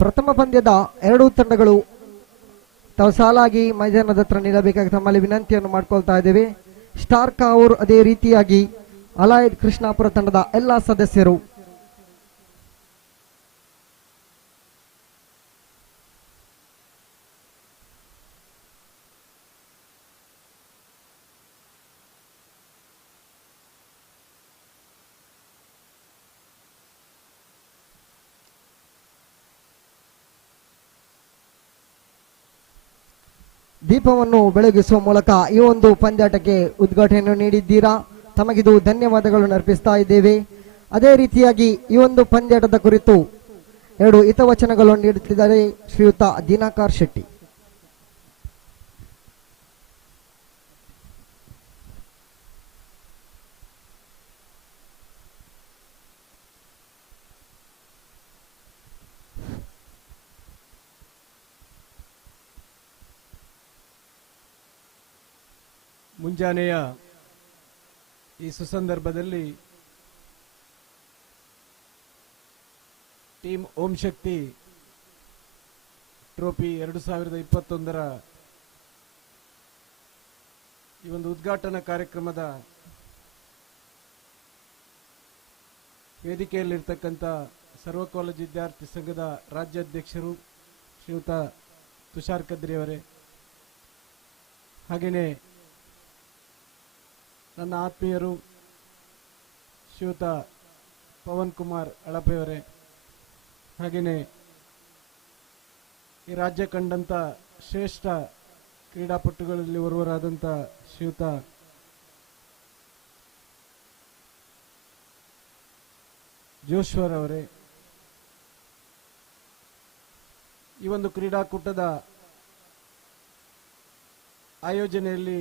ಪ್ರಥಮ ಪಂದ್ಯದ ಎರಡೂ ತಂಡಗಳು ತಾವು ಸಾಲಾಗಿ ಮೈದಾನದ ಹತ್ರ ನಿಲ್ಲಬೇಕಾಗಿ ತಮ್ಮಲ್ಲಿ ವಿನಂತಿಯನ್ನು ಮಾಡ್ಕೊಳ್ತಾ ಇದ್ದೇವೆ. ಸ್ಟಾರ್ ಕಾವೂರ್ ಅದೇ ರೀತಿಯಾಗಿ ಅಲಾಯ್ಡ್ ಕೃಷ್ಣಾಪುರ ತಂಡದ ಎಲ್ಲ ಸದಸ್ಯರು ದೀಪವನ್ನು ಬೆಳಗಿಸುವ ಮೂಲಕ ಈ ಒಂದು ಪಂದ್ಯಾಟಕ್ಕೆ ಉದ್ಘಾಟನೆಯನ್ನು ನೀಡಿದ್ದೀರಾ. ತಮಗಿದು ಧನ್ಯವಾದಗಳನ್ನು ಅರ್ಪಿಸ್ತಾ ಇದ್ದೇವೆ. ಅದೇ ರೀತಿಯಾಗಿ ಈ ಒಂದು ಪಂದ್ಯಾಟದ ಕುರಿತು ಎರಡು ಹಿತವಚನಗಳನ್ನು ನೀಡುತ್ತಿದ್ದಾರೆ ಶ್ರೀಯುತ ದಿನಕರ್ ಶೆಟ್ಟಿ. ಮುಂಜಾನೆಯ ಈ ಸುಸಂದರ್ಭದಲ್ಲಿ ಟೀಮ್ ಓಂ ಶಕ್ತಿ ಟ್ರೋಫಿ 2021ರ ಈ ಒಂದು ಉದ್ಘಾಟನಾ ಕಾರ್ಯಕ್ರಮದ ವೇದಿಕೆಯಲ್ಲಿರ್ತಕ್ಕಂಥ ಸರ್ವ ಕಾಲೇಜು ವಿದ್ಯಾರ್ಥಿ ಸಂಘದ ರಾಜ್ಯಾಧ್ಯಕ್ಷರು ಶ್ರೀಯುತ ತುಷಾರ್ ಕದ್ರಿ ಅವರೇ, ಹಾಗೆಯೇ ನನ್ನ ಆತ್ಮೀಯರು ಶ್ರೀಯುತ ಪವನ್ ಕುಮಾರ್ ಅಳಪೆಯವರೇ, ಹಾಗೆಯೇ ಈ ರಾಜ್ಯ ಕಂಡಂಥ ಶ್ರೇಷ್ಠ ಕ್ರೀಡಾಪಟುಗಳಲ್ಲಿ ಓರ್ವರಾದಂಥ ಶ್ರೀಯುತ ಜೋಶ್ವರ್ ಅವರೇ, ಈ ಒಂದು ಕ್ರೀಡಾಕೂಟದ ಆಯೋಜನೆಯಲ್ಲಿ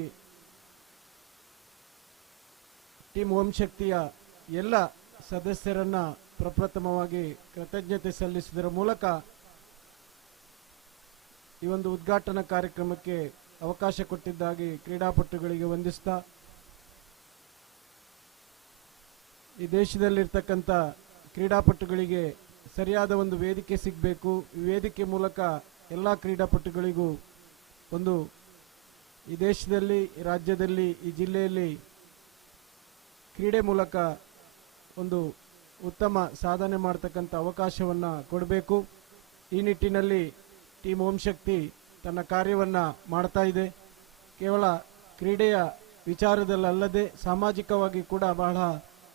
ಟೀಮ್ ಓಂ ಶಕ್ತಿಯ ಎಲ್ಲ ಸದಸ್ಯರನ್ನ ಪ್ರಪ್ರಥಮವಾಗಿ ಕೃತಜ್ಞತೆ ಸಲ್ಲಿಸುವುದರ ಮೂಲಕ ಈ ಒಂದು ಉದ್ಘಾಟನಾ ಕಾರ್ಯಕ್ರಮಕ್ಕೆ ಅವಕಾಶ ಕೊಟ್ಟಿದ್ದಾಗಿ ಕ್ರೀಡಾಪಟುಗಳಿಗೆ ವಂದಿಸ್ತಾ, ಈ ದೇಶದಲ್ಲಿರ್ತಕ್ಕಂಥ ಕ್ರೀಡಾಪಟುಗಳಿಗೆ ಸರಿಯಾದ ಒಂದು ವೇದಿಕೆ ಸಿಗಬೇಕು. ಈ ವೇದಿಕೆ ಮೂಲಕ ಎಲ್ಲ ಕ್ರೀಡಾಪಟುಗಳಿಗೂ ಒಂದು ಈ ದೇಶದಲ್ಲಿ, ಈ ರಾಜ್ಯದಲ್ಲಿ, ಈ ಜಿಲ್ಲೆಯಲ್ಲಿ ಕ್ರೀಡೆ ಮೂಲಕ ಒಂದು ಉತ್ತಮ ಸಾಧನೆ ಮಾಡತಕ್ಕಂಥ ಅವಕಾಶವನ್ನು ಕೊಡಬೇಕು. ಈ ನಿಟ್ಟಿನಲ್ಲಿ ಟೀಮ್ ಓಂ ಶಕ್ತಿ ತನ್ನ ಕಾರ್ಯವನ್ನು ಮಾಡ್ತಾ ಇದೆ. ಕೇವಲ ಕ್ರೀಡೆಯ ವಿಚಾರದಲ್ಲದೆ ಸಾಮಾಜಿಕವಾಗಿ ಕೂಡ ಬಹಳ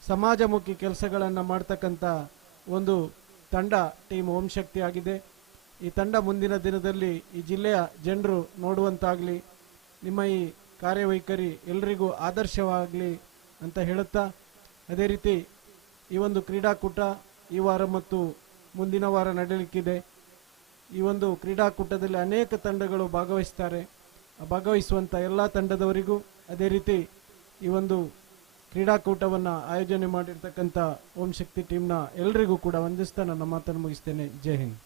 ಸಮಾಜಮುಖಿ ಕೆಲಸಗಳನ್ನು ಮಾಡ್ತಕ್ಕಂಥ ಒಂದು ತಂಡ ಟೀಮ್ ಓಂ ಶಕ್ತಿ ಆಗಿದೆ. ಈ ತಂಡ ಮುಂದಿನ ದಿನದಲ್ಲಿ ಈ ಜಿಲ್ಲೆಯ ಜನರು ನೋಡುವಂತಾಗಲಿ, ನಿಮ್ಮ ಈ ಕಾರ್ಯವೈಖರಿ ಎಲ್ಲರಿಗೂ ಆದರ್ಶವಾಗಲಿ ಅಂತ ಹೇಳುತ್ತಾ, ಅದೇ ರೀತಿ ಈ ಒಂದು ಕ್ರೀಡಾಕೂಟ ಈ ವಾರ ಮತ್ತು ಮುಂದಿನ ವಾರ ನಡೆಯಲಿಕ್ಕಿದೆ. ಈ ಒಂದು ಕ್ರೀಡಾಕೂಟದಲ್ಲಿ ಅನೇಕ ತಂಡಗಳು ಭಾಗವಹಿಸ್ತಾರೆ. ಭಾಗವಹಿಸುವಂಥ ಎಲ್ಲ ತಂಡದವರಿಗೂ, ಅದೇ ರೀತಿ ಈ ಒಂದು ಕ್ರೀಡಾಕೂಟವನ್ನು ಆಯೋಜನೆ ಮಾಡಿರ್ತಕ್ಕಂಥ ಓಂ ಶಕ್ತಿ ಟೀಮ್ನ ಎಲ್ಲರಿಗೂ ಕೂಡ ವಂದಿಸ್ತಾ ನನ್ನ ಮಾತನ್ನು ಮುಗಿಸ್ತೇನೆ. ಜೈ ಹಿಂದ್.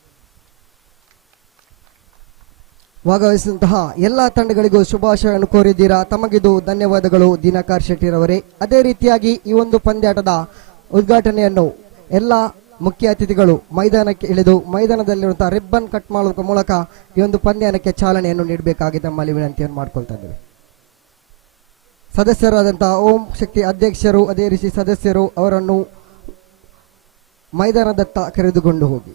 ಭಾಗವಹಿಸಿದಂತಹ ಎಲ್ಲ ತಂಡಗಳಿಗೂ ಶುಭಾಶಯವನ್ನು ಕೋರಿದ್ದೀರಾ. ತಮಗಿದು ಧನ್ಯವಾದಗಳು ದಿನಕರ್ ಶೆಟ್ಟಿರವರೇ. ಅದೇ ರೀತಿಯಾಗಿ ಈ ಒಂದು ಪಂದ್ಯಾಟದ ಉದ್ಘಾಟನೆಯನ್ನು ಎಲ್ಲ ಮುಖ್ಯ ಅತಿಥಿಗಳು ಮೈದಾನಕ್ಕೆ ಇಳಿದು ಮೈದಾನದಲ್ಲಿರುವಂತಹ ರಿಬ್ಬನ್ ಕಟ್ ಮಾಡುವ ಮೂಲಕ ಈ ಒಂದು ಪಂದ್ಯಾಟಕ್ಕೆ ಚಾಲನೆಯನ್ನು ನೀಡಬೇಕಾಗಿ ತಮ್ಮಲ್ಲಿ ವಿನಂತಿಯನ್ನು ಮಾಡ್ಕೊಳ್ತಾ ಇದ್ದೇವೆ. ಸದಸ್ಯರಾದಂತಹ ಓಂ ಶಕ್ತಿ ಅಧ್ಯಕ್ಷರು ಅದೇ ರೀತಿ ಸದಸ್ಯರು ಅವರನ್ನು ಮೈದಾನದತ್ತ ಕರೆದುಕೊಂಡು ಹೋಗಿ.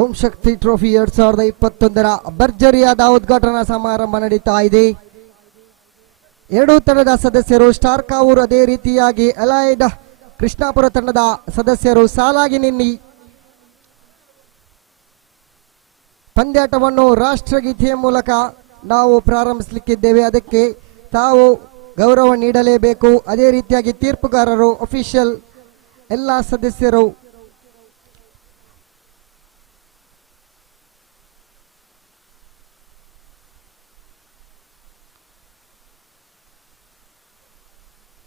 ಓಂ ಶಕ್ತಿ ಟ್ರೋಫಿ 2021ರ ಭರ್ಜರಿಯಾದ ಉದ್ಘಾಟನಾ ಸಮಾರಂಭ ನಡೀತಾ ಇದೆ. ಎರಡೂ ತಂಡದ ಸದಸ್ಯರು ಸ್ಟಾರ್ ಕಾವೂರ್ ಅದೇ ರೀತಿಯಾಗಿ ಅಲೈಡ್ ಕೃಷ್ಣಾಪುರ ತಂಡದ ಸದಸ್ಯರು ಸಾಲಾಗಿ ನಿನ್ನಿ ಪಂದ್ಯಾಟವನ್ನು ರಾಷ್ಟ್ರಗೀತೆಯ ಮೂಲಕ ನಾವು ಪ್ರಾರಂಭಿಸಲಿಕ್ಕಿದ್ದೇವೆ. ಅದಕ್ಕೆ ತಾವು ಗೌರವ ನೀಡಲೇಬೇಕು. ಅದೇ ರೀತಿಯಾಗಿ ತೀರ್ಪುಗಾರರು, ಅಫಿಷಿಯಲ್ ಎಲ್ಲ ಸದಸ್ಯರು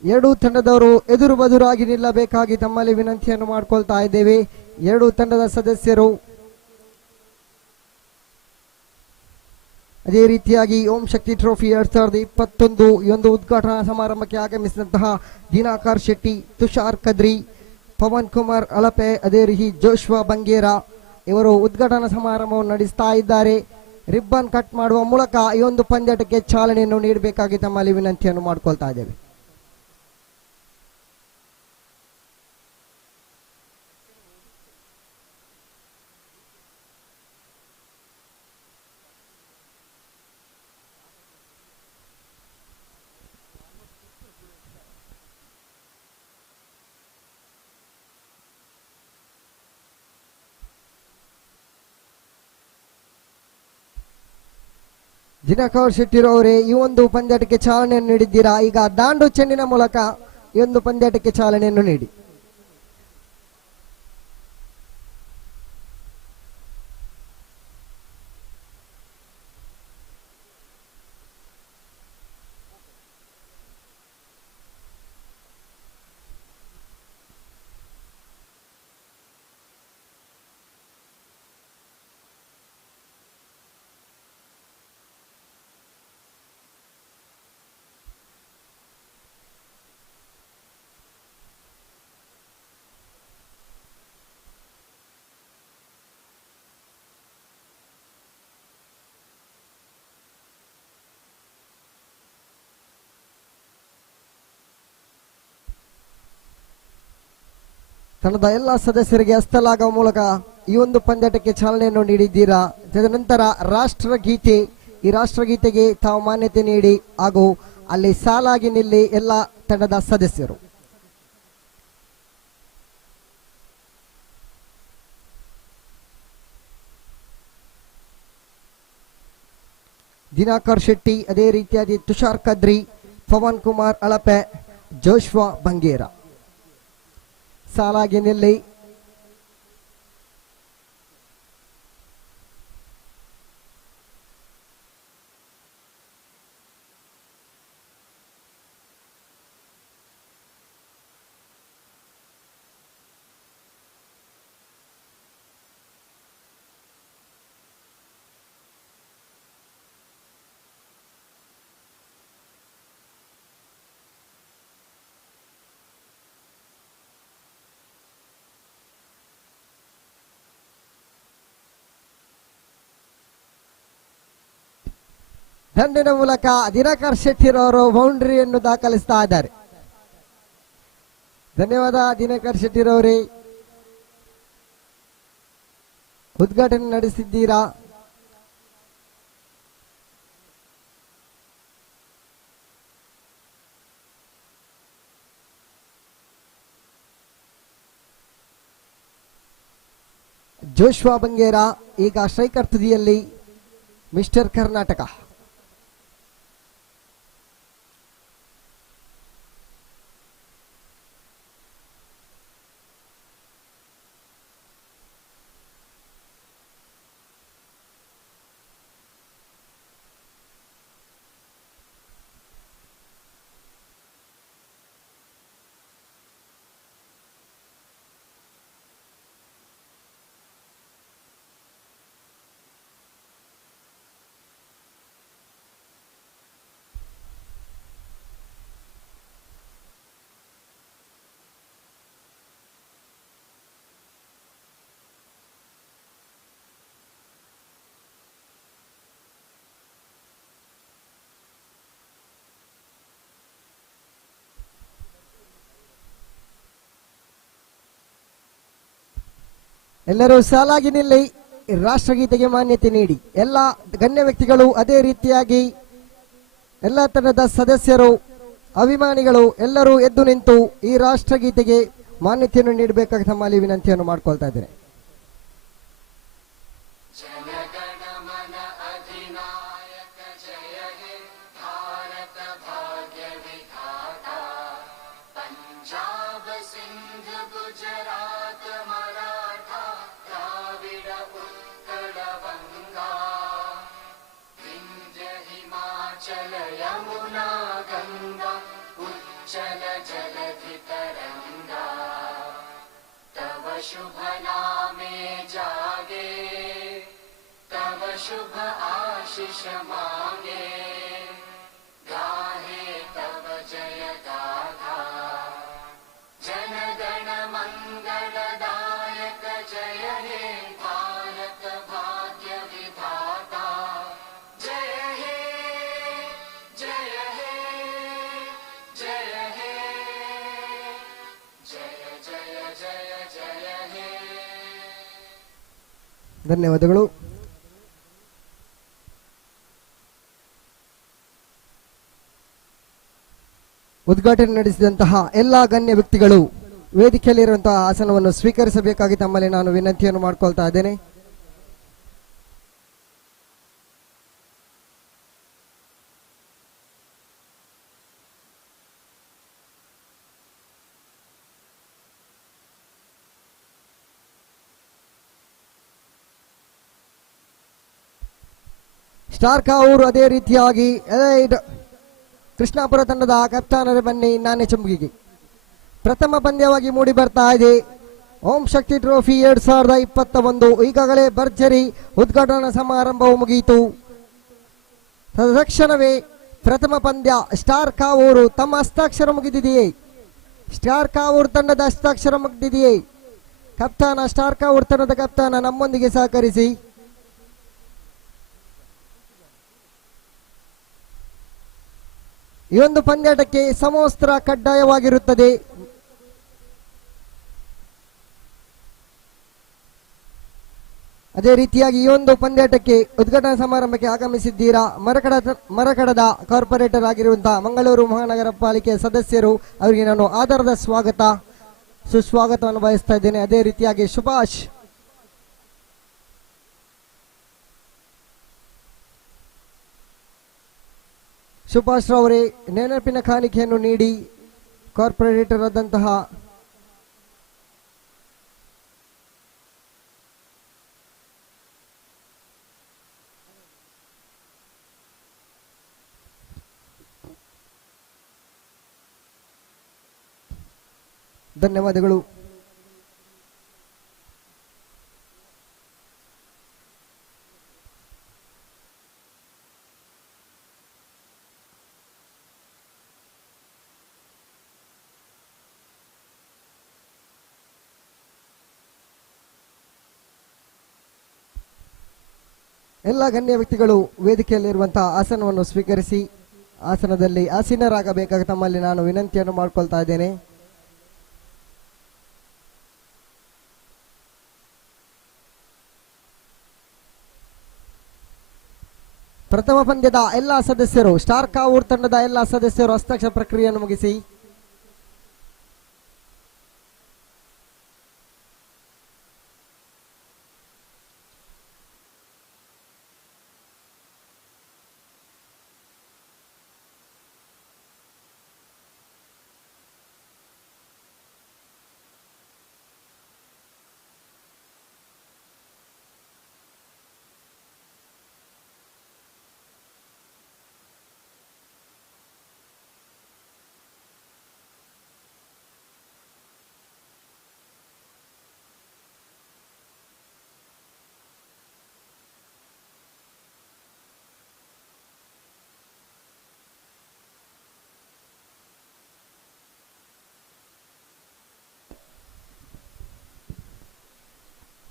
ಎರಡೂ ತಂಡದವರು ಎದುರು ಬದುರಾಗಿ ನಿಲ್ಲಬೇಕಾಗಿ ತಮ್ಮಲ್ಲಿ ವಿನಂತಿಯನ್ನು ಮಾಡಿಕೊಳ್ತಾ ಇದ್ದೇವೆ. ಎರಡೂ ತಂಡದ ಸದಸ್ಯರು ಅದೇ ರೀತಿಯಾಗಿ ಓಂ ಶಕ್ತಿ ಟ್ರೋಫಿ 2021 ಈ ಒಂದು ಉದ್ಘಾಟನಾ ಸಮಾರಂಭಕ್ಕೆ ಆಗಮಿಸಿದಂತಹ ದಿನಾಕರ್ ಶೆಟ್ಟಿ, ತುಷಾರ್ ಕದ್ರಿ, ಪವನ್ ಕುಮಾರ್ ಅಳಪೆ, ಅದೇ ರೀತಿ ಜೋಶ್ವಾ ಬಂಗೇರ ಇವರು ಉದ್ಘಾಟನಾ ಸಮಾರಂಭವನ್ನು ನಡೆಸ್ತಾ ಇದ್ದಾರೆ. ರಿಬ್ಬನ್ ಕಟ್ ಮಾಡುವ ಮೂಲಕ ಈ ಒಂದು ಪಂದ್ಯಾಟಕ್ಕೆ ಚಾಲನೆಯನ್ನು ನೀಡಬೇಕಾಗಿ ತಮ್ಮಲ್ಲಿ ವಿನಂತಿಯನ್ನು ಮಾಡಿಕೊಳ್ತಾ ಇದ್ದೇವೆ. ದಿನಕರ್ ಶೆಟ್ಟಿರವರೇ, ಈ ಒಂದು ಪಂದ್ಯಾಟಕ್ಕೆ ಚಾಲನೆಯನ್ನು ನೀಡಿದ್ದೀರಾ. ಈಗ ದಾಂಡು ಚೆಂಡಿನ ಮೂಲಕ ಈ ಒಂದು ಪಂದ್ಯಾಟಕ್ಕೆ ಚಾಲನೆಯನ್ನು ನೀಡಿ. ತಂಡದ ಎಲ್ಲ ಸದಸ್ಯರಿಗೆ ಹಸ್ತಲಾಗುವ ಮೂಲಕ ಈ ಒಂದು ಪಂದ್ಯಾಟಕ್ಕೆ ಚಾಲನೆಯನ್ನು ನೀಡಿದ್ದೀರಾ. ತದನಂತರ ರಾಷ್ಟ್ರಗೀತೆ, ಈ ರಾಷ್ಟ್ರಗೀತೆಗೆ ತಾವು ಮಾನ್ಯತೆ ನೀಡಿ ಹಾಗೂ ಅಲ್ಲಿ ಸಾಲಾಗಿ ನಿಲ್ಲಿ ಎಲ್ಲ ತಂಡದ ಸದಸ್ಯರು. ದಿನಾಕರ್ ಶೆಟ್ಟಿ, ಅದೇ ರೀತಿಯಾಗಿ ತುಷಾರ್ ಕದ್ರಿ, ಪವನ್ ಕುಮಾರ್ ಅಳಪೆ, ಜೋಶ್ವಾ ಬಂಗೇರ ಸಾಲಾಗಿ ನಿಲ್ಲಿ. ದಂಡಿನ ಮೂಲಕ ದಿನಕರ್ ಶೆಟ್ಟಿರವರು ಬೌಂಡ್ರಿಯನ್ನು ದಾಖಲಿಸ್ತಾ ಇದ್ದಾರೆ. ಧನ್ಯವಾದ ದಿನಕರ್ ಶೆಟ್ಟಿರವರೇ, ಉದ್ಘಾಟನೆ ನಡೆಸಿದ್ದೀರಾ. ಜೋಶ್ವಾ ಬಂಗೇರ ಈಗ ಸ್ಟ್ರೈಕರ್ ತುದಿಯಲ್ಲಿ, ಮಿಸ್ಟರ್ ಕರ್ನಾಟಕ. ಎಲ್ಲರೂ ಸಾಲಾಗಿ ನಿಲ್ಲಿ. ರಾಷ್ಟ್ರಗೀತೆಗೆ ಮಾನ್ಯತೆ ನೀಡಿ. ಎಲ್ಲ ಗಣ್ಯ ವ್ಯಕ್ತಿಗಳು, ಅದೇ ರೀತಿಯಾಗಿ ಎಲ್ಲ ತಂಡದ ಸದಸ್ಯರು, ಅಭಿಮಾನಿಗಳು ಎಲ್ಲರೂ ಎದ್ದು ನಿಂತು ಈ ರಾಷ್ಟ್ರಗೀತೆಗೆ ಮಾನ್ಯತೆಯನ್ನು ನೀಡಬೇಕಾಗಿ ತಮ್ಮಲ್ಲಿ ವಿನಂತಿಯನ್ನು ಮಾಡ್ಕೊಳ್ತಾ ಇದ್ದೇನೆ. शुभ नामे जागे तव शुभ आशीष मांगे गाहे तव जय गाथा जन गण मंगलदायक जय हे भारत भाग्य विधाता जय हे जय हे जय हे जय जय जय जय हे. ಧನ್ಯವಾದಗಳು. ಉದ್ಘಾಟನೆ ನಡೆಸಿದಂತಹ ಎಲ್ಲ ಗಣ್ಯ ವ್ಯಕ್ತಿಗಳು ವೇದಿಕೆಯಲ್ಲಿರುವಂತಹ ಆಸನವನ್ನು ಸ್ವೀಕರಿಸಬೇಕಾಗಿ ತಮ್ಮಲ್ಲಿ ನಾನು ವಿನಂತಿಯನ್ನು ಮಾಡಿಕೊಳ್ತಾ ಇದ್ದೇನೆ. ಸ್ಟಾರ್ ಕಾವೂರು ಅದೇ ರೀತಿಯಾಗಿ ಕೃಷ್ಣಾಪುರ ತಂಡದ ಕಪ್ತಾನರೇ ಬನ್ನಿ ನಾನೇ ಚಂಬುಗಿಗೆ. ಪ್ರಥಮ ಪಂದ್ಯವಾಗಿ ಮೂಡಿ ಬರ್ತಾ ಇದೆ ಓಂ ಶಕ್ತಿ ಟ್ರೋಫಿ 2021. ಈಗಾಗಲೇ ಭರ್ಜರಿ ಉದ್ಘಾಟನಾ ಸಮಾರಂಭವು ಮುಗಿಯಿತು. ತಕ್ಷಣವೇ ಪ್ರಥಮ ಪಂದ್ಯ ಸ್ಟಾರ್ ಕಾವೂರು ತಮ್ಮ ಹಸ್ತಾಕ್ಷರ ಮುಗಿದಿದೆಯೇ? ಸ್ಟಾರ್ ಕಾವೂರು ತಂಡದ ಹಸ್ತಾಕ್ಷರ ಮುಗಿದಿದೆಯೇ? ಕಪ್ತಾನ ಸ್ಟಾರ್ ಕಾವೂರು ತಂಡದ ಕಪ್ತಾನ ನಮ್ಮೊಂದಿಗೆ ಸಹಕರಿಸಿ. ಈ ಒಂದು ಪಂದ್ಯಾಟಕ್ಕೆ ಸಮವಸ್ತ್ರ ಕಡ್ಡಾಯವಾಗಿರುತ್ತದೆ. ಅದೇ ರೀತಿಯಾಗಿ ಈ ಒಂದು ಪಂದ್ಯಾಟಕ್ಕೆ ಉದ್ಘಾಟನಾ ಸಮಾರಂಭಕ್ಕೆ ಆಗಮಿಸಿದ್ದೀರಾ ಮರಕಡದ ಕಾರ್ಪೊರೇಟರ್ ಆಗಿರುವಂತಹ ಮಂಗಳೂರು ಮಹಾನಗರ ಪಾಲಿಕೆಯ ಸದಸ್ಯರು, ಅವರಿಗೆ ನಾನು ಆಧಾರದ ಸುಸ್ವಾಗತವನ್ನು ಬಯಸ್ತಾ ಇದ್ದೇನೆ. ಅದೇ ರೀತಿಯಾಗಿ ಸುಭಾಷ್ ರವರೇ ನೆನಪಿನ ಕಾಣಿಕೆಯನ್ನು ನೀಡಿ ಕಾರ್ಪೊರೇಟರ್ ಆದಂತಹ ಧನ್ಯವಾದಗಳು. ಎಲ್ಲ ಗಣ್ಯ ವ್ಯಕ್ತಿಗಳು ವೇದಿಕೆಯಲ್ಲಿರುವಂತಹ ಆಸನವನ್ನು ಸ್ವೀಕರಿಸಿ ಆಸನದಲ್ಲಿ ಆಸೀನರಾಗಬೇಕಾಗಿ ತಮ್ಮಲ್ಲಿ ನಾನು ವಿನಂತಿಯನ್ನು ಮಾಡಿಕೊಳ್ತಾ ಇದ್ದೇನೆ. ಪ್ರಥಮ ಪಂದ್ಯದ ಎಲ್ಲ ಸದಸ್ಯರು, ಸ್ಟಾರ್ ಕಾವೂರು ತಂಡದ ಎಲ್ಲ ಸದಸ್ಯರು ಹಸ್ತಾಕ್ಷರ ಪ್ರಕ್ರಿಯೆಯನ್ನು ಮುಗಿಸಿ.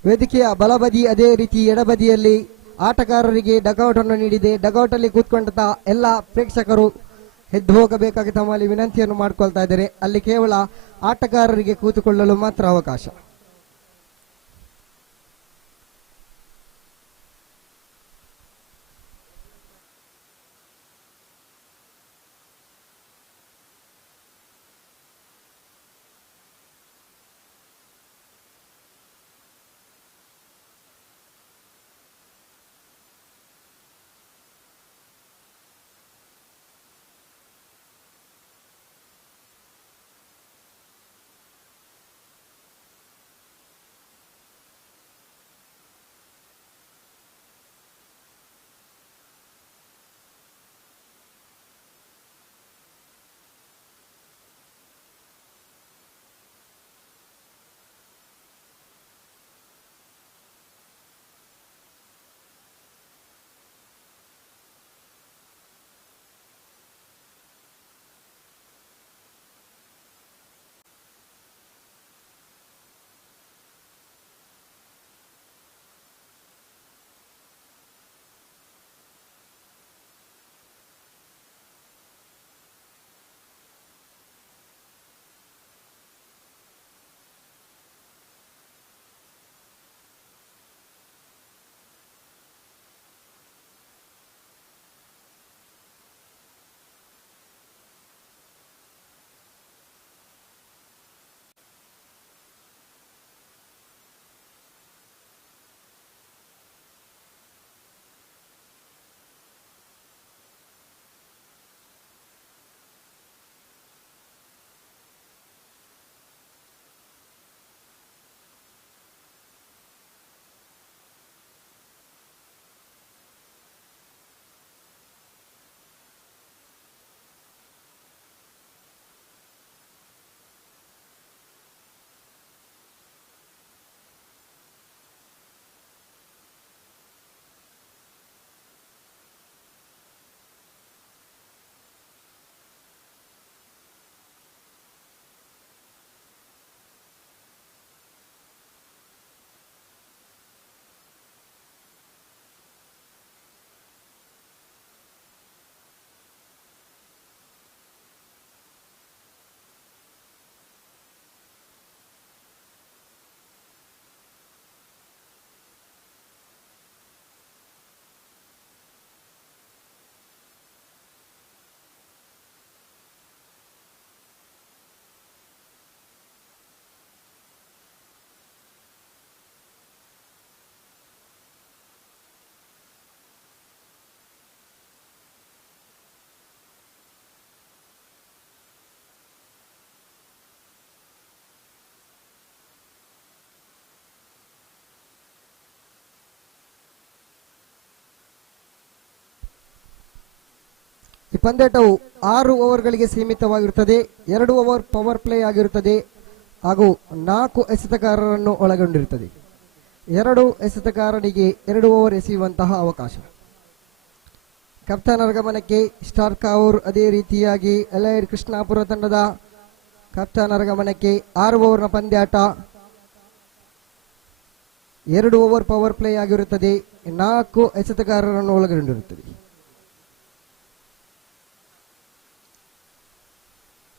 ವೇದಿಕೆಯ ಬಲಬದಿ ಅದೇ ರೀತಿ ಎಡಬದಿಯಲ್ಲಿ ಆಟಗಾರರಿಗೆ ಡಗೌಟ್ ಅನ್ನು ನೀಡಿದೆ. ಡಗೌಟ್ ಅಲ್ಲಿ ಕೂತ್ಕೊಂಡಂತ ಎಲ್ಲ ಪ್ರೇಕ್ಷಕರು ಎದ್ದು ಹೋಗಬೇಕಾಗಿ ತಮ್ಮಲ್ಲಿ ವಿನಂತಿಯನ್ನು ಮಾಡಿಕೊಳ್ತಾ ಇದ್ದಾರೆ. ಅಲ್ಲಿ ಕೇವಲ ಆಟಗಾರರಿಗೆ ಕೂತುಕೊಳ್ಳಲು ಮಾತ್ರ ಅವಕಾಶ. ಪಂದ್ಯಾಟವು 6 ಓವರ್ಗಳಿಗೆ ಸೀಮಿತವಾಗಿರುತ್ತದೆ. 2 ಓವರ್ ಪವರ್ ಪ್ಲೇ ಆಗಿರುತ್ತದೆ ಹಾಗೂ 4 ಎಸೆತಗಾರರನ್ನು ಒಳಗೊಂಡಿರುತ್ತದೆ. 2 ಎಸೆತಗಾರನಿಗೆ 2 ಓವರ್ ಎಸೆಯುವಂತಹ ಅವಕಾಶ. ಕಪ್ತಾನರ ಗಮನಕ್ಕೆ ಸ್ಟಾರ್ ಕಾವೂರ್, ಅದೇ ರೀತಿಯಾಗಿ ಎಲೈಡ್ ಕೃಷ್ಣಾಪುರ ತಂಡದ ಕಪ್ತಾನರ ಗಮನಕ್ಕೆ 6 ಓವರ್ನ ಪಂದ್ಯಾಟ, 2 ಓವರ್ ಪವರ್ ಪ್ಲೇ ಆಗಿರುತ್ತದೆ, 4 ಎಸೆತಗಾರರನ್ನು ಒಳಗೊಂಡಿರುತ್ತದೆ.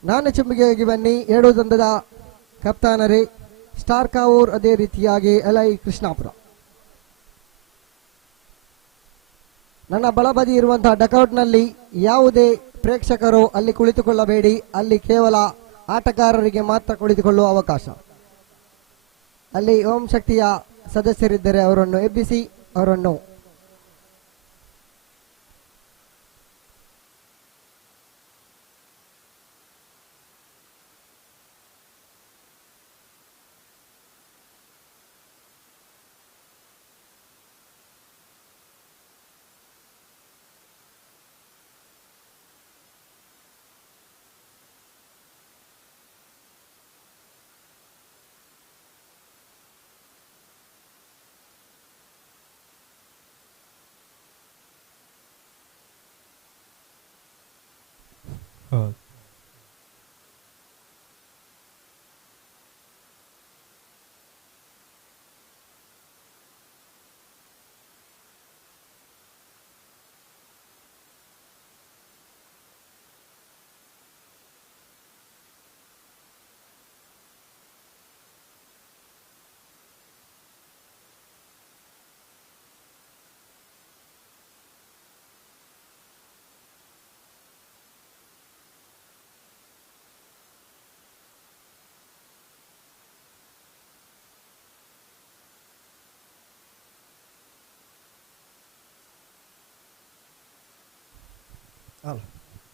ನಾಣ್ಯ ಚುಂಬಿಗೆಯಾಗಿ ಬನ್ನಿ 2 ತಂಡದ ಕಪ್ತಾನರೇ, ಸ್ಟಾರ್ ಕಾವೂರ್ ಅದೇ ರೀತಿಯಾಗಿ ಎಲೈ ಕೃಷ್ಣಾಪುರ. ನನ್ನ ಬಲಬದಿ ಇರುವಂತಹ ಡಕೌಟ್ನಲ್ಲಿ ಯಾವುದೇ ಪ್ರೇಕ್ಷಕರು ಅಲ್ಲಿ ಕುಳಿತುಕೊಳ್ಳಬೇಡಿ. ಅಲ್ಲಿ ಕೇವಲ ಆಟಗಾರರಿಗೆ ಮಾತ್ರ ಕುಳಿತುಕೊಳ್ಳುವ ಅವಕಾಶ. ಅಲ್ಲಿ ಓಂ ಶಕ್ತಿಯ ಸದಸ್ಯರಿದ್ದರೆ ಅವರನ್ನು ಎಬ್ಬಿಸಿ ಅವರನ್ನು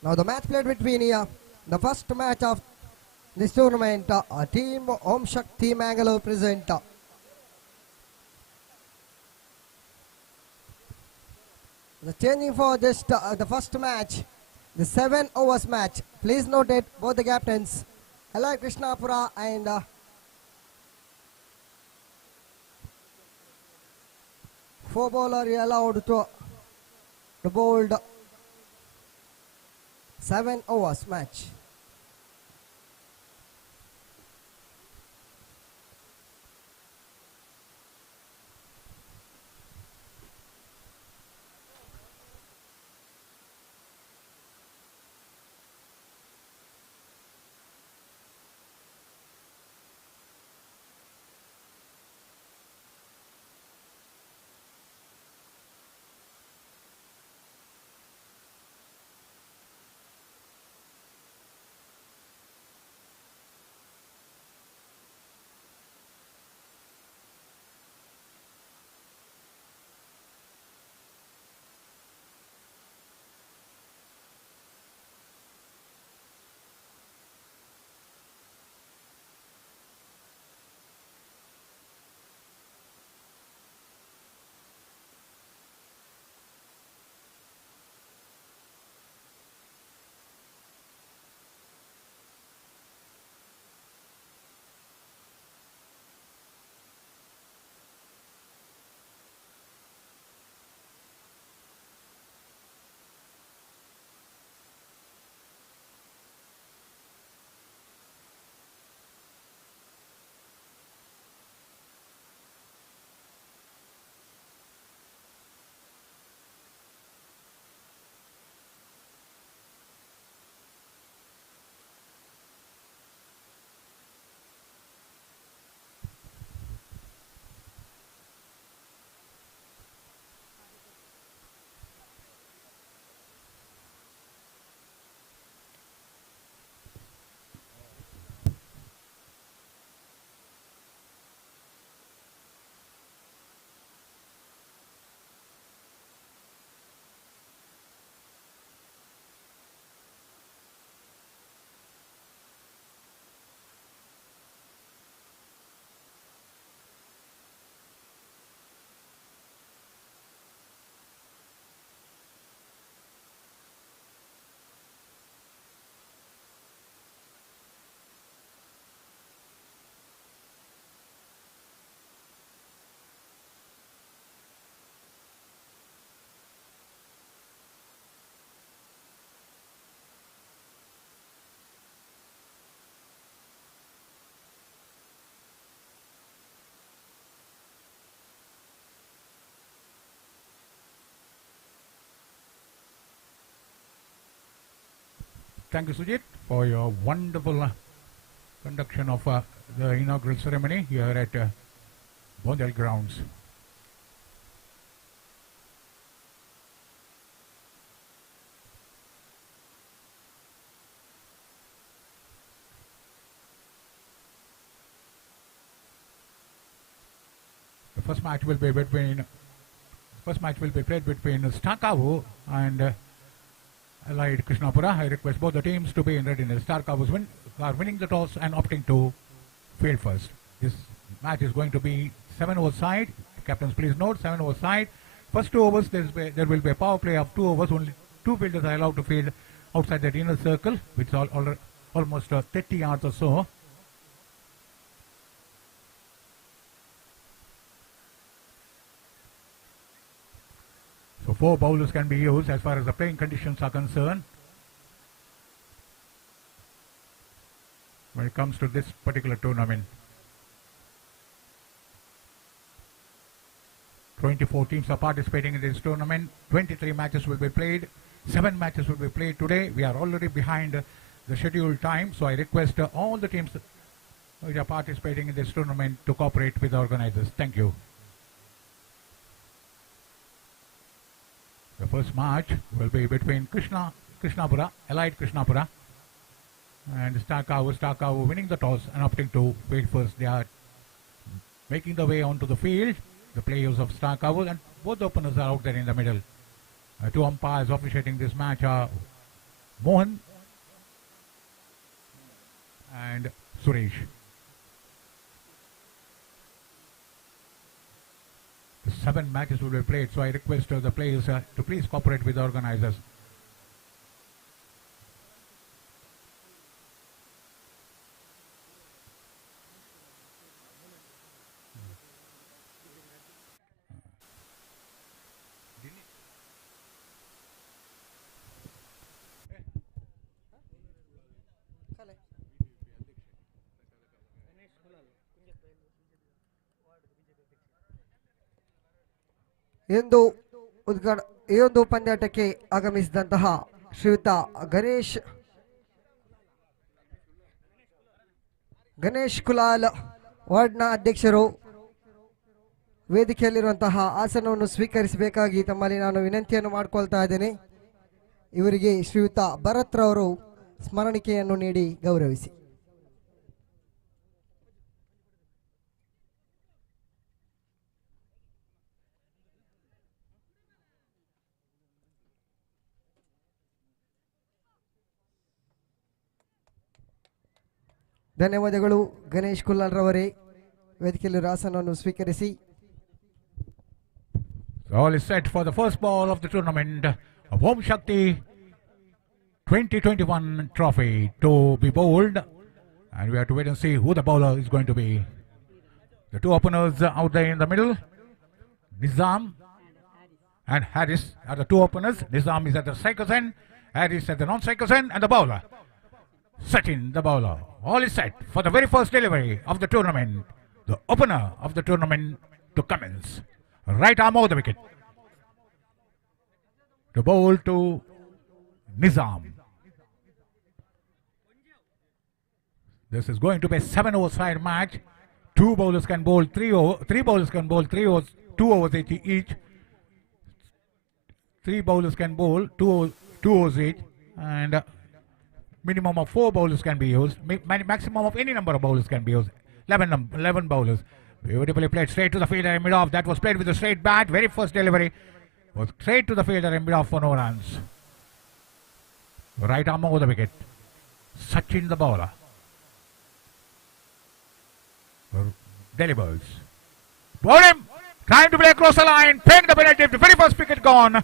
Now the match played between the first match of this tournament, team Om Shakthi Mangalore present the changing for just the first match, the 7 overs match. Please note it, both the captains Hello Krishnapura and 4 bowler allowed to bowled 7 overs match. Thank you, Sujit, for your wonderful conduction of the inaugural ceremony here at Bondel grounds. The first match will be played between Stakavu and Allied Krishnapura. I request both the teams to be in readiness. Starkavu are winning the toss and opting to field first. This match is going to be 7 over side. Captains, please note 7 over side. First 2 overs, there will be a power play of 2 overs. Only 2 fielders are allowed to field outside that inner circle, which is almost 30 yards or so. So 4 bowlers can be used as far as the playing conditions are concerned. When it comes to this particular tournament, 24 teams are participating in this tournament. 23 matches will be played. 7 matches will be played today. We are already behind the scheduled time, so I request all the teams which are participating in this tournament to cooperate with the organizers. Thank you. The first match will be between Krishnapura, Allied Krishnapura, and Starkavu winning the toss and opting to field first. They are making the way onto the field, the players of Starkavu, and both the openers are out there in the middle. 2 umpires officiating this match are Mohan and Suresh. The 7 matches will be played, so I request the players to please cooperate with the organizers. ಈ ಒಂದು ಪಂದ್ಯಾಟಕ್ಕೆ ಆಗಮಿಸಿದಂತಹ ಶ್ರೀಯುತ ಗಣೇಶ್ ಕುಲಾಲ್ ವಾರ್ಡ್ನ ಅಧ್ಯಕ್ಷರು ವೇದಿಕೆಯಲ್ಲಿರುವಂತಹ ಆಸನವನ್ನು ಸ್ವೀಕರಿಸಬೇಕಾಗಿ ತಮ್ಮಲ್ಲಿ ನಾನು ವಿನಂತಿಯನ್ನು ಮಾಡಿಕೊಳ್ತಾ ಇದ್ದೇನೆ. ಇವರಿಗೆ ಶ್ರೀಯುತ ಭರತ್ ರವರು ಸ್ಮರಣಿಕೆಯನ್ನು ನೀಡಿ ಗೌರವಿಸಿ. ಧನ್ಯವಾದಗಳು ಗಣೇಶ್ ಕುಲಾಲ್ ರವರೇ, ವೇದಿಕೆಯಲ್ಲಿ ಆಸನವನ್ನು ಸ್ವೀಕರಿಸಿ. All is set for the first ball of the tournament of Om Shakti 2021 trophy to be bowled, and we have to wait and see who the bowler is going to be. The 2 openers out there in the middle, Nizam and Harris are the 2 openers. Nizam is at the striker's end, Harris at the non-striker's end, and the bowler Sachin, the bowler. All is set for the very first delivery of the tournament. The opener of the tournament to commence. Right arm over the wicket. To bowl to Nizam. This is going to be a 7 over side match. 2 bowlers can bowl 3 bowlers can bowl 3 overs, 2 overs each. 3 bowlers can bowl 2 overs each, and minimum of 4 bowlers can be used. Maximum of any number of bowlers can be used. 11 bowlers. Beautifully played straight to the fielder and mid-off. That was played with a straight bat. Very first delivery was straight to the fielder and mid-off for no runs. Right arm over the wicket. Sachin, the bowler, delivers. Bowled him. Trying to play across the line. Paying the penalty. The very first wicket gone.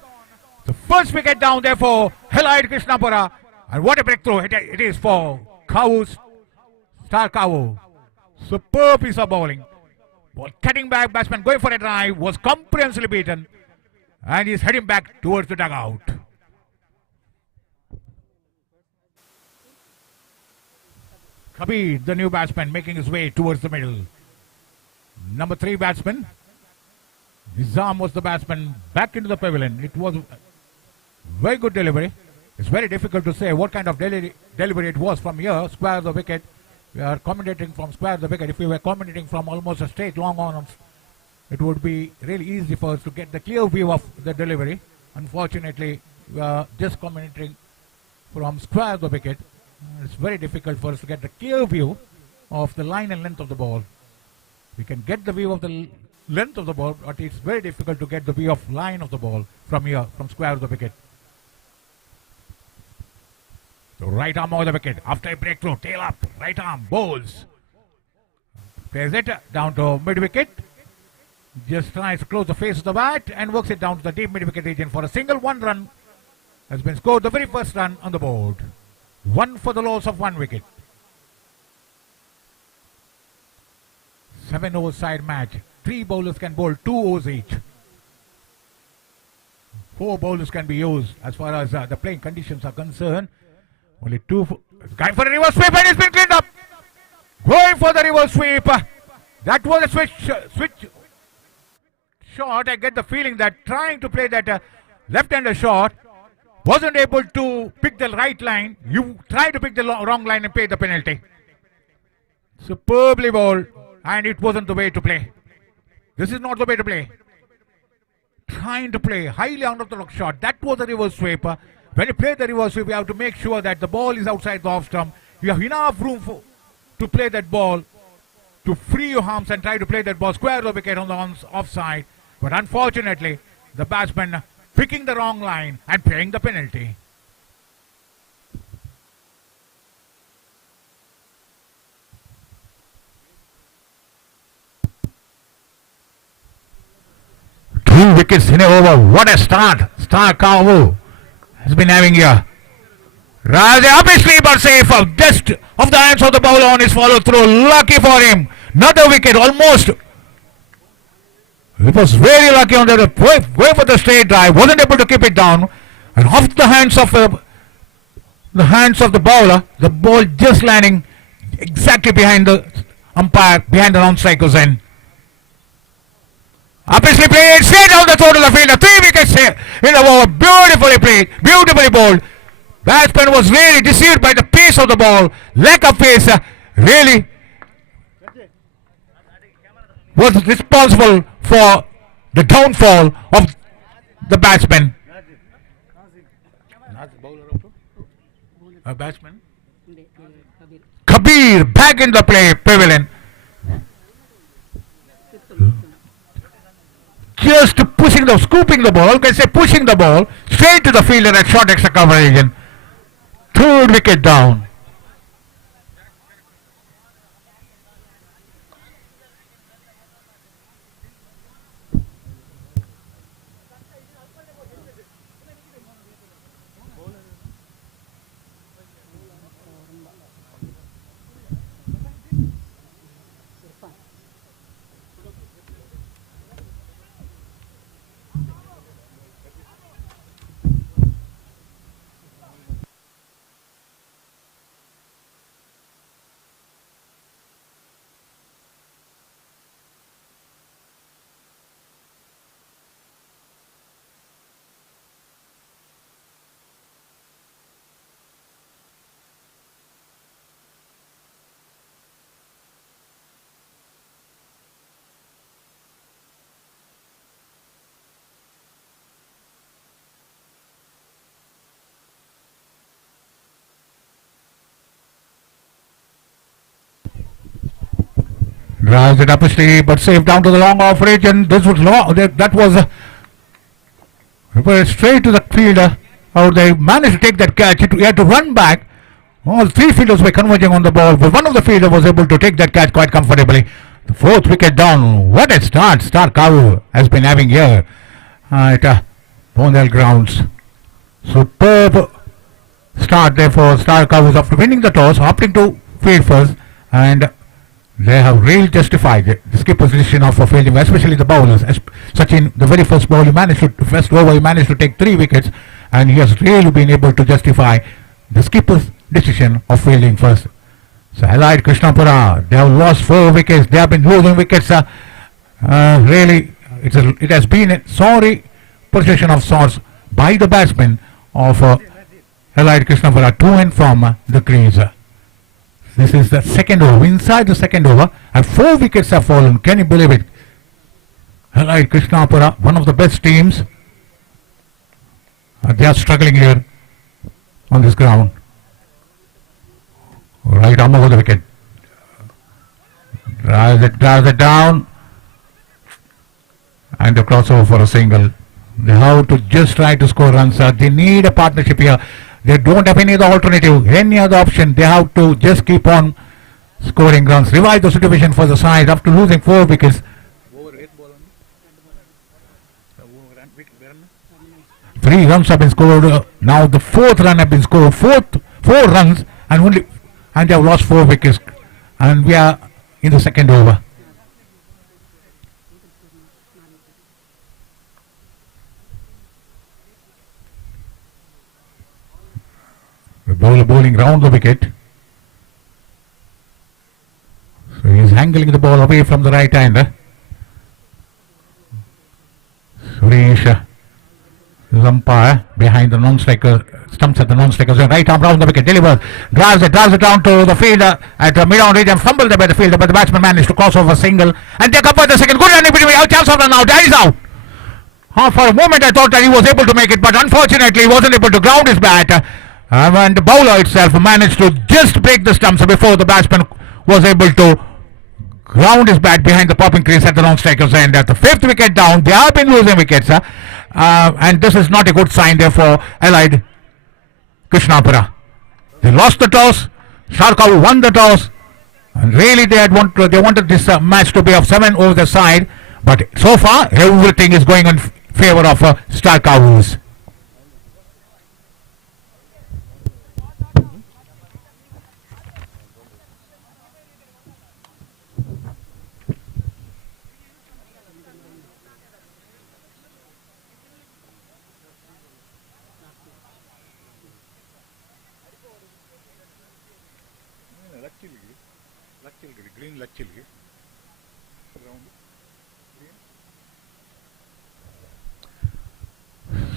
The first wicket down there for Allied Krishnapura. And what a breakthrough it is for Starkavu. Superb piece of bowling. Cutting back batsman going for a drive was comprehensively beaten, and he's heading back towards the dugout. Kabir, the new batsman, making his way towards the middle. Number 3 batsman, Nizam was the batsman back into the pavilion. It was a very good delivery. It's very difficult to say what kind of delivery it was from here, square of the wicket. We are commentating from square of the wicket. If we were commentating from almost a straight long on, it would be really easy for us to get the clear view of the delivery. Unfortunately, we are just commentating from square of the wicket. It's very difficult for us to get the clear view of the line and length of the ball. We can get the view of the length of the ball, but it's very difficult to get the view of line of the ball from here, from square of the wicket. So right arm over the wicket, after a breakthrough, tail up, right arm, bowls. Plays it down to mid wicket. Just tries to close the face of the bat and works it down to the deep mid wicket region for a single. 1 run has been scored, the very first run on the board. 1 for the loss of 1 wicket. 7 over side match. 3 bowlers can bowl 2 overs each. 4 bowlers can be used as far as the playing conditions are concerned. Only 2. Going for a reverse sweep and it's been cleaned up. Going for the reverse sweep. That was a switch shot. I get the feeling that trying to play that left-hander shot, wasn't able to pick the right line. You try to pick the wrong line and pay the penalty. Superbly bowled, and it wasn't the way to play. This is not the way to play. Trying to play highly unorthodox shot. That was a reverse sweep. When you play the reverse sweep, you have to make sure that the ball is outside the off stump. You have enough room to play that ball, to free your arms and try to play that ball square the wicket on the offside. But unfortunately, the batsman picking the wrong line and paying the penalty. Two wickets in a over. What a start. Star Kavu has been having here. Raja obviously but safe. Just of the hands of the bowler on his follow through. Lucky for him. Another wicket almost. He was very lucky on the way for the straight drive. Wasn't able to keep it down. And off the hands of the bowler. The ball just landing exactly behind the umpire, behind the non-striker's end. Obviously played straight down the throat of the fielder. 3 wickets here in the ball. Beautifully played. Beautifully bowled. Batsman was really deceived by the pace of the ball. Lack of pace really was responsible for the downfall of the batsman. Batsman? Kabir back in the play pavilion. Just scooping the ball, can say pushing the ball straight to the fielder at short extra coverage. And 3rd wicket down. Drives it upstream, but safe down to the long off range, and this was long. That was straight to the fielder. How they managed to take that catch. He had to run back. All 3 fielders were converging on the ball, but one of the fielders was able to take that catch quite comfortably. The 4th wicket down. What a start Star Kavu has been having here at Bondel grounds. Superb start there for Star Kavu after winning the toss, opting to field first, and they have really justified it. The skipper's decision of fielding, especially the bowlers. Sachin, the very first over, he managed to take 3 wickets, and he has really been able to justify the skipper's decision of fielding first. So allied Krishnapura, they have lost 4 wickets. They have been losing wickets. Really, it has been a sorry possession of sorts by the batsmen of Allied Krishnapura 2 and from the crease. This is the second over. Inside the second over, and 4 wickets have fallen. Can you believe it? Allied Krishnapura, one of the best teams. They are struggling here on this ground. Right arm over the wicket. Drives it down. And the crossover for a single. They have to just try to score runs. They need a partnership here. They don't have any other alternative, any other option. They have to just keep on scoring runs. Revive the situation for the side after losing 4 wickets. 3 runs have been scored. Now the 4th run have been scored. 4 runs and they have lost 4 wickets. And we are in the second over. The bowler bowling round the wicket. So he is angling the ball away from the right hander. Suresh is umpire behind the non-striker, stumps at the non-striker zone. Right arm round the wicket, delivers, drives it down to the fielder at the mid-on range and fumbled by the fielder, but the batsman managed to cross over a single and take up for the second. Good run in between, out, chance of run out, that is out. For a moment I thought that he was able to make it, but unfortunately he wasn't able to ground his bat. And the bowler itself managed to just break the stumps before the batsman was able to ground his bat behind the popping crease at the non-striker's end. At the 5th wicket down, they have been losing wickets, and this is not a good sign there for Allied Krishnapura. They lost the toss. Sharkavu won the toss, and really they wanted this match to be of 7 over the side, but so far everything is going in favor of Sharkavus.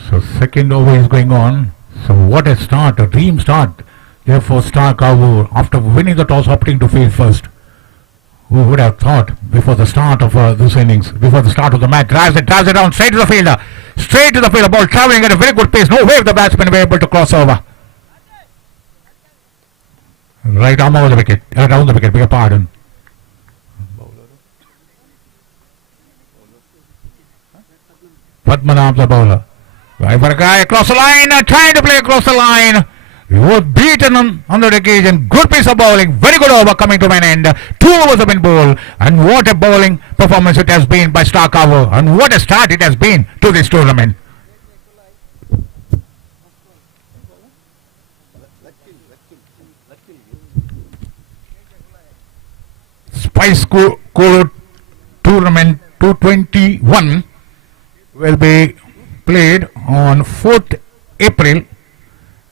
So second over is going on. So what a start, a dream start. Therefore Sharkavu, after winning the toss, opting to field first. Who would have thought before the start of this innings, before the start of the match, drives it down straight to the fielder. Straight to the fielder, ball travelling at a very good pace. No way the batsman were able to cross over. Right arm over the wicket, around the wicket, beg your pardon. Padmanabh the bowler. Right for a guy across the line, trying to play across the line. He was beaten on the occasion. Good piece of bowling, very good over coming to an end. 2 overs have been bowled, and what a bowling performance it has been by Sharkavu, and what a start it has been to this tournament. Spice Kuru Tournament 221 will be played on 4th April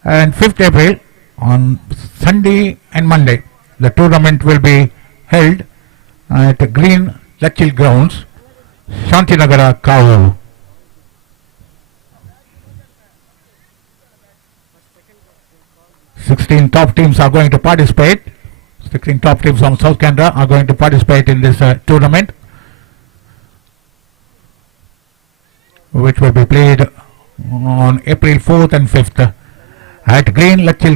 and 5th April on Sunday and Monday. The tournament will be held at the Green Lachil Grounds, Shantinagara, Kauru. Sixteen top teams are going to participate. 16 top teams from South Canada are going to participate in this tournament, which will be played on April 4th and 5th at Green Lachil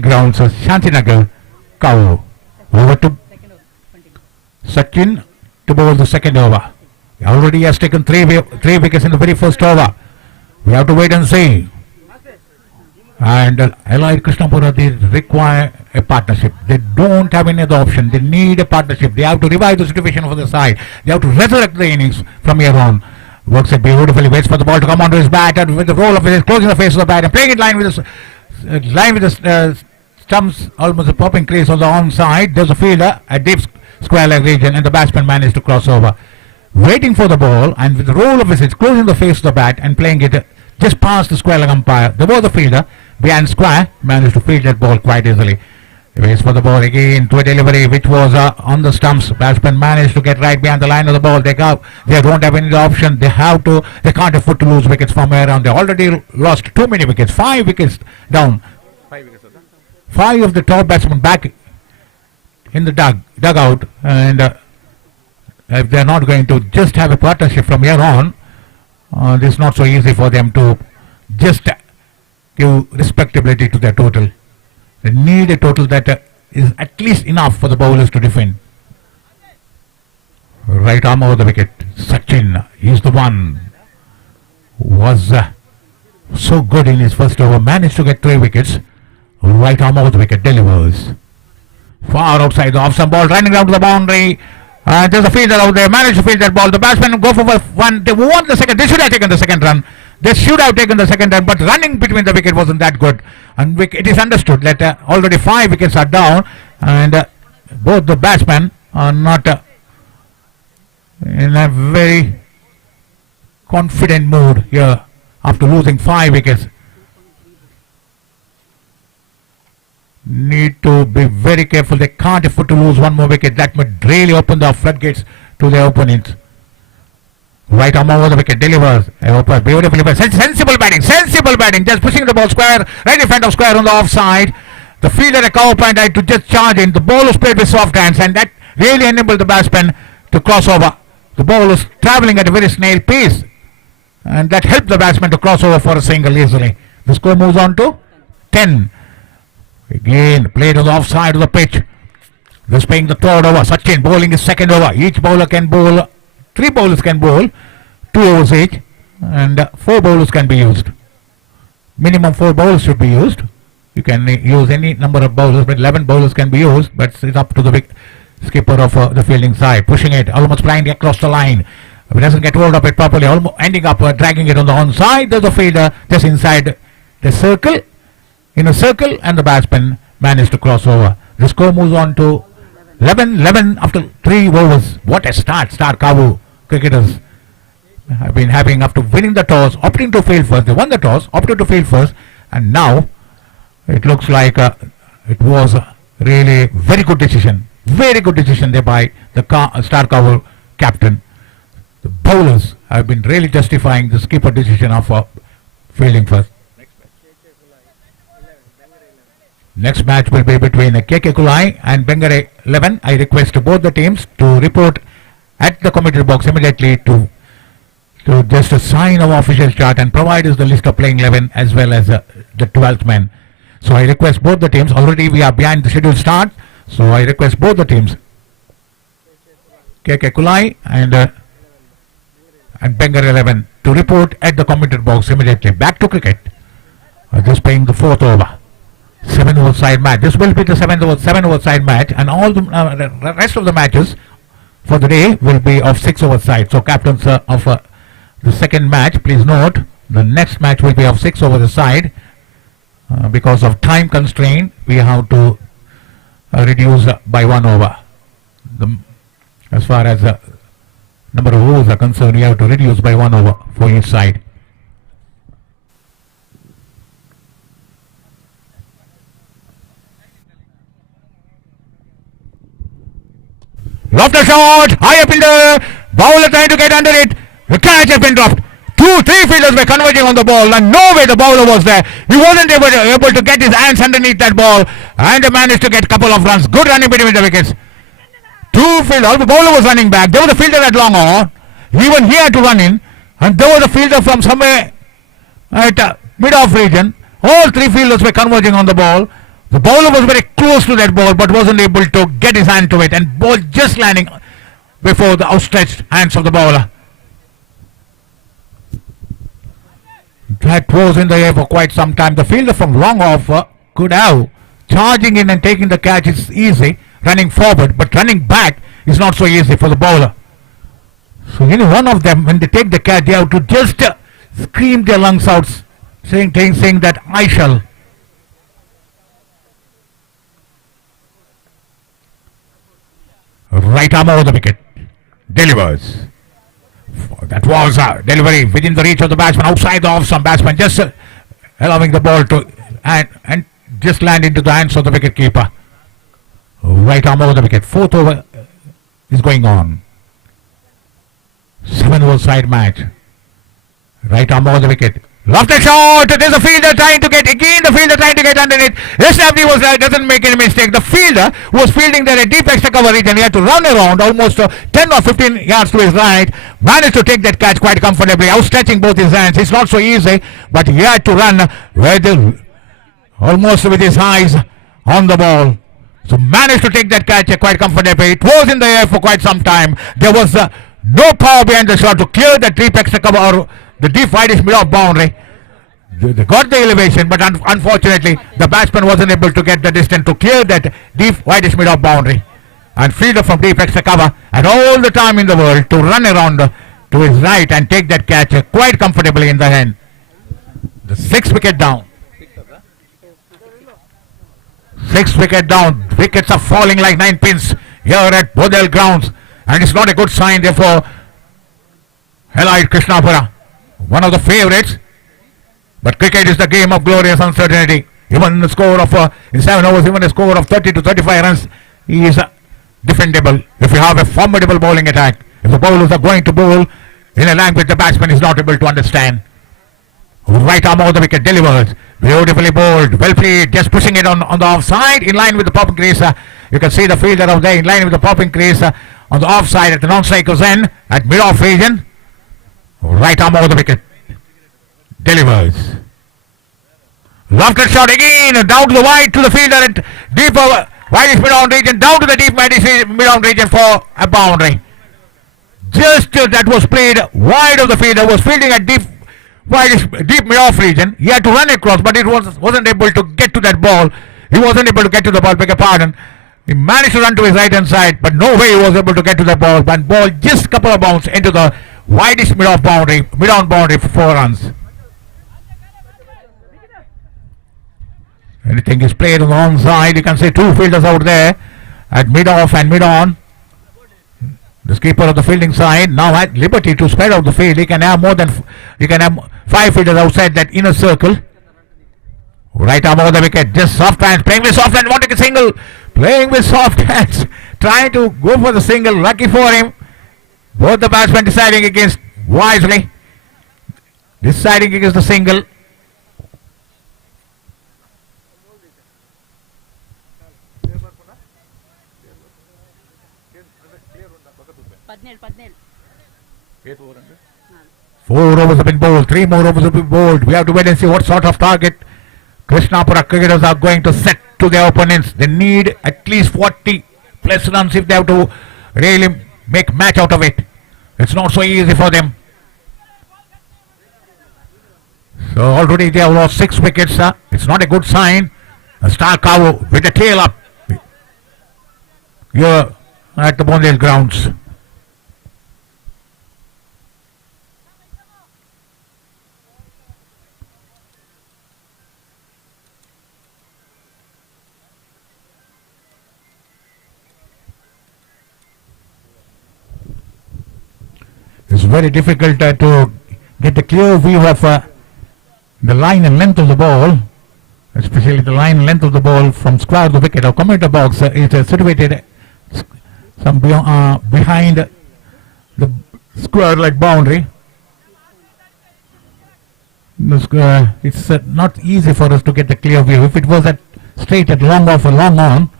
Grounds, Shantinagar, Kauru. Over to Sachin to bowl the second over. He already has taken three wickets in the very first over. We have to wait and see. And Allied Krishnapura, they require a partnership. They don't have any other option. They need a partnership. They have to revive the situation for the side. They have to resurrect the innings from here on. Works it beautifully, waits for the ball to come onto his bat, and with the roll of it, closing the face of the bat and playing it line with the stumps, almost a popping crease on the onside. There's a fielder at deep square leg region, and the batsman managed to cross over. Waiting for the ball, and with the roll of his, closing the face of the bat and playing it just past the square leg umpire. There was the fielder behind square, managed to field that ball quite easily. He waits for the ball again to a delivery which was on the stumps. Batsman managed to get right behind the line of the ball. They don't have any option. They can't afford to lose wickets from here on. They already lost too many wickets. 5 wickets down. 5 of the top batsmen back in the dugout, and if they're not going to just have a partnership from here on, it's not so easy for them to just give respectability to their total. They need a total that is at least enough for the bowlers to defend. Right arm over the wicket. Sachin, he's the one who was so good in his first over. Managed to get 3 wickets. Right arm over the wicket. Delivers. Far outside the off-stump ball. Running down to the boundary. There's a fielder out there. Managed to field that ball. The batsmen go for one. They won the second. They should have taken the second run. They should have taken the second run, but running between the wicket wasn't that good. And it is understood that already 5 wickets are down, and both the batsmen are not in a very confident mood here after losing 5 wickets. Need to be very careful. They can't afford to lose one more wicket. That would really open the floodgates to their opponents. Right arm over the wicket, delivers. Beautifully, sensible batting, just pushing the ball square, right in front of square on the offside. The fielder a cover point had to just charge in. The ball was played with soft hands, and that really enabled the batsman to cross over. The ball was travelling at a very snail pace, and that helped the batsman to cross over for a single easily. The score moves on to 10. Again, played on the offside of the pitch. This being the third over. Sachin bowling his second over. Each bowler can bowl. 3 bowlers can bowl 2 overs each, and 4 bowlers can be used. Minimum 4 bowlers should be used. You can use any number of bowlers, but 11 bowlers can be used, but it's up to the skipper of the fielding side. Pushing it, almost flying across the line. If it doesn't get hold of it properly, almost ending up dragging it on the onside. There's a fielder just inside the circle, in a circle, and the batsman managed to cross over. The score moves on to 11 after 3 overs. What a start Star Kavu cricketers have been having after winning the toss, opting to field first. They won the toss, opted to field first, and now it looks like it was really very good decision there by the Star Kavu captain. The bowlers have been really justifying the skipper decision of fielding first. Next match will be between KK Kulai and Bengare 11. I request both the teams to report at the commentary box immediately to just sign our official chart and provide us the list of playing 11 as well as the 12th man. So I request both the teams. Already we are behind the scheduled start. So I request both the teams, KK Kulai and Bengare 11, to report at the commentary box immediately. Back to cricket. Just playing the 4th over. 7 over side match. This will be the 7 over side match, and all the rest of the matches for the day will be of 6 over side. So captains of the second match, please note the next match will be of 6 over the side. Because of time constraint, we have to reduce by 1 over. As far as the number of overs are concerned, we have to reduce by 1 over for each side. Lofted shot, high up in the bowler trying to get under it. The catch has been dropped. 2-3 fielders were converging on the ball, and no way the bowler was there. He wasn't able to get his hands underneath that ball, and managed to get a couple of runs. Good running between the wickets. 2 fielders, the bowler was running back. There was a fielder at long on. Even he had to run in, and there was a fielder from somewhere at mid-off region. All 3 fielders were converging on the ball. The bowler was very close to that ball, but wasn't able to get his hand to it, and ball just landing before the outstretched hands of the bowler. That was in the air for quite some time. The fielder from long off could have. Charging in and taking the catch is easy, running forward, but running back is not so easy for the bowler. So any one of them, when they take the catch, they have to just scream their lungs out, saying that I shall. Right arm over the wicket. Delivers. That was a delivery within the reach of the batsman, outside the off-stump batsman, just allowing the ball to and just land into the hands of the wicket keeper. Right arm over the wicket. Fourth over is going on. 7 over side match. Right arm over the wicket. Lofted shot. There's a fielder trying to get again. The fielder trying to get underneath. Shakthi was doesn't make any mistake. The fielder was fielding there a deep extra cover region. He had to run around almost 10 or 15 yards to his right. Managed to take that catch quite comfortably. Outstretching both his hands. It's not so easy, but he had to run almost with his eyes on the ball. So managed to take that catch quite comfortably. It was in the air for quite some time. There was no power behind the shot to clear that deep extra cover or the deep wideish mid-off boundary. They got the elevation, but unfortunately the batsman wasn't able to get the distance to clear that deep wideish mid-off boundary. And fielder from deep extra cover had all the time in the world to run around to his right and take that catch quite comfortably in the hand. The 6th wicket down. 6th wicket down. Wickets are falling like 9 pins here at Bodel grounds, and it's not a good sign therefore. Allied Krishnapura, one of the favourites, but cricket is the game of glorious uncertainty. Even the score of in 7 overs, even a score of 30 to 35 runs is defendable if you have a formidable bowling attack. If the bowlers are going to bowl in a language the batsman is not able to understand. Right arm over the wicket, delivers, beautifully bowled, well played, just pushing it on the offside, in line with the popping crease. You can see the fielder out there in line with the popping crease on the offside at the non-striker's end at mid-off region. Right arm over the wicket, delivers. Lofted shot again, down to the wide to the fielder at deep wideish mid-on region, down to the deep mid-on region for a boundary. Just that was played wide of the fielder, was fielding at deep mid-off region. He had to run across, but it wasn't able to get to that ball. He wasn't able to get to the ball, beg your pardon. He managed to run to his right hand side, but no way he was able to get to the ball. But ball just a couple of bounce into the wideish mid-off boundary, mid-on boundary for 4 runs. Anything is played on the wrong side. You can see 2 fielders out there at mid-off and mid-on. The skipper of the fielding side now at liberty to spread out the field. He can have 5 fielders outside that inner circle. Right arm over the wicket, just soft hands, playing with soft hands, wanting a single, playing with soft hands, trying to go for the single. Lucky for him, both the batsmen deciding against wisely, deciding against the single. Four overs have been bowled, 3 more overs have been bowled. We have to wait and see what sort of target Krishnapura cricketers are going to set to their opponents. They need at least 40 plus runs if they have to really make match out of it. It's not so easy for them. So already they have lost 6 wickets. It's not a good sign. A star cow with the tail up here at the Bondale grounds. It's very difficult to get a clear view of the line and length of the ball, especially the line and length of the ball from square of the wicket or commuter box. Is situated some behind the square like boundary. It's not easy for us to get a clear view. If it was at straight at long off or long on,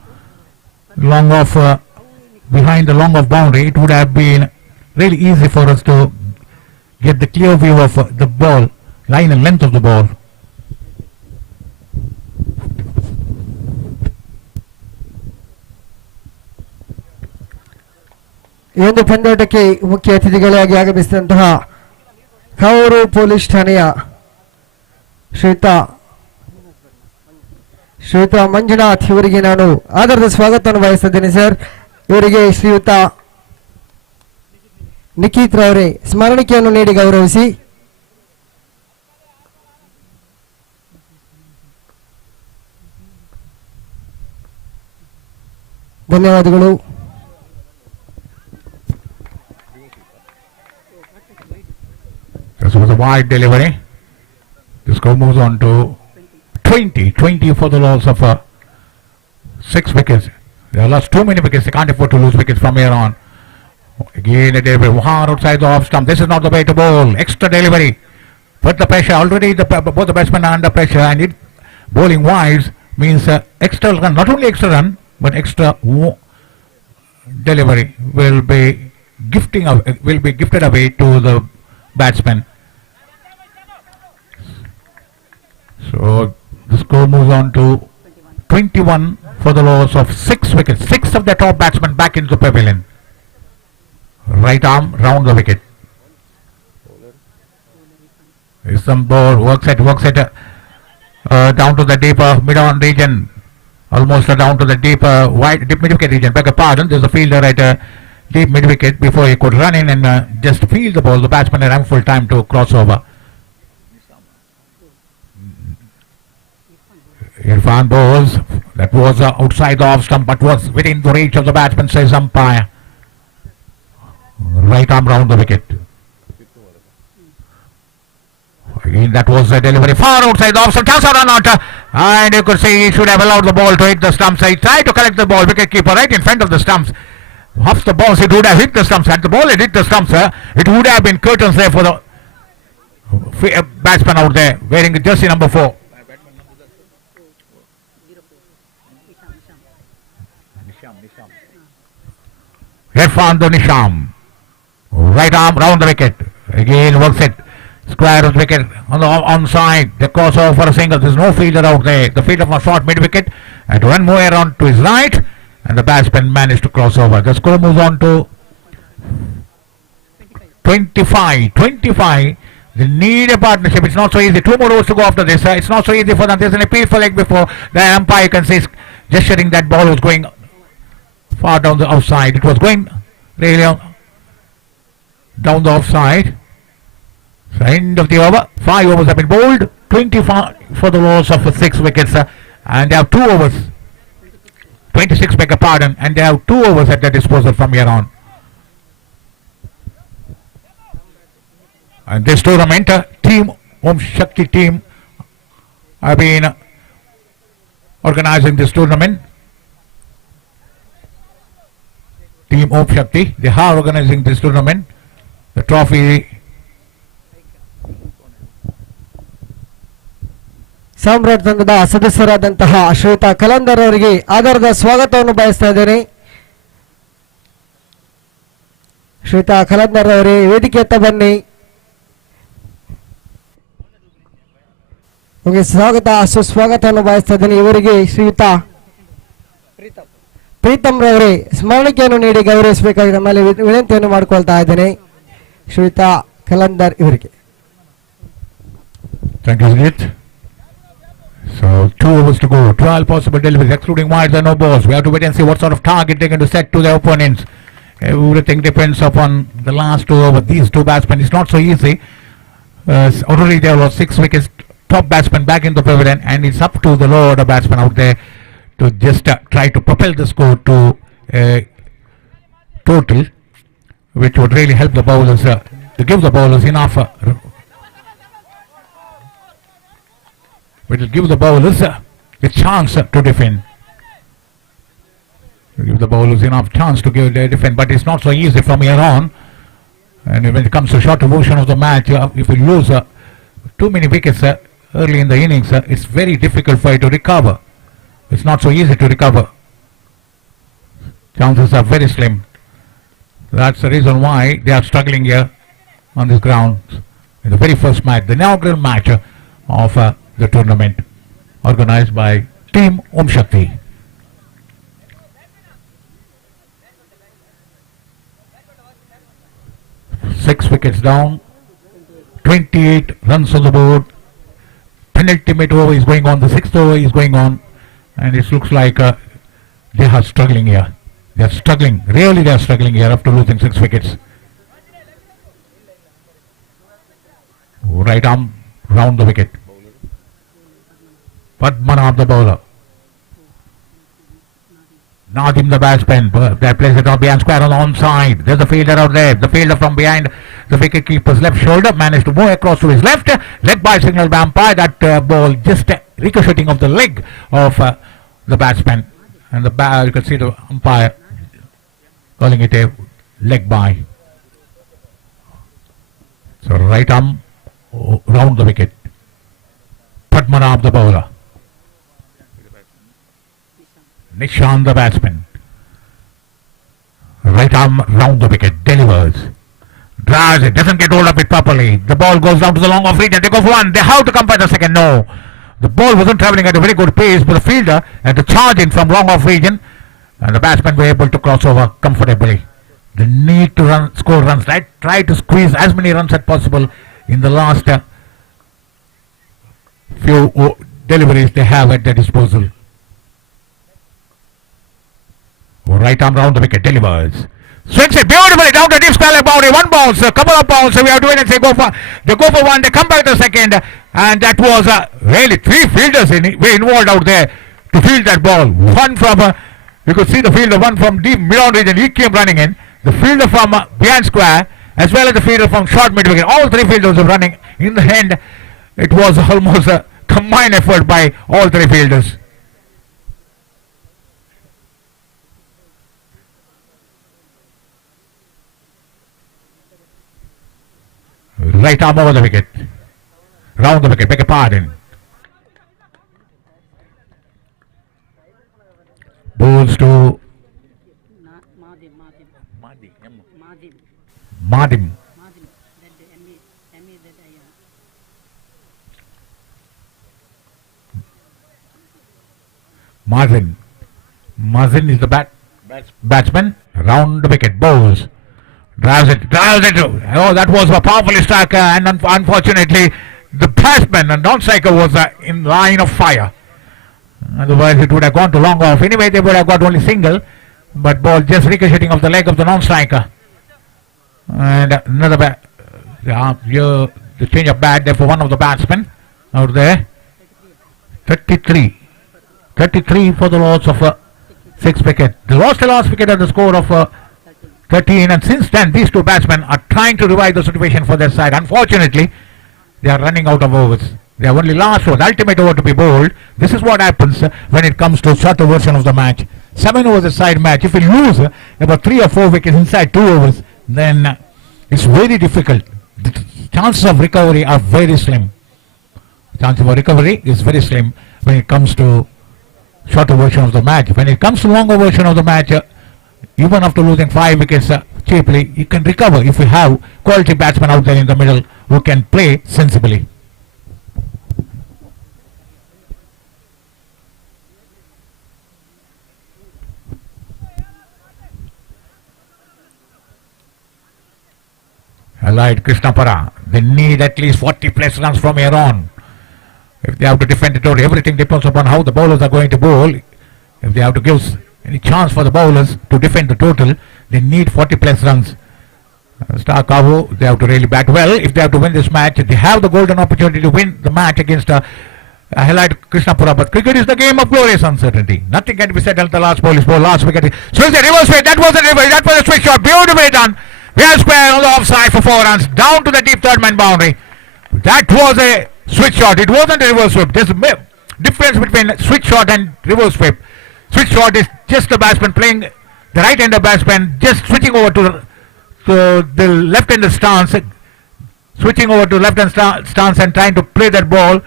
long off behind the long off boundary, it would have been really easy for us to get the clear view of the ball, line and length of the ball. ಈ ಒಂದು ಪಂದ್ಯಾಟಕ್ಕೆ ಮುಖ್ಯ ಅತಿಥಿಗಳಾಗಿ ಆಗಮಿಸಿದಂತಹ Kavoor police ಠಾಣೆಯ ಶ್ರೀಯುತ ಮಂಜುನಾಥ್ ಇವರಿಗೆ ನಾನು ಆಧಾರದ ಸ್ವಾಗತವನ್ನು ಬಯಸುತ್ತೇನೆ ಸರ್. ಇವರಿಗೆ ಶ್ರೀಯುತ ನಿಖಿತ್ ರವರೇ ಸ್ಮರಣಿಕೆಯನ್ನು ನೀಡಿ ಗೌರವಿಸಿ. ಧನ್ಯವಾದಗಳು. This was a wide delivery. The score moves on to 20 for the loss of 6 wickets. They have lost too many wickets. They can't afford to lose wickets from here on. Again, a delivery hard outside the off stump. This is not the way to bowl. Extra delivery. Put the pressure. Already both the batsmen are under pressure, and it bowling wise means extra run. Not only extra run, but extra delivery will be gifted away to the batsman. So the score moves on to 21 for the loss of 6 wickets. 6 of the top batsmen back into the pavilion. Right arm round the wicket. Is some ball works it down to the deeper mid-on region, almost down to the deeper deep mid-wicket region. Beg your pardon, there's a fielder at deep mid-wicket before he could run in and just field the ball. The batsman had ample time to cross over. Irfan bowls. That was outside the off stump, but was within the reach of the batsman, says umpire. Right arm round the wicket. Again, that was a delivery far outside the off stump. Chance or not? And you could see he should have allowed the ball to hit the stumps. He tried to collect the ball. Wicket keeper right in front of the stumps. Off the balls, it would have hit the stumps. Had the ball had hit the stumps, it would have been curtains there for the batsman out there wearing jersey number 4. Irfan Nisham. Right arm round the wicket. Again works it. Square of the wicket on the onside. The crossover for a single. There's no fielder out there. The fielder from a short mid wicket. And one more around to his right. And the batsman managed to cross over. The score moves on to 25. They need a partnership. It's not so easy. 2 more overs to go after this. It's not so easy for them. There's an appeal for leg before. The umpire can say gesturing that ball was going far down the offside. It was going really down the offside. So end of the over. 5 overs have been bowled. 25 for the loss of 6 wickets. And they have 2 overs. 26, beg your pardon. And they have 2 overs at their disposal from here on. And this tournament, team Shakthi team have been organizing this tournament. Team Shakthi, they are organizing this tournament. The trophy. ಸಾಮ್ರಾಟ್ ತಂಡದ ಸದಸ್ಯರಾದಂತಹ ಶ್ವೇತಾ ಕಲಂದರ್ ಅವರಿಗೆ ಆಧಾರದ ಸ್ವಾಗತವನ್ನು ಬಯಸ್ತಾ ಇದ್ದೇನೆ. ಶ್ವೇತಾ ಕಲಂದರ್ ಅವರೇ ವೇದಿಕೆಯತ್ತ ಬನ್ನಿ. ಸ್ವಾಗತ ಸುಸ್ವಾಗತವನ್ನು ಬಯಸ್ತಾ ಇದ್ದೇನೆ. ಇವರಿಗೆ ಶ್ರೀಯುತ ಪ್ರೀತಮ್ ರವರೇ ಸ್ಮರಣಿಕೆಯನ್ನು ನೀಡಿ ಗೌರವಿಸಬೇಕಾಗಿ ನಮ್ಮಲ್ಲಿ ವಿನಂತಿಯನ್ನು ಮಾಡಿಕೊಳ್ತಾ ಇದ್ದೇನೆ. ಶ್ವೇತಾ ಕಲಂದರ್ ಇವರಿಗೆ. Thank you, Sujit. So 2 overs to go, 12 possible deliveries excluding wides and no balls. We have to wait and see what sort of target they're going to set to their opponents. Everything depends upon the last 2 overs. These 2 batsmen, it's not so easy. Already there were 6 wickets, top batsman back in the pavilion, and it's up to the lower order batsman out there to just try to propel the score to a total, which would really help the bowlers, to give the bowlers enough which will give the bowlers a chance to defend. Give the bowlers enough chance to give their defend, but it's not so easy from here on. And when it comes to short version of the match, if you lose too many wickets early in the innings, it's very difficult for you to recover. It's not so easy to recover. Chances are very slim. That's the reason why they are struggling here on this ground in the very first match, the inaugural match of the tournament organized by Team Shakthi. Six wickets down, 28 runs on the board. Penultimate over is going on, the 6th over is going on, and it looks like they are struggling here. They are struggling, really they are struggling here after losing 6 wickets. Right arm round the wicket. Padmanabh the bowler. Nadim the batsman. That plays it on behind square on the onside. There's the fielder out there. The fielder from behind the wicket keeper's left shoulder managed to move across to his left. Leg by signal by umpire. That ball just ricocheting off the leg of the batsman. And you can see the umpire calling it a leg by. So right arm round the wicket. Padmanabh the bowler. Nishan the batsman. Right arm round the wicket. Delivers. Drives it. Doesn't get hold of it properly. The ball goes down to the long off region. They go for one. They have to come for the second. No. The ball wasn't travelling at a very good pace, but the fielder had to charge in from long off region, and the batsmen were able to cross over comfortably. They need to score runs, right? Try to squeeze as many runs as possible in the last few deliveries they have at their disposal. Right arm round the wicket, delivers. Swings it beautifully down the deep square boundary. One bounce, a couple of bounces. We have to wait and say they go for one. They come back to the second, and that was really three fielders were involved out there to field that ball. One from you could see the fielder, one from deep mid-on region. He came running in. The fielder from behind square, as well as the fielder from short mid wicket. All three fielders were running. In the end, it was almost a combined effort by all three fielders. Right arm over the wicket. Round the wicket, beg your pardon. Balls to Madim. Mazin is the batsman. Round the wicket, bowls. Drives it. Oh, that was a powerful striker, and unfortunately, the batsman and non-striker was in line of fire. Otherwise, it would have gone to long off. Anyway, they would have got only single, but ball just ricocheting off the leg of the non-striker. And another the change of bat there for one of the batsmen out there. 33 for the loss of 6 wicket. They lost the last wicket at the score of 13, and since then these two batsmen are trying to revive the situation for their side. Unfortunately, they are running out of overs. They have only last over, the ultimate over to be bowled. This is what happens when it comes to shorter version of the match. 7 overs a side match. If you lose about 3 or 4 wickets inside 2 overs, then it's very difficult. The chances of recovery are very slim. Chances of recovery is very slim when it comes to shorter version of the match. When it comes to longer version of the match, even after losing 5 wickets cheaply, you can recover if you have quality batsmen out there in the middle who can play sensibly. Allied Krishnapara, they need at least 40 plus runs from here on. If they have to defend the total, everything depends upon how the bowlers are going to bowl. If they have to give any chance for the bowlers to defend the total, they need 40 plus runs. Star Kavu, they have to really bat well. If they have to win this match, they have the golden opportunity to win the match against Allied Krishnapura. But cricket is the game of glorious uncertainty. Nothing can be said until the last ball is bowled. Last wicket. So it's a reverse way. That was a reverse. That was a switch shot. Beautifully done. Well square on the offside for 4 runs. Down to the deep third man boundary. That was a switch shot. It wasn't a reverse whip. There's a difference between switch shot and reverse whip. Switch shot is just the batsman playing the right-hander batsman, just switching over to the left-hander stance, switching over to left-hand stance and trying to play that ball,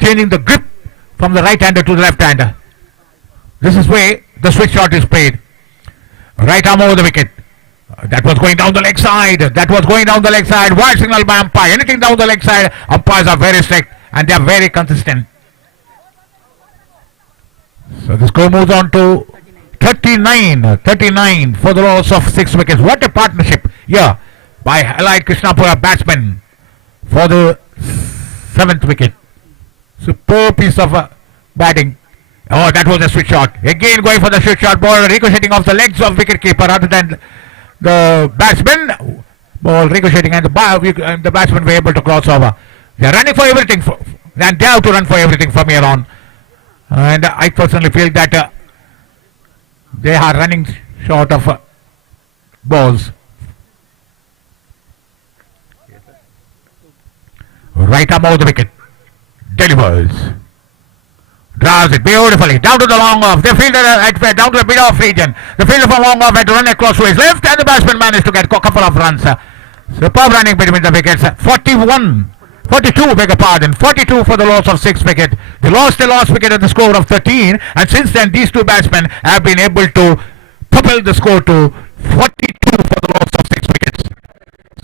changing the grip from the right-hander to the left-hander. This is where the switch shot is played. Right arm over the wicket. That was going down the leg side. Wide signal by umpire. Anything down the leg side, umpires are very strict and they are very consistent. So the score moves on to 39 for the loss of 6 wickets. What a partnership here by Allied Krishnapura batsmen for the 7th wicket. Superb piece of batting. Oh, that was a switch shot. Again going for the switch shot, ball ricocheting off the legs of wicketkeeper rather than the batsman. Ball ricocheting and the batsmen were able to cross over. They are running for everything and they have to run for everything from here on. And I personally feel that they are running short of balls. Right arm over the wicket. Delivers. Drives does it beautifully. Down to the long off. The fielder down to the mid-off region. The fielder from long off had to run across to his left, and the batsman managed to get a couple of runs. Superb running between the wickets. 42, beg your pardon. 42 for the loss of 6 wicket. They lost the last wicket at the score of 13, and since then these two batsmen have been able to propel the score to 42 for the loss of 6 wickets.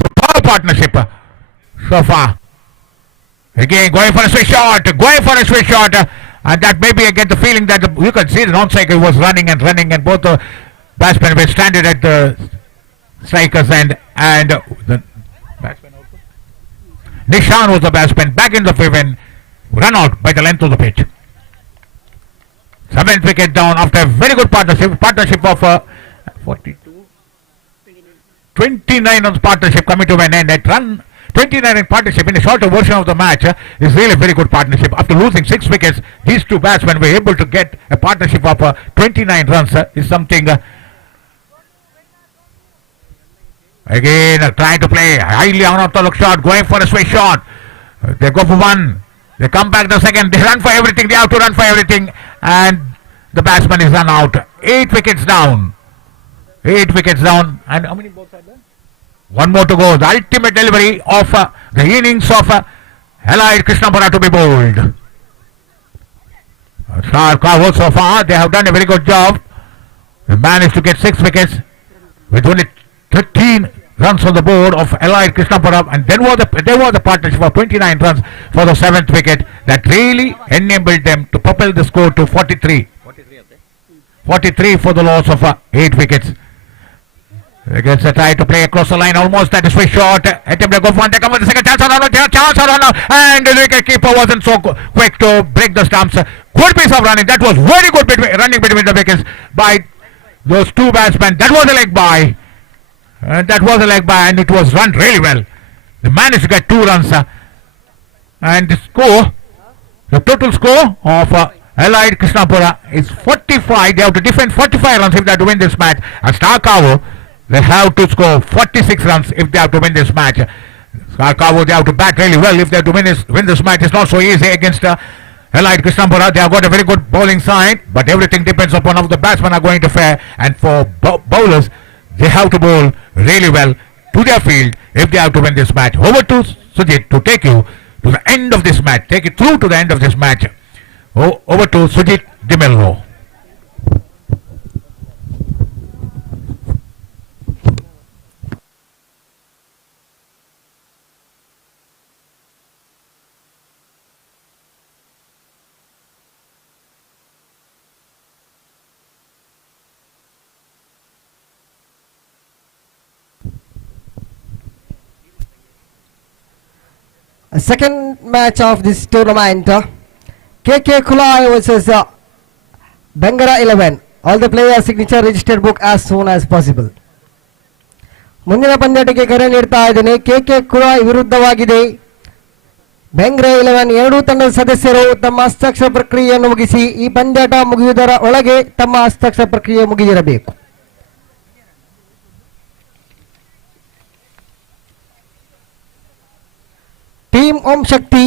Superb partnership so far. Again, going for a switch shot, and that maybe I get the feeling that you can see the non-striker was running, and both the batsmen were stranded at the striker's end, and the batsman also. Nishan was the batsman back in the field and run out by the length of the pitch. 7th wicket down after a very good partnership of 42, 29 runs partnership coming to an end. That run 29 in partnership in a shorter version of the match is really very good partnership. After losing 6 wickets, these two batsmen were able to get a partnership of 29 runs. Is something. Again, trying to play highly unorthodox shot, going for a switch shot. They go for one. They come back the second. They run for everything. They have to run for everything, and the batsman is run out. 8 wickets down. 8 wickets down, and how many balls are there? One more to go. The ultimate delivery of the innings of Allied Krishnapura to be bowled. Sarkar so far, they have done a very good job. They managed to get 6 wickets with only 13 runs on the board of Allied Krishnapura, and then was the partnership of 29 runs for the 7th wicket that really enabled them to propel the score to 43. 43 for the loss of 8 wickets. Against a try to play across the line, almost at a switch shot. Attempt to go for one, they come with the second chance or no, and the wicket keeper wasn't so quick to break the stumps. Good piece of running. That was very good running between the wickets by those two batsmen. That was a leg by. And it was run really well. They managed to get 2 runs. And the total score of Allied Krishnapura is 45. They have to defend 45 runs if they have to win this match. And Starkavo, they have to score 46 runs if they have to win this match. Starkavo, they have to bat really well if they have to win this match. It's not so easy against Allied Krishnapura. They have got a very good bowling side, but everything depends upon how the batsmen are going to fare. And for bowlers, they have to bowl really well to their field if they have to win this match. Over to Sujit to take you to the end of this match. Take it through to the end of this match. Over to Sujit Dimello. Second match of this tournament, KK Kulai versus Bengara 11. All the players signature registered book as soon as possible. ಮುಂದಿನ ಪಂದ್ಯಕ್ಕೆ ಕರೆ ನೀಡ್ತಾ ಇದ್ದೇನೆ. KK Kulai ವಿರುದ್ಧವಾಗಿದೆ ಬೆಂಗ್ರಾ 11. ಎರಡೂ ತಂಡದ ಸದಸ್ಯರು ತಮ್ಮ ಹಸ್ತಾಕ್ಷರ ಪ್ರಕ್ರಿಯೆಯನ್ನು ಮುಗಿಸಿ ಈ ಪಂದ್ಯಾಟ ಮುಗಿಯುವುದರ ಒಳಗೆ ತಮ್ಮ ಹಸ್ತಾಕ್ಷರ ಪ್ರಕ್ರಿಯೆ ಮುಗಿದಿರಬೇಕು. ಟೀಮ್ ಓಂ ಶಕ್ತಿ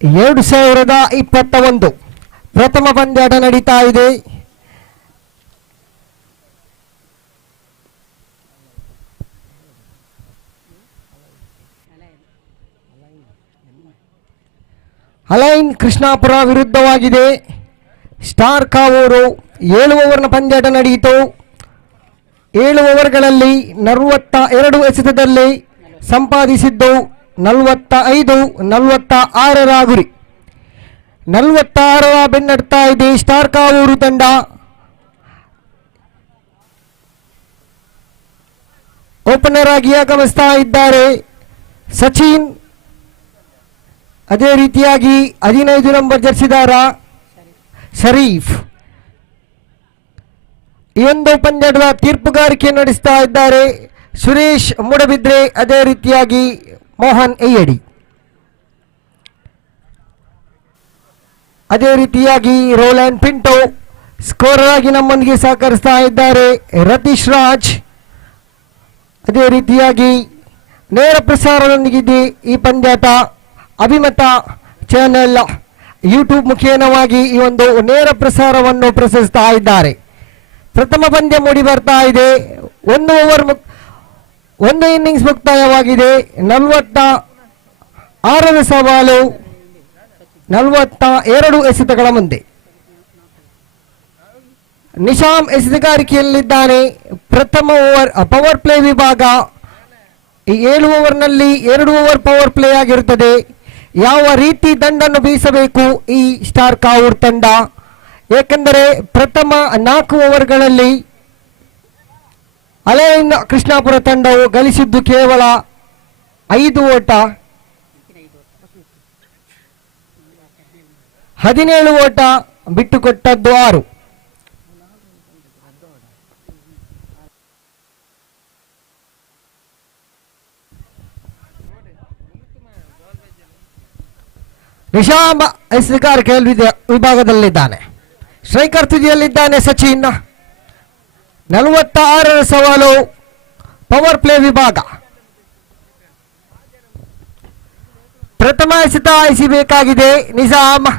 2021 ಪ್ರಥಮ ಪಂದ್ಯಾಟ ನಡೀತಾ ಇದೆ. ಅಲೈನ್ ಕೃಷ್ಣಾಪುರ ವಿರುದ್ಧವಾಗಿದೆ. ಸ್ಟಾರ್ ಕಾವೂರು 7 ಓವರ್ನ ಪಂದ್ಯಾಟ ನಡೆಯಿತು. 7 ಓವರ್ಗಳಲ್ಲಿ 42 ಎಸೆತದಲ್ಲಿ ಸಂಪಾದಿಸಿದ್ದು 45-46 ಗುರಿ. 46 ಬೆನ್ನಡ್ತಾ ಇದೆ ಸ್ಟಾರ್ ಕಾವೂರು ತಂಡ. ಓಪನರ್ ಆಗಿ ಆಗಮಿಸ್ತಾ ಇದ್ದಾರೆ ಸಚಿನ್. ಅದೇ ರೀತಿಯಾಗಿ 15 ನಂಬರ್ ಜರ್ಸಿದಾರ ಶರೀಫ್. ಈ ಒಂದು ಪಂದ್ಯದ ತೀರ್ಪುಗಾರಿಕೆ ನಡೆಸ್ತಾ ಇದ್ದಾರೆ ಸುರೇಶ್ ಮೂಡಬಿದ್ರೆ, ಅದೇ ರೀತಿಯಾಗಿ ಮೋಹನ್ ಎಯ್ಯಡಿ, ಅದೇ ರೀತಿಯಾಗಿ ರೋಲ್ಯಾಂಡ್ ಪಿಂಟೋ. ಸ್ಕೋರರ್ ಆಗಿ ನಮ್ಮೊಂದಿಗೆ ಸಹಕರಿಸ್ತಾ ಇದ್ದಾರೆ ರತೀಶ್ ರಾಜ್. ಅದೇ ರೀತಿಯಾಗಿ ನೇರ ಪ್ರಸಾರದೊಂದಿಗಿದೆ ಈ ಪಂದ್ಯಾಟ ಅಭಿಮತ ಚಾನೆಲ್. ಯೂಟ್ಯೂಬ್ ಮುಖೇನವಾಗಿ ಈ ಒಂದು ನೇರ ಪ್ರಸಾರವನ್ನು ಪ್ರಶ್ನಿಸ್ತಾ ಇದ್ದಾರೆ. ಪ್ರಥಮ ಪಂದ್ಯ ಮೂಡಿ ಬರ್ತಾ ಇದೆ. ಒಂದು ಇನ್ನಿಂಗ್ಸ್ ಮುಕ್ತಾಯವಾಗಿದೆ. 46ರ ಸವಾಲು 42 ಎಸೆತಗಳ ಮುಂದೆ. ನಿಶಾಮ್ ಎಸೆತಗಾರಿಕೆಯಲ್ಲಿದ್ದಾನೆ. ಪ್ರಥಮ ಓವರ್ ಪವರ್ ಪ್ಲೇ ವಿಭಾಗ. ಈ 7 ಓವರ್ನಲ್ಲಿ 2 ಓವರ್ ಪವರ್ ಪ್ಲೇ ಆಗಿರುತ್ತದೆ. ಯಾವ ರೀತಿ ದಂಡನ್ನು ಬೀಸಬೇಕು ಈ ಸ್ಟಾರ್ ಕಾವೂರ್ ತಂಡ, ಏಕೆಂದರೆ ಪ್ರಥಮ 4 ಓವರ್ಗಳಲ್ಲಿ ಅಲೆಯಿಂದ ಕೃಷ್ಣಾಪುರ ತಂಡವು ಗಳಿಸಿದ್ದು ಕೇವಲ 5 ಓಟ, 17 ಓಟ, ಬಿಟ್ಟುಕೊಟ್ಟದ್ದು 6. ನಿಶಾಮ್ ಎಸೆಗಾರಿಕೆ ವಿಭಾಗದಲ್ಲಿದ್ದಾನೆ. ಸ್ಟ್ರೈಕರ್ ತುದಿಯಲ್ಲಿದ್ದಾನೆ ಸಚಿನ್. 46ರ ಸವಾಲು ಪವರ್ ಪ್ಲೇ ವಿಭಾಗ. ಪ್ರಥಮ ಎಸೆತ ಎಸೆಯಬೇಕಾಗಿದೆ Nizam.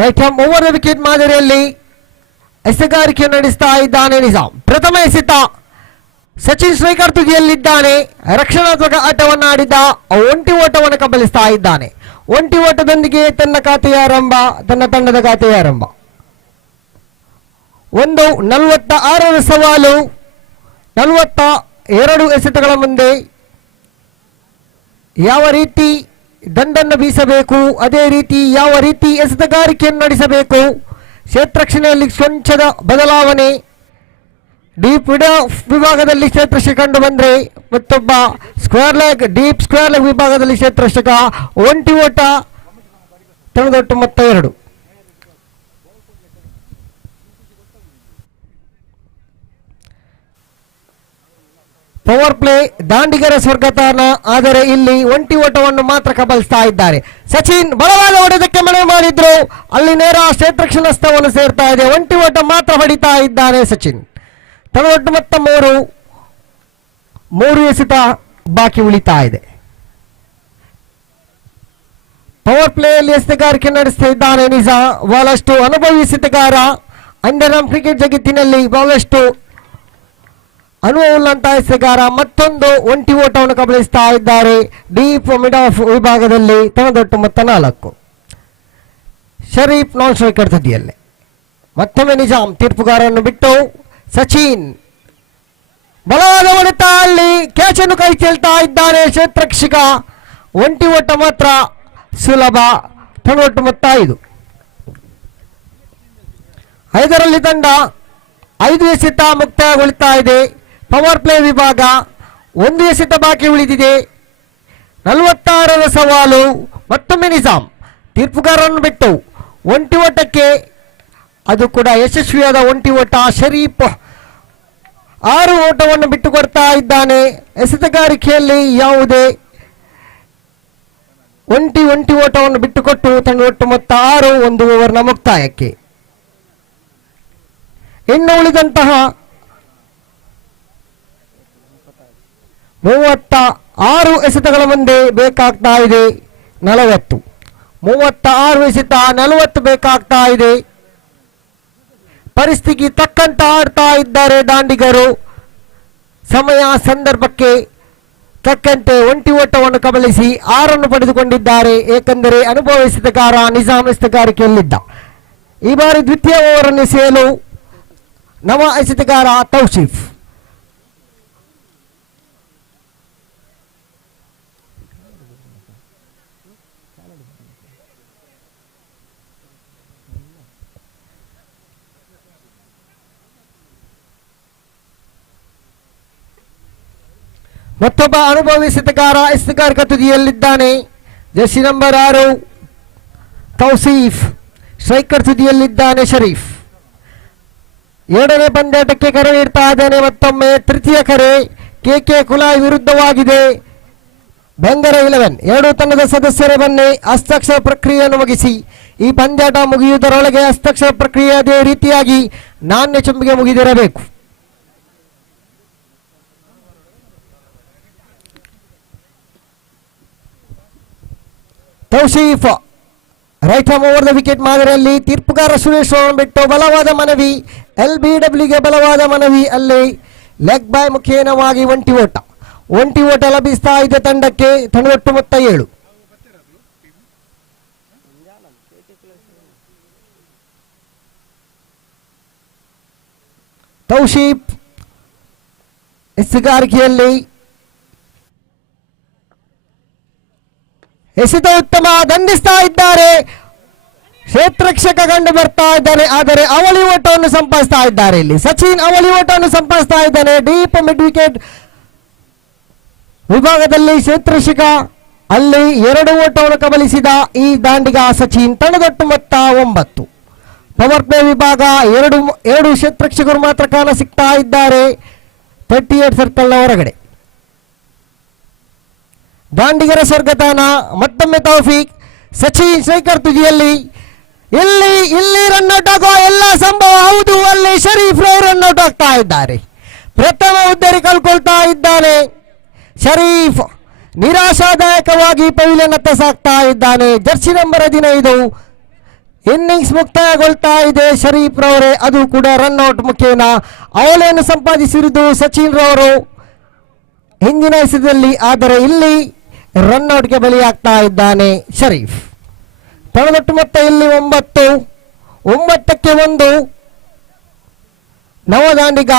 Right hand over wicket ಮಾದರಿಯಲ್ಲಿ ಎಸೆಗಾರಿಕೆ ನಡೆಸ್ತಾ ಇದ್ದಾನೆ ನಿಜಾಮ್. ಪ್ರಥಮ ಎಸೆತ ಸಚಿನ್ ಸ್ಟ್ರೈಕರ್ ತುದಿಯಲ್ಲಿದ್ದಾನೆ. ರಕ್ಷಣಾತ್ಮಕ ಆಟವನ್ನು ಆಡಿದ ಒಂಟಿ ಓಟವನ್ನು ಕಬಲಿಸ್ತಾ ಇದ್ದಾನೆ. ಒಂಟಿ ಓಟದೊಂದಿಗೆ ತನ್ನ ಖಾತೆಯ ಆರಂಭ, ತನ್ನ ತಂಡದ ಖಾತೆಯ ಆರಂಭ. 46ರ ಸವಾಲು 42 ಎಸೆತಗಳ ಮುಂದೆ. ಯಾವ ರೀತಿ ದಂಡನ್ನು ಬೀಸಬೇಕು, ಅದೇ ರೀತಿ ಯಾವ ರೀತಿ ಎಸೆತಗಾರಿಕೆಯನ್ನು ನಡೆಸಬೇಕು. ಕ್ಷೇತ್ರರಕ್ಷಣೆಯಲ್ಲಿ ಕೊಂಚದ ಬದಲಾವಣೆ. ಡೀಪ್ ವಿಭಾಗದಲ್ಲಿ ಕ್ಷೇತ್ರರಕ್ಷಕ ಕಂಡು ಬಂದರೆ ಮತ್ತೊಬ್ಬ square leg, deep square leg ವಿಭಾಗದಲ್ಲಿ ಕ್ಷೇತ್ರರಕ್ಷಕ. ಒಂಟಿ ಓಟ, ತಂಡದೊಟ್ಟು ಮೊತ್ತ 2. ಪವರ್ ಪ್ಲೇ ದಾಂಡಿಗರ ಸ್ವರ್ಗತಾನ, ಆದರೆ ಇಲ್ಲಿ ಒಂಟಿ ಓಟವನ್ನು ಮಾತ್ರ ಕಬಲಿಸ್ತಾ ಇದ್ದಾರೆ. ಸಚಿನ್ ಬಲವಾದ ಹೊಡೆದಕ್ಕೆ ಮನವಿ ಮಾಡಿದ್ರು, ಅಲ್ಲಿ ನೇರ ಕ್ಷೇತ್ರರಕ್ಷಣ ಸ್ಥವನ್ನು ಸೇರ್ತಾ ಇದೆ. ಒಂಟಿ ಓಟ ಮಾತ್ರ ಹೊಡಿತಾ ಇದ್ದಾನೆ ಸಚಿನ್. ತಂಡದೊಟ್ಟು ಮೊತ್ತ 3 ಎಸೆತ ಬಾಕಿ ಉಳಿತಾ ಇದೆ. ಪವರ್ ಪ್ಲೇಯಲ್ಲಿ ಎಸೆತಗಾರಿಕೆ ನಡೆಸ್ತಾ ಇದ್ದಾನೆ ನಿಜಾ. ಬಹಳಷ್ಟು ಅನುಭವಿ ಎಸೆತಗಾರ. ಅಂಡರ್ಆರ್ಮ್ ಕ್ರಿಕೆಟ್ ಜಗತ್ತಿನಲ್ಲಿ ಬಹಳಷ್ಟು ಅನುಭವವುಳ್ಳಂತಹ ಎಸೆಗಾರ. ಮತ್ತೊಂದು ಒಂಟಿ ಓಟವನ್ನು ಕಬಲಿಸ್ತಾ ಇದ್ದಾರೆ ಡೀಪ್ ಮಿಡ್ ಆಫ್ ವಿಭಾಗದಲ್ಲಿ. ತಂಡದೊಟ್ಟು ಮೊತ್ತ 4. ಶರೀಫ್ ನಾನ್ ಸ್ಟ್ರೈಕರ್ ತುದಿಯಲ್ಲಿ. ಮತ್ತೊಮ್ಮೆ ನಿಜಾಮ್ ತೀರ್ಪುಗಾರನ್ನು ಬಿಟ್ಟು ಸಚಿನ್ ಬಲವಾದ ಹೊಡೆತ, ಅಲ್ಲಿ ಕ್ಯಾಚ್ ಅನ್ನು ಕೈ ಚೆಲ್ತಾ ಇದ್ದಾನೆ ಕ್ಷೇತ್ರರಕ್ಷಕ. ಒಂಟಿ ಓಟ ಮಾತ್ರ ಸುಲಭ. ತಂಡದೊಟ್ಟು ಮೊತ್ತ 5. 5ರಲ್ಲಿ ತಂಡ 5 ಎಸೆತ ಮುಕ್ತಾಯಗೊಳ್ತಾ ಇದೆ. ಪವರ್ ಪ್ಲೇ ವಿಭಾಗ 1 ಎಸೆತ ಬಾಕಿ ಉಳಿದಿದೆ. 46ರ ಸವಾಲು. ಮತ್ತೊಮ್ಮೆ ನಿಜಾಮ್ ತೀರ್ಪುಗಾರರನ್ನು ಬಿಟ್ಟು ಒಂಟಿ ಓಟಕ್ಕೆ, ಅದು ಕೂಡ ಯಶಸ್ವಿಯಾದ ಒಂಟಿ ಓಟ. ಶರೀಫ್ 6 ಓಟವನ್ನು ಬಿಟ್ಟು ಕೊಡ್ತಾ ಇದ್ದಾನೆ. ಎಸೆತಗಾರಿಕೆಯಲ್ಲಿ ಯಾವುದೇ ಒಂಟಿ ಓಟವನ್ನು ಬಿಟ್ಟುಕೊಟ್ಟು ತಂಡದೊಟ್ಟು ಮೊತ್ತ 6, 1 ಓವರ್ನ ಮುಕ್ತಾಯಕ್ಕೆ. ಇನ್ನು ಉಳಿದಂತಹ 36 ಎಸೆತಗಳ ಮುಂದೆ ಬೇಕಾಗ್ತಾ ಇದೆ 40. 36 ಎಸೆತ 40 ಬೇಕಾಗ್ತಾ ಇದೆ. ಪರಿಸ್ಥಿತಿ ತಕ್ಕಂತ ಆಡ್ತಾ ಇದ್ದಾರೆ ದಾಂಡಿಗರು. ಸಮಯ ಸಂದರ್ಭಕ್ಕೆ ತಕ್ಕಂತೆ ಒಂಟಿ ಓಟವನ್ನು ಕಬಲಿಸಿ 6 ಪಡೆದುಕೊಂಡಿದ್ದಾರೆ. ಏಕೆಂದರೆ ಅನುಭವ ಎಸೆತಗಾರ ನಿಜಾಮ್ ಎಸೆತಗಾರಿಕೆಯಲ್ಲಿದ್ದ. ಈ ಬಾರಿ ದ್ವಿತೀಯ ಓವರನ್ನು ಎಸೆಯಲು ನವ ಎಸೆತಗಾರ ತೌಸೀಫ್. ಮತ್ತೊಬ್ಬ ಅನುಭವಿ ಎಸೆತಗಾರ ತುದಿಯಲ್ಲಿದ್ದಾನೆ. Jersey number 6 Tauseef. ಸ್ಟ್ರೈಕರ್ ತುದಿಯಲ್ಲಿದ್ದಾನೆ ಶರೀಫ್. 2ನೇ ಪಂದ್ಯಾಟಕ್ಕೆ ಕರೆ ನೀಡ್ತಾ ಇದ್ದಾನೆ. ಮತ್ತೊಮ್ಮೆ ತೃತೀಯ ಕರೆ ಕೆಕೆ ಕುಲಾಯ್ ವಿರುದ್ಧವಾಗಿದೆ. ಬೆಂಗರ 11 2 ತಂಡದ ಸದಸ್ಯರೇ ಬನ್ನಿ. ಹಸ್ತಾಕ್ಷರ ಪ್ರಕ್ರಿಯೆಯನ್ನು ಮುಗಿಸಿ ಈ ಪಂದ್ಯಾಟ ಮುಗಿಯುವುದರೊಳಗೆ ಹಸ್ತಾಕ್ಷರ ಪ್ರಕ್ರಿಯೆ ಅದೇ ರೀತಿಯಾಗಿ ನಾಣ್ಯ ಚುಂಬಿಗೆ ಮುಗಿದಿರಬೇಕು. Tauseef right arm over the wicket ಮಾದರಿಯಲ್ಲಿ ತೀರ್ಪುಗಾರ ಸುರೇಶ್ ಬಿಟ್ಟು ಬಲವಾದ ಮನವಿ, LBWಗೆ ಬಲವಾದ ಮನವಿ. ಅಲ್ಲಿ ಲೆಗ್ ಬಾಯ್ ಮುಖೇನವಾಗಿ ಒಂಟಿ ಓಟ ಲಭಿಸ್ತಾ ಇದೆ ತಂಡಕ್ಕೆ. ತಂಡೊಟ್ಟು ಮೊತ್ತ 7. ತೌಶೀಫ್ ಎಸೆಗಾರಿಕೆಯಲ್ಲಿ ಎಸೆತ ಉತ್ತಮ, ದಂಡಿಸ್ತಾ ಇದ್ದಾರೆ. ಕ್ಷೇತ್ರರಕ್ಷಕ ಕಂಡು ಬರ್ತಾ ಇದ್ದಾನೆ, ಆದರೆ ಅವಳಿ ಓಟವನ್ನು ಸಂಪಾದಿಸ್ತಾ ಇದ್ದಾರೆ. ಇಲ್ಲಿ ಸಚಿನ್ ಅವಳಿ ಓಟವನ್ನು ಸಂಪಾದಿಸ್ತಾ ಇದ್ದಾನೆ. ಡೀಪ್ ಮಿಡ್ ವಿಕೆಟ್ ವಿಭಾಗದಲ್ಲಿ ಕ್ಷೇತ್ರರಕ್ಷಕ ಅಲ್ಲಿ 2 ಓಟವನ್ನು ಕಬಲಿಸಿದ ಈ ದಾಂಡಿಗ ಸಚಿನ್. ತಂಡದೊಟ್ಟು ಮೊತ್ತ 9. ಪವರ್ ಪ್ಲೇ ವಿಭಾಗ 2 ಕ್ಷೇತ್ರರಕ್ಷಕರು ಮಾತ್ರ ಕಾಣ ಸಿಗ್ತಾ ಇದ್ದಾರೆ 38 ಸರ್ಕಲ್ನ ಹೊರಗಡೆ. ದಾಂಡಿಗರ ಸ್ವರ್ಗತಾನ ಮತ್ತೊಮ್ಮೆ ತೌಫೀಕ್. ಸಚಿನ್ ಸ್ಟ್ರೈಕರ್ ತುದಿಯಲ್ಲಿ ಇಲ್ಲಿ ರನ್ಔಟ್ ಆಗುವ ಎಲ್ಲ ಸಂಭವ ಹೌದು. ಅಲ್ಲಿ ಶರೀಫ್ ರನ್ಔಟ್ ಆಗ್ತಾ ಇದ್ದಾರೆ. ಪ್ರಥಮ ಉದ್ದರಿ ಕಳ್ಕೊಳ್ತಾ ಇದ್ದಾನೆ ಶರೀಫ್. ನಿರಾಶಾದಾಯಕವಾಗಿ ಪವಿಲಿಯನ್ ಹತ್ತ ಸಾಕ್ತಾ ಇದ್ದಾನೆ. Jersey number 15. ಇನ್ನಿಂಗ್ಸ್ ಮುಕ್ತಾಯಗೊಳ್ತಾ ಇದೆ ಶರೀಫ್ ರವರೇ, ಅದು ಕೂಡ ರನ್ಔಟ್ ಮುಖೇನ. ಅವಳೆಯನ್ನು ಸಂಪಾದಿಸಿರುವುದು ಸಚಿನ್ ರವರು ಹಿಂದಿನ ಎಸೆತದಲ್ಲಿ, ಆದರೆ ಇಲ್ಲಿ ರನ್ಔಟ್ಗೆ ಬಲಿಯಾಗ್ತಾ ಇದ್ದಾನೆ ಶರೀಫ್. ತಂಡದೊಟ್ಟು ಮೊತ್ತ ಇಲ್ಲಿ 9. 9ಕ್ಕೆ 1. ನವದಾಂಡಿಗ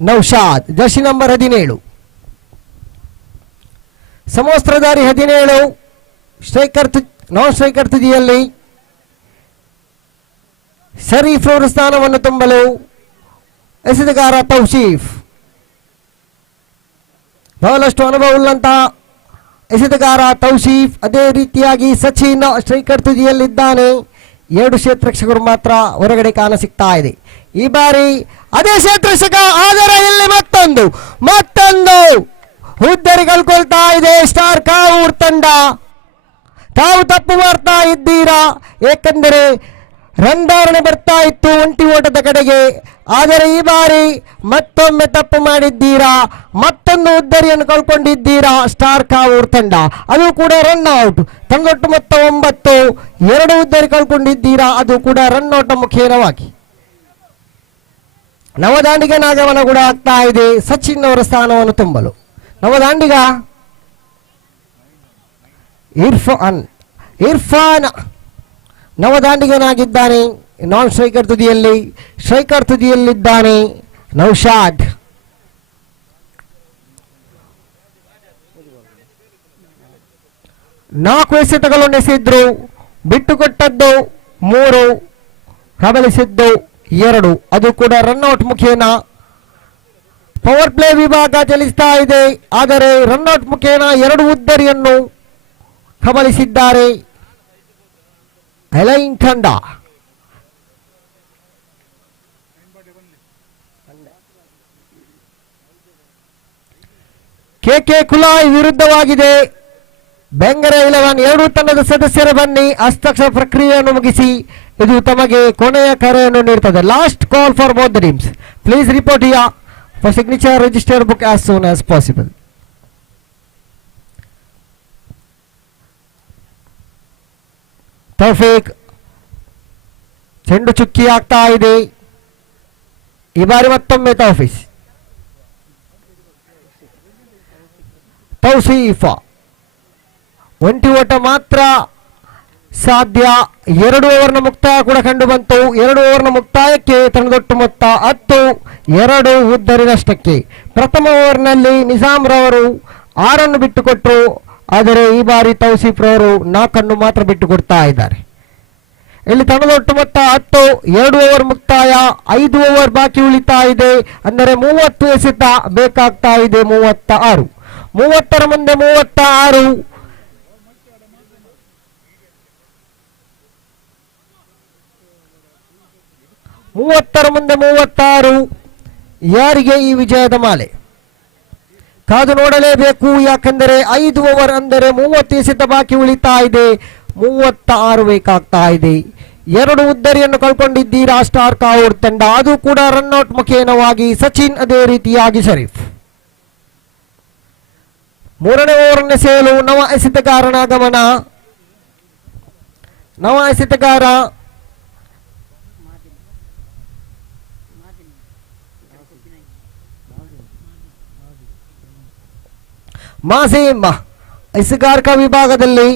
ನೌಶಾದ್ ಜರ್ಸಿ ನಂಬರ್ 17. ಸಮವಸ್ತ್ರಧಾರಿ 17 ನಾನ್ ಸ್ಟ್ರೈಕರ್ ತುದಿಯಲ್ಲಿ ಶರೀಫ್ ಅವರು ಸ್ಥಾನವನ್ನು ತುಂಬಲು ಎಸೆತಗಾರ ತೌಸೀಫ್. ಬಹಳಷ್ಟು ಅನುಭವವುಳ್ಳಂತಹ ಎಸೆತಗಾರ ತೌಸೀಫ್. ಅದೇ ರೀತಿಯಾಗಿ ಸಚಿನ್ ಸ್ಟ್ರೈಕರ್ ತುದಿಯಲ್ಲಿದ್ದಾನೆ. 2 ಕ್ಷೇತ್ರರಕ್ಷಕರು ಮಾತ್ರ ಹೊರಗಡೆ ಕಾಣ ಸಿಗ್ತಾ ಇದೆ. ಈ ಬಾರಿ ಅದೇ ಕ್ಷೇತ್ರರಕ್ಷಕ, ಆದರೆ ಇಲ್ಲಿ ಮತ್ತೊಂದು ಹುದ್ದರಿ ಕಳ್ಕೊಳ್ತಾ ಇದೆ ಸ್ಟಾರ್ ಕಾವೂರ್ ತಂಡ. ತಾವು ತಪ್ಪು ಮಾಡ್ತಾ ಇದ್ದೀರಾ, ಏಕೆಂದರೆ ರನ್ಧಾರಣೆ ಬರ್ತಾ ಇತ್ತು ಒಂಟಿ ಓಟದ ಕಡೆಗೆ, ಆದರೆ ಈ ಬಾರಿ ಮತ್ತೊಮ್ಮೆ ತಪ್ಪು ಮಾಡಿದ್ದೀರಾ. ಮತ್ತೊಂದು ಉದ್ದರಿಯನ್ನು ಕಳ್ಕೊಂಡಿದ್ದೀರಾ ಸ್ಟಾರ್ ಕಾವೂರ್ ತಂಡ, ಅದು ಕೂಡ ರನ್ ಔಟ್. ತಂಡೊಟ್ಟು ಮೊತ್ತ 9. 2 ಉದ್ದರಿ ಕಳ್ಕೊಂಡಿದ್ದೀರಾ, ಅದು ಕೂಡ ರನ್ ಔಟ್ ಮುಖೇನವಾಗಿ. ನವದಾಂಡಿಗ ನಾಗಮನಗೂಡ ಆಗ್ತಾ ಇದೆ ಸಚಿನ್ ಅವರ ಸ್ಥಾನವನ್ನು ತುಂಬಲು. ನವದಾಂಡಿಗ ಇರ್ಫಾನ್ ನವದಾಂಡಿಗನಾಗಿದ್ದಾನೆ. ನಾನ್ ಸ್ಟ್ರೈಕರ್ ತುದಿಯಲ್ಲಿದ್ದಾನೆ ನೌಶಾದ್. ನಾಲ್ಕು ಎಸೆತಗಳನ್ನು ಎಸೆದ್ರು, ಬಿಟ್ಟುಕೊಟ್ಟದ್ದು 3, ಕಬಲಿಸಿದ್ದು 2, ಅದು ಕೂಡ ರನ್ಔಟ್ ಮುಖೇನ. ಪವರ್ ಪ್ಲೇ ವಿಭಾಗ ಚಲಿಸ್ತಾ ಇದೆ, ಆದರೆ ರನ್ಔಟ್ ಮುಖೇನ 2 ಉದ್ದರಿಯನ್ನು ಕಬಲಿಸಿದ್ದಾರೆ ಎಲೈನ್ ತಂಡ. KK ಕುಲಾಯ್ ವಿರುದ್ಧವಾಗಿದೆ ಬೆಂಗರೆ 11. 2 ತಂಡದ ಸದಸ್ಯರ ಬನ್ನಿ, ಹಸ್ತಾಕ್ಷರ ಪ್ರಕ್ರಿಯೆಯನ್ನು ಮುಗಿಸಿ ಇದು ತಮಗೆ ಕೊನೆಯ ಕರೆಯನ್ನು ನೀಡುತ್ತದೆ. Last call for both the teams. Please report here for signature register book as soon as possible. Taufeeq ಚೆಂಡು ಚುಕ್ಕಿ ಆಗ್ತಾ ಇದೆ. ಈ ಬಾರಿ ಮತ್ತೊಮ್ಮೆ ತೌಸೀಫ ಒಂಟಿ ಓಟ ಮಾತ್ರ ಸಾಧ್ಯ. 2 ಓವರ್ನ ಮುಕ್ತಾಯ ಕೂಡ ಕಂಡು ಬಂತು. 2 ಓವರ್ನ ಮುಕ್ತಾಯಕ್ಕೆ ತಂಡದೊಟ್ಟು ಮೊತ್ತ 10, 2 ಉದ್ದರಿ ನಷ್ಟಕ್ಕೆ. ಪ್ರಥಮ ಓವರ್ನಲ್ಲಿ ನಿಜಾಮ್ ರವರು 6 ಬಿಟ್ಟುಕೊಟ್ಟರು, ಆದರೆ ಈ ಬಾರಿ ತೌಸೀಫ್ ರವರು 4 ಮಾತ್ರ ಬಿಟ್ಟುಕೊಡ್ತಾ ಇದ್ದಾರೆ. ಇಲ್ಲಿ ತಂಡದೊಟ್ಟು ಮೊತ್ತ 10, 2 ಓವರ್ ಮುಕ್ತಾಯ, 5 ಓವರ್ ಬಾಕಿ ಉಳಿತಾ ಇದೆ. ಅಂದರೆ 30 ಎಸೆತ ಬೇಕಾಗ್ತಾ ಇದೆ. 36, 30ರ ಮುಂದೆ 36, 30ರ ಮುಂದೆ 36. ಯಾರಿಗೆ ಈ ವಿಜಯದ ಮಾಲೆ ಕಾದು ನೋಡಲೇಬೇಕು. ಯಾಕೆಂದರೆ 5 ಓವರ್ ಅಂದರೆ 30 ಎಸೆತ ಬಾಕಿ ಉಳಿತಾ ಇದೆ. 36 ಬೇಕಾಗ್ತಾ ಇದೆ. 2 ಉದ್ದರಿಯನ್ನು ಕಳ್ಕೊಂಡಿದ್ದೀರಾ ಸ್ಟಾರ್ ಕಾವೂರ್ ತಂಡ, ಅದು ಕೂಡ ರನ್ಔಟ್ ಮುಖೇನವಾಗಿ ಸಚಿನ್, ಅದೇ ರೀತಿಯಾಗಿ ಶರೀಫ್. 3ನೇ ಓವರ್ನ ಸೇಲು. ನವ ಎಸೆತಗಾರನ ಆಗಮನ. ನವ ಎಸೆತಗಾರ ಮಾಸೀಮ್ ಎಸೆಗಾರಕ ವಿಭಾಗದಲ್ಲಿ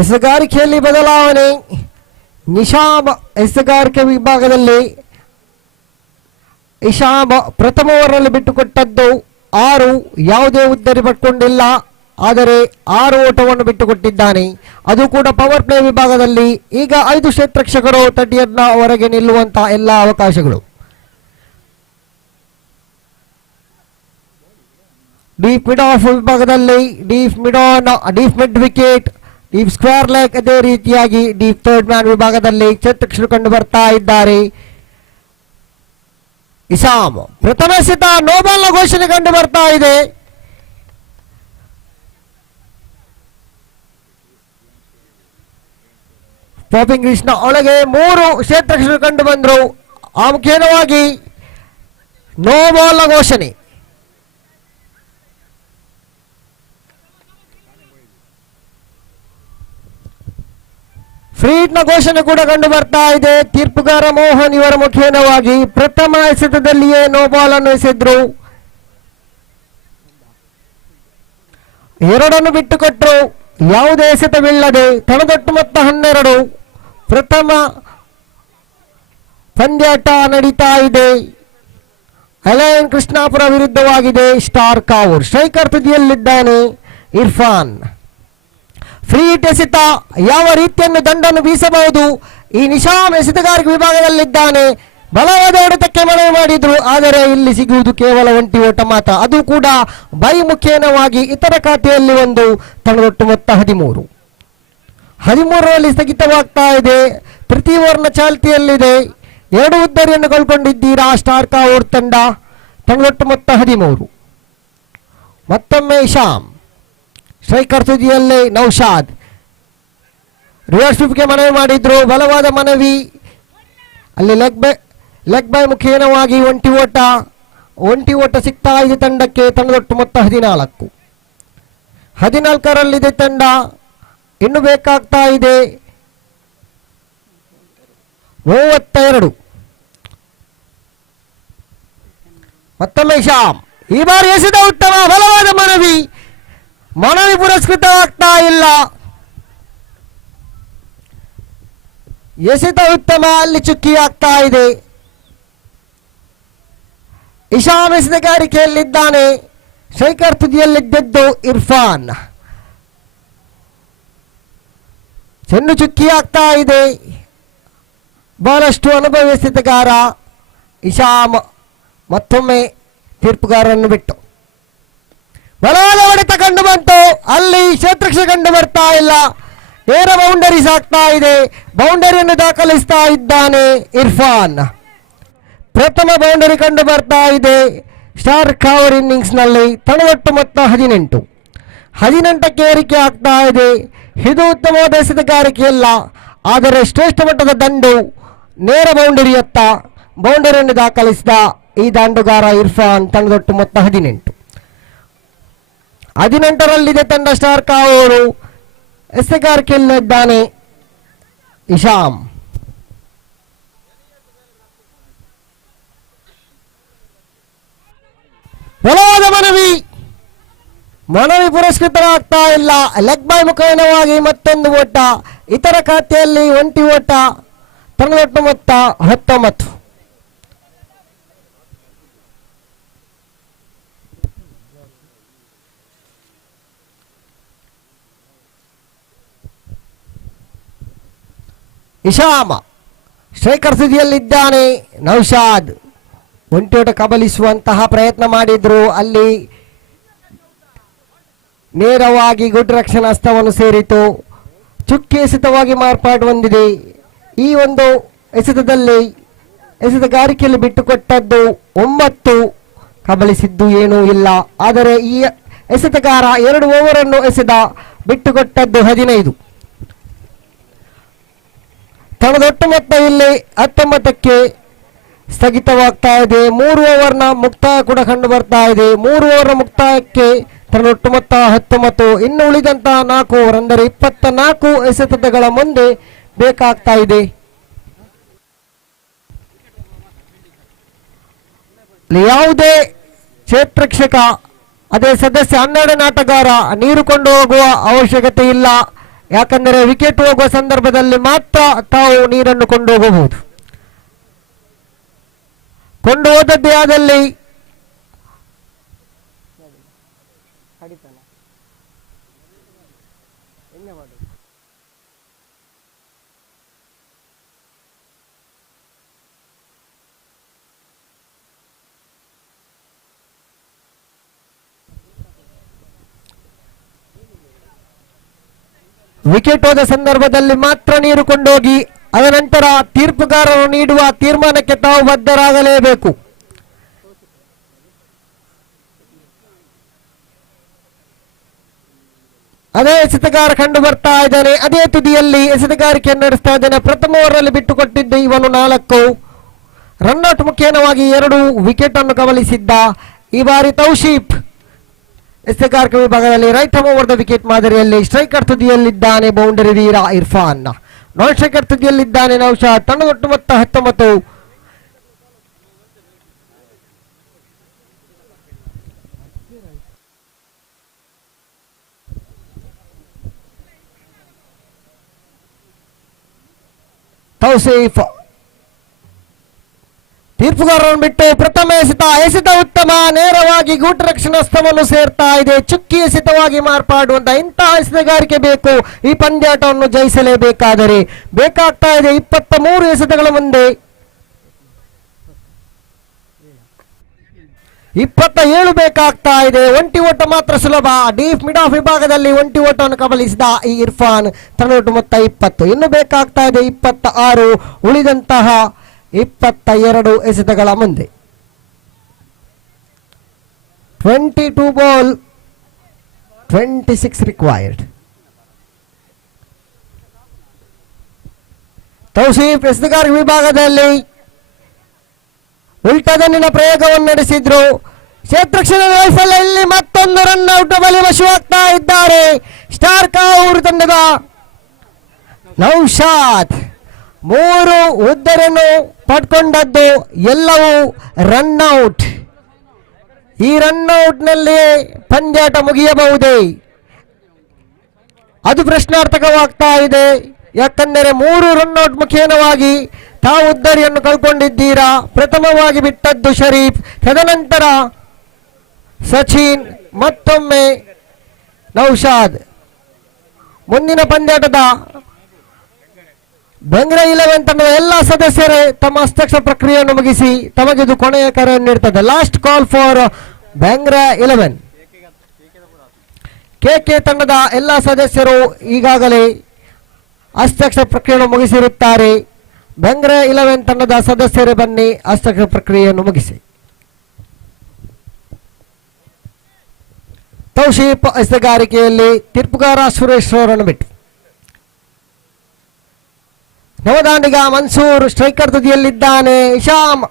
ಎಸೆಗಾರಿಕೆಯಲ್ಲಿ ಬದಲಾವಣೆ. ನಿಶಾಬ್ ಎಸೆಗಾರಿಕೆ ವಿಭಾಗದಲ್ಲಿ ಇಶಾಬ್ ಪ್ರಥಮ ಓವರ್ನಲ್ಲಿ ಬಿಟ್ಟುಕೊಟ್ಟದ್ದು 6, ಯಾವುದೇ ಉದ್ದರಿ ಪಡ್ಕೊಂಡಿಲ್ಲ, ಆದರೆ 6 ಓಟವನ್ನು ಬಿಟ್ಟುಕೊಟ್ಟಿದ್ದಾನೆ, ಅದು ಕೂಡ ಪವರ್ ಪ್ಲೇ ವಿಭಾಗದಲ್ಲಿ. ಈಗ 5 ಕ್ಷೇತ್ರರಕ್ಷಕರು ತಡಿಯನ್ನ ಹೊರಗೆ ನಿಲ್ಲುವಂತಹ ಎಲ್ಲ ಅವಕಾಶಗಳು. ಡೀಪ್ ಮಿಡ್ ಆಫ್ ವಿಭಾಗದಲ್ಲಿ deep mid on, deep mid wicket, deep square leg, ಅದೇ ರೀತಿಯಾಗಿ ಡೀಪ್ ಥರ್ಡ್ ಮ್ಯಾನ್ ವಿಭಾಗದಲ್ಲಿ ಕ್ಷೇತ್ರರಕ್ಷಕರು ಕಂಡು ಬರ್ತಾ ಇದ್ದಾರೆ. ಇಸಾಮ್ ಪ್ರಥಮ ಎಸೆತ, ನೋಬಾಲ್ನ ಘೋಷಣೆ ಕಂಡು ಬರ್ತಾ ಇದೆ. ಪಾಪಿಂಗ್ ಗ್ರೀಸ್ನ ಒಳಗೆ 3 ಕ್ಷೇತ್ರರಕ್ಷಕರು ಕಂಡು ಬಂದರು. ಆ ಮುಖೇನವಾಗಿ ನೋಬಾಲ್ನ ಘೋಷಣೆ. ಫ್ರೀಡ್ನ ಘೋಷಣೆ ಕೂಡ ಕಂಡು ಬರ್ತಾ ಇದೆ. ತೀರ್ಪುಗಾರ ಮೋಹನ್ ಇವರ ಮುಖೇನವಾಗಿ ಪ್ರಥಮ ಎಸೆತದಲ್ಲಿಯೇ ನೋಬಾಲ್ ಅನ್ನು ಎಸೆದ್ರು. 2 ಬಿಟ್ಟುಕೊಟ್ಟರು, ಯಾವುದೇ ಎಸೆತವಿಲ್ಲದೆ ತಣದೊಟ್ಟು ಮೊತ್ತ 12. ಪ್ರಥಮ ಪಂದ್ಯಾಟ ನಡೀತಾ ಇದೆ. ಅಲೈನ್ ಕೃಷ್ಣಾಪುರ ವಿರುದ್ಧವಾಗಿದೆ ಸ್ಟಾರ್ ಕಾವೂರ್. ಸ್ಟ್ರೈಕರ್ ತುದಿಯಲ್ಲಿದ್ದಾನೆ ಇರ್ಫಾನ್. ಫ್ರೀ ಹಿಟ್ ಎಸೆತ, ಯಾವ ರೀತಿಯನ್ನು ದಂಡನ್ನು ಬೀಸಬಹುದು. ಈ ನಿಶಾಮ್ ಎಸೆತಗಾರಿಕೆ ವಿಭಾಗದಲ್ಲಿದ್ದಾನೆ. ಬಲವಾದ ಹೊಡೆತಕ್ಕೆ ಮನವಿ ಮಾಡಿದ್ರು, ಆದರೆ ಇಲ್ಲಿ ಸಿಗುವುದು ಕೇವಲ 1 ಓಟ ಮಾತ್ರ, ಅದು ಕೂಡ ಬೈ ಮುಖೇನವಾಗಿ ಇತರ ಖಾತೆಯಲ್ಲಿ ಒಂದು. ತಣದೊಟ್ಟು ಮೊತ್ತ 13. 13ರಲ್ಲಿ ಸ್ಥಗಿತವಾಗ್ತಾ ಇದೆ. ಪ್ರತಿ ಓವರ್ನ ಚಾಲ್ತಿಯಲ್ಲಿದೆ. 2 ಉದ್ದರಿಯನ್ನು ಕಳ್ಕೊಂಡಿದ್ದೀರಾ ಸ್ಟಾರ್ ಕಾವೂರ್ ತಂಡ. ತಣದೊಟ್ಟು ಮೊತ್ತ 13. ಮತ್ತೊಮ್ಮೆ ಇಶಾಮ್. ಸ್ಟ್ರೈಕರ್ ತುದಿಯಲ್ಲೇ ನೌಶಾದ್. ರಿವರ್ಸ್ ಸ್ವಿಪ್ಗೆ ಮನವಿ ಮಾಡಿದ್ರು, ಬಲವಾದ ಮನವಿ. ಅಲ್ಲಿ ಲೆಗ್ ಬೈ ಮುಖೇನವಾಗಿ 1 ಓಟ ಸಿಗ್ತಾ ಇದೆ ತಂಡಕ್ಕೆ. ತಂಡದೊಟ್ಟು ಮೊತ್ತ 14. 14ರಲ್ಲಿದೆ ತಂಡ, ಇನ್ನು ಬೇಕಾಗ್ತಾ ಇದೆ 32. ಮತ್ತೊಮ್ಮೆ ಶಾಮ್, ಈ ಬಾರಿ ಎಸೆದ ಉತ್ತಮ, ಬಲವಾದ ಮನವಿ ಪುರಸ್ಕೃತವಾಗ್ತಾ ಇಲ್ಲ. ಎಸೆತ ಉತ್ತಮ, ಅಲ್ಲಿ ಚುಕ್ಕಿ ಆಗ್ತಾ ಇದೆ. ಇಶಾಮ್ ಎಸೆತಗಾರಿಕೆಯಲ್ಲಿದ್ದಾನೆ. ಸ್ಟ್ರೈಕರ್ ತುದಿಯಲ್ಲಿದ್ದದ್ದು ಇರ್ಫಾನ್. ಚೆಂಡು ಚುಕ್ಕಿ ಆಗ್ತಾ ಇದೆ. ಬಹಳಷ್ಟು ಅನುಭವಿ ಎಸೆತಗಾರ ಇಶಾಮ್ ಮತ್ತೊಮ್ಮೆ ತೀರ್ಪುಗಾರರನ್ನು ಬಿಟ್ಟು. ಬಲವಾದ ಹೊಡೆತ ಕಂಡು ಬಂತು, ಅಲ್ಲಿ ಕ್ಷೇತ್ರರಕ್ಷೆ ಕಂಡು ಬರ್ತಾ ಇಲ್ಲ. ನೇರ ಬೌಂಡರೀಸ್ ಆಗ್ತಾ ಇದೆ. ಬೌಂಡರಿಯನ್ನು ದಾಖಲಿಸ್ತಾ ಇದ್ದಾನೆ ಇರ್ಫಾನ್. ಪ್ರಥಮ ಬೌಂಡರಿ ಕಂಡು ಬರ್ತಾ ಇದೆ ಸ್ಟಾರ್ ಕಾವೂರ್ ಇನ್ನಿಂಗ್ಸ್ನಲ್ಲಿ. ತಣದೊಟ್ಟು ಮೊತ್ತ 18. 18ಕ್ಕೆ ಏರಿಕೆ ಆಗ್ತಾ ಇದೆ. ಇದು ಉತ್ತಮವಾದ ಎಸೆತಗಾರಿಕೆಯಲ್ಲ, ಆದರೆ ಶ್ರೇಷ್ಠ ಮಟ್ಟದ ದಂಡು. ನೇರ ಬೌಂಡರಿಯತ್ತ ಬೌಂಡರಿಯನ್ನು ದಾಖಲಿಸಿದ ಈ ದಾಂಡುಗಾರ ಇರ್ಫಾನ್. ತಣದೊಟ್ಟು ಮೊತ್ತ 18. 18ರಲ್ಲಿದೆ ತಂಡ ಸ್ಟಾರ್ ಕಾವೂರು. ಎಸೆಗಾರಿಕೆಯಲ್ಲಿದ್ದಾನೆ ಇಶಾಮ್. ಬಲವಾದ ಮನವಿ ಪುರಸ್ಕೃತವಾಗ್ತಾ ಇಲ್ಲ. ಲೆಗ್ ಬೈ ಮುಖೇನವಾಗಿ ಮತ್ತೊಂದು ಓಟ. ಇತರ ಖಾತೆಯಲ್ಲಿ 1 ಓಟ. ತಣದೊಟ್ಟು ಮೊತ್ತ 19. ಇಶಾಮ ಸ್ಟ್ರೈಕರ್ ಸುದಿಯಲ್ಲಿದ್ದಾನೆ ನೌಶಾದ್. ಒಂಟೋಟ ಕಬಲಿಸುವಂತಹ ಪ್ರಯತ್ನ ಮಾಡಿದ್ರು, ಅಲ್ಲಿ ನೇರವಾಗಿ ಗುಡ್ ರಕ್ಷಣಾ ಹಸ್ತವನ್ನು ಸೇರಿತು. ಚುಕ್ಕಿ ಎಸೆತವಾಗಿ ಮಾರ್ಪಾಡು ಹೊಂದಿದೆ. ಈ ಒಂದು ಎಸೆತದಲ್ಲಿ ಎಸೆತಗಾರಿಕೆಯಲ್ಲಿ ಬಿಟ್ಟುಕೊಟ್ಟದ್ದು 9, ಕಬಲಿಸಿದ್ದು ಏನೂ ಇಲ್ಲ. ಆದರೆ ಈ ಎಸೆತಗಾರ 2 ಓವರನ್ನು ಎಸೆದ, ಬಿಟ್ಟುಕೊಟ್ಟದ್ದು 15. ತನ್ನದ ಒಟ್ಟು ಮೊತ್ತ ಇಲ್ಲಿ 19ಕ್ಕೆ ಸ್ಥಗಿತವಾಗ್ತಾ ಇದೆ. 3 ಓವರ್ನ ಮುಕ್ತಾಯ ಕೂಡ ಕಂಡು ಬರ್ತಾ ಇದೆ. 3 ಓವರ್ನ ಮುಕ್ತಾಯಕ್ಕೆ ತನ್ನ ಒಟ್ಟು ಮೊತ್ತ 19. ಇನ್ನು ಉಳಿದಂತಹ 4 ಓವರ್ ಅಂದರೆ 24 ಎಸೆತಗಳ ಮುಂದೆ ಬೇಕಾಗ್ತಾ ಇದೆ. ಯಾವುದೇ ಕ್ಷೇತ್ರಕ್ಷಕ ಅದೇ ಸದಸ್ಯ 12ನೇ ಆಟಗಾರ ನೀರು ಕೊಂಡು ಹೋಗುವ ಅವಶ್ಯಕತೆ ಇಲ್ಲ. ಯಾಕಂದರೆ ವಿಕೆಟ್ ಹೋಗುವ ಸಂದರ್ಭದಲ್ಲಿ ಮಾತ್ರ ತಾವು ನೀರನ್ನು ಕೊಂಡು ಹೋಗಬಹುದು. ಕೊಂಡು ಹೋದದ್ದೇ ಆದಲ್ಲಿ ವಿಕೆಟ್ ಹೋದ ಸಂದರ್ಭದಲ್ಲಿ ಮಾತ್ರ ನೀರು ಕೊಂಡೋಗಿ, ಅದ ನಂತರ ತೀರ್ಪುಗಾರರು ನೀಡುವ ತೀರ್ಮಾನಕ್ಕೆ ತಾವು ಬದ್ಧರಾಗಲೇಬೇಕು. ಅದೇ ಎಸೆತಗಾರ ಕಂಡು ಬರ್ತಾ ಇದ್ದಾನೆ. ಅದೇ ತುದಿಯಲ್ಲಿ ಎಸೆತಗಾರಿಕೆಯನ್ನು ನಡೆಸ್ತಾ ಇದ್ದಾನೆ. ಪ್ರಥಮ ಓವರ್ನಲ್ಲಿ ಬಿಟ್ಟುಕೊಟ್ಟಿದ್ದು ಇವನು 4 ರನ್ಔಟ್ ಮುಖೇನವಾಗಿ 2 ವಿಕೆಟ್ ಅನ್ನು ಕಬಲಿಸಿದ್ದ. ಈ ಬಾರಿ ತೌಶೀಫ್ ಎಸೆತಗಾರಿಕೆ ವಿಭಾಗದಲ್ಲಿ right arm over the wicket ಮಾದರಿಯಲ್ಲಿ ಸ್ಟ್ರೈಕರ್ ತುದಿಯಲ್ಲಿದ್ದಾನೆ ಬೌಂಡರಿ ವೀರ ಇರ್ಫಾನ್. ನಾನ್ ಸ್ಟ್ರೈಕರ್ ತುದಿಯಲ್ಲಿದ್ದಾನೆ ನೌಶಾದ್. ತನ್ನ ಒಟ್ಟು ಮೊತ್ತ 19. ತೌಸೀಫ್ ತೀರ್ಪುಗಾರರನ್ನು ಬಿಟ್ಟು ಪ್ರಥಮ ಎಸೆತ ಉತ್ತಮ, ನೇರವಾಗಿ ಗೂಟ ರಕ್ಷಣಾ ಹಸ್ತವನ್ನು ಸೇರ್ತಾ ಇದೆ. ಚುಕ್ಕಿ ಎಸೆತವಾಗಿ ಮಾರ್ಪಾಡುವಂತ ಇಂತಹ ಎಸೆತಗಾರಿಕೆ ಬೇಕು ಈ ಪಂದ್ಯಾಟವನ್ನು ಜಯಿಸಲೇಬೇಕಾದರೆ. ಬೇಕಾಗ್ತಾ ಇದೆ 23 ಎಸೆತಗಳ ಮುಂದೆ 27 ಬೇಕಾಗ್ತಾ ಇದೆ. ಒಂಟಿ ಓಟ ಮಾತ್ರ ಸುಲಭ. ಡೀಪ್ ಮಿಡ್ ಆಫ್ ವಿಭಾಗದಲ್ಲಿ ಒಂಟಿ ಓಟವನ್ನು ಕಬಲಿಸಿದ ಈ ಇರ್ಫಾನ್ ತನ್ನ ಒಟ್ಟು ಮೊತ್ತ 20. ಇನ್ನು ಬೇಕಾಗ್ತಾ ಇದೆ 26 ಉಳಿದಂತಹ 22 ಎಸೆತಗಳ ಮುಂದೆ. 22 ಬಾಲ್ 26 ರಿಕ್ವೈರ್ಡ್. ತೌಸೀಫ್ ಎಸೆತಗಾರಿಕೆ ವಿಭಾಗದಲ್ಲಿ ಉಲ್ಟದನ್ನಿನ ಪ್ರಯೋಗವನ್ನು ನಡೆಸಿದ್ರು. ಕ್ಷೇತ್ರಕ್ಷಣ ವೈಫಲ್ಯ, ಇಲ್ಲಿ ಮತ್ತೊಂದು ರನ್ ಔಟ್ ಬಲಿ ವಶವಾಗ್ತಾ ಇದ್ದಾರೆ ಸ್ಟಾರ್ ಕಾವೂರು ತಂಡದ ನೌಶಾದ್. 3 ಉದ್ದರನ್ನು ಪಡ್ಕೊಂಡದ್ದು ಎಲ್ಲವೂ ರನ್ ಔಟ್. ಈ ರನ್ ಔಟ್ ನಲ್ಲಿ ಪಂದ್ಯಾಟ ಮುಗಿಯಬಹುದೇ? ಅದು ಪ್ರಶ್ನಾರ್ಥಕವಾಗ್ತಾ ಇದೆ. ಯಾಕಂದರೆ 3 ರನ್ ಔಟ್ ಮುಖೇನವಾಗಿ ತಾವು ಉದ್ದರಿಯನ್ನು ಕಳ್ಕೊಂಡಿದ್ದೀರಾ. ಪ್ರಥಮವಾಗಿ ಬಿಟ್ಟದ್ದು ಶರೀಫ್, ತದನಂತರ ಸಚಿನ್, ಮತ್ತೊಮ್ಮೆ ನೌಶಾದ್. ಮುಂದಿನ ಪಂದ್ಯಾಟದ ಬೆಂಗ್ರೆ 11 ತಂಡದ ಎಲ್ಲ ಸದಸ್ಯರೇ ತಮ್ಮ ಹಸ್ತಾಕ್ಷರ ಪ್ರಕ್ರಿಯೆಯನ್ನು ಮುಗಿಸಿ ತಮಗಿದು ಕೊನೆಯ ಕರೆಯನ್ನು ನೀಡುತ್ತದೆ. Last call for Bengre 11. KK ತಂಡದ ಎಲ್ಲ ಸದಸ್ಯರು ಈಗಾಗಲೇ ಹಸ್ತಾಕ್ಷರ ಪ್ರಕ್ರಿಯೆಯನ್ನು ಮುಗಿಸಿರುತ್ತಾರೆ. ಬೆಂಗ್ರೆ 11 ತಂಡದ ಸದಸ್ಯರೇ ಬನ್ನಿ, ಹಸ್ತಾಕ್ಷರ ಪ್ರಕ್ರಿಯೆಯನ್ನು ಮುಗಿಸಿ. ತೌಶೀಫ್ ಎಸೆತಗಾರಿಕೆಯಲ್ಲಿ ತೀರ್ಪುಗಾರ ಸುರೇಶ್ ಅವರನ್ನು ಬಿಟ್ಟು ನವದಾಂಡಿಗ ಮನ್ಸೂರ್ ಸ್ಟ್ರೈಕರ್ ತುದಿಯಲ್ಲಿದ್ದಾನೆ. ಇಶಾಮ್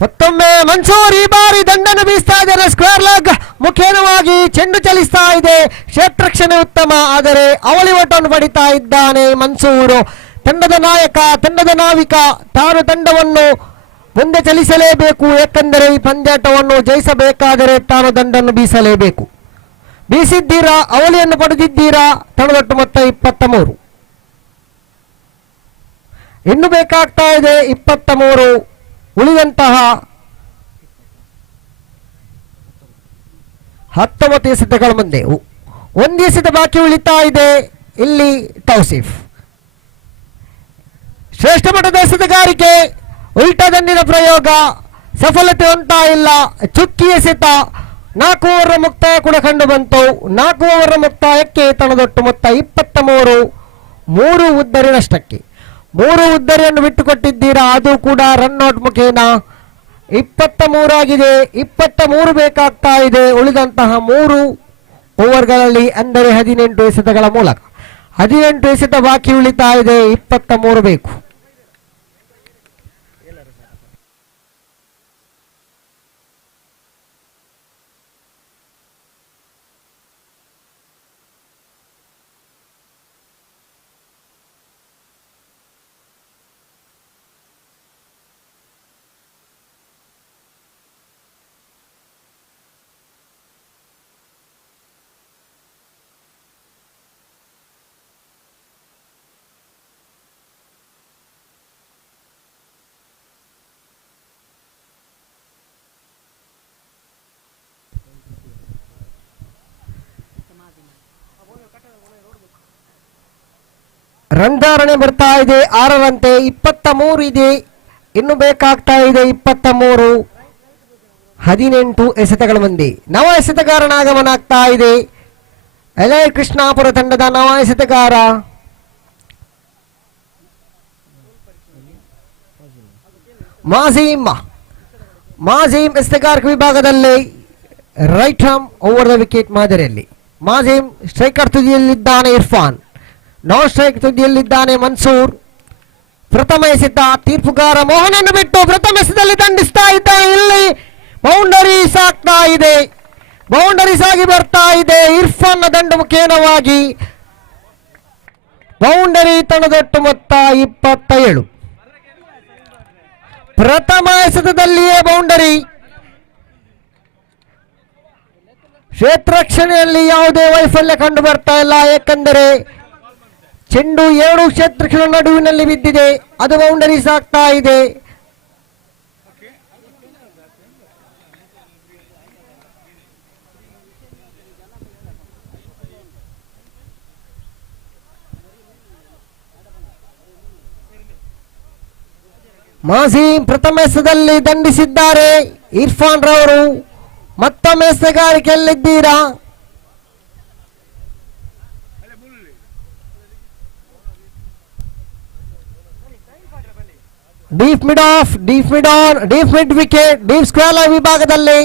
ಮತ್ತೊಮ್ಮೆ ಮನ್ಸೂರ್ ಈ ಬಾರಿ ದಂಡನ್ನು ಬೀಸ್ತಾ ಇದ್ದಾರೆ. ಸ್ಕ್ವೇರ್ ಲೆಗ್ ಮುಖೇನವಾಗಿ ಚೆಂಡು ಚಲಿಸ್ತಾ ಇದೆ. ಕ್ಷೇತ್ರಕ್ಷಣೆ ಉತ್ತಮ, ಆದರೆ ಅವಳಿ ಓಟವನ್ನು ಪಡಿತಾ ಇದ್ದಾನೆ ಮನ್ಸೂರ್. ತಂಡದ ನಾಯಕ, ತಂಡದ ನಾವಿಕ, ತಾನು ತಂಡವನ್ನು ಮುಂದೆ ಚಲಿಸಲೇಬೇಕು. ಏಕೆಂದರೆ ಈ ಪಂದ್ಯಾಟವನ್ನು ಜಯಿಸಬೇಕಾದರೆ ತಾನು ದಂಡನ್ನು ಬೀಸಲೇಬೇಕು. ಬೀಸಿದ್ದೀರಾ, ಅವಳಿಯನ್ನು ಪಡೆದಿದ್ದೀರಾ. ತಂಡದೊಟ್ಟು ಮೊತ್ತ 23. ಇನ್ನು ಬೇಕಾಗ್ತಾ ಇದೆ 23. ಉಳಿದಂತಹ 19 ಎಸೆತಗಳ ಮುಂದೆ ಒಂದು ಎಸೆತ ಬಾಕಿ ಉಳಿತಾ ಇದೆ. ಇಲ್ಲಿ ತೌಸಿಫ್ ಶ್ರೇಷ್ಠ ಮಟ್ಟದ ಎಸೆತಗಾರಿಕೆ, ಉಲ್ಟಾ ದಂಡಿನ ಪ್ರಯೋಗ, ಸಫಲತೆ ಉಂಟಾ ಇಲ್ಲ. ಚುಕ್ಕಿ ಎಸೆತ. 4 ಓವರ್ ಮುಕ್ತಾಯ ಕೂಡ ಕಂಡು ಬಂತು. 4 ಓವರ್ ಮುಕ್ತಾಯಕ್ಕೆ ತನ್ನದೊಟ್ಟು ಮೊತ್ತ 23, 3 ಉದ್ದರಿ ನಷ್ಟಕ್ಕೆ. 3 ಉದ್ದರಿಯನ್ನು ಬಿಟ್ಟುಕೊಟ್ಟಿದ್ದೀರಾ, ಅದು ಕೂಡ ರನ್ಔಟ್ ಮುಖೇನ. 23 ಆಗಿದೆ. 23 ಬೇಕಾಗ್ತಾ ಇದೆ ಉಳಿದಂತಹ 3 ಓವರ್ಗಳಲ್ಲಿ, ಅಂದರೆ 18 ಎಸೆತಗಳ ಮೂಲಕ. 18 ಎಸೆತ ಬಾಕಿ ಉಳಿತಾ ಇದೆ. 23 ಬೇಕು. ರಂಧಾರಣೆ ಬರ್ತಾ ಇದೆ 6ರಂತೆ. 23 ಇದೆ, ಇನ್ನು ಬೇಕಾಗ್ತಾ ಇದೆ 23. 18 ಎಸೆತಗಳ ಮುಂದೆ ನವ ಎಸೆತಗಾರನ ಆಗಮನ ಆಗ್ತಾ ಇದೆ. ಎಲೆ ಕೃಷ್ಣಾಪುರ ತಂಡದ ನವ ಎಸೆತಗಾರ ಮಾಜೀಮ್ ಎಸೆತಗಾರಕ ವಿಭಾಗದಲ್ಲಿ right arm over the wicket ಮಾದರಿಯಲ್ಲಿ ಮಾಜೀಮ್ ಸ್ಟ್ರೈಕರ್ ತುದಿಯಲ್ಲಿದ್ದಾನೆ ಇರ್ಫಾನ್, ನಾನ್ ಸ್ಟ್ರೈಕ್ ತುದಿಯಲ್ಲಿದ್ದಾನೆ ಮನ್ಸೂರ್. ಪ್ರಥಮ ಎಸೆತ ತೀರ್ಪುಗಾರ ಮೋಹನನ್ನು ಬಿಟ್ಟು ಪ್ರಥಮ ಎಸೆತದಲ್ಲಿ ದಂಡಿಸ್ತಾ ಇದ್ದಾನೆ. ಇಲ್ಲಿ ಬೌಂಡರೀಸ್ ಆಗ್ತಾ ಇದೆ, ಬೌಂಡರೀಸ್ ಆಗಿ ಬರ್ತಾ ಇದೆ. ಇರ್ಫಾನ್ ದಂಡು ಮುಖೇನವಾಗಿ ಬೌಂಡರಿ. ತನ್ನದೊಟ್ಟು ಮೊತ್ತ 27. ಪ್ರಥಮ ಎಸೆತದಲ್ಲಿಯೇ ಬೌಂಡರಿ. ಕ್ಷೇತ್ರರಕ್ಷಣೆಯಲ್ಲಿ ಯಾವುದೇ ವೈಫಲ್ಯ ಕಂಡು ಬರ್ತಾ ಇಲ್ಲ, ಏಕೆಂದರೆ ಚೆಂಡು 2 ಕ್ಷೇತ್ರಗಳ ನಡುವಿನಲ್ಲಿ ಬಿದ್ದಿದೆ, ಅದು ಬೌಂಡರೀಸ್ ಆಗ್ತಾ ಇದೆ. ಮಾಜೀಮ್ ಪ್ರಥಮ ಎಸೆತದಲ್ಲಿ ದಂಡಿಸಿದ್ದಾರೆ ಇರ್ಫಾನ್ ರವರು. ಮತ್ತೊಮ್ಮೆ ಎಸೆಗಾರಿಕೆಯಲ್ಲಿದ್ದೀರಾ? Deep mid off, deep mid on, deep mid wicket, deep square ವಿಭಾಗದಲ್ಲಿ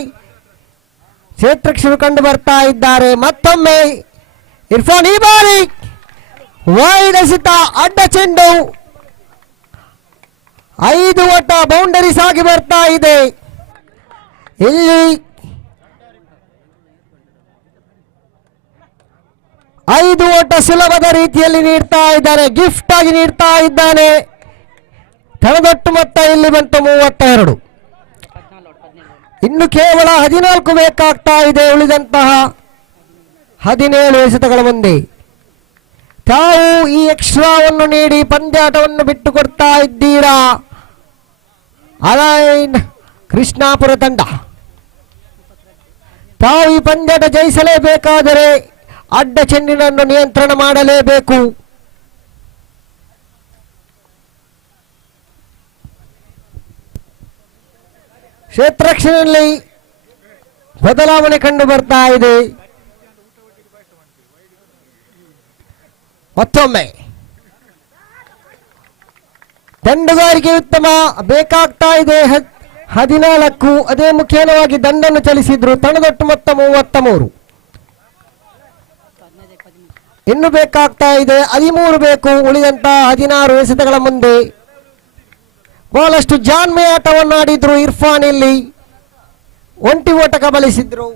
ಕ್ಷೇತ್ರಕ್ಷರು ಕಂಡು ಬರ್ತಾ ಇದ್ದಾರೆ. ಮತ್ತೊಮ್ಮೆ ಇರ್ಫಾನ್ ಈ ಬಾರಿ ವೈಡ್ ಎಸೆತ, ಅಡ್ಡ ಚೆಂಡು. 5 ಓಟ ಬೌಂಡರೀಸ್ ಆಗಿ ಬರ್ತಾ ಇದೆ. ಇಲ್ಲಿ 5 ಓಟ ಸುಲಭದ ರೀತಿಯಲ್ಲಿ ನೀಡ್ತಾ ಇದ್ದಾನೆ, ಗಿಫ್ಟ್ ಆಗಿ ನೀಡ್ತಾ ಇದ್ದಾನೆ. ತಳದೊಟ್ಟು ಮೊತ್ತ ಇಲ್ಲಿ ಬಂತು 32. ಇನ್ನು ಕೇವಲ 14 ಬೇಕಾಗ್ತಾ ಇದೆ ಉಳಿದಂತಹ 17 ಎಸೆತಗಳ ಮುಂದೆ. ತಾವು ಈ ಎಕ್ಸ್ಟ್ರಾವನ್ನು ನೀಡಿ ಪಂದ್ಯಾಟವನ್ನು ಬಿಟ್ಟು ಕೊಡ್ತಾ ಇದ್ದೀರಾ ಅಲೈನ್ ಕೃಷ್ಣಾಪುರ ತಂಡ. ತಾವು ಈ ಪಂದ್ಯಾಟ ಜಯಿಸಲೇಬೇಕಾದರೆ ಅಡ್ಡ ಚೆಂಡಿನನ್ನು ನಿಯಂತ್ರಣ ಮಾಡಲೇಬೇಕು. ಕ್ಷೇತ್ರರಕ್ಷಣೆಯಲ್ಲಿ ಬದಲಾವಣೆ ಕಂಡು ಬರ್ತಾ ಇದೆ. ಮತ್ತೊಮ್ಮೆ ದಂಡುಗಾರಿಕೆ ಉತ್ತಮ ಬೇಕಾಗ್ತಾ ಇದೆ. 14 ಅದೇ ಮುಖೇನವಾಗಿ ದಂಡನ್ನು ಚಲಿಸಿದ್ರು. ತಣದೊಟ್ಟು ಮೊತ್ತ 33. ಇನ್ನು ಬೇಕಾಗ್ತಾ ಇದೆ 13 ಬೇಕು ಉಳಿದಂತಹ 16 ಎಸೆತಗಳ ಮುಂದೆ. ಬಹಳಷ್ಟು ಜಾನ್ಮೆ ಆಟವನ್ನು ಆಡಿದ್ರು ಇರ್ಫಾನ್. ಇಲ್ಲಿ ಒಂಟಿ ಓಟ ಕಬಲಿಸಿದ್ರು.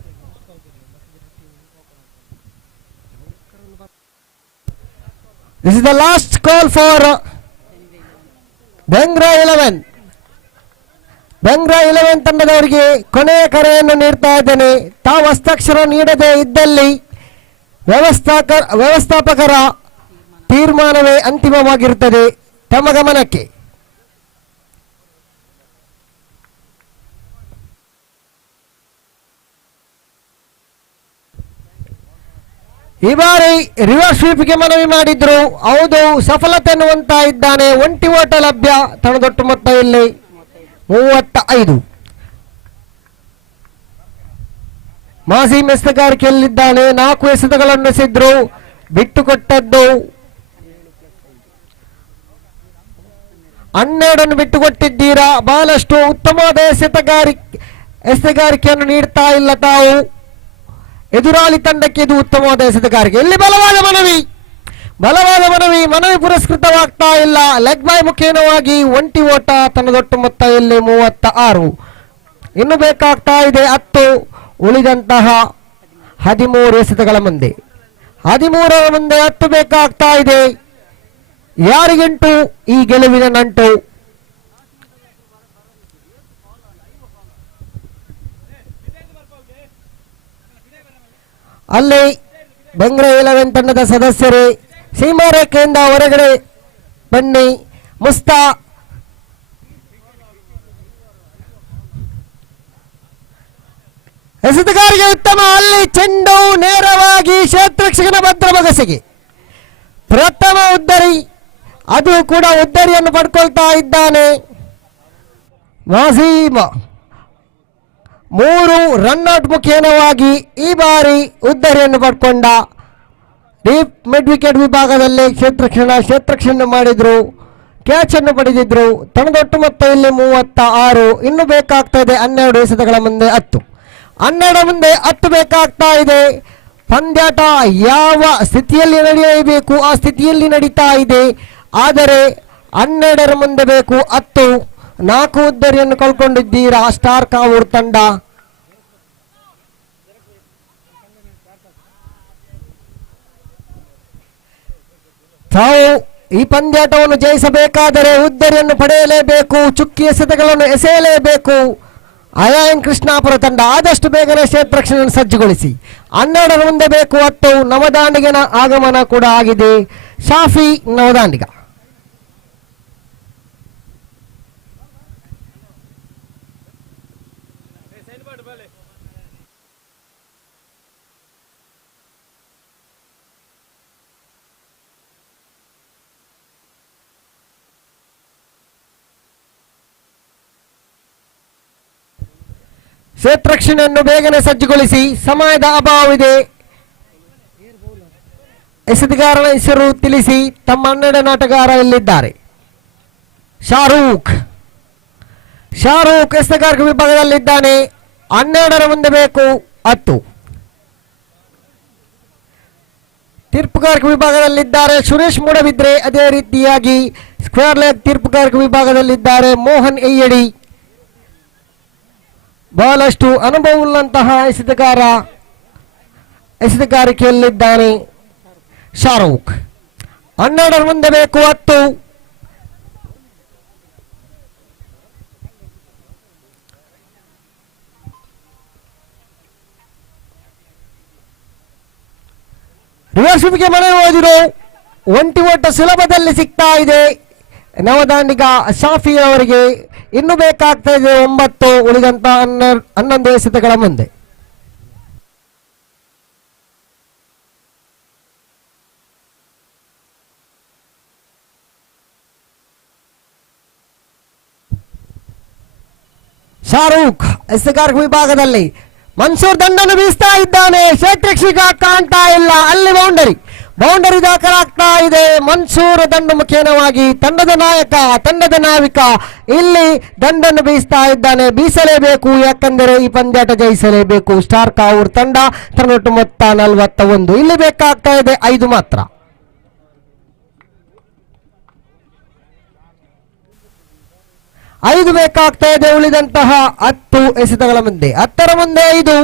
This is the last call for Bengre 11. Bengre 11 ತಂಡದವರಿಗೆ ಕೊನೆಯ ಕರೆಯನ್ನು ನೀಡ್ತಾ ಇದ್ದೇನೆ. ತಾವು ಹಸ್ತಾಕ್ಷರ ನೀಡದೇ ಇದ್ದಲ್ಲಿ ವ್ಯವಸ್ಥಾಪಕರ ತೀರ್ಮಾನವೇ ಅಂತಿಮವಾಗಿರುತ್ತದೆ. ತಮ್ಮ ಗಮನಕ್ಕೆ ಈ ಬಾರಿ ರಿವರ್ಸ್ ಸ್ವೀಪ್ಗೆ ಮನವಿ ಮಾಡಿದ್ರು, ಹೌದು ಸಫಲತೆ ಎನ್ನುವಂತ ಇದ್ದಾನೆ. ಒಂಟಿ ಓಟ ಲಭ್ಯ. ತಣದೊಟ್ಟು ಮೊತ್ತ ಇಲ್ಲಿ 35. ಮಾಸಿ ಮೆಸ್ತಗಾರಿಕೆಯಲ್ಲಿದ್ದಾನೆ. 4 ಎಸೆತಗಳನ್ನು ಎಸೆದ್ರು, ಬಿಟ್ಟುಕೊಟ್ಟದ್ದು 12 ಬಿಟ್ಟುಕೊಟ್ಟಿದ್ದೀರಾ. ಬಹಳಷ್ಟು ಉತ್ತಮವಾದ ಎಸೆತಗಾರಿಕೆಯನ್ನು ನೀಡ್ತಾ ಇಲ್ಲ ತಾವು. ಎದುರಾಳಿ ತಂಡಕ್ಕೆ ಇದು ಉತ್ತಮವಾದ ಎಸೆತಗಾರಿಕೆ. ಇಲ್ಲಿ ಬಲವಾದ ಮನವಿ ಪುರಸ್ಕೃತವಾಗ್ತಾ ಇಲ್ಲ. ಲೆಗ್ ಬೈ ಮುಖೇನವಾಗಿ ಒಂಟಿ ಓಟ. ತನ್ನದೊಟ್ಟು ಮೊತ್ತ ಇಲ್ಲಿ 36. ಇನ್ನು ಬೇಕಾಗ್ತಾ ಇದೆ 10. ಉಳಿದಂತಹ 13 ಎಸೆತಗಳ ಮುಂದೆ 13ರ ಮುಂದೆ 10 ಬೇಕಾಗ್ತಾ ಇದೆ. ಯಾರಿಗಂಟು ಈ ಗೆಲುವಿನ ನಂಟು? ಅಲ್ಲಿ ಬೆಂಗ್ರೆ 11 ತಂಡದ ಸದಸ್ಯರೇ ಸೀಮಾರೇಖೆಯಿಂದ ಹೊರಗಡೆ ಬನ್ನಿ. ಮುಸ್ತಾ ಎಸೆತಗಾರಿಗೆ ಉತ್ತಮ. ಅಲ್ಲಿ ಚೆಂಡು ನೇರವಾಗಿ ಕ್ಷೇತ್ರಕ್ಷಕನ ಭದ್ರ ಬಗಸೆಗೆ. ಪ್ರಥಮ ಉದ್ದರಿ, ಅದು ಕೂಡ ಉದ್ದರಿಯನ್ನು ಪಡ್ಕೊಳ್ತಾ ಇದ್ದಾನೆ. ವಾಸೀಮ 3 ರನ್ಔಟ್ ಮುಖೇನವಾಗಿ ಈ ಬಾರಿ ಉದ್ದರಿಯನ್ನು ಪಡ್ಕೊಂಡ. ಡೀಪ್ ಮಿಡ್ ವಿಕೆಟ್ ವಿಭಾಗದಲ್ಲಿ ಕ್ಷೇತ್ರಕ್ಷಣ ಮಾಡಿದ್ರು, ಕ್ಯಾಚ್ ಅನ್ನು ಪಡೆದಿದ್ರು. ತನ್ನದೊಟ್ಟು ಮೊತ್ತ ಇಲ್ಲಿ 36. ಇನ್ನು ಬೇಕಾಗ್ತಾ ಇದೆ 12 ಎಸೆತಗಳ ಮುಂದೆ 10. 12 ಮುಂದೆ 10 ಬೇಕಾಗ್ತಾ ಇದೆ. ಪಂದ್ಯಾಟ ಯಾವ ಸ್ಥಿತಿಯಲ್ಲಿ ನಡೆಯಬೇಕು ಆ ಸ್ಥಿತಿಯಲ್ಲಿ ನಡೀತಾ ಇದೆ. ಆದರೆ 12ರ ಮುಂದೆ ಬೇಕು 10. 4 ಉದ್ದರಿಯನ್ನು ಕಳ್ಕೊಂಡಿದ್ದೀರಾ ಸ್ಟಾರ್ ಕಾವೂರ್ ತಂಡ. ತಾವು ಈ ಪಂದ್ಯಾಟವನ್ನು ಜಯಿಸಬೇಕಾದರೆ ಉದ್ದರಿಯನ್ನು ಪಡೆಯಲೇಬೇಕು, ಚುಕ್ಕಿ ಎಸೆತಗಳನ್ನು ಎಸೆಯಲೇಬೇಕು. ಅಯಾನ್ ಕೃಷ್ಣಾಪುರ ತಂಡ ಆದಷ್ಟು ಬೇಗನೆ ಕ್ಷೇತ್ರಕ್ಷಣ ಸಜ್ಜುಗೊಳಿಸಿ. 12ರ ಮುಂದೆ ಬೇಕು 10. ನವದಾಂಡಿಗನ ಆಗಮನ ಕೂಡ ಆಗಿದೆ. ಶಾಫಿ ನವದಾಂಡಿಗ. ಕ್ಷೇತ್ರಕ್ಷಣೆಯನ್ನು ಬೇಗನೆ ಸಜ್ಜುಗೊಳಿಸಿ, ಸಮಯದ ಅಭಾವವಿದೆ. ಎಸೆತಗಾರನ ಹೆಸರು ತಿಳಿಸಿ. ತಮ್ಮ 12 ಆಟಗಾರ ಇಲ್ಲಿದ್ದಾರೆ. ಶಾರೂಕ್ ಎಸೆತಗಾರಕ ವಿಭಾಗದಲ್ಲಿದ್ದಾನೆ. 12ರ ಮುಂದೆ ಬೇಕು 10. ತೀರ್ಪುಗಾರಕ ವಿಭಾಗದಲ್ಲಿದ್ದಾರೆ ಸುರೇಶ್ ಮೂಡಬಿದ್ರೆ. ಅದೇ ರೀತಿಯಾಗಿ ಸ್ಕ್ವೇರ್ ಲೆಗ್ ತೀರ್ಪುಗಾರಕ ವಿಭಾಗದಲ್ಲಿದ್ದಾರೆ ಮೋಹನ್ ಎಯ್ಯಡಿ. ಬಹಳಷ್ಟು ಅನುಭವವುಳ್ಳಂತಹ ಎಸೆತಗಾರಿಕೆಯಲ್ಲಿದ್ದಾನೆ ಶಾರೂಕ್. 12ರ ಮುಂದೆ ಬೇಕು 10. ರಿವರ್ಸ್ಗೆ ಮನೆ ಹೋದಿರು. ಒಂಟಿ ಓಟ ಸುಲಭದಲ್ಲಿ ಸಿಗ್ತಾ ಇದೆ ನವದಾಂಡಿಗ ಶಾಫಿ ಅವರಿಗೆ. ಇನ್ನು ಬೇಕಾಗ್ತಾ ಇದೆ 9. ಉಳಿದಂತ 11 ಎಸೆತಗಳ ಮುಂದೆ. ಶಾರೂಕ್ ಎಸೆತಗಾರಕ ವಿಭಾಗದಲ್ಲಿ ಮನ್ಸೂರ್ ದಂಡನ್ನು ಬೀಸ್ತಾ ಇದ್ದಾನೆ. ಕ್ಷೇತ್ರಕ್ಷಕ ಕಾಣ್ತಾ ಇಲ್ಲ. ಅಲ್ಲಿ ಬೌಂಡರಿ ದಾಖಲಾಗ್ತಾ ಇದೆ. ಮನ್ಸೂರ್ ದಂಡು ಮುಖೇನವಾಗಿ ತಂಡದ ನಾವಿಕ ಇಲ್ಲಿ ದಂಡನ್ನು ಬೀಸ್ತಾ ಇದ್ದಾನೆ. ಬೀಸಲೇಬೇಕು, ಯಾಕಂದರೆ ಈ ಪಂದ್ಯಾಟ ಜಯಿಸಲೇಬೇಕು. ಸ್ಟಾರ್ ಕಾವೂರ್ ತಂಡ. ತನ್ನೊಟ್ಟು ಮೊತ್ತ 41. ಇಲ್ಲಿ ಬೇಕಾಗ್ತಾ ಇದೆ 5 ಮಾತ್ರ. 5 ಬೇಕಾಗ್ತಾ ಇದೆ. ಉಳಿದಂತಹ 10 ಎಸೆತಗಳ ಮುಂದೆ 10ರ ಮುಂದೆ 5.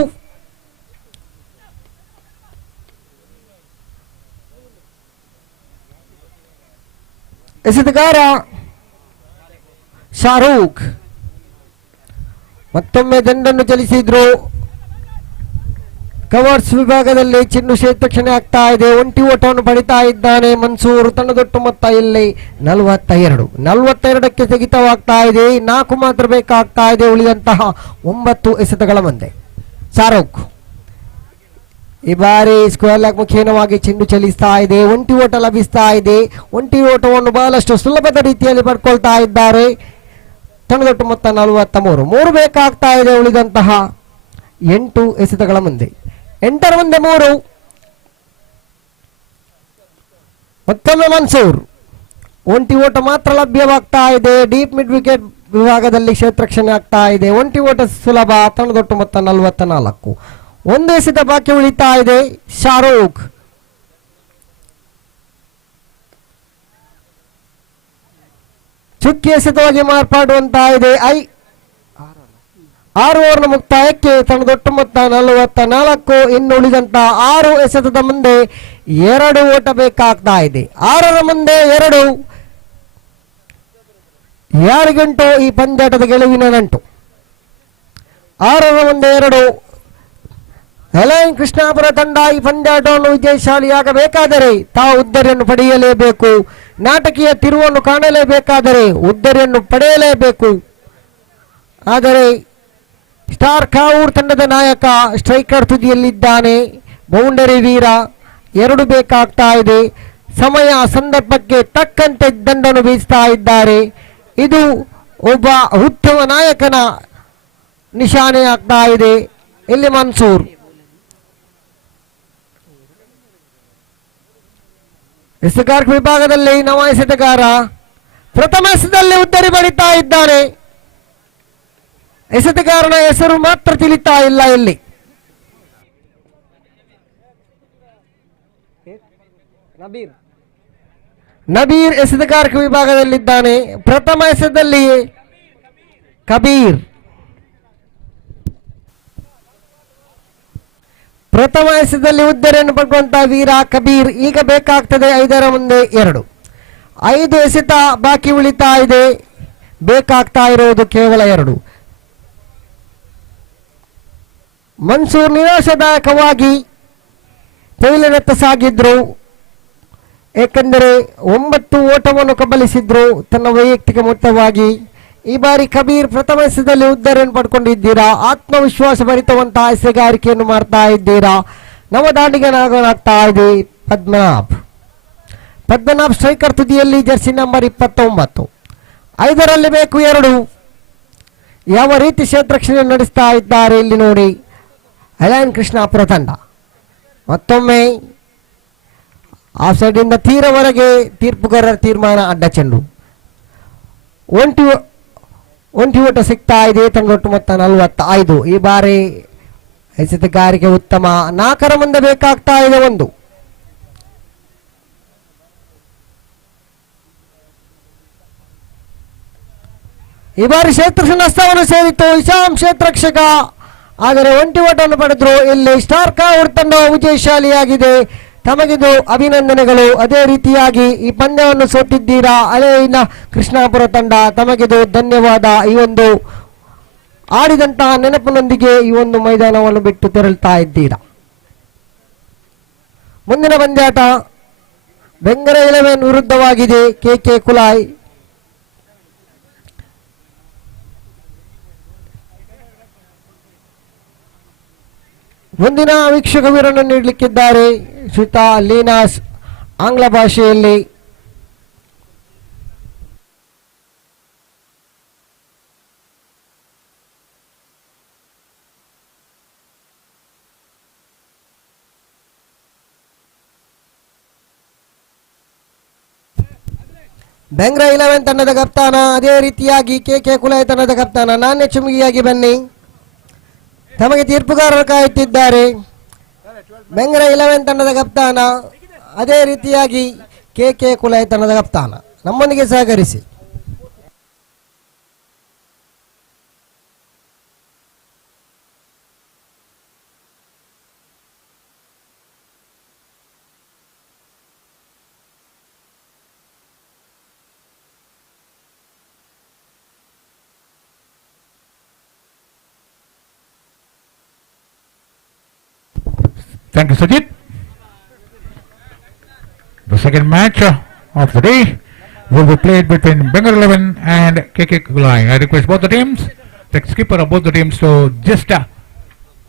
ಎಸೆತಗಾರ ಶಾರೂಕ್ ಮತ್ತೊಮ್ಮೆ ದಂಡನ್ನು ಚಲಿಸಿದ್ರು. ಕವರ್ಸ್ ವಿಭಾಗದಲ್ಲಿ ಚಿನ್ನು ಕ್ಷೇತ್ರಕ್ಷಣೆ ಆಗ್ತಾ ಇದೆ. ಒಂಟಿ ಓಟವನ್ನು ಪಡಿತಾ ಇದ್ದಾನೆ ಮನ್ಸೂರ್. ತನ್ನದೊಟ್ಟು ಮೊತ್ತ ಇಲ್ಲಿ 42. 42ಕ್ಕೆ ಸ್ಥಗಿತವಾಗ್ತಾ ಇದೆ. 4 ಮಾತ್ರ ಬೇಕಾಗ್ತಾ ಇದೆ. ಉಳಿದಂತಹ 9 ಎಸೆತಗಳ ಮುಂದೆ ಶಾರೂಕ್ ಈ ಬಾರಿ ಸ್ಕ್ವೇರ್ ಲೆಗ್ ಮುಖೇನವಾಗಿ ಚೆಂಡು ಚಲಿಸ್ತಾ ಇದೆ. ಒಂಟಿ ಓಟ ಲಭಿಸ್ತಾ ಇದೆ. ಒಂಟಿ ಓಟವನ್ನು ಬಹಳಷ್ಟು ಸುಲಭದ ರೀತಿಯಲ್ಲಿ ಪಡ್ಕೊಳ್ತಾ ಇದ್ದಾರೆ. ತಂಡದೊಟ್ಟು ಮೊತ್ತ 43. 3 ಬೇಕಾಗ್ತಾ ಇದೆ ಉಳಿದಂತಹ 8 ಎಸೆತಗಳ ಮುಂದೆ. 8ರ ಮುಂದೆ 3. ಮತ್ತೊಮ್ಮೆ ಮನ್ಸೂರ್. ಒಂಟಿ ಓಟ ಮಾತ್ರ ಲಭ್ಯವಾಗ್ತಾ ಇದೆ. ಡೀಪ್ ಮಿಡ್ ವಿಕೆಟ್ ವಿಭಾಗದಲ್ಲಿ ಕ್ಷೇತ್ರಕ್ಷಣೆ ಆಗ್ತಾ ಇದೆ. ಒಂಟಿ ಓಟ ಸುಲಭ. ತಂಡದೊಟ್ಟು ಮೊತ್ತ 44. 1 ಎಸೆತ ಬಾಕಿ ಉಳಿತಾ ಇದೆ. ಶಾರೂಖ್ ಚುಕ್ಕಿ ಎಸೆತವಾಗಿ ಮಾರ್ಪಾಡುವಂತಾ ಇದೆ. 6 ಓವರ್ನ ಮುಕ್ತಾಯಕ್ಕೆ ತಂಡದೊಟ್ಟು ಮೊತ್ತ 44. ಇನ್ನು ಉಳಿದಂತ 6 ಎಸೆತದ ಮುಂದೆ 2 ಓಟ ಬೇಕಾಗ್ತಾ ಇದೆ. 6ರ ಮುಂದೆ 2. ಯಾರಿಗಂಟು ಈ ಪಂದ್ಯಾಟದ ಗೆಲುವಿನ ನಂಟು. 6ರ ಮುಂದೆ 2. ಎಲೈನ್ ಕೃಷ್ಣಾಪುರ ತಂಡ ಈ ಪಂದ್ಯಾಟವನ್ನು ವಿಜಯಶಾಲಿಯಾಗಬೇಕಾದರೆ ತಾವು ಉದ್ದರಿಯನ್ನು ಪಡೆಯಲೇಬೇಕು. ನಾಟಕೀಯ ತಿರುವನ್ನು ಕಾಣಲೇಬೇಕಾದರೆ ಉದ್ದರಿಯನ್ನು ಪಡೆಯಲೇಬೇಕು. ಆದರೆ ಸ್ಟಾರ್ ಕಾವೂರ್ ತಂಡದ ನಾಯಕ ಸ್ಟ್ರೈಕರ್ ತುದಿಯಲ್ಲಿದ್ದಾನೆ. ಬೌಂಡರಿ ವೀರ 2 ಬೇಕಾಗ್ತಾ ಇದೆ. ಸಮಯ ಸಂದರ್ಭಕ್ಕೆ ತಕ್ಕಂತೆ ದಂಡನ್ನು ಬೀಸ್ತಾ ಇದ್ದಾರೆ. ಇದು ಒಬ್ಬ ಉತ್ತಮ ನಾಯಕನ ನಿಶಾನೆ ಆಗ್ತಾ ಇದೆ. ಇಲ್ಲಿ ಮನ್ಸೂರ್ ಎಸೆಗಾರ ವಿಭಾಗದಲ್ಲಿ ನವ ಎಸೆತಗಾರ ಪ್ರಥಮ ಎಸೆತದಲ್ಲಿ ಉದ್ದರಿ ಬಡಿತಾ ಇದ್ದಾನೆ. ಎಸೆತಗಾರನ ಹೆಸರು ಮಾತ್ರ ತಿಳಿತಾ ಇಲ್ಲ. ಇಲ್ಲಿ ನಬೀರ್ ಎಸೆತಗಾರಕ ವಿಭಾಗದಲ್ಲಿದ್ದಾನೆ. ಪ್ರಥಮ ಎಸೆತದಲ್ಲಿ ಕಬೀರ್. ಪ್ರಥಮ ಎಸೆತದಲ್ಲಿ ಉದ್ದರಿಯನ್ನು ಪಡೆಯುವಂತಹ ವೀರ ಕಬೀರ್. ಈಗ ಬೇಕಾಗ್ತದೆ 5ರ ಮುಂದೆ 2. 5 ಎಸೆತ ಬಾಕಿ ಉಳಿತಾ ಇದೆ. ಬೇಕಾಗ್ತಾ ಇರುವುದು ಕೇವಲ 2. ಮನ್ಸೂರ್ ನಿರಾಶಾದಾಯಕವಾಗಿ ಪೈಲನತ್ತ ಸಾಗಿದ್ರು. ಏಕೆಂದರೆ 9 ಓಟವನ್ನು ಕಬಲಿಸಿದ್ರು ತನ್ನ ವೈಯಕ್ತಿಕ ಮೊತ್ತವಾಗಿ. ಈ ಬಾರಿ ಕಬೀರ್ ಪ್ರಥಮ ಎಸೆತದಲ್ಲಿ ಉದ್ದರಿಯನ್ನು ಪಡ್ಕೊಂಡಿದ್ದೀರಾ. ಆತ್ಮವಿಶ್ವಾಸ ಭರಿತವಂತಹ ಎಸೆಗಾರಿಕೆಯನ್ನು ಮಾಡ್ತಾ ಇದ್ದೀರಾ. ನವದಾಂಡಿಗನಾಗನಾಗ್ತಾ ಇದೆ ಪದ್ಮನಾಭ್ ಸ್ಟ್ರೈಕರ್ ತುದಿಯಲ್ಲಿ ಜರ್ಸಿ ನಂಬರ್ 29. 5ರಲ್ಲಿ ಬೇಕು 2. ಯಾವ ರೀತಿ ಕ್ಷೇತ್ರಕ್ಷಣೆ ನಡೆಸ್ತಾ ಇದ್ದಾರೆ ಇಲ್ಲಿ ನೋಡಿ ಎಲೈನ್ ಕೃಷ್ಣಾಪುರ ತಂಡ. ಮತ್ತೊಮ್ಮೆ ಆಫ್ ಸೈಡ್ ಇಂದ ತೀರವರೆಗೆ ತೀರ್ಪುಗಾರರ ತೀರ್ಮಾನ. ಅಡ್ಡ ಚೆಂಡು. ಒಂಟಿ ಓಟ ಸಿಗ್ತಾ ಇದೆ. ತಂಡೊಟ್ಟು ಮೊತ್ತ 45. ಈ ಬಾರಿ ಎಸೆತಗಾರಿಕೆ ಉತ್ತಮ. 4ರ ಮುಂದೆ ಬೇಕಾಗ್ತಾ ಇದೆ 1. ಈ ಬಾರಿ ಕ್ಷೇತ್ರ ನಷ್ಟವನ್ನು ಸೇರಿತು ಇಶಾಮ್ ಕ್ಷೇತ್ರಕ್ಷಕ. ಆದರೆ ಒಂಟಿ ಓಟವನ್ನು ಪಡೆದ್ರು. ಇಲ್ಲಿ ಸ್ಟಾರ್ ಕಾವೂರ್ ತಂಡ ವಿಜಯಶಾಲಿಯಾಗಿದೆ. ತಮಗಿದು ಅಭಿನಂದನೆಗಳು. ಅದೇ ರೀತಿಯಾಗಿ ಈ ಪಂದ್ಯವನ್ನು ಸೋತಿದ್ದೀರಾ ಹಳೆಯ ಕೃಷ್ಣಾಪುರ ತಂಡ. ತಮಗಿದು ಧನ್ಯವಾದ. ಈ ಒಂದು ಆಡಿದಂತಹ ನೆನಪಿನೊಂದಿಗೆ ಈ ಒಂದು ಮೈದಾನವನ್ನು ಬಿಟ್ಟು ತೆರಳುತ್ತಾ ಇದ್ದೀರಾ. ಮುಂದಿನ ಪಂದ್ಯಾಟ ಬೆಂಗರ 11 ವಿರುದ್ಧವಾಗಿದೆ KK ಕುಲಾಯ್. ಮುಂದಿನ ವೀಕ್ಷಕ ವೀರನ್ನು ನೀಡಲಿಕ್ಕಿದ್ದಾರೆ ಶ್ರೀತಾ ಲೀನಾಸ್ ಆಂಗ್ಲ ಭಾಷೆಯಲ್ಲಿ. ಬೆಂಗ್ರ 11 ತಂಡದ ಕಪ್ತಾನ, ಅದೇ ರೀತಿಯಾಗಿ KK ಕುಲಾಯ್ ತಂಡದ ಕಪ್ತಾನ ನಾಣ್ಯ ಚುಮುಕಿಯಾಗಿ ಬನ್ನಿ. ತಮಗೆ ತೀರ್ಪುಗಾರರು ಕಾಯುತ್ತಿದ್ದಾರೆ. ಬೆಂಗ್ರ 11 ತಂಡದ ಕಪ್ತಾನ, ಅದೇ ರೀತಿಯಾಗಿ KK ಕುಲಾಯ್ ತಂಡದ ಕಪ್ತಾನ ನಮ್ಮೊಂದಿಗೆ ಸಹಕರಿಸಿ. Thank you, Sajid. The second match of the day will be played between Bengal 11 and KK Kulai. I request both the teams, the skipper of both the teams, to just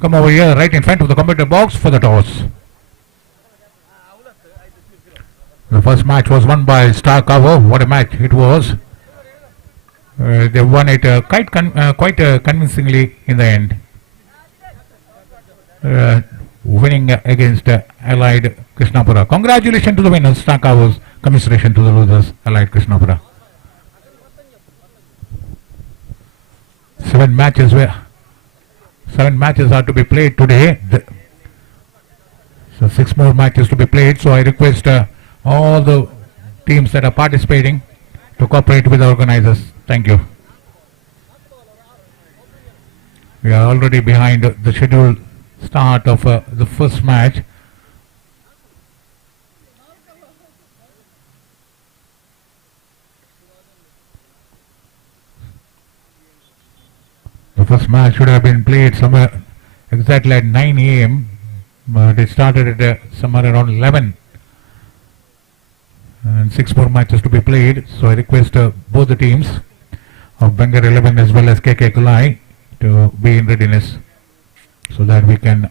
come over here right in front of the computer box for the toss. The first match was won by Star Cover. What a match it was. They won it quite convincingly in the end. Winning against Allied Krishnapura. Congratulations to the winners, Star Covers. Commiseration to the losers, Allied Krishnapura. 7 matches are to be played today. So 6 more matches to be played. So I request all the teams that are participating to cooperate with the organizers. Thank you. We are already behind the scheduled start of the first match. The first match should have been played somewhere exactly at 9 a.m. But it started at somewhere around 11. And 6 more matches to be played. So I request both the teams of Bengal 11 as well as KK Kulai to be in readiness so that we can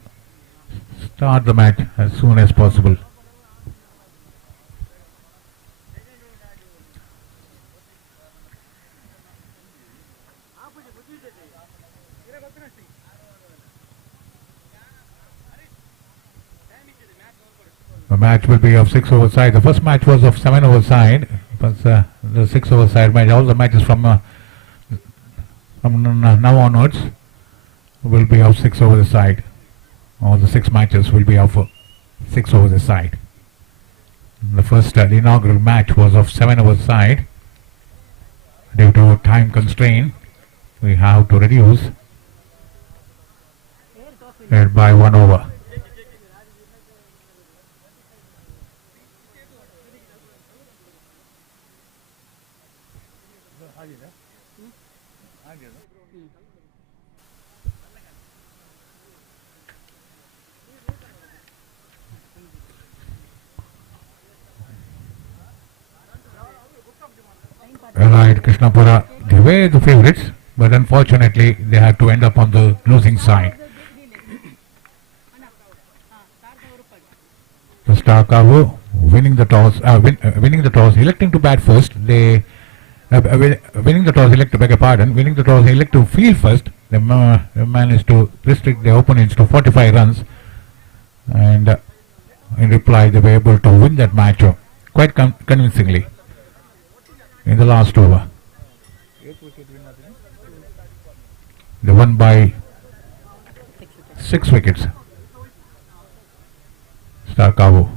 start the match as soon as possible. The match will be of 6 over side. The first match was of 7 over side, but the 6 over side match, all the matches from now onwards will be of 6 over the side. All the 6 matches will be of 6 over the side. The first the inaugural match was of 7 over side. Due to time constraint, we have to reduce it by 1 over. Allied Krishnapura, they were the favorites, but unfortunately they had to end up on the losing side. The Star Kavu winning the toss, electing to bat first. They winning the toss, elect to field first. They managed to restrict their opponents to 45 runs, and in reply they were able to win that match quite convincingly in the last over. They won by 6 wickets. Star Kavu.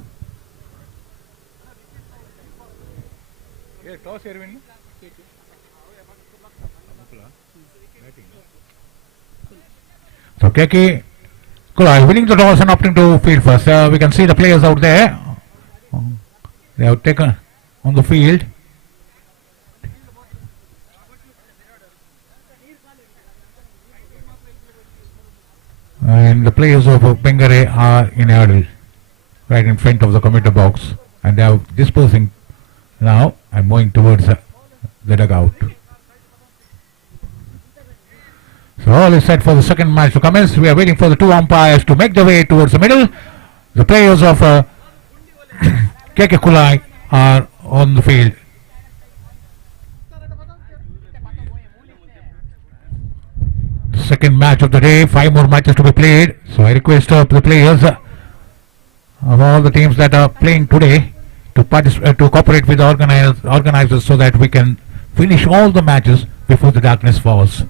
So KK Kulai winning the toss and opting to field first. We can see the players out there. They have taken on the field. And the players of Bengare are in a huddle right in front of the committee box, and they are dispersing now and moving towards the dugout. So all is set for the second match to commence. We are waiting for the 2 umpires to make their way towards the middle. The players of KK Kulai are on the field. Second match of the day, 5 more matches to be played. So I request the players of all the teams that are playing today to cooperate with the organizers so that we can finish all the matches before the darkness falls.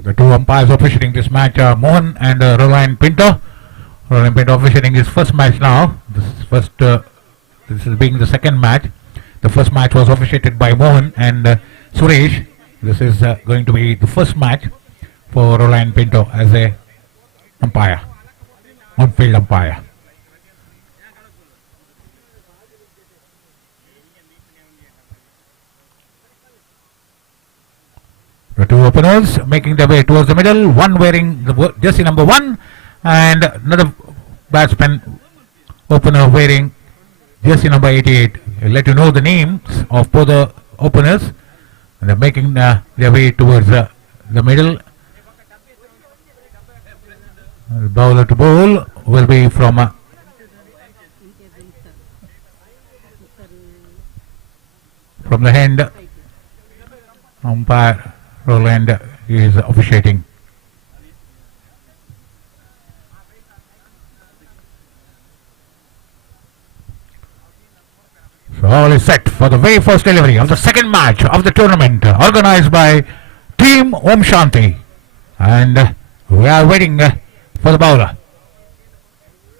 The 2 umpires officiating this match are Mohan and Roland Pinto. Roland Pinto officiating his first match now. This is being the second match. The first match was officiated by Mohan and Suresh. This is going to be the first match for Roland Pinto as a umpire, on-field umpire. The two openers making their way towards the middle, one wearing the jersey number 1 and another batsman opener wearing jersey number 88. I'll let you know the names of both the openers. And they're making their way towards the middle. The bowler to bowl will be from the end. Umpire Roland is officiating. So all is set for the very first delivery of the second match of the tournament organized by Team Om Shanti. And we are waiting for the bowler.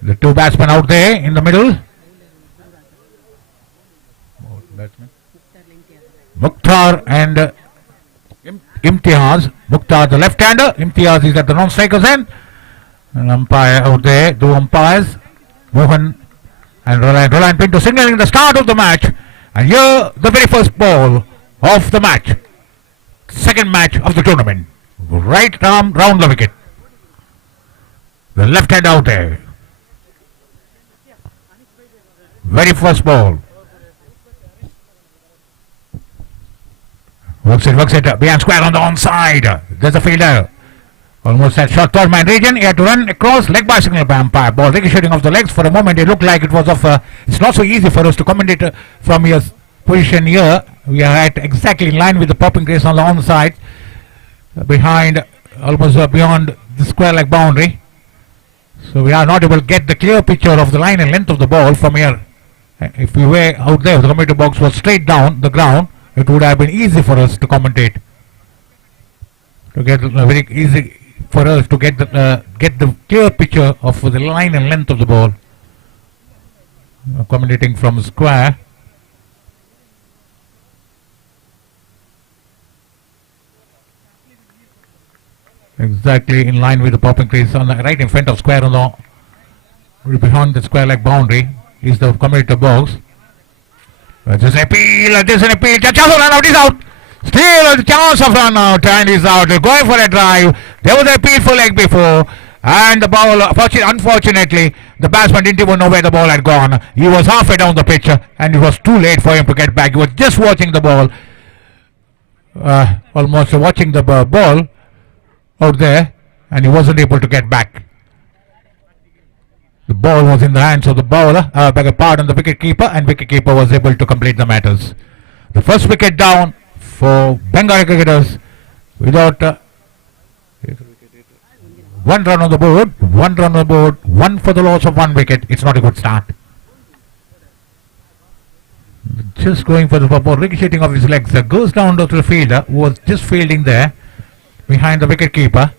The two batsmen out there in the middle. Mukhtar and Imtiaz. Mukhtar the left-hander. Imtiaz is at the non-striker's end. An umpire out there, two umpires, Mohan and Roland Pinto signaling the start of the match. And here the very first ball of the match. Second match of the tournament. Right arm round the wicket. The left hand out there. Very first ball. Works it behind square on the onside. There's a fielder. Almost at short third man region. He had to run across, leg by signal by umpire. Ball ricocheting off the legs. For a moment it looked like it was off. It's not so easy for us to commentate from your position here. We are at exactly in line with the popping crease on the onside. Behind, almost beyond the square leg boundary. So we are not able to get the clear picture of the line and length of the ball from here. If we were out there, if the commentator box was straight down the ground, it would have been easy for us to commentate. To get very easy for us to get the clear picture of the line and length of the ball. Commentating from square. Exactly in line with the popping crease on the right in front of square on the behind the square leg boundary is the commentator box. There's an appeal, there's an appeal, chance of run out, is out. Still a chance of run out and is out. They're going for a drive. There was an appeal for leg before. And the ball, unfortunately, the batsman didn't even know where the ball had gone. He was halfway down the pitch and it was too late for him to get back. He was just watching the ball. Almost watching the ball out there, and he wasn't able to get back. The ball was in the hands of the bowler, beg a pardon, the wicket keeper, and wicket keeper was able to complete the matters. The first wicket down for Bengali cricketers without one run on the board, one for the loss of one wicket. It's not a good start. Just going for the ball, ricocheting off his legs, goes down to the fielder who was just fielding there behind the wicket keeper.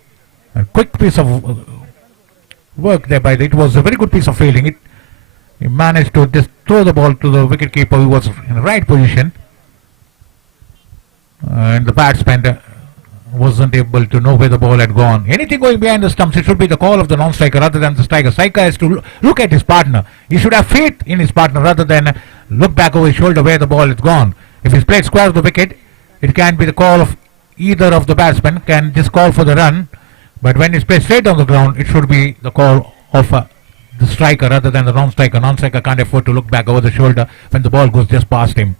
A quick piece of work there by it was a very good piece of fielding. He managed to just throw the ball to the wicket keeper who was in the right position, and the batsman wasn't able to know where the ball had gone. Anything going behind the stumps, it should be the call of the non-striker rather than the striker. Striker has to look at his partner. He should have faith in his partner rather than look back over his shoulder where the ball has gone. If he's played square of the wicket, it can be the call of either of the batsmen, can just call for the run. But when it's played straight on the ground, it should be the call of the striker rather than the non-striker. Non-striker can't afford to look back over the shoulder when the ball goes just past him.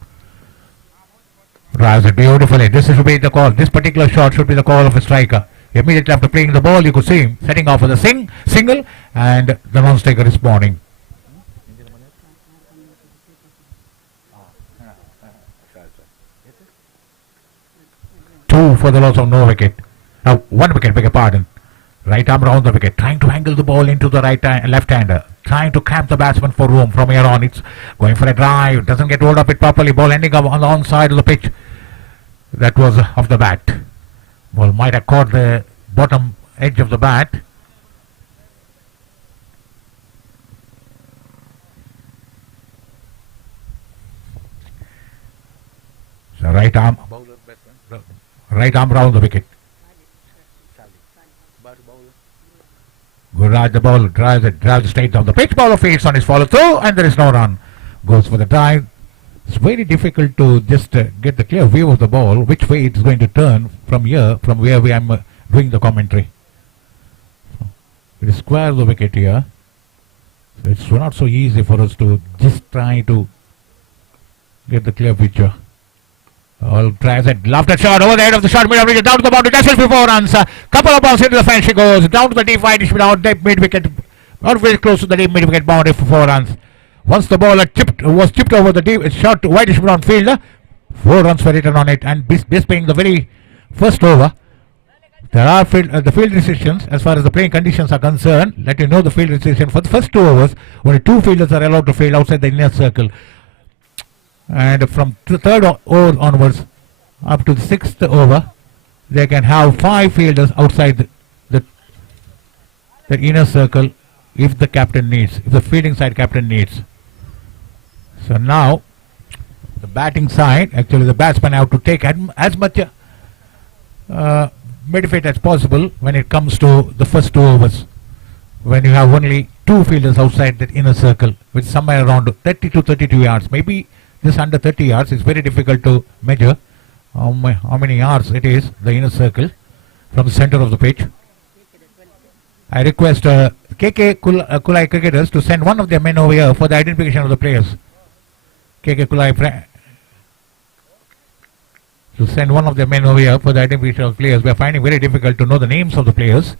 Drives it beautifully. This should be the call. This particular shot should be the call of a striker. Immediately after playing the ball, you could see him setting off with a single, and the non-striker responding. Two for the loss of no wicket. One wicket, beg a pardon. Right arm round the wicket, trying to angle the ball into the left-hander, trying to cramp the batsman for room from here on. It's going for a drive, doesn't get hold of it properly. Ball ending up on the onside of the pitch. That was off the bat. Ball might have caught the bottom edge of the bat. So right arm round the wicket. Gurraj the ball drives straight down the pitch. Bowler fields on his follow through, and there is no run. Goes for the drive. It's very difficult to just get the clear view of the ball, which way it's going to turn from here, from where we am doing the commentary. So it is square the wicket here. So it's not so easy for us to just try to get the clear picture. All tries it. Lofted shot over the head of the shot. Mid of down to the boundary. Just before runs. Couple of balls into the fence. She goes down to the deep wide. Out deep mid wicket. Not very close to the deep mid wicket boundary for 4 runs. Once the ball was tipped over the deep shot wide down field, 4 runs were written on it. And this being the very first over, there are the field restrictions as far as the playing conditions are concerned. Let you know the field restriction for the first 2 overs. Only 2 fielders are allowed to field outside the inner circle. And from the 3rd over onwards up to the 6th over, they can have 5 fielders outside the inner circle if the captain needs, if the fielding side captain needs. So now the batting side, actually the batsmen have to take as much benefit as possible when it comes to the first 2 overs, when you have only 2 fielders outside that inner circle with somewhere around 30 to 32 yards, maybe just under 30 yards. It's very difficult to measure how many yards it is, the inner circle from the center of the pitch. I request KK Kulai cricketers to send one of their men over here for the identification of the players. KK Kulai to send one of their men over here for the identification of players. We are finding very difficult to know the names of the players.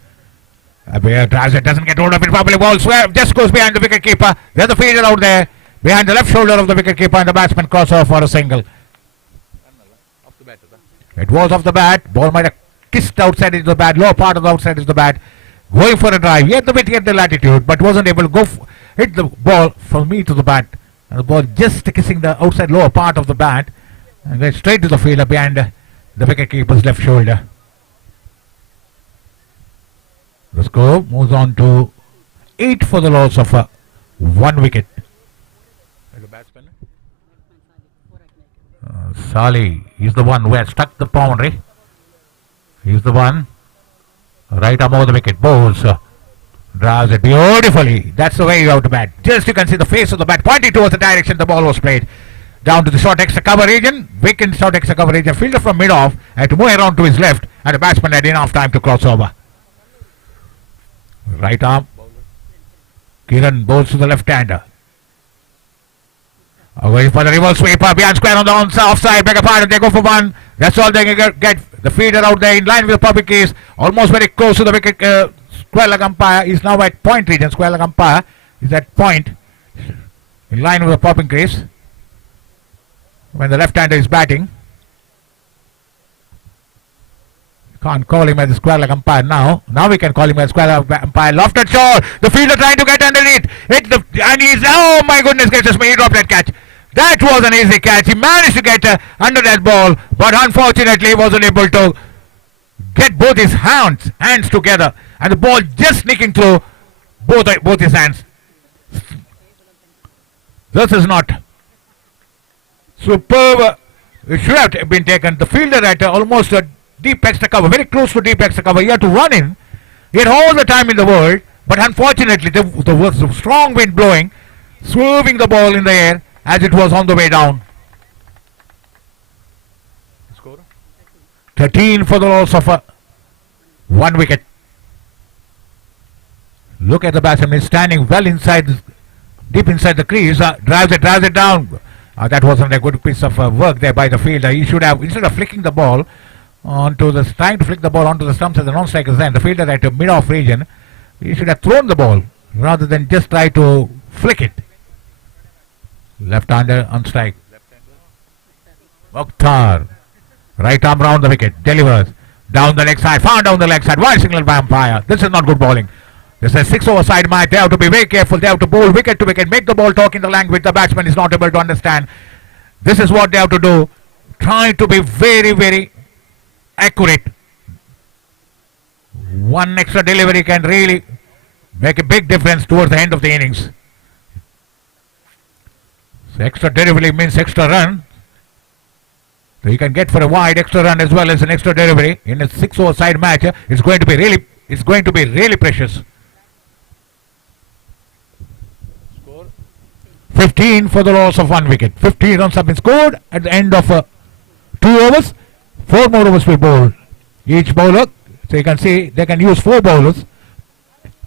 Abhiya tries it, doesn't get hold of it properly. Ball swerve, just goes behind the wicket keeper. There's a fielder out there behind the left shoulder of the wicket keeper, and the batsman cross off for a single. It was off the bat. Ball might have kissed outside into the bat. Lower part of the outside is the bat. Going for a drive. He had the width, he had the latitude, but wasn't able to go hit the ball from me to the bat. And the ball just kissing the outside lower part of the bat and went straight to the fielder behind the wicket keeper's left shoulder. The score moves on to 8 for the loss of 1 wicket. Sali is the one who has struck the boundary. He's the one. Right arm over the wicket. Bowls. Drives it beautifully. That's the way you have to bat. Just you can see the face of the bat pointing towards the direction the ball was played. Down to the short extra cover region. Vacant short extra cover region. Fielder from mid-off had to move around to his left, and the batsman had enough time to cross over. Right arm. Kiran bowls to the left-hander. Away for the reverse sweeper, behind square on the offside, beg a pardon, they go for 1. That's all they can get. The feeder out there in line with the public case, almost very close to the wicket. Square leg umpire is now at point region. Square leg umpire is at point in line with the popping crease when the left-hander is batting. Can't call him as the square leg umpire now. Now we can call him as square leg umpire. Lofted shot. The fielder trying to get underneath. And he's, oh my goodness gracious me, he dropped that catch. That was an easy catch. He managed to get under that ball, but unfortunately he wasn't able to get both his hands together, and the ball just sneaking through both his hands. This is not superb. It should have been taken. The fielder at almost a deep extra cover, very close to deep extra cover. He had to run in. He had all the time in the world, but unfortunately there was a strong wind blowing, swerving the ball in the air as it was on the way down. 13 for the loss of 1 wicket. Look at the batsman, he's standing well inside, deep inside the crease, drives it down. That wasn't a good piece of work there by the fielder. He should have, instead of flicking the ball trying to flick the ball onto the stumps at the non-striker's end, the fielder at a mid-off region, he should have thrown the ball rather than just try to flick it. Left-hander on strike. Mokhtar, right arm round the wicket, delivers down the leg side, far down the leg side, wide signal by umpire. This is not good bowling. This is a 6-over side match. They have to be very careful. They have to bowl wicket to wicket, make the ball talk in the language the batsman is not able to understand. This is what they have to do. Try to be very, very accurate. One extra delivery can really make a big difference towards the end of the innings. So extra delivery means extra run. So you can get for a wide extra run as well as an extra delivery in a 6-over side match. It's going to be really precious. 15 for the loss of 1 wicket. 15 runs have been scored at the end of 2 overs. 4 more overs will bowl. Each bowler, so you can see they can use 4 bowlers.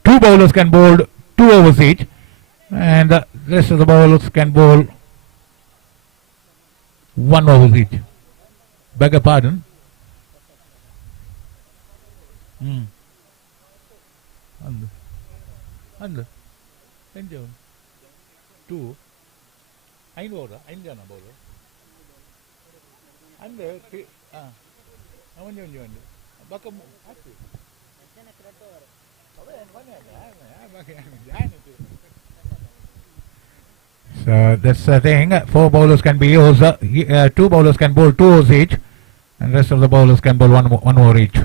2 bowlers can bowl 2 overs each, and the rest of the bowlers can bowl 1 over each. Beg your pardon. Under. 2. I know. Under. So that's the thing. 4 bowlers can be used. 2 bowlers can bowl 2 overs each, and the rest of the bowlers can bowl 1 over each.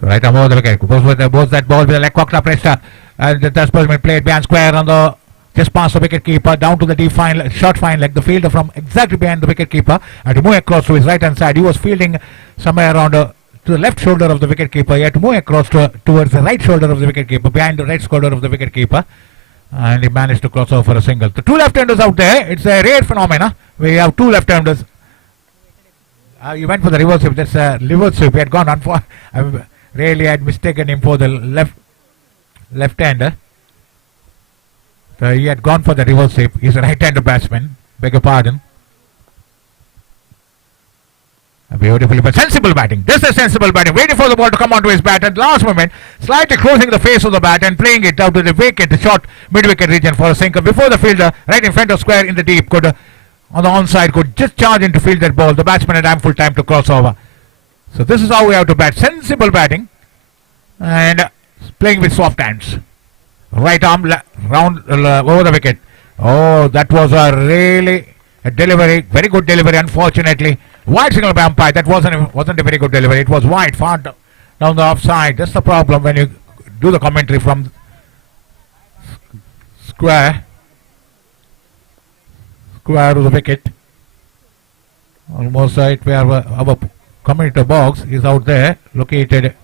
So right arm over the wicket. Goes that ball with the leg cocked up pressure. And that's been played behind square on the just past the wicket keeper down to the deep fine short fine leg. The fielder from exactly behind the wicket keeper and to move across to his right hand side. He was fielding somewhere around to the left shoulder of the wicket keeper. He had to move across towards the right shoulder of the wicket keeper, behind the right shoulder of the wicket keeper, and he managed to cross over for a single. The 2 left-handers out there. It's a rare phenomena. We have 2 left-handers. He went for the reverse sweep. That's a reverse sweep. He had gone on for. Really had mistaken him for the left-hander. So he had gone for the reverse sweep. He's a right-hander batsman. Beg your pardon. Beautifully, but sensible batting. This is sensible batting. Waiting for the ball to come onto his bat at last moment. Slightly closing the face of the bat and playing it out to the wicket, the short mid-wicket region for a sinker. Before the fielder, right in front of square in the deep, could on the onside, could just charge in to field that ball. The batsman had ample time to cross over. So this is how we have to bat. Sensible batting and playing with soft hands. Right arm round over the wicket. Oh, that was a delivery, very good delivery. Unfortunately, wide signal by umpire. That wasn't a very good delivery. It was wide, far down the offside. That's the problem when you do the commentary from square to the wicket. Almost right where our commentator box is out there located.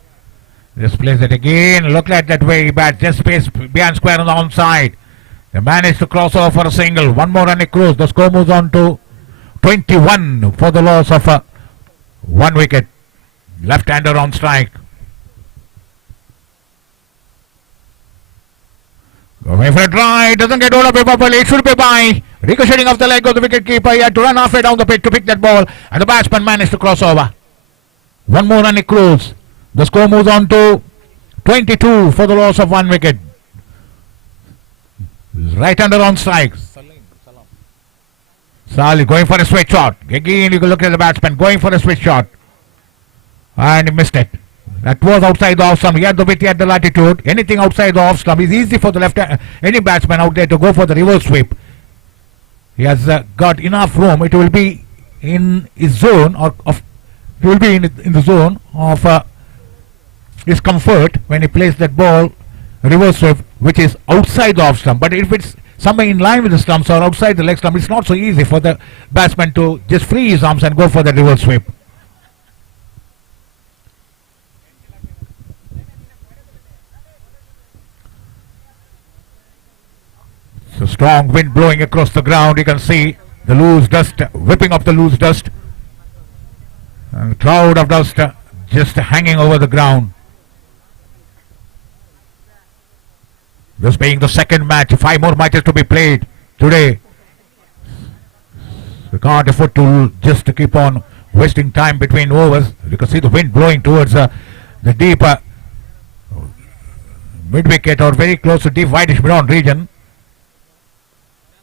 Just plays it again. Look at that way he bats. Just space behind square on the onside. They managed to cross over for a single. 1 more run across. The score moves on to 21 for the loss of 1 wicket. Left-hander on strike. Going for a try. Doesn't get hold of it properly. It should be by. Ricocheting off the leg of the wicket keeper. He had to run halfway down the pitch to pick that ball. And the batsman managed to cross over. 1 more run across. The score moves on to 22 for the loss of 1 wicket. Right-hander on strike. Salih going for a switch shot. Again, you can look at the batsman going for a switch shot. And he missed it. That was outside the off stump. He had the width, he had the latitude. Anything outside the off stump is easy for the any batsman out there to go for the reverse sweep. He has got enough room. It will be in his zone it will be in the zone of his comfort when he plays that ball reverse sweep, which is outside the off stump. But if it's somewhere in line with the stumps or outside the leg stump, it's not so easy for the batsman to just free his arms and go for the reverse sweep. So strong wind blowing across the ground. You can see the loose dust, whipping up the loose dust. A cloud of dust just hanging over the ground. This being the second match, 5 more matches to be played today. We can't afford to just keep on wasting time between overs. You can see the wind blowing towards the deep mid-wicket or very close to deep whitish mid-on region.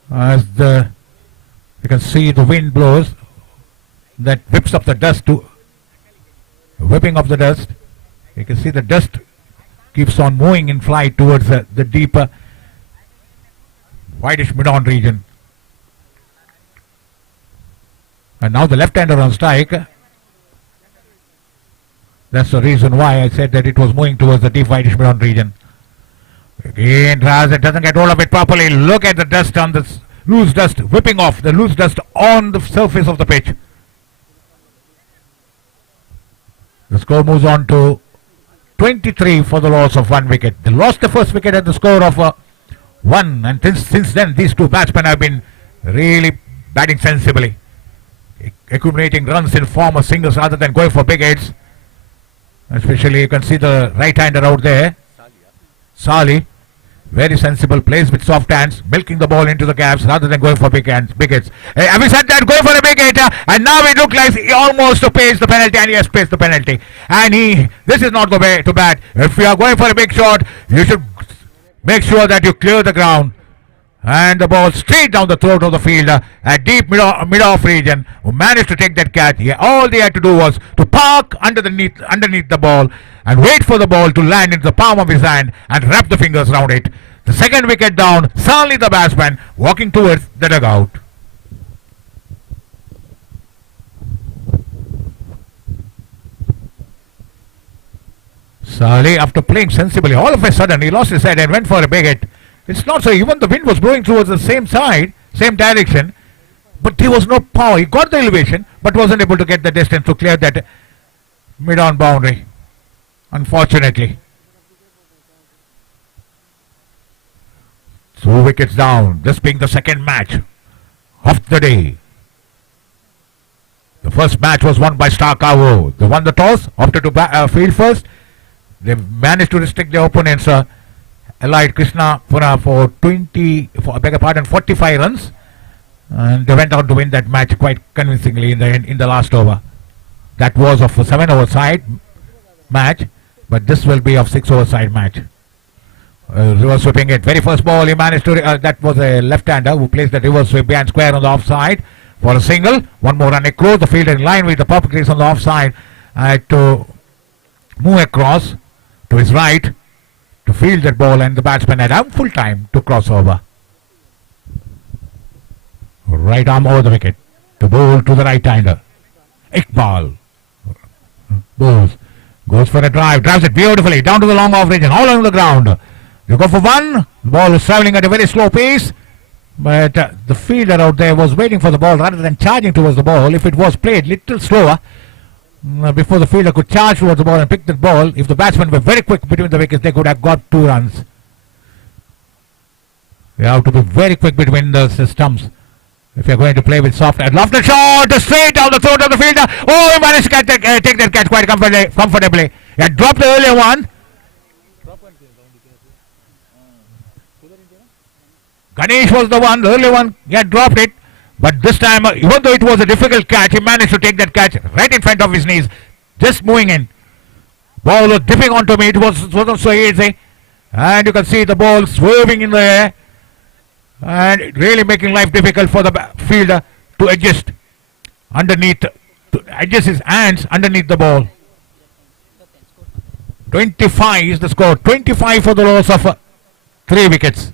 As you can see the wind blows, that whips up the dust to whipping up the dust. You can see the dust keeps on moving in flight towards the deeper whitish mid-on region. And now the left-hander on strike. That's the reason why I said that it was moving towards the deep whitish mid-on region. Again, Raz, it doesn't get hold of it properly. Look at the dust on this loose dust, whipping off the loose dust on the surface of the pitch. The score moves on to 23 for the loss of 1 wicket. They lost the first wicket at the score of 1, and since then these two batsmen have been really batting sensibly, accumulating runs in form of singles rather than going for big hits. Especially you can see the right-hander out there, Sali, very sensible, plays with soft hands, milking the ball into the gaps rather than going for big hits. Having said that, going for a big hit, and now it looks like he almost pays the penalty, and he has paid the penalty. And this is not the way to bat. If you are going for a big shot, you should make sure that you clear the ground. And the ball straight down the throat of the fielder at deep mid-off region, who managed to take that catch. All they had to do was to park underneath the ball and wait for the ball to land into the palm of his hand and wrap the fingers around it. The second wicket down, suddenly the batsman walking towards the dugout. Saleh, after playing sensibly, all of a sudden he lost his head and went for a big hit. It's not so, even the wind was blowing towards the same side, same direction, but there was no power. He got the elevation, but wasn't able to get the distance to clear that mid-on boundary, unfortunately. 2 wickets down, this being the second match of the day. The first match was won by Star Kawo. They won the toss, opted to field first. They managed to restrict their opponents, Allied Krishna Pura, for 45 runs, and they went on to win that match quite convincingly in the last over. That was of a 7-over side match, but this will be of 6-over side match. Reverse sweeping it, very first ball he managed to, that was a left-hander who placed the reverse sweep behind square on the offside for a single. One more run across, the fielder in line with the purple crease on the offside to move across to his right to field that ball, and the batsman had ample time to cross over. Right arm over the wicket to bowl to the right-hander. Iqbal bowls, goes for a drive, drives it beautifully down to the long off region, all on the ground. You go for one, the ball is travelling at a very slow pace, but the fielder out there was waiting for the ball rather than charging towards the ball. If it was played little slower, before the fielder could charge towards the ball and pick the ball, if the batsmen were very quick between the wickets, they could have got 2 runs. You have to be very quick between the stumps if you're going to play with soft. And lofted shot straight down the throat of the fielder. Oh, he managed to take that catch quite comfortably. He had dropped the earlier one. Ganesh was the earlier one, he had dropped it. But this time, even though it was a difficult catch, he managed to take that catch right in front of his knees, just moving in. Ball was dipping onto me, it wasn't so easy. And you can see the ball swerving in the air, and really making life difficult for the fielder to adjust underneath, to adjust his hands underneath the ball. 25 is the score, 25 for the loss of 3 wickets.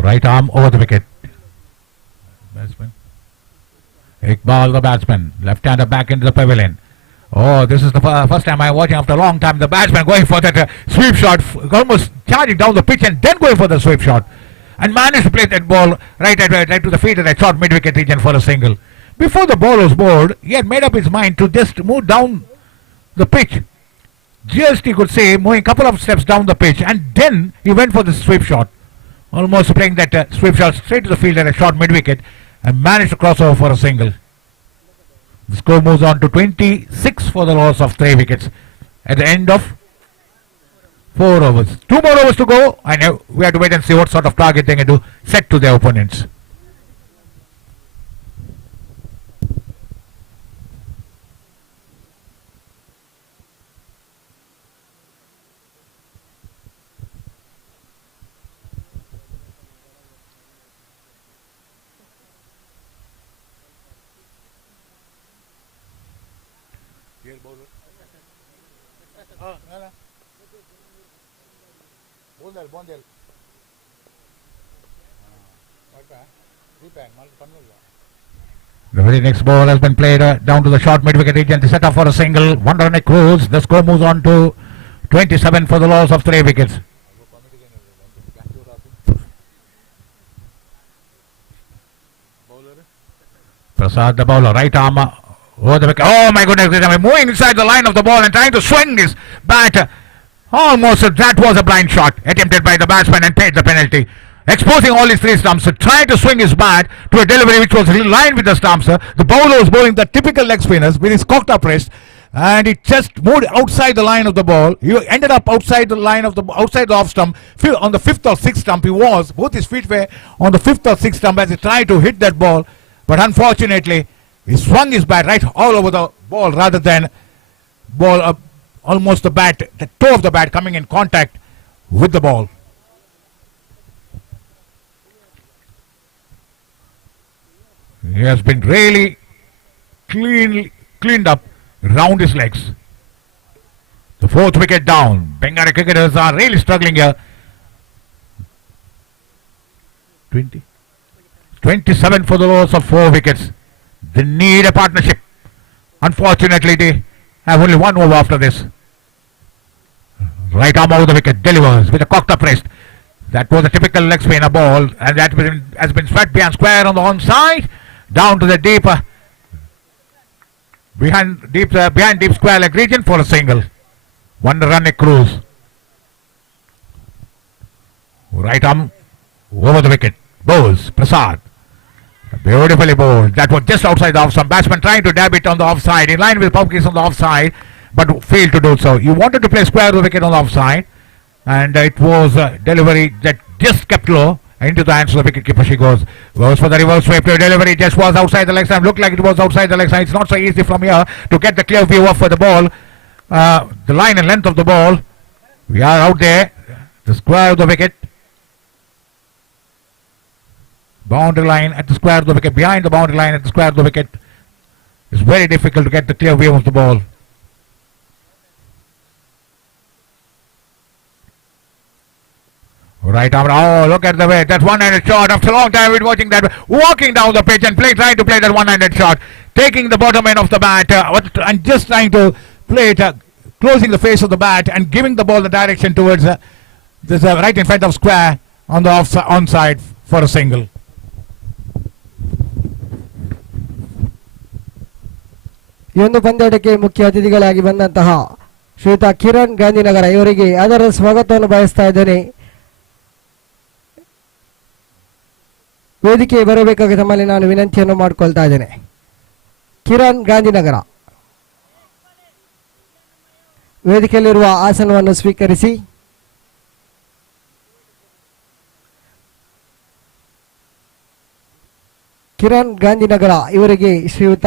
Right arm over the wicket. Batsman. Iqbal the batsman. Left-hander back into the pavilion. Oh, this is the first time I'm watching after a long time. The batsman going for that sweep shot, almost charging down the pitch and then going for the sweep shot. And managed to place that ball right to the feet of that short mid-wicket region for a single. Before the ball was bowled, he had made up his mind to just move down the pitch. Just, you could say, moving a couple of steps down the pitch, and then he went for the sweep shot. Almost playing that sweep shot straight to the field at a short mid-wicket and managed to cross over for a single. The score moves on to 26 for the loss of 3 wickets at the end of 4 overs. 2 more overs to go, and we have to wait and see what sort of target they can do set to their opponents. The very next ball has been played down to the short mid-wicket region to set up for a single. 1 run a cruise. The score moves on to 27 for the loss of 3 wickets. Prasad the bowler, right arm over the wicket. Oh my goodness, moving inside the line of the ball and trying to swing his bat. Almost that was a blind shot attempted by the batsman and paid the penalty. Exposing all his 3 stumps, trying to swing his bat to a delivery which was in line with the stumps. The bowler was bowling the typical leg spinners with his cocked up wrist, and it just moved outside the line of the ball. He ended up outside the line of the off stump. On the 5th or 6th stump, both his feet were on the 5th or 6th stump as he tried to hit that ball. But unfortunately, he swung his bat right all over the ball rather than ball up almost the toe of the bat coming in contact with the ball. He has been really cleaned up round his legs. The 4th wicket down. Bengali cricketers are really struggling here. 27 for the loss of 4 wickets. They need a partnership. Unfortunately, they have only 1 over after this. Right arm over the wicket, delivers with a cocked up wrist. That was a typical leg spinner ball, and that has been swept behind square on the onside, down to the behind deep square leg region for a single. 1 run a cruise. Right arm over the wicket, bowls Prasad. Beautifully bowled. That was just outside the offside. Batsman trying to dab it on the offside, in line with Pumpkins on the offside, but failed to do so. He wanted to play square the wicket on the offside, and it was a delivery that just kept low into the hands of the wicketkeeper. She goes for the reverse sweep. Delivery just was outside the leg side. Looked like it was outside the leg side. It's not so easy from here to get the clear view of the ball, the line and length of the ball. We are out there. The square of the wicket. Boundary line at the square of the wicket, behind the boundary line at the square of the wicket. It's very difficult to get the clear view of the ball. Right arm, oh look at the way, that one-handed shot after a long time we've been watching that, walking down the pitch and trying to play that one-handed shot, taking the bottom end of the bat and just trying to play it, closing the face of the bat and giving the ball the direction towards this right in front of square on the onside for a single. ಈ ಒಂದು ಪಂದ್ಯಾಟಕ್ಕೆ ಮುಖ್ಯ ಅತಿಥಿಗಳಾಗಿ ಬಂದಂತಹ ಶ್ರೀಯುತ ಕಿರಣ್ ಗಾಂಧಿನಗರ ಇವರಿಗೆ ಅದರ ಸ್ವಾಗತವನ್ನು ಬಯಸ್ತಾ ಇದ್ದೇನೆ. ವೇದಿಕೆ ಬರಬೇಕಾಗಿ ತಮ್ಮಲ್ಲಿ ನಾನು ವಿನಂತಿಯನ್ನು ಮಾಡಿಕೊಳ್ತಾ ಇದ್ದೇನೆ. ಕಿರಣ್ ಗಾಂಧಿನಗರ ವೇದಿಕೆಯಲ್ಲಿರುವ ಆಸನವನ್ನು ಸ್ವೀಕರಿಸಿ. ಕಿರಣ್ ಗಾಂಧಿನಗರ ಇವರಿಗೆ ಶ್ರೀಯುತ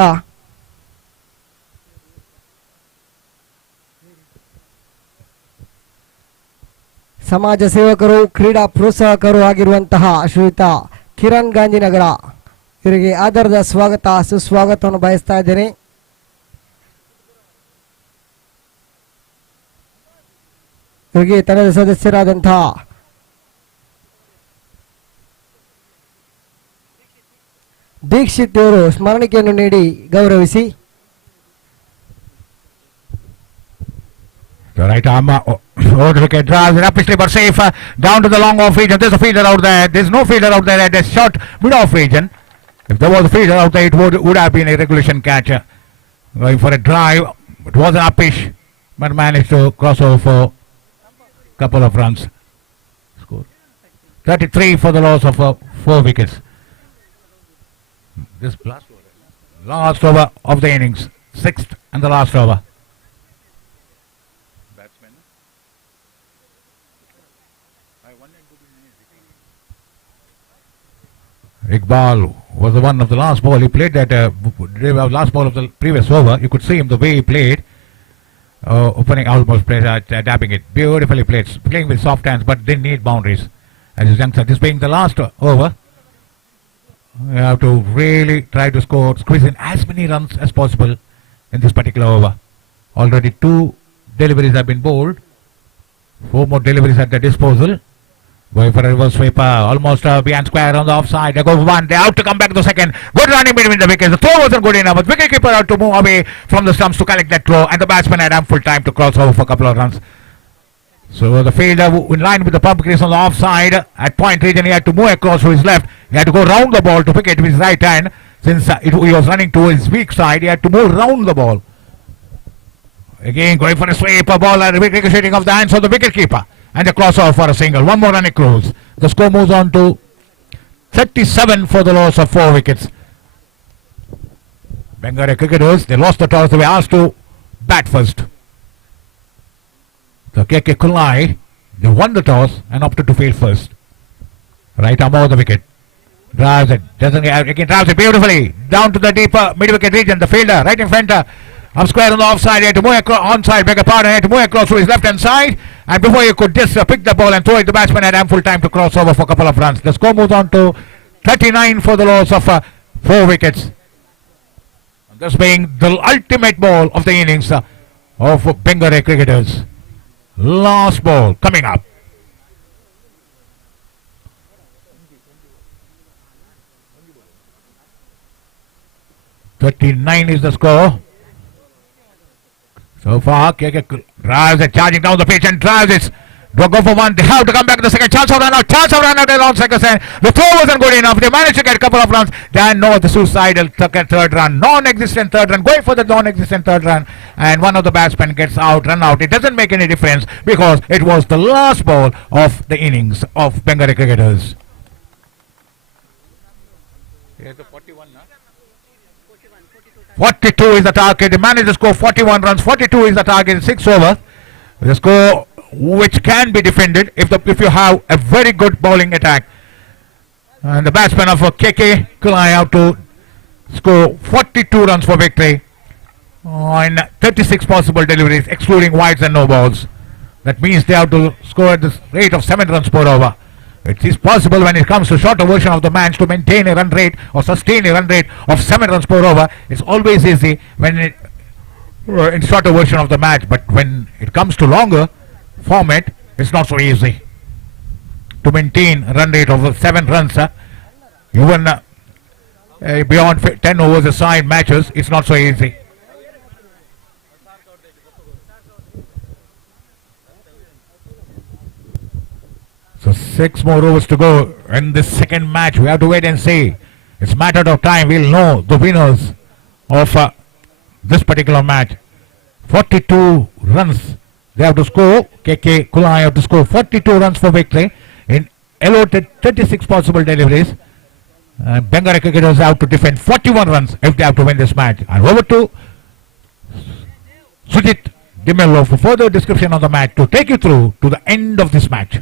ಸಮಾಜ ಸೇವಕರು, ಕ್ರೀಡಾ ಪ್ರೋತ್ಸಾಹಕರು ಆಗಿರುವಂತಹ ಶ್ರೀಯುತ ಕಿರಣ್ ಗಾಂಧಿನಗರ ಇವರಿಗೆ ಆಧಾರದ ಸ್ವಾಗತ ಸುಸ್ವಾಗತವನ್ನು ಬಯಸ್ತಾ ಇದ್ದೇನೆ. ಇವರಿಗೆ ತಂಡದ ಸದಸ್ಯರಾದಂತಹ ದೀಕ್ಷಿತ್ ಅವರು ಸ್ಮರಣಿಕೆಯನ್ನು ನೀಡಿ ಗೌರವಿಸಿ. The right arm over the wicket, drives rapidly but safe down to the long off region. There's a fielder out there. There's no fielder out there. There's short mid off region. If there was a fielder out there, it would have been a regulation catch. Going for a drive. It was an uppish, but managed to cross over for a couple of runs. Score 33 for the loss of 4 wickets. This last over of the innings, 6th and the last over. Iqbal was the one of the last ball. He played that last ball of the previous over. You could see him the way he played. Opening almost played, dabbing it. Beautifully played. Playing with soft hands, but didn't need boundaries. As his youngster, this being the last over, you have to really try to squeeze in as many runs as possible in this particular over. Already 2 deliveries have been bowled. 4 more deliveries at their disposal. Going for a reverse sweeper, almost behind square on the offside. They go for one, they're out to come back to the second. Good running between the wickets. The throw wasn't good enough, but wicketkeeper out to move away from the stumps to collect that throw, and the batsman had ample time to cross over for a couple of runs. So the fielder in line with the pump crease on the offside. At point region, he had to move across to his left. He had to go round the ball to pick it with his right hand. Since he was running to his weak side, he had to move round the ball. Again going for a sweeper ball and ricocheting off the hands of the wicketkeeper. And a crossover for a single. One more run across. The score moves on to 37 for the loss of 4 wickets. Bengal cricketers, they lost the toss. They were asked to bat first. So KK Kulai, they won the toss and opted to field first. Right arm over the wicket. Drives it. Again drives it beautifully. Down to the deeper mid-wicket region. The fielder right in front. Up square on the offside, he had to move across, onside, beg a pardon, he had to move across to his left hand side, and before he could just pick the ball and throw it, the batsman had ample time to cross over for a couple of runs. The score moves on to 39 for the loss of 4 wickets. This being the ultimate ball of the innings of Bengal cricketers. Last ball coming up. .39 is the score. So far, KK drives it, charging down the pitch and drives it. Go for one, they have to come back to the second. Chance of run out on second stand. The throw wasn't good enough. They managed to get a couple of runs. Then the suicidal third run. Non-existent third run. Going for the non-existent third run. And one of the batsmen gets out, run out. It doesn't make any difference because it was the last ball of the innings of Bengal cricketers. Here's the 41 now. 42 is the target. They managed to score 41 runs. 42 is the target in 6 overs. The score which can be defended if you have a very good bowling attack. And the batsman of KK Kulai out to score 42 runs for victory on 36 possible deliveries, excluding wides and no balls. That means they have to score at the rate of 7 runs per over. It is possible when it comes to shorter version of the match to maintain a run rate or sustain a run rate of 7 runs per over. It's always easy when in shorter version of the match, but when it comes to longer format, it's not so easy to maintain a run rate of 7 runs. Even beyond 10 overs aside matches, it's not so easy. So 6 more overs to go in this second match. We have to wait and see. It's a matter of time. We'll know the winners of this particular match. 42 runs they have to score. KK Kulai have to score 42 runs for victory in allotted 36 possible deliveries. Bengal cricketers have to defend 41 runs if they have to win this match. And over to Sujit Dimello for further description of the match to take you through to the end of this match.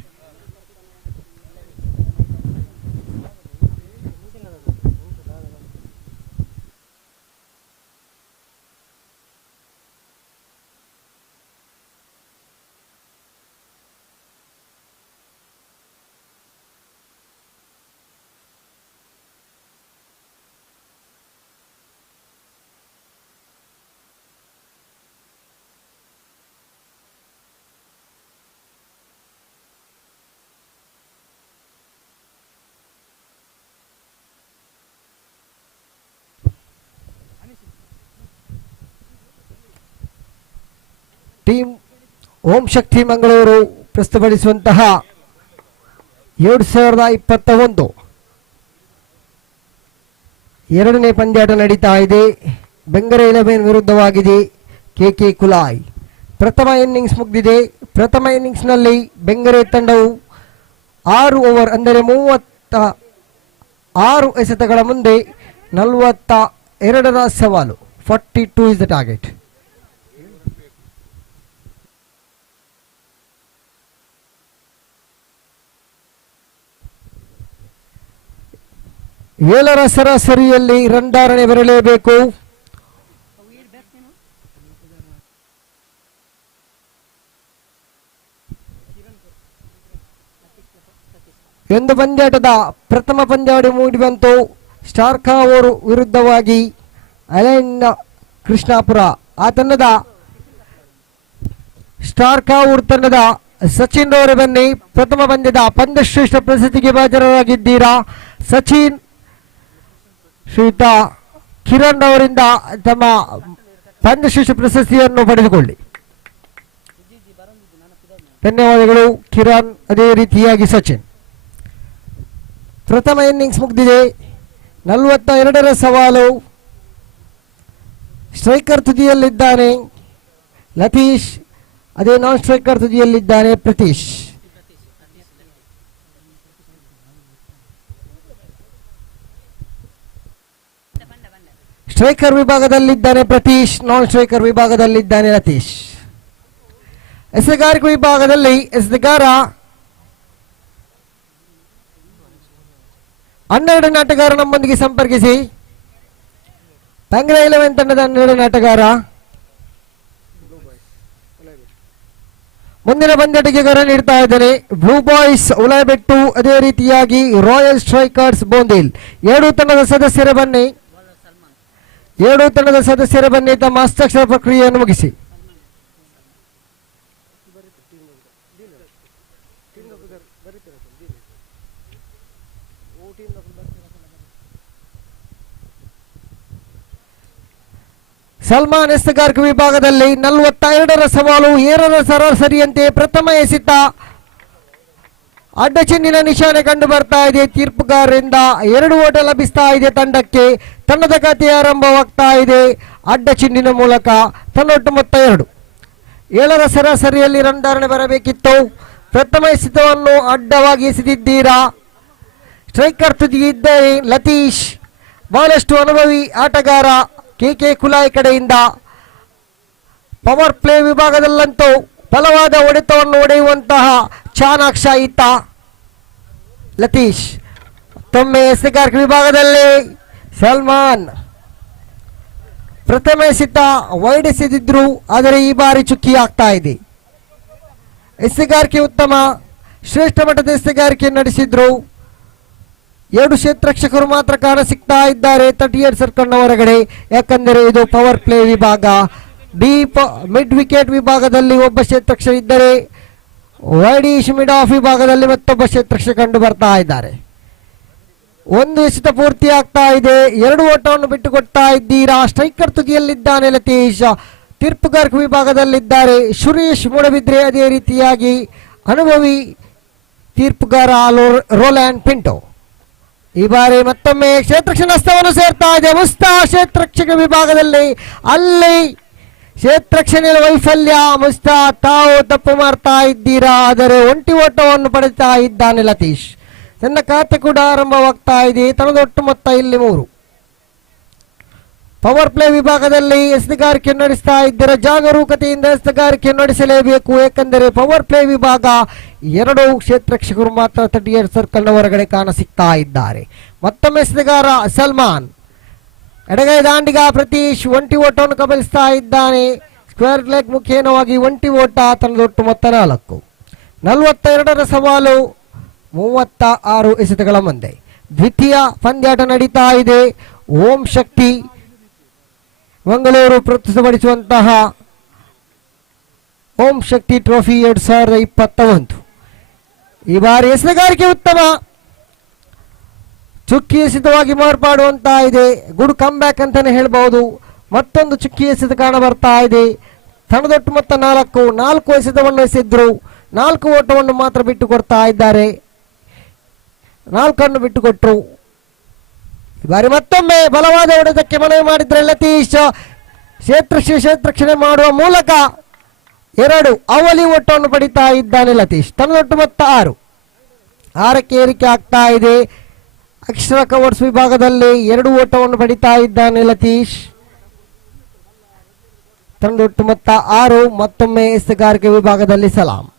Team Om Shakti Mangaluru ಪ್ರಸ್ತುತಪಡಿಸುವಂತಹ 2021 ಎರಡನೇ ಪಂದ್ಯಾಟ ನಡೀತಾ ಇದೆ. ಬೆಂಗರೆ 11 ವಿರುದ್ಧವಾಗಿದೆ KK Kulai. ಪ್ರಥಮ innings ಮುಗಿದಿದೆ. ಪ್ರಥಮ ಇನ್ನಿಂಗ್ಸ್ನಲ್ಲಿ ಬೆಂಗರೆ ತಂಡವು 6 ಓವರ್ ಅಂದರೆ 36 ಎಸೆತಗಳ ಮುಂದೆ 42 ಸವಾಲು. 42 is the target. 7 ಸರಾಸರಿಯಲ್ಲಿ ರನ್ ಧಾರಣೆ ಬರಲೇಬೇಕು. ಒಂದು ಪಂದ್ಯಾಟದ ಪ್ರಥಮ ಪಂದ್ಯಾವಳಿ ಮೂಡಿಬಂತು. ಸ್ಟಾರ್ಕಾ ಅವರು ವಿರುದ್ಧವಾಗಿ ಅಲೈನ್ ಕೃಷ್ಣಾಪುರ ಆ ತಂಡದ ಸ್ಟಾರ್ಕಾ ತಂಡದ ಸಚಿನ್ ಅವರೇ ಬನ್ನಿ. ಪ್ರಥಮ ಪಂದ್ಯದ ಪಂದ್ಯಶ್ರೇಷ್ಠ ಪ್ರಶಸ್ತಿಗೆ ಹಾಜರಾಗಿದ್ದೀರಾ. ಸಚಿನ್ ಶ್ರೀಯುತ ಕಿರಣ್ ಅವರಿಂದ ತಮ್ಮ ಪಂದ್ಯಶ್ರೇಷ್ಠ ಪ್ರಶಸ್ತಿಯನ್ನು ಪಡೆದುಕೊಳ್ಳಿ. ಧನ್ಯವಾದಗಳು ಕಿರಣ್. ಅದೇ ರೀತಿಯಾಗಿ ಸಚಿನ್. ಪ್ರಥಮ ಇನ್ನಿಂಗ್ಸ್ ಮುಗಿದಿದೆ. 42ರ ಸವಾಲು. ಸ್ಟ್ರೈಕರ್ ತುದಿಯಲ್ಲಿದ್ದಾನೆ ಲತೀಶ್. ಅದೇ ನಾನ್ ಸ್ಟ್ರೈಕರ್ ತುದಿಯಲ್ಲಿದ್ದಾನೆ ಪ್ರತೀಶ್. ಸ್ಟ್ರೈಕರ್ ವಿಭಾಗದಲ್ಲಿದ್ದಾನೆ ಪ್ರತೀಶ್, ನಾನ್ ಸ್ಟ್ರೈಕರ್ ವಿಭಾಗದಲ್ಲಿದ್ದಾನೆ ಲತೀಶ್. ಎಸೆಗಾರಿಕೆ ವಿಭಾಗದಲ್ಲಿ ಎಸೆಗಾರ 12 ಆಟಗಾರ ನಮ್ಮೊಂದಿಗೆ ಸಂಪರ್ಕಿಸಿ. ತಂಗ್ರ 11 ತಂಡದ 12 ಆಟಗಾರ ಮುಂದಿನ ಪಂದ್ಯಟಿಗೆ ಕರೆ ನೀಡ್ತಾ ಇದ್ದಾರೆ. ಬ್ಲೂ ಬಾಯ್ಸ್ ಉಲಾಯ್ಬೆಟ್ಟು, ಅದೇ ರೀತಿಯಾಗಿ ರಾಯಲ್ ಸ್ಟ್ರೈಕರ್ಸ್ ಬೋಂದಿಲ್. 7 ತಂಡದ ಸದಸ್ಯರ ಬನ್ನಿ. 7 ತಂಡದ ಸದಸ್ಯರ ಬನ್ನಿ, ತಮ್ಮ ಹಸ್ತಾಕ್ಷರ ಪ್ರಕ್ರಿಯೆಯನ್ನು ಮುಗಿಸಿ. ಸಲ್ಮಾನ್ ಎಸೆಗಾರಿಕೆ ವಿಭಾಗದಲ್ಲಿ 42ರ ಸವಾಲು. 7ರ ಸರಾಸರಿಯಂತೆ ಪ್ರಥಮ ಎಸೆತ. ಅಡ್ಡಚಿನ್ನಿನ ನಿಶಾನೆ ಕಂಡು ಬರ್ತಾ ಇದೆ. ತೀರ್ಪುಗಾರರಿಂದ 2 ಓಟ ಲಭಿಸ್ತಾ ಇದೆ ತಂಡಕ್ಕೆ. ತಂಡದ ಖಾತೆ ಆರಂಭವಾಗ್ತಾ ಇದೆ ಅಡ್ಡಚಿನ್ನಿನ ಮೂಲಕ. ತಂಡೊಟ್ಟು ಮೊತ್ತ 2. 7ರ ಸರಾಸರಿಯಲ್ಲಿ ರನ್ ಧಾರಣೆ ಬರಬೇಕಿತ್ತು. ಪ್ರಥಮ ಎಸೆತವನ್ನು ಅಡ್ಡವಾಗಿ ಎಸೆದಿದ್ದೀರಾ. ಸ್ಟ್ರೈಕರ್ ತುದಿಯಿದ್ದಾರೆ ಲತೀಶ್, ಬಹಳಷ್ಟು ಅನುಭವಿ ಆಟಗಾರ ಕೆ ಕುಲಾಯ್ ಕಡೆಯಿಂದ. ಪವರ್ ಪ್ಲೇ ವಿಭಾಗದಲ್ಲಂತೂ ಬಲವಾದ ಹೊಡೆತವನ್ನು ಹೊಡೆಯುವಂತಹ ಚಾಣಾಕ್ಷ ಈತ ಲತೀಶ್. ಮತ್ತೊಮ್ಮೆ ಎಸೆಗಾರಿಕೆ ವಿಭಾಗದಲ್ಲಿ ಸಲ್ಮಾನ್ ಪ್ರಥಮ ಎಸೆತ ವೈಡ್ ಎಸೆದಿದ್ರು, ಆದರೆ ಈ ಬಾರಿ ಚುಕ್ಕಿ ಆಗ್ತಾ ಇದೆ. ಎಸೆಗಾರಿಕೆ ಉತ್ತಮ, ಶ್ರೇಷ್ಠ ಮಟ್ಟದ ಎಸೆಗಾರಿಕೆ ನಡೆಸಿದ್ರು. 2 ಕ್ಷೇತ್ರರಕ್ಷಕರು ಮಾತ್ರ ಕಾಣ ಸಿಗ್ತಾ ಇದ್ದಾರೆ 38 ಸರ್ಕಲ್ನ ಹೊರಗಡೆ. ಯಾಕಂದರೆ ಇದು ಪವರ್ ಪ್ಲೇ ವಿಭಾಗ. ಡೀಪ್ ಮಿಡ್ ವಿಕೆಟ್ ವಿಭಾಗದಲ್ಲಿ ಒಬ್ಬ ಕ್ಷೇತ್ರರಕ್ಷಕ ಇದ್ದರೆ, ವೈಡಿಶ್ ಮಿಡ್ ಆಫ್ ವಿಭಾಗದಲ್ಲಿ ಮತ್ತೊಬ್ಬ ಕ್ಷೇತ್ರರಕ್ಷಕ ಕಂಡು ಬರ್ತಾ ಇದ್ದಾರೆ. 1 ಎಸೆತ ಪೂರ್ತಿ ಆಗ್ತಾ ಇದೆ. 2 ಓಟವನ್ನು ಬಿಟ್ಟುಕೊಡ್ತಾ ಇದ್ದೀರಾ. ಸ್ಟ್ರೈಕರ್ ತುದಿಯಲ್ಲಿದ್ದಾನೆ ಲತೀಶ್, ತೀರ್ಪುಗಾರಿಕೆ ವಿಭಾಗದಲ್ಲಿದ್ದಾರೆ ಸುರೇಶ್ ಮೂಡಬಿದ್ರೆ, ಅದೇ ರೀತಿಯಾಗಿ ಅನುಭವಿ ತೀರ್ಪುಗಾರ ರೋಲ್ಯಾಂಡ್ ಪಿಂಟೋ. ಈ ಬಾರಿ ಮತ್ತೊಮ್ಮೆ ಕ್ಷೇತ್ರರಕ್ಷಕ ಹಸ್ತವನ್ನು ಸೇರ್ತಾ ಇದೆ ಮುಸ್ತಾ. ಕ್ಷೇತ್ರರಕ್ಷಕ ವಿಭಾಗದಲ್ಲಿ ಅಲ್ಲಿ ಕ್ಷೇತ್ರರಕ್ಷಣೆಯ ವೈಫಲ್ಯ. ಮುಸ್ತಾ ತಾವು ತಪ್ಪು ಮಾಡ್ತಾ ಇದ್ದೀರಾ, ಆದರೆ ಒಂಟಿ ಓಟವನ್ನು ಪಡೆತಾ ಇದ್ದಾನೆ ಲತೀಶ್. ತನ್ನ ಖಾತೆ ಕೂಡ ಆರಂಭವಾಗ್ತಾ ಇದೆ. ತನ್ನದೊಟ್ಟು ಮೊತ್ತ ಇಲ್ಲಿ 3. ಪವರ್ ಪ್ಲೇ ವಿಭಾಗದಲ್ಲಿ ಎಸೆಗಾರಿಕೆ ನಡೆಸ್ತಾ ಇದ್ದರೆ ಜಾಗರೂಕತೆಯಿಂದ ಎಸೆಗಾರಿಕೆ ನಡೆಸಲೇಬೇಕು. ಏಕೆಂದರೆ ಪವರ್ ಪ್ಲೇ ವಿಭಾಗ 2 ಕ್ಷೇತ್ರರಕ್ಷಕರು ಮಾತ್ರ 38 ಸರ್ಕಲ್ನ ಹೊರಗಡೆ ಕಾಣ ಸಿಗ್ತಾ ಇದ್ದಾರೆ. ಮತ್ತೊಮ್ಮೆ ಎಸೆಗಾರ ಸಲ್ಮಾನ್, ಎಡಗೈ ದಾಂಡಿಗ ಪ್ರತೀಶ್ ಒಂಟಿ ಓಟವನ್ನು ಕಬಲಿಸ್ತಾ ಇದ್ದಾನೆ. ಸ್ಕ್ವೇರ್ ಲೆಗ್ ಮುಖೇನವಾಗಿ ಒಂಟಿ ಓಟ. ತನ್ನದೊಟ್ಟು ಮೊತ್ತ 4. 42ರ ಸವಾಲು, 36 ಎಸೆತಗಳ ಮುಂದೆ. ದ್ವಿತೀಯ ಪಂದ್ಯಾಟ ನಡೀತಾ ಇದೆ. ಓಂ ಶಕ್ತಿ ಮಂಗಳೂರು ಪ್ರಸ್ತುತಪಡಿಸುವಂತಹ ಓಂ ಶಕ್ತಿ ಟ್ರೋಫಿ 2021. ಈ ಬಾರಿ ಎಸೆಗಾರಿಕೆ ಉತ್ತಮ, ಚುಕ್ಕಿ ಎಸೆತವಾಗಿ ಮಾರ್ಪಾಡುವಂತ ಇದೆ. ಗುಡ್ ಕಮ್ ಬ್ಯಾಕ್ ಅಂತಾನೆ ಹೇಳ್ಬಹುದು. ಮತ್ತೊಂದು ಚುಕ್ಕಿ ಎಸೆತ ಕಾಣ ಬರ್ತಾ ಇದೆ. ತಂಡದೊಟ್ಟು ಮೊತ್ತ 4 ಎಸೆತವನ್ನು ಎಸೆದ್ರು. 4 ಓಟವನ್ನು ಮಾತ್ರ ಬಿಟ್ಟು ಕೊಡ್ತಾ ಇದ್ದಾರೆ. 4 ಬಿಟ್ಟುಕೊಟ್ರು. ಈ ಬಾರಿ ಮತ್ತೊಮ್ಮೆ ಬಲವಾದ ಹೊಡೆತಕ್ಕೆ ಮನವಿ ಮಾಡಿದ್ರೆ ಲತೀಶ್. ಕ್ಷೇತ್ರರಕ್ಷಣೆ ಮಾಡುವ ಮೂಲಕ 2 ಅವಲಿ ಓಟವನ್ನು ಪಡಿತಾ ಇದ್ದಾನೆ ಲತೀಶ್. ತನ್ನೊಟ್ಟು ಮೊತ್ತ 6. 6ಕ್ಕೆ ಏರಿಕೆ ಆಗ್ತಾ ಇದೆ. ಅಕ್ಷರ ಕವರ್ಸ್ ವಿಭಾಗದಲ್ಲಿ 2 ಓಟವನ್ನು ಪಡಿತಾ ಇದ್ದಾನೆ ಲತೀಶ್. ತನ್ನೊಟ್ಟು ಮೊತ್ತ 6. ಮತ್ತೊಮ್ಮೆ ಎಸೆಗಾರಿಕೆ ವಿಭಾಗದಲ್ಲಿ ಸಲ್ಮಾನ್.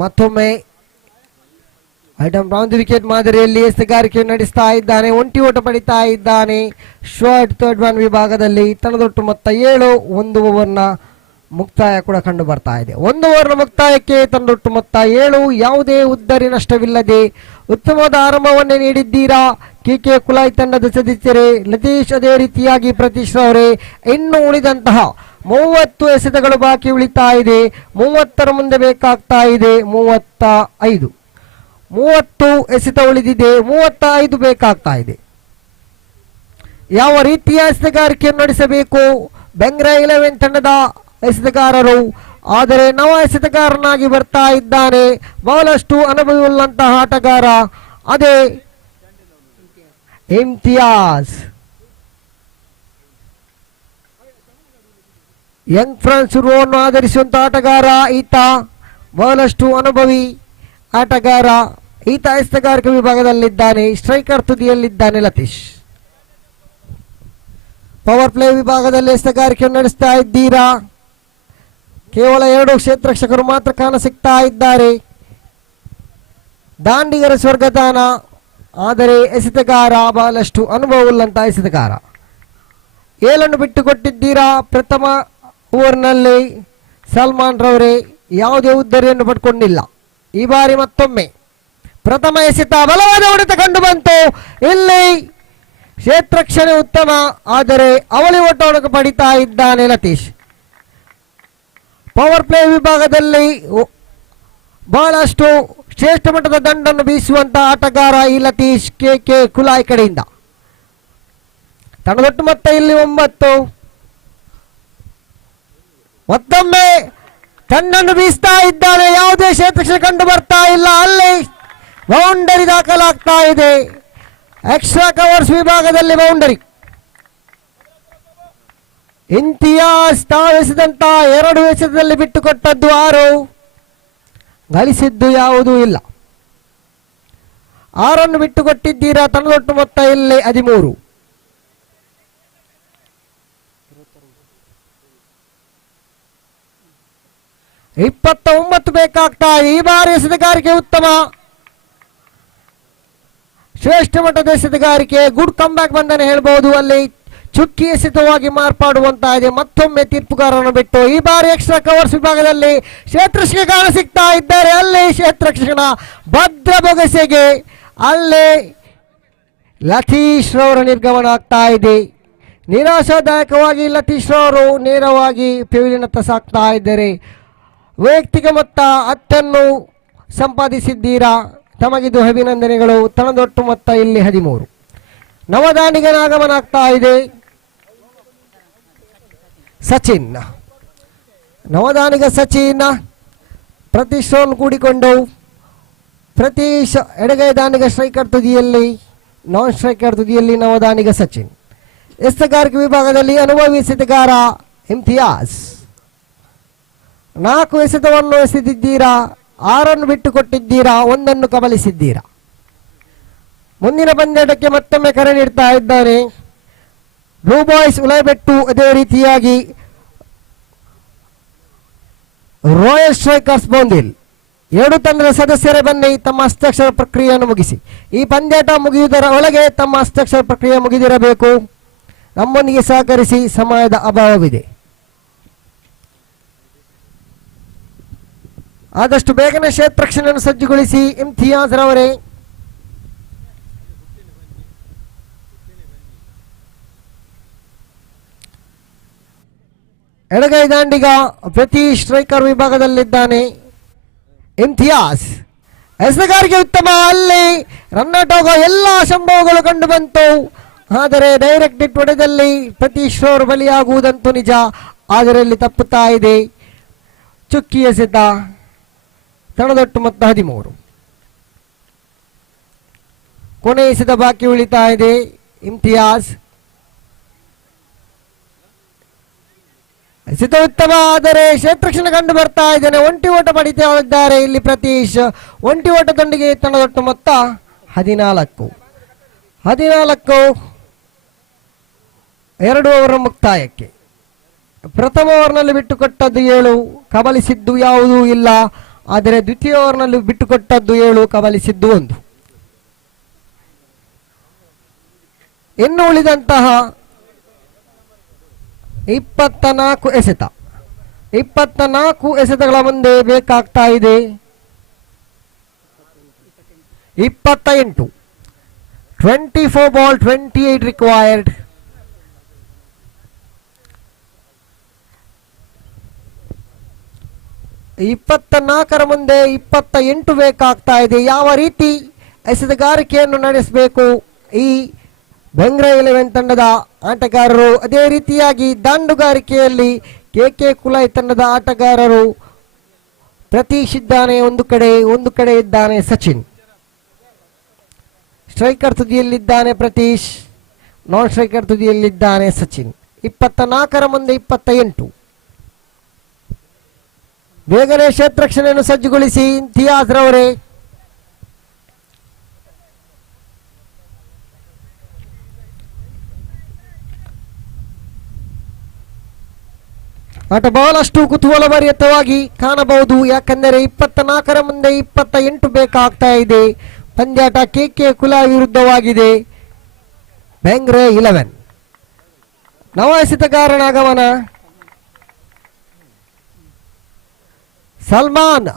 ಮತ್ತೊಮ್ಮೆ ಐಟಮ್ ರೌಂಡ್ ವಿಕೆಟ್ ಮಾದರಿಯಲ್ಲಿ ಎಸೆಗಾರಿಕೆ ನಡೆಸ್ತಾ ಇದ್ದಾನೆ. ಒಂಟಿ ಓಟ ಪಡಿತಾ ಇದ್ದಾನೆ. ಶಾರ್ಟ್ ಥರ್ಡ್ 1 ವಿಭಾಗದಲ್ಲಿ. ತನ್ನದೊಟ್ಟು ಮೊತ್ತ 7. 1 ಓವರ್ನ ಮುಕ್ತಾಯ ಕೂಡ ಕಂಡು ಬರ್ತಾ ಇದೆ. 1 ಓವರ್ನ ಮುಕ್ತಾಯಕ್ಕೆ ತಂದೊಟ್ಟು ಮೊತ್ತ 7. ಯಾವುದೇ ಉದ್ದರಿ ನಷ್ಟವಿಲ್ಲದೆ ಉತ್ತಮವಾದ ಆರಂಭವನ್ನೇ ನೀಡಿದ್ದೀರಾ ಕೆ ಕುಲಾಯ್ ತಂಡದ ಸದಸ್ಯರೇ. ಲತೀಶ್ ಅದೇ ರೀತಿಯಾಗಿ ಪ್ರತೀಶ್ ಅವರೇ. ಇನ್ನು ಉಳಿದಂತಹ 30 ಎಸೆತಗಳು ಬಾಕಿ ಉಳಿತಾ ಇದೆ. 30ರ ಮುಂದೆ ಬೇಕಾಗ್ತಾ ಇದೆ 35. 30 ಎಸೆತ ಉಳಿದಿದೆ, 35 ಬೇಕಾಗ್ತಾ ಇದೆ. ಯಾವ ರೀತಿಯ ಎಸೆತಗಾರಿಕೆಯನ್ನು ನಡೆಸಬೇಕು ಬೆಂಗ್ರಾ 11 ತಂಡದ ಎಸೆತಗಾರರು. ಆದರೆ ನವ ಎಸೆತಗಾರನಾಗಿ ಬರ್ತಾ ಇದ್ದಾನೆ ಬಹಳಷ್ಟು ಅನುಭವವುಳ್ಳಂತಹ ಆಟಗಾರ, ಅದೇ ಇಮ್ತಿಯಾಜ್. ಯಂಗ್ ಫ್ರಾನ್ಸ್ ರುವನ್ನು ಆಧರಿಸುವಂತಹ ಆಟಗಾರ ಈತ, ಬಹಳಷ್ಟು ಅನುಭವಿ ಆಟಗಾರ ಈತ. ಎಸೆತಗಾರಿಕೆ ವಿಭಾಗದಲ್ಲಿದ್ದಾನೆ, ಸ್ಟ್ರೈಕರ್ ತುದಿಯಲ್ಲಿದ್ದಾನೆ ಲತೀಶ್. ಪವರ್ ಪ್ಲೇ ವಿಭಾಗದಲ್ಲಿ ಎಸೆತಗಾರಿಕೆಯನ್ನು ನಡೆಸ್ತಾ ಇದ್ದೀರಾ. ಕೇವಲ 2 ಕ್ಷೇತ್ರರಕ್ಷಕರು ಮಾತ್ರ ಕಾಣ ಸಿಗ್ತಾ ಇದ್ದಾರೆ. ದಾಂಡಿಗರ ಸ್ವರ್ಗದಾನ, ಆದರೆ ಎಸೆತಗಾರ ಬಹಳಷ್ಟು ಅನುಭವವುಳ್ಳಂತಹ ಎಸೆತಗಾರ. 7 ಬಿಟ್ಟು ಕೊಟ್ಟಿದ್ದೀರಾ ಪ್ರಥಮ ಓವರ್ನಲ್ಲಿ. ಸಲ್ಮಾನ್ ರವರೇ ಯಾವುದೇ ಉದ್ದರಿಯನ್ನು ಪಡ್ಕೊಂಡಿಲ್ಲ. ಈ ಬಾರಿ ಮತ್ತೊಮ್ಮೆ ಪ್ರಥಮ ಎಸೆತ ಬಲವಾದ ಹೊಡೆತ ಕಂಡು ಬಂತು. ಇಲ್ಲಿ ಕ್ಷೇತ್ರಕ್ಷಣೆ ಉತ್ತಮ, ಆದರೆ ಅವಳಿ ಓಟವನ್ನು ಪಡಿತಾ ಇದ್ದಾನೆ ಲತೀಶ್. ಪವರ್ ಪ್ಲೇ ವಿಭಾಗದಲ್ಲಿ ಬಹಳಷ್ಟು ಶ್ರೇಷ್ಠ ಮಟ್ಟದ ದಂಡನ್ನು ಬೀಸುವಂತಹ ಆಟಗಾರ ಈ ಲತೀಶ್ ಕೆ ಕುಲಾಯ್ ಕಡೆಯಿಂದ. ತಂಡದೊಟ್ಟು ಮೊತ್ತ ಇಲ್ಲಿ 9. ಮತ್ತೊಮ್ಮೆ ತಂಡನ್ನು ಬೀಸ್ತಾ ಇದ್ದಾನೆ, ಯಾವುದೇ ಕ್ಷೇತ್ರಕ್ಷಣೆ ಕಂಡು ಬರ್ತಾ ಇಲ್ಲ. ಅಲ್ಲಿ ಬೌಂಡರಿ ದಾಖಲಾಗ್ತಾ ಇದೆ. ಎಕ್ಸ್ಟ್ರಾ ಕವರ್ಸ್ ವಿಭಾಗದಲ್ಲಿ ಬೌಂಡರಿ. ಇಮ್ತಿಯಾಜ್ ತಾವೆಸೆದಂತ 2 ಎಸೆತದಲ್ಲಿ ಬಿಟ್ಟುಕೊಟ್ಟದ್ದು 6, ಗಳಿಸಿದ್ದು ಯಾವುದೂ ಇಲ್ಲ. 6 ಬಿಟ್ಟುಕೊಟ್ಟಿದ್ದೀರಾ. ತಂಡದೊಟ್ಟು ಮೊತ್ತ ಇಲ್ಲಿ 13. ಬೇಕಾಗ್ತಾ ಇದೆ. ಈ ಬಾರಿ ಎಸೆತಗಾರಿಕೆ ಉತ್ತಮ, ಶ್ರೇಷ್ಠ ಮಟ್ಟದ ಎಸೆತಗಾರಿಕೆ, ಗುಡ್ ಕಮ್ ಬ್ಯಾಕ್ ಬಂದನೆ ಹೇಳ್ಬಹುದು. ಅಲ್ಲಿ ಚುಕ್ಕಿ ಎಸೆತವಾಗಿ ಮಾರ್ಪಾಡುವಂತ ಇದೆ. ಮತ್ತೊಮ್ಮೆ ತೀರ್ಪುಗಾರರನ್ನು ಬಿಟ್ಟು ಈ ಬಾರಿ ಎಕ್ಸ್ಟ್ರಾ ಕವರ್ಸ್ ವಿಭಾಗದಲ್ಲಿ ಕ್ಷೇತ್ರಕ್ಷಕ ಕಾಣ ಸಿಗ್ತಾ ಇದ್ದಾರೆ. ಅಲ್ಲಿ ಕ್ಷೇತ್ರಕ್ಷಣ ಭದ್ರ ಬೊಗಸೆಗೆ ಅಲ್ಲಿ ಲತೀಶ್ ರವರ ನಿರ್ಗಮನ ಆಗ್ತಾ ಇದೆ. ನಿರಾಶಾದಾಯಕವಾಗಿ ಲತೀಶ್ ರವರು ನೇರವಾಗಿ ಪೆವಿಲಿಯನ್ ಹತ್ತ ಸಾಕ್ತಾ ಇದ್ದಾರೆ. ವೈಯಕ್ತಿಕ ಮೊತ್ತ 10 ಸಂಪಾದಿಸಿದ್ದೀರಾ, ತಮಗಿದು ಅಭಿನಂದನೆಗಳು. ತಂಡದೊಟ್ಟು ಮೊತ್ತ ಇಲ್ಲಿ 13. ನವದಾನಿಗನ ಆಗಮನ ಆಗ್ತಾ ಇದೆ. ಸಚಿನ್, ನವದಾನಿಗ ಸಚಿನ್ ಪ್ರತೀಶ್ ಕೂಡಿಕೊಂಡು, ಪ್ರತೀಶ್ ಎಡಗೈ ದಾನಿಗ ಸ್ಟ್ರೈಕರ್ ತುದಿಯಲ್ಲಿ, ನಾನ್ ಸ್ಟ್ರೈಕರ್ ತುದಿಯಲ್ಲಿ ನವದಾನಿಗ ಸಚಿನ್. ಎಸೆತಗಾರಿಕೆ ವಿಭಾಗದಲ್ಲಿ ಅನುಭವಿ ಎಸೆತಗಾರ ಇಮ್ತಿಯಾಜ್. 4 ಎಸೆತವನ್ನು ಎಸೆದಿದ್ದೀರಾ, 6 ಬಿಟ್ಟು ಕೊಟ್ಟಿದ್ದೀರಾ, 1 ಕಬಲಿಸಿದ್ದೀರಾ. ಮುಂದಿನ ಪಂದ್ಯಾಟಕ್ಕೆ ಮತ್ತೊಮ್ಮೆ ಕರೆ ನೀಡ್ತಾ ಇದ್ದಾರೆ ಬ್ಲೂ ಬಾಯ್ಸ್ ಉಳೈಬೆಟ್ಟು. ಅದೇ ರೀತಿಯಾಗಿ ರಾಯಲ್ ಸ್ಟ್ರೈಕರ್ಸ್ ಬೌಂದಿಲ್. 2 ತಂಡದ ಸದಸ್ಯರೇ ಬನ್ನಿ, ತಮ್ಮ ಹಸ್ತಾಕ್ಷರ ಪ್ರಕ್ರಿಯೆಯನ್ನು ಮುಗಿಸಿ. ಈ ಪಂದ್ಯಾಟ ಮುಗಿಯುವುದರ ಒಳಗೆ ತಮ್ಮ ಹಸ್ತಾಕ್ಷರ ಪ್ರಕ್ರಿಯೆ ಮುಗಿದಿರಬೇಕು. ನಮ್ಮೊಂದಿಗೆ ಸಹಕರಿಸಿ, ಸಮಯದ ಅಭಾವವಿದೆ. ಆದಷ್ಟು ಬೇಗನೆ ಕ್ಷೇತ್ರಕ್ಷಣೆಯನ್ನು ಸಜ್ಜುಗೊಳಿಸಿ. ಇಮ್ತಿಯಾಜ್ ರವರೇ, ಎಡಗೈ ದಾಂಡಿಗ ಪ್ರತಿ ಸ್ಟ್ರೈಕರ್ ವಿಭಾಗದಲ್ಲಿದ್ದಾನೆ ಇಮ್ತಿಯಾಜ್. ಎಸೆತಗಾರಿಕೆ ಉತ್ತಮ, ಅಲ್ಲಿ ರನ್ಔಟ್ ಹೋಗೋ ಎಲ್ಲ ಸಂಭವಗಳು ಕಂಡು ಬಂತು. ಆದರೆ ಡೈರೆಕ್ಟ್ ಹಿಟ್ ಹೊಡೆದಲ್ಲಿ ಪ್ರತೀಶ್ ಅವರು ಬಲಿಯಾಗುವುದಂತೂ ನಿಜ, ಆದರೆ ಇಲ್ಲಿ ತಪ್ಪುತ್ತಾ ಇದೆ. ಚುಕ್ಕಿ ಎಸೆತ. ತಂಡದೊಟ್ಟು ಮೊತ್ತ 13. ಕೊನೆ ಎಸೆತ ಬಾಕಿ ಉಳಿತಾ ಇದೆ. ಇಮ್ತಿಯಾಜ್ ಎಸೆತ ಉತ್ತಮ, ಆದರೆ ಕ್ಷೇತ್ರಕ್ಷಣ ಕಂಡು ಬರ್ತಾ ಇದ್ದೇನೆ. ಒಂಟಿ ಓಟ ಪಡಿತಾ ಇದ್ದಾರೆ ಇಲ್ಲಿ ಪ್ರತೀಶ್. ಒಂಟಿ ಓಟದೊಂದಿಗೆ ತಂಡದೊಟ್ಟು ಮೊತ್ತ 14. 2 ಓವರ್ ಮುಕ್ತಾಯಕ್ಕೆ. ಪ್ರಥಮ ಓವರ್ನಲ್ಲಿ ಬಿಟ್ಟುಕೊಟ್ಟದ್ದು 7, ಕಬಲಿಸಿದ್ದು ಯಾವುದೂ ಇಲ್ಲ. ಆದರೆ ದ್ವಿತೀಯ ಓವರ್ನಲ್ಲಿ ಬಿಟ್ಟುಕೊಟ್ಟದ್ದು 7, ಕಬಲಿಸಿದ್ದು 1. ಇನ್ನು ಉಳಿದಂತಹ 24 ಎಸೆತ. 24 ಎಸೆತಗಳ ಮುಂದೆ ಬೇಕಾಗ್ತಾ ಇದೆ. 28. 24 ಬಾಲ್ 28 ರಿಕ್ವೈರ್ಡ್. ಇಪ್ಪತ್ತ ಮುಂದೆ 28 ಬೇಕಾಗ್ತಾ ಇದೆ. ಯಾವ ರೀತಿ ಎಸೆತಗಾರಿಕೆಯನ್ನು ನಡೆಸಬೇಕು ಈ ಬೆಂಗ್ರೆ 11 ತಂಡದ ಆಟಗಾರರು, ಅದೇ ರೀತಿಯಾಗಿ ದಾಂಡುಗಾರಿಕೆಯಲ್ಲಿ KK ಕುಲಾಯ್ ತಂಡದ ಆಟಗಾರರು ಪ್ರತೀಶ್ ಇದ್ದಾನೆ ಒಂದು ಕಡೆ ಇದ್ದಾನೆ ಸಚಿನ್. ಸ್ಟ್ರೈಕರ್ ತುದಿಯಲ್ಲಿದ್ದಾನೆ ಪ್ರತೀಶ್, ನಾನ್ ಸ್ಟ್ರೈಕರ್ ತುದಿಯಲ್ಲಿದ್ದಾನೆ ಸಚಿನ್. 24 ಮುಂದೆ 28. ಬೇಗನೆ ಕ್ಷೇತ್ರಕ್ಷಣೆಯನ್ನು ಸಜ್ಜುಗೊಳಿಸಿ ಇಂತಿಯಾಜ್ ರವರೇ. ಆಟ ಬಹಳಷ್ಟು ಕುತೂಹಲಭರಿತವಾಗಿ ಕಾಣಬಹುದು, ಯಾಕೆಂದರೆ 24 ಮುಂದೆ 28 ಬೇಕಾಗ್ತಾ ಇದೆ. ಪಂದ್ಯಾಟ KK ಕುಲಾಯ್ ವಿರುದ್ಧವಾಗಿದೆ. ಬೆಂಗ್ರೆ 11 ನವ ಎಸೆತಗಾರನ ಆಗಮನ. ಸಲ್ಮಾನ್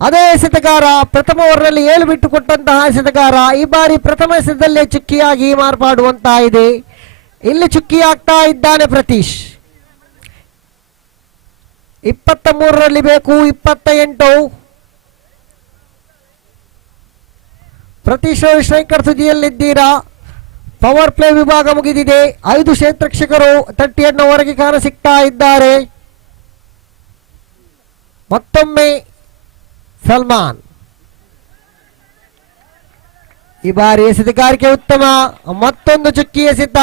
ಅದೇ ಎಸೆತಗಾರ, ಪ್ರಥಮ ಓವರ್ನಲ್ಲಿ 7 ಬಿಟ್ಟು ಕೊಟ್ಟಂತಹ ಎಸೆತಗಾರ ಈ ಬಾರಿ ಪ್ರಥಮ ಎಸೆತದಲ್ಲೇ ಚುಕ್ಕಿಯಾಗಿ ಮಾರ್ಪಾಡುವಂತಹ ಇದೆ. ಇಲ್ಲಿ ಚುಕ್ಕಿ ಆಗ್ತಾ ಇದ್ದಾನೆ ಪ್ರತೀಶ್. 23ರಲ್ಲಿ ಬೇಕು 28. ಪ್ರತೀಶ್ ಸ್ಟ್ರೈಕರ್ ತುದಿಯಲ್ಲಿದ್ದೀರಾ. ಪವರ್ ಪ್ಲೇ ವಿಭಾಗ ಮುಗಿದಿದೆ. 5 ಕ್ಷೇತ್ರಕ್ಷಕರು ತಟ್ಟಿಯನ್ನು ಹೊರಗೆ ಕಾಣ ಸಿಗ್ತಾ ಇದ್ದಾರೆ. ಮತ್ತೊಮ್ಮೆ ಸಲ್ಮಾನ್. ಈ ಬಾರಿ ಎಸೆತಗಾರಿಕೆ ಉತ್ತಮ. ಮತ್ತೊಂದು ಚುಕ್ಕಿ ಎಸೆತ.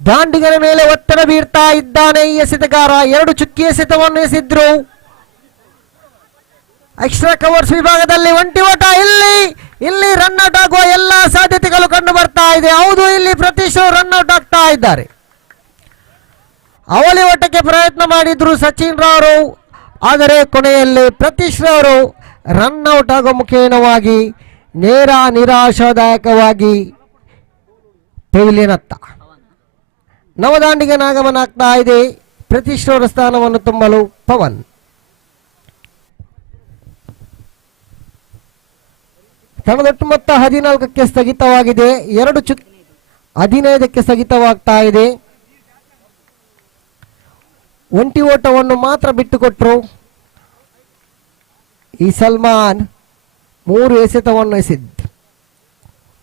ದಾಂಡಿಗರ ಮೇಲೆ ಒತ್ತಡ ಬೀರ್ತಾ ಇದ್ದಾನೆ ಈ ಎಸೆತಗಾರ. 2 ಚುಕ್ಕಿ ಎಸೆತವನ್ನು ಎಸೆದ್ರು. ಎಕ್ಸ್ಟ್ರಾ ಕವರ್ಸ್ ವಿಭಾಗದಲ್ಲಿ ಒಂಟಿ ಓಟ. ಇಲ್ಲಿ ರನ್ಔಟ್ ಆಗುವ ಎಲ್ಲ ಸಾಧ್ಯತೆಗಳು ಕಂಡು ಬರ್ತಾ ಇದೆ. ಹೌದು, ಇಲ್ಲಿ ಪ್ರತೀಶ್ ರನ್ಔಟ್ ಆಗ್ತಾ ಇದ್ದಾರೆ. ಅವಳಿ ಓಟಕ್ಕೆ ಪ್ರಯತ್ನ ಮಾಡಿದ್ರು ಸಚಿನ್ ರವರು, ಆದರೆ ಕೊನೆಯಲ್ಲಿ ಪ್ರತೀಶ್ ರವರು ರನ್ಔಟ್ ಆಗುವ ಮುಖೇನವಾಗಿ ನೇರ ನಿರಾಶಾದಾಯಕವಾಗಿ ಪೆವಿಲಿಯನ್ ಅತ್ತ. ನವದಾಂಡಿಗನ ಆಗಮನ ಆಗ್ತಾ ಇದೆ. ಪ್ರತೀಶ್ ರವರ ಸ್ಥಾನವನ್ನು ತುಂಬಲು ಪವನ್. ತಂಡದೊಟ್ಟು ಮೊತ್ತ 14ಕ್ಕೆ ಸ್ಥಗಿತವಾಗಿದೆ. 15ಕ್ಕೆ ಸ್ಥಗಿತವಾಗ್ತಾ ಇದೆ. ಒಂಟಿ ಓಟವನ್ನು ಮಾತ್ರ ಬಿಟ್ಟುಕೊಟ್ರು. ಈ ಸಲ್ಮಾನ್ 3 ಎಸೆತವನ್ನು ಎಸೆದ್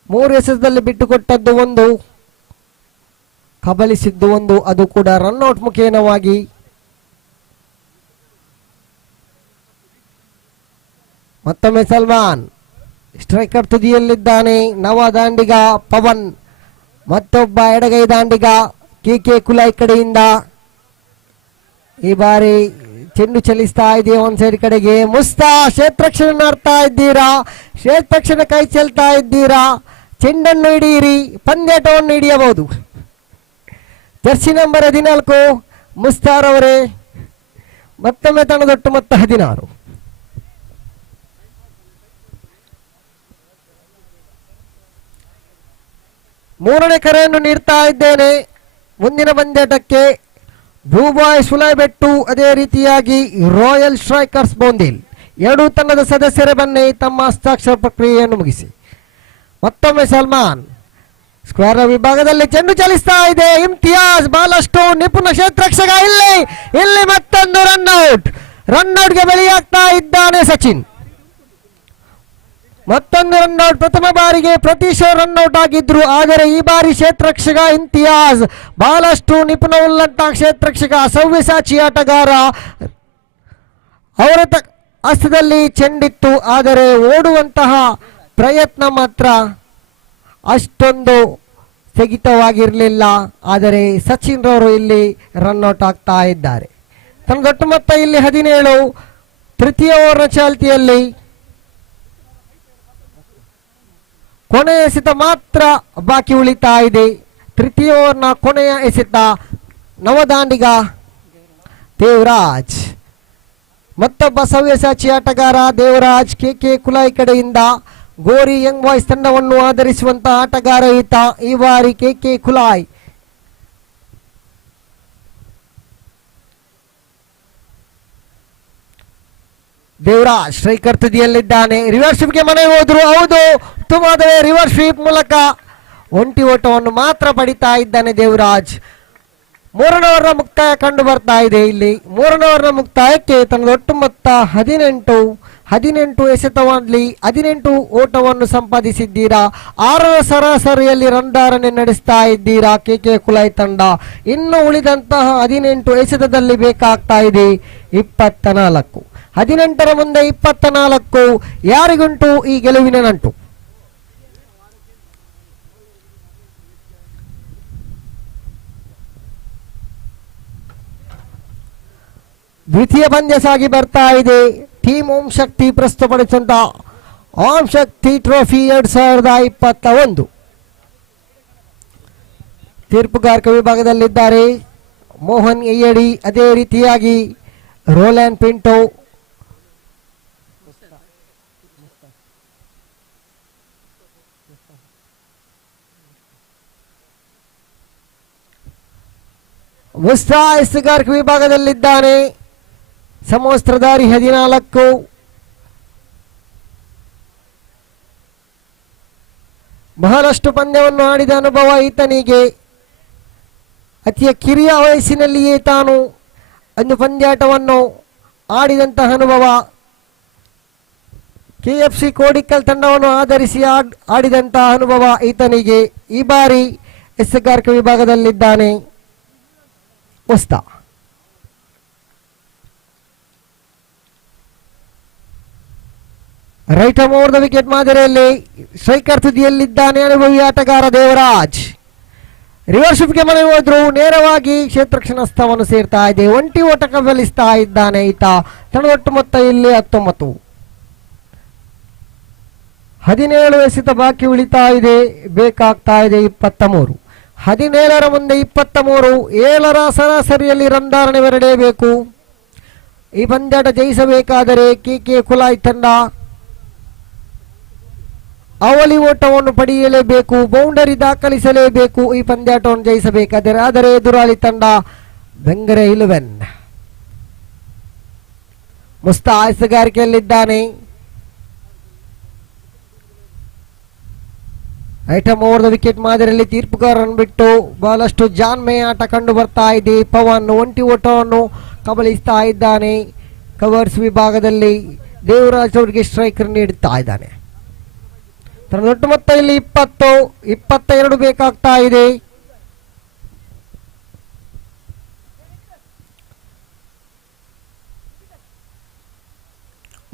3 ಎಸೆತದಲ್ಲಿ ಬಿಟ್ಟುಕೊಟ್ಟದ್ದು 1, ಕಬಲಿಸಿದ್ದು 1, ಅದು ಕೂಡ ರನ್ಔಟ್ ಮುಖೇನವಾಗಿ. ಮತ್ತೊಮ್ಮೆ ಸಲ್ಮಾನ್ ಸ್ಟ್ರೈಕರ್ ತುದಿಯಲ್ಲಿದ್ದಾನೆ. ನವ ದಾಂಡಿಗ ಪವನ್, ಮತ್ತೊಬ್ಬ ಎಡಗೈ ದಾಂಡಿಗ KK ಕುಲಾಯ್ ಕಡೆಯಿಂದ. ಈ ಬಾರಿ ಚೆಂಡು ಚಲಿಸ್ತಾ ಇದೆ ಒಂದ್ ಸೈಡ್ ಕಡೆಗೆ. ಮುಸ್ತಾ ಕ್ಷೇತ್ರಕ್ಷಣ ಮಾಡ್ತಾ ಇದ್ದೀರಾ, ಕ್ಷೇತ್ರಕ್ಷಣ ಕೈ ಚೆಲ್ತಾ ಇದ್ದೀರಾ. ಚೆಂಡನ್ನು ಹಿಡಿಯಿರಿ, ಪಂದ್ಯಾಟವನ್ನು ಹಿಡಿಯಬಹುದು. ಜರ್ಸಿ ನಂಬರ್ 14 ಮುಸ್ತಾರ್ ಅವರೇ. ಮತ್ತೊಮ್ಮೆ ತಂಡದೊಟ್ಟು ಮೊತ್ತ 16. ಮೂರನೇ ಕರೆಯನ್ನು ನೀಡ್ತಾ ಇದ್ದೇನೆ ಮುಂದಿನ ಪಂದ್ಯಾಟಕ್ಕೆ. ಬ್ಲೂ ಬಾಯ್ಸ್ ಸುಲೈಬೆಟ್ಟು, ಅದೇ ರೀತಿಯಾಗಿ ರಾಯಲ್ ಸ್ಟ್ರೈಕರ್ಸ್ ಬೋಂದಿಲ್, 2 ತಂಡದ ಸದಸ್ಯರೇ ಬನ್ನಿ ತಮ್ಮ ಹಸ್ತಾಕ್ಷರ ಪ್ರಕ್ರಿಯೆಯನ್ನು ಮುಗಿಸಿ. ಮತ್ತೊಮ್ಮೆ ಸಲ್ಮಾನ್ ಸ್ಕ್ವೇರ್ ವಿಭಾಗದಲ್ಲಿ ಚೆಂಡು ಚಲಿಸ್ತಾ ಇದೆ. ಇಮ್ತಿಯಾಜ್ ಬಹಳಷ್ಟು ನಿಪುಣ ಕ್ಷೇತ್ರಕ್ಷಕ. ಇಲ್ಲಿ ಮತ್ತೊಂದು ರನ್ಔಟ್ಗೆ ಬಲಿಯಾಗ್ತಾ ಇದ್ದಾನೆ ಸಚಿನ್. ಮತ್ತೊಂದು ರನ್ಔಟ್. ಪ್ರಥಮ ಬಾರಿಗೆ ಪ್ರತೀಶ್ ರನ್ಔಟ್ ಆಗಿದ್ರು, ಆದರೆ ಈ ಬಾರಿ ಕ್ಷೇತ್ರಕ್ಷಕ ಇಮ್ತಿಯಾಜ್ ಬಹಳಷ್ಟು ನಿಪುಣವುಳ್ಳಂತಹ ಕ್ಷೇತ್ರಕ್ಷಕ, ಸವ್ಯಸಾಚಿ ಆಟಗಾರ. ಅವರ ಹಸ್ತದಲ್ಲಿ ಚೆಂಡಿತ್ತು, ಆದರೆ ಓಡುವಂತಹ ಪ್ರಯತ್ನ ಮಾತ್ರ ಅಷ್ಟೊಂದು ಸ್ಥಗಿತವಾಗಿರಲಿಲ್ಲ. ಆದರೆ ಸಚಿನ್ ರವರು ಇಲ್ಲಿ ರನ್ಔಟ್ ಆಗ್ತಾ ಇದ್ದಾರೆ. ತನ್ನ ದೊಡ್ಡ ಮೊತ್ತ ಇಲ್ಲಿ 17. ತೃತೀಯ ಓವರ್ನ ಚಾಲ್ತಿಯಲ್ಲಿ ಕೊನೆಯ ಎಸೆತ ಮಾತ್ರ ಬಾಕಿ ಉಳಿತಾ ಇದೆ. ತೃತೀಯ ಓವರ್ನ ಕೊನೆಯ ಎಸೆತ ನವದಾಂಡಿಗ ದೇವರಾಜ್. ಮತ್ತೊಬ್ಬ ಸವ್ಯಸಾಚಿ ಆಟಗಾರ ದೇವರಾಜ್ ಕೆಕೆ ಕುಲಾಯಿ ಕಡೆಯಿಂದ ಗೋರಿ ಯಂಗ್ ಬಾಯ್ಸ್ ತಂಡವನ್ನು ಆಧರಿಸುವಂತಹ ಆಟಗಾರ ಈತ. ಈ ಬಾರಿ K K Kulai. Devaraj striker ತುದಿಯಲ್ಲಿದ್ದಾನೆ. Reverse ಸ್ವೀಪ್ಗೆ ಮನೆ ಹೋದ್ರು. ಹೌದು, ಉತ್ತಮವಾದ ರಿವರ್ಸ್ ಸ್ವೀಪ್ ಮೂಲಕ ಒಂಟಿ ಓಟವನ್ನು ಮಾತ್ರ ಪಡಿತಾ ಇದ್ದಾನೆ ದೇವರಾಜ್. ಮೂರನೇ ಓವರ್ನ ಮುಕ್ತಾಯ ಕಂಡು ಬರ್ತಾ ಇದೆ. ಇಲ್ಲಿ ಮೂರನೇ ಓವರ್ನ ಮುಕ್ತಾಯಕ್ಕೆ ತನ್ನ ಒಟ್ಟು ಮೊತ್ತ 18 ಎಸೆತದಲ್ಲಿ 18 ಓಟವನ್ನು ಸಂಪಾದಿಸಿದ್ದೀರಾ. 6ರ ಸರಾಸರಿಯಲ್ಲಿ ರನ್ಧಾರಣೆ ನಡೆಸ್ತಾ ಇದ್ದೀರಾ ಕೆಕೆ ಕುಲಾಯ್ ತಂಡ. ಇನ್ನು ಉಳಿದಂತಹ 18 ಎಸೆತದಲ್ಲಿ ಬೇಕಾಗ್ತಾ ಇದೆ 24. 18ರ ಮುಂದೆ 24 ಯಾರಿಗುಂಟು ಈ ಗೆಲುವಿನ ನಂಟು? ದ್ವಿತೀಯ ಪಂದ್ಯ ಸಾಗಿ ಬರ್ತಾ ಇದೆ. ಟೀಮ್ ಓಂ ಶಕ್ತಿ ಪ್ರಸ್ತುತಪಡಿಸುವಂತ ಓಂ ಶಕ್ತಿ ಟ್ರೋಫಿ 2021. ತೀರ್ಪುಗಾರಿಕೆ ವಿಭಾಗದಲ್ಲಿದ್ದಾರೆ ಮೋಹನ್ ಎಯ್ಯಡಿ, ಅದೇ ರೀತಿಯಾಗಿ ರೋಲ್ಯಾಂಡ್ ಪಿಂಟೋ, ಮುಸ್ತಾ ಎಸ್ತುಗಾರಿಕೆ ವಿಭಾಗದಲ್ಲಿದ್ದಾನೆ ಸಮವಸ್ತ್ರಧಾರಿ 14. ಬಹಳಷ್ಟು ಪಂದ್ಯವನ್ನು ಆಡಿದ ಅನುಭವ ಈತನಿಗೆ. ಅತಿಯ ಕಿರಿಯ ವಯಸ್ಸಿನಲ್ಲಿಯೇ ತಾನು ಒಂದು ಪಂದ್ಯಾಟವನ್ನು ಆಡಿದಂತಹ ಅನುಭವ. ಕೆಎಫ್ಸಿ ಕೋಡಿಕಲ್ ತಂಡವನ್ನು ಆಧರಿಸಿ ಆಡಿದಂತಹ ಅನುಭವ ಈತನಿಗೆ. ಈ ಬಾರಿ ಎಸ್ತುಗಾರಿಕೆ ವಿಭಾಗದಲ್ಲಿದ್ದಾನೆ ಮುಸ್ತಾ. ರೈಟ್ ಓವರ್ ದ ವಿಕೆಟ್ ಮಾದರಿಯಲ್ಲಿ ಸ್ಟ್ರೈಕರ್ ತುದಿಯಲ್ಲಿದ್ದಾನೆ ಅನುಭವಿ ಆಟಗಾರ ದೇವರಾಜ್. ರಿವರ್ಸ್ ಗೆ ಮನೆ ಹೋದ್ರು, ನೇರವಾಗಿ ಕ್ಷೇತ್ರಕ್ಷಣಸ್ಥವನ್ನು ಸೇರ್ತಾ ಇದೆ. ಒಂಟಿ ಓಟ ಕಬಲಿಸ್ತಾ ಇದ್ದಾನೆ ಈತ. ತನ್ನ ಒಟ್ಟು ಮೊತ್ತ ಇಲ್ಲಿ 19. 17 ಎಸೆತ ಬಾಕಿ ಉಳಿತಾ ಇದೆ, ಬೇಕಾಗ್ತಾ ಇದೆ 23. 17ರ ಮುಂದೆ 23, 7ರ ಸರಾಸರಿಯಲ್ಲಿ ರನ್ಧಾರಣೆ ಬರಲೇಬೇಕು. ಈ ಪಂದ್ಯಾಟ ಜಯಿಸಬೇಕಾದರೆ ಕೆಕೆ ಕುಲಾಯ್ ತಂಡ ಅವಳಿ ಓಟವನ್ನು ಪಡೆಯಲೇಬೇಕು, ಬೌಂಡರಿ ದಾಖಲಿಸಲೇಬೇಕು. ಈ ಪಂದ್ಯಾಟವನ್ನು ಜಯಿಸಬೇಕಾದರೆ ಆದರೆ ಎದುರಾಳಿ ತಂಡ ಬೆಂಗರೆ 11. ಮುಸ್ತಾ ಎಸೆಗಾರಿಕೆಯಲ್ಲಿದ್ದಾನೆ. ಐಟಮ್ ಓವರ್ ದ ವಿಕೆಟ್ ಮಾದರಿಯಲ್ಲಿ ತೀರ್ಪುಗಾರರನ್ನು ಬಿಟ್ಟು ಬಹಳಷ್ಟು ಜಾನ್ಮೆ ಆಟ ಕಂಡು ಬರ್ತಾ ಇದೆ. ಪವನ್ ಒಂಟಿ ಓಟವನ್ನು ಕಬಳಿಸ್ತಾ ಇದ್ದಾನೆ. ಕವರ್ಸ್ ವಿಭಾಗದಲ್ಲಿ ದೇವರಾಜ್ ಅವರಿಗೆ ಸ್ಟ್ರೈಕರ್ ನೀಡುತ್ತಾ ಇದ್ದಾನೆ. ತನ್ನ ದೊಡ್ಡ ಮೊತ್ತ ಇಲ್ಲಿ 20, 22 ಬೇಕಾಗ್ತಾ ಇದೆ.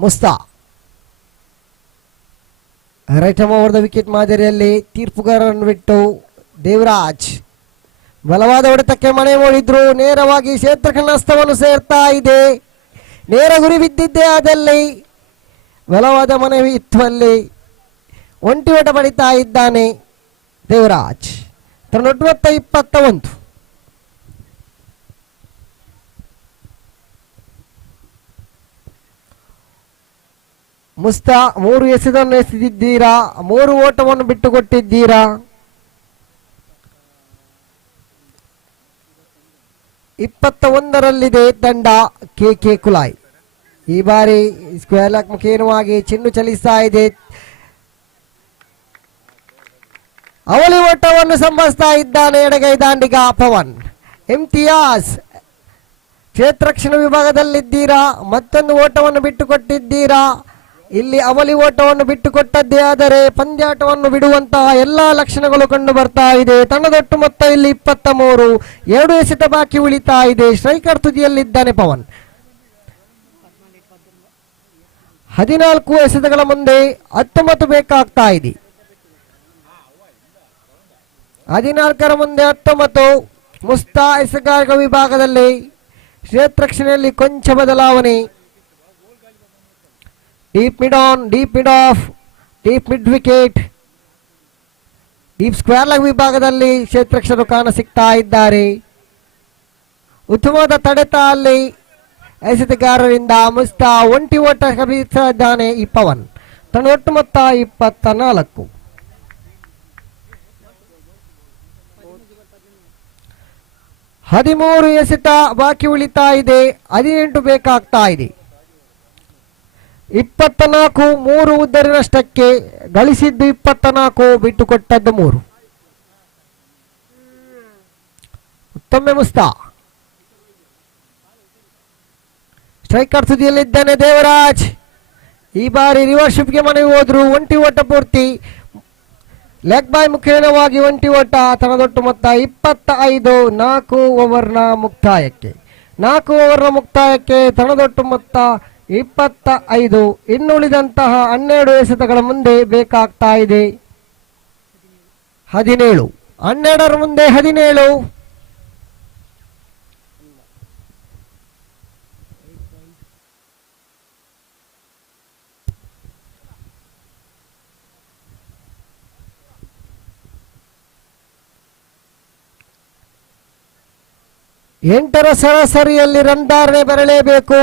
ಮುಸ್ತಾ ರೈಟ್ ಓವರ್ ದ ವಿಕೆಟ್ ಮಾದರಿಯಲ್ಲಿ ತೀರ್ಪುಗಾರರನ್ನು ಬಿಟ್ಟು ದೇವರಾಜ್ ಬಲವಾದ ಹೊಡೆತಕ್ಕೆ ಮನೆ ಮೂಡಿದ್ರು. ನೇರವಾಗಿ ಕ್ಷೇತ್ರಕ್ಷಣಸ್ಥವನ್ನು ಸೇರ್ತಾ ಇದೆ. ನೇರ ಗುರಿ ಬಿದ್ದಿದ್ದೇ ಆದಲ್ಲಿ ಬಲವಾದ ಮನವಿ ಇತ್ತಲ್ಲಿ ಒಂಟಿ ಓಟ ಪಡಿತಾ ಇದ್ದಾನೆ ದೇವರಾಜ್. ತನ್ನ ದೊಡ್ಡ ಮೊತ್ತ 21. ಮುಸ್ತಾ 3 ಎಸೆತವನ್ನು ಎಸೆದಿದ್ದೀರಾ, 3 ಓಟವನ್ನು ಬಿಟ್ಟುಕೊಟ್ಟಿದ್ದೀರಾ. 21ರಲ್ಲಿದೆ ತಂಡ ಕೆಕೆ ಕುಲಾಯ್. ಈ ಬಾರಿ ಸ್ಕ್ವೇರ್ ಲೆಗ್ ಮುಖೇನವಾಗಿ ಚೆಂಡು ಚಲಿಸ್ತಾ ಇದೆ. ಅವಳಿ ಓಟವನ್ನು ಸಂಭವಿಸ್ತಾ ಇದ್ದಾನೆ ಎಡಗೈ ದಾಂಡಿಗ ಪವನ್. ಇಮ್ತಿಯಾಜ್ ಕ್ಷೇತ್ರಕ್ಷಣ ವಿಭಾಗದಲ್ಲಿದ್ದೀರಾ, ಮತ್ತೊಂದು ಓಟವನ್ನು ಬಿಟ್ಟುಕೊಟ್ಟಿದ್ದೀರಾ. ಇಲ್ಲಿ ಅವಳಿ ಓಟವನ್ನು ಬಿಟ್ಟುಕೊಟ್ಟದ್ದೇ ಆದರೆ ಪಂದ್ಯಾಟವನ್ನು ಬಿಡುವಂತಹ ಎಲ್ಲಾ ಲಕ್ಷಣಗಳು ಕಂಡು ಬರ್ತಾ ಇದೆ. ತಂಡದೊಟ್ಟು ಮೊತ್ತ ಇಲ್ಲಿ 23, 2 ಎಸೆತ ಬಾಕಿ ಉಳಿತಾ ಇದೆ. ಸ್ಟ್ರೈಕರ್ ತುದಿಯಲ್ಲಿದ್ದಾನೆ ಪವನ್. 14 ಎಸೆತಗಳ ಮುಂದೆ 19 ಬೇಕಾಗ್ತಾ ಇದೆ. 14ರ ಮುಂದೆ 19. ಮುಸ್ತಾ ಎಸೆಗಾರಿಕೆ ವಿಭಾಗದಲ್ಲಿ ಕ್ಷೇತ್ರಕ್ಷಣೆಯಲ್ಲಿ ಕೊಂಚ ಬದಲಾವಣೆ. Deep mid on, deep mid off, deep mid wicket. Deep square leg ವಿಭಾಗದಲ್ಲಿ ಕ್ಷೇತ್ರಕ್ಷರು ಕಾಣ ಸಿಗ್ತಾ ಇದ್ದಾರೆ. ಉತ್ತಮವಾದ ತಡೆತ ಅಲ್ಲಿ ಎಸೆತಗಾರರಿಂದ ಮುಸ್ತಾ ಒಂಟಿ ಓಟ ಕಬೀರಿಸಿದ್ದಾನೆ ಈ ಪವನ್. ತಂಡ ಒಟ್ಟು ಮೊತ್ತ 24. 13 ಎಸೆತ ಬಾಕಿ ಉಳಿತಾ ಇದೆ, 18 ಬೇಕಾಗ್ತಾ ಇದೆ. 24 3 ಉದ್ದರಿನಷ್ಟಕ್ಕೆ ಗಳಿಸಿದ್ದು 24, ಬಿಟ್ಟುಕೊಟ್ಟದ್ದು 3. ಮತ್ತೊಮ್ಮೆ ಮುಸ್ತಾ ಸ್ಟ್ರೈಕರ್ ತುದಿಯಲ್ಲಿದ್ದಾನೆ ದೇವರಾಜ್. ಈ ಬಾರಿ ರಿವರ್ಸ್ ಶಿಫ್ಟ್ಗೆ ಮನೆಗೆ ಹೋದ್ರು. ಒಂಟಿ ಓಟ ಪೂರ್ತಿ, ಲೆಗ್ ಬಾಯ್ ಮುಖೇನವಾಗಿ ಒಂಟಿ ಓಟ. ತನದೊಟ್ಟು ಮೊತ್ತ 25. 4 ಓವರ್ನ ಮುಕ್ತಾಯಕ್ಕೆ. 4 ಓವರ್ನ ಮುಕ್ತಾಯಕ್ಕೆ ತನದೊಟ್ಟು ಮೊತ್ತ 25. ಇನ್ನುಳಿದಂತಹ 12 ಎಸೆತಗಳ ಮುಂದೆ ಬೇಕಾಗ್ತಾ ಇದೆ 17. 12ರ ಮುಂದೆ 17. ಎಂಟರ ಸರಾಸರಿಯಲ್ಲಿ ರನ್ ಧಾರಣೆ ಬರಲೇಬೇಕು.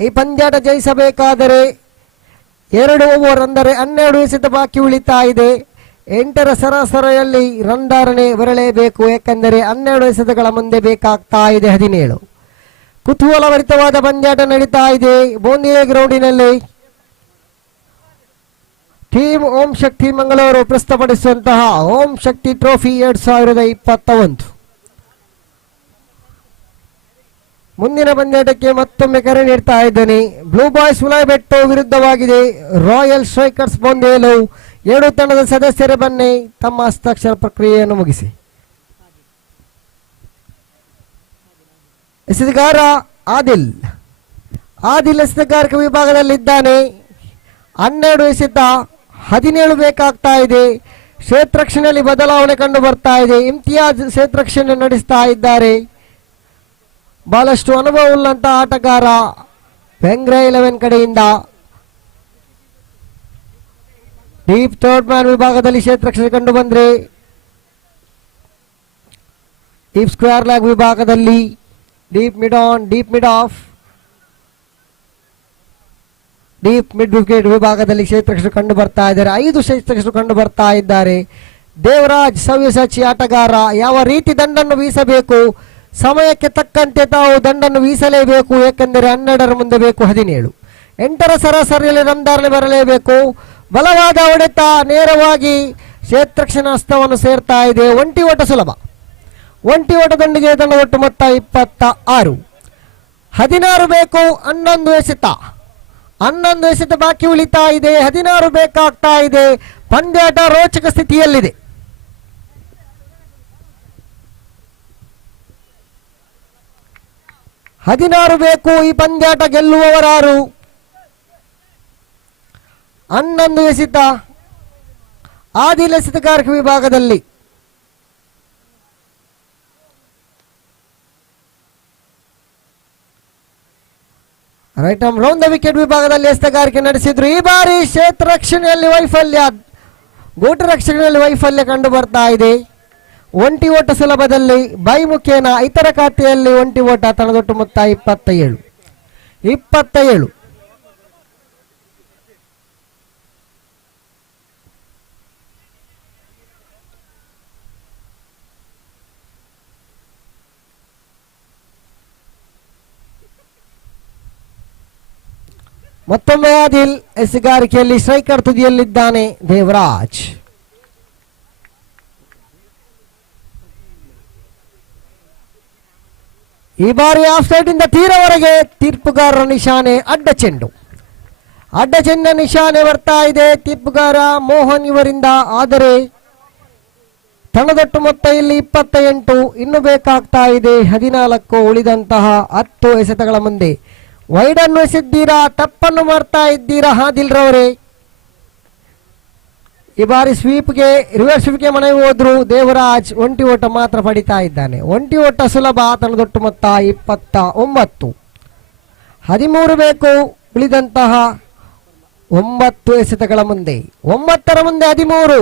ಈ ಪಂದ್ಯಾಟ ಜಯಿಸಬೇಕಾದರೆ 2 ಓವರ್ ಅಂದರೆ 12 ಎಸೆತ ಬಾಕಿ ಉಳಿತಾ ಇದೆ. 8ರ ಸರಾಸರಿಯಲ್ಲಿ ರನ್ ಧಾರಣೆ ಬರಲೇಬೇಕು, ಯಾಕೆಂದರೆ 12 ಎಸೆತಗಳ ಮುಂದೆ ಬೇಕಾಗ್ತಾ ಇದೆ 17. ಕುತೂಹಲಭರಿತವಾದ ಪಂದ್ಯಾಟ ನಡೀತಾ ಇದೆ ಬೋಂದಿಗೆ ಗ್ರೌಂಡಿನಲ್ಲಿ. Team Om Shakti Mangaluru ಪ್ರಸ್ತುತಪಡಿಸುವಂತಹ Om Shakti trophy 2021. ಮುಂದಿನ ಪಂದ್ಯಾಟಕ್ಕೆ ಮತ್ತೊಮ್ಮೆ ಕರೆ ನೀಡ್ತಾ ಇದ್ದೇನೆ. ಬ್ಲೂ ಬಾಯ್ಸ್ ಉಲಾಯ್ಬೆಟ್ಟು ವಿರುದ್ಧವಾಗಿದೆ ರಾಯಲ್ ಸ್ಟ್ರೈಕರ್ಸ್ ಬೋಂದೇಲು. 2 ತಂಡದ ಸದಸ್ಯರೇ ಬನ್ನಿ, ತಮ್ಮ ಹಸ್ತಾಕ್ಷರ ಪ್ರಕ್ರಿಯೆಯನ್ನು ಮುಗಿಸಿ. ಎಸೆತಗಾರ ಆದಿಲ್ ಎಸೆತಗಾರಿಕೆ ವಿಭಾಗದಲ್ಲಿದ್ದಾನೆ. 12 ಎಸೆತ, 17 ಬೇಕಾಗ್ತಾ ಇದೆ. ಕ್ಷೇತ್ರರಕ್ಷಣೆಯಲ್ಲಿ ಬದಲಾವಣೆ ಕಂಡು ಬರ್ತಾ ಇದೆ. ಇಮ್ತಿಯಾಜ್ ಕ್ಷೇತ್ರರಕ್ಷಣೆ ನಡೆಸ್ತಾ ಇದ್ದಾರೆ. ಬಹಳಷ್ಟು ಅನುಭವವುಳ್ಳಂತ ಆಟಗಾರ ಬೆಂಗ್ರೆ 11 ಕಡೆಯಿಂದ. ಡೀಪ್ ಥರ್ಡ್ ಮ್ಯಾನ್ ವಿಭಾಗದಲ್ಲಿ ಕ್ಷೇತ್ರರಕ್ಷಣೆ ಕಂಡು ಬಂದ್ರೆ, ಡೀಪ್ ಸ್ಕ್ವೇರ್ ಲೆಗ್ ವಿಭಾಗದಲ್ಲಿ deep mid on, deep mid off, deep mid wicket ವಿಭಾಗದಲ್ಲಿ ಕ್ಷೇತ್ರರಕ್ಷಣೆ ಕಂಡು ಬರ್ತಾ ಇದ್ದಾರೆ. 5 ಕ್ಷೇತ್ರರಕ್ಷಣೆ ಕಂಡು ಬರ್ತಾ ಇದ್ದಾರೆ. ದೇವರಾಜ್ ಸವ್ಯಸಾಚಿ ಆಟಗಾರ. ಯಾವ ರೀತಿ ದಂಡನ್ನು ಬೀಸಬೇಕು, ಸಮಯಕ್ಕೆ ತಕ್ಕಂತೆ ತಾವು ದಂಡನ್ನು ವೀಸಲೇಬೇಕು, ಏಕೆಂದರೆ 12ರ ಮುಂದೆ ಬೇಕು 17. 8ರ ಸರಾಸರಿಯಲ್ಲಿ ರನ್ ಧಾರಣೆ ಬರಲೇಬೇಕು. ಬಲವಾದ ಹೊಡೆತ ನೇರವಾಗಿ ಕ್ಷೇತ್ರರಕ್ಷಣಾ ಹಸ್ತವನ್ನು ಸೇರ್ತಾ ಇದೆ. ಒಂಟಿ ಓಟ ಸುಲಭ. ಒಂಟಿ ಓಟದೊಂದಿಗೆ ತಂಡ ಒಟ್ಟು ಮೊತ್ತ 26. 16 ಬೇಕು. 11 ಎಸೆತ, 11 ಎಸೆತ ಬಾಕಿ ಉಳಿತಾ ಇದೆ. 16 ಬೇಕಾಗ್ತಾ ಇದೆ. ಪಂದ್ಯಾಟ ರೋಚಕ ಸ್ಥಿತಿಯಲ್ಲಿದೆ. 16 ಬೇಕು. ಈ ಪಂದ್ಯಾಟ ಗೆಲ್ಲುವವರಾರು? 11 ಎಸೆತ ಆದಿಲ್ ಎಸೆತಗಾರಿಕೆ ವಿಭಾಗದಲ್ಲಿ. Right arm round the wicket ವಿಭಾಗದಲ್ಲಿ ಎಸೆತಗಾರಿಕೆ ನಡೆಸಿದ್ರು. ಈ ಬಾರಿ ಕ್ಷೇತ್ರ ರಕ್ಷಣೆಯಲ್ಲಿ ವೈಫಲ್ಯ, ಗೂಟು ರಕ್ಷಣೆಯಲ್ಲಿ ವೈಫಲ್ಯ ಕಂಡು ಬರ್ತಾ ಇದೆ. ಒಂಟಿ ಓಟ ಸುಲಭದಲ್ಲಿ ಬೈ ಮುಖೇನ ಇತರ ಖಾತೆಯಲ್ಲಿ ಒಂಟಿ ಓಟ. ತನದೊಟ್ಟು ಮೊತ್ತ 27. ಮತ್ತೊಮ್ಮೆ ಆದಿಲ್ ಎಸೆಗಾರಿಕೆಯಲ್ಲಿ ಸ್ಟ್ರೈಕರ್ ತುದಿಯಲ್ಲಿದ್ದಾನೆ ದೇವರಾಜ್. ಈ ಬಾರಿ ಆಫ್ ಸೈಡ್ ಇಂದ ತೀರವರೆಗೆ ತೀರ್ಪುಗಾರರ ನಿಶಾನೆ ಅಡ್ಡ ಚೆಂಡು. ಅಡ್ಡ ಚೆಂಡ ನಿಶಾನೆ ಬರ್ತಾ ಇದೆ ತೀರ್ಪುಗಾರ ಮೋಹನ್ ಇವರಿಂದ. ಆದರೆ ತಂಡದೊಟ್ಟು ಮೊತ್ತ ಇಲ್ಲಿ 28. ಇನ್ನು ಬೇಕಾಗ್ತಾ ಇದೆ 14. ಉಳಿದಂತಹ 10 ಎಸೆತಗಳ ಮುಂದೆ ವೈಡ್ ಅನ್ನು ಎಸೆದ್ದೀರಾ, ತಪ್ಪನ್ನು ಮಾಡ್ತಾ ಇದ್ದೀರಾ ಆದಿಲ್ ರವರೇ. ಈ ಬಾರಿ ಸ್ವೀಪ್ಗೆ ರಿವರ್ಸ್ ಸ್ವೀಪ್ಗೆ ಮನೆಗೆ ಹೋದ್ರು ದೇವರಾಜ್. ಒಂಟಿ ಓಟ ಮಾತ್ರ ಪಡಿತಾ ಇದ್ದಾನೆ. ಒಂಟಿ ಓಟ ಸುಲಭ. ತಂಡದೊಟ್ಟು ಮೊತ್ತ 29. 13 ಬೇಕು. ಉಳಿದಂತಹ 9 ಎಸೆತಗಳ ಮುಂದೆ 9ರ ಮುಂದೆ 13.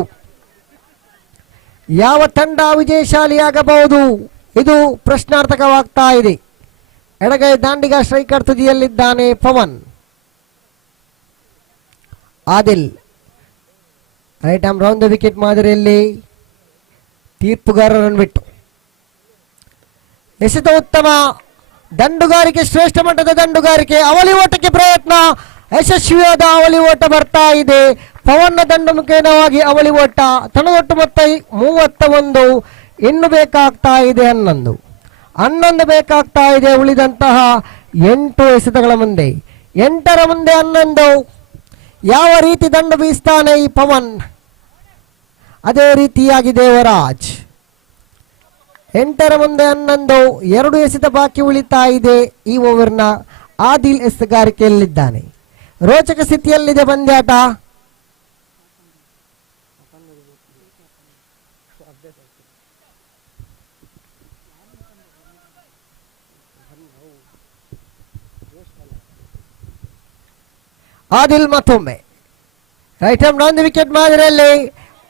ಯಾವ ತಂಡ ವಿಜಯಶಾಲಿಯಾಗಬಹುದು, ಇದು ಪ್ರಶ್ನಾರ್ಥಕವಾಗ್ತಾ ಇದೆ. ಎಡಗೈ ದಾಂಡಿಗ ಸ್ಟ್ರೈಕರ್ ತುದಿಯಲ್ಲಿದ್ದಾನೆ Pavan. Adil right arm round the wicket ಮಾದರಿಯಲ್ಲಿ ತೀರ್ಪುಗಾರರನ್ನು ಬಿಟ್ಟು ಎಸೆತ ಉತ್ತಮ. ದಂಡುಗಾರಿಕೆ ಶ್ರೇಷ್ಠ ಮಟ್ಟದ ದಂಡುಗಾರಿಕೆ. ಅವಳಿ ಓಟಕ್ಕೆ ಪ್ರಯತ್ನ, ಯಶಸ್ವಿಯಾದ ಅವಳಿ ಓಟ ಬರ್ತಾ ಇದೆ. ಪವನ್ನ ದಂಡು ಮುಖೇನವಾಗಿ ಅವಳಿ ಓಟ. ತನದೊಟ್ಟು ಮೊತ್ತ 31. ಇನ್ನು ಬೇಕಾಗ್ತಾ ಇದೆ 11 ಬೇಕಾಗ್ತಾ ಇದೆ ಉಳಿದಂತಹ 8 ಎಸೆತಗಳ ಮುಂದೆ. 8ರ ಮುಂದೆ 11. ಯಾವ ರೀತಿ ದಂಡು ಬೀಸ್ತಾನೆ ಈ ಪವನ್, ಅದೇ ರೀತಿಯಾಗಿ ದೇವರಾಜ್. 8ರ ಮುಂದೆ 11. 2 ಎಸೆತ ಬಾಕಿ ಉಳಿತಾ ಇದೆ ಈ ಓವರ್ನ. ಆದಿಲ್ ಎಸೆಗಾರಿಕೆಯಲ್ಲಿದ್ದಾನೆ. ರೋಚಕ ಸ್ಥಿತಿಯಲ್ಲಿದೆ ಪಂದ್ಯಾಟ. ಆದಿಲ್ ಮತ್ತೊಮ್ಮೆ right arm down the wicket ಮಾದರಿಯಲ್ಲಿ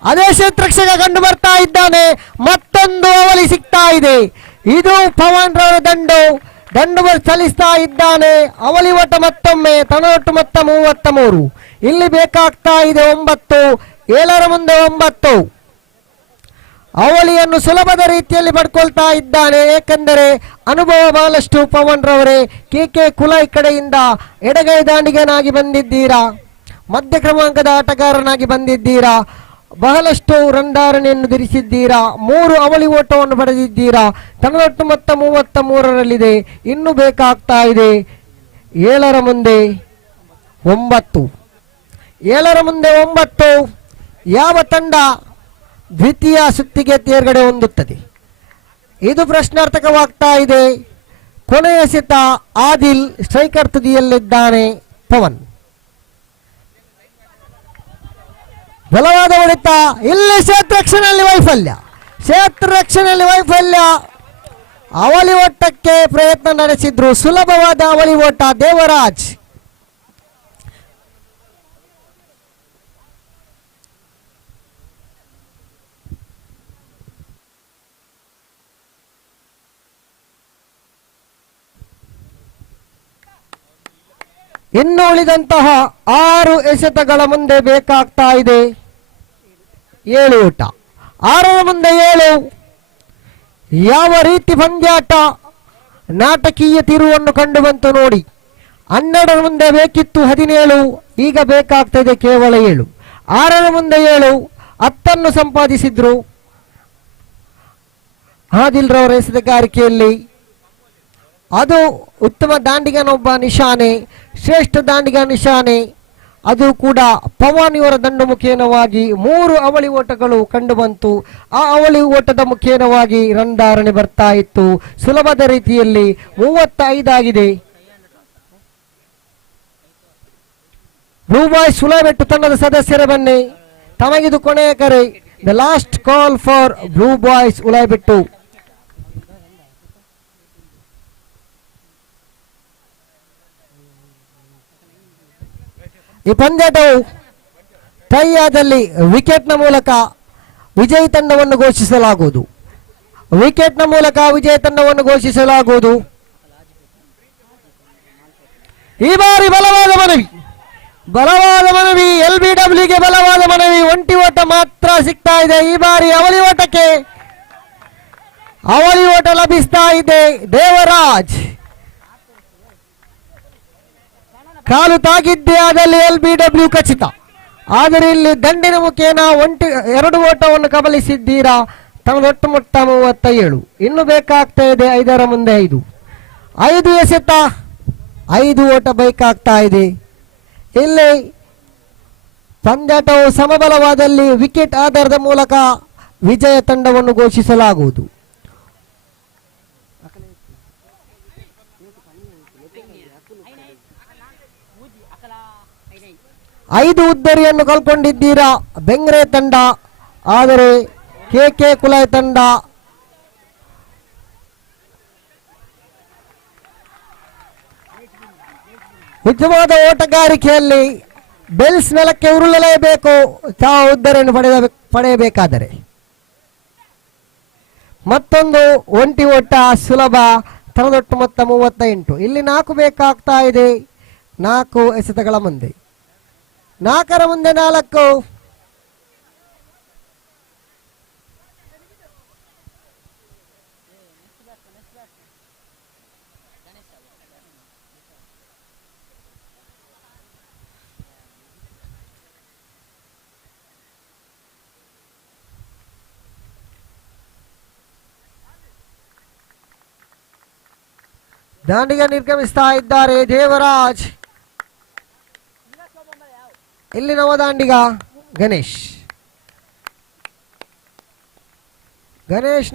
ಅದೇ ಕ್ಷೇತ್ರಕ್ಷಕ ಕಂಡು ಬರ್ತಾ ಇದ್ದಾನೆ. ಮತ್ತೊಂದು ಅವಳಿ ಸಿಗ್ತಾ ಇದೆ. ಇದು ಪವನ್ ರವರ ದಂಡು ಚಲಿಸ್ತಾ ಇದ್ದಾನೆ. ಅವಳಿ ಓಟ ಮತ್ತೊಮ್ಮೆ. ತನೊಟ್ಟು ಮೊತ್ತ 33. ಇಲ್ಲಿ ಬೇಕಾಗ್ತಾ ಇದೆ 9. 7ರ ಮುಂದೆ 9. ಅವಳಿಯನ್ನು ಸುಲಭದ ರೀತಿಯಲ್ಲಿ ಪಡ್ಕೊಳ್ತಾ ಇದ್ದಾನೆ. ಏಕೆಂದರೆ ಅನುಭವ ಬಹಳಷ್ಟು ಪವನ್ ರವರೇ. ಕೆ ಕುಲೈ ಕಡೆಯಿಂದ ಎಡಗೈ ದಾಂಡಿಗನಾಗಿ ಬಂದಿದ್ದೀರಾ, ಮಧ್ಯ ಕ್ರಮಾಂಕದ ಆಟಗಾರನಾಗಿ ಬಂದಿದ್ದೀರಾ, ಬಹಳಷ್ಟು ರಂಧಾರಣೆಯನ್ನು ಧರಿಸಿದ್ದೀರಾ, 3 ಅವಳಿ ಓಟವನ್ನು ಪಡೆದಿದ್ದೀರಾ. ತನದೊಟ್ಟು ಮೊತ್ತ 33ರಲ್ಲಿದೆ. ಇನ್ನು ಬೇಕಾಗ್ತಾ ಇದೆ 7ರ ಮುಂದೆ 9. 7ರ ಮುಂದೆ 9. ಯಾವ ತಂಡ ದ್ವಿತೀಯ ಸುತ್ತಿಗೆ ತೇರ್ಗಡೆ ಹೊಂದುತ್ತದೆ, ಇದು ಪ್ರಶ್ನಾರ್ಥಕವಾಗ್ತಾ ಇದೆ. ಕೊನೆಯ ಎಸೆತ ಆದಿಲ್, ಸ್ಟ್ರೈಕರ್ ತುದಿಯಲ್ಲಿದ್ದಾನೆ ಪವನ್. ಬಲವಾದ ಹೊಡೆತ. ಇಲ್ಲಿ ಕ್ಷೇತ್ರರಕ್ಷಣೆಯಲ್ಲಿ ವೈಫಲ್ಯ. ಅವಳಿ ಓಟಕ್ಕೆ ಪ್ರಯತ್ನ ನಡೆಸಿದ್ರು, ಸುಲಭವಾದ ಅವಳಿ ಓಟ. ದೇವರಾಜ್ ಇನ್ನು ಉಳಿದಂತಹ 6 ಎಸೆತಗಳ ಮುಂದೆ ಬೇಕಾಗ್ತಾ ಇದೆ 7 ಓಟ. 6ರ ಮುಂದೆ 7. ಯಾವ ರೀತಿ ಪಂದ್ಯಾಟ, ನಾಟಕೀಯ ತಿರುವನ್ನು ಕಂಡು ಬಂತು ನೋಡಿ. 12ರ ಮುಂದೆ ಬೇಕಿತ್ತು 17. ಈಗ ಬೇಕಾಗ್ತದೆ ಕೇವಲ 7. 6ರ ಮುಂದೆ 7. 10 ಸಂಪಾದಿಸಿದ್ರು ಆದಿಲ್ ರವರ ಎಸೆತಗಾರಿಕೆಯಲ್ಲಿ. ಅದು ಉತ್ತಮ ದಾಂಡಿಗನೊಬ್ಬ ನಿಶಾನೆ, ಶ್ರೇಷ್ಠ ದಾಂಡಿಗ ನಿಶಾನೆ. ಅದು ಕೂಡ ಪವನ್ ಇವರ ದಂಡು ಮುಖೇನವಾಗಿ 3 ಅವಳಿ ಓಟಗಳು ಕಂಡು ಬಂತು. ಆ ಅವಳಿ ಓಟದ ಮುಖೇನವಾಗಿ ರಂಧಾರಣೆ ಬರ್ತಾ ಇತ್ತು ಸುಲಭದ ರೀತಿಯಲ್ಲಿ. 35 ಆಗಿದೆ. ಬ್ಲೂ ಬಾಯ್ಸ್ ಉಳಾಬೆಟ್ಟು ತಂಡದ ಸದಸ್ಯರ ಬನ್ನಿ, ತಮಗಿದು ಕೊನೆಯ ಕರೆ. The last call for blue boys Ulabettu. ಈ ಪಂದ್ಯಾಟವು ಟೈ ಆದಲ್ಲಿ ವಿಕೆಟ್ನ ಮೂಲಕ ವಿಜಯಿ ತಂಡವನ್ನು ಘೋಷಿಸಲಾಗುವುದು. ಈ ಬಾರಿ ಬಲವಾದ ಮನವಿ LBWಗೆ ಬಲವಾದ ಮನವಿ. ಒಂಟಿ ಓಟ ಮಾತ್ರ ಸಿಗ್ತಾ ಇದೆ ಈ ಬಾರಿ. ಅವಳಿ ಓಟ ಲಭಿಸ್ತಾ ಇದೆ. ದೇವರಾಜ್ ಕಾಲು ತಾಗಿದ್ದೇ ಆದಲ್ಲಿ LBW ಖಚಿತ. ಆದರೆ ಇಲ್ಲಿ ದಂಡಿನ ಮುಖೇನ 2 ಓಟವನ್ನು ಕಬಲಿಸಿದ್ದೀರಾ. ತಮ್ಮದೊಟ್ಟು ಮೊತ್ತ 37. ಇನ್ನು ಬೇಕಾಗ್ತಾ ಇದೆ 5ರ ಮುಂದೆ 5. 5 ಎಸೆತ 5 ಓಟ ಬೇಕಾಗ್ತಾ ಇದೆ. ಇಲ್ಲಿ ಪಂದ್ಯಾಟವು ಸಮಬಲವಾದಲ್ಲಿ ವಿಕೆಟ್ ಆಧಾರದ ಮೂಲಕ ವಿಜಯ ತಂಡವನ್ನು ಘೋಷಿಸಲಾಗುವುದು. 5 ಉದ್ದರಿಯನ್ನು ಕಳ್ಕೊಂಡಿದ್ದೀರಾ ಬೆಂಗ್ರೆ ತಂಡ. ಆದರೆ ಕೆ ಕುಲಾಯ್ ತಂಡ ಉತ್ತಮವಾದ ಓಟಗಾರಿಕೆಯಲ್ಲಿ ಬೆಲ್ಸ್ ನೆಲಕ್ಕೆ ಉರುಳಲೇಬೇಕು ತಾವು ಉದ್ದರಿಯನ್ನು ಪಡೆಯಬೇಕಾದರೆ. ಮತ್ತೊಂದು ಒಂಟಿ ಓಟ ಸುಲಭ ತರದೊಟ್ಟು ಮೊತ್ತ 38. ಇಲ್ಲಿ 4 ಬೇಕಾಗ್ತಾ ಇದೆ. 4 ಎಸೆತಗಳ ಮುಂದೆ, 4ರ ಮುಂದೆ 4. ದಾಂಡಿಗ ನಿರ್ಗಮಿಸ್ತಾ ಇದ್ದಾರೆ ದೇವರಾಜ್. ಇಲ್ಲಿ ನವದಾಂಡಿಗ ಗಣೇಶ್.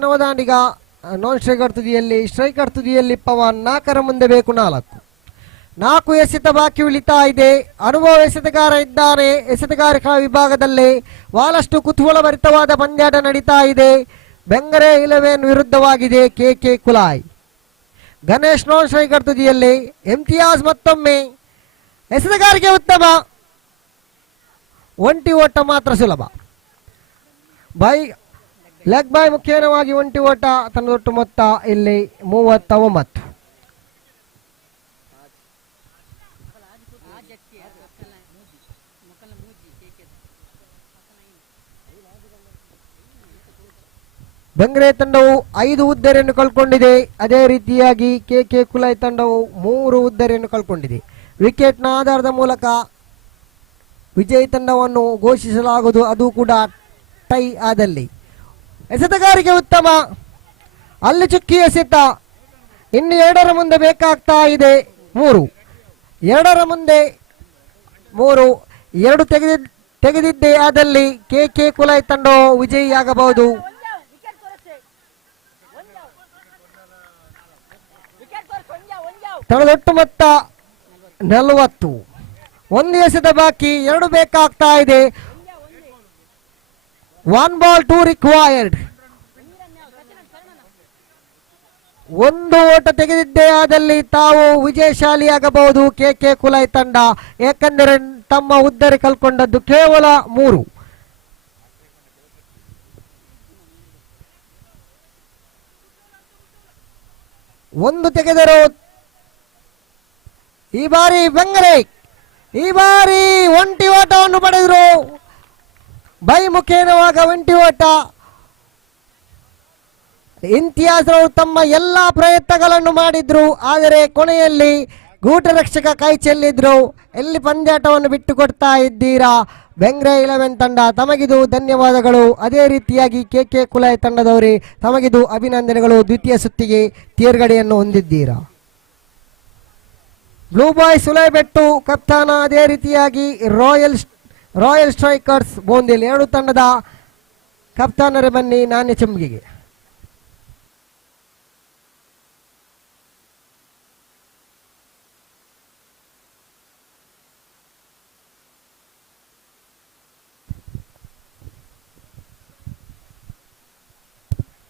ನವದಾಂಡಿಗ ನಾನ್ ಸ್ಟ್ರೈಕರ್ ತುದಿಯಲ್ಲಿ, ಸ್ಟ್ರೈಕರ್ ತುದಿಯಲ್ಲಿ ಪವನ್. 4ರ ಮುಂದೆ ಬೇಕು 4 ಎಸೆತ ಬಾಕಿ ಉಳಿತಾ ಇದೆ. ಅನುಭವ ಎಸೆತಗಾರ ಇದ್ದಾನೆ. ಎಸೆತಗಾರಿಕಾ ವಿಭಾಗದಲ್ಲಿ ಬಹಳಷ್ಟು ಕುತೂಹಲಭರಿತವಾದ ಪಂದ್ಯಾಟ ನಡೀತಾ ಇದೆ. ಬೆಂಗರೆ 11 ವಿರುದ್ಧವಾಗಿದೆ ಕೆ ಕುಲಾಯ್. ಗಣೇಶ್ ನಾನ್ ಸ್ಟ್ರೈಕರ್ ತುದಿಯಲ್ಲಿ, ಇಮ್ತಿಯಾಜ್ ಮತ್ತೊಮ್ಮೆ. ಎಸೆತಗಾರಿಕೆ ಉತ್ತಮ, ಒಂಟಿ ಓಟ ಮಾತ್ರ ಸುಲಭ. ಲೆಗ್ ಬೈ ಮುಖೇನವಾಗಿ ಒಂಟಿ ಓಟ. ತನ್ನದೊಟ್ಟು ಮೊತ್ತ ಇಲ್ಲಿ 39. ಬೆಂಗ್ರೆ ತಂಡವು 5 ಉದ್ದರೆಯನ್ನು ಕಳ್ಕೊಂಡಿದೆ. ಅದೇ ರೀತಿಯಾಗಿ ಕೆ ಕುಲಾಯ್ ತಂಡವು 3 ಉದ್ದರೆಯನ್ನು ಕಳ್ಕೊಂಡಿದೆ. ವಿಕೆಟ್ನ ಆಧಾರದ ಮೂಲಕ ವಿಜಯ್ ತಂಡವನ್ನು ಘೋಷಿಸಲಾಗುವುದು, ಅದು ಕೂಡ ಟೈ ಆದಲ್ಲಿ. ಎಸೆತಗಾರಿಕೆ ಉತ್ತಮ, ಅಲ್ಲಿ ಚುಕ್ಕಿ ಎಸೆತ. ಇನ್ನು 2ರ ಮುಂದೆ ಬೇಕಾಗ್ತಾ ಇದೆ 3. 2ರ ಮುಂದೆ 3. 2 ತೆಗೆದಿದ್ದೇ ಆದಲ್ಲಿ ಕೆ ಕುಲಾಯ್ ತಂಡವು ವಿಜಯಿಯಾಗಬಹುದು. ತಳದೊಟ್ಟು ಮೊತ್ತ 40. 1 ಎಸೆತ ಬಾಕಿ, 2 ಬೇಕಾಗ್ತಾ ಇದೆ. 1 ಬಾಲ್ 2 ರಿಕ್ವೈರ್ಡ್. 1 ಓಟ ತೆಗೆದಿದ್ದೇ ಆದಲ್ಲಿ ತಾವು ವಿಜಯಶಾಲಿಯಾಗಬಹುದು ಕೆ ಕುಲಾಯ್ ತಂಡ. ಏಕೆಂದರೆ ತಮ್ಮ ಉದ್ದರಿ ಕಳ್ಕೊಂಡದ್ದು ಕೇವಲ 3. ಒಂದು ತೆಗೆದರು. ಈ ಬಾರಿ ಬೆಂಗರೆ ಒಂಟಿ ಓಟವನ್ನು ಪಡೆದರು. ಬೈ ಮುಖೇನವಾಗ ಒಂಟಿ ಓಟ. ಇಮ್ತಿಯಾಜ್ ರವರು ತಮ್ಮ ಎಲ್ಲಾ ಪ್ರಯತ್ನಗಳನ್ನು ಮಾಡಿದ್ರು, ಆದರೆ ಕೊನೆಯಲ್ಲಿ ಗೂಟ ರಕ್ಷಕ ಕೈ ಚೆಲ್ಲಿದ್ರು. ಎಲ್ಲಿ ಪಂದ್ಯಾಟವನ್ನು ಬಿಟ್ಟು ಕೊಡ್ತಾ ಇದ್ದೀರಾ ಬೆಂಗ್ರೆ 11 ತಂಡ, ತಮಗಿದು ಧನ್ಯವಾದಗಳು. ಅದೇ ರೀತಿಯಾಗಿ ಕೆ ಕುಲಾಯ್ ತಂಡದವರೇ ತಮಗಿದು ಅಭಿನಂದನೆಗಳು. ದ್ವಿತೀಯ ಸುತ್ತಿಗೆ ತೇರ್ಗಡೆಯನ್ನು ಹೊಂದಿದ್ದೀರಾ. ಬ್ಲೂ ಬಾಯ್ ಸುಲೈಬೆಟ್ಟು ಕಪ್ತಾನ, ಅದೇ ರೀತಿಯಾಗಿ ರಾಯಲ್ ಸ್ಟ್ರೈಕರ್ಸ್ ಬೋಂದಿಲ್ 2 ತಂಡದ ಕಪ್ತಾನರೇ ಬನ್ನಿ ನಾಣ್ಯ ಚಂಬಿಗೆ.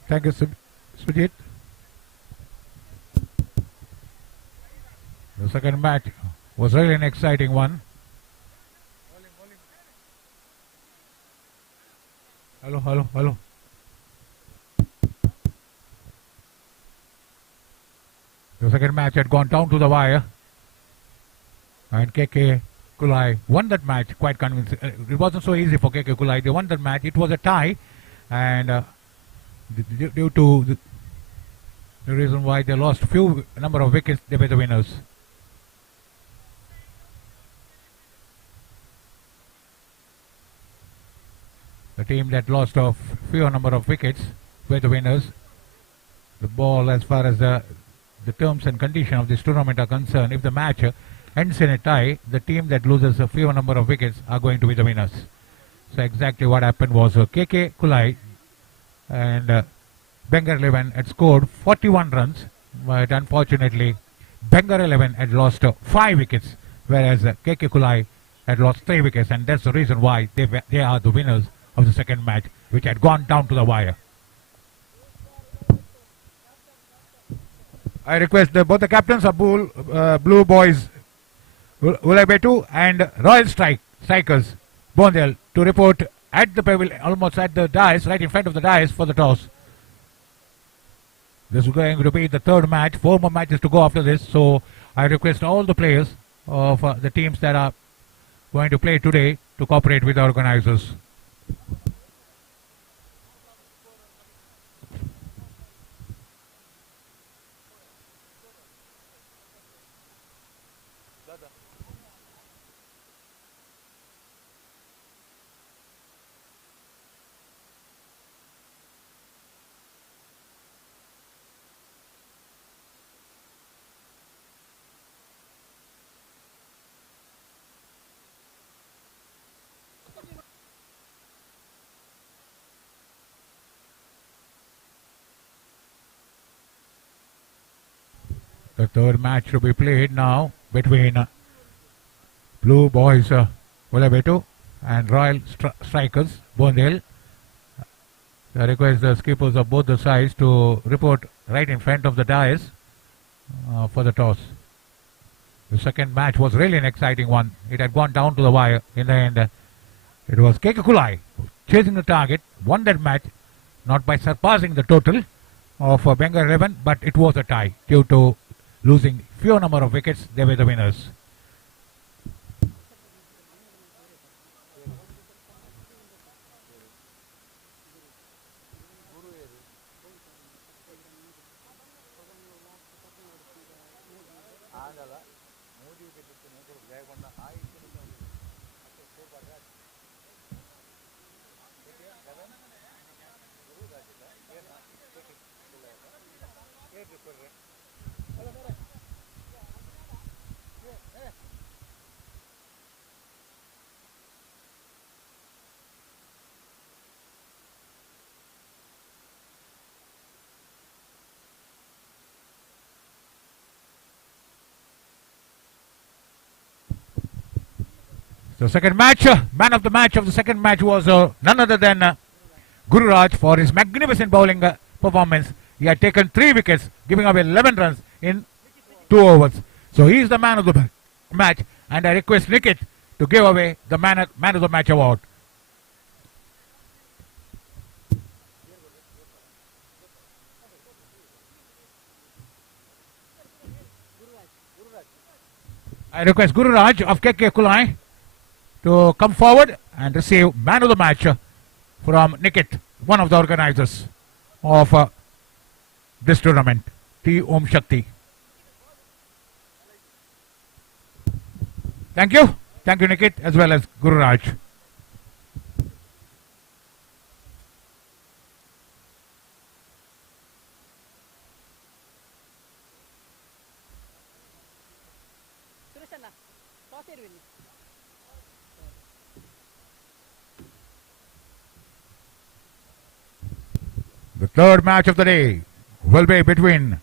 Thank you, Sujit. The second match was really an exciting one. Hello. The second match had gone down to the wire, and KK Kulai won that match quite convincing. It wasn't so easy for KK Kulai. They won that match. It was a tie, and due to the reason why they lost few number of wickets, they were the winners. The team that lost a fewer number of wickets were the winners. The ball, as far as the terms and conditions of this tournament are concerned, if the match ends in a tie, the team that loses a fewer number of wickets are going to be the winners. So exactly what happened was KK Kulai and Bengal 11 had scored 41 runs, but unfortunately Bengal 11 had lost 5 wickets, whereas KK Kulai had lost 3 wickets, and that's the reason why they are the winners of the second match, which had gone down to the wire. I request both the captains of Blue Boys Ulabetu and Royal Strikers Bondel to report at the pavilion, almost at the dais, right in front of the dais for the toss. This is going to be the third match. 4 more matches to go after this. So I request all the players of the teams that are going to play today to cooperate with the organizers. The third match to be played now between Blue Boys Vulabetu and Royal Strikers Bondel. I request the skippers of both the sides to report right in front of the dais for the toss. The second match was really an exciting one. It had gone down to the wire. In the end, it was Kekakulai chasing the target, won that match, not by surpassing the total of Bengal 11, but it was a tie due to losing few number of wickets. They were the winners. The second match, man of the match of the second match was none other than Guru Raj for his magnificent bowling performance. He had taken 3 wickets, giving away 11 runs in 2 overs. So he is the man of the match, and I request Nikit to give away the man of the match award. I request Guru Raj of KK Kulai to come forward and receive man of the match from Nikit, one of the organizers of this tournament, T. Om Shakthi. Thank you. Thank you, Nikit, as well as Guru Raj. The third match of the day will be between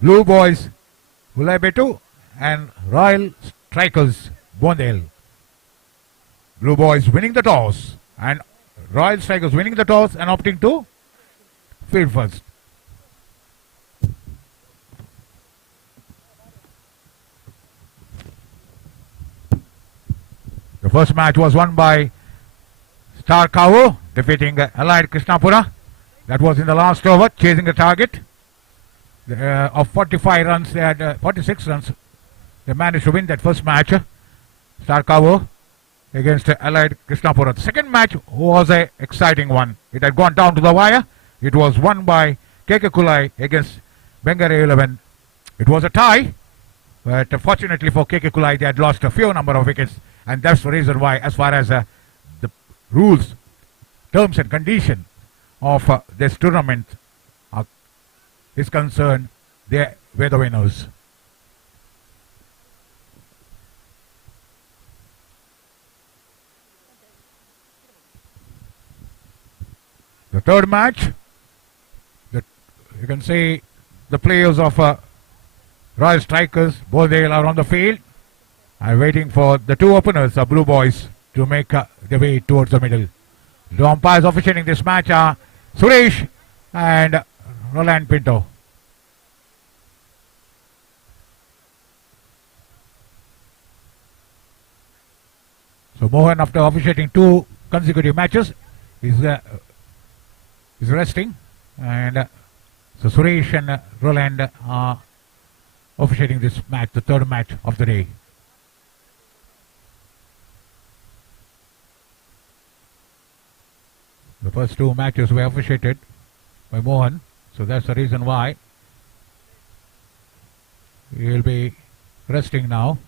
Blue Boys Vulabetu and Royal Strikers Bondel. Blue Boys winning the toss and Royal Strikers winning the toss and opting to field first. The first match was won by Star Kavu, defeating Allied Krishnapura. That was in the last over, chasing the target. Of 45 runs, they had 46 runs. They managed to win that first match. Star Kavu against Allied Krishnapura. The second match was an exciting one. It had gone down to the wire. It was won by KK Kulai against Bengal 11. It was a tie, but fortunately for KK Kulai, they had lost a few number of wickets. And that's the reason why, as far as the rules, terms and conditions of this tournament is concerned, they were the winners. The third match, you can see the players of Royal Strikers, both they are on the field. I'm waiting for the 2 openers, the Blue Boys, to make their way towards the middle. The umpires officiating this match are Suresh and Roland Pinto. So Mohan, after officiating 2 consecutive matches is resting, and so Suresh and Roland are officiating this match, the third match of the day. The first two matches were officiated by Mohan, so that's the reason why he will be resting now.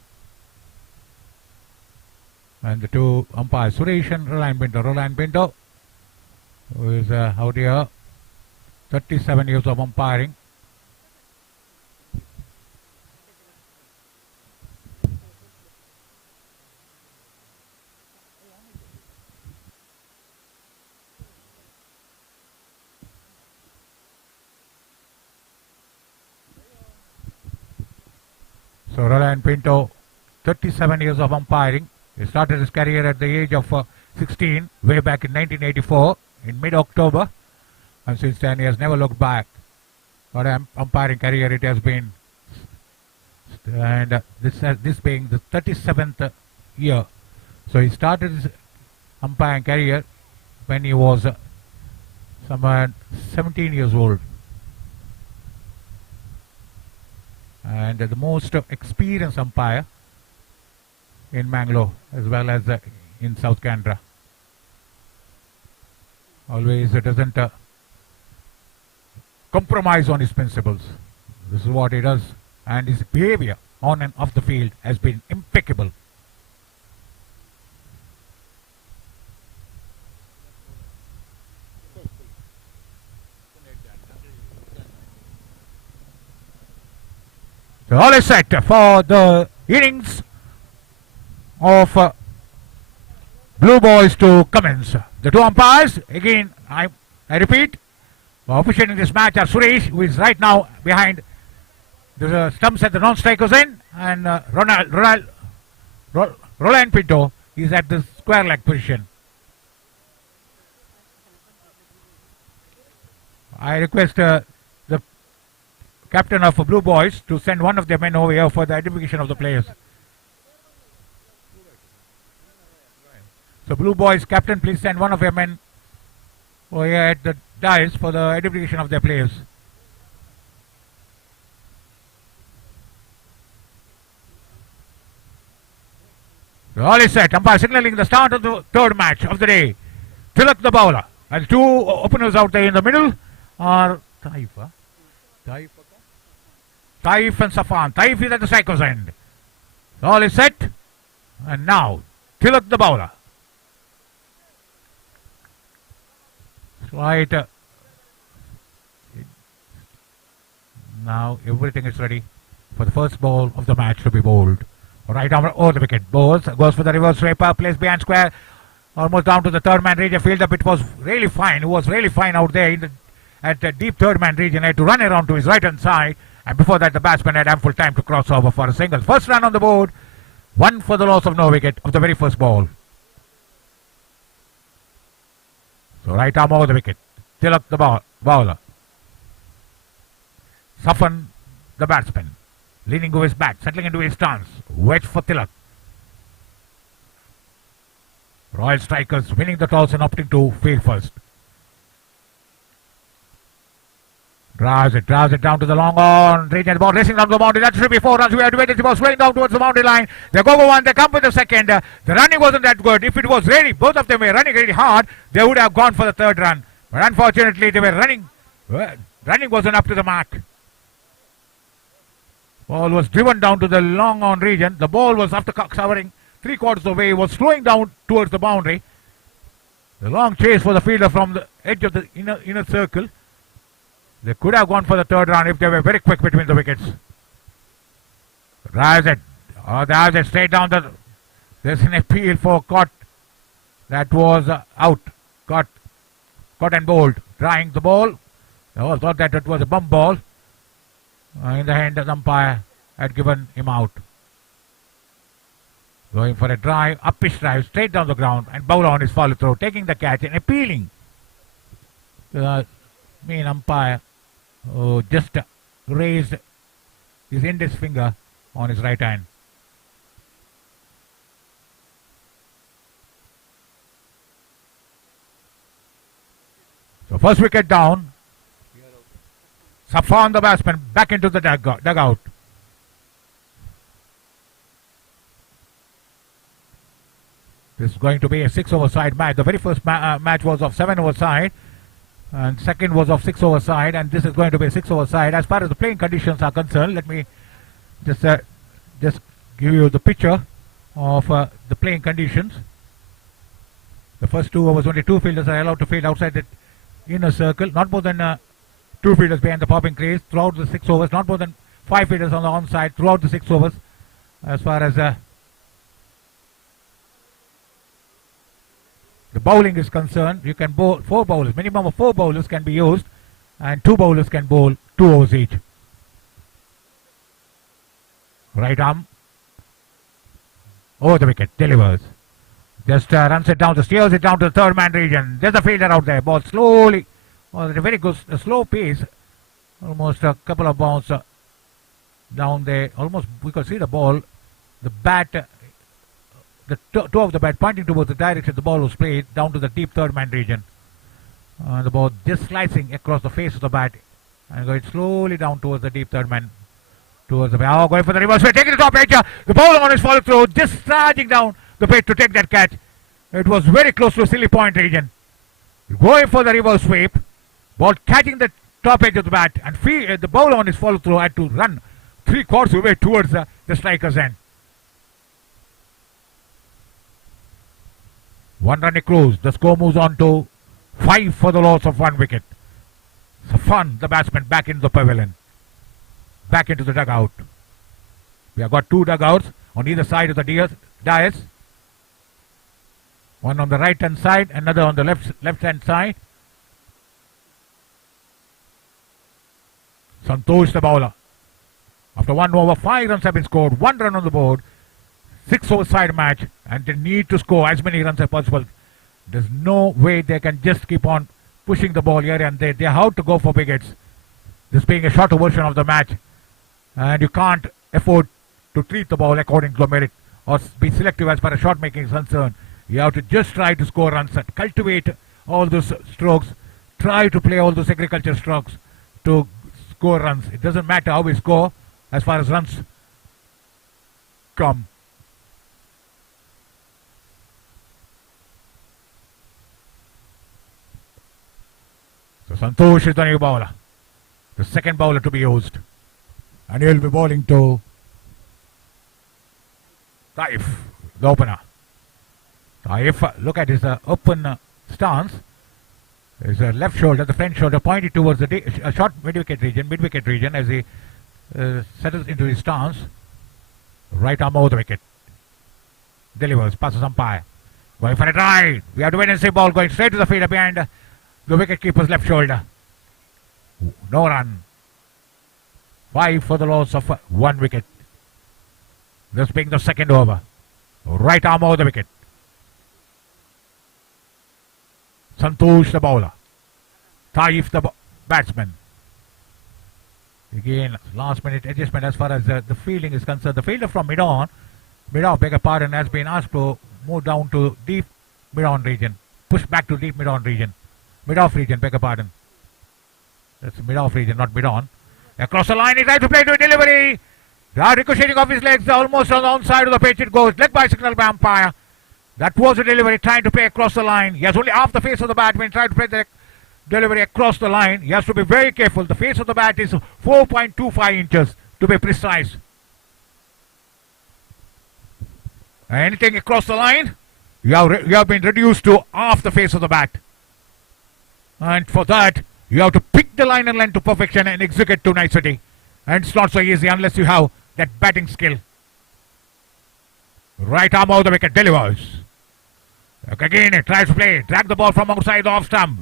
And the two umpires, Suresh and Roland Pinto. Roland Pinto, who is out here, 37 years of umpiring. So Roland Pinto, 37 years of umpiring. He started his career at the age of 16, way back in 1984, in mid-October. And since then he has never looked back. For an umpiring career it has been. And this being the 37th year. So he started his umpiring career when he was somewhere 17 years old. And the most experienced umpire in Mangalore as well as in South Canberra. Always doesn't compromise on his principles. This is what he does, and his behavior on and off the field has been impeccable. So all is set for the innings of Blue Boys to commence. The two umpires, again, I repeat, officiating this match are Suresh, who is right now behind the stumps at the non-strikers end, and Roland Pinto is at the square leg position. I request the captain of Blue Boys to send one of their men over here for the identification of the players. So Blue Boys captain, please send one of your men over here at the dais for the identification of their players. So all is set. Umpire signaling the start of the third match of the day. Tilak the bowler. And two openers out there in the middle are Taif and Safan. Taif is at the striker's end. All is set. And now Tilak the bowler. Right. Now everything is ready for the first ball of the match to be bowled. Right arm over the wicket. Bowls, goes for the reverse sweeper, placed behind square, almost down to the third man region. Field up, it was really fine. He was really fine out there at the deep third man region. He had to run around to his right hand side, and before that the batsman had ample time to cross over for a single. First run on the board, one for the loss of no wicket of the very first ball. So right arm over the wicket. Tilak the bowler. Soften the batsman. Leaning to his back, settling into his stance. Wedge for Tilak. Royal Strikers winning the toss and opting to field first. Drives it down to the long on. Region the ball racing down the boundary. That should be 4 runs. We had waited. It was swinging down towards the boundary line. They go for one. They come with the second. The running wasn't that good. If it was really, both of them were running really hard, they would have gone for the third run. But unfortunately, they were running. Running wasn't up to the mark. Ball was driven down to the long on region. The ball was after covering 3/4 of the way, was slowing down towards the boundary. The long chase for the fielder from the edge of the inner circle. They could have gone for the third run if they were very quick between the wickets. Drives it. Drives it straight down the. There's an appeal for caught. That was out. Caught and bowled. Trying the ball. They all thought that it was a bump ball. In the hand, the umpire had given him out. Going for a drive, up-pitch drive, straight down the ground, and bowler on his follow through, taking the catch and appealing to the main umpire, who just raised his index finger on his right hand. So first wicket down. Safan, the batsman, back into the dugout. This is going to be a 6-over side match. The very first match was of 7-over side, and second was of 6-over side, and this is going to be a 6-over side. As far as the playing conditions are concerned, let me just give you the picture of the playing conditions. The first 2 overs, only 2 fielders are allowed to field outside the inner circle. Not more than 2 fielders behind the popping crease throughout the 6 overs. Not more than 5 fielders on the onside throughout the 6 overs. As far as the bowling is concerned, you can bowl 4 bowlers. Minimum of 4 bowlers can be used, and 2 bowlers can bowl 2 overs each. Right arm over the wicket, delivers. Just runs it down, steers it down to the third man region. There's a fielder out there. Ball slowly, at a very good slow pace. Almost a couple of bounce down there. Almost we could see the ball. The bat, the toe of the bat pointing towards the direction the ball was played down to the deep third man region. The ball just slicing across the face of the bat and going slowly down towards the deep third man. Towards the bat. Oh, going for the reverse. Taking the top edge. The bowler on his follow through, just charging down the pitch to take that catch. It was very close to silly point region. Going for the reverse sweep. Ball catching the top edge of the bat, and the bowler on his follow through had to run 3/4 away towards the striker's end. 1 run accrues. The score moves on to 5 for the loss of 1 wicket. Safan, the batsman, back into the pavilion. Back into the dugout. We have got 2 dugouts on either side of the dais. One on the right hand side, another on the left hand side. Santosh, the bowler. After 1 over, 5 runs have been scored, 1 run on the board. 6-over side match, and they need to score as many runs as possible. There's no way they can just keep on pushing the ball here and there. They have to go for wickets. This being a shorter version of the match, and you can't afford to treat the ball according to merit or be selective as far as shot making is concerned. You have to just try to score runs, and cultivate all those strokes, try to play all those agriculture strokes to score runs. It doesn't matter how we score as far as runs come. So Santosh is the new bowler, the second bowler to be used, and he will be bowling to Taif, the opener. Taif, look at his open stance. His left shoulder, the front shoulder, pointed towards the short mid-wicket region as he settles into his stance. Right arm over the wicket. Delivers, passes umpire. Going for a try. We have to wait and see. Ball going straight to the fielder behind the wicket-keeper's left shoulder. No run. 5 for the loss of 1 wicket. This being the second over. Right arm over the wicket. Santosh, the bowler. Taif, the batsman. Again, last minute adjustment as far as the fielding is concerned. The fielder from mid-off, beg your pardon, has been asked to move down to deep mid-on region. Push back to deep mid-on region. Mid-off region, beg your pardon. That's mid-off region, not mid-on. Across the line, he tried to play to a delivery. Ricocheting off his legs, almost on the onside of the pitch it goes. Leg by signal by umpire. That was a delivery, trying to play across the line. He has only half the face of the bat when he tried to play the delivery across the line. He has to be very careful. The face of the bat is 4.25 inches to be precise. Anything across the line, you have been reduced to half the face of the bat. And for that, you have to pick the line and length to perfection and execute to nicety. And it's not so easy unless you have that batting skill. Right arm over the wicket, delivers. Again, he tries to play, drag the ball from outside the off stump.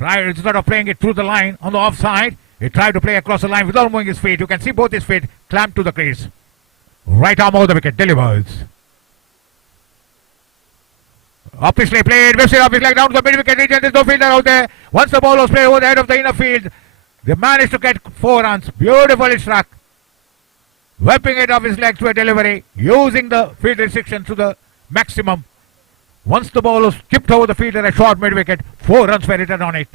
Instead of playing it through the line on the offside, he tried to play across the line without moving his feet. You can see both his feet clamped to the crease. Right arm over the wicket, delivers. Obviously played, whips it off his leg down to the mid-wicket region. There's no fielder out there. Once the ball was played over the head of the inner field, they managed to get 4 runs. Beautifully struck. Whipping it off his leg to a delivery, using the field restriction to the maximum. Once the ball was chipped over the fielder at short mid-wicket, 4 runs were written on it.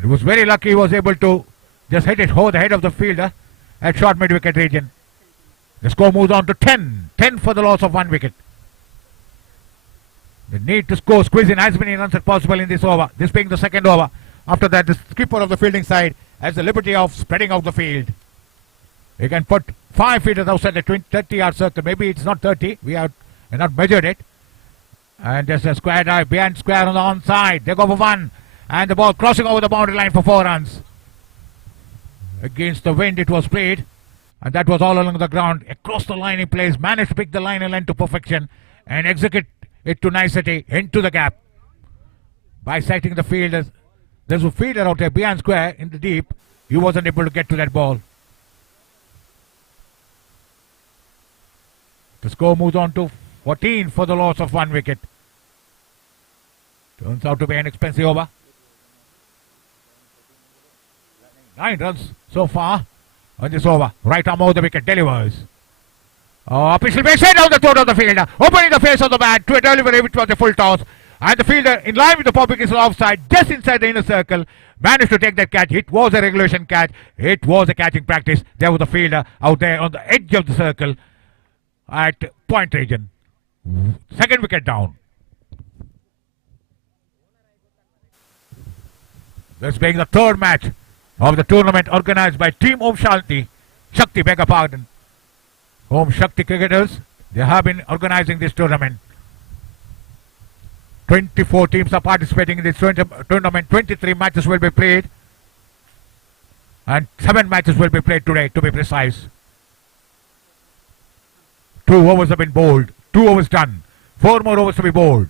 He was very lucky he was able to just hit it over the head of the fielder at short mid-wicket region. The score moves on to 10. 10 for the loss of 1 wicket. The need to squeeze in as many runs as possible in this over. This being the second over. After that, the skipper of the fielding side has the liberty of spreading out the field. He can put 5 fielders outside the 30-yard circle. Maybe it's not 30. We have not measured it. And there's a square drive behind square on the onside. They go for 1. And the ball crossing over the boundary line for 4 runs. Against the wind it was played. And that was all along the ground. Across the line he plays. Managed to pick the line and length to perfection. And execute it to nicety into the gap. Bisecting the fielders. There's a fielder out there behind square in the deep. He wasn't able to get to that ball. The score moves on to 14 for the loss of 1 wicket. Turns out to be an expensive over. 9 runs so far on this over. Right arm over the wicket. Delivers. Official base hit down the throat of the fielder. Opening the face of the bat to a delivery which was a full toss. And the fielder, in line with the public, is offside, just inside the inner circle, managed to take that catch. It was a regulation catch. It was a catching practice. There was the fielder out there on the edge of the circle at point region. Second wicket down. This being the third match of the tournament organized by Team Om Shakthi. Shakthi, beg your pardon. Om Shakthi cricketers, they have been organizing this tournament. 24 teams are participating in this tournament. 23 matches will be played. And 7 matches will be played today, to be precise. 2 overs have been bowled. 2 overs done. 4 more overs to be bowled.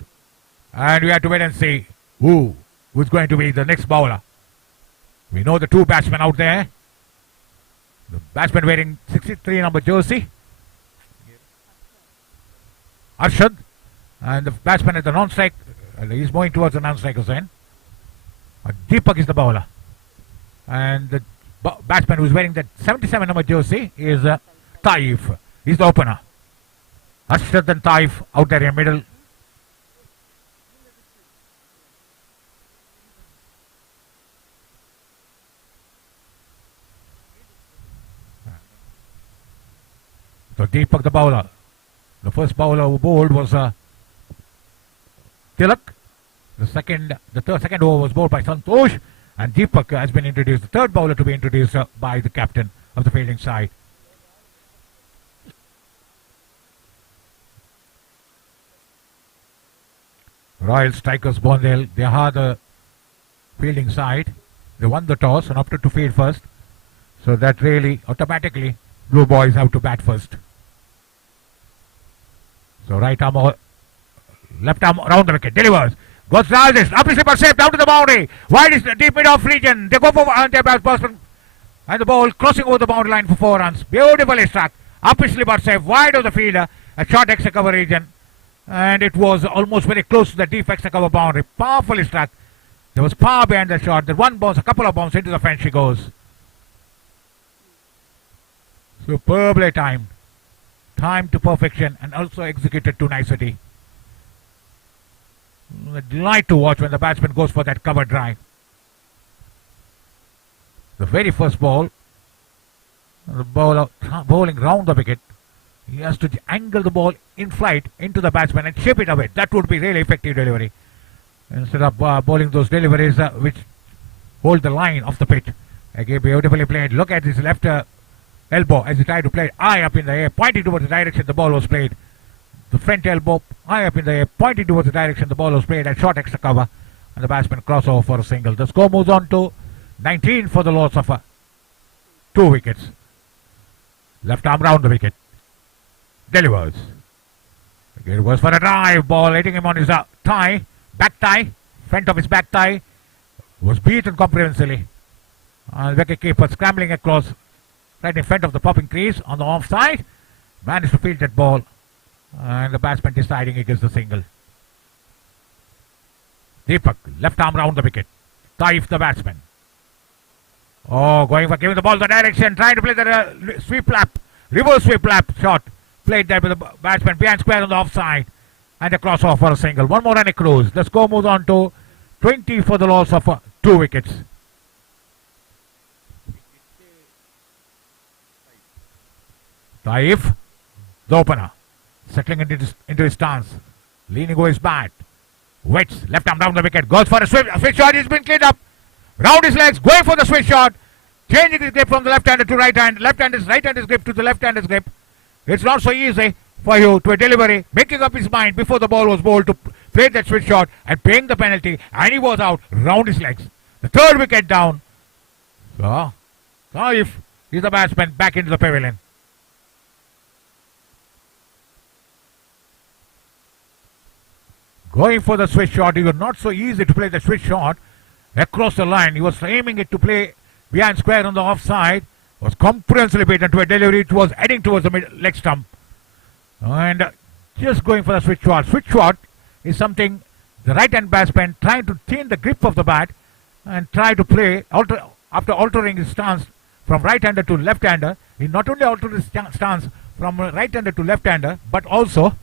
And we have to wait and see who's going to be the next bowler. We know the 2 batsmen out there. The batsman wearing 63 number jersey, Arshad, and the batsman at the non-strike, he's moving towards the non-striker's end. Deepak is the bowler. And the batsman who's wearing that 77 number jersey is Taif. He's the opener. Arshad and Taif out there in the middle. So Deepak the bowler. The first bowler who bowled was Tilak. The second over was bowled by Santosh, and Deepak has been introduced. The third bowler to be introduced by the captain of the fielding side. Royal Strikers Bondale, they are the fielding side. They won the toss and opted to field first. So that really automatically Blue Boys have to bat first. So right arm, left arm around the wicket, delivers. Goes Rajesh, up slipper safe down to the boundary. Wide is the deep mid off region. They go for person, and the ball crossing over the boundary line for 4 runs. Beautifully struck. Up slipper safe, wide of the fielder, a short extra cover region. And it was almost very close to the deep extra cover boundary. Powerfully struck. There was power behind the shot. The one bounce, a couple of bounces into the fence she goes. Superbly timed. Timed to perfection and also executed to nicety. A delight to watch when the batsman goes for that cover drive. The very first ball, the bowler bowling round the wicket. He has to angle the ball in flight into the batsman and shape it away. That would be really effective delivery. Instead of bowling those deliveries which hold the line of the pitch. Again, beautifully played. Look at his left elbow as he tried to play it high up in the air, pointing towards the direction the ball was played. The front elbow high up in the air, pointing towards the direction the ball was played at short extra cover. And the batsman cross over for a single. The score moves on to 19 for the loss of 2 wickets. Left arm round the wicket. Delivers. Again, it was for a drive ball, hitting him on his thigh, back thigh, front of his back thigh. Was beaten comprehensively. Wicket keeper scrambling across right in front of the popping crease on the offside. Managed to field that ball. And the batsman deciding against the single. Deepak, left arm round the wicket. Taif the batsman. Oh, going for giving the ball the direction, trying to play the sweep lap, reverse sweep lap shot. Played there with the batsman behind square on the offside. And a crossover for a single. One more and a cruise. The score moves on to 20 for the loss of 2 wickets. Saif, the opener, settling into his stance, leaning over his bat. Waits, left arm down the wicket, goes for a switch shot, he's been cleaned up. Round his legs, going for the switch shot, changing his grip from the left-hander to right-hand, right-hander's grip to the left-hander's grip. It's not so easy for you to a delivery, making up his mind before the ball was bowled to play that switch shot and paying the penalty, and he was out round his legs. The third wicket down. So, Saif is the batsman back into the pavilion. Going for the switch shot, it was not so easy to play the switch shot across the line. He was aiming it to play behind square on the offside. Was comprehensively beaten to a delivery. It was heading towards the leg stump. And just going for the switch shot. Switch shot is something the right-hand batsman trying to thin the grip of the bat and try to play after altering his stance from right-hander to left-hander. He not only altered his stance from right-hander to left-hander, but also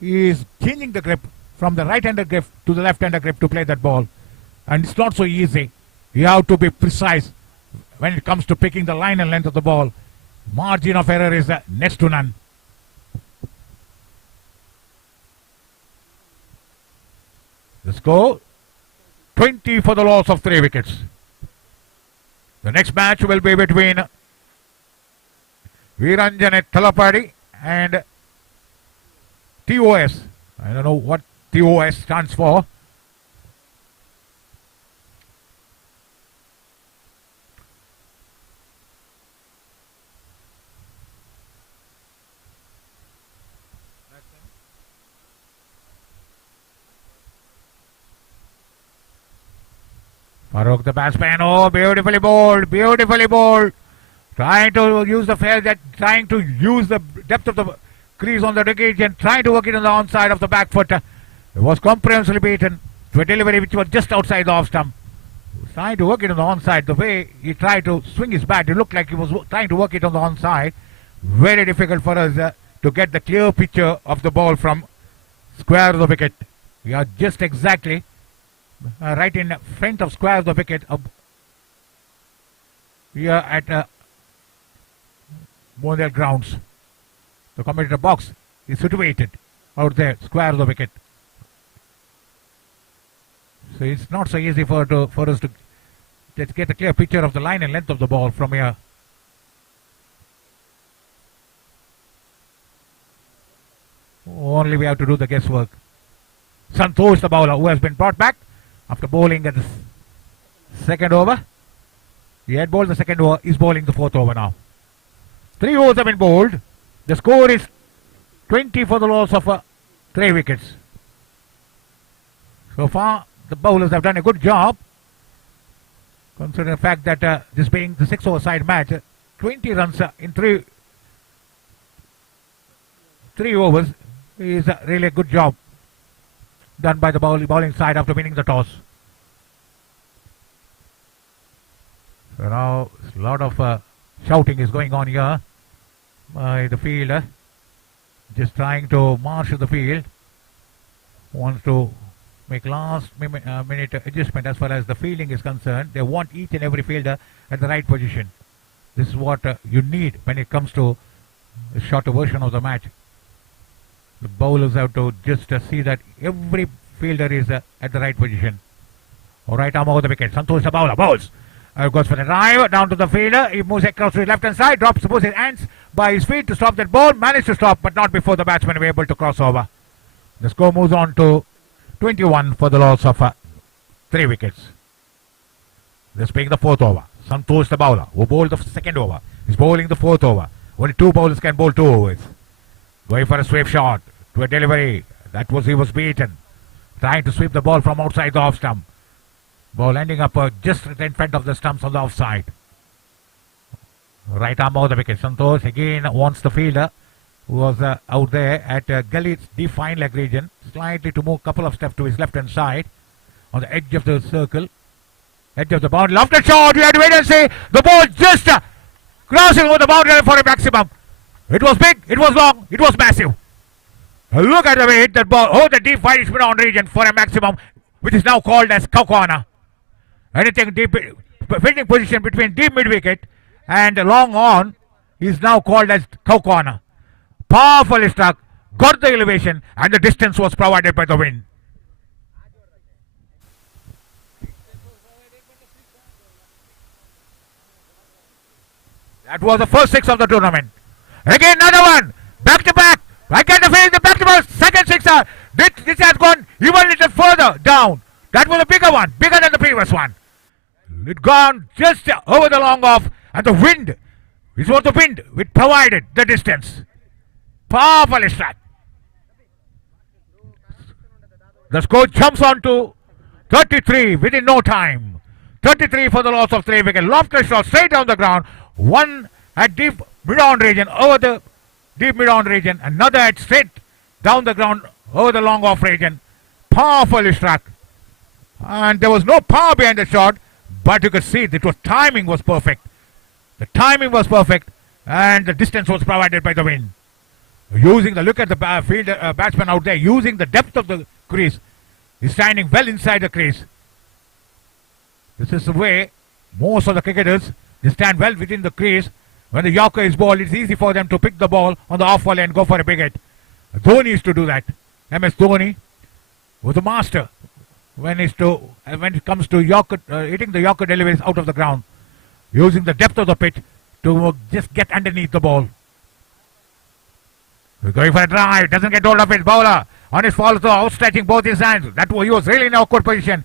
he is changing the grip from the right-hander grip to the left-hander grip to play that ball. And it's not so easy. You have to be precise when it comes to picking the line and length of the ball. Margin of error is next to none. The score 20 for the loss of 3 wickets. The next match will be between Viranjane Thalapadi and TOS. I don't know what TOS stands for. Farooq the batsman, oh, beautifully bowled, trying to use the depth of the crease on the wicket and trying to work it on the onside of the back foot. It was comprehensively beaten to a delivery which was just outside the off stump. He was trying to work it on the onside. The way he tried to swing his bat, it looked like he was trying to work it on the onside. Very difficult for us to get the clear picture of the ball from square of the wicket. We are just exactly right in front of square of the wicket. We are at Mondale grounds. The commentator box is situated out there, square of the wicket. So it's not so easy for us to get a clear picture of the line and length of the ball from here. Only we have to do the guesswork. Santosh, the bowler, who has been brought back after bowling at the second over. He had bowled the second over, is bowling the fourth over now. 3 overs have been bowled. The score is 20 for the loss of 3 wickets. So far, the bowlers have done a good job, considering the fact that this being the 6 over side match, 20 runs in 3 overs is really a good job done by the bowling side after winning the toss. So now a lot of shouting is going on here by the fielder, just trying to marshal the field, wants to make last minute adjustment as far as the fielding is concerned. They want each and every fielder at the right position. This is what you need when it comes to a shorter version of the match. The bowlers have to just see that every fielder is at the right position. All right, arm over the wicket. Santosh the bowler bowls. Goes for the drive down to the fielder. He moves across to his left hand side, drops both his hands by his feet to stop that ball. Managed to stop, but not before the batsman were able to cross over. The score moves on to 21 for the loss of 3 wickets. This being the 4th over. Santosh the bowler, who bowled the second over, is bowling the 4th over. Only 2 bowlers can bowl 2 overs. Going for a sweep shot to a delivery. He was beaten. Trying to sweep the ball from outside the off stump. Ball ending up just in front of the stumps on the offside. Right arm over the wicket. Santosh again wants the fielder who was out there at Gully's deep fine leg region, slightly to move a couple of steps to his left hand side on the edge of the circle, edge of the boundary. Lofted shot. We had to wait and see. The ball just crossing over the boundary for a maximum. It was big, it was long, it was massive. Look at the way it hit that ball. Oh, the deep wide spin-on region for a maximum, which is now called as cow corner. Anything deep, fielding position between deep mid-wicket and long on is now called as cow corner. Powerfully struck, got the elevation, and the distance was provided by the wind. That was the first six of the tournament. Again another one. Back to back. I get the feeling the back to back. Second sixer. This has gone even a little further down. That was a bigger one. Bigger than the previous one. It gone just over the long off. And the wind. It was the wind which provided the distance. Powerfully struck. The score jumps on to 33 within no time. 33 for the loss of 3 wickets. Lofted shot straight down the ground. One at deep mid-on region over the deep mid-on region. Another at straight down the ground over the long off region. Powerfully struck. And there was no power behind the shot, but you could see that timing was perfect. The timing was perfect, and the distance was provided by the wind. Using the look at the batsman out there, using the depth of the crease. He's standing well inside the crease. This is the way most of the cricketers, they stand well within the crease. When the Yorker is bowled, it's easy for them to pick the ball on the off volley and go for a big hit. Dhoni used to do that. MS Dhoni was a master when it comes to Yorker, hitting the Yorker deliveries out of the ground, using the depth of the pitch to just get underneath the ball. We're going for a drive, doesn't get hold of it. Bowler on his follow through, outstretching both his hands. He was really in a awkward position.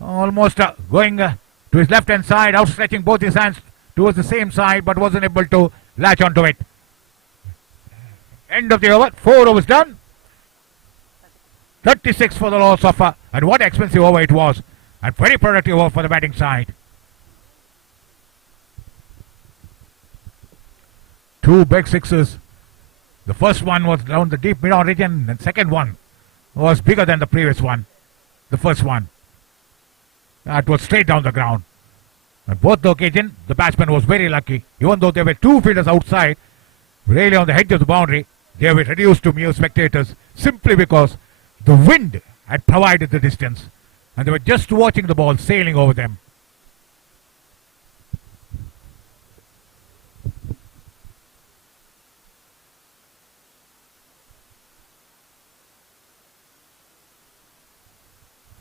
Almost going to his left hand side, outstretching both his hands towards the same side, but wasn't able to latch onto it. End of the over, 4 overs done. 36 for the loss of, and what expensive over it was, and very productive over for the batting side. 2 big sixes. The first one was down the deep mid-on region, and the second one was bigger than the previous one. The first one. That was straight down the ground. On both the occasion, the batsman was very lucky. Even though there were 2 fielders outside, really on the edge of the boundary, they were reduced to mere spectators simply because the wind had provided the distance. And they were just watching the ball sailing over them.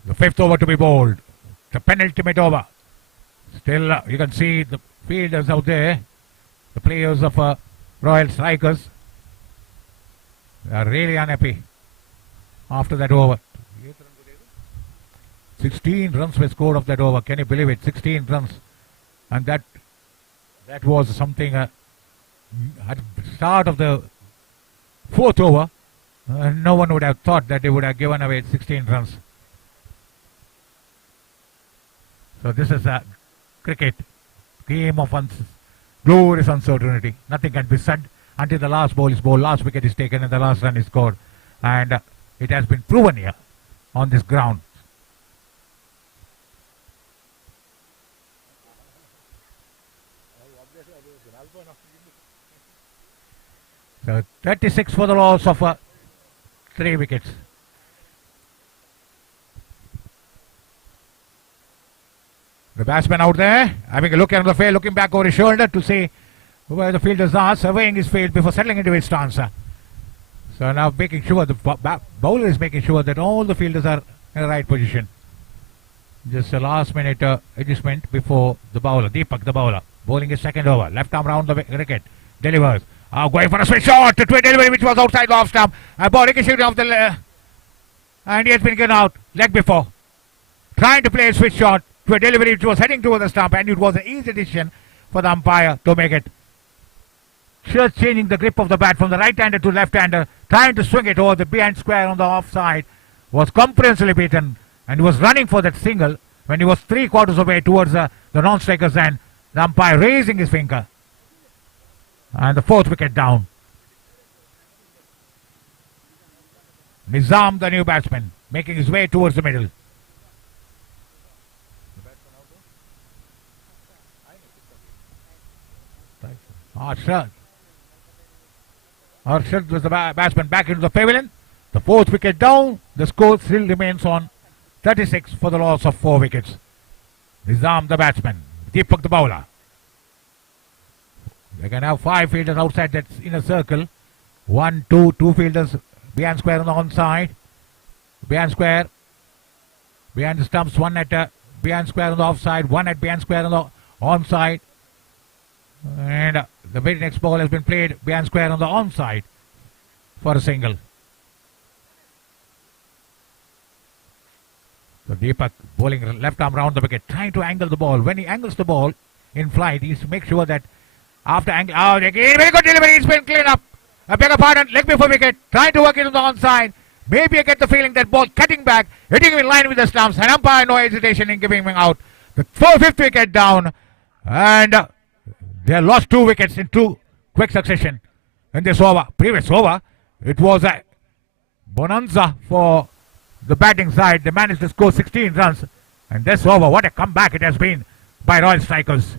The 5th over to be bowled. The penultimate over. Still, you can see the fielders out there, the players of Royal Strikers. They are really unhappy after that over. 16 runs were scored off that over. Can you believe it? 16 runs. And that was something at the start of the 4th over. No one would have thought that they would have given away 16 runs. So this is a cricket game of glorious uncertainty. Nothing can be said until the last ball is bowled, last wicket is taken, and the last run is scored. And it has been proven here on this ground. So 36 for the loss of 3 wickets. The batsman out there having a look at the field, looking back over his shoulder to see where the fielders are, surveying his field before settling into his stance. So now making sure, the bowler is making sure that all the fielders are in the right position. Just a last minute adjustment before the bowler, Deepak the bowler, bowling his second over, left arm round the wicket, delivers. Going for a switch shot to a delivery which was outside the off stump. Bowling is shooting off the and he has been given out leg before. Trying to play a switch shot to a delivery which was heading towards the stump, and it was an easy decision for the umpire to make it. Just changing the grip of the bat from the right-hander to left-hander, trying to swing it over the behind square on the offside, was comprehensively beaten, and he was running for that single when he was 3/4 away towards the non-striker's end. The umpire raising his finger, and the 4th wicket down. Nizam, the new batsman, making his way towards the middle. Arshad was the batsman back into the pavilion. The 4th wicket down. The score still remains on 36 for the loss of 4 wickets. Nizam the batsman. Deepak the bowler. They can have 5 fielders outside that inner circle. 1, 2, 2 fielders behind square on the onside. Behind square. Behind the stumps, 1 at behind square on the offside, 1 at behind square on the onside. And the very next ball has been played behind square on the onside for a single. So Deepak bowling left arm round the wicket, trying to angle the ball. When he angles the ball in flight, he makes sure that after angle, again, very good delivery, it's been cleared up. I beg your pardon, leg before wicket, trying to work it on the onside. Maybe I get the feeling that ball cutting back, hitting him in line with the stumps, and umpire no hesitation in giving him out. The 5th wicket down, and they lost 2 wickets in 2 quick succession in this over. Previous over, it was a bonanza for the batting side. They managed to score 16 runs, and this over, what a comeback it has been by Royal Strikers.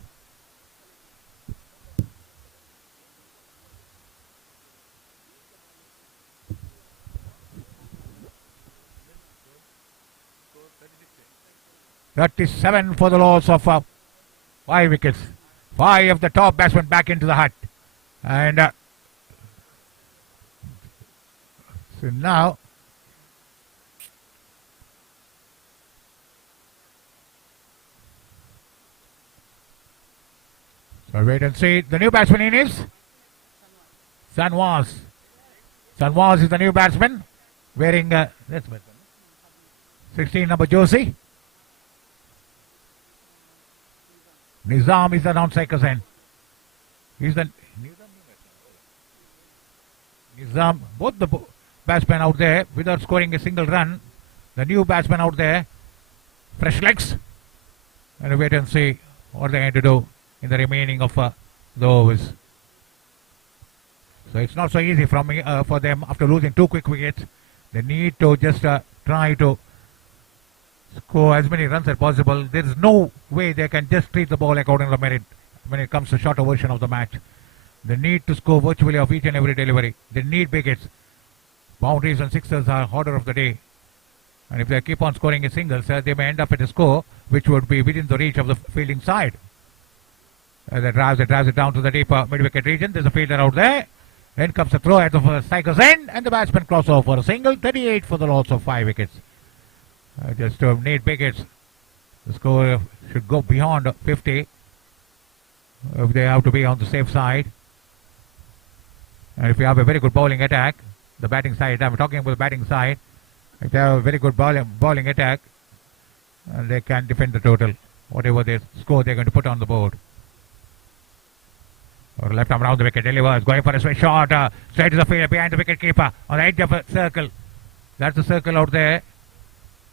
.37 for the loss of 5 wickets. 5 of the top batsmen back into the hut. And so now so wait and see. The new batsman in is Sanwas. Sanwas is the new batsman wearing 16 number jersey. Nizam is the non-strikers end. He's the Nizam, both the batsmen out there without scoring a single run. The new batsman out there, fresh legs. And wait and see what they're going to do in the remaining of the overs. So it's not so easy for them after losing 2 quick wickets. They need to just try to score as many runs as possible. There is no way they can just treat the ball according to merit when it comes to shorter version of the match. They need to score virtually of each and every delivery. They need wickets. Boundaries and sixes are order of the day. And if they keep on scoring in singles, they may end up at a score which would be within the reach of the fielding side. They drives it down to the deeper mid-wicket region. There's a fielder out there. Then comes a throw at the striker's end, and the batsman crosses over for a single. 38 for the loss of 5 wickets. Just to need wickets, the score should go beyond 50 if they have to be on the safe side. And if you have a very good bowling attack, the batting side, I'm talking about the batting side, if they have a very good bowling attack, they can defend the total, whatever they score they're going to put on the board. Or left arm round the wicket, delivers, going for a straight shot, straight to the field behind the wicket keeper on the edge of a circle. That's the circle out there.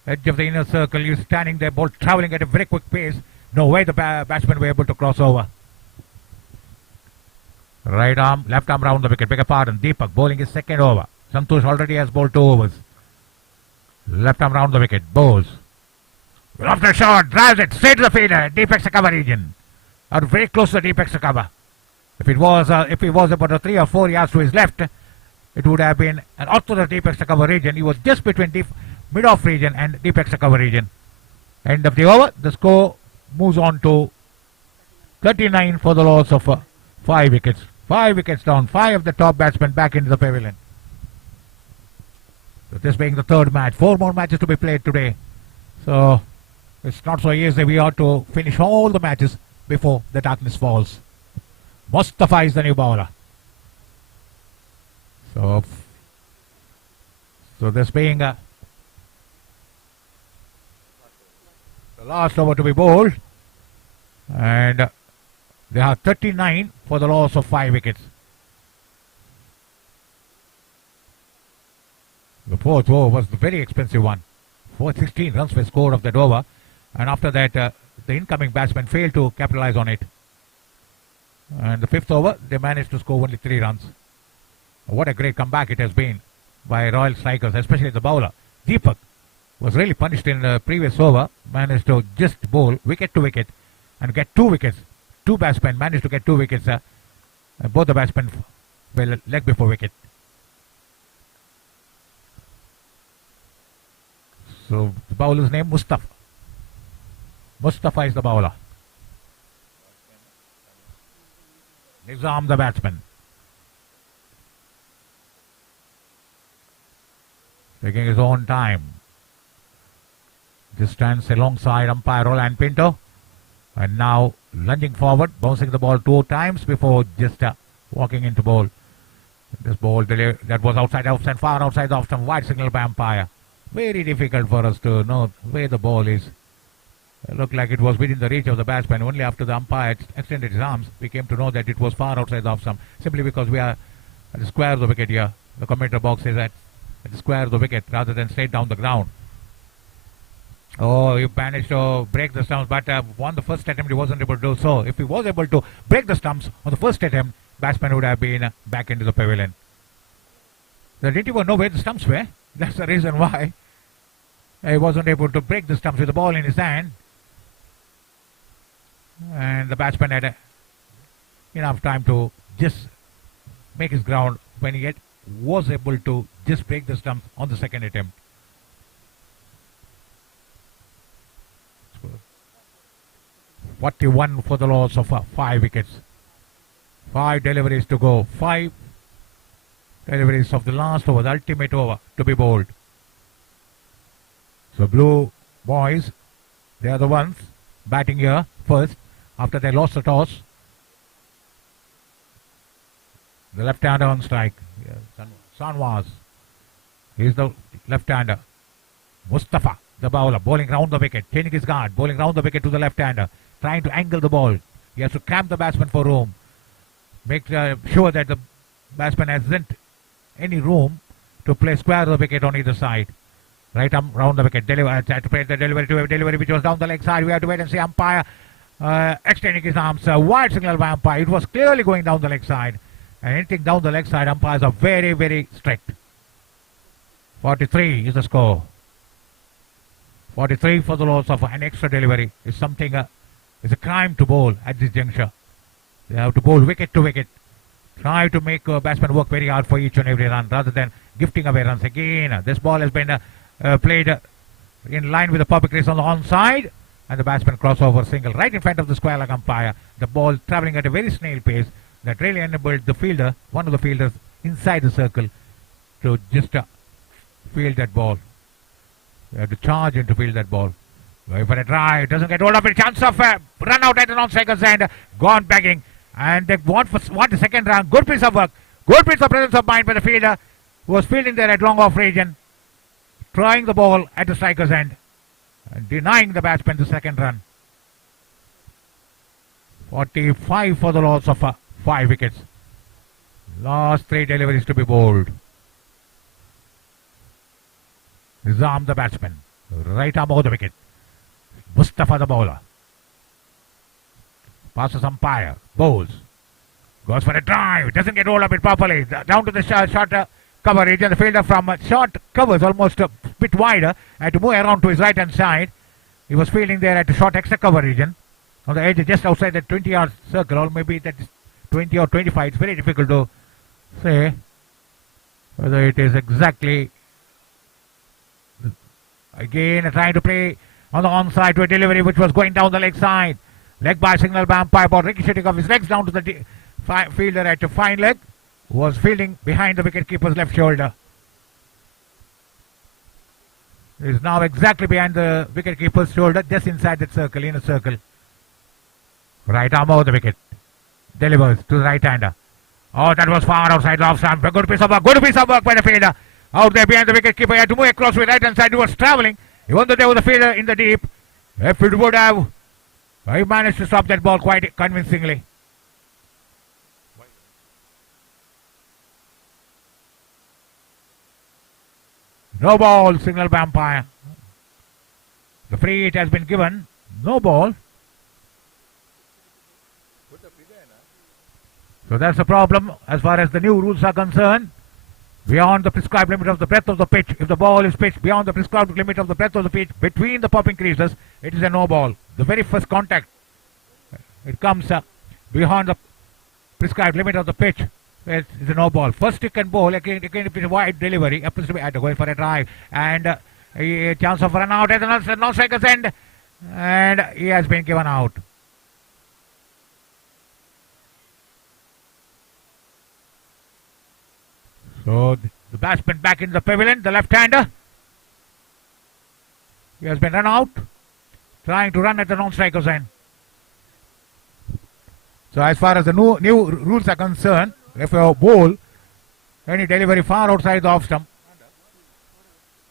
Edge of the inner circle, you're standing there, ball travelling at a very quick pace. No way the batsman were able to cross over. Right arm, left arm round the wicket, beg your pardon. Deepak bowling his second over. Santosh already has bowled 2 overs. Left arm round the wicket, bowls. After a shot, drives it straight to the fielder, deep extra cover region. Out very close to the deep extra cover. If it was about 3 or 4 yards to his left, it would have been an out to the deep extra cover region. He was just between mid-off region and deep extra cover region. End of the over. The score moves on to 39 for the loss of 5 wickets. 5 wickets down. 5 of the top batsmen back into the pavilion. So this being the 3rd match. 4 more matches to be played today. So it's not so easy. We ought to finish all the matches before the darkness falls. Mustafa is the new bowler. So this being the last over to be bowled, and they have 39 for the loss of 5 wickets. The 4th over was the very expensive one. 416 runs were scored of that over, and after that the incoming batsman failed to capitalize on it. And the 5th over, they managed to score only 3 runs. What a great comeback it has been by Royal Strikers, especially the bowler. Deepak was really punished in the previous over, managed to just bowl wicket to wicket and get 2 wickets. 2 batsmen managed to get 2 wickets. Both the batsmen were leg before wicket. So the bowler's name, Mustafa. Mustafa is the bowler. Nizam, the batsman. Taking his own time. Just stands alongside umpire Roland Pinto. And now lunging forward, bouncing the ball 2 times before just walking into bowl. This ball that was outside off and far outside off some wide signal by umpire. Very difficult for us to know where the ball is. It looked like it was within the reach of the batsman. Only after the umpire extended his arms, we came to know that it was far outside the off stump. Simply because we are at the square of the wicket here. The commentator box is at the square of the wicket rather than straight down the ground. Oh, he managed to break the stumps, but on the first attempt he wasn't able to do so. If he was able to break the stumps on the first attempt, batsman would have been back into the pavilion. They didn't even know where the stumps were. That's the reason why he wasn't able to break the stumps with the ball in his hand. And the batsman had enough time to just make his ground when he was able to just break the stumps on the second attempt. 41 for the loss of 5 wickets. 5 deliveries to go. 5 deliveries of the last over, the ultimate over to be bowled. So blue boys, they are the ones batting here first after they lost the toss. The left-hander on strike. Yeah, Sanwas. He's the left-hander. Mustafa, the bowler, bowling round the wicket, changing his guard, bowling round the wicket to the left-hander, trying to angle the ball. He has to cramp the batsman for room. Make sure that the batsman hasn't any room to play square the wicket on either side. Right arm round the wicket. Had to play the delivery to a delivery which was down the leg side. We have to wait and see umpire extending his arms. Wide signal by umpire. It was clearly going down the leg side. And anything down the leg side, umpires are very, very strict. 43 is the score. 43 for the loss of an extra delivery is something, it's a crime to bowl at this juncture. They have to bowl wicket to wicket. Try to make batsmen work very hard for each and every run rather than gifting away runs. Again, this ball has been played in line with the public crease on the onside, and the batsman crossover single right in front of the square leg umpire. The ball travelling at a very snail pace that really enabled the fielder, one of the fielders inside the circle, to just field that ball. They have to charge in to field that ball. Going for a try, doesn't get hold of it. Chance of run out at the non-strikers end. Gone begging, and they want the second run. Good piece of work. Good piece of presence of mind by the fielder who was fielding there at long off region, throwing the ball at the striker's end and denying the batsman the second run. 45 for the loss of 5 wickets. Last 3 deliveries to be bowled. Nizam the batsman. Right arm over the wicket. Mustafa the bowler. Passes umpire. Bowls. Goes for a drive. Doesn't get hold of it properly. Down to the short coverage. And the fielder from short covers almost a bit wider. Had to move around to his right hand side. He was fielding there at the short extra cover region. On the edge just outside the 20-yard circle. Or maybe that is 20 or 25. It's very difficult to say whether it is exactly. Again trying to play on the onside to a delivery which was going down the leg side. Leg by signal by umpire about ricocheting of his legs down to the fielder at a fine leg, who was fielding behind the wicket-keeper's left shoulder. He is now exactly behind the wicket-keeper's shoulder, just inside that circle, in a circle. Right arm over the wicket. Delivers to the right-hander. Oh, that was far outside the off stump. Good piece of work by the fielder. Out there behind the wicket keeper, he had to move across with right hand side. He was travelling. He won the day with the fielder in the deep. If it would have, he managed to stop that ball quite convincingly. No ball, signal by umpire. The free hit has been given. No ball. So that's the problem as far as the new rules are concerned. Beyond the prescribed limit of the breadth of the pitch, if the ball is pitched beyond the prescribed limit of the breadth of the pitch between the popping creases, it is a no ball. The very first contact, it comes beyond the prescribed limit of the pitch, it's a no ball. First you can bowl, again if it's a wide delivery, happens to be going for a drive, and a chance of run out at the non-striker's end, and he has been given out. So the batsman back in the pavilion, the left-hander. He has been run out, trying to run at the non-striker's end. So as far as the new rules are concerned, if you bowl any delivery far outside the off stump,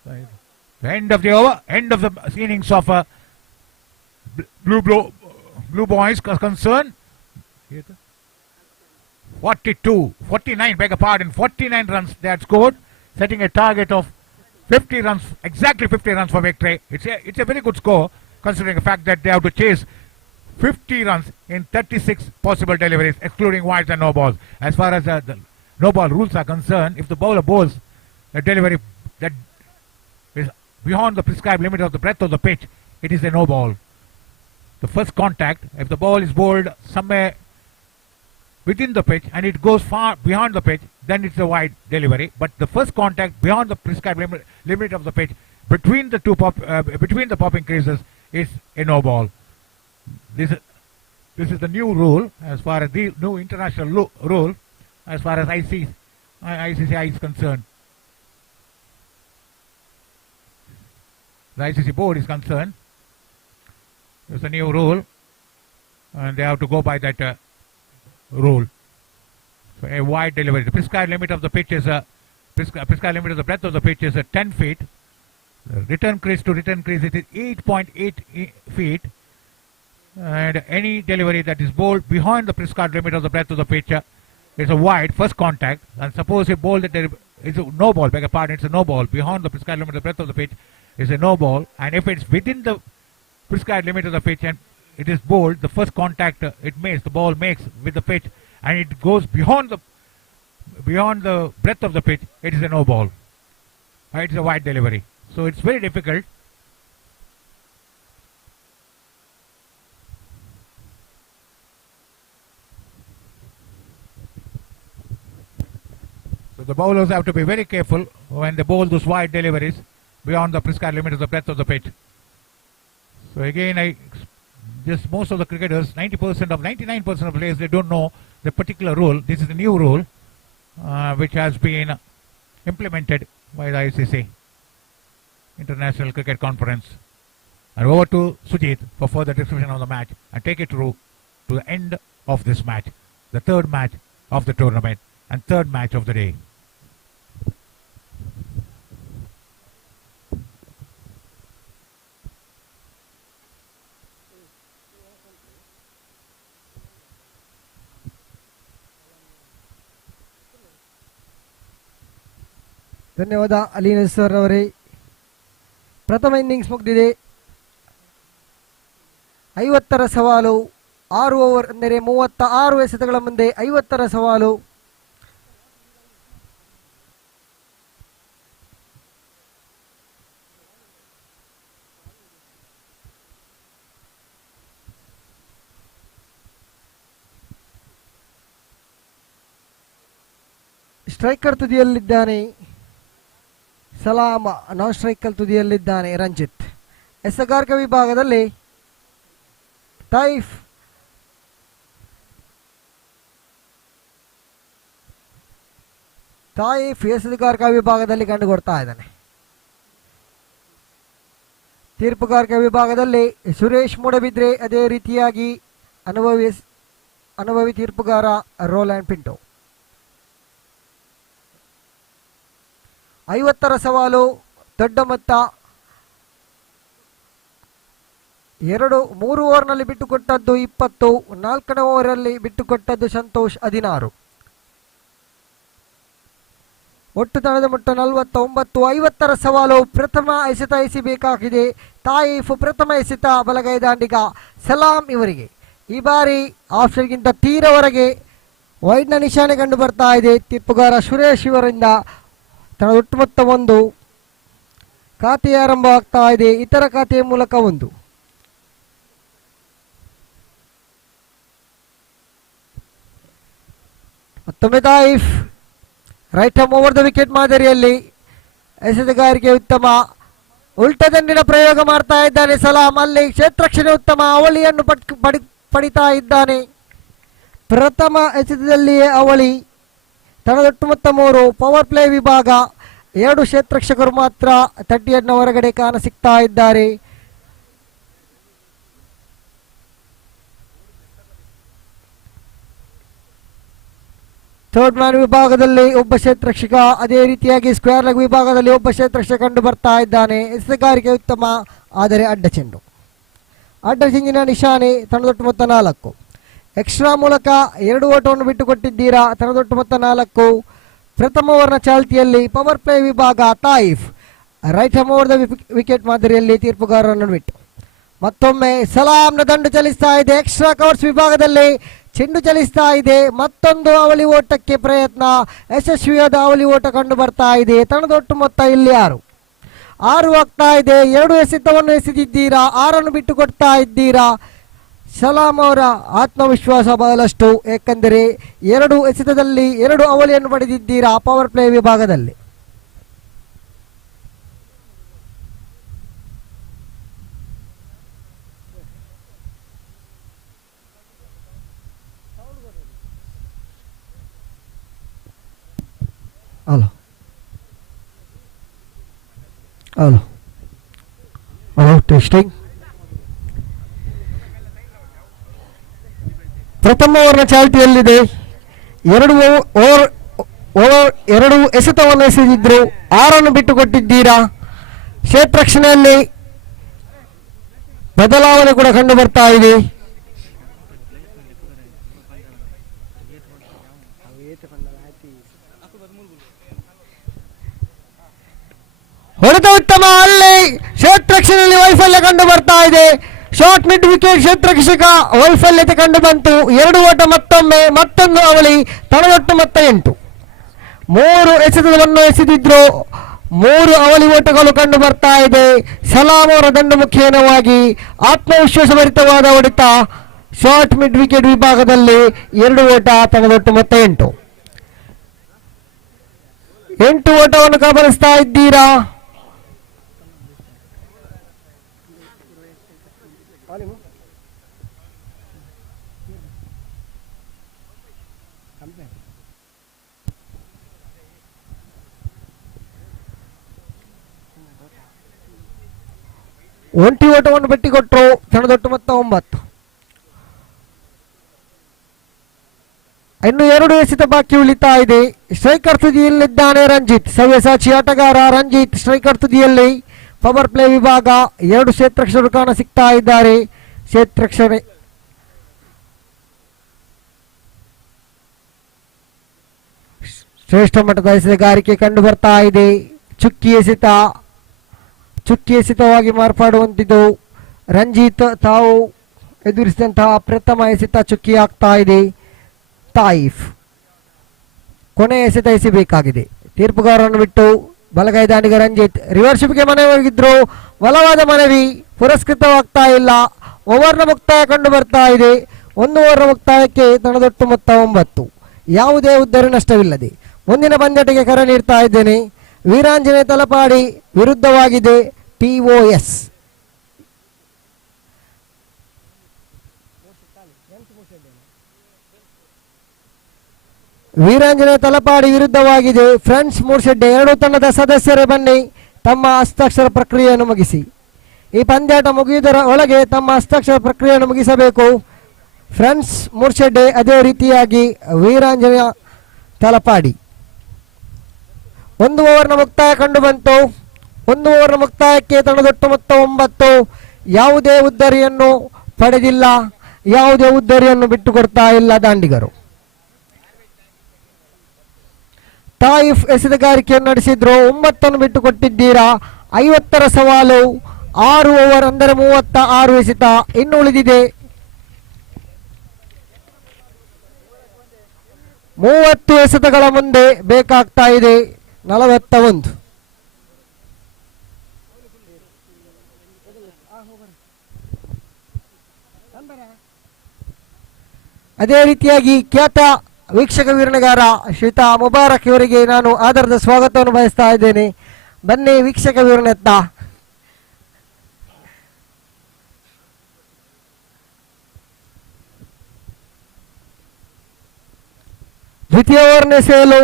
the end of the over, end of the innings of Blue Boys are concerned. 49, beg a pardon, 49 runs they had scored, setting a target of 50 runs, exactly 50 runs for victory. It's a very good score, considering the fact that they have to chase 50 runs in 36 possible deliveries, excluding wides and no balls. As far as the no ball rules are concerned, if the bowler bowls a delivery that is beyond the prescribed limit of the breadth of the pitch, it is a no ball. The first contact, if the ball is bowled somewhere within the pitch and it goes far beyond the pitch, then it's a wide delivery. But the first contact beyond the prescribed limit of the pitch between the popping creases is a no ball. This is the new rule, as far as the new international rule, as far as ICCI is concerned. The ICC board is concerned. It's a new rule, and they have to go by that rule. So a wide delivery. The prescribed limit of the pitch is prescribed limit of the breadth of the pitch is 10 feet. The return crease to return crease it is 8.8 feet. And any delivery that is bowled behind the prescribed limit of the breadth of the pitch is a wide first contact. And suppose you bowl that it's a no ball, beg a pardon, it's a no ball behind the prescribed limit of the breadth of the pitch is a no ball. And if it's within the prescribed limit of the pitch and it is bowled, the first contact the ball makes with the pitch, and it goes beyond the breadth of the pitch, it is a no ball. It's a wide delivery. So it's very difficult. So the bowlers have to be very careful when they bowl those wide deliveries beyond the prescribed limit of the breadth of the pitch. So again, most of the cricketers, 99% of players, they don't know the particular rule. This is the new rule which has been implemented by the ICC, International Cricket Conference. And over to Sujit for further description of the match and take it through to the end of this match, the third match of the tournament and third match of the day. ಧನ್ಯವಾದ Allan sir ಅವರೇ. ಪ್ರಥಮ innings ಮುಗಿದಿದೆ. 50ರ ಸವಾಲು, 6 over ಅಂದರೆ 36 ಎಸೆತಗಳ ಮುಂದೆ 50ರ ಸವಾಲು. Striker ತುದಿಯಲ್ಲಿದ್ದಾನೆ ಸಲಾಮ, ನಾನ್ striker ತುದಿಯಲ್ಲಿದ್ದಾನೆ Ranjit. ಎಸೆಗಾರಿಕೆ ವಿಭಾಗದಲ್ಲಿ Taif ಎಸೆಗಾರಿಕಾ ವಿಭಾಗದಲ್ಲಿ ಕಂಡುಕೊಡ್ತಾ ಇದ್ದಾನೆ. ತೀರ್ಪುಗಾರಿಕೆ ವಿಭಾಗದಲ್ಲಿ ಸುರೇಶ್ ಮೂಡಬಿದ್ರೆ, ಅದೇ ರೀತಿಯಾಗಿ ಅನುಭವಿ ತೀರ್ಪುಗಾರ ರೋಲ್ಯಾಂಡ್ ಪಿಂಟೋ. 50ರ ಸವಾಲು ದೊಡ್ಡ ಮೊತ್ತ. 3 ಓವರ್ನಲ್ಲಿ ಬಿಟ್ಟುಕೊಟ್ಟದ್ದು 20, 4ನೇ ಓವರಲ್ಲಿ ಬಿಟ್ಟುಕೊಟ್ಟದ್ದು ಸಂತೋಷ್ 16. ಒಟ್ಟು ತಂಡದ ಮೊತ್ತ 49. 50ರ ಸವಾಲು ಪ್ರಥಮ ಎಸೆತ ಎಸೆಯಬೇಕಾಗಿದೆ. ತಾಯಿಫ್ ಪ್ರಥಮ ಎಸೆತ ಬಲಗೈ ದಾಂಡಿಗ ಸಲಾಂ ಇವರಿಗೆ. ಈ ಬಾರಿ ಆಫ್ಸೈಡ್ಗಿಂತ ತೀರವರೆಗೆ ವೈಡ್ನ ನಿಶಾನೆ ಕಂಡು ಬರ್ತಾ ಇದೆ. ತೀರ್ಪುಗಾರ ಸುರೇಶ್ ಇವರಿಂದ ತನ್ನ ಒಟ್ಟು ಮೊತ್ತ 1. ಖಾತೆ ಆರಂಭವಾಗ್ತಾ ಇದೆ. ಇತರ ಖಾತೆಯ ಮೂಲಕ 1. ಮತ್ತೊಮ್ಮೆ Taif right arm over the wicket ಮಾದರಿಯಲ್ಲಿ ಎಸೆತಗಾರಿಕೆ ಉತ್ತಮ. ಉಲ್ಟದಂಡಿನ ಪ್ರಯೋಗ ಮಾಡ್ತಾ ಇದ್ದಾನೆ ಸಲಾಂ. ಅಲ್ಲಿ ಕ್ಷೇತ್ರಕ್ಷಣೆ ಉತ್ತಮ. ಅವಳಿಯನ್ನು ಪಡಿತಾ ಇದ್ದಾನೆ. ಪ್ರಥಮ ಎಸೆತದಲ್ಲಿಯೇ ಅವಳಿ ತಂಡದೊಟ್ಟು ಮೊತ್ತ 3. ಪವರ್ ಪ್ಲೇ ವಿಭಾಗ 2 ಕ್ಷೇತ್ರರಕ್ಷಕರು ಮಾತ್ರ ತಟ್ಟಿಯನ್ನ ಹೊರಗಡೆ ಕಾಣ ಸಿಗ್ತಾ ಇದ್ದಾರೆ. ಥರ್ಡ್ ಮ್ಯಾನ್ ವಿಭಾಗದಲ್ಲಿ ಒಬ್ಬ ಕ್ಷೇತ್ರರಕ್ಷಕ, ಅದೇ ರೀತಿಯಾಗಿ ಸ್ಕ್ವೇರ್ ಲೆಗ್ ವಿಭಾಗದಲ್ಲಿ ಒಬ್ಬ ಕ್ಷೇತ್ರರಕ್ಷಕ ಕಂಡು ಬರ್ತಾ ಇದ್ದಾನೆ. ಎಸೆಗಾರಿಕೆ ಉತ್ತಮ, ಆದರೆ ಅಡ್ಡ ಚೆಂಡು. ಅಡ್ಡ ಚೆಂಡಿನ ನಿಶಾನೆ ತಂಡದೊಟ್ಟು ಮೊತ್ತ 4. ಎಕ್ಸ್ಟ್ರಾ ಮೂಲಕ 2 ಓಟವನ್ನು ಬಿಟ್ಟುಕೊಟ್ಟಿದ್ದೀರಾ. ತಂಡದೊಟ್ಟು ಮೊತ್ತ 4. ಪ್ರಥಮ ಓವರ್ನ ಚಾಲ್ತಿಯಲ್ಲಿ ಪವರ್ ಪ್ಲೇ ವಿಭಾಗ Taif right hand over the wicket ಮಾದರಿಯಲ್ಲಿ ತೀರ್ಪುಗಾರರನ್ನು ಬಿಟ್ಟು ಮತ್ತೊಮ್ಮೆ ಸಲಾಂನ ದಂಡು ಚಲಿಸ್ತಾ ಇದೆ. ಎಕ್ಸ್ಟ್ರಾ ಕವರ್ಸ್ ವಿಭಾಗದಲ್ಲಿ ಚೆಂಡು ಚಲಿಸ್ತಾ ಇದೆ. ಮತ್ತೊಂದು ಅವಳಿ ಓಟಕ್ಕೆ ಪ್ರಯತ್ನ, ಯಶಸ್ವಿಯಾದ ಅವಳಿ ಓಟ ಕಂಡು ಬರ್ತಾ ಇದೆ. ತಂಡದೊಟ್ಟು ಮೊತ್ತ ಇಲ್ಲಿ 6 ಆಗ್ತಾ ಇದೆ. 2 ಎಸೆತವನ್ನು ಎಸೆದಿದ್ದೀರಾ, 6 ಬಿಟ್ಟು ಕೊಡ್ತಾ ಇದ್ದೀರಾ. ಸಲಾಂ ಅವರ ಆತ್ಮವಿಶ್ವಾಸ ಬಹಳಷ್ಟು, ಏಕೆಂದರೆ 2 ಎಸೆತದಲ್ಲಿ 2 ಅವಳಿಯನ್ನು ಪಡೆದಿದ್ದೀರಾ ಪವರ್ ಪ್ಲೇ ವಿಭಾಗದಲ್ಲಿ. Hello hello hello testing. ಪ್ರಥಮ ಓವರ್ನ ಚಾಲ್ತಿಯಲ್ಲಿದೆ. 2 ಎಸೆತವನ್ನು ಎಸೆದಿದ್ರು, 6 ಬಿಟ್ಟು ಕೊಟ್ಟಿದ್ದೀರಾ. ಕ್ಷೇತ್ರರಕ್ಷಣೆಯಲ್ಲಿ ಬದಲಾವಣೆ ಕೂಡ ಕಂಡು ಬರ್ತಾ ಇದೆ. ಹೊಡೆತ ಉತ್ತಮ, ಅಲ್ಲಿ ಕ್ಷೇತ್ರರಕ್ಷಣೆಯಲ್ಲಿ ವೈಫಲ್ಯ ಕಂಡು ಬರ್ತಾ ಇದೆ. ಶಾರ್ಟ್ ಮಿಡ್ ವಿಕೆಟ್ ಕ್ಷೇತ್ರರಕ್ಷಕ ವೈಫಲ್ಯತೆ ಕಂಡು ಬಂತು. 2 ಓಟ ಮತ್ತೊಮ್ಮೆ, ಮತ್ತೊಂದು ಅವಳಿ. ತಂಡದೊಟ್ಟು ಮೊತ್ತ 8. 3 ಎಸೆತವನ್ನು ಎಸೆದಿದ್ರು, 3 ಅವಳಿ ಓಟಗಳು ಕಂಡು ಬರ್ತಾ ಇದೆ. ಸಲಾಂ ಅವರ ದಂಡು ಮುಖೇನವಾಗಿ ಆತ್ಮವಿಶ್ವಾಸಭರಿತವಾದ ಹೊಡೆತ. ಶಾರ್ಟ್ ಮಿಡ್ ವಿಕೆಟ್ ವಿಭಾಗದಲ್ಲಿ 2 ಓಟ, ತಂಡದೊಟ್ಟು ಮೊತ್ತ 8. 8 ಓಟವನ್ನು ಗಮನಿಸ್ತಾ ಇದ್ದೀರಾ. ಒಂಟಿ ಓಟವನ್ನು ಬಿಟ್ಟಿಕೊಟ್ರು. ತಂಡದೊಟ್ಟು ಮೊತ್ತ 9. ಇನ್ನು 2 ಎಸೆತ ಬಾಕಿ ಉಳಿತಾ ಇದೆ. ಸ್ಟ್ರೈಕರ್ ತುದಿಯಲ್ಲಿದ್ದಾನೆ ರಂಜಿತ್, ಸವ್ಯಸಾಚಿ ಆಟಗಾರ ರಂಜಿತ್ ಸ್ಟ್ರೈಕರ್ ತುದಿಯಲ್ಲಿ. ಪವರ್ ಪ್ಲೇ ವಿಭಾಗ 2 ಕ್ಷೇತ್ರರಕ್ಷಕರು ಕಾಣ ಸಿಗ್ತಾ ಇದ್ದಾರೆ. ಕ್ಷೇತ್ರರಕ್ಷಣೆ ಶ್ರೇಷ್ಠ ಮಟ್ಟದ ಎಸೆಗಾರಿಕೆ ಕಂಡು ಬರ್ತಾ ಇದೆ. ಚುಕ್ಕಿ ಎಸೆತವಾಗಿ ಮಾರ್ಪಾಡುವಂತಿದ್ದು ರಂಜಿತ್ ತಾವು ಎದುರಿಸಿದಂತಹ ಪ್ರಥಮ ಎಸೆತ ಚುಕ್ಕಿ ಆಗ್ತಾ ಇದೆ. ತಾಯಿಫ್ ಕೊನೆ ಎಸೆತ ಎಸೆಯಬೇಕಾಗಿದೆ. ತೀರ್ಪುಗಾರರನ್ನು ಬಿಟ್ಟು ಬಲಗೈ ದಾಂಡಿಗ ರಂಜಿತ್ ರಿವರ್ಶಿಪ್ಗೆ ಮನವಿ ಹೋಗಿದ್ರು. ಬಲವಾದ ಮನವಿ ಪುರಸ್ಕೃತವಾಗ್ತಾ ಇಲ್ಲ. ಓವರ್ನ ಮುಕ್ತಾಯ ಕಂಡು ಬರ್ತಾ ಇದೆ. 1 ಓವರ್ನ ಮುಕ್ತಾಯಕ್ಕೆ ತಂಡದೊಟ್ಟು ಮೊತ್ತ 9. ಯಾವುದೇ ಉದ್ದರಿ ನಷ್ಟವಿಲ್ಲದೆ ಮುಂದಿನ ಪಂದ್ಯಟಿಗೆ ಕರೆ ನೀಡ್ತಾ ಇದ್ದೇನೆ. ವೀರಾಂಜನೇಯ ತಲಪಾಡಿ ವಿರುದ್ಧವಾಗಿದೆ POS. ವೀರಾಂಜನೇಯ ತಲಪಾಡಿ ವಿರುದ್ಧವಾಗಿದೆ ಫ್ರೆಂಡ್ಸ್ ಮೂರ್ಶೆಡ್ಡೆ. 2 ತಂಡದ ಸದಸ್ಯರೇ ಬನ್ನಿ, ತಮ್ಮ ಹಸ್ತಾಕ್ಷರ ಪ್ರಕ್ರಿಯೆಯನ್ನು ಮುಗಿಸಿ. ಈ ಪಂದ್ಯಾಟ ಮುಗಿಯುವುದರ ಒಳಗೆ ತಮ್ಮ ಹಸ್ತಾಕ್ಷರ ಪ್ರಕ್ರಿಯೆಯನ್ನು ಮುಗಿಸಬೇಕು. ಫ್ರೆಂಡ್ಸ್ ಮೂರ್ಶೆಡ್ಡೆ, ಅದೇ ರೀತಿಯಾಗಿ ವೀರಾಂಜನೇಯ ತಲಪಾಡಿ. 1 ಓವರ್ನ ಮುಕ್ತಾಯ ಕಂಡು ಬಂತು. 1 ಓವರ್ನ ಮುಕ್ತಾಯಕ್ಕೆ ತಂಡದೊಟ್ಟು ಮೊತ್ತ 9. ಯಾವುದೇ ಉದ್ದರಿಯನ್ನು ಪಡೆದಿಲ್ಲ, ಯಾವುದೇ ಉದ್ದರಿಯನ್ನು ಬಿಟ್ಟುಕೊಡ್ತಾ ಇಲ್ಲ ದಾಂಡಿಗರು. ತಾಯಿಫ್ ಎಸೆತಗಾರಿಕೆಯನ್ನು ನಡೆಸಿದ್ರು, 9 ಬಿಟ್ಟು ಕೊಟ್ಟಿದ್ದೀರಾ. 50ರ ಸವಾಲು. 6 ಓವರ್ ಅಂದರೆ 36 ಎಸೆತ ಇನ್ನು ಉಳಿದಿದೆ. 30 ಎಸೆತಗಳ ಮುಂದೆ ಬೇಕಾಗ್ತಾ ಇದೆ 41. ಅದೇ ರೀತಿಯಾಗಿ ಖ್ಯಾತ ವೀಕ್ಷಕ ವೀರಣಗಾರ ಶ್ರೀತ ಮುಬಾರಕ್ ಇವರಿಗೆ ನಾನು ಆಧಾರದ ಸ್ವಾಗತವನ್ನು ಬಯಸ್ತಾ ಇದ್ದೇನೆ. ಬನ್ನಿ ವೀಕ್ಷಕ ವೀರಣೆತ್ತ. ದ್ವಿತೀಯ ಓವರ್ನ ಎಸೆಯಲು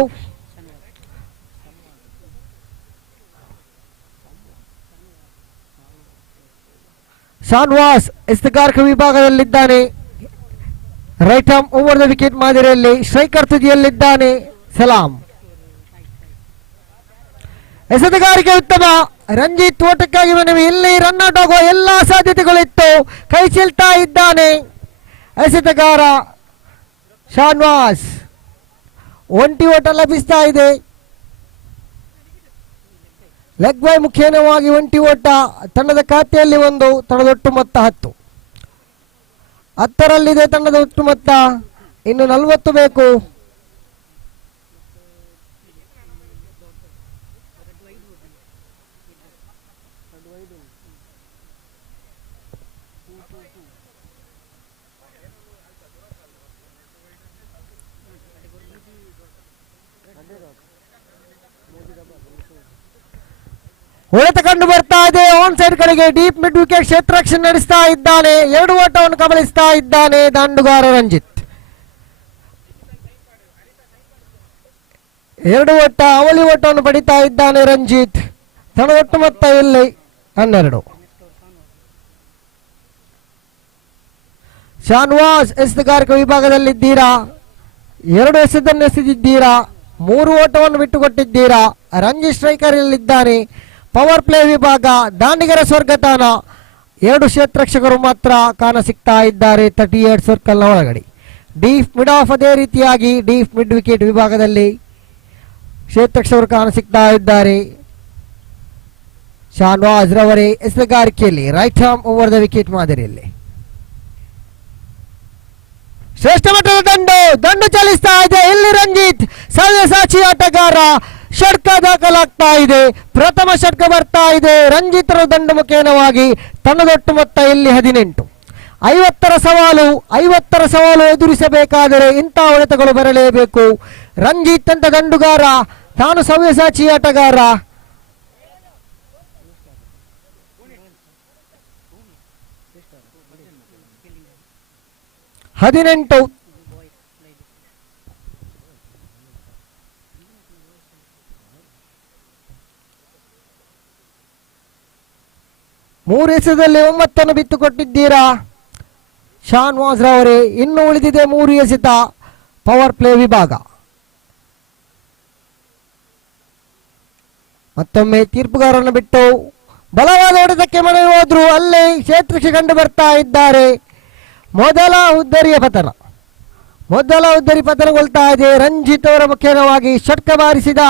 ಶಾನ್ವಾಸ್ ಎಸ್ತಗಾರಿಕೆ ವಿಭಾಗದಲ್ಲಿದ್ದಾನೆ. Right arm over the wicket ಮಾದರಿಯಲ್ಲಿ ಸ್ಟ್ರೈಕರ್ ತುದಿಯಲ್ಲಿದ್ದಾನೆ. ಸಲಾಂ ಎಸೆತಗಾರಿಕೆ ಉತ್ತಮ. ರಂಜಿತ್ ಓಟಕ್ಕಾಗಿ ಮನವಿ. ಇಲ್ಲಿ ರನ್ಔಟ್ ಆಗುವ ಎಲ್ಲಾ ಸಾಧ್ಯತೆಗಳಿತ್ತು. ಕೈ ಚೆಲ್ತಾ ಇದ್ದಾನೆ ಎಸೆತಗಾರ ಶಾನ್ವಾಸ್. ಒಂಟಿ ಓಟ ಲಭಿಸ್ತಾ ಇದೆ. ಲೆಗ್ ಬೈ ಮುಖೇನವಾಗಿ ಒಂಟಿ ಓಟ. ತಂಡದ ಖಾತೆಯಲ್ಲಿ 1, ತಂಡದ ಒಟ್ಟು ಮೊತ್ತ 10. 10ರಲ್ಲಿದೆ ತಂಡದ ಒಟ್ಟು ಮೊತ್ತ. ಇನ್ನು 40 ಬೇಕು. ಹೊಡೆತ ಕಂಡು ಬರ್ತಾ ಇದೆ. ಆನ್ ಸೈಡ್ ಕಡೆಗೆ ಡೀಪ್ ಮಿಡ್ ವಿಕೆಟ್ ಕ್ಷೇತ್ರರಕ್ಷಣೆ ನಡೆಸ್ತಾ ಇದ್ದಾನೆ. 2 ಓಟವನ್ನು ಕಬಳಿಸ್ತಾ ಇದ್ದಾನೆ ದಾಂಡುಗಾರ ರಂಜಿತ್. 2 ಓಟ ಅವಳಿ ಓಟವನ್ನು ಪಡಿತಾ ಇದ್ದಾನೆ ರಂಜಿತ್. ತನ್ನ ಒಟ್ಟು ಮೊತ್ತ ಇಲ್ಲಿ 12. ಶಾನ್ವಾಸ್ ಎಸೆತಗಾರಿಕೆ ವಿಭಾಗದಲ್ಲಿದ್ದೀರಾ. 2 ಎಸೆತನ್ನು ಎಸೆದಿದ್ದೀರಾ. 3 ಓಟವನ್ನು ಬಿಟ್ಟುಕೊಟ್ಟಿದ್ದೀರಾ. ರಂಜಿತ್ ಸ್ಟ್ರೈಕರ್ ಇಲ್ಲಿದ್ದಾನೆ. ಪವರ್ ಪ್ಲೇ ವಿಭಾಗ ದಾಂಡಿಗರ ಸ್ವರ್ಗತಾನ. 2 ಕ್ಷೇತ್ರರಕ್ಷಕರು ಮಾತ್ರ ಕಾಣ ಸಿಗ್ತಾ ಇದ್ದಾರೆ 38 ಸರ್ಕಲ್ನ ಒಳಗಡೆ. ಡೀಪ್ ಮಿಡ್ ಆಫ್ ಅದೇ ರೀತಿಯಾಗಿ ಡೀಪ್ ಮಿಡ್ ವಿಕೆಟ್ ವಿಭಾಗದಲ್ಲಿ ಕ್ಷೇತ್ರರಕ್ಷಕರು ಕಾಣ ಸಿಗ್ತಾ ಇದ್ದಾರೆ. ಶಾನ್ವಾಜ್ ರವರೇ ಎಸೆತಗಾರಿಕೆಯಲ್ಲಿ right arm over the wicket ಮಾದರಿಯಲ್ಲಿ ಶ್ರೇಷ್ಠ ಮಟ್ಟದ ದಂಡು ಚಲಿಸ್ತಾ ಇದೆ. ಇಲ್ಲಿ ರಂಜಿತ್ ಸವ್ಯಸಾಚಿ ಆಟಗಾರ. ಷಟ್ಕ ದಾಖಲಾಗ್ತಾ ಇದೆ. ಪ್ರಥಮ ಷಟ್ಕ ಬರ್ತಾ ಇದೆ ರಂಜಿತರ ದಂಡು ಮುಖೇನವಾಗಿ. ತಂಡದೊಟ್ಟು ಮೊತ್ತ ಇಲ್ಲಿ 18. 50ರ ಸವಾಲು ಎದುರಿಸಬೇಕಾದರೆ ಇಂಥ ಹೊಡೆತಗಳು ಬರಲೇಬೇಕು. ರಂಜಿತ್ ಅಂತ ದಂಡುಗಾರ, ತಾನು ಸವ್ಯಸಾಚಿ ಆಟಗಾರ. ಹದಿನೆಂಟು. ಮೂರು ಎಸೆತದಲ್ಲಿ 9 ಬಿತ್ತುಕೊಟ್ಟಿದ್ದೀರಾ ಶಾನ್ವಾಜ್ ರವರೇ. ಇನ್ನು ಉಳಿದಿದೆ 3 ಎಸೆತ ಪವರ್ ಪ್ಲೇ ವಿಭಾಗ. ಮತ್ತೊಮ್ಮೆ ತೀರ್ಪುಗಾರನ್ನು ಬಿಟ್ಟು ಬಲವಾದ ಹೊಡೆತಕ್ಕೆ ಮನೆಗೆ ಹೋದ್ರು. ಅಲ್ಲೇ ಕ್ಷೇತ್ರಕ್ಕೆ ಕಂಡು ಬರ್ತಾ ಇದ್ದಾರೆ. ಮೊದಲ ಉದ್ದರಿ ಪತನಗೊಳ್ತಾ ಇದೆ. ರಂಜಿತ್ ಅವರ ಮುಖೇನವಾಗಿ ಷಟ್ಕ ಬಾರಿಸಿದ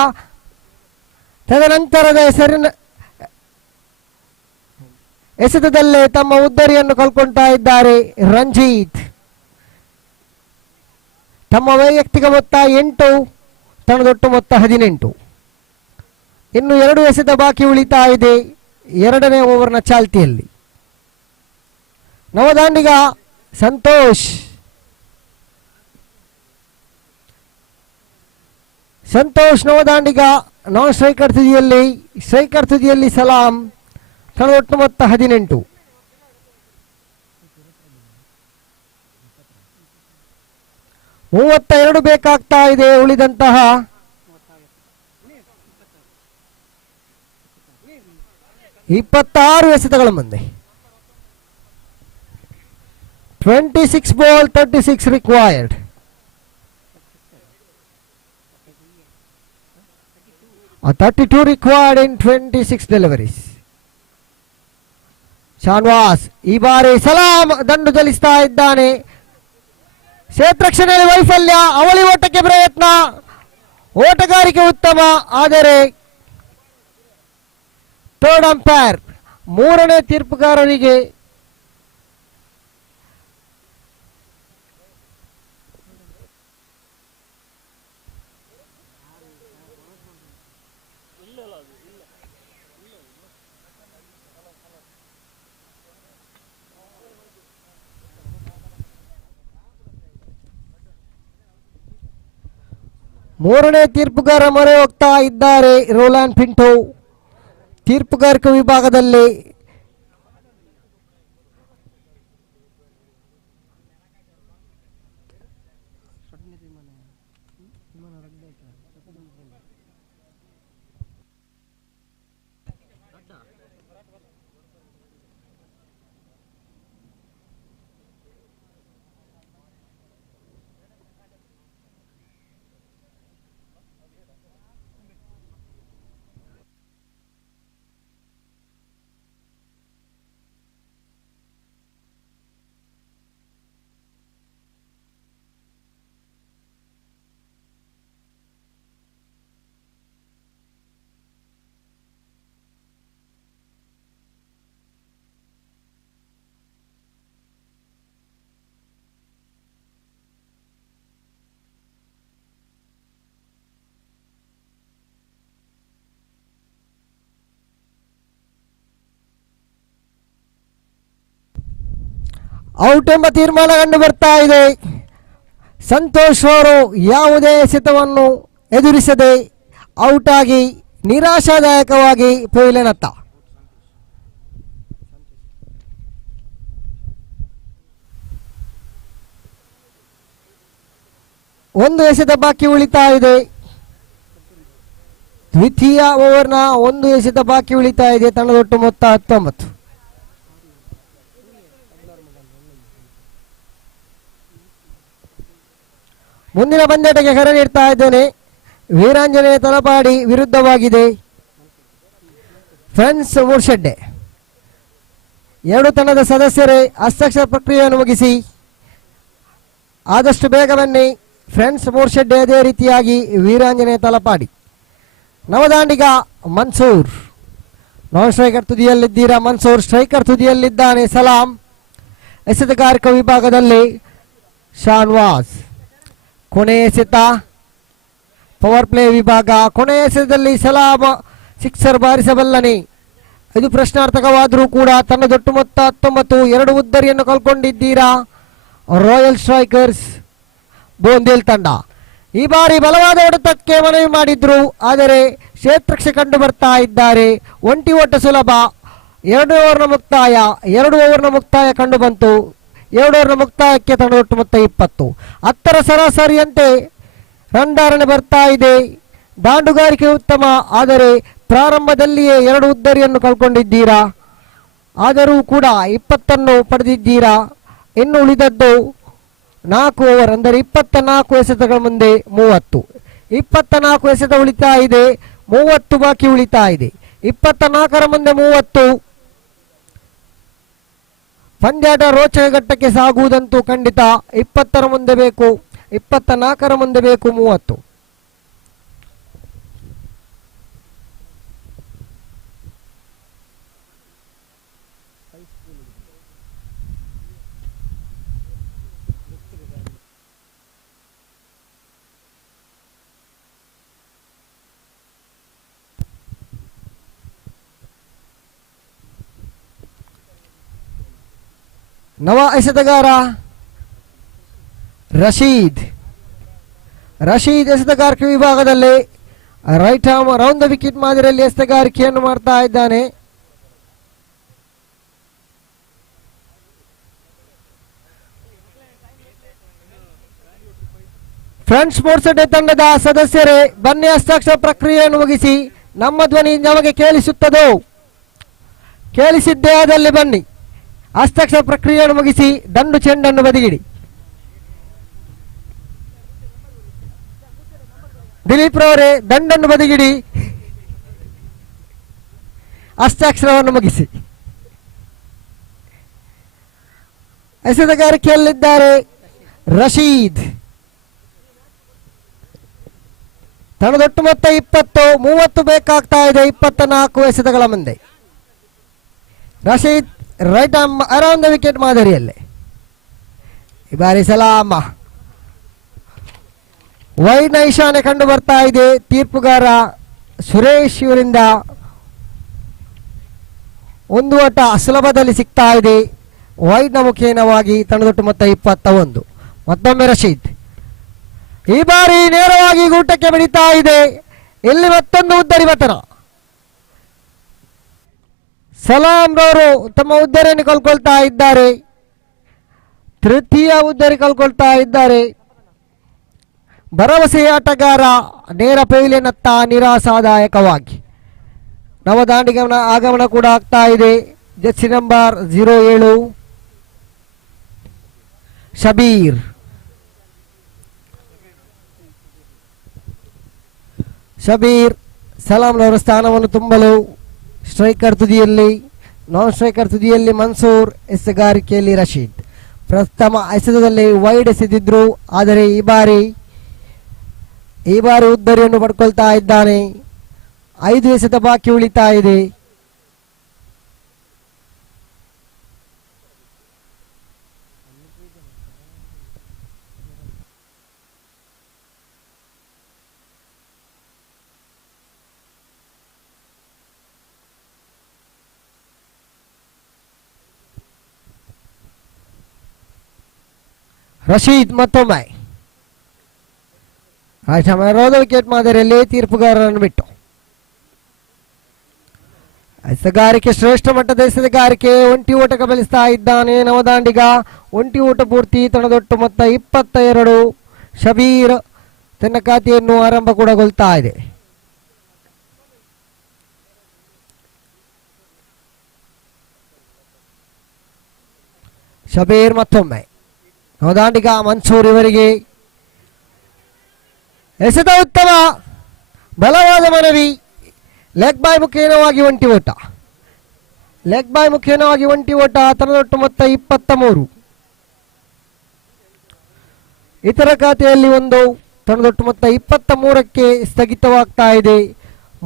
ತದನಂತರದ ಎಸೆತದಲ್ಲೇ ತಮ್ಮ ಉದ್ದರಿಯನ್ನು ಕಳ್ಕೊಳ್ತಾ ಇದ್ದಾರೆ ರಂಜಿತ್. ತಮ್ಮ ವೈಯಕ್ತಿಕ ಮೊತ್ತ 8, ತಂಡದೊಟ್ಟು ಮೊತ್ತ 18. ಇನ್ನು 2 ಎಸೆತ ಬಾಕಿ ಉಳಿತಾ ಇದೆ 2ನೇ ಓವರ್ನ ಚಾಲ್ತಿಯಲ್ಲಿ. ನವದಾಂಡಿಗ ಸಂತೋಷ್ ನವದಾಂಡಿಗ ನಾನ್ ಸ್ಟ್ರೈಕರ್ ತುದಿಯಲ್ಲಿ ಸಲಾಂ. ತಂಡದೊಟ್ಟು ಮೊತ್ತ 18. 32 ಬೇಕಾಗ್ತಾ ಇದೆ ಉಳಿದಂತಹ 26 ಎಸೆತಗಳ ಮುಂದೆ. 26 ball 36 required. A 32 required in 26 deliveries. ಶಾನ್ವಾಸ್ ಈ ಬಾರಿ ಸಲಾಂ ದಂಡು ಚಲಿಸ್ತಾ ಇದ್ದಾನೆ. ಕ್ಷೇತ್ರರಕ್ಷಣೆಯಲ್ಲಿ ವೈಫಲ್ಯ. ಅವಳಿ ಓಟಕ್ಕೆ ಪ್ರಯತ್ನ. ಓಟಗಾರಿಕೆ ಉತ್ತಮ. ಆದರೆ ಥರ್ಡ್ ಅಂಪೈರ್ 3ನೇ ತೀರ್ಪುಗಾರರಿಗೆ ಮೊರೆ ಹೋಗ್ತಾ ಇದ್ದಾರೆ ರೋಲಾನ್ ಪಿಂಟೋ. ತೀರ್ಪುಗಾರಿಕೆ ವಿಭಾಗದಲ್ಲಿ ಔಟ್ ಎಂಬ ತೀರ್ಮಾನ ಕಂಡು ಬರ್ತಾ ಇದೆ. ಸಂತೋಷ್ ಅವರು ಯಾವುದೇ ಎಸೆತವನ್ನು ಎದುರಿಸದೆ ಔಟ್ ಆಗಿ ನಿರಾಶಾದಾಯಕವಾಗಿ ಪೈಲನತ್ತ. ಒಂದು ಎಸೆತ ಬಾಕಿ ಉಳಿತಾ ಇದೆ. ದ್ವಿತೀಯ ಓವರ್ನ ಒಂದು ಎಸೆತ ಬಾಕಿ ಉಳಿತಾ ಇದೆ. ತಂಡದೊಟ್ಟು ಮೊತ್ತ 19. ಮುಂದಿನ ಪಂದ್ಯಾಟಕ್ಕೆ ಕರೆ ನೀಡ್ತಾ ಇದ್ದೇನೆ. ವೀರಾಂಜನೇಯ ತಲಪಾಡಿ ವಿರುದ್ಧವಾಗಿದೆ ಫ್ರೆಂಡ್ಸ್ ಮೂರ್ಶೆಡ್ಡೆ. ಎರಡು ತಂಡದ ಸದಸ್ಯರೇ ಹಸ್ತಾಕ್ಷರ ಪ್ರಕ್ರಿಯೆಯನ್ನು ಮುಗಿಸಿ ಆದಷ್ಟು ಬೇಗ ಬನ್ನಿ. ಫ್ರೆಂಡ್ಸ್ ಮೂರ್ಶೆಡ್ಡೆ, ಅದೇ ರೀತಿಯಾಗಿ ವೀರಾಂಜನೇಯ ತಲಪಾಡಿ. ನವದಾಂಡಿಗ ಮನ್ಸೂರ್ ನಾನ್ ಸ್ಟ್ರೈಕರ್ ತುದಿಯಲ್ಲಿದ್ದೀರಾ. ಮನ್ಸೂರ್ ಸ್ಟ್ರೈಕರ್ ತುದಿಯಲ್ಲಿದ್ದಾನೆ. ಸಲಾಂ. ಎಸೆತಗಾರಿಕ ವಿಭಾಗದಲ್ಲಿ ಶಾನ್ವಾಸ್. ಕೊನೆಯ ಎಸೆತ ಪವರ್ ಪ್ಲೇ ವಿಭಾಗ. ಕೊನೆಯ ಎಸೆತದಲ್ಲಿ ಸಲಾಂ ಸಿಕ್ಸರ್ ಬಾರಿಸಬಲ್ಲನೆ. ಇದು ಪ್ರಶ್ನಾರ್ಥಕವಾದರೂ ಕೂಡ ತಂಡದೊಟ್ಟು ಮೊತ್ತ 19. ಎರಡು ಉದ್ದರಿಯನ್ನು ಕಳ್ಕೊಂಡಿದ್ದೀರಾ ರಾಯಲ್ ಸ್ಟ್ರೈಕರ್ಸ್ ಬೋಂದೇಲ್ ತಂಡ. ಈ ಬಾರಿ ಬಲವಾದ ಹೊಡೆತಕ್ಕೆ ಮನವಿ ಮಾಡಿದ್ರು, ಆದರೆ ಕ್ಷೇತ್ರಕ್ಷೆ ಕಂಡು ಬರ್ತಾ ಇದ್ದಾರೆ. ಒಂಟಿ ಓಟ ಸುಲಭ. 2 ಓವರ್ನ ಮುಕ್ತಾಯ ಕಂಡು ಬಂತು. 2 ಓವರ್ನ ಮುಕ್ತಾಯಕ್ಕೆ ತಂಡದೊಟ್ಟು ಮೊತ್ತ 20. 10ರ ಸರಾಸರಿಯಂತೆ ರನ್ ಬರ್ತಾ ಇದೆ. ದಾಂಡುಗಾರಿಕೆ ಉತ್ತಮ, ಆದರೆ ಪ್ರಾರಂಭದಲ್ಲಿಯೇ 2 ಉದ್ದರಿಯನ್ನು ಕಳ್ಕೊಂಡಿದ್ದೀರಾ. ಆದರೂ ಕೂಡ 20 ಪಡೆದಿದ್ದೀರಾ. ಇನ್ನು ಉಳಿದದ್ದು 4 ಓವರ್, ಅಂದರೆ 24 ಎಸೆತಗಳ ಮುಂದೆ 30. 24 ಎಸೆತ ಉಳಿತಾ ಇದೆ, 30 ಬಾಕಿ ಉಳಿತಾ ಇದೆ. 24ರ ಮುಂದೆ 30. ಪಂದ್ಯಾಟ ರೋಚಕ ಘಟ್ಟಕ್ಕೆ ಸಾಗುವುದಂತೂ ಖಂಡಿತ. 20ರ ಮುಂದೆ ಬೇಕು, 24ರ ಮುಂದೆ ಬೇಕು 30. ನವ ಎಸೆತಗಾರ ರಶೀದ್ ಎಸೆತಗಾರಿಕೆ ವಿಭಾಗದಲ್ಲಿ right arm round the wicket ಮಾದರಿಯಲ್ಲಿ ಎಸೆತಗಾರಿಕೆಯನ್ನು ಮಾಡ್ತಾ ಇದ್ದಾನೆ. ಫ್ರೆಂಡ್ಸ್ ಸ್ಪೋರ್ಟ್ಸ್ ಡೇ ತಂಡದ ಸದಸ್ಯರೇ, ಬನ್ನಿ ಹಸ್ತಾಕ್ಷರ ಪ್ರಕ್ರಿಯೆಯನ್ನು ಮುಗಿಸಿ. ನಮ್ಮ ಧ್ವನಿ ನಮಗೆ ಕೇಳಿಸುತ್ತದೋ? ಕೇಳಿಸಿದ್ದೇ ಆದಲ್ಲಿ ಬನ್ನಿ. ಹಸ್ತಾಕ್ಷರ ಪ್ರಕ್ರಿಯೆಯನ್ನು ಮುಗಿಸಿ ದಂಡು ಚೆಂಡನ್ನು ಬದಿಗಿಡಿ. ದಿಲೀಪ್ ರವರೇ, ದಂಡನ್ನು ಬದಿಗಿಡಿ, ಹಸ್ತಾಕ್ಷರವನ್ನು ಮುಗಿಸಿ. ಎಸೆತಗಾರಿಕೆಯಲ್ಲಿದ್ದಾರೆ ರಶೀದ್. ತಂಡದೊಟ್ಟು ಮೊತ್ತ 20, 30 ಬೇಕಾಗ್ತಾ ಇದೆ 24 ಎಸೆತಗಳ ಮುಂದೆ. Rashid right arm around the wicket ಮಾದರಿಯಲ್ಲೇ. ಈ ಬಾರಿ ಸಲಾಮ ವೈಡ್ನ ಇಶಾನೆ ಕಂಡು ಬರ್ತಾ ಇದೆ. ತೀರ್ಪುಗಾರ ಸುರೇಶ್ ಇವರಿಂದ ಒಂದು ಓಟ ಸುಲಭದಲ್ಲಿ ಸಿಗ್ತಾ ಇದೆ. ವೈಡ್ನ ಮುಖೇನವಾಗಿ ತಂಡದೊಟ್ಟು ಮೊತ್ತ 21. ಮತ್ತೊಮ್ಮೆ ರಶೀದ್ ಈ ಬಾರಿ ನೇರವಾಗಿ ಗೂಟಕ್ಕೆ ಬಡಿತಾ ಇದೆ. ಇಲ್ಲಿ ಮತ್ತೊಂದು ಉದ್ದರಿ ಪತನ. ಸಲಾಂ ರವರು ತಮ್ಮ ಉದ್ದರಿಯನ್ನು ಕಳ್ಕೊಳ್ತಾ ಇದ್ದಾರೆ. ತೃತೀಯ ಉದ್ದರಿ ಕಳ್ಕೊಳ್ತಾ ಇದ್ದಾರೆ. ಭರವಸೆಯ ಆಟಗಾರ ನೇರ ಪೈಲಿನತ್ತ ನಿರಾಶಾದಾಯಕವಾಗಿ. ನವದಾಂಡಿಗನ ಆಗಮನ ಕೂಡ ಆಗ್ತಾ ಇದೆ. Jersey number 07 Shabir. ಸಲಾಂನವರ ಸ್ಥಾನವನ್ನು ತುಂಬಲು ಸ್ಟ್ರೈಕರ್ ತುದಿಯಲ್ಲಿ, ನಾನ್ ಸ್ಟ್ರೈಕರ್ ತುದಿಯಲ್ಲಿ ಮನ್ಸೂರ್, ಎಸೆಗಾರಿಕೆಯಲ್ಲಿ ರಶೀದ್. ಪ್ರಥಮ ಎಸೆತದಲ್ಲಿ ವೈಡ್ ಎಸೆದಿದ್ರು, ಆದರೆ ಈ ಬಾರಿ ಉದ್ದರಿಯನ್ನು ಪಡ್ಕೊಳ್ತಾ ಇದ್ದಾನೆ. 5 ಎಸೆತ ಬಾಕಿ ಉಳಿತಾ ಇದೆ. ರಶೀದ್ ಮತ್ತೊಮ್ಮೆ ರೋದ ವಿಕೆಟ್ ಮಾದರಿಯಲ್ಲಿ ತೀರ್ಪುಗಾರರನ್ನು ಬಿಟ್ಟು ಎಸೆಗಾರಿಕೆ ಶ್ರೇಷ್ಠ ಮಟ್ಟದ ಎಸೆಗಾರಿಕೆ ಒಂಟಿ ಓಟ ಕಬಲಿಸ್ತಾ ಇದ್ದಾನೆ ನವದಾಂಡಿಗ. ಒಂಟಿ ಓಟ ಪೂರ್ತಿ ತಂಡದೊಟ್ಟು ಮೊತ್ತ 22. ಶಬೀರ್ ತನ್ನ ಖಾತೆಯನ್ನು ಆರಂಭ ಕೂಡಗೊಳ್ತಾ ಇದೆ. ಶಬೀರ್ ಮತ್ತೊಮ್ಮೆ ನವದಾಂಡಿಗ ಮನ್ಸೂರ್ ಇವರಿಗೆ ಎಸೆದ ಉತ್ತಮ ಬಲವಾದ ಮನವಿ. ಲೆಗ್ ಬಾಯ್ ಮುಖೇನವಾಗಿ ಒಂಟಿ ಓಟ. ಲೆಗ್ ಬಾಯ್ ಮುಖೇನವಾಗಿ ಒಂಟಿ ಓಟ. ತಂಡದೊಟ್ಟು ಮೊತ್ತ 23. ಇತರ ಖಾತೆಯಲ್ಲಿ ಒಂದು. ತಂಡದೊಟ್ಟು ಮೊತ್ತ 23ಕ್ಕೆ ಸ್ಥಗಿತವಾಗ್ತಾ ಇದೆ.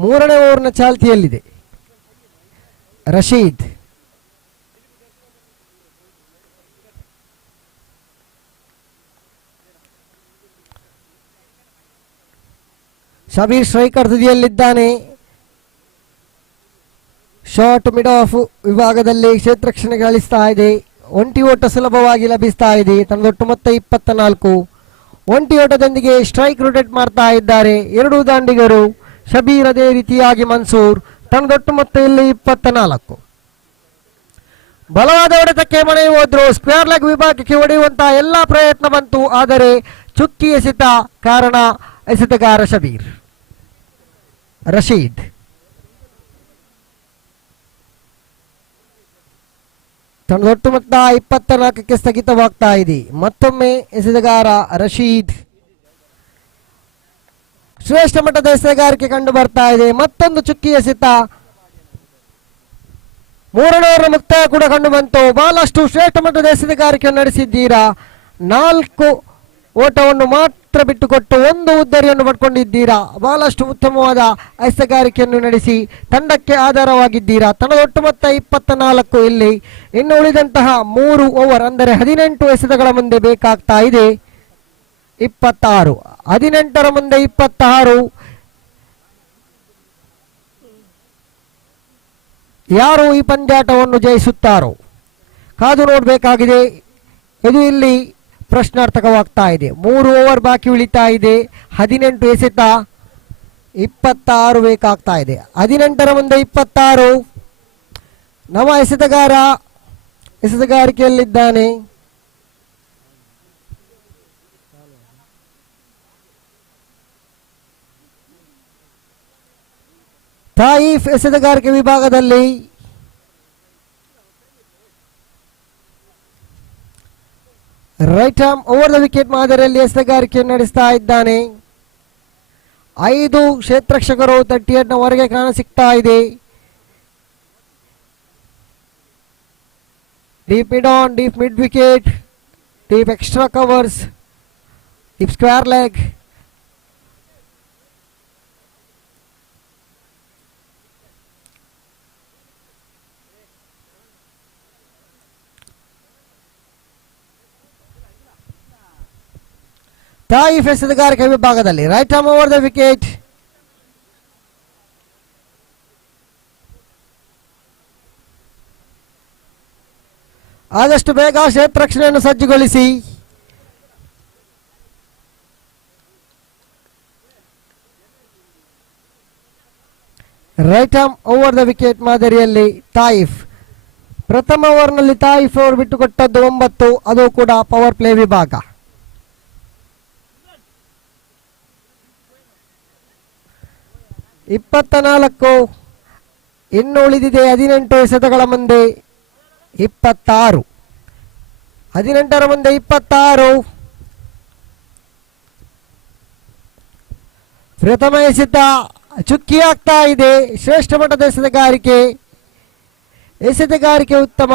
3ನೇ ಓವರ್ನ ಚಾಲ್ತಿಯಲ್ಲಿದೆ. ರಶೀದ್ ಶಬೀರ್ ಸ್ಟ್ರೈಕರ್ ತುದಿಯಲ್ಲಿದ್ದಾನೆ. ಶಾರ್ಟ್ ಮಿಡ್ ಆಫ್ ವಿಭಾಗದಲ್ಲಿ ಕ್ಷೇತ್ರಕ್ಷಣೆ ಗಳಿಸ್ತಾ ಇದೆ. ಒಂಟಿ ಓಟ ಸುಲಭವಾಗಿ ಲಭಿಸ್ತಾ ಇದೆ. ತಂಡದೊಟ್ಟು ಮೊತ್ತ 24. ಒಂಟಿ ಓಟದೊಂದಿಗೆ ಸ್ಟ್ರೈಕ್ ರೊಟೇಟ್ ಮಾಡ್ತಾ ಇದ್ದಾರೆ ಎರಡೂ ದಾಂಡಿಗರು. ಶಬೀರ್ ಅದೇ ರೀತಿಯಾಗಿ ಮನ್ಸೂರ್. ತಂಡದೊಟ್ಟು ಮೊತ್ತ ಇಲ್ಲಿ 24. ಬಲವಾದ ಹೊಡೆತಕ್ಕೆ ಮಣೆ ಹೋದ್ರು. ಸ್ಕ್ವೇರ್ ಲೆಗ್ ವಿಭಾಗಕ್ಕೆ ಹೊಡೆಯುವಂತಹ ಎಲ್ಲ ಪ್ರಯತ್ನ ಬಂತು, ಆದರೆ ಚುಕ್ಕಿ ಎಸೆತ ಕಾರಣ ಎಸೆತಗಾರ ಶಬೀರ್. ರಶೀದ್ ತಂಡದೊಟ್ಟು ಮೊತ್ತ 24ಕ್ಕೆ ಸ್ಥಗಿತವಾಗ್ತಾ ಇದೆ. ಮತ್ತೊಮ್ಮೆ ಎಸೆತಗಾರ ರಶೀದ್. ಶ್ರೇಷ್ಠ ಮಟ್ಟದ ಎಸೆಗಾರಿಕೆ ಕಂಡು ಬರ್ತಾ ಇದೆ. ಮತ್ತೊಂದು ಚುಕ್ಕಿ ಎಸೆತ. 3ನೇ ಓವರ್ ಮುಕ್ತಾಯ ಕೂಡ ಕಂಡು ಬಂತು. ಬಹಳಷ್ಟು ಶ್ರೇಷ್ಠ ಮಟ್ಟದ ಎಸೆಗಾರಿಕೆಯನ್ನು ನಡೆಸಿದ್ದೀರಾ. 4 ಓಟವನ್ನು ಮಾತ್ರ ಬಿಟ್ಟುಕೊಟ್ಟು 1 ಉದ್ದರಿಯನ್ನು ಪಡ್ಕೊಂಡಿದ್ದೀರಾ. ಬಹಳಷ್ಟು ಉತ್ತಮವಾದ ಎಸೆಗಾರಿಕೆಯನ್ನು ನಡೆಸಿ ತಂಡಕ್ಕೆ ಆಧಾರವಾಗಿದ್ದೀರಾ. ತಂಡದೊಟ್ಟು ಮೊತ್ತ 24. ಇಲ್ಲಿ ಇನ್ನು ಉಳಿದಂತಹ 3 ಓವರ್ ಅಂದರೆ 18 ಎಸೆತಗಳ ಮುಂದೆ ಬೇಕಾಗ್ತಾ ಇದೆ 26. 18ರ ಮುಂದೆ 26. ಯಾರು ಈ ಪಂದ್ಯಾಟವನ್ನು ಜಯಿಸುತ್ತಾರೋ ಕಾದು ನೋಡಬೇಕಾಗಿದೆ. ಇದು ಇಲ್ಲಿ ಪ್ರಶ್ನಾರ್ಥಕವಾಗ್ತಾ ಇದೆ. 3 ಓವರ್ ಬಾಕಿ ಉಳಿತಾ ಇದೆ. 18 ಎಸೆತ, 26 ಬೇಕಾಗ್ತಾ ಇದೆ. 18ರ ಮುಂದೆ 26. ನವ ಎಸೆತಗಾರ ಎಸೆತಗಾರಿಕೆಯಲ್ಲಿದ್ದಾನೆ. ತಾಯಿಫ್ ಎಸೆತಗಾರಿಕೆ ವಿಭಾಗದಲ್ಲಿ right arm over the wicket ಮಾದರಿಯಲ್ಲಿ ಎಸೆತಗಾರಿಕೆಯನ್ನು ನಡೆಸ್ತಾ ಇದ್ದಾನೆ. 5 ಕ್ಷೇತ್ರಕ್ಷಕರು 38ನ ಹೊರಗೆ ಕಾಣ ಸಿಗ್ತಾ ಇದೆ. Deep mid on, deep mid wicket, deep extra covers, deep square leg. Taif ಎಸೆತಗಾರಿಕೆ ವಿಭಾಗದಲ್ಲಿ right arm over the wicket. ಆದಷ್ಟು ಬೇಗ ಕ್ಷೇತ್ರಕ್ಷಣೆಯನ್ನು ಸಜ್ಜುಗೊಳಿಸಿ. Right arm over the wicket ಮಾದರಿಯಲ್ಲಿ ತಾಯಿಫ್. ಪ್ರಥಮ ಓವರ್ನಲ್ಲಿ ತಾಯಿಫ್ ಅವರು ಬಿಟ್ಟುಕೊಟ್ಟದ್ದು 9, ಅದು ಕೂಡ ಪವರ್ ಪ್ಲೇ ವಿಭಾಗ. ಇಪ್ಪತ್ತ 24 ಇನ್ನು ಉಳಿದಿದೆ. 18 ಎಸೆತಗಳ ಮುಂದೆ 26. 18ರ ಮುಂದೆ 26. ಪ್ರಥಮ ಎಸೆತ ಚುಕ್ಕಿ ಆಗ್ತಾ ಇದೆ. ಶ್ರೇಷ್ಠ ಮಟ್ಟದ ಎಸೆತಗಾರಿಕೆ ಉತ್ತಮ,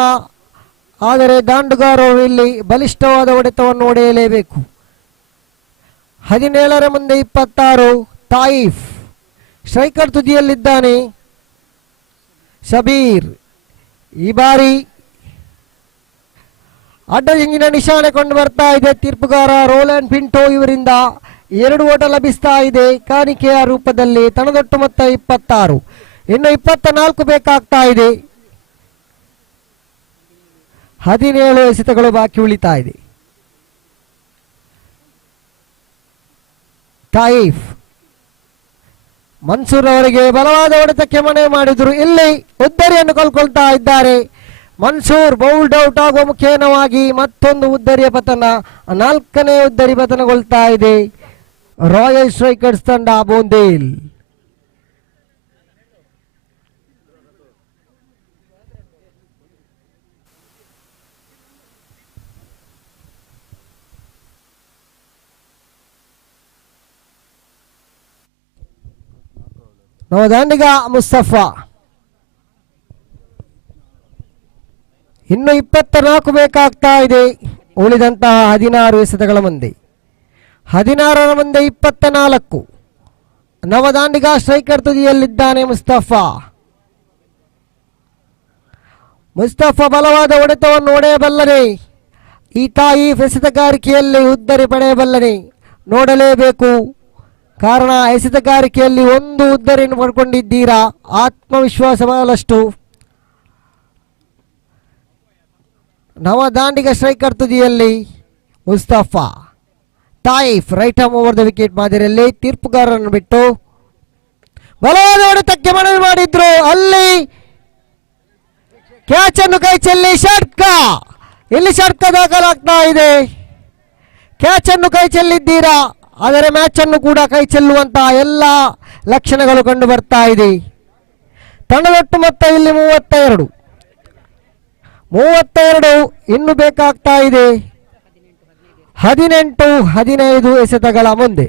ಆದರೆ ದಾಂಡುಗಾರರು ಇಲ್ಲಿ ಬಲಿಷ್ಠವಾದ ಹೊಡೆತವನ್ನು ಹೊಡೆಯಲೇಬೇಕು. 17ರ ಮುಂದೆ 26. Taif striker ತುದಿಯಲ್ಲಿದ್ದಾನೆ. ಶಬೀರ್ ಈ ಬಾರಿ ಅಡ್ಡಜಿಂಗಿನ ನಿಶಾನೆ ಕೊಂಡು ಬರ್ತಾ ಇದೆ. ತೀರ್ಪುಗಾರ ರೋಲ್ಯಾಂಡ್ ಪಿಂಟೋ ಇವರಿಂದ 2 ಓಟ ಲಭಿಸ್ತಾ ಇದೆ ಕಾಣಿಕೆಯ ರೂಪದಲ್ಲಿ. ತಂಡದೊಟ್ಟು ಮೊತ್ತ 26. ಇನ್ನು 24 ಬೇಕಾಗ್ತಾ ಇದೆ. 17 ಎಸೆತಗಳು ಬಾಕಿ ಉಳಿತಾ ಇದೆ. ತಾಯಿಫ್ ಮನ್ಸೂರ್ ಅವರಿಗೆ ಬಲವಾದ ಹೊಡೆತಕ್ಕೆ ಮನವಿ ಮಾಡಿದ್ರು. ಇಲ್ಲಿ ಉದ್ದರಿಯನ್ನು ಕಳ್ಕೊಳ್ತಾ ಇದ್ದಾರೆ. ಮನ್ಸೂರ್ ಬೌಲ್ಡ್ ಔಟ್ ಆಗುವ ಮುಖೇನವಾಗಿ ಮತ್ತೊಂದು ಉದ್ದರಿಯ ಪತನ, 4ನೇ ಉದ್ದರಿ ಪತನಗೊಳ್ತಾ ಇದೆ. ರಾಯಲ್ ಸ್ಟ್ರೈಕರ್ಸ್ ತಂಡ ಬೂಂದೇಲ್. ನವದಾಂಡಿಗ ಮುಸ್ತಫಾ ಇನ್ನು 24 ಬೇಕಾಗ್ತಾ ಇದೆ. ಉಳಿದಂತಹ 16 ಎಸೆತಗಳ ಮುಂದೆ 16ರ ಮುಂದೆ 24. ನವದಾಂಡಿಗ ಸ್ಟ್ರೈಕರ್ ತುದಿಯಲ್ಲಿದ್ದಾನೆ ಮುಸ್ತಫಾ. ಬಲವಾದ ಹೊಡೆತವನ್ನು ಹೊಡೆಯಬಲ್ಲನೆ. ಈ ತಾಯಿ ಎಸೆತಗಾರಿಕೆಯಲ್ಲಿ ಉದ್ದರಿ ಪಡೆಯಬಲ್ಲನೆ. ನೋಡಲೇಬೇಕು, ಕಾರಣ ಎಸೆತಗಾರಿಕೆಯಲ್ಲಿ ಒಂದು ಉದ್ದರಿಯನ್ನು ಪಡ್ಕೊಂಡಿದ್ದೀರಾ. ಆತ್ಮವಿಶ್ವಾಸ ಬಹಳಷ್ಟು. ನವದಾಂಡಿಗ ಸ್ಟ್ರೈಕರ್ ತುದಿಯಲ್ಲಿ Mustafa. Taif right arm over the wicket ಮಾದರಿಯಲ್ಲಿ ತೀರ್ಪುಗಾರರನ್ನು ಬಿಟ್ಟು ಬಲವಾದ ಹೊಡೆತಕ್ಕೆ ಮನವಿ ಮಾಡಿದ್ರು. ಅಲ್ಲಿ ಕ್ಯಾಚ್ ಅನ್ನು ಕೈ ಚೆಲ್ಲಿ ಷಟ್ಕ. ಇಲ್ಲಿ ಷಟ್ಕ ದಾಖಲಾಗ್ತಾ ಇದೆ. ಕ್ಯಾಚ್ ಅನ್ನು ಕೈ ಚೆಲ್ಲಿದ್ದೀರಾ, ಆದರೆ ಮ್ಯಾಚ್ ಅನ್ನು ಕೂಡ ಕೈ ಚೆಲ್ಲುವಂತಹ ಎಲ್ಲ ಲಕ್ಷಣಗಳು ಕಂಡು ಬರ್ತಾ ಇದೆ. ತಂಡದೊಟ್ಟು ಮೊತ್ತ ಇಲ್ಲಿ 32. ಇನ್ನು ಬೇಕಾಗ್ತಾ ಇದೆ 15 ಎಸೆತಗಳ ಮುಂದೆ.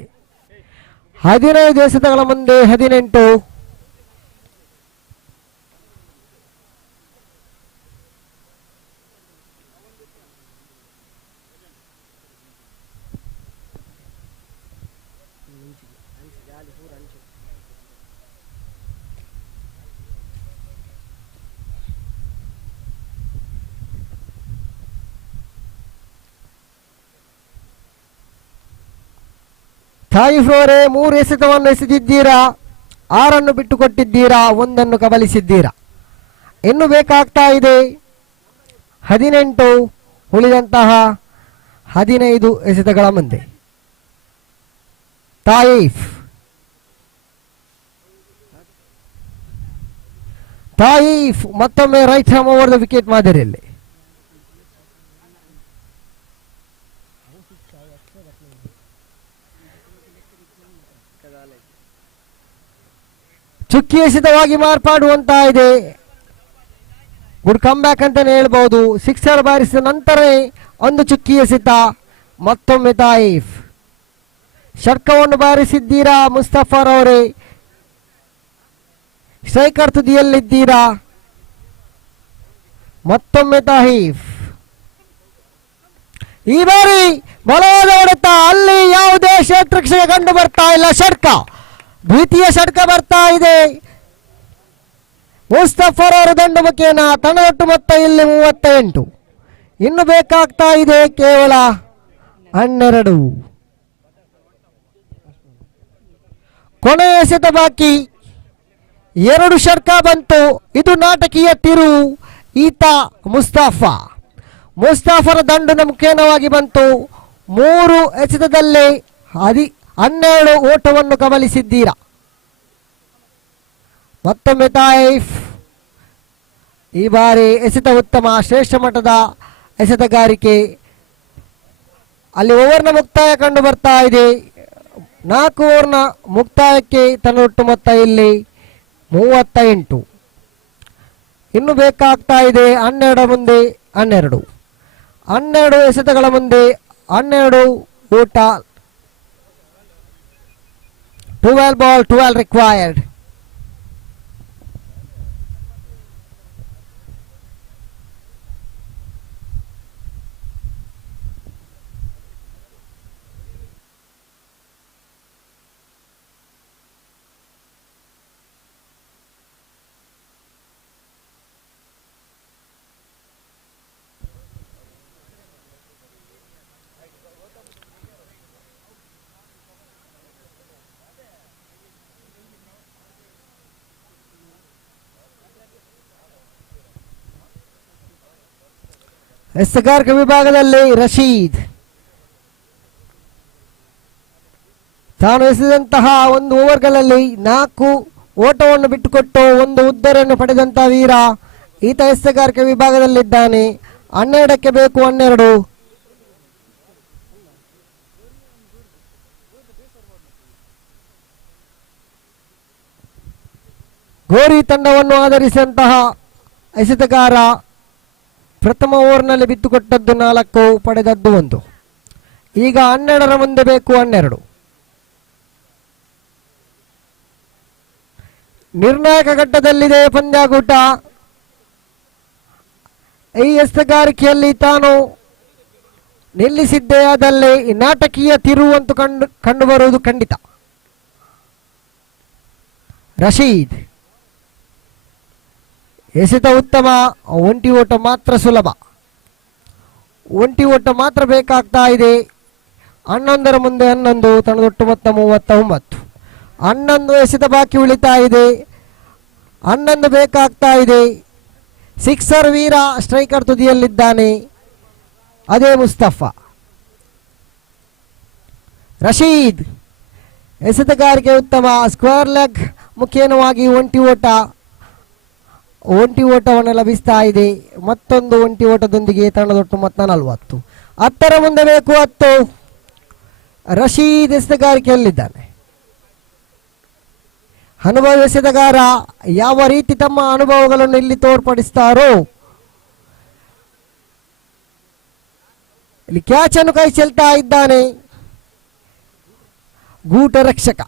15 ಎಸೆತಗಳ ಮುಂದೆ 18. ತಾಯಿಫ್ ಅವರೇ 3 ಎಸೆತವನ್ನು ಎಸೆದಿದ್ದೀರಾ, 6 ಬಿಟ್ಟುಕೊಟ್ಟಿದ್ದೀರಾ, 1 ಕಬಲಿಸಿದ್ದೀರಾ. ಇನ್ನು ಬೇಕಾಗ್ತಾ ಇದೆ 18. ಉಳಿದಂತಹ 15 ಎಸೆತಗಳ ಮುಂದೆ ತಾಯಿಫ್ ಮತ್ತೊಮ್ಮೆ right arm over the wicket ಮಾದರಿಯಲ್ಲಿ. ಚುಕ್ಕಿ ಎಸೆತವಾಗಿ ಮಾರ್ಪಾಡುವಂತ ಇದೆ. ಗುಡ್ ಕಮ್ ಬ್ಯಾಕ್ ಅಂತಾನೆ ಹೇಳ್ಬಹುದು. 6 ಬಾರಿಸಿದ ನಂತರ ಒಂದು ಚುಕ್ಕಿ ಎಸೆತ. ಮತ್ತೊಮ್ಮೆ ತಾಯಿಫ್ ಷಟ್ಕವನ್ನು ಬಾರಿಸಿದ್ದೀರಾ ಮುಸ್ತಫಾರ್ ಅವರೇ. ಸ್ಟ್ರೈಕರ್ ತುದಿಯಲ್ಲಿದ್ದೀರಾ. ಮತ್ತೊಮ್ಮೆ ತಾಯಿಫ್. ಈ ಬಾರಿ ಬಲವಾದ ಹೊಡೆತ. ಅಲ್ಲಿ ಯಾವುದೇ ಕ್ಷೇತ್ರಕ್ಷೆ ಕಂಡು ಬರ್ತಾ ಇಲ್ಲ. ಷಟ್ಕ, ದ್ವಿತೀಯ ಷಟ್ಕ ಬರ್ತಾ ಇದೆ. ಮುಸ್ತಫಾರ್ ಅವರ ದಂಡು ಮುಖೇನ ತಂಡದೊಟ್ಟು ಮೊತ್ತ ಇಲ್ಲಿ 38. ಇನ್ನು ಬೇಕಾಗ್ತಾ ಇದೆ ಕೇವಲ 12. ಕೊನೆಯ ಎಸೆತ ಬಾಕಿ. 2 ಷಟ್ಕ ಬಂತು. ಇದು ನಾಟಕೀಯ ತಿರುವು. ಈತ ಮುಸ್ತಫಾರ ದಂಡಿನ ಮುಖೇನವಾಗಿ ಬಂತು. 3 ಎಸೆತದಲ್ಲಿ 12 ಓಟವನ್ನು ಕಬಲಿಸಿದ್ದೀರಾ. ಮತ್ತೊಮ್ಮೆ ತಾಯಿಫ್. ಈ ಬಾರಿ ಎಸೆತ ಉತ್ತಮ, ಶ್ರೇಷ್ಠ ಮಟ್ಟದ ಎಸೆತಗಾರಿಕೆ. ಅಲ್ಲಿ ಓವರ್ನ ಮುಕ್ತಾಯ ಕಂಡು ಬರ್ತಾ ಇದೆ. 4 ಓವರ್ನ ಮುಕ್ತಾಯಕ್ಕೆ ತಂಡೊಟ್ಟು ಮೊತ್ತ ಇಲ್ಲಿ 38. ಇನ್ನು ಬೇಕಾಗ್ತಾ ಇದೆ 12 ಮುಂದೆ 12. 12 ಎಸೆತಗಳ ಮುಂದೆ 12 ಓಟ. 12 ball, 12 required. ಎಸೆಗಾರಿಕೆ ವಿಭಾಗದಲ್ಲಿ ರಶೀದ್. ತಾನು ಎಸೆದಂತಹ ಒಂದು ಓವರ್ಗಳಲ್ಲಿ 4 ಓಟವನ್ನು ಬಿಟ್ಟುಕೊಟ್ಟು ಒಂದು ಉದ್ದರನ್ನು ಪಡೆದಂತಹ ವೀರ ಈತ ಎಸೆಗಾರಿಕೆ ವಿಭಾಗದಲ್ಲಿದ್ದಾನೆ. 12ಕ್ಕೆ ಬೇಕು 12. ಗೋರಿ ತಂಡವನ್ನು ಆಧರಿಸಿದಂತಹ ಎಸೆತಗಾರ ಪ್ರಥಮ ಓವರ್ನಲ್ಲಿ ಬಿತ್ತುಕೊಟ್ಟದ್ದು 4, ಪಡೆದದ್ದು 1. ಈಗ 12ರ ಮುಂದೆ ಬೇಕು 12. ನಿರ್ಣಾಯಕ ಘಟ್ಟದಲ್ಲಿದೆ ಪಂದ್ಯಾಕೂಟ. ಈ ಎಸೆಗಾರಿಕೆಯಲ್ಲಿ ತಾನು ನಿಲ್ಲಿಸಿದ್ದೇ ಆದಲ್ಲಿ ನಾಟಕೀಯ ತಿರುವಂತೂ ಕಂಡುಬರುವುದು ಖಂಡಿತ. ರಶೀದ್ ಎಸೆತ ಉತ್ತಮ, ಒಂಟಿ ಓಟ ಮಾತ್ರ ಸುಲಭ. ಒಂಟಿ ಓಟ ಮಾತ್ರ ಬೇಕಾಗ್ತಾ ಇದೆ. 11ರ ಮುಂದೆ 11, ತಂಡದೊಟ್ಟು ಮೊತ್ತ 39. 11 ಎಸೆತ ಬಾಕಿ ಉಳಿತಾ ಇದೆ. 11 ಬೇಕಾಗ್ತಾ ಇದೆ. ಸಿಕ್ಸರ್ ವೀರ ಸ್ಟ್ರೈಕರ್ ತುದಿಯಲ್ಲಿದ್ದಾನೆ, ಅದೇ ಮುಸ್ತಫಾ. ರಶೀದ್ ಎಸೆತಗಾರಿಕೆ ಉತ್ತಮ, ಸ್ಕ್ವೇರ್ ಲೆಗ್ ಮುಖೇನವಾಗಿ ಒಂಟಿ ಓಟವನ್ನು ಲಭಿಸ್ತಾ ಇದೆ. ಮತ್ತೊಂದು ಒಂಟಿ ಓಟದೊಂದಿಗೆ ತಂಡದೊಟ್ಟು ಮೊತ್ತ 40. 10ರ ಮುಂದೆ ಬೇಕು 10. ರಶೀದ್ ಎಸೆತಗಾರಿಕೆಯಲ್ಲಿದ್ದಾನೆ. ಅನುಭವ ಎಸೆತಗಾರ ಯಾವ ರೀತಿ ತಮ್ಮ ಅನುಭವಗಳನ್ನು ಇಲ್ಲಿ ತೋರ್ಪಡಿಸ್ತಾರೋ. ಇಲ್ಲಿ ಕ್ಯಾಚ್ ಅನ್ನು ಕೈ ಚೆಲ್ತಾ ಇದ್ದಾನೆ ಗೂಟ ರಕ್ಷಕ.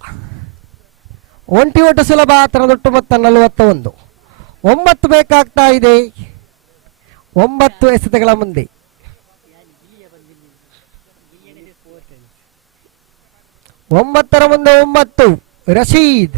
ಒಂಟಿ ಓಟ ಸುಲಭ, ತಂಡದೊಟ್ಟು ಮೊತ್ತ 41. 9 ಬೇಕಾಗ್ತಾ ಇದೆ. 9 ಎಸೆತಗಳ ಮುಂದೆ 9ರ ಮುಂದೆ 9. ರಶೀದ್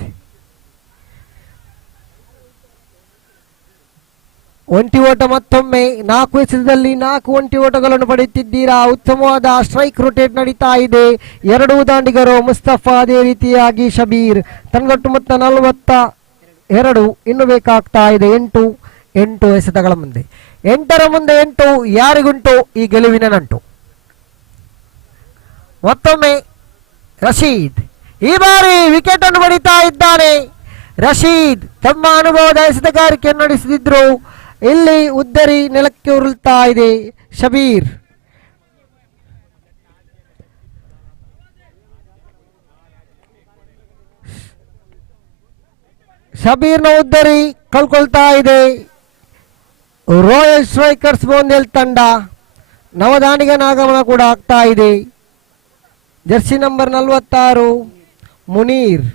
ಒಂಟಿ ಓಟ ಮತ್ತೊಮ್ಮೆ. 4 ಎಸೆತದಲ್ಲಿ 4 ಒಂಟಿ ಓಟಗಳನ್ನು ಪಡೆಯುತ್ತಿದ್ದೀರಾ. ಉತ್ತಮವಾದ ಸ್ಟ್ರೈಕ್ ರೊಟೇಟ್ ನಡೀತಾ ಇದೆ. 2 ದಾಂಡಿಗರು ಮುಸ್ತಫಾ, ಅದೇ ರೀತಿಯಾಗಿ ಶಬೀರ್. ತಂಡದೊಟ್ಟು ಮೊತ್ತ 42. ಇನ್ನು ಬೇಕಾಗ್ತಾ ಇದೆ 8 ಎಸೆತಗಳ ಮುಂದೆ. 8ರ ಮುಂದೆ 8. ಯಾರಿಗುಂಟು ಈ ಗೆಲುವಿನ ನಂಟು? ಮತ್ತೊಮ್ಮೆ ರಶೀದ್ ಈ ಬಾರಿ ವಿಕೆಟ್ ಅನ್ನು ಪಡಿತಾ ಇದ್ದಾನೆ. ರಶೀದ್ ತಮ್ಮ ಅನುಭವದ ಎಸೆತಗಾರಿಕೆಯನ್ನು ನಡೆಸುತ್ತಿದ್ರು. ಇಲ್ಲಿ ಉದ್ದರಿ ನೆಲಕ್ಕೆ ಉರುಳ್ತಾ ಇದೆ. ಶಬೀರ್ ಶಬೀರ್ನ ಉದ್ದರಿ ಕಳ್ಕೊಳ್ತಾ ಇದೆ. ರಾಯಲ್ ಸ್ಟ್ರೈಕರ್ಸ್ ಬೋಂದೇಲ್ ತಂಡ ನವದಾನಿಗನ ಆಗಮನ ಕೂಡ ಆಗ್ತಾ ಇದೆ. Jersey number 46 Munir.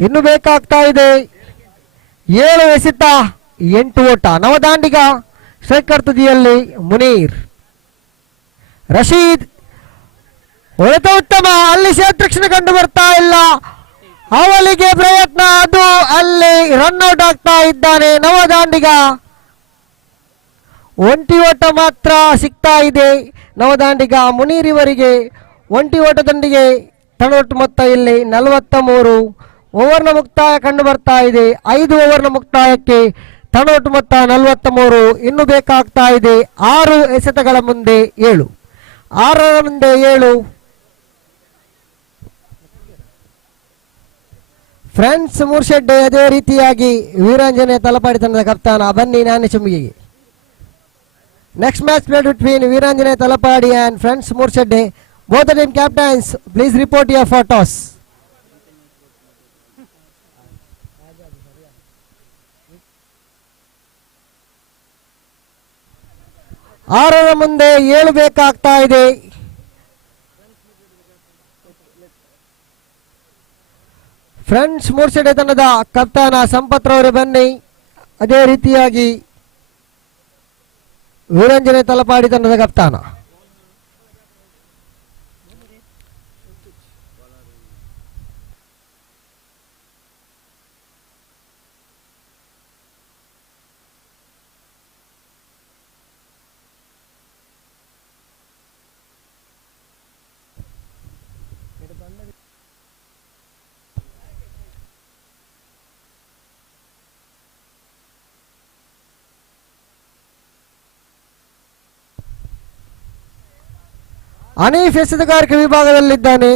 ಇನ್ನು ಬೇಕಾಗ್ತಾ ಇದೆ 7 ಎಸೆತ 8 ಓಟ. ನವದಾಂಡಿಗ ಸ್ಟ್ರೈಕರ್ ತುದಿಯಲ್ಲಿ ಮುನೀರ್. ರಶೀದ್ ಹೊಡೆತ ಉತ್ತಮ, ಅಲ್ಲಿ ಕ್ಷೇತ್ರಕ್ಷಣೆ ಕಂಡು ಬರ್ತಾ ಇಲ್ಲ. ಅವಳಿಗೆ ಪ್ರಯತ್ನ, ಅದು ಅಲ್ಲಿ ರನ್ಔಟ್ ಆಗ್ತಾ ಇದ್ದಾನೆ ನವದಾಂಡಿಗ. ಒಂಟಿ ಓಟ ಮಾತ್ರ ಸಿಗ್ತಾ ಇದೆ ನವದಾಂಡಿಗ. ಮುನೀರ್ ಇವರಿಗೆ ಒಂಟಿ ಓಟದೊಂದಿಗೆ ತಂಡೊಟ್ಟು ಮೊತ್ತ ಇಲ್ಲಿ 43. ಓವರ್ನ ಮುಕ್ತಾಯ ಕಂಡು ಬರ್ತಾ ಇದೆ. 5 ಓವರ್ನ ಮುಕ್ತಾಯಕ್ಕೆ ತಂಡೊಟ್ಟು ಮೊತ್ತ 43. ಇನ್ನು ಬೇಕಾಗ್ತಾ ಇದೆ 6 ಎಸೆತಗಳ ಮುಂದೆ 7. 6ರ ಮುಂದೆ 7. ಫ್ರೆಂಡ್ಸ್ ಮೂರ್ಶೆಡ್ಡೆ, ಅದೇ ರೀತಿಯಾಗಿ ವೀರಾಂಜನೇಯ ತಲಪಾಡಿ ತಂಡದ ಕಪ್ತಾನ. ಬನ್ನಿ ನಾನೇ ಚುಮ್ಮಿಗೆ. Next match played between Veeranjaneya Talapady and friends ಮೂರ್ಶೆಡ್ಡೆ. Both the team captains, please report your photos. 6ರ ಮುಂದೆ 7 ಬೇಕಾಗ್ತಾ ಇದೆ. ಫ್ರೆಂಡ್ಸ್ ಮೂರ್ಸೆಡೆ ತಂಡದ ಕಪ್ತಾನ ಸಂಪತ್ ರವರೇ ಬನ್ನಿ. ಅದೇ ರೀತಿಯಾಗಿ ವೀರಂಜನೆ ತಲಪಾಡಿ ತಂಡದ ಕಪ್ತಾನ. ಹನೀಫ್ ಎಸೆತಗಾರಿಕೆ ವಿಭಾಗದಲ್ಲಿದ್ದಾನೆ.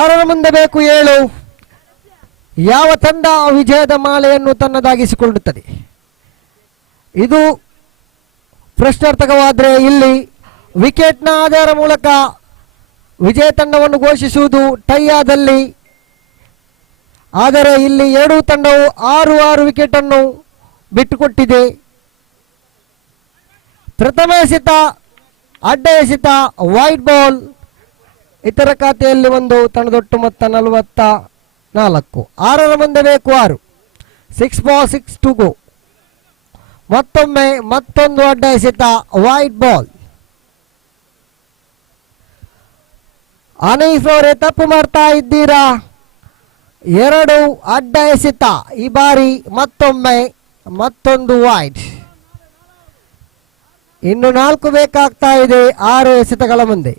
6ರ ಮುಂದೆ ಬೇಕು 7. ಯಾವ ತಂಡ ವಿಜಯದ ಮಾಲೆಯನ್ನು ತನ್ನದಾಗಿಸಿಕೊಳ್ಳುತ್ತದೆ? ಇದು ಪ್ರಶ್ನಾರ್ಥಕವಾದರೆ ಇಲ್ಲಿ ವಿಕೆಟ್ನ ಆಧಾರ ಮೂಲಕ ವಿಜಯ ತಂಡವನ್ನು ಘೋಷಿಸುವುದು ಟೈ ಆದಲ್ಲಿ. ಆದರೆ ಇಲ್ಲಿ ಎರಡೂ ತಂಡವು 6 ವಿಕೆಟ್ ಅನ್ನು ಬಿಟ್ಟುಕೊಟ್ಟಿದೆ. ಪ್ರಥಮ ಎಸೆತ, ಅಡ್ಡ ಎಸೆತ, ವೈಟ್ ಬಾಲ್. ಇತರ ಖಾತೆಯಲ್ಲಿ ಒಂದು ತಂಡದೊಟ್ಟು ಮೊತ್ತ 44. 6ರ ಮುಂದೆ ಬೇಕು 6. 6 ಬಾಲ್ 6 ಟು ಗೋ. ಮತ್ತೊಮ್ಮೆ ಮತ್ತೊಂದು ಅಡ್ಡ ಎಸೆತ, ವೈಟ್ ಬಾಲ್. ಹನೀಫ್ ಅವರೇ ತಪ್ಪು ಮಾಡ್ತಾ ಇದ್ದೀರಾ. 2 ಅಡ್ಡ ಎಸೆತ. ಈ ಬಾರಿ ಮತ್ತೊಮ್ಮೆ ಮತ್ತೊಂದು ವೈಟ್. ಇನ್ನು 4 ಬೇಕಾಗ್ತಾ ಇದೆ 6 ಎಸೆತಗಳ ಮುಂದೆ.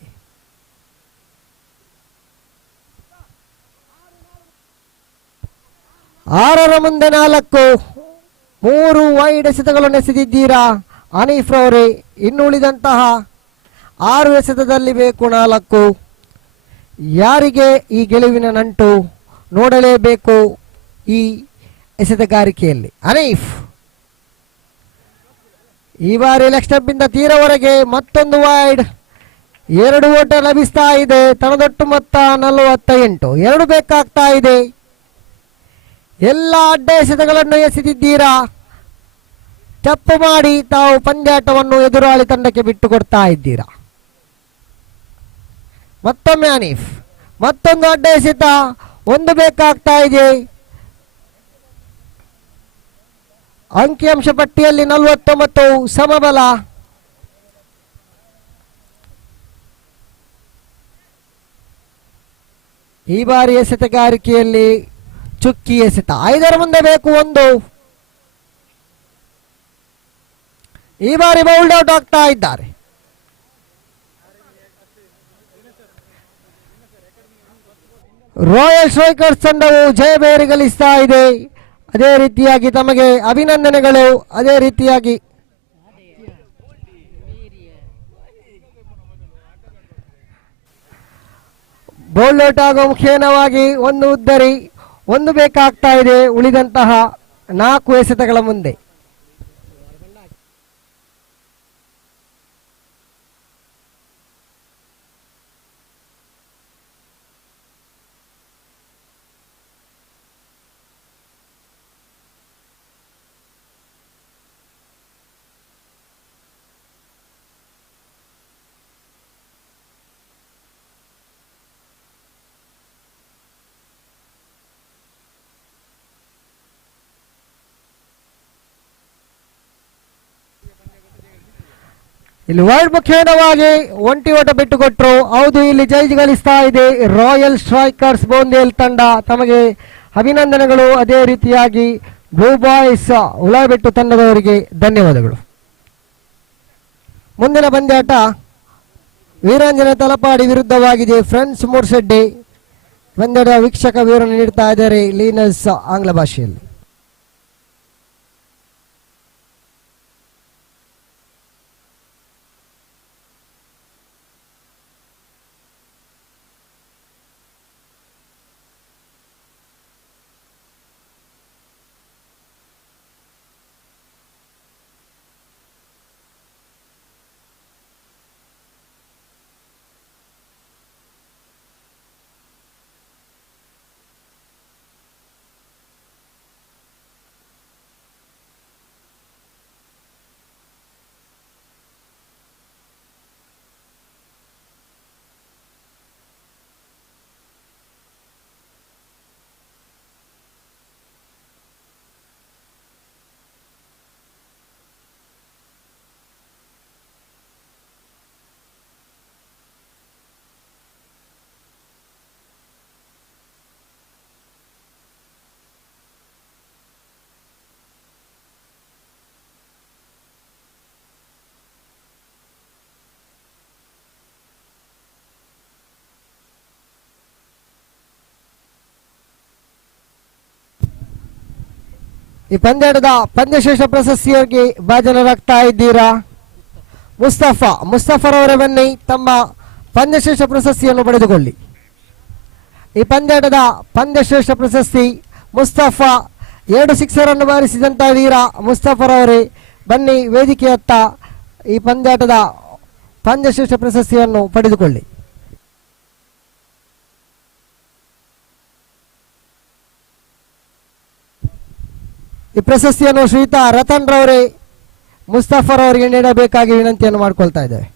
6ರ ಮುಂದೆ 4. 3 ವೈಡ್ ಎಸೆತಗಳನ್ನು ಎಸೆದಿದ್ದೀರಾ ಹನೀಫ್ ಅವರೇ. ಇನ್ನು ಉಳಿದಂತಹ 6 ಎಸೆತದಲ್ಲಿ ಬೇಕು 4. ಯಾರಿಗೆ ಈ ಗೆಲುವಿನ ನಂಟು ನೋಡಲೇಬೇಕು ಈ ಎಸೆತಗಾರಿಕೆಯಲ್ಲಿ. ಹನೀಫ್ ಈ ಬಾರಿ ಲೆಗ್ ಸ್ಟಂಪ್ ಇಂದ ತೀರವರೆಗೆ ಮತ್ತೊಂದು ವೈಡ್. 2 ಓಟ ಲಭಿಸ್ತಾ ಇದೆ. ತನದೊಟ್ಟು ಮೊತ್ತ 48. 2 ಬೇಕಾಗ್ತಾ ಇದೆ. ಎಲ್ಲ ಅಡ್ಡ ಎಸೆತಗಳನ್ನು ಎಸೆದಿದ್ದೀರಾ. ತಪ್ಪು ಮಾಡಿ ತಾವು ಪಂದ್ಯಾಟವನ್ನು ಎದುರಾಳಿ ತಂಡಕ್ಕೆ ಬಿಟ್ಟು ಕೊಡ್ತಾ ಇದ್ದೀರಾ. ಮತ್ತೊಮ್ಮೆ ಹನೀಫ್ ಮತ್ತೊಂದು ಅಡ್ಡ ಎಸೆತ. 1 ಬೇಕಾಗ್ತಾ ಇದೆ. ಅಂಕಿಅಂಶ ಪಟ್ಟಿಯಲ್ಲಿ 49 ಸಮಬಲ. ಈ ಬಾರಿ ಎಸೆತಗಾರಿಕೆಯಲ್ಲಿ ಚುಕ್ಕಿ ಎಸೆತ. 5ರ ಮುಂದೆ ಬೇಕು 1. ಈ ಬಾರಿ ಬೌಲ್ಡ್ ಔಟ್ ಆಗ್ತಾ ಇದ್ದಾರೆ. ರಾಯಲ್ ಸ್ಟ್ರೈಕರ್ಸ್ ತಂಡವು ಜಯಬೇರಿ ಗಳಿಸ್ತಾ ಇದೆ. ಅದೇ ರೀತಿಯಾಗಿ ತಮಗೆ ಅಭಿನಂದನೆಗಳು. ಅದೇ ರೀತಿಯಾಗಿ ಬೌಲ್ಡ್ ಔಟ್ ಆಗುವ ಮುಖೇನವಾಗಿ 1 ಉದ್ದರಿ. 1 ಬೇಕಾಗ್ತಾ ಇದೆ ಉಳಿದಂತಹ 4 ಎಸೆತಗಳ ಮುಂದೆ. ಇಲ್ಲಿ ವರ್ಲ್ಡ್ ಮುಖೇನವಾಗಿ 1 ಓಟ ಬಿಟ್ಟುಕೊಟ್ರು. ಹೌದು, ಇಲ್ಲಿ ಜೈ ಗಳಿಸ್ತಾ ಇದೆ ರಾಯಲ್ ಸ್ಟ್ರೈಕರ್ಸ್ ಬೋಂದೇಲ್ ತಂಡ. ತಮಗೆ ಅಭಿನಂದನೆಗಳು. ಅದೇ ರೀತಿಯಾಗಿ ಬ್ಲೂ ಬಾಯ್ಸ್ ಉಳಾಬೆಟ್ಟು ತಂಡದವರಿಗೆ ಧನ್ಯವಾದಗಳು. ಮುಂದಿನ ಪಂದ್ಯಾಟ ವೀರಾಂಜನ ತಲಪಾಡಿ ವಿರುದ್ಧವಾಗಿದೆ ಫ್ರೆಂಡ್ಸ್ ಮೂರ್ಸೆಡ್ಡೆ. ಪಂದ್ಯದ ವೀಕ್ಷಕ ವಿವರಣೆ ನೀಡ್ತಾ ಇದ್ದಾರೆ ಲೀನಸ್ ಆಂಗ್ಲ ಭಾಷೆಯಲ್ಲಿ. ಈ ಪಂದ್ಯದ ಪಂದ್ಯಶ್ರೇಷ್ಠ ಪ್ರಶಸ್ತಿಯಾಗಿ ಭಾಜನರಾಗ್ತಾ ಇದ್ದೀರಾ. ಮುಸ್ತಫರವರೇ ಬನ್ನಿ, ತಮ್ಮ ಪಂದ್ಯಶ್ರೇಷ್ಠ ಪ್ರಶಸ್ತಿಯನ್ನು ಪಡೆದುಕೊಳ್ಳಿ. ಈ ಪಂದ್ಯಾಟದ ಪಂದ್ಯಶ್ರೇಷ್ಠ ಪ್ರಶಸ್ತಿ ಮುಸ್ತಫಾ, 2 ಸಿಕ್ಸರನ್ನು ಬಾರಿಸಿದಂಥ ವೀರ ಮುಸ್ತಫರವರೇ ಬನ್ನಿ ವೇದಿಕೆಯತ್ತ, ಈ ಪಂದ್ಯಾಟದ ಪಂದ್ಯಶ್ರೇಷ್ಠ ಪ್ರಶಸ್ತಿಯನ್ನು ಪಡೆದುಕೊಳ್ಳಿ. ಈ ಪ್ರಶಸ್ತಿಯನ್ನು ಶ್ರೀಯುತ ರತನ್ ರವರೇ ಮುಸ್ತಫರವರಿಗೆ ನೀಡಬೇಕಾಗಿ ವಿನಂತಿಯನ್ನು ಮಾಡಿಕೊಳ್ತಾ ಇದ್ದೇವೆ.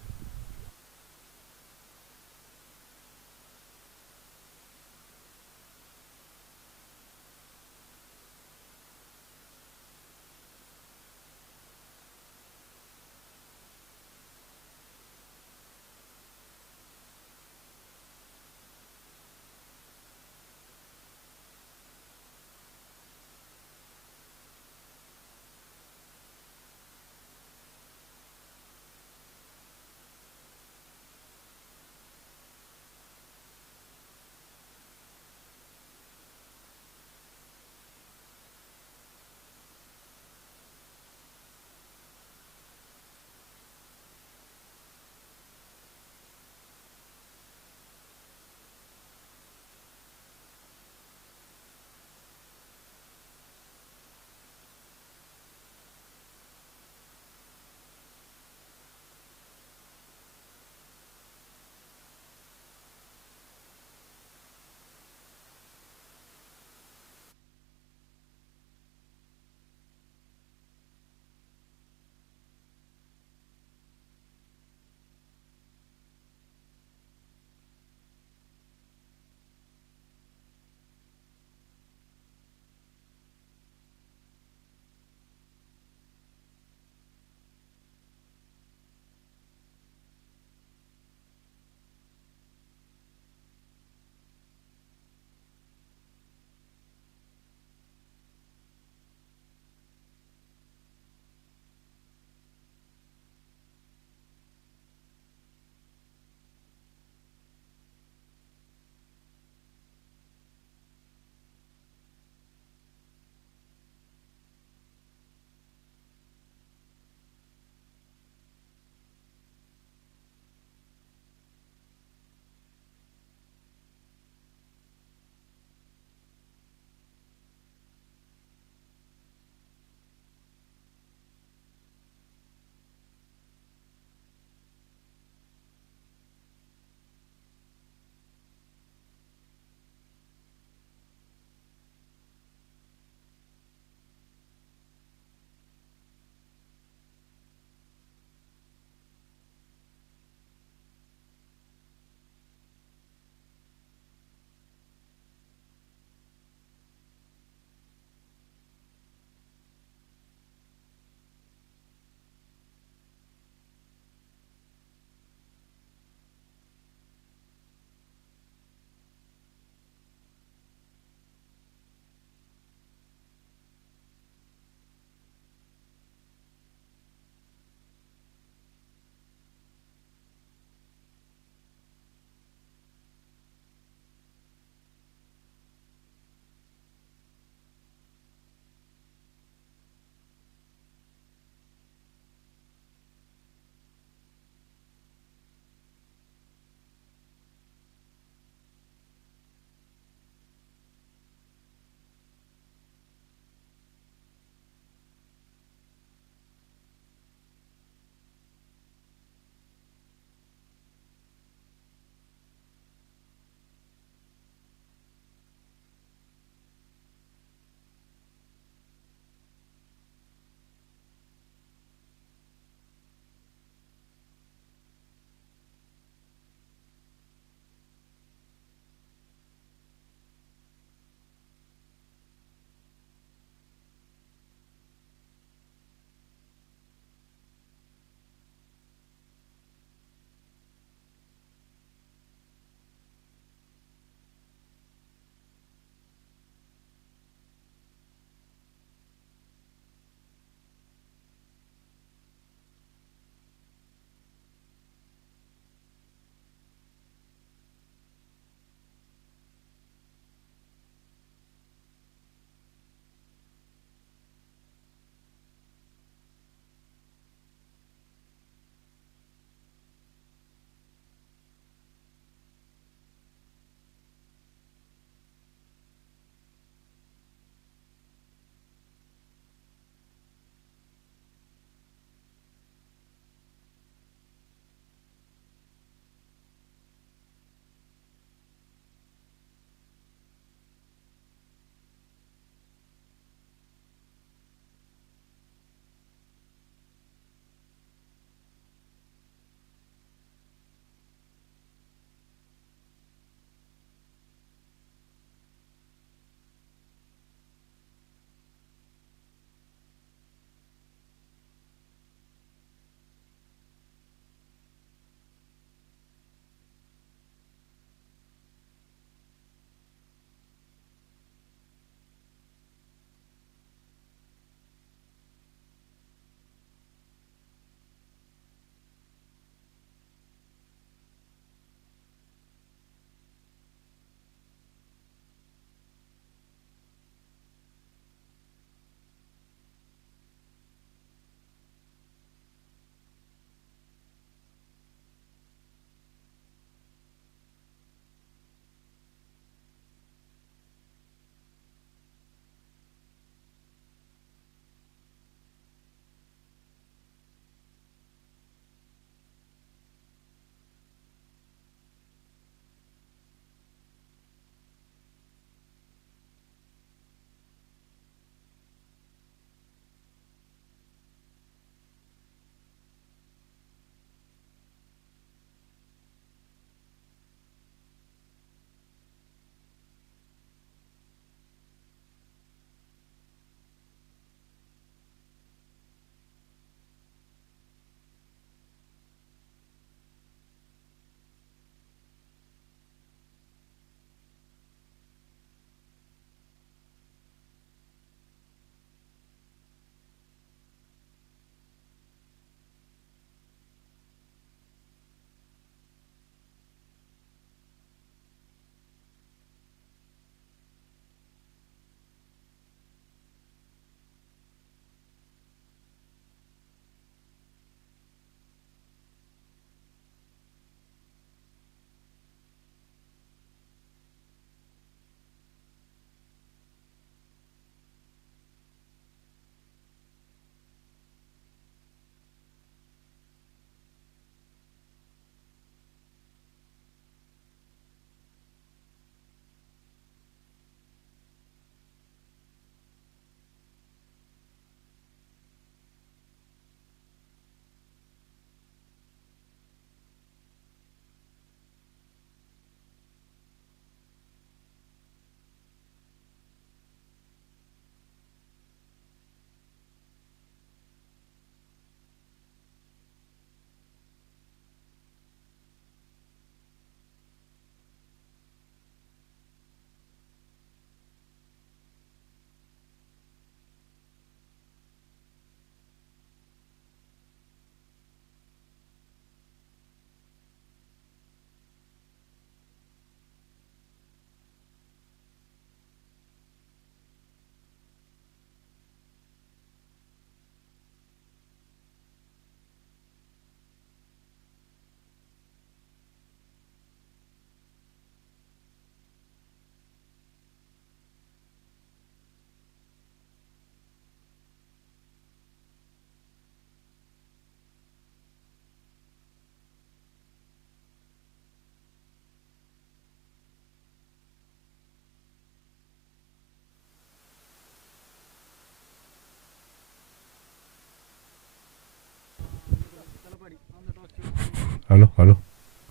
Hello, hello.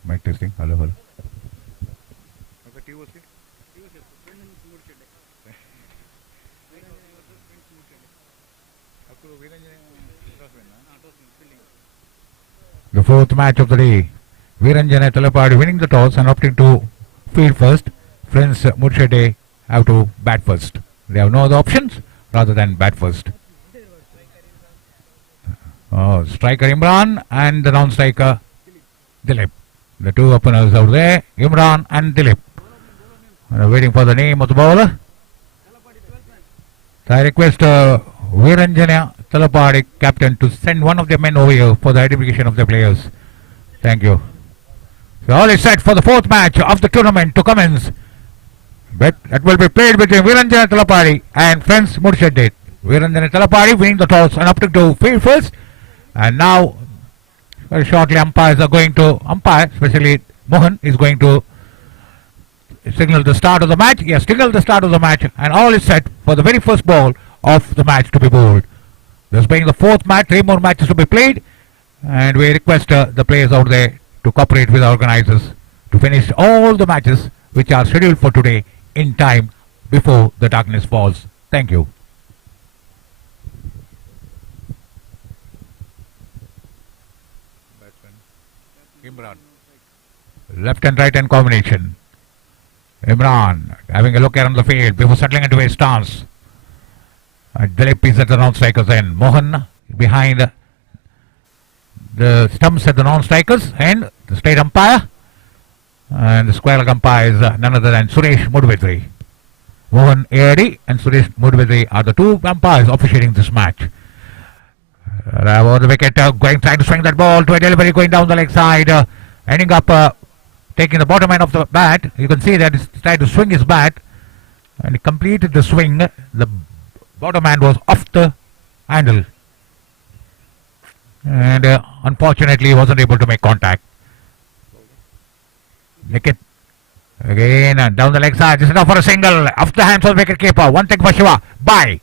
Mic testing. Hello, hello. The fourth match of the day. Viranjana Talapadi winning the toss and opting to field first. Friends Murshide have to bat first. They have no other options rather than bat first. Striker Imran and the non-striker Dilip. The two openers out there, Imran and Dilip. Waiting for the name of the bowler. So I request Viranjana Talapadi captain to send one of the men over here for the identification of the players. Thank you. So all is set for the fourth match of the tournament to commence. But that will be played between Viranjana Talapadi and Friends Murshid. Viranjana Talapadi winning the toss and opting to field first. And now very shortly umpires are going to umpire, especially Mohan is going to signal the start of the match. Yes, signal the start of the match, and all is set for the very first ball of the match to be bowled. This being the fourth match, 3 more matches to be played, and we request the players out there to cooperate with the organizers to finish all the matches which are scheduled for today in time before the darkness falls. Thank you. Imran. Left and right hand combination. Imran having a look around the field before settling into his stance. Dilip is at the non-strikers end. Mohan behind the stumps at the non-strikers and the state umpire. And the square leg umpire is none other than Suresh Mudvedri. Mohan AID and Suresh Mudvedri are the two umpires officiating this match. Over the wicket, trying to swing that ball to a delivery going down the leg side, ending up taking the bottom end of the bat. You can see that he's trying to swing his bat, and he completed the swing. The bottom end was off the handle, and unfortunately he wasn't able to make contact. Wicket again down the leg side. This is enough for a single off the hands of the wicket keeper. One take for Shiva. Bye.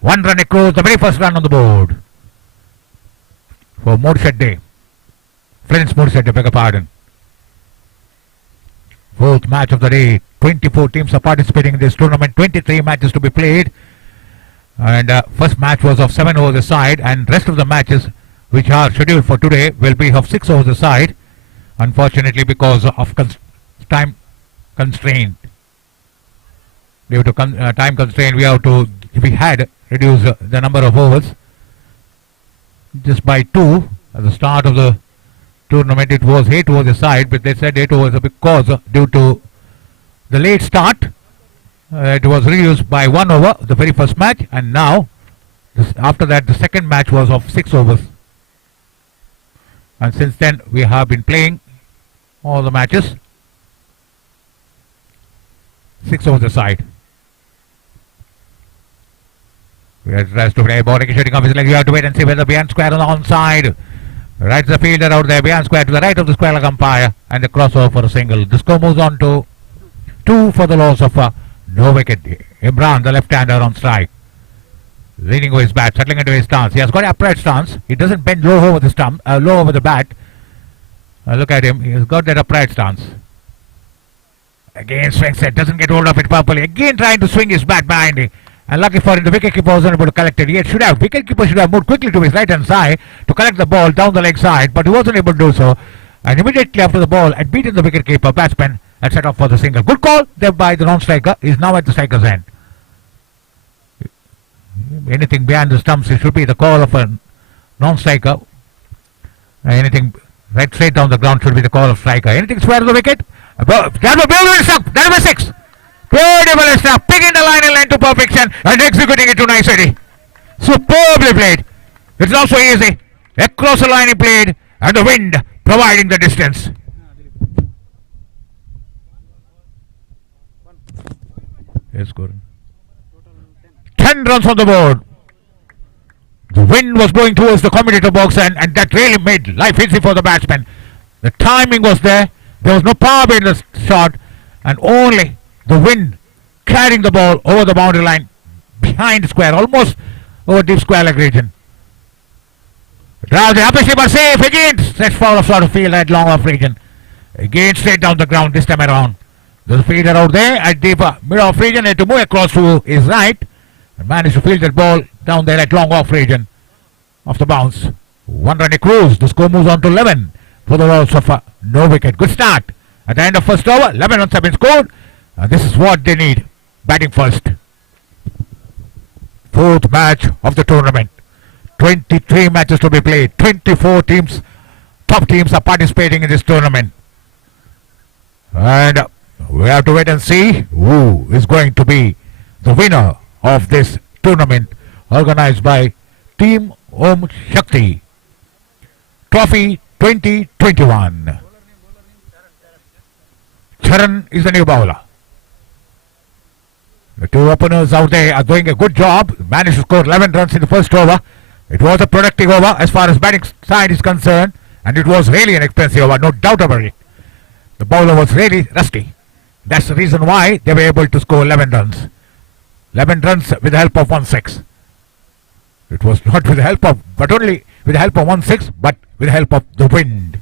1 run across, the very first run on the board for Murshid. Friends Murshid, beg your pardon. Fourth match of the day. 24 teams are participating in this tournament. 23 matches to be played. And first match was of 7 overs a side, and rest of the matches which are scheduled for today will be of 6 overs a side. Unfortunately, because of time constraint, due to time constraint, we had reduced the number of overs just by 2. At the start of the tournament it was 8 overs a side, but they said 8 overs because due to the late start it was reduced by 1 over the very first match, and now after that the second match was of 6 overs, and since then we have been playing all the matches 6 overs a side. We are tries to play bowling, shooting off his leg. You have to wait and see whether behind square on the onside. Right the fielder out there behind square to the right of the square leg umpire, and the crossover for a single. The score moves on to 2 for the loss of no wicket. Imran, the left-hander on strike, leaning over his bat, settling into his stance. He has got an upright stance. He doesn't bend low over the stump, low over the bat. Look at him. He has got that upright stance. Again swings it, doesn't get hold of it properly. Again trying to swing his bat behind him. And lucky for him, the wicketkeeper wasn't able to collect it. Wicketkeeper should have moved quickly to his right hand side to collect the ball down the leg side, but he wasn't able to do so. And immediately after the ball had beaten the wicketkeeper, batsman had set off for the single. Good call there by the non-striker. He is now at the striker's end. Anything behind the stumps, it should be the call of a non-striker. Anything right straight down the ground should be the call of striker. Anything square to the wicket? That was 6. Beautiful stuff, picking the line and line to perfection and executing it to nicety. Superbly played. It's not so easy. Across the line he played, and the wind providing the distance. Yes, good. 10 runs on the board. The wind was blowing towards the commentator box, and that really made life easy for the batsman. The timing was there. There was no power behind the shot, and only the wind carrying the ball over the boundary line behind square, almost over deep square leg region. Now the upper slipper safe again. Stretch foul of sort of field at long off region. Again straight down the ground this time around. There's a fielder out there at the middle of region. Had to move across to his right and managed to field that ball down there at long off region. Off the bounce. One run cruise. The score moves on to 11 for the Royals of no wicket. Good start. At the end of first over, 11 runs have been scored. And this is what they need. Batting first. Fourth match of the tournament. 23 matches to be played. 24 teams, top teams are participating in this tournament. And we have to wait and see who is going to be the winner of this tournament organized by Team Om Shakthi. Trophy 2021. Charan is the new bowler. The two openers out there are doing a good job. Managed to score 11 runs in the first over. It was a productive over as far as batting side is concerned, and it was really an expensive over, no doubt about it. The bowler was really rusty. That's the reason why they were able to score 11 runs. 11 runs with the help of 1-6. It was not with the help of, but only with the help of 1-6, but with the help of the wind.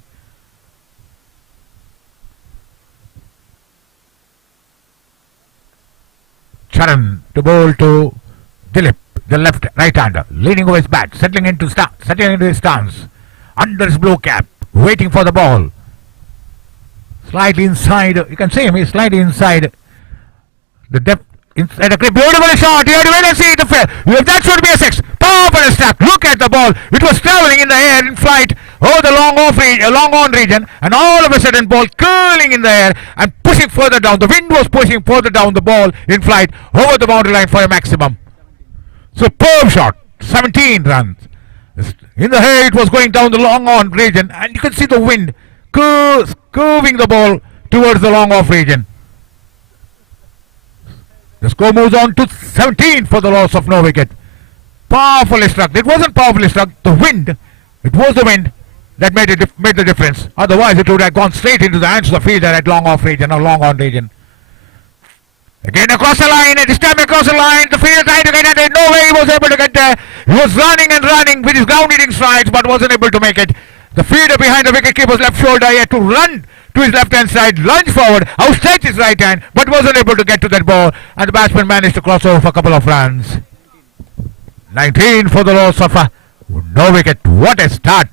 Charan to bowl to Dilip, the left right-hander, leaning over his bat, settling into his stance, under his blue cap, waiting for the ball. Slightly inside, you can see him, he's slightly inside the depth, inside the grip. Beautiful shot, you have to wait and see the fair. That should be a 6. Powerful stack. Look at the ball. It was traveling in the air in flight over the long on region, and all of a sudden ball curling in the air and pushing further down. The wind was pushing further down the ball in flight over the boundary line for a maximum. Superb shot. 17 runs. In the air it was going down the long on region, and you can see the wind curving the ball towards the long off region. The score moves on to 17 for the loss of no wicket. Powerfully struck. It wasn't powerfully struck. The wind. It was the wind that made the difference. Otherwise, it would have gone straight into the hands of the fielder at long off region or long on region. Again across the line. This time across the line. The fielder tried to get there. No way he was able to get there. He was running and running with his ground-eating strides, but wasn't able to make it. The fielder behind the wicketkeeper's left shoulder, he had to run to his left-hand side, lunge forward, outstretch his right hand, but wasn't able to get to that ball, and the batsman managed to cross over for a couple of runs. 19 for the loss of no wicket. What a start.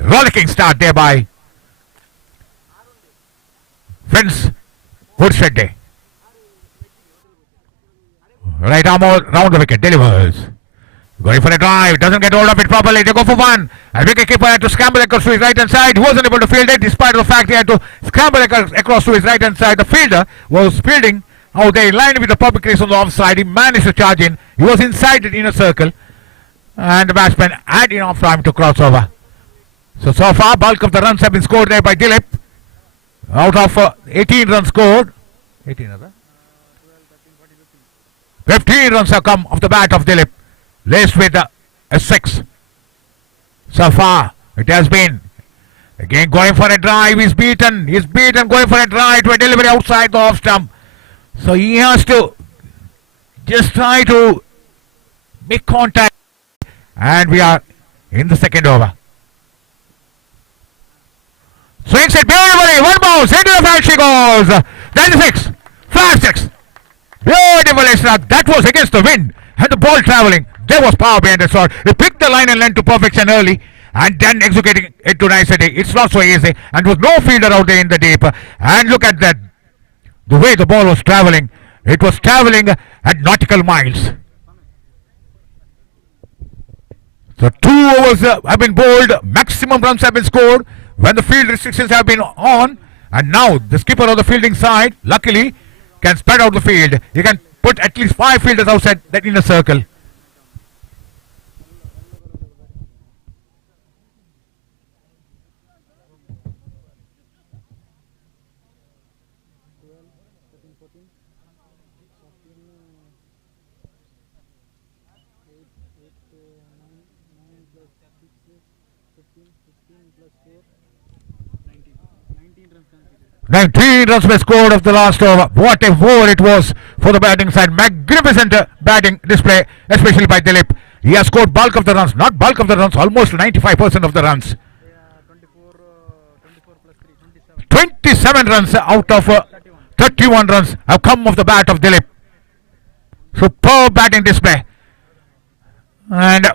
Rollicking start there by Vince Woodshedde. Right arm round the wicket, delivers. Going for a drive, doesn't get hold of it properly. They go for one. And wicketkeeper had to scramble across to his right hand side. He wasn't able to field it, despite the fact he had to scramble across to his right hand side. The fielder was fielding out there in line with the public crease on the offside. He managed to charge in. He was inside the inner circle, and the batsman had enough time to cross over. So far, bulk of the runs have been scored there by Dilip. Out of 18 runs scored, 18 other. 15 runs have come off the bat of Dilip, laced with a 6. So far, it has been. Again going for a drive, he's beaten, going for a drive to a delivery outside the off stump. So he has to just try to make contact, and we are in the second over. Swings it beautifully, one bounce, into the field she goes. That is 6, 5-6. Beautifully struck. That was against the wind, and the ball travelling. There was power behind the shot. He picked the line and length to perfection early, and then executing it to nicety. It's not so easy, and with no fielder out there in the deep. And look at that, the way the ball was travelling. It was travelling at nautical miles. So 2 overs have been bowled. Maximum runs have been scored when the field restrictions have been on. And now the skipper of the fielding side, luckily, can spread out the field. He can put at least 5 fielders outside that inner circle. Nineteen runs were scored of the last over. What a over it was for the batting side. Magnificent batting display, especially by Dilip. He has scored bulk of the runs, not bulk of the runs, almost 95% of the runs. 27 runs out of 31 runs have come off the bat of Dilip. Superb batting display. And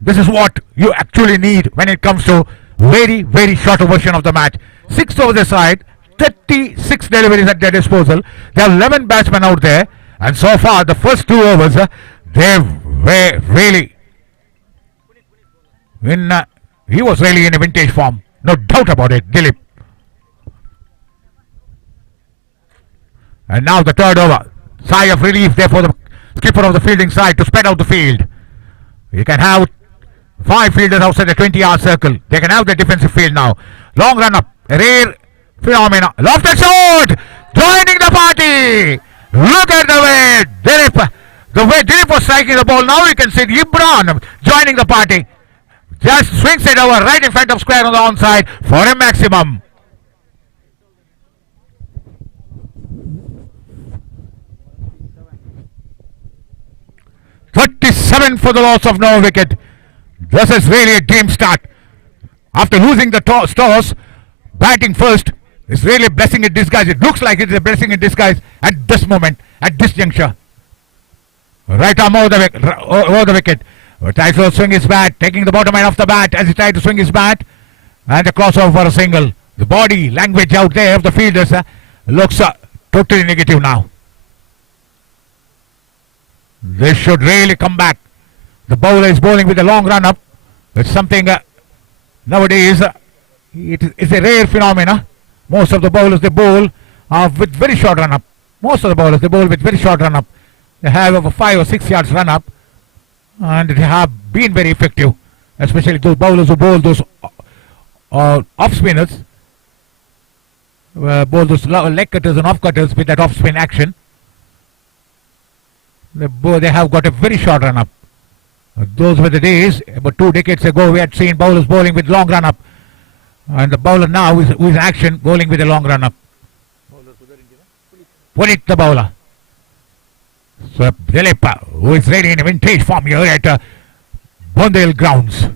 this is what you actually need when it comes to very, very shorter version of the match. 6 overs aside, 36 deliveries at their disposal. There are 11 batsmen out there. And so far, the first 2 overs, they were really he was really in a vintage form. No doubt about it, Dilip. And now the third over. Sigh of relief there for the skipper of the fielding side to spread out the field. You can have 5 fielders outside the 20-yard circle. They can have the defensive field now. Long run up. A rare phenomena. Lofted shot! Joining the party! Look at the way Dilip was striking the ball. Now you can see Ibran joining the party. Just swings it over right in front of square on the onside for a maximum. .37 for the loss of no wicket. This is really a game start. After losing the toss, batting first is really a blessing in disguise. It looks like it's a blessing in disguise at this moment, at this juncture. Right arm over the wicket. Tries to swing his bat, taking the bottom end of the bat as he tried to swing his bat. And a crossover for a single. The body language out there of the fielders looks totally negative now. This should really come back. The bowler is bowling with a long run up. It's something nowadays it is a rare phenomena. Most of the bowlers they bowl with very short run up. Most of the bowlers they bowl with very short run up. They have over 5 or 6 yards run up, and they have been very effective, especially those bowlers who bowl those off spinners, bowl those leg cutters and off cutters with that off spin action. They have got a very short run up. Those were the days about 2 decades ago we had seen bowlers bowling with long run up, and the bowler now who is in action bowling with a long run up. Punit the bowler. So Dilip, who is really in a vintage form here at Bondale grounds.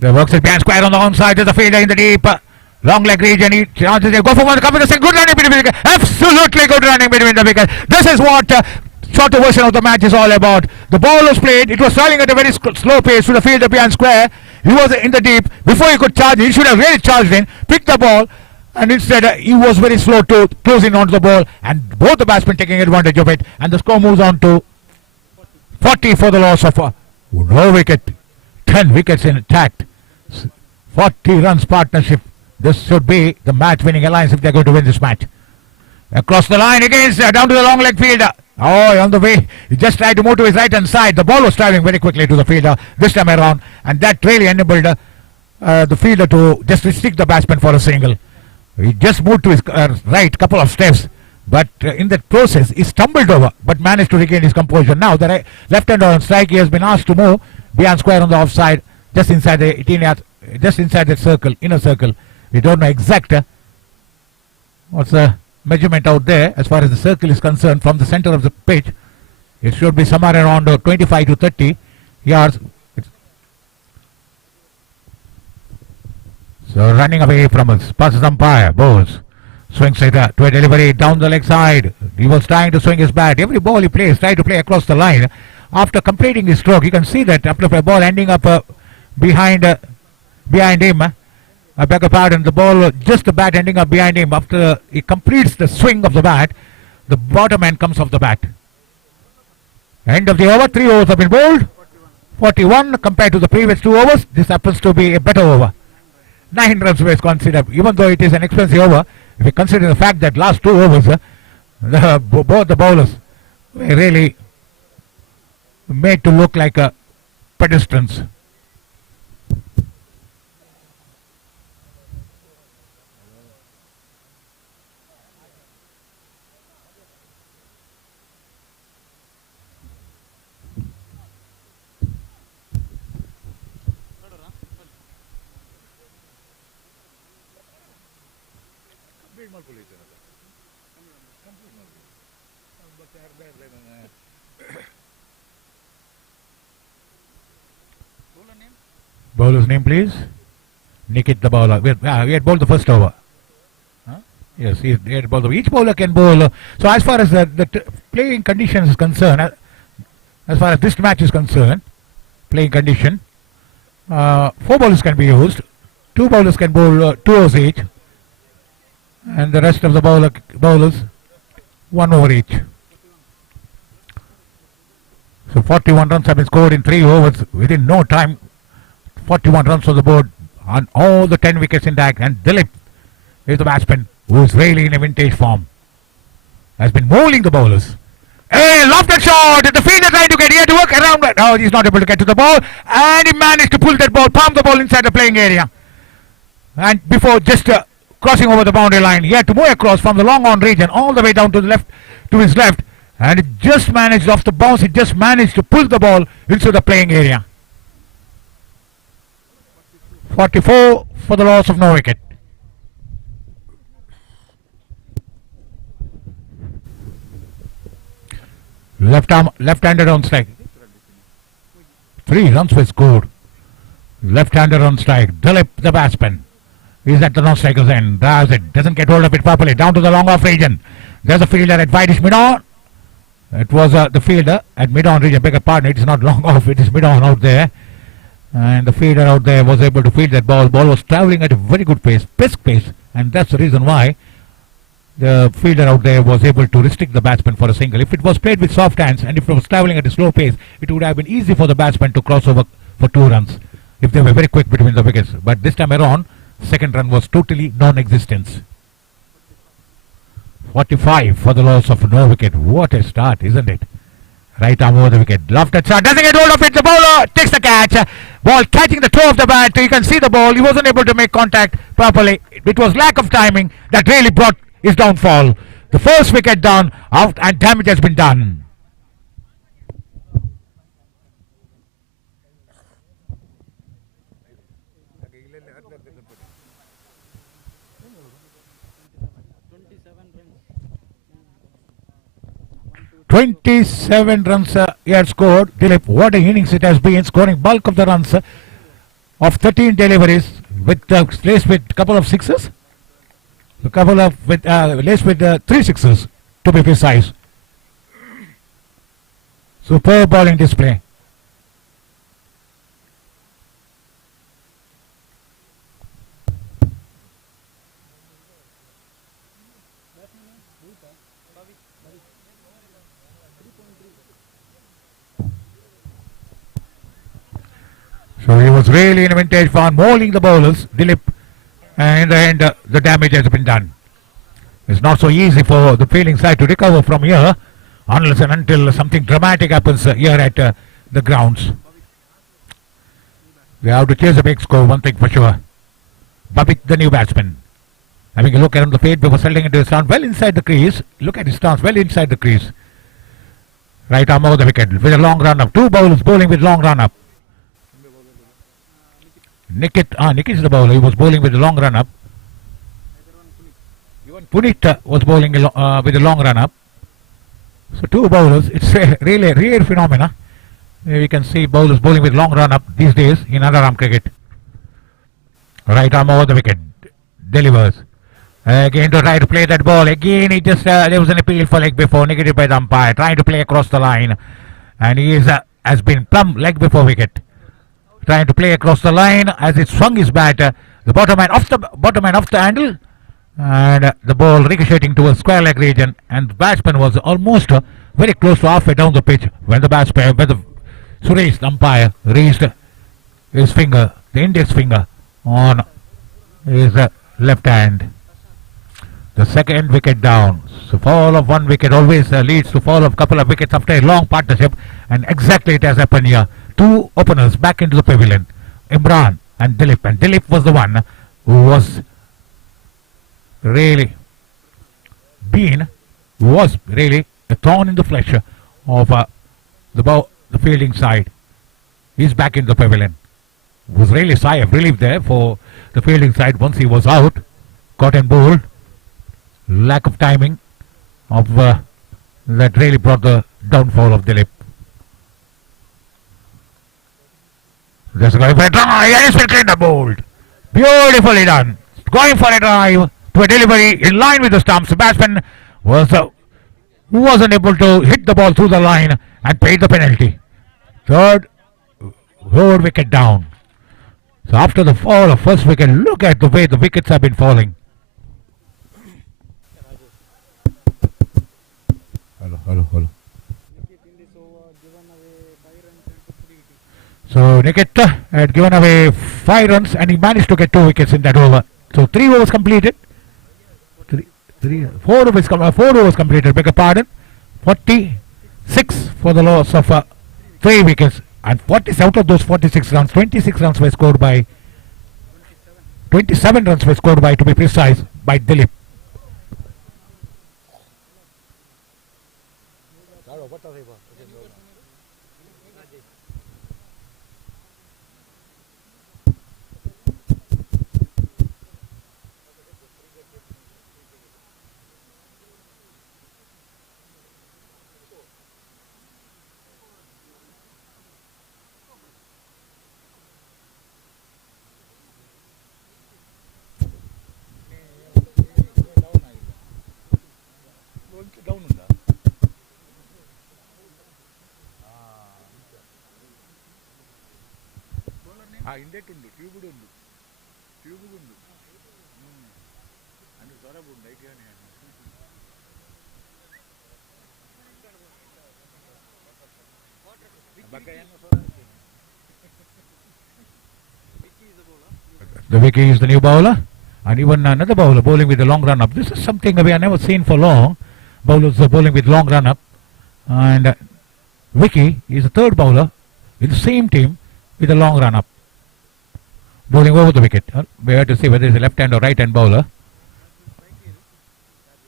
The works it behind square on the onside. There's a fielder in the deep long leg region. He chances they go for one. Coming to say good running between the wickets. Absolutely good running between the wickets. This is what shorter version of the match is all about. The ball was played. It was running at a very slow pace to the fielder behind square. He was in the deep. Before he could charge, he should have really charged in, picked the ball, and instead he was very slow to close in onto the ball. And both the batsmen taking advantage of it. And the score moves on to 40 for the loss of no wicket. 10 wickets intact. 40 runs partnership. This should be the match winning alliance if they're going to win this match. Across the line against down to the long leg fielder. Oh, on the way. He just tried to move to his right hand side. The ball was traveling very quickly to the fielder this time around, and that really enabled the fielder to just restrict the batsman for a single. He just moved to his right couple of steps, but in that process he stumbled over but managed to regain his composure. Now the left hander on strike, he has been asked to move beyond square on the offside, just inside the 18 yards, just inside that circle, inner circle. We don't know exact what's the measurement out there as far as the circle is concerned from the center of the pitch. It should be somewhere around 25 to 30 yards. So running away from us, passes umpire, bowls, swings it to a delivery down the leg side. He was trying to swing his bat. Every ball he plays, try to play across the line. After completing his stroke, you can see that after a ball ending up behind him. I beg your pardon, the ball, just the bat ending up behind him. After he completes the swing of the bat, the bottom end comes off the bat. End of the over, 3 overs have been bowled. 41 compared to the previous 2 overs. This happens to be a better over. 9 runs were considered, even though it is an expensive over. If you consider the fact that last 2 overs, both the bowlers were really made to look like pedestrians. Bowler's name, please. Nikit the bowler. We had bowled the first over. Yes, he had bowled. Each bowler can bowl. So as far as the playing conditions is concerned, as far as this match is concerned, playing condition, 4 bowlers can be used. 2 bowlers can bowl 2 overs each, and the rest of the bowlers 1 over each. So 41 runs have been scored in 3 overs within no time. 41 runs on the board on all the 10 wickets intact, and Dilip is the batsman who is really in a vintage form. Has been mauling the bowlers. Hey, lofted shot! The fielder trying to get here to work around, but no, he's not able to get to the ball, and he managed to pull that ball, palm the ball inside the playing area. And before just crossing over the boundary line, he had to move across from the long on region all the way down to the left, to his left, and it just managed off the bounce. It just managed to pull the ball into the playing area. 44 for the loss of no wicket. Left-handed on strike. 3 runs were scored. Left-hander on strike. Dilip, the batsman, is at the non-striker's end. Drives it. Doesn't get hold of it properly. Down to the long-off region. There's a fielder at Whitish mid-on. It was the fielder at mid-on region. Beg your pardon. It is not long-off. It is mid-on out there. And the fielder out there was able to field that ball. Ball was travelling at a very good pace. Brisk pace. And that's the reason why the fielder out there was able to restrict the batsman for a single. If it was played with soft hands and if it was travelling at a slow pace, it would have been easy for the batsman to cross over for 2 runs if they were very quick between the wickets. But this time around, second run was totally non-existence. 45 for the loss of no wicket. What a start, isn't it? Right arm over the wicket. Lofted shot. Doesn't get hold of it. The bowler takes the catch. Ball catching the toe of the bat. You can see the ball. He wasn't able to make contact properly. It was lack of timing that really brought his downfall. The first wicket down out and damage has been done. "27 runs he had scored." Dilip, what an innings it has been, scoring bulk of the runs of 13 deliveries with laced with a couple of sixes. A couple of laced with 3 sixes to be precise. Superb bowling display. So he was really in a vintage form, mauling the bowlers, Dilip, and in the end the damage has been done. It's not so easy for the fielding side to recover from here unless and until something dramatic happens here at the grounds. They have to chase a big score, one thing for sure. Babik, the new batsman, having a look around the fade before settling into his stance, well inside the crease. Look at his stance, well inside the crease. Right arm over the wicket with a long run up. 2 bowlers bowling with long run up. Nikit is the bowler. He was bowling with a long run up. Even Puneet was bowling with a long run up. So 2 bowlers. It's really a rare phenomena. We can see bowlers bowling with long run up these days in underarm cricket. Right arm over the wicket. Delivers. Again to try to play that ball. Again it just there was an appeal for leg before, negated by the umpire. Trying to play across the line. And he has been plumb leg before wicket. Trying to play across the line as it swung his bat, the bottom man off the handle, and the ball ricocheting towards square leg region, and the batsman was almost very close to halfway down the pitch when the Suresh, the umpire, raised his finger, the index finger, on his left hand. The second wicket down. So fall of 1 wicket always leads to fall of a couple of wickets after a long partnership, and exactly it has happened here. 2 openers back into the pavilion, Imran and Dilip. And Dilip was the one who was really a thorn in the flesh of the fielding side. He's back in the pavilion. It was really a sigh of relief there for the fielding side once he was out, caught and bowled. lack of timing of that really brought the downfall of Dilip. Just going for a try and it's clean the bold. Beautifully done. Going for a drive to a delivery in line with the stumps. The batsman wasn't able to hit the ball through the line and paid the penalty. Third wicket down. So after the fall of first wicket, look at the way the wickets have been falling. Hello. So Nikita had given away 5 runs and he managed to get 2 wickets in that over. So 3 overs completed. 4 overs completed, beg your pardon. 46 for the loss of 3 wickets. And 40 out of those 46 runs, 26 runs were scored by 27 runs were scored by, to be precise, by Dilip. The Vicky is the new bowler, and even another bowler bowling with a long run up. This is something we have never seen for long. Bowlers are bowling with long run up, and Vicky is the third bowler in the same team with a long run up, bowling over the wicket. We have to see whether it's a left hand or right hand bowler.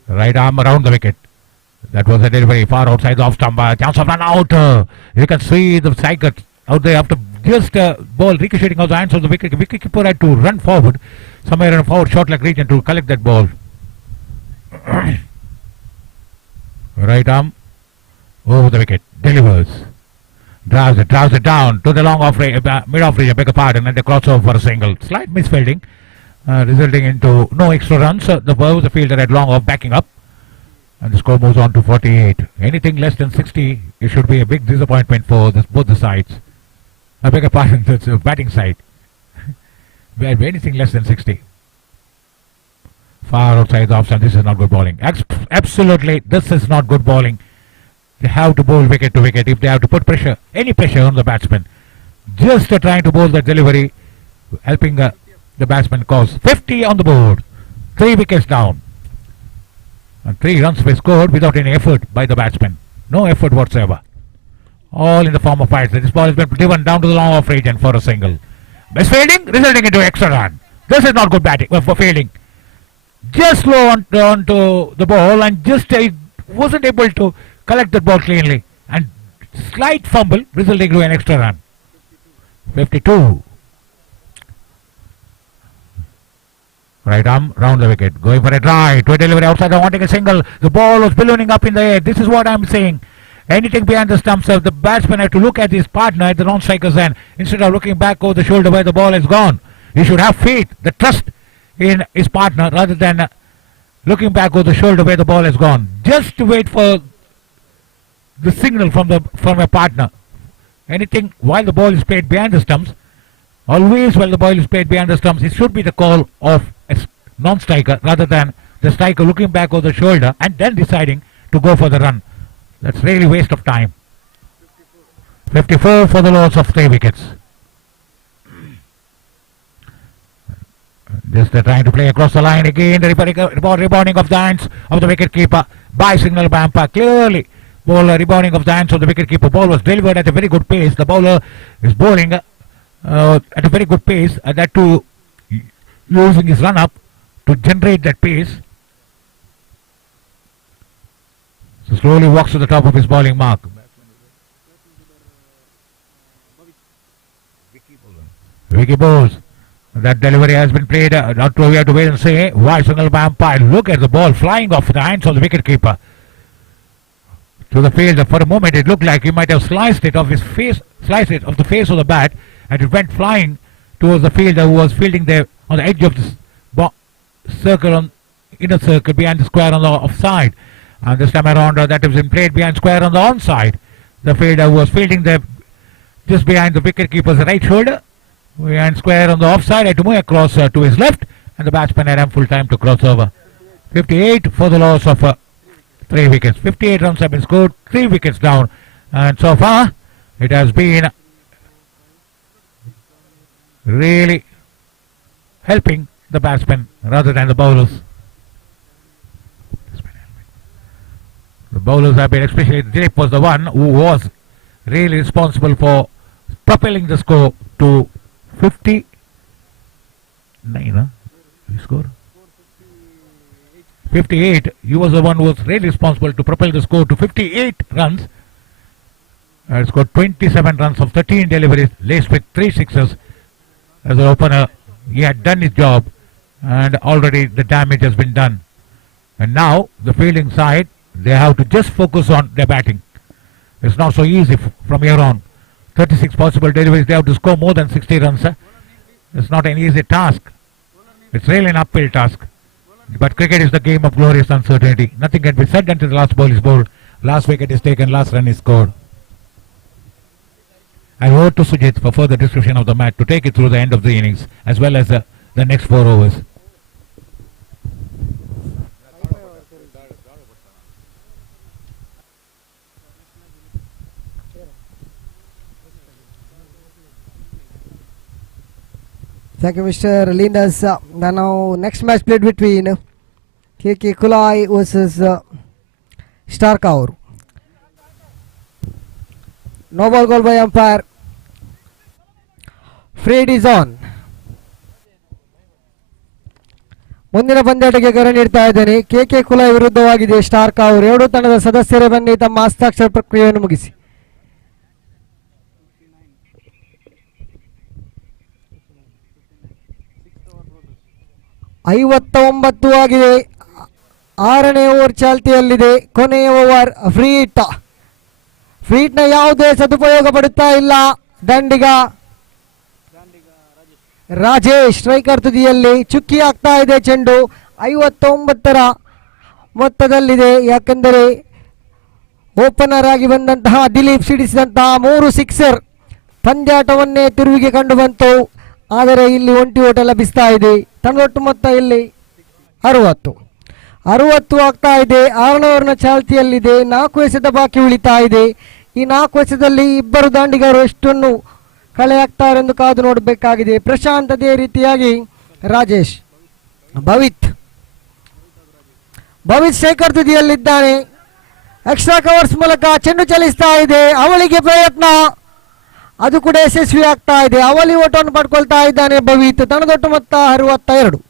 Right arm around the wicket. That was a delivery far outside the off stump. Chance of run out. You can see the striker out there after just ball ricocheting out the hands of the wicket. Wicket keeper had to run forward somewhere in a forward short leg region to collect that ball. Right arm over the wicket. Delivers. Drives it down to the long off mid off region. Beg your pardon, and the crossover for a single. Slight misfielding, resulting into no extra runs. The ball was the fielder at long off backing up. And the score moves on to 48. Anything less than 60, it should be a big disappointment for both the sides. I beg your pardon, it's a batting side. Anything less than 60. Far outside the offside, this is not good bowling. Absolutely, this is not good bowling. They have to bowl wicket to wicket if they have to put pressure, any pressure on the batsman. Just trying to bowl the delivery, helping the batsman cause 50 on the board. 3 wickets down. And 3 runs were scored without any effort by the batsman. No effort whatsoever. All in the form of fights. This ball has been driven down to the long off region for a single. Misfielding, resulting into extra run. This is not good batting for fielding. Just slow onto the ball and just wasn't able to collect the ball cleanly. And slight fumble, resulting into an extra run. 52. Right arm round the wicket, going for a try to a delivery outside, wanting a single. The ball was ballooning up in the air. This is what I'm saying. Anything behind the stumps, the batsman had to look at his partner at the non-striker's end instead of looking back over the shoulder where the ball has gone. He should have faith, the trust in his partner rather than looking back over the shoulder where the ball has gone. Just to wait for the signal from a partner. Anything while the ball is played behind the stumps, always while the ball is played behind the stumps, it should be the call of a non-striker rather than the striker looking back over the shoulder and then deciding to go for the run. That's really waste of time. 54 for the loss of 3 wickets. Just trying to play across the line again. The rebounding of the hands of the wicket keeper by signal by umpire. Clearly, ball rebounding of the hands of the wicket keeper. Ball was delivered at a very good pace. The bowler is bowling at a very good pace. That too, using his run up to generate that pace. So slowly walks to the top of his bowling mark. Vicky bowls. That delivery has been played. Not we have to wait and see. Why single umpire? Look at the ball flying off the hands of the wicketkeeper to the field. For a moment, it looked like he might have sliced it off his face, sliced it off the face of the bat, and it went flying towards the fielder who was fielding there on the edge of the circle, on inner circle behind the square on the offside. And this time around, that has been played behind square on the onside. The fielder who was fielding there just behind the wicketkeeper's right shoulder, behind square on the offside, had to move across to his left, and the batsman had ample time to cross over. 58 for the loss of 3 wickets. 58 runs have been scored, 3 wickets down, and so far it has been really helping the batsmen rather than the bowlers. The bowlers have been, especially Dilip was the one who was really responsible for propelling the score to 59. He scored 58. He was the one who was really responsible to propel the score to 58 runs. Scored 27 runs of 13 deliveries, laced with 3 sixes. As an opener, he had done his job, and already the damage has been done. And now the fielding side, they have to just focus on their batting. It's not so easy from here on. 36 possible deliveries, they have to score more than 60 runs. It's not an easy task. It's really an uphill task. But cricket is the game of glorious uncertainty. Nothing can be said until the last ball is bowled. Last wicket is taken, last run is scored. I over to Sujit for further description of the match to take it through the end of the innings as well as the next 4 overs. Thank you, Mr. Linus. Now, next match played between KK Kulai versus Star Kaur. No ball goal by umpire. Fred is on. ಮುಂದಿನ ಪಂದ್ಯಾಟಕ್ಕೆ ಕರೆ ನೀಡ್ತಾ ಇದ್ದೇನೆ. KK Kulai ವಿರುದ್ಧವಾಗಿದೆ star Kavoor. 2 ತಂಡದ ಸದಸ್ಯರೇ ಬನ್ನಿ ತಮ್ಮ ಹಸ್ತಾಕ್ಷರ ಪ್ರಕ್ರಿಯೆಯನ್ನು ಮುಗಿಸಿ. ಐವತ್ತೊಂಬತ್ತು ಆಗಿದೆ. 6ನೇ ಓವರ್ ಚಾಲ್ತಿಯಲ್ಲಿದೆ. ಕೊನೆಯ ಓವರ್ ಫ್ರೀಟ್ನ ಯಾವುದೇ ಸದುಪಯೋಗ ಪಡುತ್ತಾ ಇಲ್ಲ ದಂಡಿಗ ರಾಜೇಶ್. ಸ್ಟ್ರೈಕರ್ ತುದಿಯಲ್ಲಿ ಚುಕ್ಕಿ ಆಗ್ತಾ ಇದೆ ಚೆಂಡು. 59ರ ಮೊತ್ತದಲ್ಲಿದೆ. ಯಾಕೆಂದರೆ ಓಪನರ್ ಆಗಿ ಬಂದಂತಹ ದಿಲೀಪ್ ಸಿಡಿಸಿದಂತಹ 3 ಸಿಕ್ಸರ್ ಪಂದ್ಯಾಟವನ್ನೇ ತಿರುವಿಗೆ ಕಂಡು ಬಂತು. ಆದರೆ ಇಲ್ಲಿ ಒಂಟಿ ಓಟ ಲಭಿಸ್ತಾ ಇದೆ. ತಂಡೊಟ್ಟು ಮೊತ್ತ ಇಲ್ಲಿ 60 ಆಗ್ತಾ ಇದೆ. 6ನೇ ಓವರ್ನ ಚಾಲ್ತಿಯಲ್ಲಿದೆ. 4 ಎಸೆತ ಬಾಕಿ ಉಳಿತಾ ಇದೆ. ಈ 4 ಎಸೆತದಲ್ಲಿ ಇಬ್ಬರು ದಾಂಡಿಗರು ಎಷ್ಟನ್ನು ಕಳೆ ಹಾಕ್ತಾರೆಂದು ಕಾದು ನೋಡಬೇಕಾಗಿದೆ. ಪ್ರಶಾಂತ್, ಅದೇ ರೀತಿಯಾಗಿ ರಾಜೇಶ್. ಭವಿತ್ ಸ್ಟ್ರೈಕರ್ ತುದಿಯಲ್ಲಿದ್ದಾನೆ. ಎಕ್ಸ್ಟ್ರಾ ಕವರ್ಸ್ ಮೂಲಕ ಚೆಂಡು ಚಲಿಸ್ತಾ ಇದೆ. ಅವಳಿಗೆ ಪ್ರಯತ್ನ, ಅದು ಕೂಡ ಯಶಸ್ವಿ ಆಗ್ತಾ ಇದೆ. ಅವಳಿ ಓಟವನ್ನು ಪಡ್ಕೊಳ್ತಾ ಇದ್ದಾನೆ ಭವಿತ್. ತಂಡದೊಟ್ಟು ಮೊತ್ತ 62.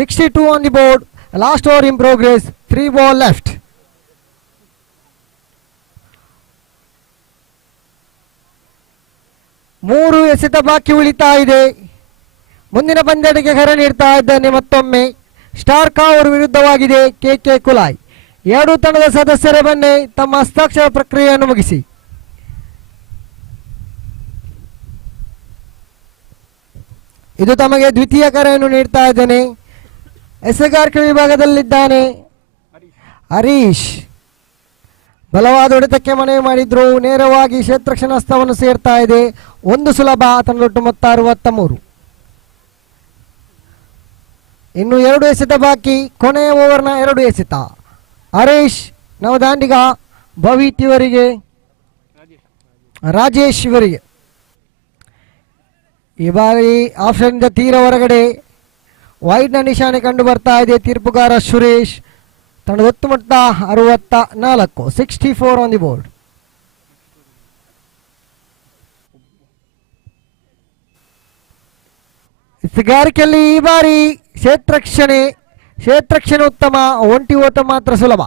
62 on the board. Last over in progress. 3 ball left. ಮೂರು ಎಸೆತ ಬಾಕಿ ಉಳಿತಾ ಇದೆ. ಮುಂದಿನ ಪಂದ್ಯಕ್ಕೆ ಕರೆ ನೀಡ್ತಾ ಇದ್ದಾನೆ ಮತ್ತೊಮ್ಮೆ. ಸ್ಟಾರ್ ಕಾವೂರ್ ವಿರುದ್ಧವಾಗಿದೆ KK ಕುಲಾಯ್. 2 ತಂಡದ ಸದಸ್ಯರೇ ಬನ್ನಿ ತಮ್ಮ ಹಸ್ತಾಕ್ಷರ ಪ್ರಕ್ರಿಯೆಯನ್ನು ಮುಗಿಸಿ. ಇದು ತಮಗೆ ದ್ವಿತೀಯ ಕರೆಯನ್ನು ನೀಡ್ತಾ ಇದ್ದೇನೆ. ಎಸೆಗಾರಿಕೆ ವಿಭಾಗದಲ್ಲಿದ್ದಾನೆ ಹರೀಶ್. ಬಲವಾದ ಹೊಡೆತಕ್ಕೆ ಮನವಿ ಮಾಡಿದ್ರು. ನೇರವಾಗಿ ಕ್ಷೇತ್ರಕ್ಷಣ ಹಸ್ತವನ್ನು ಸೇರ್ತಾ ಇದೆ. 1 ಸುಲಭ. ತಂಡೊಟ್ಟು ಮೊತ್ತ 63. ಇನ್ನು 2 ಎಸೆತ ಬಾಕಿ. ಕೊನೆಯ ಓವರ್ನ 2 ಎಸೆತ. ಹರೀಶ್ ನವದಾಂಡಿಗ, ಭವಿತ್ ಇವರಿಗೆ, ರಾಜೇಶ್ ಇವರಿಗೆ. ಈ ಬಾರಿ ಆಪ್ಷನ್ನಿಂದ ತೀರ ಹೊರಗಡೆ ವೈಡ್ನ ನಿಶಾನೆ ಕಂಡು ಬರ್ತಾ ಇದೆ. ತೀರ್ಪುಗಾರ ಸುರೇಶ್. ತಂಡದೊತ್ತು ಮೊತ್ತ 64. 64 ಆನ್ ದಿ ಬೋರ್ಡ್. ಎಸೆಗಾರಿಕೆಯಲ್ಲಿ ಈ ಬಾರಿ ಕ್ಷೇತ್ರಕ್ಷಣೆ ಉತ್ತಮ. ಒಂಟಿ ಓಟ ಮಾತ್ರ ಸುಲಭ.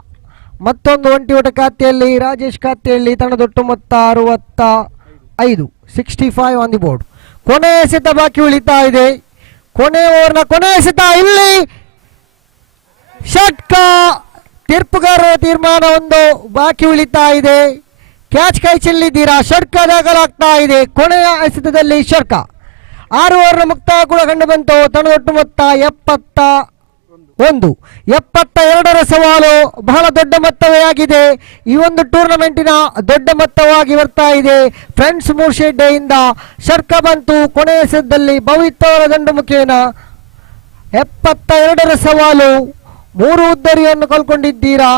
ಮತ್ತೊಂದು ಒಂಟಿ ಓಟ ಖಾತೆಯಲ್ಲಿ, ರಾಜೇಶ್ ಖಾತೆಯಲ್ಲಿ. ತಂಡದೊಟ್ಟು ಮೊತ್ತ 65. 65 ಆನ್ ದಿ ಬೋರ್ಡ್. ಕೊನೆಯ ಎಸೆತ ಬಾಕಿ ಉಳಿತಾ ಇದೆ. ಕೊನೆ ಓವರ್ನ ಕೊನೆ ಎಸೆತ ಇಲ್ಲಿ ಷಟ್ಕ. ತೀರ್ಪುಗಾರರ ತೀರ್ಮಾನ ಒಂದು ಬಾಕಿ ಉಳಿತಾ ಇದೆ. ಕ್ಯಾಚ್ ಕೈ ಚೆಲ್ಲಿದ್ದೀರಾ, ಷಟ್ಕ ದಾಖಲಾಗ್ತಾ ಇದೆ. ಕೊನೆಯ ಎಸೆತದಲ್ಲಿ ಷಟ್ಕ. 6 ಓವರ್ನ ಮುಕ್ತಾಯ ಕೂಡ ಕಂಡು ಬಂತು. ಒಟ್ಟು ಮೊತ್ತ 71. 72ರ ಸವಾಲು ಬಹಳ ದೊಡ್ಡ ಮೊತ್ತವೇ ಆಗಿದೆ. ಈ ಒಂದು ಟೂರ್ನಮೆಂಟಿನ ದೊಡ್ಡ ಮೊತ್ತವಾಗಿ ಬರ್ತಾ ಇದೆ. ಫ್ರೆಂಡ್ಸ್ ಮೂರ್ಶೆಡ್ಡೆಯಿಂದ ಷಟ್ಕ ಬಂತು. ಕೊನೆಯ ಎಸೆತದಲ್ಲಿ ಭವಿತ್ವರ ದಂಡು ಮುಖೇನ 72ರ ಸವಾಲು. 3 ಉದ್ದರಿಯನ್ನು ಕಳ್ಕೊಂಡಿದ್ದೀರಾ.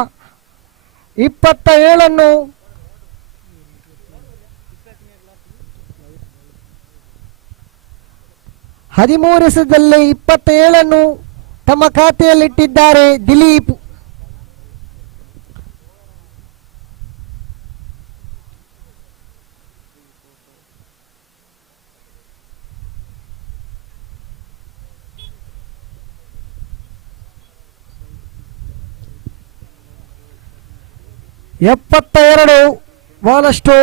27 13 ಎಸೆತದಲ್ಲಿ 27 ತಮ್ಮ ಖಾತೆಯಲ್ಲಿಟ್ಟಿದ್ದಾರೆ ದಿಲೀಪ್. ಎಪ್ಪತ್ತೆರಡು ಬಹಳಷ್ಟು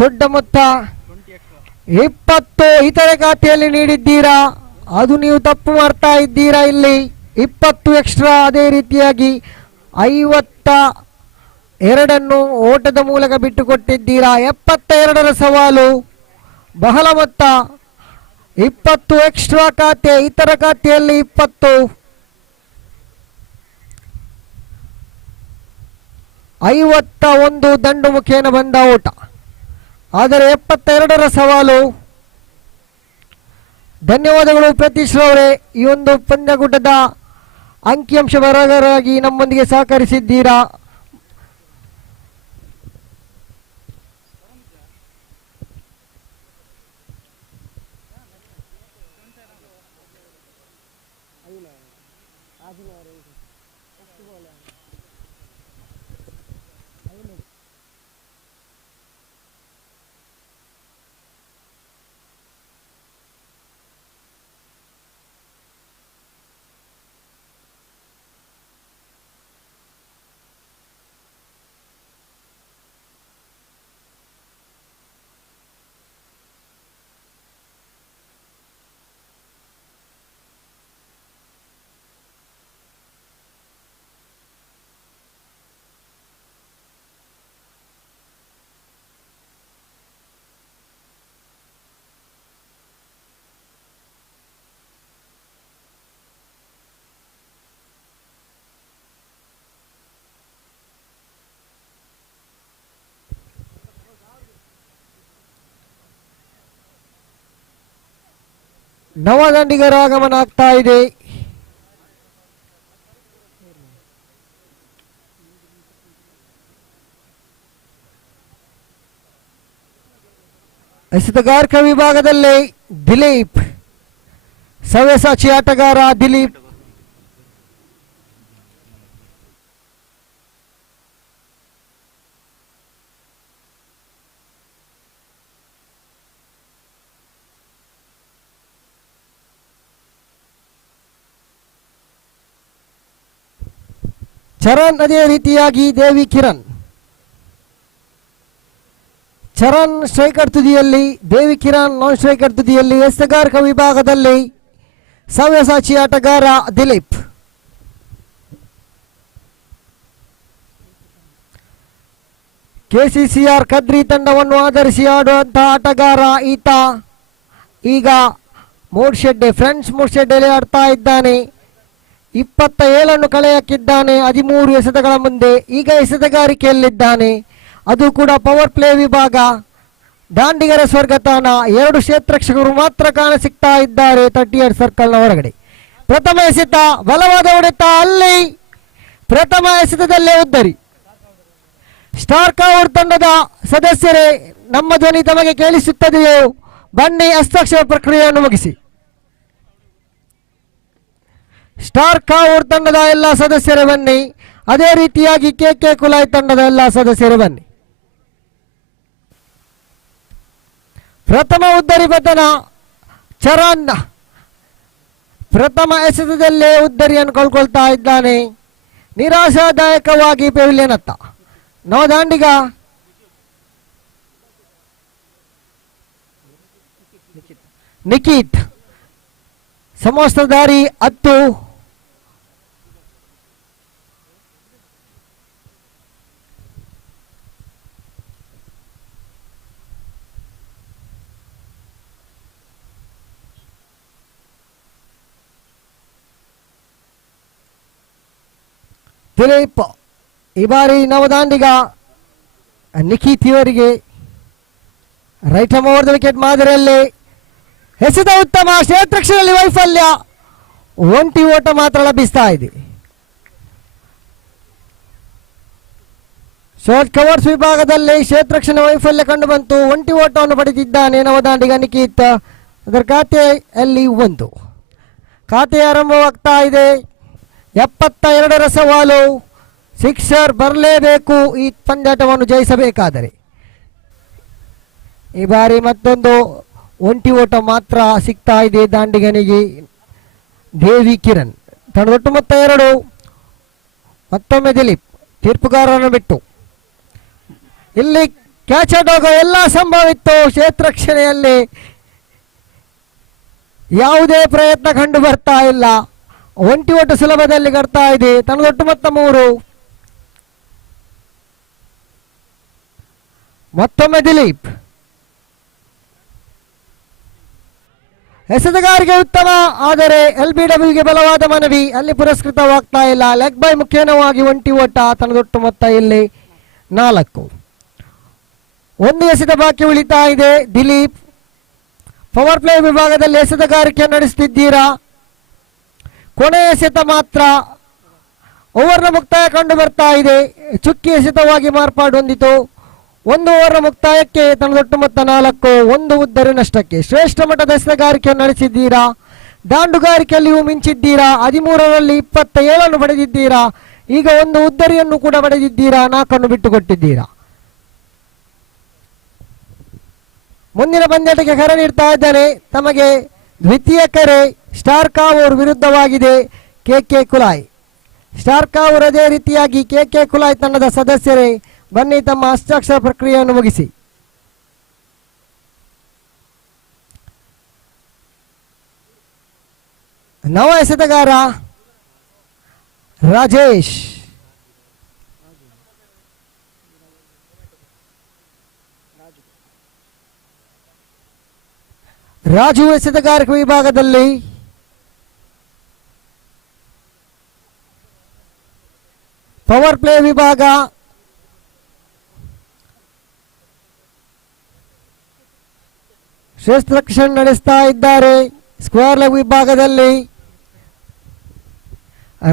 ದೊಡ್ಡ ಮೊತ್ತ. 20 ಇತರೆ ಖಾತೆಯಲ್ಲಿ ನೀಡಿದ್ದೀರಾ, ಅದು ನೀವು ತಪ್ಪು ಮಾಡ್ತಾ ಇದ್ದೀರಾ. ಇಲ್ಲಿ 20 ಎಕ್ಸ್ಟ್ರಾ. ಅದೇ ರೀತಿಯಾಗಿ 52 ಓಟದ ಮೂಲಕ ಬಿಟ್ಟುಕೊಟ್ಟಿದ್ದೀರಾ. 72ರ ಸವಾಲು ಬಹಳ ಮೊತ್ತ. 20 ಎಕ್ಸ್ಟ್ರಾ ಖಾತೆ, ಇತರ ಖಾತೆಯಲ್ಲಿ 20. 51 ದಂಡು ಮುಖೇನ ಬಂದ ಓಟ. ಆದರೆ 72ರ ಸವಾಲು. ಧನ್ಯವಾದಗಳು ಪ್ರತೀಶ್ ರವರೇ, ಈ ಒಂದು ಪಂದ್ಯಕೂಟದ ಅಂಕಿಅಂಶ ಬರಹಗಾರರಾಗಿ ನಮ್ಮೊಂದಿಗೆ ಸಹಕರಿಸಿದ್ದೀರಾ. ನವದಂಡಿಗರ ಆಗಮನ ಆಗ್ತಾ ಇದೆ. ಎಸೆತಗಾರಿಕಾ ವಿಭಾಗದಲ್ಲಿ ದಿಲೀಪ್, ಸವ್ಯಸಾಚಿ ಆಟಗಾರ ದಿಲೀಪ್. ಚರಣ್ ಅದೇ ರೀತಿಯಾಗಿ ದೇವಿ ಕಿರಣ್. ಚರಣ್ ಸ್ಟ್ರೈಕರ್ ತುದಿಯಲ್ಲಿ, ದೇವಿ ಕಿರಣ್ ನಾನ್ ಸ್ಟ್ರೈಕರ್ ತುದಿಯಲ್ಲಿ. ಎಸೆತಗಾರಿಕಾ ವಿಭಾಗದಲ್ಲಿ ಸವ್ಯಸಾಚಿ ಆಟಗಾರ ದಿಲೀಪ್. ಕೆಸಿಸಿಆರ್ ಕದ್ರಿ ತಂಡವನ್ನು ಆಧರಿಸಿ ಆಡುವಂತಹ ಆಟಗಾರ ಈತ. ಈಗ ಮೂರ್ಶೆಡ್ಡೆ, ಫ್ರೆಂಡ್ಸ್ ಮೂರ್ಶೆಡ್ಡೆಯಲ್ಲಿ ಆಡ್ತಾ ಇದ್ದಾನೆ. 27 ಕಳೆ ಹಾಕಿದ್ದಾನೆ 13 ಎಸೆತಗಳ ಮುಂದೆ. ಈಗ ಎಸೆತಗಾರಿಕೆಯಲ್ಲಿದ್ದಾನೆ, ಅದು ಕೂಡ ಪವರ್ ಪ್ಲೇ ವಿಭಾಗ. ದಾಂಡಿಗರ ಸ್ವರ್ಗತಾನ. 2 ಕ್ಷೇತ್ರರಕ್ಷಕರು ಮಾತ್ರ ಕಾಣ ಸಿಗ್ತಾ ಇದ್ದಾರೆ 38 ಸರ್ಕಲ್ನ ಹೊರಗಡೆ. ಪ್ರಥಮ ಎಸೆತ, ಬಲವಾದ ಹೊಡೆತ. ಅಲ್ಲಿ ಪ್ರಥಮ ಎಸೆತದಲ್ಲೇ ಉದ್ದರಿ. ಸ್ಟಾರ್ ಕಾವೂರ್ ತಂಡದ ಸದಸ್ಯರೇ, ನಮ್ಮ ಧ್ವನಿ ತಮಗೆ ಕೇಳಿಸುತ್ತದೆಯೋ? ಬನ್ನಿ ಹಸ್ತಾಕ್ಷರ ಪ್ರಕ್ರಿಯೆಯನ್ನು ಮುಗಿಸಿ. ಸ್ಟಾರ್ ಕಾವೂರ್ ತಂಡದ ಎಲ್ಲ ಸದಸ್ಯರೇ ಬನ್ನಿ. ಅದೇ ರೀತಿಯಾಗಿ ಕೆ ಕುಲಾಯ್ ತಂಡದ ಎಲ್ಲ ಸದಸ್ಯರೇ ಬನ್ನಿ. ಪ್ರಥಮ ಉದ್ದರಿ ಪತನ ಚರಣ್. ಪ್ರಥಮ ಎಸೆತದಲ್ಲೇ ಉದ್ದರಿಯನ್ನು ಕಳ್ಕೊಳ್ತಾ ಇದ್ದಾನೆ. ನಿರಾಶಾದಾಯಕವಾಗಿ ಪೆವಿಲಿಯನ್ ಅತ್ತ. ನವದಾಂಡಿಗ ನಿಖಿತ್ ಸಮವಸ್ತ್ರಧಾರಿ 10, ದಿಲೀಪ್. ಈ ಬಾರಿ ನವದಾಂಡಿಗ ನಿಖಿತ್ ಇವರಿಗೆ right arm over the wicket ಮಾದರಿಯಲ್ಲಿ ಎಸೆದ ಉತ್ತಮ, ಕ್ಷೇತ್ರಕ್ಷಣದಲ್ಲಿ ವೈಫಲ್ಯ, ಒಂಟಿ ಓಟ ಮಾತ್ರ ಲಭಿಸ್ತಾ ಇದೆ. ಶಾರ್ಟ್ ಕವರ್ಸ್ ವಿಭಾಗದಲ್ಲಿ ಕ್ಷೇತ್ರಕ್ಷಣ ವೈಫಲ್ಯ ಕಂಡು ಬಂತು. ಒಂಟಿ ಓಟವನ್ನು ಪಡೆದಿದ್ದಾನೆ ನವದಾಂಡಿಗ ನಿಖಿತ್. ಅದರ ಖಾತೆಯಲ್ಲಿ 1. ಖಾತೆ ಆರಂಭವಾಗ್ತಾ ಇದೆ. 72ರ ಸವಾಲು, ಸಿಕ್ಸರ್ ಬರಲೇಬೇಕು ಈ ಪಂದ್ಯಾಟವನ್ನು ಜಯಿಸಬೇಕಾದರೆ. ಈ ಬಾರಿ ಮತ್ತೊಂದು ಒಂಟಿ ಓಟ ಮಾತ್ರ ಸಿಗ್ತಾ ಇದೆ ದಾಂಡಿಗನಿಗೆ. ದೇವಿ ಕಿರಣ್ ತಂಡದೊಟ್ಟು ಮೊತ್ತ 2. ಮತ್ತೊಮ್ಮೆ ದಿಲೀಪ್ ತೀರ್ಪುಗಾರರನ್ನು ಬಿಟ್ಟು ಇಲ್ಲಿ ಕ್ಯಾಚ್ ಔಟ್ ಆಗೋ ಎಲ್ಲ ಸಂಭವಿತ್ತು. ಕ್ಷೇತ್ರಕ್ಷಣೆಯಲ್ಲಿ ಯಾವುದೇ ಪ್ರಯತ್ನ ಕಂಡು ಬರ್ತಾ ಇಲ್ಲ. ಒಂಟಿ ಓಟ ಸುಲಭದಲ್ಲಿ ಕಟ್ತಾ ಇದೆ. ತಂಡದೊಟ್ಟು ಮೊತ್ತ 3. ಮತ್ತೊಮ್ಮೆ ದಿಲೀಪ್ ಎಸೆತಗಾರಿಗೆ ಉತ್ತಮ, ಆದರೆ LBWಗೆ ಬಲವಾದ ಮನವಿ, ಅಲ್ಲಿ ಪುರಸ್ಕೃತವಾಗ್ತಾ ಇಲ್ಲ. ಲೆಗ್ ಬೈ ಮುಖೇನವಾಗಿ ಒಂಟಿ ಓಟ. ತಂಡದೊಟ್ಟು ಮೊತ್ತ ಇಲ್ಲಿ 4. 1 ಎಸೆತ ಬಾಕಿ ಉಳಿತಾ ಇದೆ. ದಿಲೀಪ್ ಪವರ್ ಪ್ಲೇ ವಿಭಾಗದಲ್ಲಿ ಎಸೆತಗಾರಿಕೆ ನಡೆಸುತ್ತಿದ್ದೀರಾ. ಕೊನೆಯ ಎಸೆತ ಮಾತ್ರ ಓವರ್ನ ಮುಕ್ತಾಯ ಕಂಡು ಬರ್ತಾ ಇದೆ. ಚುಕ್ಕಿ ಎಸೆತವಾಗಿ ಮಾರ್ಪಾಡು ಹೊಂದಿತು. 1 ಓವರ್ನ ಮುಕ್ತಾಯಕ್ಕೆ ತಂಡದೊಟ್ಟು ಮೊತ್ತ 4, 1 ಉದ್ದರೆ ನಷ್ಟಕ್ಕೆ. ಶ್ರೇಷ್ಠ ಮಟ್ಟದ ಎಸೆತಗಾರಿಕೆಯನ್ನು ನಡೆಸಿದ್ದೀರಾ. ದಾಂಡುಗಾರಿಕೆಯಲ್ಲಿಯೂ ಮಿಂಚಿದ್ದೀರಾ. 13ರಲ್ಲಿ 27 ಪಡೆದಿದ್ದೀರಾ. ಈಗ 1 ಉದ್ದರಿಯನ್ನು ಕೂಡ ಪಡೆದಿದ್ದೀರಾ. 4 ಬಿಟ್ಟುಕೊಟ್ಟಿದ್ದೀರಾ. ಮುಂದಿನ ಪಂದ್ಯಾಟಕ್ಕೆ ಕರೆ ನೀಡ್ತಾ ಇದ್ದಾನೆ. ತಮಗೆ ದ್ವಿತೀಯ ಕರೆ ಸ್ಟಾರ್ ಕಾವೂರ್ ವಿರುದ್ಧವಾಗಿದೆ. KK ಕುಲಾಯ್. ಸ್ಟಾರ್ ಕಾವೂರ್ ಅದೇ ರೀತಿಯಾಗಿ KK ಕುಲಾಯ್ ತಂಡದ ಸದಸ್ಯರೇ ಬನ್ನಿ ತಮ್ಮ ಹಸ್ತಾಕ್ಷರ ಪ್ರಕ್ರಿಯೆಯನ್ನು ಮುಗಿಸಿ. ನವ ಎಸೆತಗಾರ ರಾಜೇಶ್. ರಾಜು ಎಸೆತಗಾರಿಕೆ ವಿಭಾಗದಲ್ಲಿ ಪವರ್ ಪ್ಲೇ ವಿಭಾಗ ಕ್ಷೇತ್ರಕ್ಷಣ ನಡೆಸ್ತಾ ಇದ್ದಾರೆ. ಸ್ಕ್ವೇರ್ ಲೆಗ್ ವಿಭಾಗದಲ್ಲಿ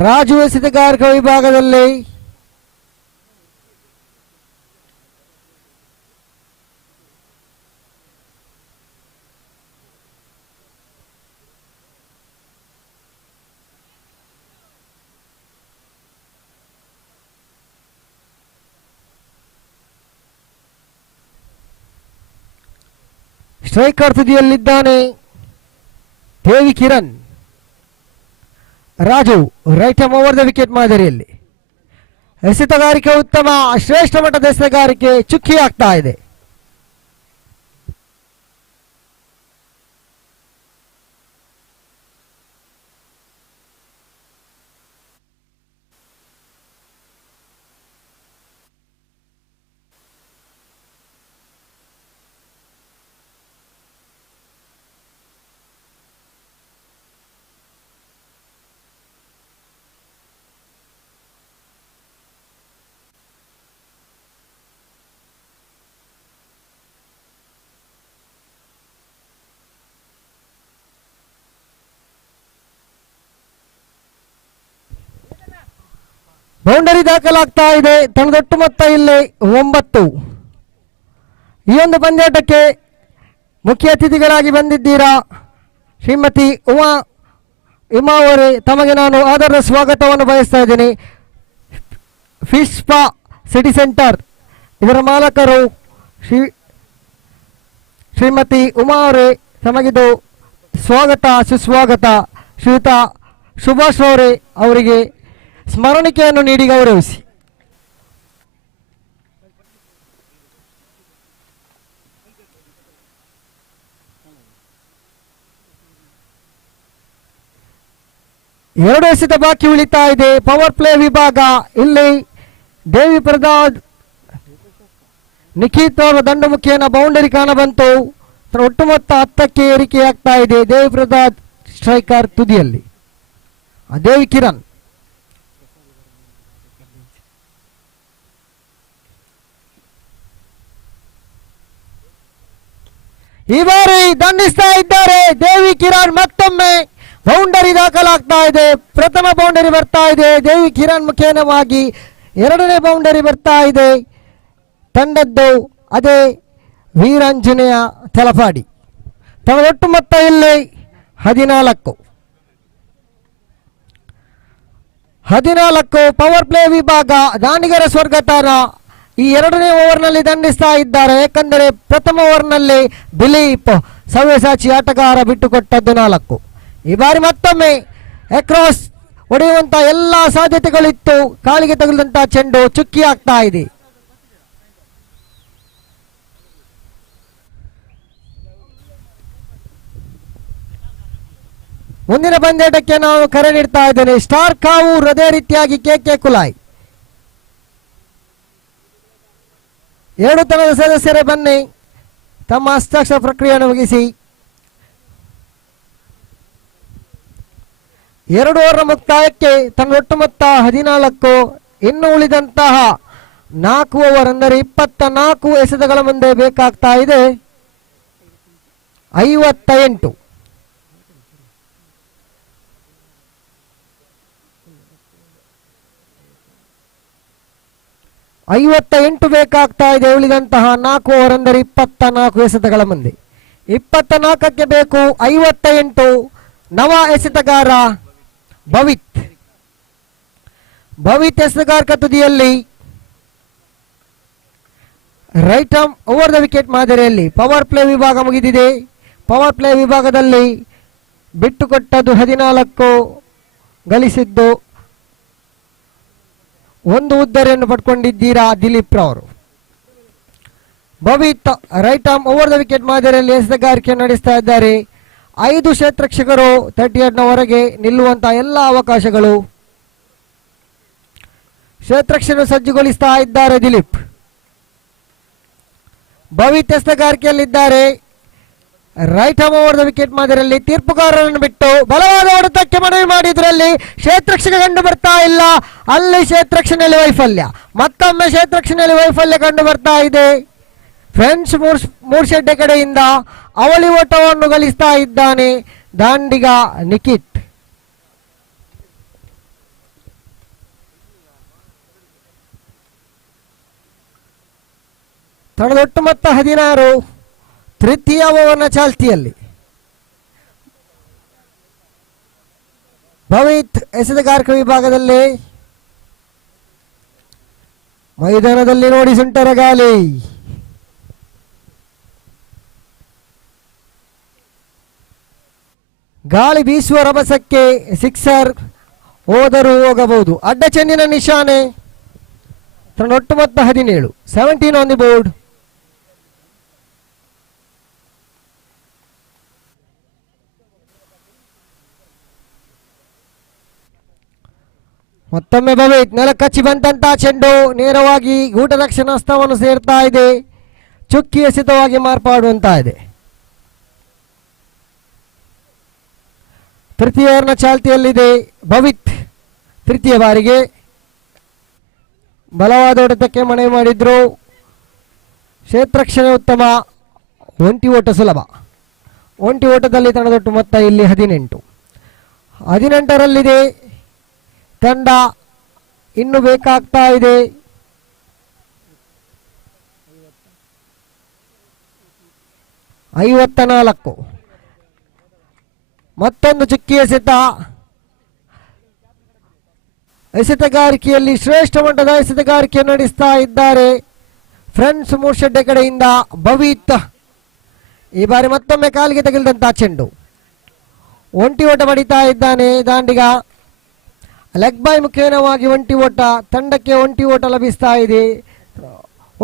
ರಾಜು ಎಸೆತಗಾರಿಕೆ ವಿಭಾಗದಲ್ಲಿ ಸ್ಟ್ರೈಕರ್ ತುದಿಯಲ್ಲಿದ್ದಾನೆ Devi Kiran. Raju right arm over the wicket ಮಾದರಿಯಲ್ಲಿ ಎಸೆತಗಾರಿಕೆ ಉತ್ತಮ, ಶ್ರೇಷ್ಠ ಮಟ್ಟದ ಎಸೆತಗಾರಿಕೆ ಚುಕ್ಕಿ ಆಗ್ತಾ ಇದೆ. ಬೌಂಡರಿ ದಾಖಲಾಗ್ತಾ ಇದೆ. ತಂಡದೊಟ್ಟು ಮೊತ್ತ ಇಲ್ಲಿ 9. ಈ ಒಂದು ಪಂದ್ಯಾಟಕ್ಕೆ ಮುಖ್ಯ ಅತಿಥಿಗಳಾಗಿ ಬಂದಿದ್ದೀರಾ ಶ್ರೀಮತಿ ಉಮಾ ಅವರೇ, ತಮಗೆ ನಾನು ಆದರದ ಸ್ವಾಗತವನ್ನು ಬಯಸ್ತಾ ಇದ್ದೀನಿ. ಫಿಶ್ ಸ್ಪಾ ಸಿಟಿ ಸೆಂಟರ್ ಇದರ ಮಾಲಕರು ಶ್ರೀಮತಿ ಉಮಾ ಅವರೇ, ತಮಗಿದು ಸ್ವಾಗತ ಸುಸ್ವಾಗತ. ಶ್ರೀಯುತ ಸುಭಾಷ್ ಅವರೇ ಅವರಿಗೆ ಸ್ಮರಣಿಕೆಯನ್ನು ನೀಡಿ ಗೌರವಿಸಿ. 2 ಎಸೆತ ಬಾಕಿ ಉಳಿತಾ ಇದೆ ಪವರ್ ಪ್ಲೇ ವಿಭಾಗ. ಇಲ್ಲಿ ದೇವಿ ಪ್ರಸಾದ್ ನಿಖಿತ್ ಅವರ ದಂಡ ಮುಖೇನ ಬೌಂಡರಿ ಕಾಣಬಂತು. ಒಟ್ಟು ಮೊತ್ತ 10ಕ್ಕೆ ಏರಿಕೆಯಾಗ್ತಾ ಇದೆ. ದೇವಿ ಪ್ರಸಾದ್ ಸ್ಟ್ರೈಕರ್ ತುದಿಯಲ್ಲಿ, ದೇವಿ ಕಿರಣ್. ಈ ಬಾರಿ ದಂಡಿಸ್ತಾ ಇದ್ದಾರೆ ದೇವಿ ಕಿರಣ್. ಮತ್ತೊಮ್ಮೆ ಬೌಂಡರಿ ದಾಖಲಾಗ್ತಾ ಇದೆ. ಪ್ರಥಮ ಬೌಂಡರಿ ಬರ್ತಾ ಇದೆ ದೇವಿ ಕಿರಣ್ ಮುಖೇನವಾಗಿ. 2ನೇ ಬೌಂಡರಿ ಬರ್ತಾ ಇದೆ ತಂಡದ್ದು, ಅದೇ ವೀರಾಂಜನೇಯ ತಲಪಾಡಿ. ತನ್ನ ಒಟ್ಟು ಮೊತ್ತ ಇಲ್ಲಿ 14. ಪವರ್ ಪ್ಲೇ ವಿಭಾಗ ದಾಂಡಿಗರ ಸ್ವರ್ಗತಾರ ಈ 2ನೇ ಓವರ್ನಲ್ಲಿ ದಂಡಿಸ್ತಾ ಇದ್ದಾರೆ. ಯಾಕಂದರೆ ಪ್ರಥಮ ಓವರ್ನಲ್ಲಿ ದಿಲೀಪ್ ಸವ್ಯಸಾಚಿ ಆಟಗಾರ ಬಿಟ್ಟುಕೊಟ್ಟದ್ದು 4. ಈ ಬಾರಿ ಮತ್ತೊಮ್ಮೆ ಅಕ್ರಾಸ್ ಹೊಡೆಯುವಂತ ಎಲ್ಲ ಸಾಧ್ಯತೆಗಳಿತ್ತು. ಕಾಲಿಗೆ ತಗುಲಿದಂತಹ ಚೆಂಡು ಚುಕ್ಕಿ ಆಗ್ತಾ ಇದೆ. ಮುಂದಿನ ಪಂದ್ಯಾಟಕ್ಕೆ ನಾವು ಕರೆ ನೀಡ್ತಾ ಇದ್ದೇನೆ. ಸ್ಟಾರ್ ಕಾವೂರ್, ಅದೇ ರೀತಿಯಾಗಿ KK ಕುಲಾಯ್. 2 ತಂಡದ ಸದಸ್ಯರೇ ಬನ್ನಿ, ತಮ್ಮ ಹಸ್ತಾಕ್ಷರ ಪ್ರಕ್ರಿಯೆಯನ್ನು ಮುಗಿಸಿ. 2 ಓವರ್ ಮುಕ್ತಾಯಕ್ಕೆ ತನ್ನ ಒಟ್ಟು ಮೊತ್ತ 14. ಇನ್ನು ಉಳಿದಂತಹ 4 ಓವರ್ ಅಂದರೆ 24 ಎಸೆತಗಳ ಮುಂದೆ ಬೇಕಾಗ್ತಾ ಇದೆ 58. 58 ಬೇಕಾಗ್ತಾ ಇದೆ ಉಳಿದಂತಹ 4 ಓವರ್ ಅಂದರೆ 24 ಎಸೆತಗಳ ಮುಂದೆ. 24ಕ್ಕೆ ಬೇಕು 58. ನವ ಎಸೆತಗಾರ ಭವಿತ್ ಎಸೆತಗಾರಕ ತುದಿಯಲ್ಲಿ right arm over the wicket ಮಾದರಿಯಲ್ಲಿ. ಪವರ್ ಪ್ಲೇ ವಿಭಾಗ ಮುಗಿದಿದೆ. ಪವರ್ ಪ್ಲೇ ವಿಭಾಗದಲ್ಲಿ ಬಿಟ್ಟುಕೊಟ್ಟದ್ದು 14, ಗಳಿಸಿದ್ದು 1 ಉದ್ದರಿಯನ್ನು ಪಡ್ಕೊಂಡಿದ್ದೀರಾ ದಿಲೀಪ್ ರವರು. Bhavith right arm over the wicket ಮಾದರಿಯಲ್ಲಿ ಎಸೆತಗಾರಿಕೆ ನಡೆಸ್ತಾ ಇದ್ದಾರೆ. 5 ಕ್ಷೇತ್ರಕ್ಷಕರು 38ನ ಹೊರಗೆ ನಿಲ್ಲುವಂತಹ ಎಲ್ಲ ಅವಕಾಶಗಳು. ಕ್ಷೇತ್ರಕ್ಷಕರು ಸಜ್ಜುಗೊಳಿಸ್ತಾ ಇದ್ದಾರೆ ದಿಲೀಪ್. ಭವಿತ್ ಎಸೆತಗಾರಿಕೆಯಲ್ಲಿದ್ದಾರೆ. Right arm over the wicket ಮಾದರಿಯಲ್ಲಿ ತೀರ್ಪುಗಾರರನ್ನು ಬಿಟ್ಟು ಬಲವಾದ ಹೊಡೆತಕ್ಕೆ ಮನವಿ ಮಾಡಿದ್ರಲ್ಲಿ ಕ್ಷೇತ್ರಕ್ಷಕ ಕಂಡು ಬರ್ತಾ ಇಲ್ಲ. ಅಲ್ಲಿ ಕ್ಷೇತ್ರಕ್ಷಣೆಯಲ್ಲಿ ವೈಫಲ್ಯ, ಮತ್ತೊಮ್ಮೆ ಕ್ಷೇತ್ರಕ್ಷಣೆಯಲ್ಲಿ ವೈಫಲ್ಯ ಕಂಡು ಬರ್ತಾ ಇದೆ. ಫ್ರೆಂಚ್ ಮೂರ್ಶೆಡ್ಡೆ ಕಡೆಯಿಂದ ಅವಳಿ ಓಟವನ್ನು ಗಳಿಸ್ತಾ ಇದ್ದಾನೆ ದಾಂಡಿಗ ನಿಖಿತ್. ತಂಡದೊಟ್ಟು ಮೊತ್ತ 16. ತೃತೀಯ ಓವರ್ನ ಚಾಲ್ತಿಯಲ್ಲಿ ಭವಿತ್ ಎಸೆತಗಾರಿಕೆ ವಿಭಾಗದಲ್ಲಿ ಮೈದಾನದಲ್ಲಿ ನೋಡಿ ಸುಂಟರ ಗಾಳಿ. ಗಾಳಿ ಬೀಸುವ ರಭಸಕ್ಕೆ ಸಿಕ್ಸರ್ ಹೋದರೂ ಹೋಗಬಹುದು. ಅಡ್ಡ ಚೆಂಡಿನ ನಿಶಾನೆ. ಒಟ್ಟು ಮೊತ್ತ 17. 17 ಆನ್ ದಿ ಬೋರ್ಡ್. ಮತ್ತೊಮ್ಮೆ ಭವಿತ್ ನೆಲಕ್ಕಚ್ಚಿ ಬಂದಂತಹ ಚೆಂಡು ನೇರವಾಗಿ ಗೂಟ ರಕ್ಷಣಾ ಹಸ್ತವನ್ನು ಸೇರ್ತಾ ಇದೆ. ಚುಕ್ಕಿ ಎಸೆತವಾಗಿ ಮಾರ್ಪಾಡುವಂತಾ ಇದೆ. ತೃತೀಯ ಓವರ್ನ ಚಾಲ್ತಿಯಲ್ಲಿದೆ ಭವಿತ್. ತೃತೀಯ ಬಾರಿಗೆ ಬಲವಾದ ಹೊಡೆತಕ್ಕೆ ಮನವಿ ಮಾಡಿದ್ರು. ಕ್ಷೇತ್ರಕ್ಷಣೆ ಉತ್ತಮ, ಒಂಟಿ ಓಟ ಸುಲಭ. ಒಂಟಿ ಓಟದಲ್ಲಿ ತಂಡದೊಟ್ಟು ಮೊತ್ತ ಇಲ್ಲಿ 18. 18ರಲ್ಲಿದೆ ತಂಡ. ಇನ್ನು ಬೇಕಾಗ್ತಾ ಇದೆ 54. ಮತ್ತೊಂದು ಚುಕ್ಕಿ ಎಸೆತ. ಎಸೆತಗಾರಿಕೆಯಲ್ಲಿ ಶ್ರೇಷ್ಠ ಮಟ್ಟದ ಎಸೆತಗಾರಿಕೆ ನಡೆಸ್ತಾ ಇದ್ದಾರೆ ಫ್ರೆಂಡ್ಸ್ ಮೂರ್ಶೆಡ್ಡೆ ಕಡೆಯಿಂದ ಭವಿತ್. ಈ ಬಾರಿ ಮತ್ತೊಮ್ಮೆ ಕಾಲಿಗೆ ತಗುಲಿದಂತಹ ಚೆಂಡು. ಒಂಟಿ ಓಟ ಬಡಿತಾ ಇದ್ದಾನೆ ದಾಂಡಿಗ. ಲೆಗ್ ಬೈ ಮುಖೇನವಾಗಿ ಒಂಟಿ ಓಟ. ತಂಡಕ್ಕೆ ಒಂಟಿ ಓಟ ಲಭಿಸ್ತಾ ಇದೆ.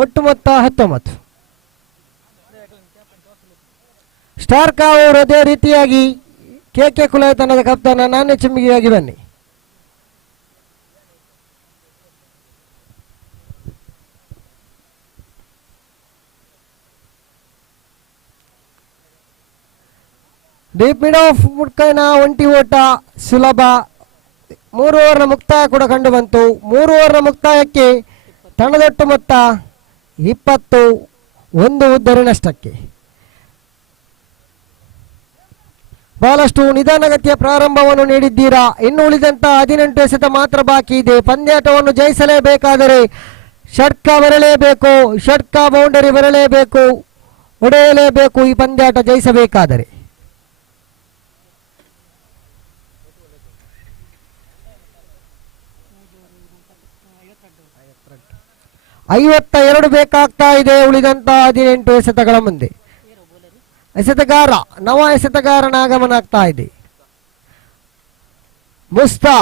ಒಟ್ಟು ಮೊತ್ತ 19. ಸ್ಟಾರ್ ಕಾವೂರ್ ಅದೇ ರೀತಿಯಾಗಿ KK ಕುಲಾಯ್ ತಂಡದ ಕಪ್ತಾನ ನಾಣ್ಯ ಚಿಮ್ಮಿಗೆಯಾಗಿ ಬನ್ನಿ. ಡೀಪ್ ಮಿಡ್ ಆಫ್ ಮುಟ್ಕೈನ ಒಂಟಿ ಓಟ ಸುಲಭ. 3 ಓವರ್ನ ಮುಕ್ತಾಯ ಕೂಡ ಕಂಡು ಬಂತು. 3 ಓವರ್ನ ಮುಕ್ತಾಯಕ್ಕೆ ತಂಡದೊಟ್ಟು ಮೊತ್ತ 20, 1 ಉದ್ದರಿ ನಷ್ಟಕ್ಕೆ. ಬಹಳಷ್ಟು ನಿಧಾನಗತಿಯ ಪ್ರಾರಂಭವನ್ನು ನೀಡಿದ್ದೀರಾ. ಇನ್ನು ಉಳಿದಂತ 18 ಎಸೆತ ಮಾತ್ರ ಬಾಕಿ ಇದೆ. ಪಂದ್ಯಾಟವನ್ನು ಜಯಿಸಲೇಬೇಕಾದರೆ ಷಟ್ಕ ಬರಲೇಬೇಕು, ಷಟ್ಕ ಬೌಂಡರಿ ಬರಲೇಬೇಕು, ಹೊಡೆಯಲೇಬೇಕು ಈ ಪಂದ್ಯಾಟ ಜಯಿಸಬೇಕಾದರೆ. 52 ಬೇಕಾಗ್ತಾ ಇದೆ ಉಳಿದಂತ 18 ಎಸೆತಗಳ ಮುಂದೆ. ಎಸೆತಗಾರ ನವ ಎಸೆತಗಾರನ ಆಗಮನ ಆಗ್ತಾ ಇದೆ. ಮುಸ್ತಾ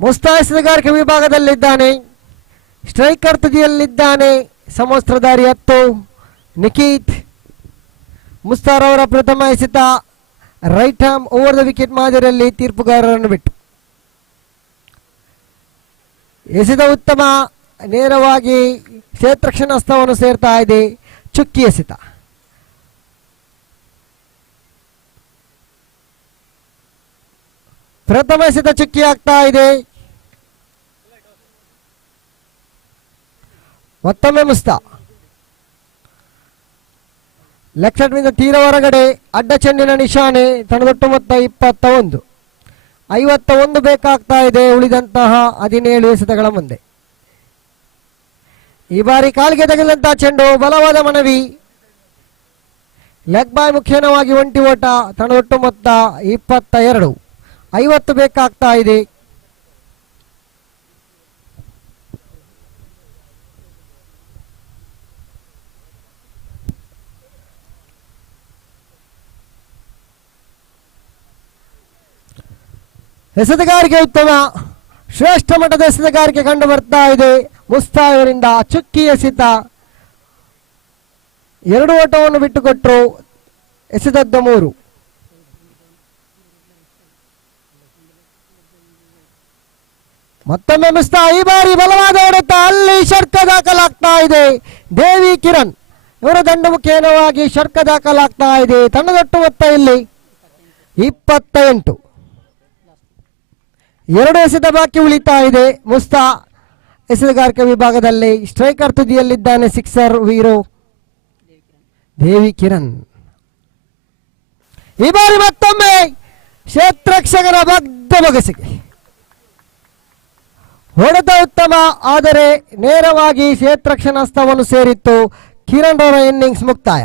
ಮುಸ್ತಾಯಿಸಗಾರಿಕೆ ವಿಭಾಗದಲ್ಲಿದ್ದಾನೆ. ಸ್ಟ್ರೈಕರ್ ತುದಿಯಲ್ಲಿದ್ದಾನೆ. ಸಮವಸ್ತ್ರಧಾರಿ 10 ನಿಖಿತ್. ಮುಸ್ತಾರ್ ಅವರ ಪ್ರಥಮ ಎಸೆತ right ham over the wicket ಮಾದರಿಯಲ್ಲಿ ತೀರ್ಪುಗಾರರನ್ನು ಬಿಟ್ಟು ಎಸೆತ ಉತ್ತಮ, ನೇರವಾಗಿ ಕ್ಷೇತ್ರಕ್ಷಣ ಹಸ್ತವನ್ನು ಸೇರ್ತಾ ಇದೆ. ಚುಕ್ಕಿ ಎಸೆತ. ಪ್ರಥಮ ಎಸೆತ ಚುಕ್ಕಿ ಆಗ್ತಾ ಇದೆ. ಮತ್ತೊಮ್ಮೆ ಮುಸ್ತಾ ಲೆಗ್ ಸೈಡ್ನಿಂದ ತೀರ ಹೊರಗಡೆ ಅಡ್ಡ ಚೆಂಡಿನ ನಿಶಾನೆ. ತಂಡದೊಟ್ಟು ಮೊತ್ತ 21. 51 ಬೇಕಾಗ್ತಾ ಇದೆ ಉಳಿದಂತಹ 17 ಎಸೆತಗಳ ಮುಂದೆ. ಈ ಬಾರಿ ಕಾಲಿಗೆ ತಗಲಿದಂತಹ ಚೆಂಡು ಬಲವಾದ ಮನವಿ. ಲೆಗ್ ಬಾಯ್ ಮುಖೇನವಾಗಿ ಒಂಟಿ ಓಟ. ತಂಡದೊಟ್ಟು ಮೊತ್ತ 22. 50 ಬೇಕಾಗ್ತಾ ಇದೆ. ಎಸೆತಗಾರಿಕೆ ಉತ್ತಮ, ಶ್ರೇಷ್ಠ ಮಟ್ಟದ ಎಸೆತಗಾರಿಕೆ ಕಂಡು ಬರ್ತಾ ಇದೆ ಮುಸ್ತಾಯವರಿಂದ. ಚುಕ್ಕಿ ಎಸೆತ. 2 ಓಟವನ್ನು ಬಿಟ್ಟುಕೊಟ್ಟರು. ಎಸೆದದ್ದು 3. ಮತ್ತೊಮ್ಮೆ ಮುಸ್ತಾ. ಈ ಬಾರಿ ಬಲವಾದ ಹೊಡೆತ. ಅಲ್ಲಿ ಷಟ್ಕ ದಾಖಲಾಗ್ತಾ ಇದೆ. ದೇವಿ ಕಿರಣ್ ಇವರ ದಂಡ ಮುಖೇನವಾಗಿ ಷಟ್ಕ ದಾಖಲಾಗ್ತಾ ಇದೆ. ತಂಡದೊಟ್ಟು ಮೊತ್ತ ಇಲ್ಲಿ 28. 2 ಎಸೆತ ಬಾಕಿ ಉಳಿತಾ ಇದೆ. ಮುಸ್ತಾ ಎಸೆತಗಾರಿಕೆ ವಿಭಾಗದಲ್ಲಿ ಸ್ಟ್ರೈಕರ್ ತುದಿಯಲ್ಲಿದ್ದಾನೆ. ಸಿಕ್ಸರ್ ವೀರೋ ದೇವಿ ಕಿರಣ್. ಈ ಬಾರಿ ಮತ್ತೊಮ್ಮೆ ಕ್ಷೇತ್ರಕ್ಷಕರ ಬಗ್ಧ ಬಗಸಿಗೆ ಹೊಡೆತ ಉತ್ತಮ, ಆದರೆ ನೇರವಾಗಿ ಕ್ಷೇತ್ರಕ್ಷಣ ಹಸ್ತವನ್ನು ಸೇರಿತ್ತು. ಕಿರಣ್ ರವರ ಇನ್ನಿಂಗ್ಸ್ ಮುಕ್ತಾಯ.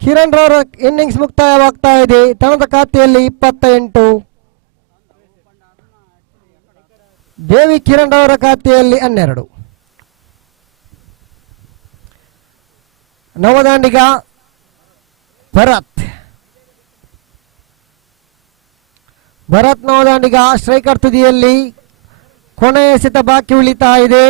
ಕಿರಣ್ ರವರ ಇನ್ನಿಂಗ್ಸ್ ಮುಕ್ತಾಯವಾಗ್ತಾ ಇದೆ. ತಂಡದ ಖಾತೆಯಲ್ಲಿ 28. ದೇವಿ ಕಿರಣ್ ಅವರ ಖಾತೆಯಲ್ಲಿ 12. ನವದಾಂಡಿಗ ಭರತ್. ನವದಾಂಡಿಗ ಸ್ಟ್ರೈಕರ್ ತುದಿಯಲ್ಲಿ. ಕೊನೆಯ ಎಸೆತ ಬಾಕಿ ಉಳಿತಾ ಇದೆ.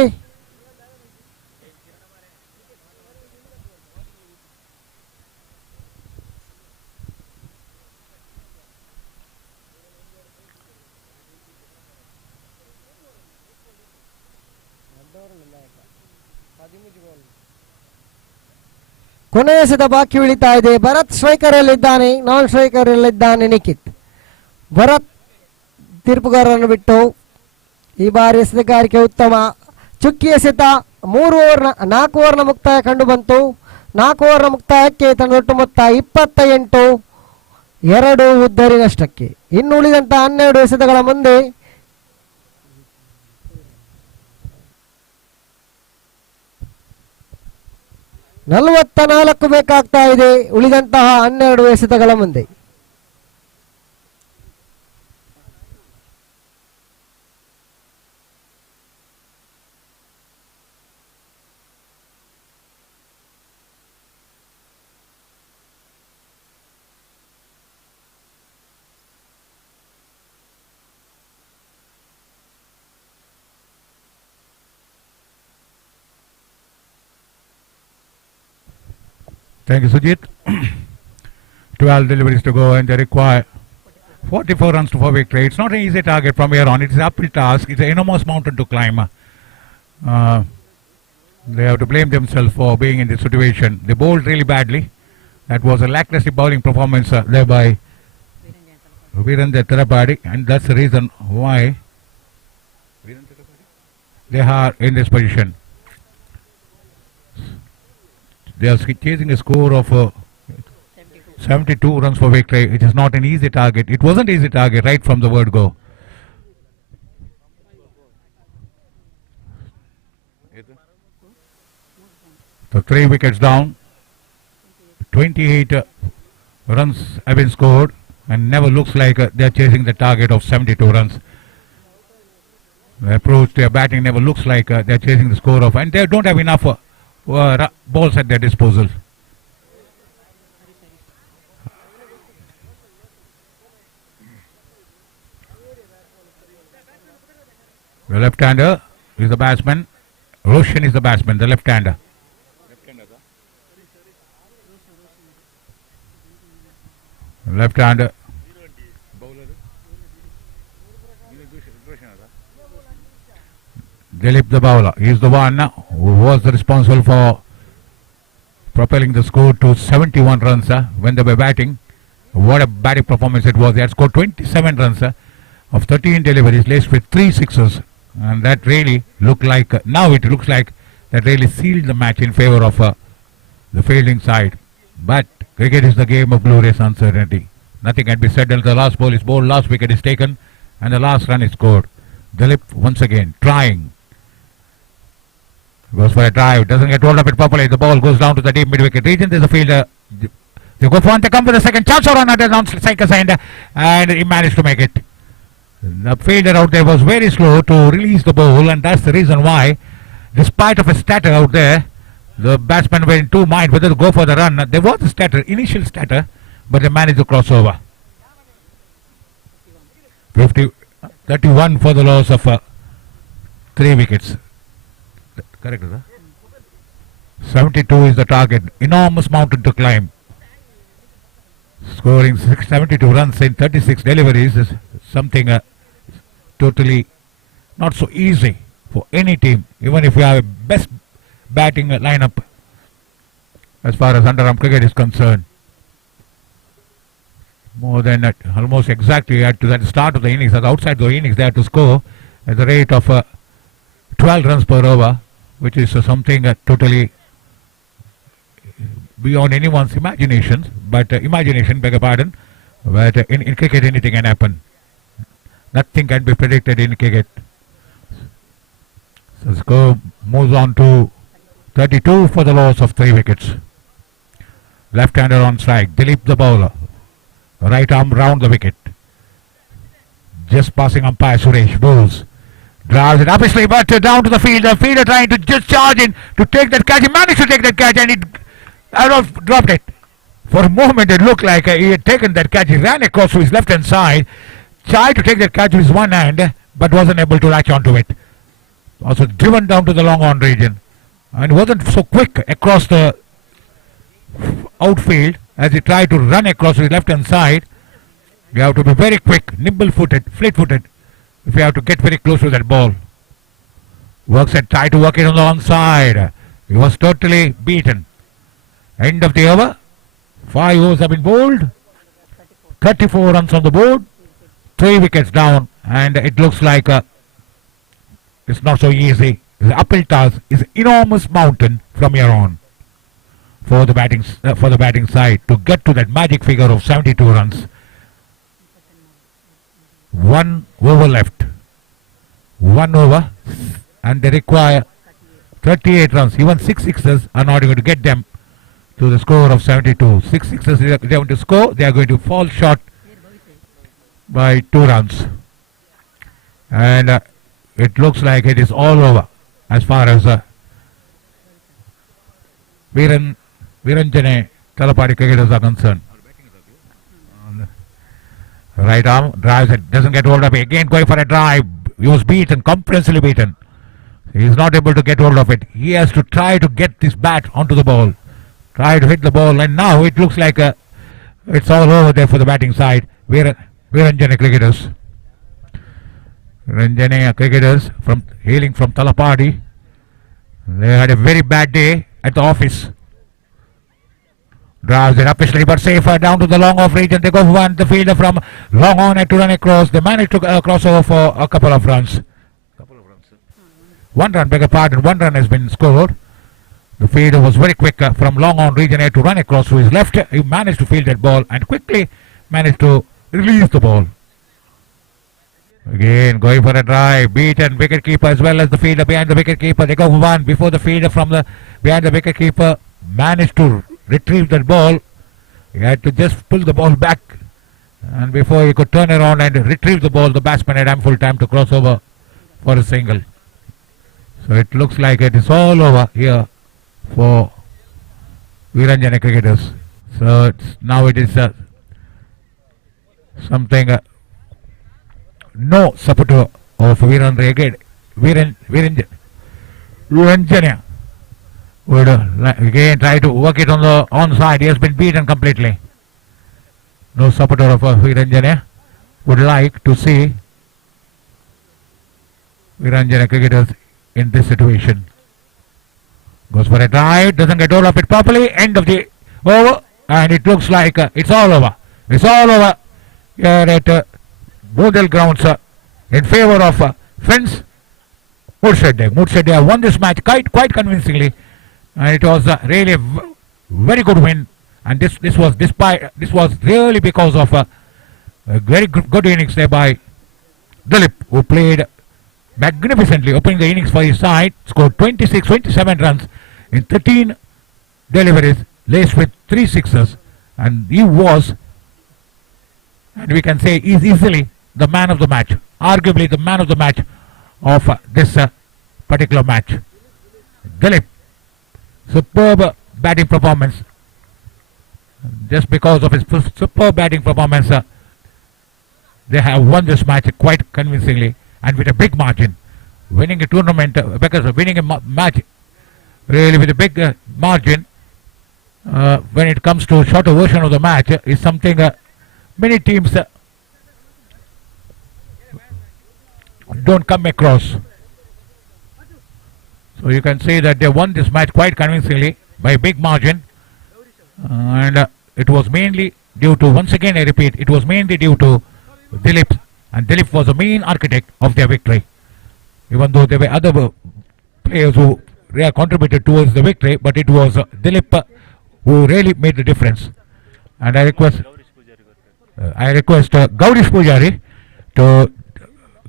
ಕೊನೆಯ ಎಸೆತ ಬಾಕಿ ಉಳಿತಾ ಇದೆ. ಭರತ್ ಸ್ಟ್ರೈಕರ್ ಅಲ್ಲಿದ್ದಾನೆ. ನಾನ್ ಸ್ಟ್ರೈಕರ್ ಅಲ್ಲಿದ್ದಾನೆ ನಿಖಿತ್. ಭರತ್ ತೀರ್ಪುಗಾರರನ್ನು ಬಿಟ್ಟು ಈ ಬಾರಿ ಎಸೆತಗಾರಿಕೆ ಉತ್ತಮ. ಚುಕ್ಕಿ ಎಸೆತ. 4 ಓವರ್ನ ಮುಕ್ತಾಯ ಕಂಡು ಬಂತು. 4 ಓವರ್ನ ಮುಕ್ತಾಯಕ್ಕೆ ತಂಡೊಟ್ಟು ಮೊತ್ತ 28. 2 ಉದ್ದರಿ ನಷ್ಟಕ್ಕೆ. ಇನ್ನು ಉಳಿದಂತ 12 ಎಸೆತಗಳ ಮುಂದೆ 44 ಬೇಕಾಗ್ತಾ ಇದೆ ಉಳಿದಂತಹ 12 ಎಸೆತಗಳ ಮುಂದೆ. Thank you, Sujit. 12 deliveries to go, and they require 44 runs for victory. It's not an easy target from here on. It's an uphill task. It's an enormous mountain to climb. They have to blame themselves for being in this situation. They bowled really badly. That was a lackluster bowling performance there by Virendra Tirapadi, and that's the reason why they are in this position. They are chasing a score of 72 runs for victory. It is not an easy target. It wasn't an easy target right from the word go. So 3 wickets down. 28 runs have been scored, and never looks like they are chasing the target of 72 runs. The approach, their batting never looks like they are chasing the score of, and they don't have enough balls at their disposal. The left-hander is the batsman. Roshan is the batsman, the left-hander. Left-hander. Dilip the bowler. He is the one who was responsible for propelling the score to 71 runs when they were batting. What a batting performance it was. They had scored 27 runs of 13 deliveries, laced with 3 sixes. And that really looked like, now it looks like that really sealed the match in favor of the fielding side. But cricket is the game of glorious uncertainty. Nothing can be said until the last ball is bowled, last wicket is taken, and the last run is scored. Dilip once again trying. Goes for a drive, doesn't get hold of it properly. The ball goes down to the deep mid-wicket region. There's a fielder. They go for one, they come with a second chance or another on strike side, and he managed to make it. The fielder out there was very slow to release the ball, and that's the reason why, despite of a statter out there, the batsmen were in two minds whether to go for the run. There was a statter, initial statter, but they managed to cross over. 31 for the loss of 3 wickets. Correct, sir? 72 is the target. Enormous mountain to climb. Scoring 72 runs in 36 deliveries is something totally not so easy for any team, even if you have a best batting lineup as far as underarm cricket is concerned. More than almost exactly at the start of the innings, at the outside the innings, they had to score at the rate of 12 runs per over, which is something totally beyond anyone's imagination. But imagination, beg your pardon. But in cricket, anything can happen. Nothing can be predicted in cricket. So score moves on to 32 for the loss of 3 wickets. Left-hander on strike. Dilip the bowler. Right arm round the wicket. Just passing umpire Suresh. Bowls. Drives it obviously, but down to the fielder. Fielder trying to just charge in to take that catch. He managed to take that catch, and it dropped it. For a moment it looked like he had taken that catch. He ran across to his left hand side, tried to take that catch with his one hand, but wasn't able to latch onto it. Also driven down to the long on region, and wasn't so quick across the outfield as he tried to run across to his left hand side. You have to be very quick, nimble footed, fleet footed, if you have to get very close to that ball. Works and tried to work it on the onside. He was totally beaten. End of the over. 5 overs have been bowled. 34 runs on the board. 3 wickets down, and it looks like it's not so easy. The uphill task is an enormous mountain from here on for the batting side to get to that magic figure of 72 runs. 1 over left. 1 over, and they require 38 runs. Even 6 sixes are not going to get them to the score of 72. 6 sixes they are going to score. They are going to fall short by 2 runs. And it looks like it is all over as far as Viranjane Talapadi cricketers are concerned. Right arm drives it, doesn't get hold of it. Again going for a drive. He was beaten, comprehensively beaten. He is not able to get hold of it. He has to try to get this bat onto the ball. Try to hit the ball, and now it looks like it's all over there for the batting side. Viranjana cricketers. Viranjana cricketers hailing from Talapadi. They had a very bad day at the office. Drives it upishly but safer down to the long off region. They go for one. The fielder from long on had to run across. They managed to cross over for a couple of runs. 1 run, beg your pardon. 1 run has been scored. The fielder was very quick from long on region A to run across to his left. He managed to field that ball and quickly managed to release the ball. Again going for a drive. Beaten wicket keeper as well as the fielder behind the wicket keeper. They go for one before the fielder from the behind the wicket keeper managed to retrieve that ball. He had to just pull the ball back, and before he could turn around and retrieve the ball, the batsman had ample time to cross over for a single. So it looks like it is all over here for Viranjana cricketers. So now it is something no supporter of Viranjana would again try to work it on the onside. He has been beaten completely. No supporter of Viranjana would like to see Viranjana cricketers in this situation. Goes for a drive, doesn't get hold of it properly. End of the over, and it looks like it's all over. It's all over here at Bodal grounds in favor of Friends Murshedde. Murshedde won this match quite convincingly, and it was really a very good win. And this was really because of a very good innings there by Dilip, who played magnificently, opening the innings for his side, scored 27 runs in 13 deliveries, laced with 3 sixes, and he was, and we can say, is easily the man of the match, arguably the man of the match of this particular match. Dilip, superb batting performance. Just because of his superb batting performance, they have won this match quite convincingly and with a big margin. Winning a tournament, because of winning a match really with a big margin when it comes to a shorter version of the match is something many teams don't come across. So you can say that they won this match quite convincingly by a big margin, and it was mainly due to, once again I repeat, it was mainly due to Dilip, and Dilip was the main architect of their victory. Even though there were other players who contributed towards the victory, but it was Dilip who really made the difference. And I request Gaurish Pujari to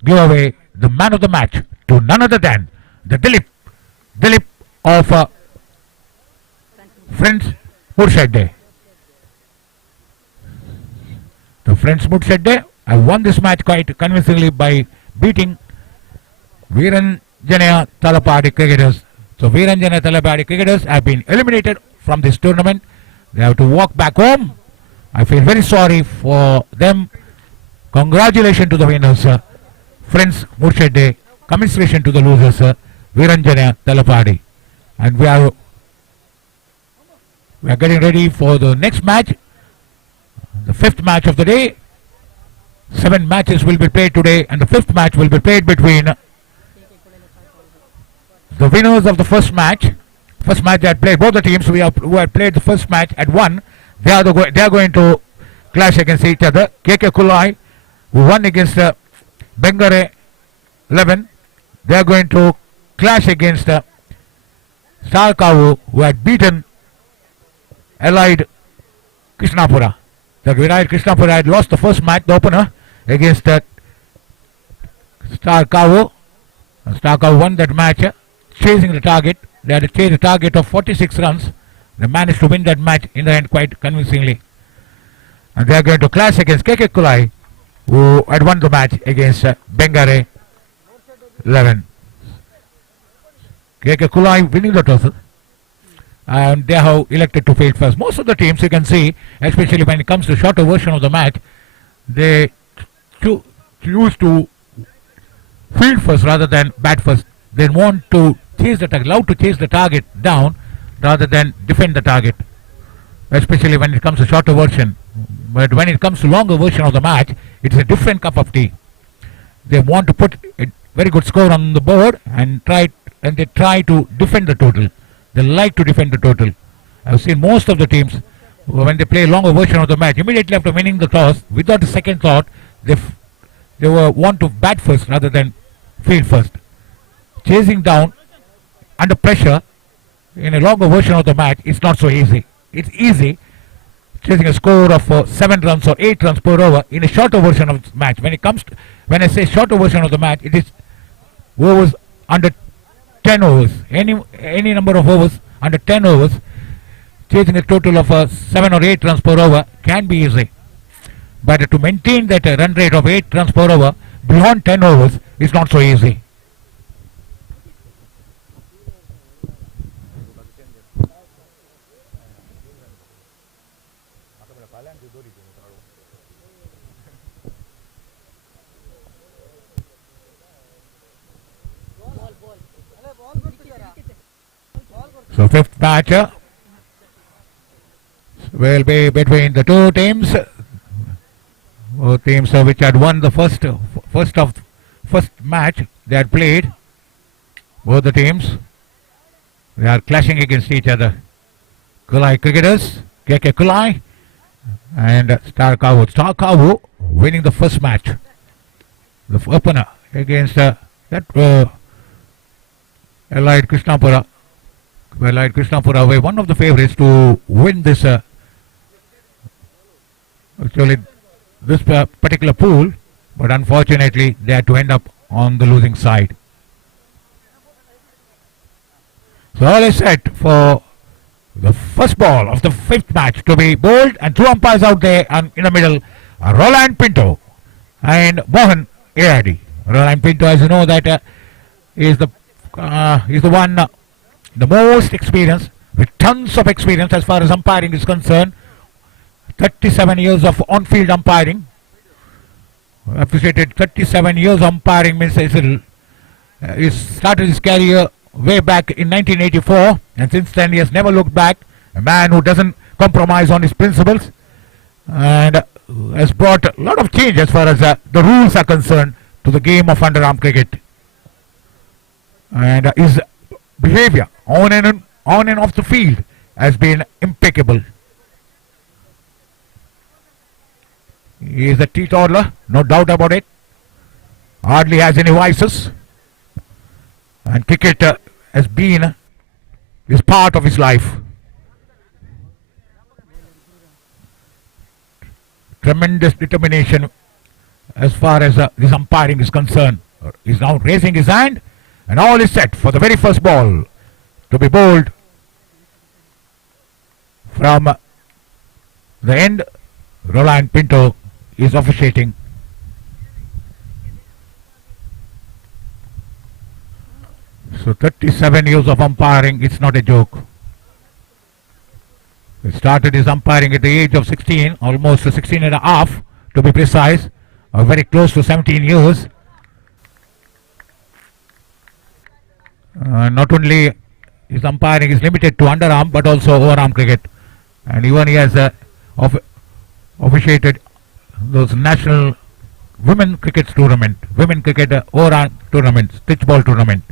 give away the man of the match to none other than the Dilip of Friends Murshedde. The Friends Murshedde have won this match quite convincingly by beating Viranjana Talapadi cricketers. So Viranjana Talapadi cricketers have been eliminated from this tournament. They have to walk back home. I feel very sorry for them. Congratulations to the winners, Friends Murshedde. Commiseration to the losers, Viranjana Talapadi. And we are getting ready for the next match, the 5th match of the day. 7 matches will be played today, and the 5th match will be played between the winners of the first match. First match that played, both the teams who had played the first match at 1, they are going to clash against each other. KK Kulai, who won against Bengare 11, they are going to clash against Star Kavu, who had beaten Allied Krishnapura. The Allied Krishnapura had lost the first match, the opener, against Star Kavu. Star Kavu won that match, chasing the target. They had to chase a target of 46 runs. They managed to win that match in the end quite convincingly. And they are going to clash against KK Kulai, who had won the match against Bengare 11. KK Kulai winning the toss, and they have elected to field first. Most of the teams, you can see, especially when it comes to shorter version of the match, they choose to field first rather than bat first. They want to chase the target, allowed to chase the target down rather than defend the target. especially when it comes to shorter version. But when it comes to longer version of the match, it is a different cup of tea. They want to put a very good score on the board and they try to defend the total. They like to defend the total. I've seen most of the teams when they play a longer version of the match, immediately after winning the toss, without a second thought, they want to bat first rather than field first. Chasing down under pressure in a longer version of the match, it's not so easy. It's easy chasing a score of 7 runs or 8 runs per over in a shorter version of the match. When I say shorter version of the match, it is overs under 10 overs. Any number of overs under 10 overs, chasing a total of 7 or 8 runs per over can be easy. But to maintain that run rate of 8 runs per over beyond 10 overs is not so easy. So fifth match will be between the two teams. Both teams which had won the first match they had played. Both the teams, they are clashing against each other. Kulai cricketers, KK Kulai and Star Kavu. Star Kavu winning the first match. The opener against that Allied Krishnapura. Allied Krishnapura were one of the favourites to win this this particular pool, but unfortunately they had to end up on the losing side. So all is set for the first ball of the fifth match to be bowled, and two umpires out there and in the middle are Roland Pinto and Mohan Ayadi. Roland Pinto, as you know, that is the one the most experienced, with tons of experience as far as umpiring is concerned. 37 years of on-field umpiring. Appreciated 37 years umpiring means he started his career way back in 1984, and since then he has never looked back. A man who doesn't compromise on his principles and has brought a lot of change as far as the rules are concerned to the game of underarm cricket. And his behavior on and off the field has been impeccable. He is a teetotaler, no doubt about it. Hardly has any vices. And cricket has been is part of his life. Tremendous determination as far as his umpiring is concerned. He's now raising his hand, and all is set for the very first ball to be bowled from the end. Roland Pinto is officiating. So 37 years of umpiring, it's not a joke. He started his umpiring at the age of 16, almost 16 and a half to be precise, or very close to 17 years. Not only his umpiring is limited to underarm but also overarm cricket, and even he has officiated those national women cricket overarm tournament, stitch ball tournament.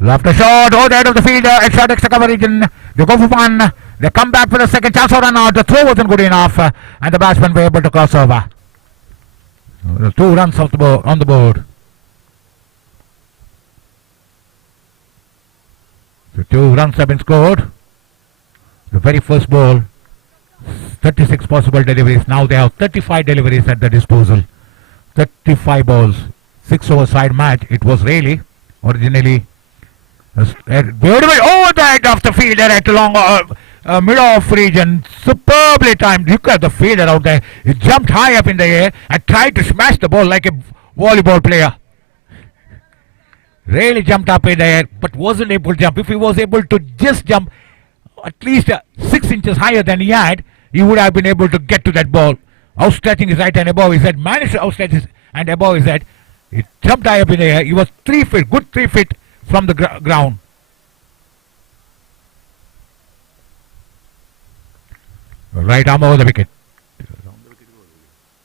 Left a shot, out of the field, extra coverage, and they go for one. They come back for the second chance or run out. The throw wasn't good enough, and the batsmen were able to cross over. 2 runs on the board. So 2 runs have been scored. The very first ball, 36 possible deliveries. Now they have 35 deliveries at their disposal. 35 balls, 6 over side match. It was really originally beautiful over the head of the fielder at long middle off region. Superbly timed. Look at the fielder out there. He jumped high up in the air and tried to smash the ball like a volleyball player. Really jumped up in the air, but wasn't able to jump. If he was able to just jump at least 6 inches higher than he had, he would have been able to get to that ball. Outstretching his right hand above his head, managed to outstretch his hand above his head. He jumped high up in the air. He was 3 feet, good 3 feet from the ground. Right arm over the wicket.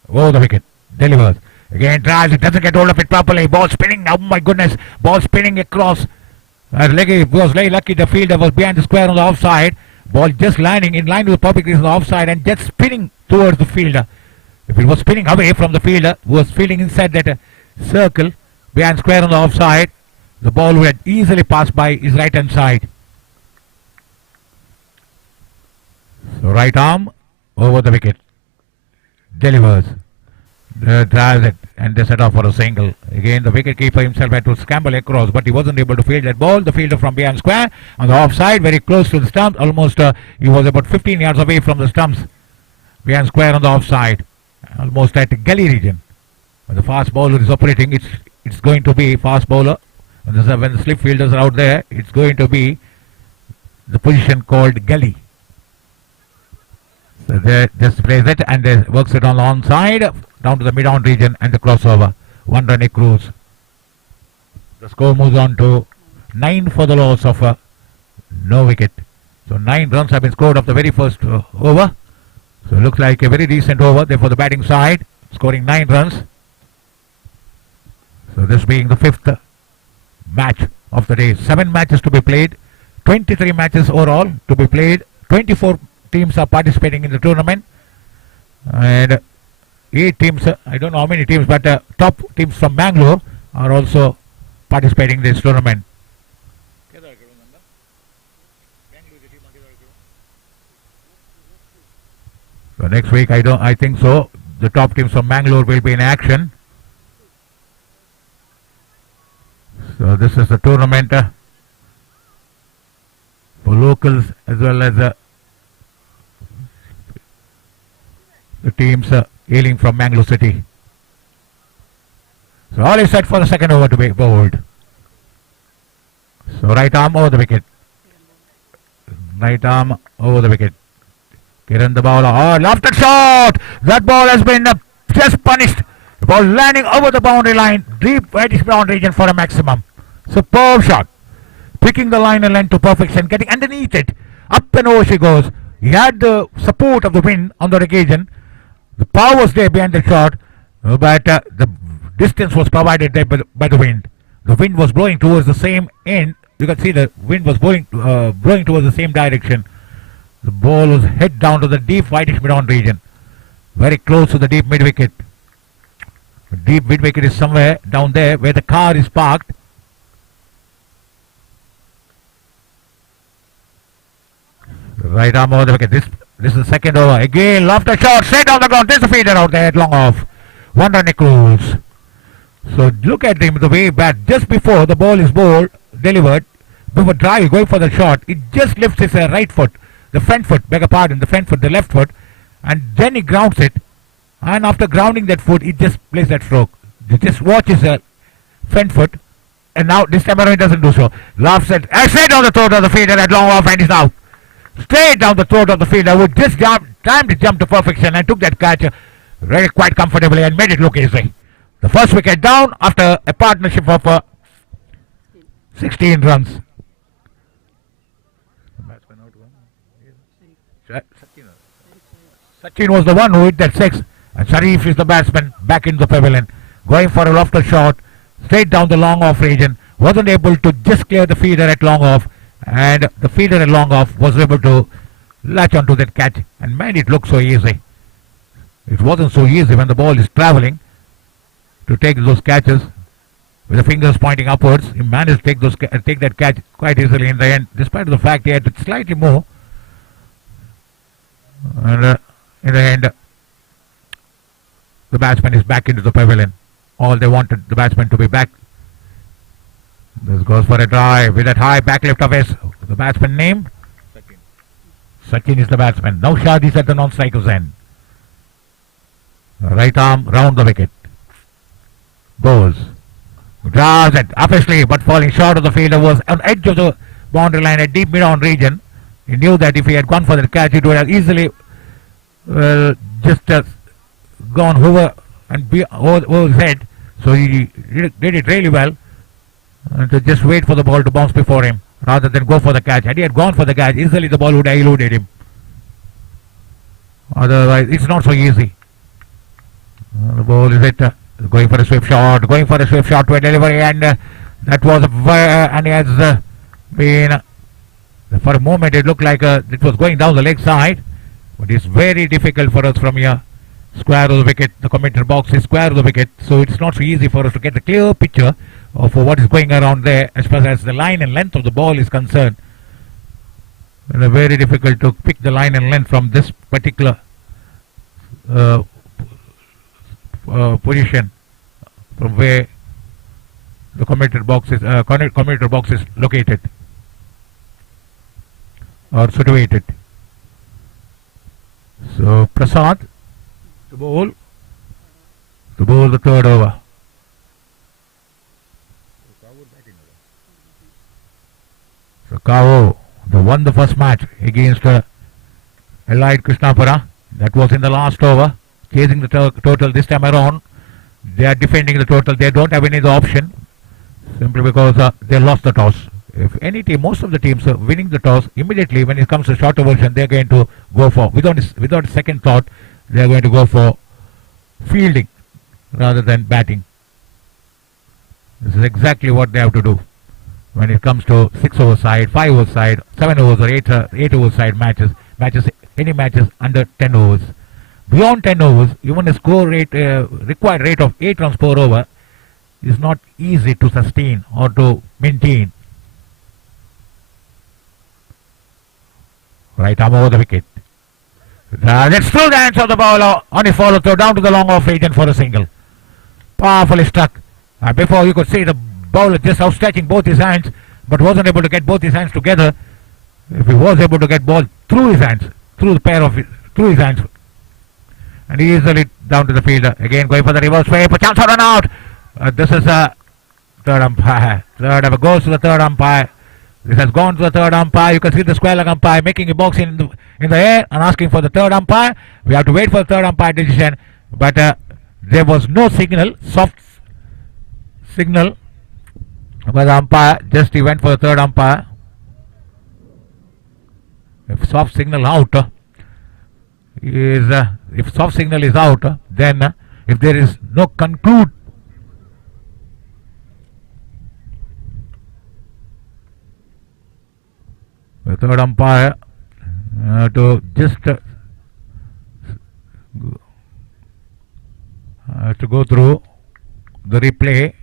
Over the wicket. Delivers. Again tries. It doesn't get hold of it properly. Ball spinning. Oh my goodness. Ball spinning across. Leggy was very lucky. The fielder was behind the square on the offside. Ball just landing in line with the perfect crease on the offside and just spinning towards the fielder. If it was spinning away from the fielder, who was fielding inside that circle behind square on the offside, the ball would have easily passed by his right hand side. So right arm over the wicket. Delivers. Drives it and they set off for a single. Again the wicket keeper himself had to scramble across, but he wasn't able to field that ball. The fielder from behind square on the offside, very close to the stump. Almost he was about 15 yards away from the stumps. Behind square on the offside. Almost at the gully region. When the fast bowler is operating, it's going to be fast bowler. When the slip fielders are out there, it's going to be the position called gully. So they just plays it and they works it on the onside down to the mid-on region and the crossover. 1 run cruise. The score moves on to 9 for the loss of no wicket. So 9 runs have been scored off the very first over. So it looks like a very decent over there for the batting side, scoring 9 runs. So this being the 5th match of the day. 7 matches to be played, 23 matches overall to be played. 24 teams are participating in the tournament. And 8 teams, I don't know how many teams, but top teams from Bangalore are also participating in this tournament. So next week, I think so. The top teams from Bangalore will be in action. So this is the tournament for locals as well as the teams hailing from Bangalore city. So all is set for the second over to be bowled. So right arm over the wicket. Right arm over the wicket. Kiran the bowler. Oh, lofted shot! That ball has been just punished. The ball landing over the boundary line. Deep whitish boundary region for a maximum. Superb shot. Picking the line and length to perfection. Getting underneath it. Up and over she goes. He had the support of the wind on that occasion. The power was there behind the shot. But the distance was provided there by the wind. The wind was blowing towards the same end. You can see the wind was blowing towards the same direction. The ball was hit down to the deep whitish mid-on region. Very close to the deep mid-wicket. The deep mid-wicket is somewhere down there where the car is parked. Right arm over the wicket. This is the second over. Again, lofted shot. Straight down the ground. There's a feeder out there at long off. 1 run cruise. So look at him the way back. Just before the ball is delivered, before drive, going for the shot, it just lifts his right foot. The front foot, the left foot, and then he grounds it. And after grounding that foot, he just plays that stroke. He just watches the front foot, and now this time around he doesn't do so. Laughs it, straight down the throat of the fielder at long off, and he's out. Straight down the throat of the fielder, who just timed to jump to perfection and took that catch really quite comfortably and made it look easy. The first wicket down after a partnership of 16 runs. Sachin was the one who hit that 6, and Sharif is the batsman back in the pavilion, going for a lofted shot straight down the long off region. Wasn't able to just clear the feeder at long off, and the feeder at long off was able to latch onto that catch and made it look so easy. It wasn't so easy when the ball is travelling to take those catches with the fingers pointing upwards. He managed to take that catch quite easily in the end, despite the fact he had to slightly more. And in the end, the batsman is back into the pavilion. All they wanted the batsman to be back. This goes for a drive with that high backlift of his. The batsman name? Sachin is the batsman. Now Shadi is at the non-striker's end. Right arm round the wicket. Goes. Drives it officially, but falling short of the fielder, was on the edge of the boundary line at deep mid-on region. He knew that if he had gone for the catch, it would have easily gone over and be over his head. So he did it really well, to just wait for the ball to bounce before him rather than go for the catch. Had he had gone for the catch, easily the ball would have eluded him. Otherwise, it's not so easy. The ball is it. Going for a swift shot. Going for a swift shot to a delivery, and that was and he has been. For a moment, it looked like it was going down the leg side, but it's very difficult for us from here. Square of the wicket, the commentator box is square of the wicket, so it's not so easy for us to get a clear picture of what is going around there as far as the line and length of the ball is concerned. It's very difficult to pick the line and length from this particular position from where the commentator box is located or situated. So Prasad to bowl the third over. So Kao, they won the first match against Allied Krishnapura. That was in the last over, chasing the total. This time around, they are defending the total. They don't have any other option simply because they lost the toss. If any team, most of the teams are winning the toss, immediately when it comes to shorter version, they are going to go for, without a second thought, they are going to go for fielding rather than batting. This is exactly what they have to do when it comes to 6 over side, 5 over side, 7 overs or 8 over side matches, any matches under 10 overs. Beyond 10 overs, even a score rate, required rate of 8 runs per over is not easy to sustain or to maintain. Right arm over the wicket. That's through the hands of the bowler on his follow throw down to the long off region for a single. Powerfully struck. Before you could see the bowler just outstretching both his hands, but wasn't able to get both his hands together. If he was able to get ball through his hands, through his hands, and easily down to the fielder. Again going for the reverse sweep, a chance for run out. This is a third umpire. Third ever goes to the third umpire. This has gone to the third umpire. You can see the square leg umpire making a box in the air and asking for the third umpire. We have to wait for the third umpire decision, but there was no signal, soft signal by the umpire. Just he went for the third umpire. If soft signal out if soft signal is out, then if there is no conclude. The third umpire to just to go through the replay.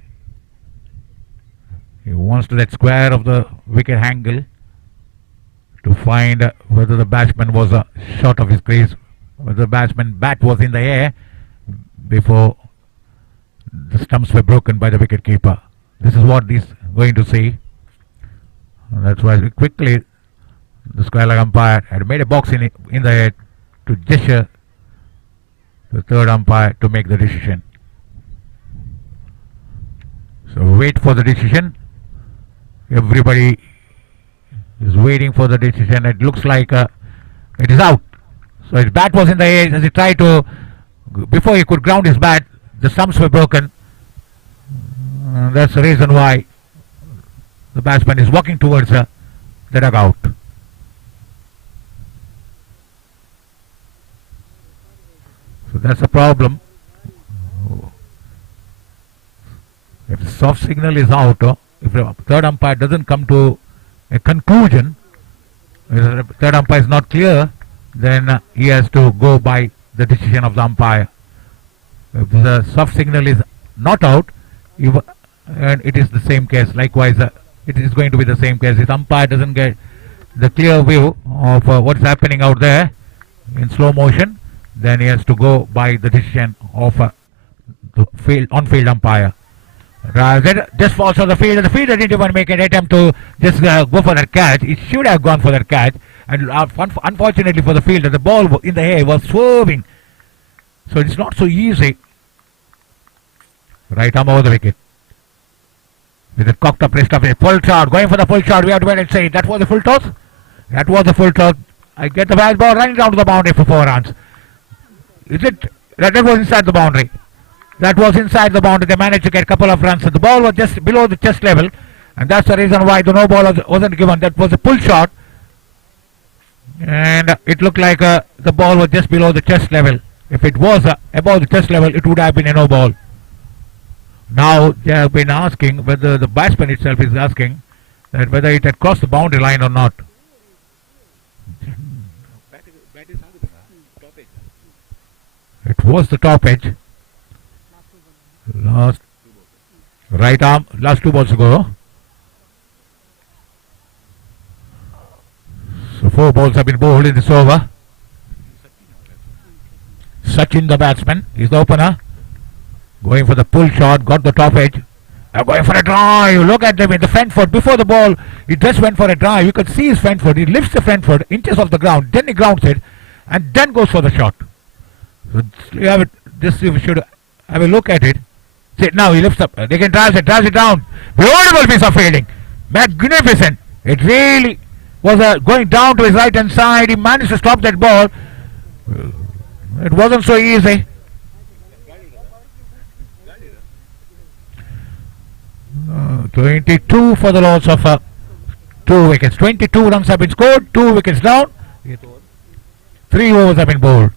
He wants to that square of the wicket angle to find whether the batsman was short of his crease, whether the batsman bat was in the air before the stumps were broken by the wicket keeper. This is what he's going to see. That's why quickly the square leg umpire had made a box in the head to gesture the third umpire to make the decision. So wait for the decision. Everybody is waiting for the decision. It looks like it is out. So his bat was in the air as he tried to, before he could ground his bat, the stumps were broken. That's the reason why the batsman is walking towards the dugout. So that's the problem. If the soft signal is out, if the third umpire doesn't come to a conclusion, if the third umpire is not clear, then he has to go by the decision of the umpire. If the soft signal is not out, and it is the same case. Likewise, it is going to be the same case. If the umpire doesn't get the clear view of what's happening out there in slow motion, then he has to go by the decision of the on-field umpire. Just falls on the field. The fielder didn't even make an attempt to just go for that catch. He should have gone for that catch. And unfortunately for the fielder, the ball in the air was swerving. So it's not so easy. Right arm over the wicket. With it cocked up, wrist up, a full shot. Going for the full shot. We have to wait and say that was the full toss. That was the full toss. I get the ball running down to the boundary for 4 runs. Is it? That was inside the boundary. That was inside the boundary. They managed to get a couple of runs. The ball was just below the chest level, and that's the reason why the no ball wasn't given. That was a pull shot. And it looked like the ball was just below the chest level. If it was above the chest level, it would have been a no ball. Now they have been asking whether the batsman itself is asking that whether it had crossed the boundary line or not. It was the top edge. Last right arm, last 2 balls to go. So 4 balls have been bowled in this over. Sachin, the batsman, is the opener. Going for the pull shot, got the top edge. Now going for a drive. Look at him in the front foot. Before the ball, he just went for a drive. You could see his front foot. He lifts the front foot inches off the ground. Then he grounds it and then goes for the shot. So you have it. This you should have a look at it. See, now he lifts up. They can drive it down. Beautiful piece of fielding. Magnificent. It really was going down to his right hand side. He managed to stop that ball. It wasn't so easy. Uh, 22 for the loss of 2 wickets. 22 runs have been scored. 2 wickets down. 3 overs have been bowled.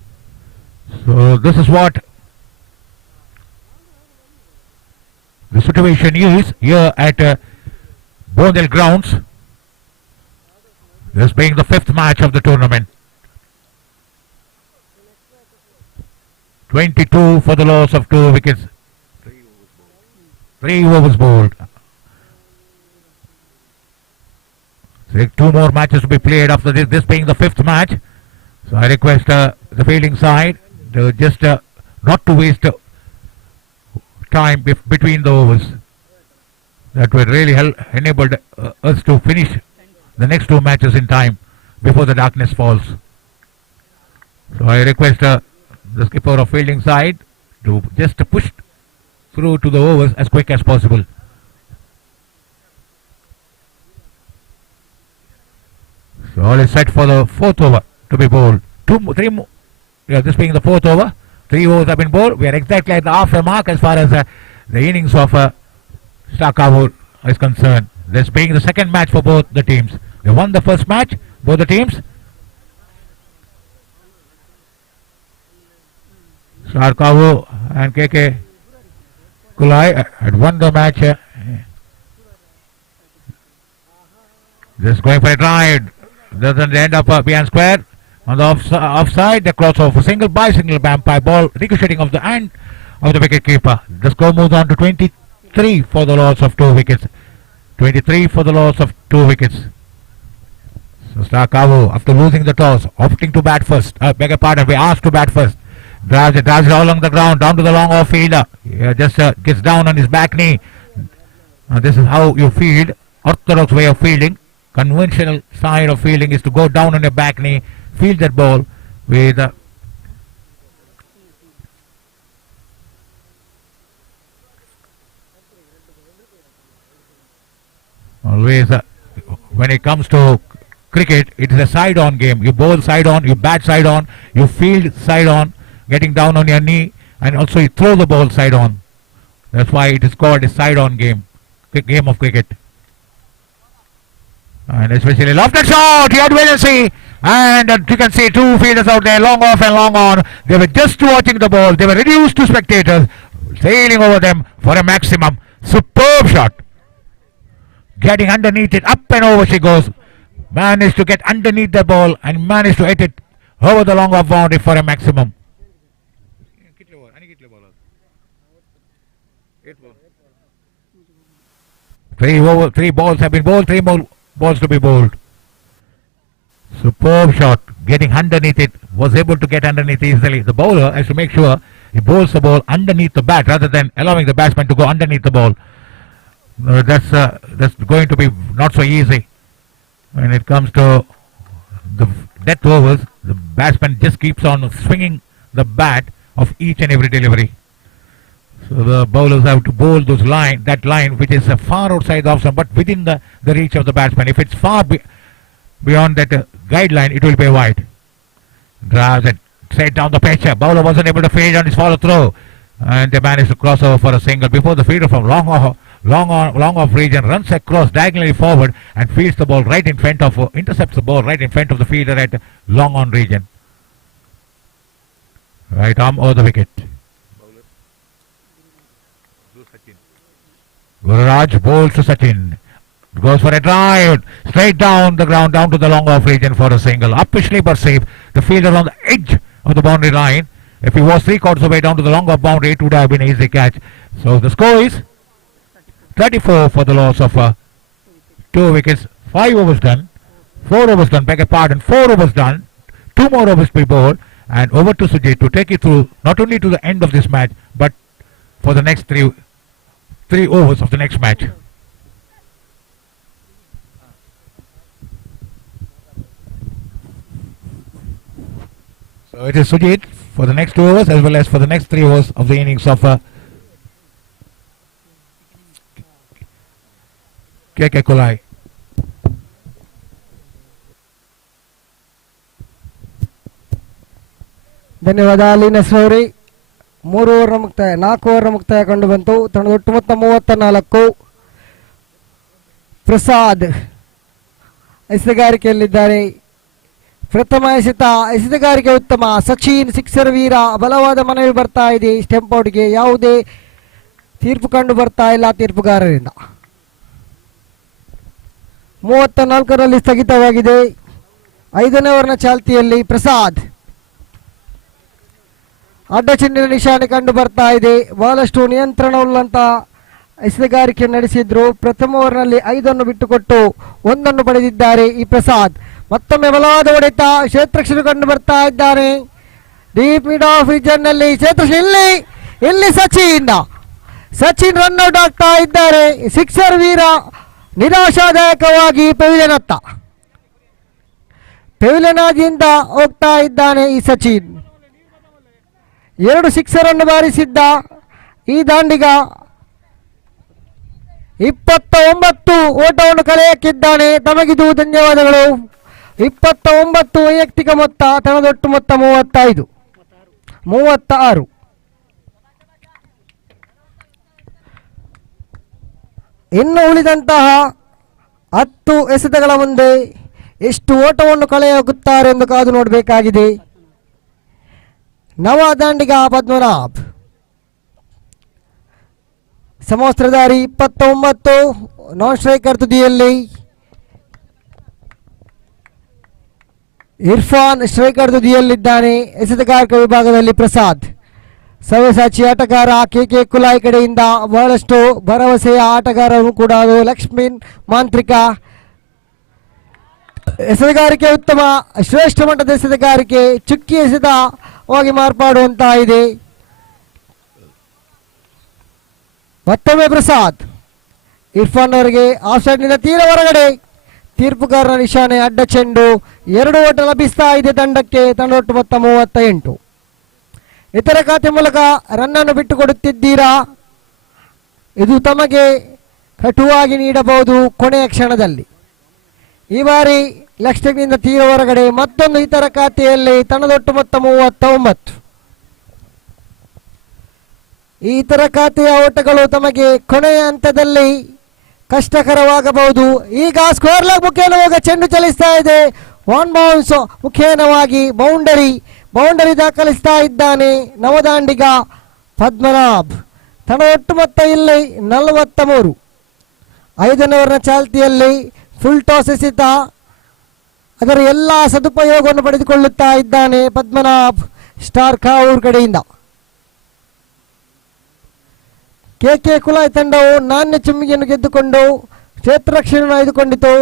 So this is what the situation is here at Bondel grounds. This being the 5th match of the tournament. 22 for the loss of 2 wickets. 3 overs bowled. So 2 more matches to be played after this being the 5th match. So I request the fielding side to just not to waste time between the overs. That would really help enable us to finish the next 2 matches in time before the darkness falls. So I request the skipper of fielding side to just push through to the overs as quick as possible. So all is set for the 4th over to be bowled. 3 more. Yeah, this being the 4th over. 3 overs have been bowled. We are exactly at the halfway mark as far as the innings of Shakthi is concerned. This being the 2nd match for both the teams. They won the 1st match, both the teams. Shakthi and KK Kulai had won the match. Just going for a drive. Doesn't end up behind square. On the offside, the crossover single by single by ball ricocheting off the hand of the wicket keeper. The score moves on to 23 for the loss of 2 wickets. 23 for the loss of 2 wickets. So Shakthi, after losing the toss, opting to bat first. Beg your pardon, we asked to bat first. Drives it all along the ground, down to the long off fielder. Just gets down on his back knee. This is how you field. Orthodox way of fielding. Conventional side of fielding is to go down on your back knee, field that ball with always when it comes to cricket, it is a side on game. You bowl side on, you bat side on, you field side on, getting down on your knee, and also you throw the ball side on. That's why it is called a side on game of cricket. And especially love that shot. He had wait and see. And you can see 2 fielders out there, long off and long on. They were just watching the ball. They were reduced to spectators, sailing over them for a maximum. Superb shot. Getting underneath it, up and over she goes. Managed to get underneath the ball and managed to hit it over the long off boundary for a maximum. 3 balls have been bowled, 3 more balls to be bowled. Superb shot, getting underneath it, was able to get underneath easily. The bowler has to make sure he bowls the ball underneath the bat rather than allowing the batsman to go underneath the ball. That's going to be not so easy. When it comes to the death overs, the batsman just keeps on swinging the bat of each and every delivery. So the bowlers have to bowl that line which is far outside the off stump but within the reach of the batsman. If it's far beyond that guideline, it will be wide. Drives it straight down the pitch. Bowler wasn't able to field on his follow through, and they managed to cross over for a single before the fielder from long long off region, runs across diagonally forward and feeds the ball right in front of, intercepts the ball right in front of the fielder at long on region. Right arm over the wicket. Gururaj bowls to Sachin. Goes for a drive, straight down the ground, down to the long off region for a single. Up to sleeper safe. The fielder on the edge of the boundary line. If he was 3/4 of the way down to the long off boundary, it would have been an easy catch. So the score is 34 for the loss of 2 wickets. 5 overs done. 4 overs done. Beg your pardon. 4 overs done. 2 more overs to be bowled. And over to Sujit to take you through not only to the end of this match, but for the next three overs of the next match. So it is Sujit for the next 2 overs as well as for the next 3 overs of the innings of KK Kulai. ಧನ್ಯವಾದ Linus ಅವರೇ. 3 over ಮುಕ್ತಾಯ, 4 over ಮುಕ್ತಾಯ ಕಂಡು ಬಂತು. ತಂಡದ ಒಟ್ಟು ಮೊತ್ತ 34. ಪ್ರಸಾದ್ ಎಸೆತಗಾರಿಕೆಯಲ್ಲಿದ್ದಾರೆ. ಪ್ರಥಮ ಎಸೆತಗಾರಿಕೆ ಉತ್ತಮ. ಸಚಿನ್ ಸಿಕ್ಸರ್ ವೀರ. ಬಲವಾದ ಮನವಿ ಬರ್ತಾ ಇದೆ ಸ್ಟೆಂಪ್ ಔಟ್ಗೆ. ಯಾವುದೇ ತೀರ್ಪು ಕಂಡು ಬರ್ತಾ ಇಲ್ಲ ತೀರ್ಪುಗಾರರಿಂದ. 34ರಲ್ಲಿ ಸ್ಥಗಿತವಾಗಿದೆ. 5ನೇ ಓವರ್ನ ಚಾಲ್ತಿಯಲ್ಲಿ ಪ್ರಸಾದ್ ಅಡ್ಡಚೆಂಡಿನ ನಿಶಾನೆ ಕಂಡು ಬರ್ತಾ ಇದೆ. ಬಹಳಷ್ಟು ನಿಯಂತ್ರಣವುಳ್ಳಂತ ಎಸೆತಗಾರಿಕೆ ನಡೆಸಿದ್ರು. ಪ್ರಥಮ ಓವರ್ನಲ್ಲಿ 5 ಬಿಟ್ಟುಕೊಟ್ಟು 1 ಪಡೆದಿದ್ದಾರೆ ಈ ಪ್ರಸಾದ್. ಮತ್ತೊಮ್ಮೆ ಬಲವಾದ ಹೊಡೆತ. ಕ್ಷೇತ್ರಕ್ಷರು ಕಂಡು ಬರ್ತಾ ಇದ್ದಾನೆ. ಡೀಪ್ ಮಿಡ್ ಆಫ್ ರೀಜನ್ ನಲ್ಲಿ ಇಲ್ಲಿ ಸಚಿನ್ ರನ್ಔಟ್ ಆಗ್ತಾ ಇದ್ದಾರೆ. ಸಿಕ್ಸರ್ ವೀರ ನಿರಾಶಾದಾಯಕವಾಗಿ ಪೆವಿಲಿಯನಾದ್ಯಂತ ಹೋಗ್ತಾ ಇದ್ದಾನೆ ಈ ಸಚಿನ್. 2 ಸಿಕ್ಸರ್ ಅನ್ನು ಬಾರಿಸಿದ್ದ ಈ ದಾಂಡಿಗ 29 ಓಟವನ್ನು ಕಳೆಯಕ್ಕಿದ್ದಾನೆ. ತಮಗಿದು ಧನ್ಯವಾದಗಳು. 29 ವೈಯಕ್ತಿಕ ಮೊತ್ತ. ತಂಡದೊಟ್ಟು ಮೊತ್ತ 36. ಇನ್ನು ಉಳಿದಂತಹ 10 ಎಸೆತಗಳ ಮುಂದೆ ಎಷ್ಟು ಓಟವನ್ನು ಕಳೆಯೋಗುತ್ತಾರೆ ಎಂದು ಕಾದು ನೋಡಬೇಕಾಗಿದೆ. ನವ ದಾಂಡಿಗ ಪದ್ಮನಾಭ್ ಸಮವಸ್ತ್ರಧಾರಿ 29 ನಾನ್ ಸ್ಟ್ರೈಕರ್ ತುದಿಯಲ್ಲಿ. ಇರ್ಫಾನ್ ಸ್ಟ್ರೈಕರ್ ತುದಿಯಲ್ಲಿದ್ದಾನೆ. ಎಸೆತಗಾರಕ ವಿಭಾಗದಲ್ಲಿ ಪ್ರಸಾದ್. ಸವ್ಯಸಾಚಿ ಆಟಗಾರ KK ಕುಲಾಯ್ ಕಡೆಯಿಂದ ಬಹಳಷ್ಟು ಭರವಸೆಯ ಆಟಗಾರರು ಕೂಡ. ಲಕ್ಷ್ಮೀನ್ ಮಾಂತ್ರಿಕ. ಎಸೆತಗಾರಿಕೆ ಉತ್ತಮ. ಶ್ರೇಷ್ಠ ಮಟ್ಟದ ಎಸೆತಗಾರಿಕೆ. ಚುಕ್ಕಿ ಎಸೆತವಾಗಿ ಮಾರ್ಪಾಡುವಂತ ಇದೆ. ಮತ್ತೊಮ್ಮೆ ಪ್ರಸಾದ್. ಇರ್ಫಾನ್ ಅವರಿಗೆ ಆಫ್ ಸೈಡ್ನಿಂದ ತೀರ ಹೊರಗಡೆ. ತೀರ್ಪುಗಾರರ ನಿಶಾನೆ. ಅಡ್ಡ ಚೆಂಡು. 2 ಓಟ ಲಭಿಸ್ತಾ ಇದೆ ತಂಡಕ್ಕೆ. ತಂಡೊಟ್ಟು ಮೊತ್ತ 38. ಇತರ ಖಾತೆ ಮೂಲಕ ರನ್ನನ್ನು ಬಿಟ್ಟುಕೊಡುತ್ತಿದ್ದೀರಾ? ಇದು ತಮಗೆ ಕಟುವಾಗಿ ನೀಡಬಹುದು ಕೊನೆಯ ಕ್ಷಣದಲ್ಲಿ. ಈ ಬಾರಿ ಲಕ್ಷ್ಯದಿಂದ ತೀರ ಹೊರಗಡೆ. ಮತ್ತೊಂದು ಇತರ ಖಾತೆಯಲ್ಲಿ. ತಂಡದೊಟ್ಟು ಮೊತ್ತ 39. ಈ ಇತರ ಖಾತೆಯ ಓಟಗಳು ತಮಗೆ ಕೊನೆಯ ಹಂತದಲ್ಲಿ ಕಷ್ಟಕರವಾಗಬಹುದು. ಈಗ ಸ್ಕ್ವೇರ್ ಲೆಗ್ ಮುಖೇನ ಹೋಗ ಚೆಂಡು ಚಲಿಸ್ತಾ ಇದೆ. 1 ಬೌನ್ಸ್ ಮುಖೇನವಾಗಿ ಬೌಂಡರಿ ದಾಖಲಿಸ್ತಾ ಇದ್ದಾನೆ ನವದಾಂಡಿಗ ಪದ್ಮನಾಭ್. ತಂಡದೊಟ್ಟು ಮೊತ್ತ ಇಲ್ಲಿ 43. 5ನೇ ಓವರ್ನ ಚಾಲ್ತಿಯಲ್ಲಿ ಫುಲ್ ಟಾಸ್ ಎಸೆತ. ಅದರ ಎಲ್ಲ ಸದುಪಯೋಗವನ್ನು ಪಡೆದುಕೊಳ್ಳುತ್ತಾ ಇದ್ದಾನೆ ಪದ್ಮನಾಭ್ ಸ್ಟಾರ್ ಕಾವೂರ್ ಕಡೆಯಿಂದ. KK ಕುಲಾಯ್ ತಂಡವು ನಾಣ್ಯ ಚಿಮ್ಮಿಗೆಯನ್ನು ಗೆದ್ದುಕೊಂಡು ಕ್ಷೇತ್ರ ರಕ್ಷಣೆಯನ್ನು ಆಯ್ದುಕೊಂಡಿತು.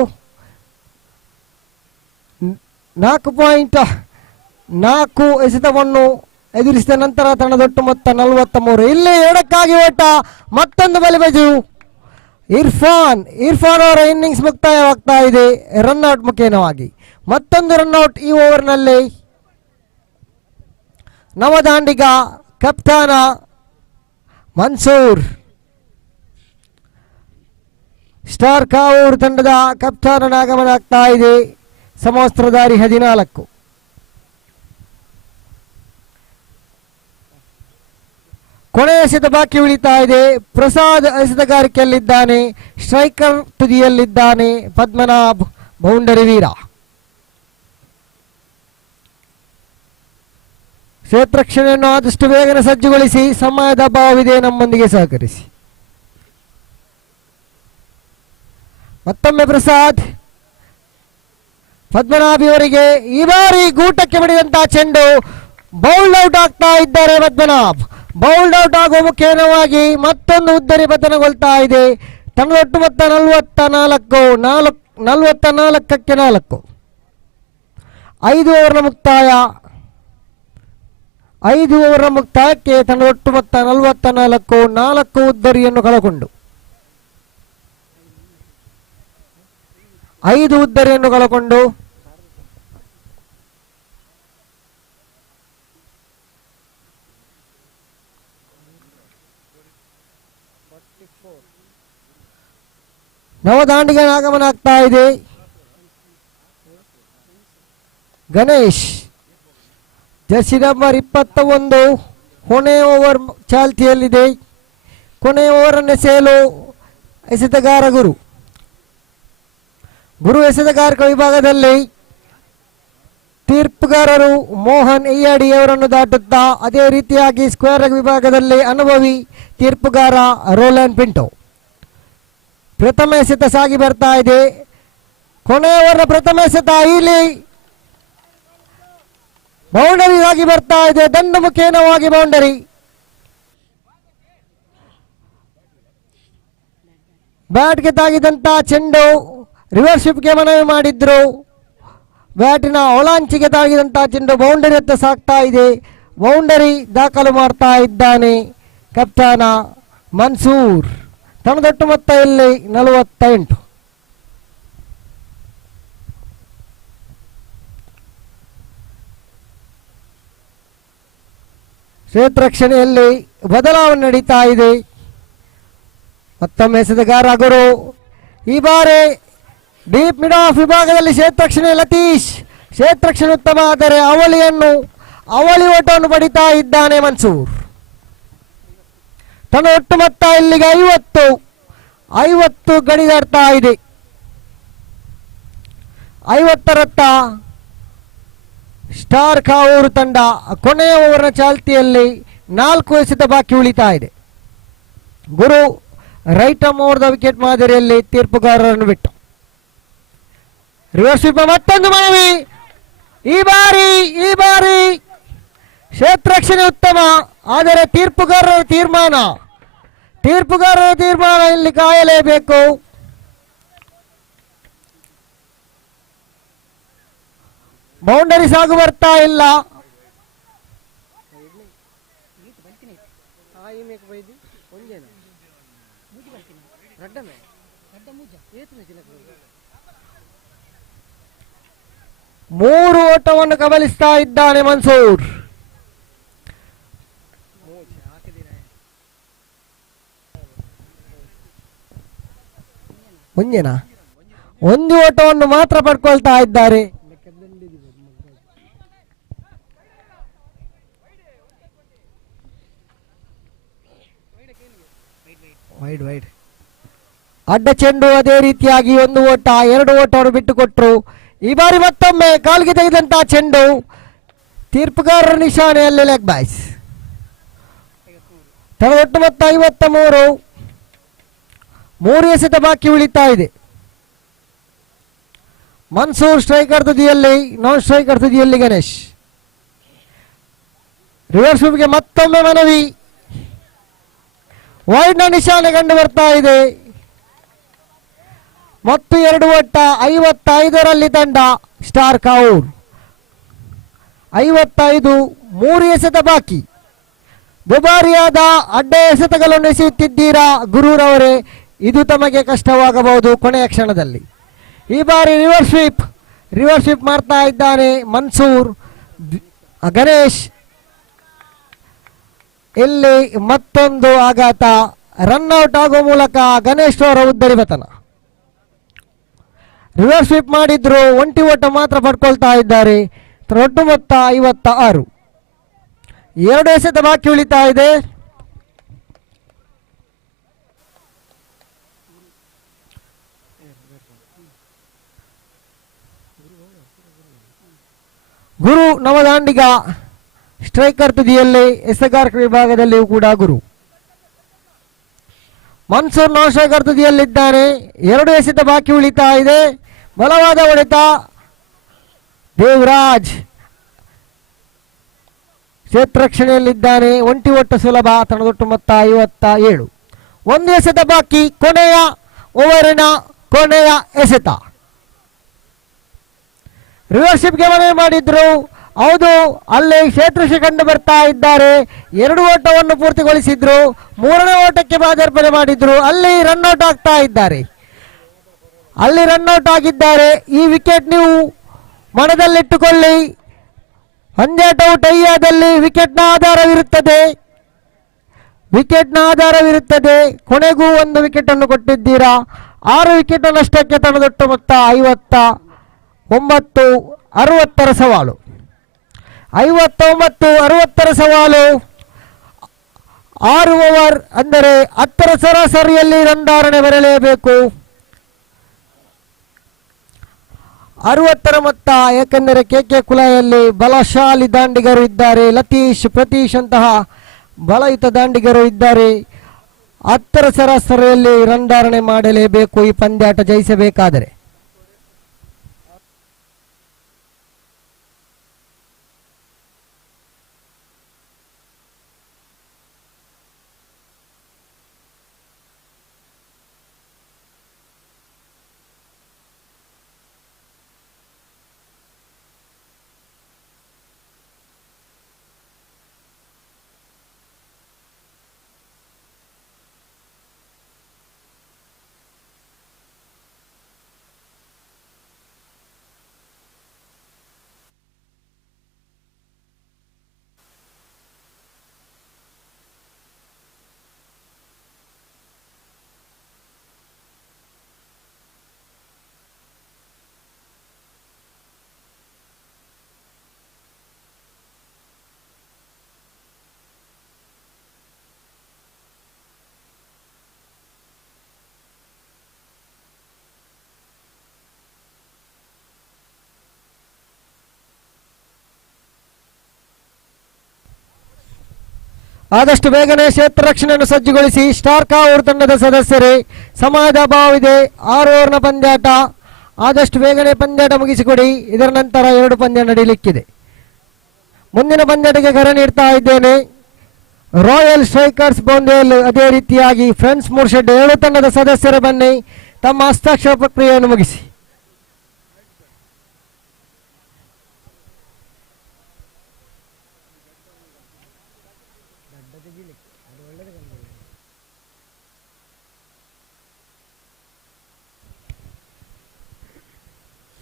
4.4 ಎಸೆತವನ್ನು ಎದುರಿಸಿದ ನಂತರ ತಂಡದೊಟ್ಟು ಮೊತ್ತ 43. ಇಲ್ಲಿ 2ಕ್ಕಾಗಿ ಓಟ. ಮತ್ತೊಂದು ಬಲಿಬಜು. ಇರ್ಫಾನ್ ಅವರ ಇನ್ನಿಂಗ್ಸ್ ಮುಕ್ತಾಯವಾಗ್ತಾ ಇದೆ ರನ್ಔಟ್ ಮುಖೇನವಾಗಿ. ಮತ್ತೊಂದು ರನ್ಔಟ್ ಈ ಓವರ್ನಲ್ಲಿ. ನವದಾಂಡಿಗ ಕಪ್ತಾನ ಮನ್ಸೂರ್ ಸ್ಟಾರ್ ಕಾವೂರ್ ತಂಡದ ಕಪ್ತಾನನ ಆಗಮನ ಆಗ್ತಾ ಇದೆ. ಸಮವಸ್ತ್ರಧಾರಿ 14. ಕೊನೆಯ ಎಸೆತ ಬಾಕಿ ಉಳಿತಾ ಇದೆ. ಪ್ರಸಾದ್ ಎಸೆತಗಾರಿಕೆಯಲ್ಲಿದ್ದಾನೆ, ಸ್ಟ್ರೈಕರ್ ತುದಿಯಲ್ಲಿದ್ದಾನೆ ಪದ್ಮನಾಭ್ ಬೌಂಡರಿ ವೀರ. ಕ್ಷೇತ್ರಕ್ಷಣೆಯನ್ನು ಆದಷ್ಟು ಬೇಗನೆ ಸಜ್ಜುಗೊಳಿಸಿ, ಸಮಯದ ಅಭಾವವಿದೆ, ನಮ್ಮೊಂದಿಗೆ ಸಹಕರಿಸಿ. ಮತ್ತೊಮ್ಮೆ ಪ್ರಸಾದ್ ಪದ್ಮನಾಭ್ ಇವರಿಗೆ ಈ ಬಾರಿ ಗೂಟಕ್ಕೆ ಬಡಿದಂತಹ ಚೆಂಡು ಬೌಲ್ಡ್ ಔಟ್ ಆಗ್ತಾ ಇದ್ದಾರೆ. ಪದ್ಮನಾಭ್ ಬೌಲ್ಡ್ ಔಟ್ ಆಗುವ ಮುಖೇನವಾಗಿ ಮತ್ತೊಂದು ಉದ್ದರಿ ಪತನಗೊಳ್ತಾ ಇದೆ. ತಂಡದೊಟ್ಟು ಮೊತ್ತ 44ಕ್ಕೆ 4. 5 ಓವರ್ನ ಮುಕ್ತಾಯ. 5 ಓವರ್ನ ಮುಕ್ತಾಯಕ್ಕೆ ತಂಡದೊಟ್ಟು ಮೊತ್ತ 44, 4 ಉದ್ದರಿಯನ್ನು ಕಳಕೊಂಡು 5 ಉದ್ದರಿಯನ್ನು ಕಳಕೊಂಡು ನವದಾಂಡಿಗೆ ಆಗಮನ ಆಗ್ತಾ ಇದೆ. ಗಣೇಶ್ ಜರ್ಸಿ ನಂಬರ್ 21 ಕೊನೆಯ ಓವರ್ ಚಾಲ್ತಿಯಲ್ಲಿದೆ. ಕೊನೆಯ ಓವರನ್ನು ಎಸೆಯಲು ಎಸೆತಗಾರ ಗುರು ಎಸೆತಗಾರಿಕೆ ವಿಭಾಗದಲ್ಲಿ ತೀರ್ಪುಗಾರರು ಮೋಹನ್ ಅಯ್ಯಾಡಿ ಅವರನ್ನು ದಾಟುತ್ತಾ, ಅದೇ ರೀತಿಯಾಗಿ ಸ್ಕ್ವೇರ್ ವಿಭಾಗದಲ್ಲಿ ಅನುಭವಿ ತೀರ್ಪುಗಾರ ರೋಲ್ಯಾಂಡ್ ಪಿಂಟೋ. ಪ್ರಥಮ ಎಸೆತ ಸಾಗಿ ಬರ್ತಾ ಇದೆ. ಕೊನೆಯವರ ಪ್ರಥಮ ಎಸೆತ ಇಲ್ಲಿ ಬೌಂಡರಿ ಆಗಿ ಬರ್ತಾ ಇದೆ. ದಂಡು ಮುಖೇನವಾಗಿ ಬೌಂಡರಿ. ಬ್ಯಾಟ್ಗೆ ತಾಗಿದಂತ ಚೆಂಡು ರಿವರ್ಸ್ ಶಿಪ್ಗೆ ಮನವಿ ಮಾಡಿದ್ರು. ಬ್ಯಾಟಿನ ಒಳಾಂಚಿಗೆ ತಾಗಿದಂತ ಚೆಂಡು ಬೌಂಡರಿ ಹತ್ತ ಸಾಗ್ತಾ ಇದೆ. ಬೌಂಡರಿ ದಾಖಲು ಮಾಡ್ತಾ ಇದ್ದಾನೆ ಕಪ್ತಾನ ಮನ್ಸೂರ್. ತಂಡದೊಟ್ಟು ಮೊತ್ತ ಇಲ್ಲಿ 48. ಕ್ಷೇತ್ರಕ್ಷಣೆಯಲ್ಲಿ ಬದಲಾವಣೆ ನಡೀತಾ ಇದೆ. ಮತ್ತೊಮ್ಮೆ ಎಸೆತಗಾರ ಗುರು. ಈ ಬಾರಿ ಡೀಪ್ ಮಿಡ್ ಆಫ್ ವಿಭಾಗದಲ್ಲಿ ಕ್ಷೇತ್ರಕ್ಷಣೆ ಲತೀಶ್. ಕ್ಷೇತ್ರಕ್ಷಣೆ ಉತ್ತಮ, ಆದರೆ ಅವಳಿ ಓಟವನ್ನು ಪಡಿತಾ ಇದ್ದಾನೆ ಮನ್ಸೂರ್. ತನ್ನ ಒಟ್ಟು ಮೊತ್ತ ಇಲ್ಲಿಗೆ 50 ಗಡಿದಾಡ್ತಾ ಇದೆ. 50ರತ್ತ ಸ್ಟಾರ್ ಕಾವೂರು ತಂಡ ಕೊನೆಯ ಓವರ್ನ ಚಾಲ್ತಿಯಲ್ಲಿ 4 ಎಸೆತ ಬಾಕಿ ಉಳಿತಾ ಇದೆ. ಗುರು ರೈಟ್ ಮೋರ್ದ ವಿಕೆಟ್ ಮಾದರಿಯಲ್ಲಿ ತೀರ್ಪುಗಾರರನ್ನು ಬಿಟ್ಟು ರಿವರ್ಸ್ ಸ್ವೀಪ್. ಮತ್ತೊಂದು ಮನವಿ. ಈ ಬಾರಿ ಕ್ಷೇತ್ರಕ್ಷಣೆ ಉತ್ತಮ, ಆದರೆ ತೀರ್ಪುಗಾರರ ತೀರ್ಮಾನ ಇಲ್ಲಿ ಕಾಯಲೇಬೇಕು. ಬೌಂಡರಿ ಸಾಗು ಬರ್ತಾ ಇಲ್ಲ. ಮೂರು ಓಟವನ್ನು ಕಬಲಿಸ್ತಾ ಇದ್ದಾನೆ ಮನ್ಸೂರ್. ಒಂದು ಓಟವನ್ನು ಮಾತ್ರ ಪಡ್ಕೊಳ್ತಾ ಇದ್ದಾರೆ. ವೈಡ್ ಅಡ್ಡ ಚೆಂಡು. ಅದೇ ರೀತಿಯಾಗಿ 1 ಓಟ 2 ಓಟವನ್ನು ಬಿಟ್ಟುಕೊಟ್ರು. ಈ ಬಾರಿ ಮತ್ತೊಮ್ಮೆ ಕಾಲ್ಗೆ ತೆಗೆದಂತಹ ಚೆಂಡು ತೀರ್ಪುಗಾರರ ನಿಶಾನೆಯಲ್ಲಿ ಲೆಗ್ ಬಾಯ್ಸ್. ಒಟ್ಟು ಮೊತ್ತ 53. 3 ಎಸೆತ ಬಾಕಿ ಉಳಿತಾ ಇದೆ. ಮನ್ಸೂರ್ ಸ್ಟ್ರೈಕರ್ ತುದಿಯಲ್ಲಿ, ನಾನ್ ಸ್ಟ್ರೈಕರ್ ತುದಿಯಲ್ಲಿ ಗಣೇಶ್. ರಿವರ್ಸ್ ಗೆ ಮತ್ತೊಮ್ಮೆ ಮನವಿ. ವೈಡ್ನ ನಿಶಾನೆ ಕಂಡು ಬರ್ತಾ ಇದೆ. ಮತ್ತು 2 ಓಟ 55ರಲ್ಲಿ ತಂಡ ಸ್ಟಾರ್ ಕಾವೂರ್. 55, 3 ಎಸೆತ ಬಾಕಿ. ದುಬಾರಿಯಾದ ಅಡ್ಡ ಎಸೆತಗಳನ್ನು ಎಸೆಯುತ್ತಿದ್ದೀರಾ ಗುರುರವರೇ, ಇದು ತಮಗೆ ಕಷ್ಟವಾಗಬಹುದು ಕೊನೆಯ ಕ್ಷಣದಲ್ಲಿ. ಈ ಬಾರಿ ರಿವರ್ಸ್ ಸ್ವೀಪ್ ಮಾಡ್ತಾ ಇದ್ದಾನೆ ಮನ್ಸೂರ್. ಗಣೇಶ್ ಇಲ್ಲಿ ಮತ್ತೊಂದು ಆಘಾತ. ರನ್ಔಟ್ ಆಗುವ ಮೂಲಕ ಗಣೇಶ್ ಅವರ ಉದ್ದರಿ ಪತನ. ರಿವರ್ಸ್ ಸ್ವೀಪ್ ಮಾಡಿದ್ರು, 1 ಓಟ ಮಾತ್ರ ಪಡ್ಕೊಳ್ತಾ ಇದ್ದಾರೆ. ಒಟ್ಟು ಮೊತ್ತ 56. 2 ಎಸೆತ ಬಾಕಿ ಉಳಿತಾ ಇದೆ. ಗುರು ನವದಾಂಡಿಗ ಸ್ಟ್ರೈಕರ್ ತುದಿಯಲ್ಲಿ ಎಸೆಗಾರಿಕೆ ವಿಭಾಗದಲ್ಲಿಯೂ ಕೂಡ ಗುರು. ಮನ್ಸೂರ್ ನಾನ್ ಸ್ಟ್ರೈಕರ್ ತುದಿಯಲ್ಲಿದ್ದಾನೆ. 2 ಎಸೆತ ಬಾಕಿ ಉಳಿತಾ ಇದೆ. ಬಲವಾದ ಹೊಡೆತ. ದೇವರಾಜ್ ಕ್ಷೇತ್ರರಕ್ಷಣೆಯಲ್ಲಿದ್ದಾನೆ. ಒಂಟಿ ಒಟ್ಟು ಸುಲಭ. ತಂಡದೊಟ್ಟು ಮೊತ್ತ 57. 1 ಎಸೆತ ಬಾಕಿ. ಕೊನೆಯ ಓವರಿನ ಕೊನೆಯ ಎಸೆತ. ರಿವರ್ಶಿಪ್ಗೆ ಮನವಿ ಮಾಡಿದ್ರು. ಹೌದು, ಅಲ್ಲಿ ಕ್ಷೇತ್ರಕ್ಕೆ ಕಂಡು ಬರ್ತಾ ಇದ್ದಾರೆ. 2 ಓಟವನ್ನು ಪೂರ್ತಿಗೊಳಿಸಿದ್ರು. 3ನೇ ಓಟಕ್ಕೆ ಪಾದಾರ್ಪಣೆ ಮಾಡಿದ್ರು. ಅಲ್ಲಿ ರನ್ಔಟ್ ಆಗ್ತಾ ಇದ್ದಾರೆ. ಈ ವಿಕೆಟ್ ನೀವು ಮನದಲ್ಲಿಟ್ಟುಕೊಳ್ಳಿ. ಪಂದ್ಯಾಟವು ಟೈ ಆದಲ್ಲಿ ವಿಕೆಟ್ನ ಆಧಾರವಿರುತ್ತದೆ. ಕೊನೆಗೂ 1 ವಿಕೆಟ್ ಅನ್ನು ಕೊಟ್ಟಿದ್ದೀರಾ. 6 ವಿಕೆಟ್ ನಷ್ಟಕ್ಕೆ ತಂಡದೊಟ್ಟು ಮೊತ್ತ 59. 60ರ ಸವಾಲು. 59-60ರ ಸವಾಲು. 6 ಓವರ್ ಅಂದರೆ 10ರ ಸರಾಸರಿಯಲ್ಲಿ ರನ್ ಧಾರಣೆ ಬರಲೇಬೇಕು. 60ರ ಮೊತ್ತ. ಏಕೆಂದರೆ ಕೆಕೆ ಕುಲಾಯಲ್ಲಿ ಬಲಶಾಲಿ ದಾಂಡಿಗರು ಇದ್ದಾರೆ. ಲತೀಶ್, ಪ್ರತೀಶ್ ಅಂತಹ ಬಲಯುತ ದಾಂಡಿಗರು ಇದ್ದಾರೆ. 10ರ ಸರಾಸರಿಯಲ್ಲಿ ರನ್ ಧಾರಣೆ ಮಾಡಲೇಬೇಕು ಈ ಪಂದ್ಯಾಟ ಜಯಿಸಬೇಕಾದರೆ. ಆದಷ್ಟು ಬೇಗನೆ ಕ್ಷೇತ್ರ ರಕ್ಷಣೆಯನ್ನು ಸಜ್ಜುಗೊಳಿಸಿ. ಸ್ಟಾರ್ ಕಾವೂರು ತಂಡದ ಸದಸ್ಯರೇ, ಸಮಯದ ಅಭಾವವಿದೆ. 6 ಓವರ್ನ ಪಂದ್ಯಾಟ. ಆದಷ್ಟು ಬೇಗನೆ ಪಂದ್ಯಾಟ ಮುಗಿಸಿಕೊಡಿ. ಇದರ ನಂತರ 2 ಪಂದ್ಯ ನಡೆಯಲಿಕ್ಕಿದೆ. ಮುಂದಿನ ಪಂದ್ಯಾಟಕ್ಕೆ ಕರೆ ನೀಡ್ತಾ ಇದ್ದೇನೆ. ರಾಯಲ್ ಸ್ಟ್ರೈಕರ್ಸ್ ಬೋಂದೇಲ್, ಅದೇ ರೀತಿಯಾಗಿ ಫ್ರೆಂಡ್ಸ್ ಮೂರ್ಶೆಡ್ 7 ತಂಡದ ಸದಸ್ಯರು ಬನ್ನಿ, ತಮ್ಮ ಹಸ್ತಾಕ್ಷರ ಪ್ರಕ್ರಿಯೆಯನ್ನು ಮುಗಿಸಿ.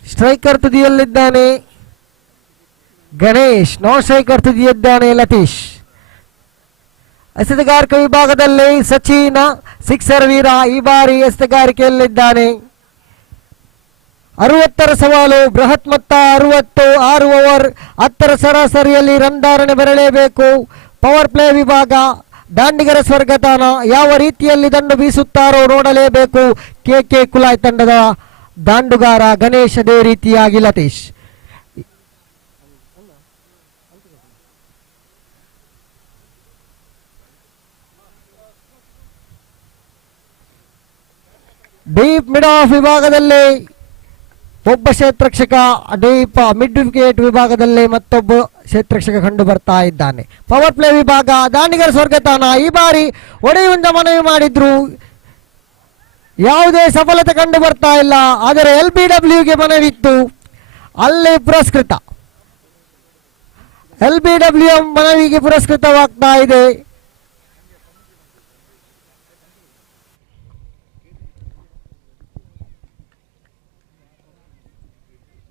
ಸ್ಟ್ರೈಕರ್ ತುದಿಯಲ್ಲಿದ್ದಾನೆ ಗಣೇಶ್. ನಾನ್ ಸ್ಟ್ರೈಕರ್ ತುದಿಯಲ್ಲಿದ್ದಾನೆ ಲತೀಶ್. ಎಸೆತಗಾರಿಕೆ ವಿಭಾಗದಲ್ಲಿ ಸಚಿನ್ ಸಿಕ್ಸರ್ ವೀರ ಈ ಬಾರಿ ಎಸೆತಗಾರಿಕೆಯಲ್ಲಿದ್ದಾನೆ. 60ರ ಸವಾಲು. ಬೃಹತ್ ಮೊತ್ತ 60. 6 ಓವರ್ 10ರ ಸರಾಸರಿಯಲ್ಲಿ ರನ್ ಧಾರಣೆ ಬರಲೇಬೇಕು. ಪವರ್ ಪ್ಲೇ ವಿಭಾಗ. ದಾಂಡಿಗರ ಸ್ವರ್ಗತಾನ ಯಾವ ರೀತಿಯಲ್ಲಿ ದಂಡು ಬೀಸುತ್ತಾರೋ ನೋಡಲೇಬೇಕು. ಕೆಕೆ ಕುಲಾಯ್ ತಂಡದ ದಾಂಡುಗಾರ ಗಣೇಶ್, ಅದೇ ರೀತಿಯಾಗಿ ಲತೀಶ್. ಡೀಪ್ ಮಿಡ್ ಆಫ್ ವಿಭಾಗದಲ್ಲಿ ಒಬ್ಬ ಕ್ಷೇತ್ರರಕ್ಷಕ, ಡೀಪ್ ಮಿಡ್ ವಿಕೆಟ್ ವಿಭಾಗದಲ್ಲಿ ಮತ್ತೊಬ್ಬ ಕ್ಷೇತ್ರರಕ್ಷಕ ಕಂಡು ಬರ್ತಾ ಇದ್ದಾನೆ. ಪವರ್ ಪ್ಲೇ ವಿಭಾಗ. ದಾಂಡಿಗರ ಸ್ವರ್ಗತಾನ ಈ ಬಾರಿ ಹೊಡೆಯುವಂತ ಮನವಿ ಮಾಡಿದ್ರು, ಯಾವುದೇ ಸಫಲತೆ ಕಂಡು ಬರ್ತಾ ಇಲ್ಲ. ಆದರೆ LBWಗೆ ಮನವಿತ್ತು, ಅಲ್ಲಿ ಪುರಸ್ಕೃತ. LBW ಮನವಿಗೆ ಪುರಸ್ಕೃತವಾಗ್ತಾ ಇದೆ.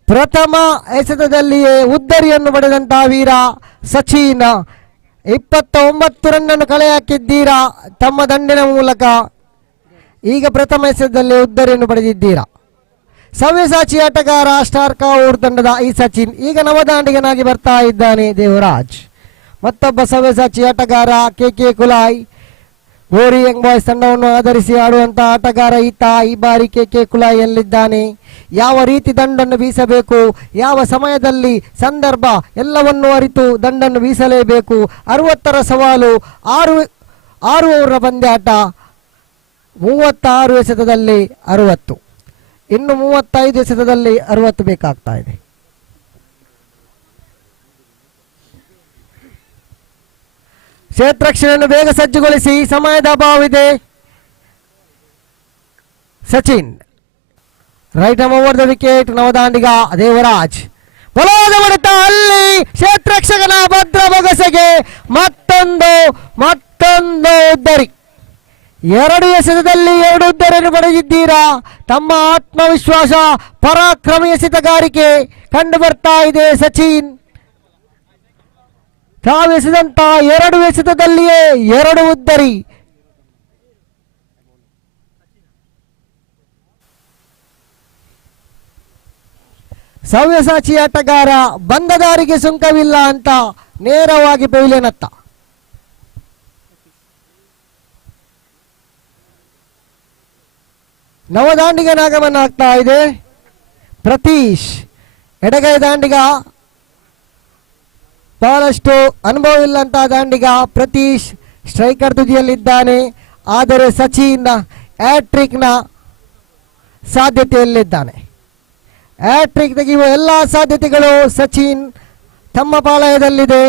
ಪ್ರಥಮ ಎಸೆತದಲ್ಲಿಯೇ ಉದ್ದರಿಯನ್ನು ಪಡೆದಂತಹ ವೀರ ಸಚಿನ್. 29 ರನ್ನನ್ನು ಕಳೆ ಹಾಕಿದ್ದೀರಾ ತಮ್ಮ ದಂಡಿನ ಮೂಲಕ. ಈಗ ಪ್ರಥಮ ಎಸೆತದಲ್ಲಿ ಉದ್ದರಿಯನ್ನು ಪಡೆದಿದ್ದೀರಾ. ಸವ್ಯಸಾಚಿ ಆಟಗಾರ ಸ್ಟಾರ್ ಕಾವೂರು ತಂಡದ ಈ ಸಚಿನ್ ಈಗ ನವದಾಂಡಿಗನಾಗಿ ಬರ್ತಾ ಇದ್ದಾನೆ ದೇವರಾಜ್. ಮತ್ತೊಬ್ಬ ಸವ್ಯಸಾಚಿ ಆಟಗಾರ ಕೆಕೆ ಕುಲಾಯ್. ಗೋರಿ ಯಂಗ್ ಬಾಯ್ಸ್ ತಂಡವನ್ನು ಆಧರಿಸಿ ಆಡುವಂತಹ ಆಟಗಾರ ಈತ. ಈ ಬಾರಿ ಕೆ ಕುಲಾಯಿಯಲ್ಲಿದ್ದಾನೆ. ಯಾವ ರೀತಿ ದಂಡನ್ನು ಬೀಸಬೇಕು, ಯಾವ ಸಮಯದಲ್ಲಿ ಸಂದರ್ಭ ಎಲ್ಲವನ್ನು ಅರಿತು ದಂಡನ್ನು ಬೀಸಲೇಬೇಕು. 60ರ ಸವಾಲು, 6 ಓವರ್ ಪಂದ್ಯಾಟ. 36 ಎಸೆತದಲ್ಲಿ 60, ಇನ್ನು 35 ಎಸೆತದಲ್ಲಿ 60 ಬೇಕಾಗ್ತಾ ಇದೆ. ಕ್ಷೇತ್ರಕ್ಷಣೆಯನ್ನು ಬೇಗ ಸಜ್ಜುಗೊಳಿಸಿ, ಸಮಯದ ಅಭಾವವಿದೆ. Sachin right arm over the wicket. ನವದಾಂಡಿಗ ದೇವರಾಜ್ ಬಲವಾದ ಹೊಡೆತ, ಅಲ್ಲಿ ಕ್ಷೇತ್ರಕ್ಷಕನ ಭದ್ರ ಬೊಗಸೆಗೆ ಮತ್ತೊಂದು ಉದ್ದರಿ. 2 ಎಸೆತದಲ್ಲಿ 2 ಉದ್ದರಿಯನ್ನು ಪಡೆದಿದ್ದೀರಾ. ತಮ್ಮ ಆತ್ಮವಿಶ್ವಾಸ, ಪರಾಕ್ರಮಿ ಎಸೆತಗಾರಿಕೆ ಕಂಡು ಬರ್ತಾ ಇದೆ ಸಚಿನ್. ತಾವು ಎಸೆದಂತ 2 ಎಸೆತದಲ್ಲಿಯೇ 2 ಉದ್ದರಿ. ಸವ್ಯಸಾಚಿ ಆಟಗಾರ ಬಂದ ದಾರಿಗೆ ಸುಂಕವಿಲ್ಲ ಅಂತ ನೇರವಾಗಿ ಪೈಲೇನತ್ತ. ನವದಾಂಡಿಗನ ಆಗಮನ ಆಗ್ತಾ ಇದೆ. ಪ್ರತೀಶ್ ಎಡಗೈ ದಾಂಡಿಗ, ಬಹಳಷ್ಟು ಅನುಭವವಿಲ್ಲಂತ ದಾಂಡಿಗ ಪ್ರತೀಶ್ ಸ್ಟ್ರೈಕರ್ ತುದಿಯಲ್ಲಿದ್ದಾನೆ. ಆದರೆ ಸಚಿನ್ ಹ್ಯಾಟ್ರಿಕ್ನ ಸಾಧ್ಯತೆಯಲ್ಲಿದ್ದಾನೆ. ಹ್ಯಾಟ್ರಿಕ್ ತೆಗೆಯುವ ಎಲ್ಲ ಸಾಧ್ಯತೆಗಳು ಸಚಿನ್ ತಮ್ಮ ಪಾಳಯದಲ್ಲಿದೆ.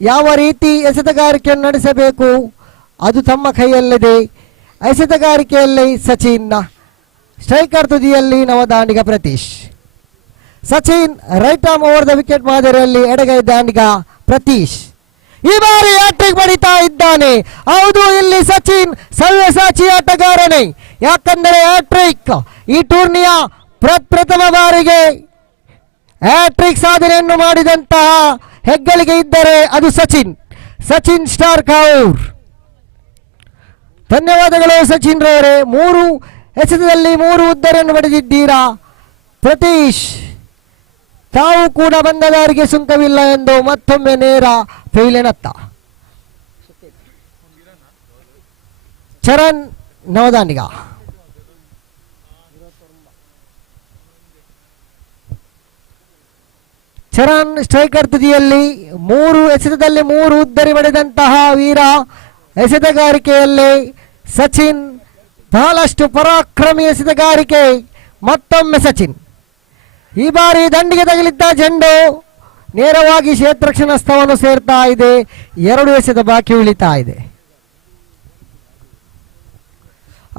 ಯಾವ ರೀತಿ ಎಸೆತಗಾರಿಕೆಯನ್ನು ನಡೆಸಬೇಕು ಅದು ತಮ್ಮ ಕೈಯಲ್ಲಿದೆ. ಎಸೆತಗಾರಿಕೆಯಲ್ಲಿ ಸಚಿನ್, ಸ್ಟ್ರೈಕರ್ ತುದಿಯಲ್ಲಿ ನವದಾಂಡಿಗ Pratheesh. Sachin right arm over the wicket ಮಾದರಿಯಲ್ಲಿ ಎಡಗೈ ದಾಂಡಿಗ ಪ್ರತೀಶ್. ಈ ಬಾರಿ ಹ್ಯಾಟ್ರಿಕ್ ಬಡಿತಾ ಇದ್ದಾನೆ. ಹೌದು, ಇಲ್ಲಿ ಸಚಿನ್ ಸವ್ಯಸಾಚಿ ಆಟಗಾರನೇ. ಯಾಕಂದರೆ ಹ್ಯಾಟ್ರಿಕ್ ಈ ಟೂರ್ನಿಯ ಪ್ರಥಮ ಬಾರಿಗೆ ಹ್ಯಾಟ್ರಿಕ್ ಸಾಧನೆಯನ್ನು ಮಾಡಿದಂತಹ ಹೆಗ್ಗಳಿಕೆ ಇದ್ದರೆ ಅದು ಸಚಿನ್ ಸ್ಟಾರ್ ಕೌರ್. ಧನ್ಯವಾದಗಳು ಸಚಿನ್ ರವರೇ. 3 ಎಸೆತದಲ್ಲಿ 3 ಉದ್ದರಿಯನ್ನು ಪಡೆದಿದ್ದೀರಾ. ಪ್ರತೀಶ್ ತಾವು ಕೂಡ ಬಂದ ದಾರಿಗೆ ಸುಂಕವಿಲ್ಲ ಎಂದು ಮತ್ತೊಮ್ಮೆ ನೇರ ಫೈಲಿನತ್ತ. ಚರಣ್ ನವದಾಂಡಿಗ ಚರಣ್ ಸ್ಟ್ರೈಕರ್ ತುದಿಯಲ್ಲಿ 3 ಎಸೆತದಲ್ಲಿ 3 ಉದ್ದರಿ ಪಡೆದಂತಹ ವೀರ. ಎಸೆತಗಾರಿಕೆಯಲ್ಲಿ ಸಚಿನ್ ಬಹಳಷ್ಟು ಪರಾಕ್ರಮಿ ಎಸೆತಗಾರಿಕೆ. ಮತ್ತೊಮ್ಮೆ ಸಚಿನ್. ಈ ಬಾರಿ ದಂಡಿಗೆ ತಗಲಿದ್ದ ಚೆಂಡು ನೇರವಾಗಿ ಕ್ಷೇತ್ರಕ್ಷಣ ಸ್ಥಳವನ್ನು ಸೇರ್ತಾ ಇದೆ. 2 ಎಸೆತ ಬಾಕಿ ಉಳಿತಾ ಇದೆ.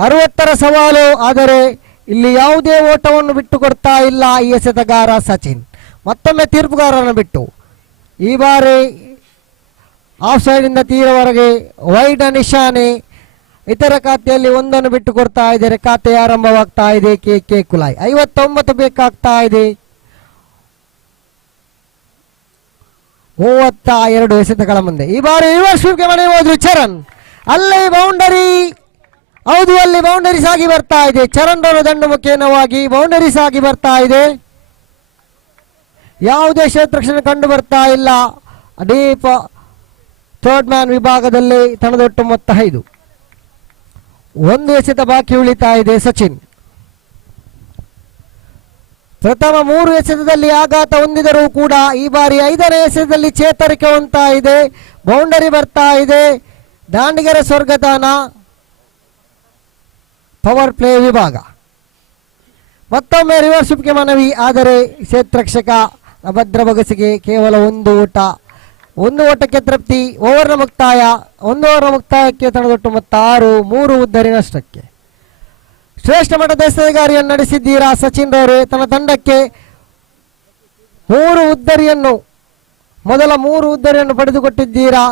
60ರ ಸವಾಲು, ಆದರೆ ಇಲ್ಲಿ ಯಾವುದೇ ಓಟವನ್ನು ಬಿಟ್ಟು ಕೊಡ್ತಾ ಇಲ್ಲ ಈ ಎಸೆತಗಾರ ಸಚಿನ್. ಮತ್ತೊಮ್ಮೆ ತೀರ್ಪುಗಾರರನ್ನು ಬಿಟ್ಟು ಈ ಬಾರಿ ಆಫ್ ಸೈಡಿಂದ ತೀರವರೆಗೆ ವೈಡ್ ನಿಶಾನೆ. ಇತರ ಖಾತೆಯಲ್ಲಿ 1 ಬಿಟ್ಟು ಕೊಡ್ತಾ ಇದ್ದಾರೆ. ಖಾತೆ ಆರಂಭವಾಗ್ತಾ ಇದೆ. ಕೆ ಕುಲಾಯ್ 59 ಬೇಕಾಗ್ತಾ ಇದೆ. 32 ಎಸೆತಗಳ ಮುಂದೆ ಈ ಬಾರಿ ರಿವರ್ಸ್ ಮನೆ ಹೋದ್ರು ಚರಣ್. ಅಲ್ಲಿ ಬೌಂಡರಿ, ಹೌದು, ಅಲ್ಲಿ ಬೌಂಡರೀಸ್ ಆಗಿ ಬರ್ತಾ ಇದೆ. ಚರಣ್ ರವರು ದಂಡು ಮುಖೇನವಾಗಿ ಬೌಂಡರೀಸ್ ಆಗಿ ಬರ್ತಾ ಇದೆ. ಯಾವುದೇ ಕ್ಷೇತ್ರಕ್ಷಣೆ ಕಂಡು ಬರ್ತಾ ಇಲ್ಲ. ಡೀಪ್ ಥರ್ಡ್ ಮ್ಯಾನ್ ವಿಭಾಗದಲ್ಲಿ ತಂಡದೊಟ್ಟು ಮೊತ್ತ 5. 1 ಎಸೆತ ಬಾಕಿ ಉಳಿತಾ ಇದೆ ಸಚಿನ್. ಪ್ರಥಮ 3 ಎಸೆತದಲ್ಲಿ ಆಘಾತ ಹೊಂದಿದರೂ ಕೂಡ ಈ ಬಾರಿ 5ನೇ ಎಸೆತದಲ್ಲಿ ಚೇತರಿಕೆ ಹೊಂದ್ತಾ ಇದೆ. ಬೌಂಡರಿ ಬರ್ತಾ ಇದೆ. ದಾಂಡಿಗರ ಸ್ವರ್ಗದಾನ ಪವರ್ ಪ್ಲೇ ವಿಭಾಗ. ಮತ್ತೊಮ್ಮೆ ರಿವರ್ಸ್ ಗೆ ಮನವಿ, ಆದರೆ ಕ್ಷೇತ್ರರಕ್ಷಕ ಭದ್ರ ಬೊಗಸಿಗೆ ಕೇವಲ 1 ಓಟ. 1 ಓಟಕ್ಕೆ ತೃಪ್ತಿ. 1 ಓವರ್ನ ಮುಕ್ತಾಯಕ್ಕೆ ತಂಡದೊಟ್ಟು ಮೊತ್ತ 6, 3 ಉದ್ದರಿ ನಷ್ಟಕ್ಕೆ. ಶ್ರೇಷ್ಠ ಮಟ್ಟದ ಎಸೆತಗಾರಿಯನ್ನು ನಡೆಸಿದ್ದೀರಾ ಸಚಿನ್ ರವರೇ. ತನ್ನ ತಂಡಕ್ಕೆ 3 ಉದ್ದರಿಯನ್ನು, ಮೊದಲ 3 ಉದ್ದರಿಯನ್ನು ಪಡೆದುಕೊಟ್ಟಿದ್ದೀರಾ.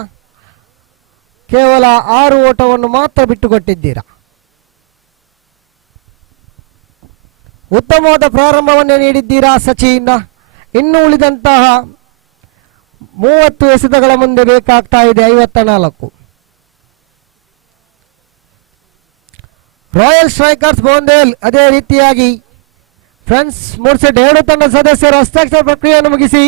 ಕೇವಲ 6 ಓಟವನ್ನು ಮಾತ್ರ ಬಿಟ್ಟುಕೊಟ್ಟಿದ್ದೀರಾ. ಉತ್ತಮವಾದ ಪ್ರಾರಂಭವನ್ನೇ ನೀಡಿದ್ದೀರಾ ಸಚಿನ್. ಇನ್ನು ಉಳಿದಂತಹ 30 ಎಸೆತಗಳ ಮುಂದೆ ಬೇಕಾಗ್ತಾ ಇದೆ 54. ರಾಯಲ್ ಸ್ಟ್ರೈಕರ್ಸ್ ಬೋಂದೇಲ್ ಅದೇ ರೀತಿಯಾಗಿ ಫ್ರೆಂಡ್ಸ್ ಮೂರ್ಸೆಟ್ 2 ತಂಡ ಸದಸ್ಯರು ಹಸ್ತಾಕ್ಷರ ಪ್ರಕ್ರಿಯೆಯನ್ನು ಮುಗಿಸಿ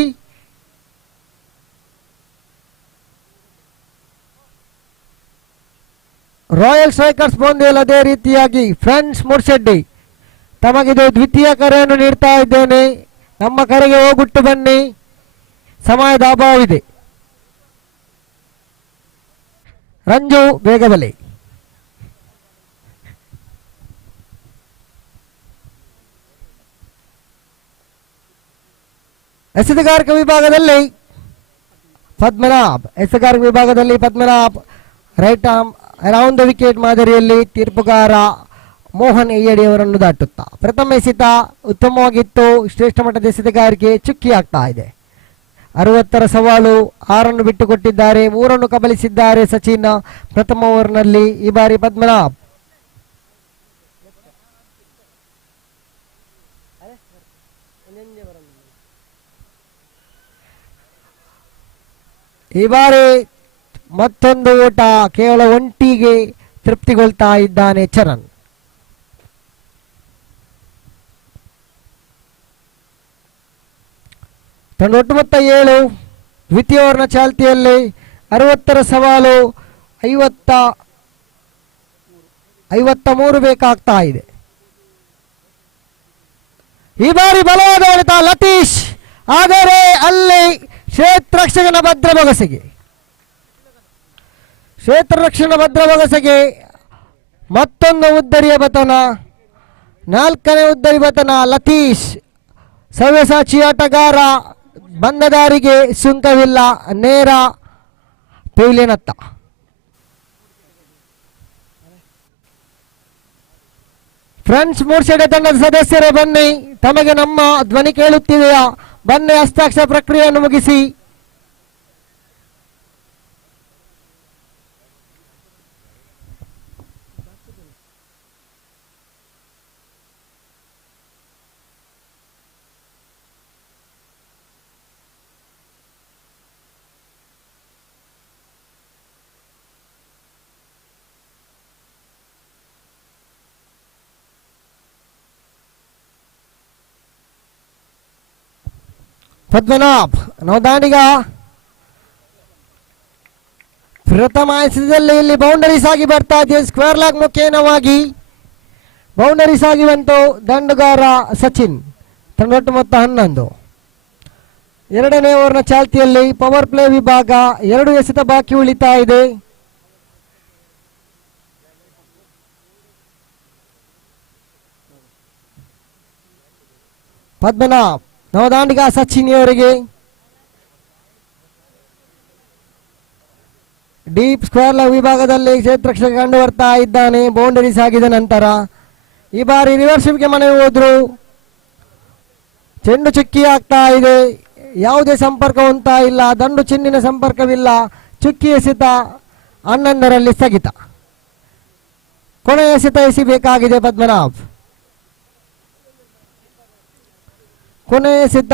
ರಾಯಲ್ ಸ್ಟ್ರೈಕರ್ಸ್ ಬೋಂದೇಲ್ ಅದೇ ರೀತಿಯಾಗಿ ಫ್ರೆಂಡ್ಸ್ ಮುರ್ಶೆಡ್ಡಿ ತಮಗಿದು ದ್ವಿತೀಯ ಕರೆಯನ್ನು ನೀಡ್ತಾ ಇದ್ದೇನೆ. ನಮ್ಮ ಕರೆಗೆ ಹೋಗುಟ್ಟು ಬನ್ನಿ, ಸಮಯದ ಅಭಾವವಿದೆ. ರಂಜು ಬೇಗಬಲಿ. ಎಸೆತಗಾರಿಕೆ ವಿಭಾಗದಲ್ಲಿ Padmanabh right arm around the wicket ಮಾದರಿಯಲ್ಲಿ ತೀರ್ಪುಗಾರ ಮೋಹನ್ ಎಯ್ಯಡಿ ಅವರನ್ನು ದಾಟುತ್ತಾ ಪ್ರಥಮ ಎಸೆತ ಉತ್ತಮವಾಗಿತ್ತು. ಶ್ರೇಷ್ಠ ಮಟ್ಟದ ಎಸೆತಗಾರಿಕೆ ಚುಕ್ಕಿ ಆಗ್ತಾ ಇದೆ. 60ರ ಸವಾಲು 6 ಬಿಟ್ಟುಕೊಟ್ಟಿದ್ದಾರೆ, 3 ಕಬಲಿಸಿದ್ದಾರೆ ಸಚಿನ್ ಪ್ರಥಮ ಓವರ್ನಲ್ಲಿ. ಈ ಬಾರಿ ಪದ್ಮನಾಭ್ ಈ ಬಾರಿ ಮತ್ತೊಂದು ಓಟ, ಕೇವಲ ಒಂಟಿಗೆ ತೃಪ್ತಿಗೊಳ್ತಾ ಇದ್ದಾನೆ ಚರಣ್. ತಂಡ ಒಟ್ಟು ಮೊತ್ತ 7. ದ್ವಿತೀಯ ಓವರ್ನ ಚಾಲ್ತಿಯಲ್ಲಿ 60ರ ಸವಾಲು 53 ಬೇಕಾಗ್ತಾ ಇದೆ. ಈ ಬಾರಿ ಬಲವಾದ ಹೊಡೆತ ಲತೀಶ್, ಆದರೆ ಅಲ್ಲಿ ಕ್ಷೇತ್ರರಕ್ಷಕನ ಭದ್ರಬೊಗಸೆಗೆ ಮತ್ತೊಂದು ಉದ್ದರಿಯ ಪತನ, 4ನೇ ಉದ್ದರಿ ಪತನ. ಲತೀಶ್ ಸವ್ಯಸಾಚಿ ಆಟಗಾರ, ಬಂದ ದಾರಿಗೆ ಸುಂಕವಿಲ್ಲ, ನೇರ ಪೆವಿಲಿಯನ್ ಅತ್ತ. ಫ್ರೆಂಡ್ಸ್ ಮೂರ್ಷೆಡೆ ತಂಡದ ಸದಸ್ಯರೇ ಬನ್ನಿ, ತಮಗೆ ನಮ್ಮ ಧ್ವನಿ ಕೇಳುತ್ತಿದೆಯಾ? ಬನ್ನಿ, ಹಸ್ತಾಕ್ಷರ ಪ್ರಕ್ರಿಯೆಯನ್ನು ಮುಗಿಸಿ. ಪದ್ಮನಾಭ್ ನವದಾಂಡಿಗ ಪ್ರಥಮ ಎಸೆತದಲ್ಲಿ ಇಲ್ಲಿ ಬೌಂಡರೀಸ್ ಆಗಿ ಬರ್ತಾ ಇದೆ. ಸ್ಕ್ವೇರ್ ಲಾಗ್ ಮುಖೇನವಾಗಿ ಬೌಂಡರೀಸ್ ಆಗಿ ಬಂತು. ದಂಡುಗಾರ ಸಚಿನ್. ತಂಡೊಟ್ಟು ಮೊತ್ತ 11. 2ನೇ ಓವರ್ನ ಚಾಲ್ತಿಯಲ್ಲಿ ಪವರ್ ಪ್ಲೇ ವಿಭಾಗ 2 ಎಸೆತ ಬಾಕಿ ಉಳಿತಾ ಇದೆ. ಪದ್ಮನಾಭ್ ನವದಾಂಡಿಗ ಸಚಿನ್ ಅವರಿಗೆ ಡೀಪ್ ಸ್ಕ್ವೇರ್ ವಿಭಾಗದಲ್ಲಿ ಕ್ಷೇತ್ರರಕ್ಷಕ ಕಂಡು ಬರ್ತಾ ಇದ್ದಾನೆ. ಬೌಂಡರೀಸ್ ಆಗಿದ ನಂತರ ಈ ಬಾರಿ ರಿವರ್ಸಿವ್ಗೆ ಮನೆ ಹೋದ್ರು. ಚೆಂಡು ಚುಕ್ಕಿ ಆಗ್ತಾ ಇದೆ, ಯಾವುದೇ ಸಂಪರ್ಕ ಉಂಟಾ ಇಲ್ಲ, ದಂಡು ಚೆಂಡಿನ ಸಂಪರ್ಕವಿಲ್ಲ. ಚುಕ್ಕಿ ಎಸೆತ 11ರಲ್ಲಿ ಸ್ಥಗಿತ. ಕೊನೆಯ ಎಸೆತ ಎಸಿಬೇಕಾಗಿದೆ ಪದ್ಮನಾಭ್. ಕೊನೆಯ ಎಸೆತ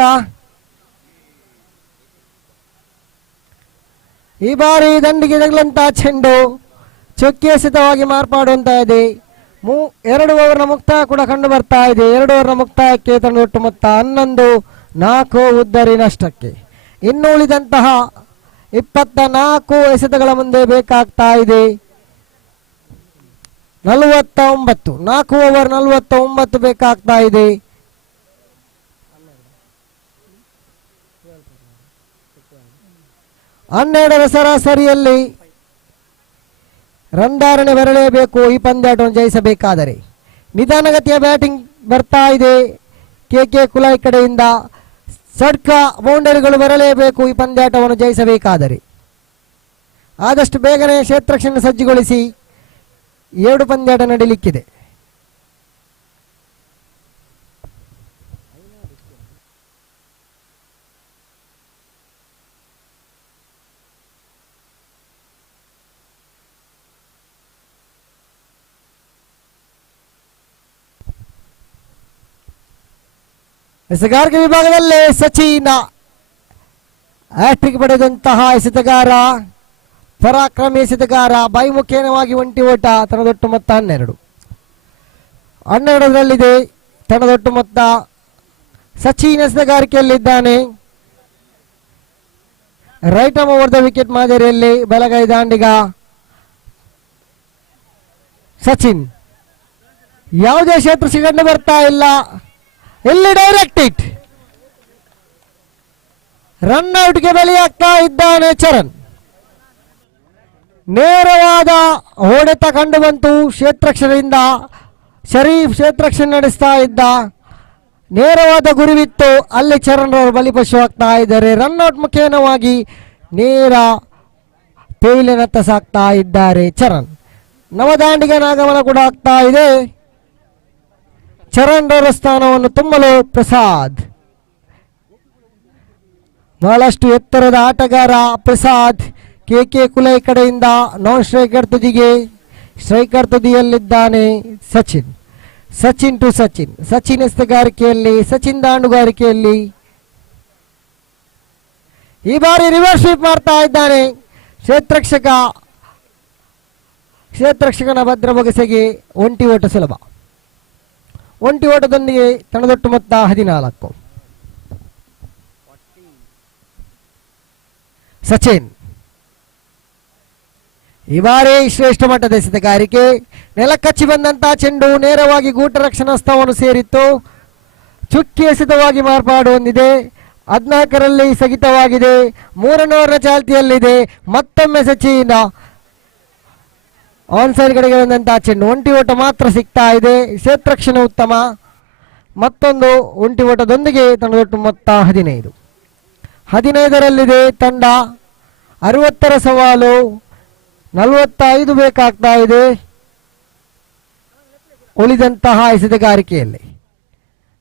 ಈ ಬಾರಿ ದಂಡಿಗೆ ತಗಲಂತ ಚೆಂಡು ಚುಕ್ಕಿ ಎಸೆತವಾಗಿ ಮಾರ್ಪಾಡುವಂತ ಇದೆ. 2 ಓವರ್ನ ಮುಕ್ತಾಯ ಕೂಡ ಕಂಡು ಬರ್ತಾ ಇದೆ. 2 ಓವರ್ನ ಮುಕ್ತಾಯಕ್ಕೆ ತಂಡೊಟ್ಟು ಮೊತ್ತ 11, 4 ಉದ್ದರಿ ನಷ್ಟಕ್ಕೆ. ಇನ್ನು ಉಳಿದಂತಹ 24 ಎಸೆತಗಳ ಮುಂದೆ ಬೇಕಾಗ್ತಾ ಇದೆ 49. 4 ಓವರ್ 49 ಬೇಕಾಗ್ತಾ ಇದೆ. ಹನ್ನೆರಡರ ಸರಾಸರಿಯಲ್ಲಿ ರನ್ಧಾರಣೆ ಬರಲೇಬೇಕು ಈ ಪಂದ್ಯಾಟವನ್ನು ಜಯಿಸಬೇಕಾದರೆ. ನಿಧಾನಗತಿಯ ಬ್ಯಾಟಿಂಗ್ ಬರ್ತಾ ಇದೆ ಕೆ ಕುಲಾಯ್ ಕಡೆಯಿಂದ. ಸಡ್ಕ ಬೌಂಡರಿಗಳು ಬರಲೇಬೇಕು ಈ ಪಂದ್ಯಾಟವನ್ನು ಜಯಿಸಬೇಕಾದರೆ. ಆದಷ್ಟು ಬೇಗನೆ ಕ್ಷೇತ್ರರಕ್ಷಣೆ ಸಜ್ಜುಗೊಳಿಸಿ. 2 ಪಂದ್ಯಾಟ ನಡೀಲಿಕ್ಕಿದೆ. ಎಸೆಗಾರಿಕೆ ವಿಭಾಗದಲ್ಲಿ ಸಚಿನ್ ಹ್ಯಾಟ್ರಿಕ್ ಪಡೆದಂತಹ ಎಸೆತಗಾರ, ಪರಾಕ್ರಮಿ ಎಸೆತಗಾರ. ಬೈಮುಖೇನವಾಗಿ ಒಂಟಿ ಓಟ. ತಂಡದೊಟ್ಟು ಮೊತ್ತ 12. 12ರಲ್ಲಿದೆ ತಂಡದೊಟ್ಟು ಮೊತ್ತ. ಸಚಿನ್ ಎಸೆತಗಾರಿಕೆಯಲ್ಲಿದ್ದಾನೆ. Right arm over the wicket ಮಾದರಿಯಲ್ಲಿ ಬಲಗೈ ದಾಂಡಿಗ ಸಚಿನ್ ಯಾವುದೇ ಕ್ಷೇತ್ರ ಸಿಗಂಡು ಬರ್ತಾ ಇಲ್ಲ. ಇಲ್ಲಿ ಡೈರೆಕ್ಟ್ ಹಿಟ್, ರನ್ಔಟ್ಗೆ ಬಲಿಯಾಗ್ತಾ ಇದ್ದಾನೆ ಚರಣ್. ನೇರವಾದ ಹೊಡೆತ ಕಂಡು ಬಂತು ಕ್ಷೇತ್ರಕ್ಷರಿಂದ. ಶರೀಫ್ ಕ್ಷೇತ್ರಕ್ಷ ನಡೆಸ್ತಾ ಇದ್ದ, ನೇರವಾದ ಗುರಿವಿತ್ತು, ಅಲ್ಲಿ ಚರಣ್ ಅವರು ಬಲಿಪಶು ಆಗ್ತಾ ಇದ್ದಾರೆ. ರನ್ಔಟ್ ಮುಖೇನವಾಗಿ ನೇರ ಪೇವಿಲಿನತ್ತ ಸಾಕ್ತಾ ಇದ್ದಾರೆ ಚರಣ್. ನವದಾಂಡಿಗನ ಆಗಮನ ಕೂಡ ಆಗ್ತಾ ಇದೆ. ಚರಣ್ ಅವರ ಸ್ಥಾನವನ್ನು ತುಂಬಲು ಪ್ರಸಾದ್, ಬಹಳಷ್ಟು ಎತ್ತರದ ಆಟಗಾರ ಪ್ರಸಾದ್. ಕೆ ಕುಲೈ ಕಡೆಯಿಂದ ನಾನ್ ಸ್ಟ್ರೈಕರ್ ತುದಿಗೆ, ಸ್ಟ್ರೈಕರ್ ತುದಿಯಲ್ಲಿದ್ದಾನೆ ಸಚಿನ್. ಸಚಿನ್ ಟು ಸಚಿನ್, ಸಚಿನ್ ಎಸೆಗಾರಿಕೆಯಲ್ಲಿ, ಸಚಿನ್ ದಾಂಡುಗಾರಿಕೆಯಲ್ಲಿ. ಈ ಬಾರಿ ರಿವರ್ಸ್ ಸ್ವೀಪ್ ಮಾಡ್ತಾ ಇದ್ದಾನೆ ಕ್ಷೇತ್ರಕ್ಷಕನ ಭದ್ರ ಬೊಗಸೆಗೆ ಒಂಟಿ ಓಟ ಸುಲಭ. ಒಂಟಿ ಓಟದೊಂದಿಗೆ ತಂಡದೊಟ್ಟು ಮೊತ್ತ 14. ಸಚಿನ್ ಈ ಬಾರಿ ಶ್ರೇಷ್ಠ ಮಟ್ಟದ ಎಸೆತಗಾರಿಕೆ. ನೆಲಕ್ಕಚ್ಚಿ ಬಂದಂತಹ ಚೆಂಡು ನೇರವಾಗಿ ಗೂಟ ರಕ್ಷಣಾ ಸ್ಥಾನವನ್ನು ಸೇರಿತ್ತು. ಚುಕ್ಕಿ ಎಸೆತವಾಗಿ ಮಾರ್ಪಾಡು ಹೊಂದಿದೆ. 14ರಲ್ಲಿ ಸ್ಥಗಿತವಾಗಿದೆ. 3ನೇ ಓವರ್ನ ಚಾಲ್ತಿಯಲ್ಲಿದೆ. ಮತ್ತೊಮ್ಮೆ ಸಚಿನ್ ಆನ್ ಸೈಡ್ ಕಡೆಗೆ ಬಂದಂತಹ ಚೆಂಡು, ಒಂಟಿ ಓಟ ಮಾತ್ರ ಸಿಗ್ತಾ ಇದೆ. ಕ್ಷೇತ್ರಕ್ಷಣ ಉತ್ತಮ. ಮತ್ತೊಂದು ಒಂಟಿ ಓಟದೊಂದಿಗೆ ತಂಡದೊಟ್ಟು ಮೊತ್ತ 15. 15ರಲ್ಲಿದೆ ತಂಡ. 60ರ ಸವಾಲು, 45 ಬೇಕಾಗ್ತಾ ಇದೆ ಉಳಿದಂತಹ ಎಸೆತಗಾರಿಕೆಯಲ್ಲಿ.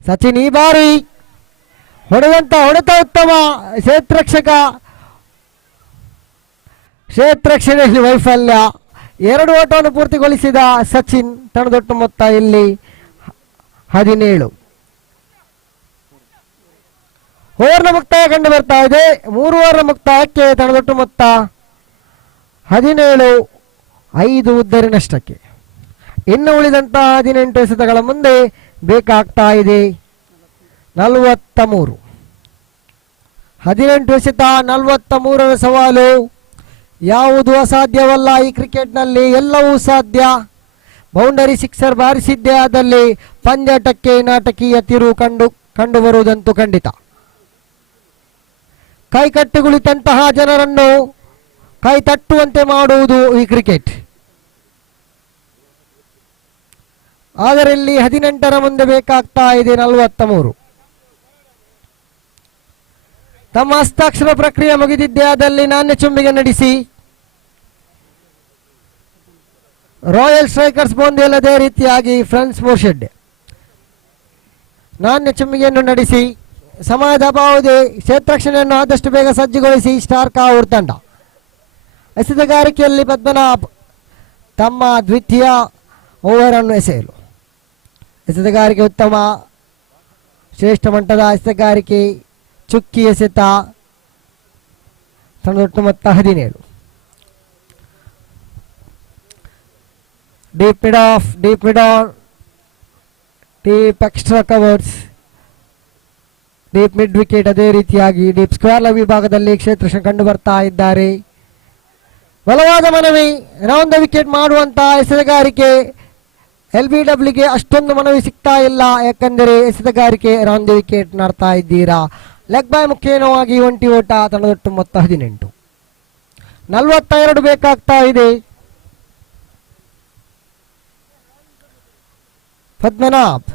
ಸಚಿನ್ ಈ ಬಾರಿ ಹೊಡೆತ ಉತ್ತಮ. ಕ್ಷೇತ್ರಕ್ಷಣೆಯಲ್ಲಿ ವೈಫಲ್ಯ. 2 ಓಟವನ್ನು ಪೂರ್ತಿಗೊಳಿಸಿದ ಸಚಿನ್. ತಂಡದೊಟ್ಟು ಮೊತ್ತ ಇಲ್ಲಿ 17. ಓವರ್ನ ಮುಕ್ತಾಯ ಕಂಡು ಬರ್ತಾ ಇದೆ. 3 ಓವರ್ನ ಮುಕ್ತಾಯಕ್ಕೆ ತಂಡದೊಟ್ಟು ಮೊತ್ತ 17, 5 ಉದ್ದರಿ ನಷ್ಟಕ್ಕೆ. ಇನ್ನು ಉಳಿದಂತಹ 18 ಎಸೆತಗಳ ಮುಂದೆ ಬೇಕಾಗ್ತಾ ಇದೆ 43. 18 ಎಸೆತ, 43ರ ಸವಾಲು. ಯಾವುದು ಅಸಾಧ್ಯವಲ್ಲ ಈ ಕ್ರಿಕೆಟ್ನಲ್ಲಿ, ಎಲ್ಲವೂ ಸಾಧ್ಯ. ಬೌಂಡರಿ ಸಿಕ್ಸರ್ ಬಾರಿಸಿದ್ದೇ ಆದಲ್ಲಿ ಪಂದ್ಯಾಟಕ್ಕೆ ನಾಟಕೀಯ ತಿರುವು ಕಂಡು ಬರುವುದಂತೂ ಖಂಡಿತ. ಕೈ ಕಟ್ಟಿಗುಳಿತಂತಹ ಜನರನ್ನು ಕೈ ತಟ್ಟುವಂತೆ ಮಾಡುವುದು ಈ ಕ್ರಿಕೆಟ್. ಆದರೆ ಇಲ್ಲಿ 18ರ ಮುಂದೆ ಬೇಕಾಗ್ತಾ ಇದೆ 43. ತಮ್ಮ ಹಸ್ತಾಕ್ಷರ ಪ್ರಕ್ರಿಯೆ ಮುಗಿದಿದ್ದೇ ಆದಲ್ಲಿ ನಾಣ್ಯ ಚುಂಬಿಗೆ ನಡೆಸಿ. ರಾಯಲ್ ಸ್ಟ್ರೈಕರ್ಸ್ ಬೋಂದಿ ಅದೇ ರೀತಿಯಾಗಿ ಫ್ರೆಂಡ್ಸ್ ಮೋರ್ಶೆಡ್ ನಾಣ್ಯ ಚುಂಬಿಗೆಯನ್ನು ನಡೆಸಿ. ಸಮಯದ ಅಭಾವದೆ ಕ್ಷೇತ್ರಕ್ಷಣೆಯನ್ನು ಆದಷ್ಟು ಬೇಗ ಸಜ್ಜುಗೊಳಿಸಿ ಸ್ಟಾರ್ ಕಾವೂರ್ ತಂಡ. ಎಸೆತಗಾರಿಕೆಯಲ್ಲಿ ಪದ್ಮನಾಭ್ ತಮ್ಮ ದ್ವಿತೀಯ ಓವರ್ ಅನ್ನು ಎಸೆಯಲು. ಎಸೆತಗಾರಿಕೆ ಉತ್ತಮ, ಶ್ರೇಷ್ಠ ಮಟ್ಟದ ಎಸೆತಗಾರಿಕೆ. ಚುಕ್ಕಿ ಎಸೆತ. ತಂಡದೊಟ್ಟು ಮೊತ್ತ 17. Deep mid off, deep mid on, deep extra covers, deep mid wicket. ಅದೇ ರೀತಿಯಾಗಿ ಡೀಪ್ ಸ್ಕ್ವೇರ್ ವಿಭಾಗದಲ್ಲಿ ಕ್ಷೇತ್ರ ಕಂಡು ಬರ್ತಾ ಇದ್ದಾರೆ. ಬಲವಾದ ಮನವಿ, ರೌಂಡ್ ದ ವಿಕೆಟ್ ಮಾಡುವಂತಹ ಎಸೆತಗಾರಿಕೆ. LBWಗೆ ಅಷ್ಟೊಂದು ಮನವಿ ಸಿಗ್ತಾ ಇಲ್ಲ, ಯಾಕಂದರೆ ಎಸೆತಗಾರಿಕೆ ರೌಂಡ್ ದ ವಿಕೆಟ್ ಮಾಡ್ತಾ ಇದ್ದೀರಾ. ಲೆಗ್ ಬೈ ಮುಖೇನವಾಗಿ ಒಂಟಿ ಓಟ. ತಂಡದೊಟ್ಟು ಮೊತ್ತ 18. 42 ಬೇಕಾಗ್ತಾ ಇದೆ. ಪದ್ಮನಾಭ್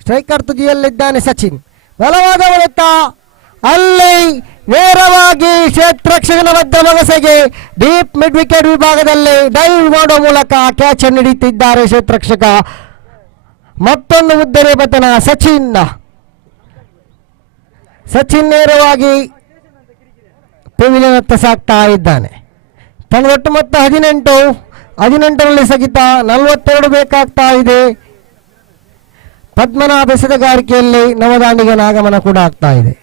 ಸ್ಟ್ರೈಕರ್ ತುದಿಯಲ್ಲಿದ್ದಾನೆ ಸಚಿನ್. ಬಲವಾದ ಹೊಡೆತ, ಅಲ್ಲಿ ನೇರವಾಗಿ ಕ್ಷೇತ್ರಕ್ಷಕನ ಭದ್ರ ಬೊಗಸೆಗೆ ಡೀಪ್ ಮಿಡ್ ವಿಕೆಟ್ ವಿಭಾಗದಲ್ಲಿ ಡೈವ್ ಮಾಡುವ ಮೂಲಕ ಕ್ಯಾಚ್ ಅನ್ನು ಹಿಡಿಯುತ್ತಿದ್ದಾರೆ ಕ್ಷೇತ್ರಕ್ಷಕ. ಮತ್ತೊಂದು ಉದ್ದರಿ ಪತನ. ಸಚಿನ್ ನೇರವಾಗಿ ಪೆವಿಲಿಯನ್ ಹತ್ತ ಸಾಕ್ತಾ ಇದ್ದಾನೆ. ತಂಡದೊಟ್ಟು ಮೊತ್ತ 18. 18ರಲ್ಲಿ ಸ್ಥಗಿತ. 42 ಬೇಕಾಗ್ತಾ ಇದೆ. ಪದ್ಮನಾಭ ಎಸೆತಗಾರಿಕೆಯಲ್ಲಿ ನವದಾಂಡಿಗನ ಆಗಮನ ಕೂಡ ಆಗ್ತಾ ಇದೆ.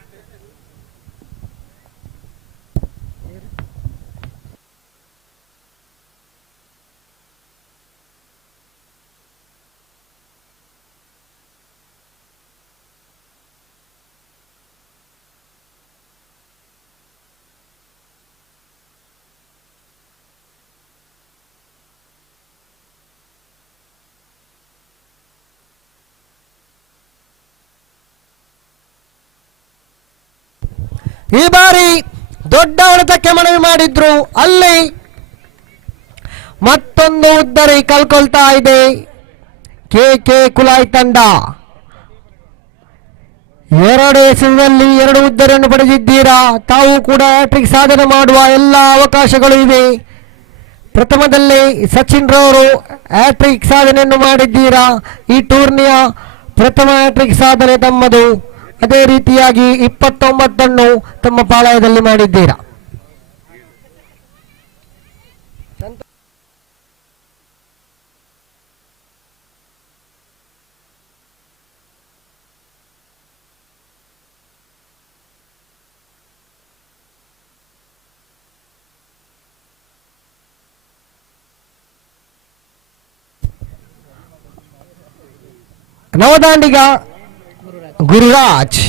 ಈ ಬಾರಿ ದೊಡ್ಡ ಹೊಡೆತಕ್ಕೆ ಮನವಿ ಮಾಡಿದ್ರು, ಅಲ್ಲಿ ಮತ್ತೊಂದು ಉದ್ದರಿ ಕಲ್ಕೊಳ್ತಾ ಇದೆ ಕೆ ಕುಲಾಯ್ ತಂಡ. 2 ಎಸೆತದಲ್ಲಿ 2 ಉದ್ದರಿಯನ್ನು ಪಡೆದಿದ್ದೀರಾ. ತಾವು ಕೂಡ ಹ್ಯಾಟ್ರಿಕ್ ಸಾಧನೆ ಮಾಡುವ ಎಲ್ಲ ಅವಕಾಶಗಳು ಇವೆ. ಪ್ರಥಮದಲ್ಲಿ ಸಚಿನ್ ರವರು ಹ್ಯಾಟ್ರಿಕ್ ಸಾಧನೆಯನ್ನು ಮಾಡಿದ್ದೀರಾ. ಈ ಟೂರ್ನಿಯ ಪ್ರಥಮ ಹ್ಯಾಟ್ರಿಕ್ ಸಾಧನೆ ತಮ್ಮದು. ಅದೇ ರೀತಿಯಾಗಿ 29 ತಮ್ಮ ಪಾಳಯದಲ್ಲಿ ಮಾಡಿದ್ದೀರಾ. ನವದಾಂಡಿಗ ಗುರುರಾಜ್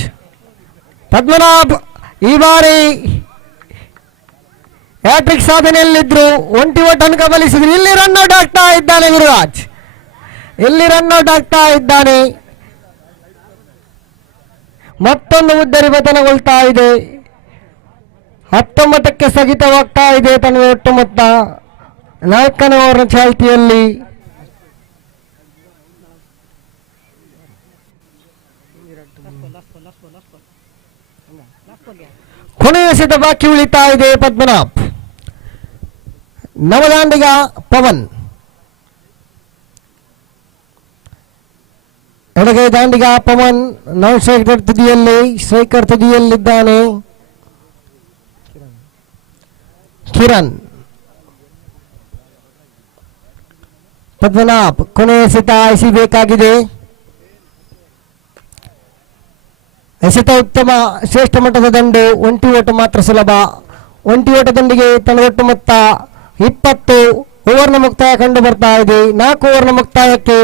ಪದ್ಮನಾಭ್ ಈ ಬಾರಿ ಹ್ಯಾಟ್ರಿಕ್ ಸಾಧನೆಯಲ್ಲಿದ್ರು. ಒಂಟಿ ಒಟ್ಟನ್ನು ಕಬಲಿಸಿದ್ರು. ಇಲ್ಲಿ ರನ್ಔಟ್ ಆಗ್ತಾ ಇದ್ದಾನೆ ಗುರುರಾಜ್, ಇಲ್ಲಿ ರನ್ಔಟ್ ಆಗ್ತಾ ಇದ್ದಾನೆ. ಮತ್ತೊಂದು ಉದ್ದರಿ ಪತನಗೊಳ್ತಾ ಇದೆ. 19ಕ್ಕೆ ಸ್ಥಗಿತವಾಗ್ತಾ ಇದೆ ತನ್ನ ಒಟ್ಟು ಮೊತ್ತ. 4ನೇ ಓವರ್ ಚಾಲ್ತಿಯಲ್ಲಿ ಕೊನೆಯ ಎಸೆತ ಬಾಕಿ ಉಳಿತಾ ಇದೆ ಪದ್ಮನಾಭ್. ನವದಾಂಡಿಗ ಪವನ್ ಎಡಗೈ ದಾಂಡಿಗ ಪವನ್ ನಾನ್ ಸ್ಟ್ರೈಕರ್ ತುದಿಯಲ್ಲಿ, ಸ್ಟ್ರೈಕರ್ ತುದಿಯಲ್ಲಿದ್ದಾನೆ ಕಿರಣ್. ಪದ್ಮನಾಭ್ ಕೊನೆಯ ಎಸೆತ ಎಸೆಯಬೇಕಾಗಿದೆ. ಎಸೆತ ಉತ್ತಮ, ಶ್ರೇಷ್ಠ ಮಟ್ಟದ ದಂಡು. ಒಂಟಿ ಓಟ ಮಾತ್ರ ಸುಲಭ. ಒಂಟಿ ಓಟದೊಂದಿಗೆ ತನ್ನ ಒಟ್ಟು ಮೊತ್ತ 20. ಓವರ್ನ ಮುಕ್ತಾಯ ಕಂಡು ಬರ್ತಾ ಇದೆ. 4 ಓವರ್ನ ಮುಕ್ತಾಯಕ್ಕೆ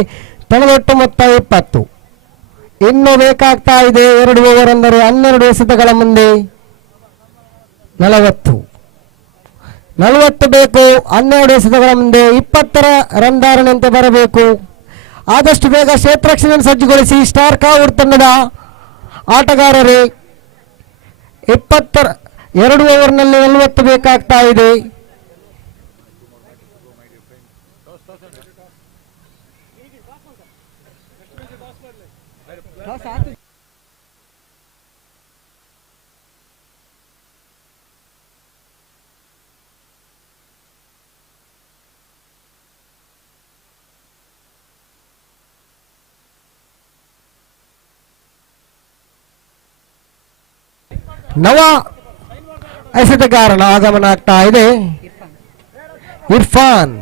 ತನ್ನ ಒಟ್ಟು ಮೊತ್ತ 20. ಇನ್ನು ಬೇಕಾಗ್ತಾ ಇದೆ 2 ಓವರ್, ಅಂದರೆ 12 ಎಸೆತಗಳ ಮುಂದೆ 40 ಬೇಕು. 12 ಎಸೆತಗಳ ಮುಂದೆ 20ರ ರನ್ ಧಾರಣೆಯಂತೆ ಬರಬೇಕು. ಆದಷ್ಟು ಬೇಗ ಕ್ಷೇತ್ರಕ್ಷಣೆಯನ್ನು ಸಜ್ಜುಗೊಳಿಸಿ ಸ್ಟಾರ್ ಕಾವೂರ್ ತಂಡದ ಆಟಗಾರರೇ. 2 ಓವರ್ನಲ್ಲಿ 40 ಬೇಕಾಗ್ತಾ ಇದೆ. ನವ ಎಸೆತಗಾರನ ಆಗಮನ ಆಗ್ತಾ ಇದೆ. ಇರ್ಫಾನ್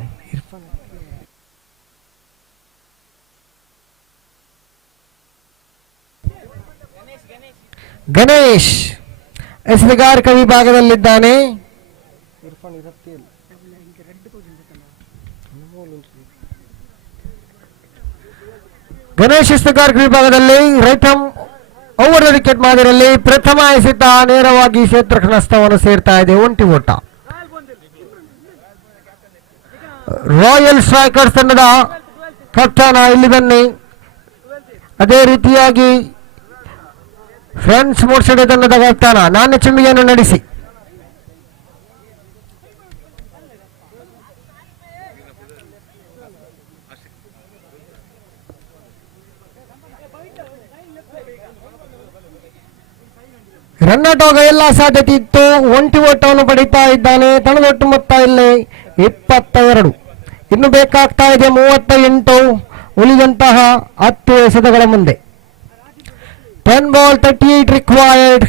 ಗಣೇಶ್ ಎಸೆತಗಾರಿಕಾ ವಿಭಾಗದಲ್ಲಿದ್ದಾನೆ. ಗಣೇಶ್ ಎಸೆತಗಾರಿಕಾ ವಿಭಾಗದಲ್ಲಿ ರೈತಂ ಓವರ್ ವಿಕೆಟ್ ಮಾದರಿಯಲ್ಲಿ ಪ್ರಥಮ ಎಸೆತ ನೇರವಾಗಿ ಕ್ಷೇತ್ರಸ್ಥವನ್ನು ಸೇರ್ತಾ ಇದೆ. ಒಂಟಿ ಓಟ. ರಾಯಲ್ ಸ್ಟ್ರೈಕರ್ಸ್ ತಂಡದ ಕಪ್ತಾನ ಇಲ್ಲಿ ಬನ್ನಿ. ಅದೇ ರೀತಿಯಾಗಿ ಫ್ರೆಂಡ್ಸ್ ಮೋರ್ಷಡೆ ತಂಡದ ಕಪ್ತಾನ ನಾಣ್ಯ ಚಿಮ್ಮಿಗೆಯನ್ನು ನಡೆಸಿ. ರನ್ಔಟ್ ಆಗುವ ಎಲ್ಲ ಸಾಧ್ಯತೆ ಇತ್ತು. ಒಂಟಿ ಓಟವನ್ನು ಪಡಿತಾ ಇದ್ದಾನೆ. ತನ್ನದೊಟ್ಟು ಮೊತ್ತ ಇಲ್ಲಿ 22. ಇನ್ನು ಬೇಕಾಗ್ತಾ ಇದೆ 38. ಉಳಿದಂತಹ 10 ಎಸೆತಗಳ ಮುಂದೆ 10 ಬಾಲ್ 38 ರಿಕ್ವೈರ್ಡ್.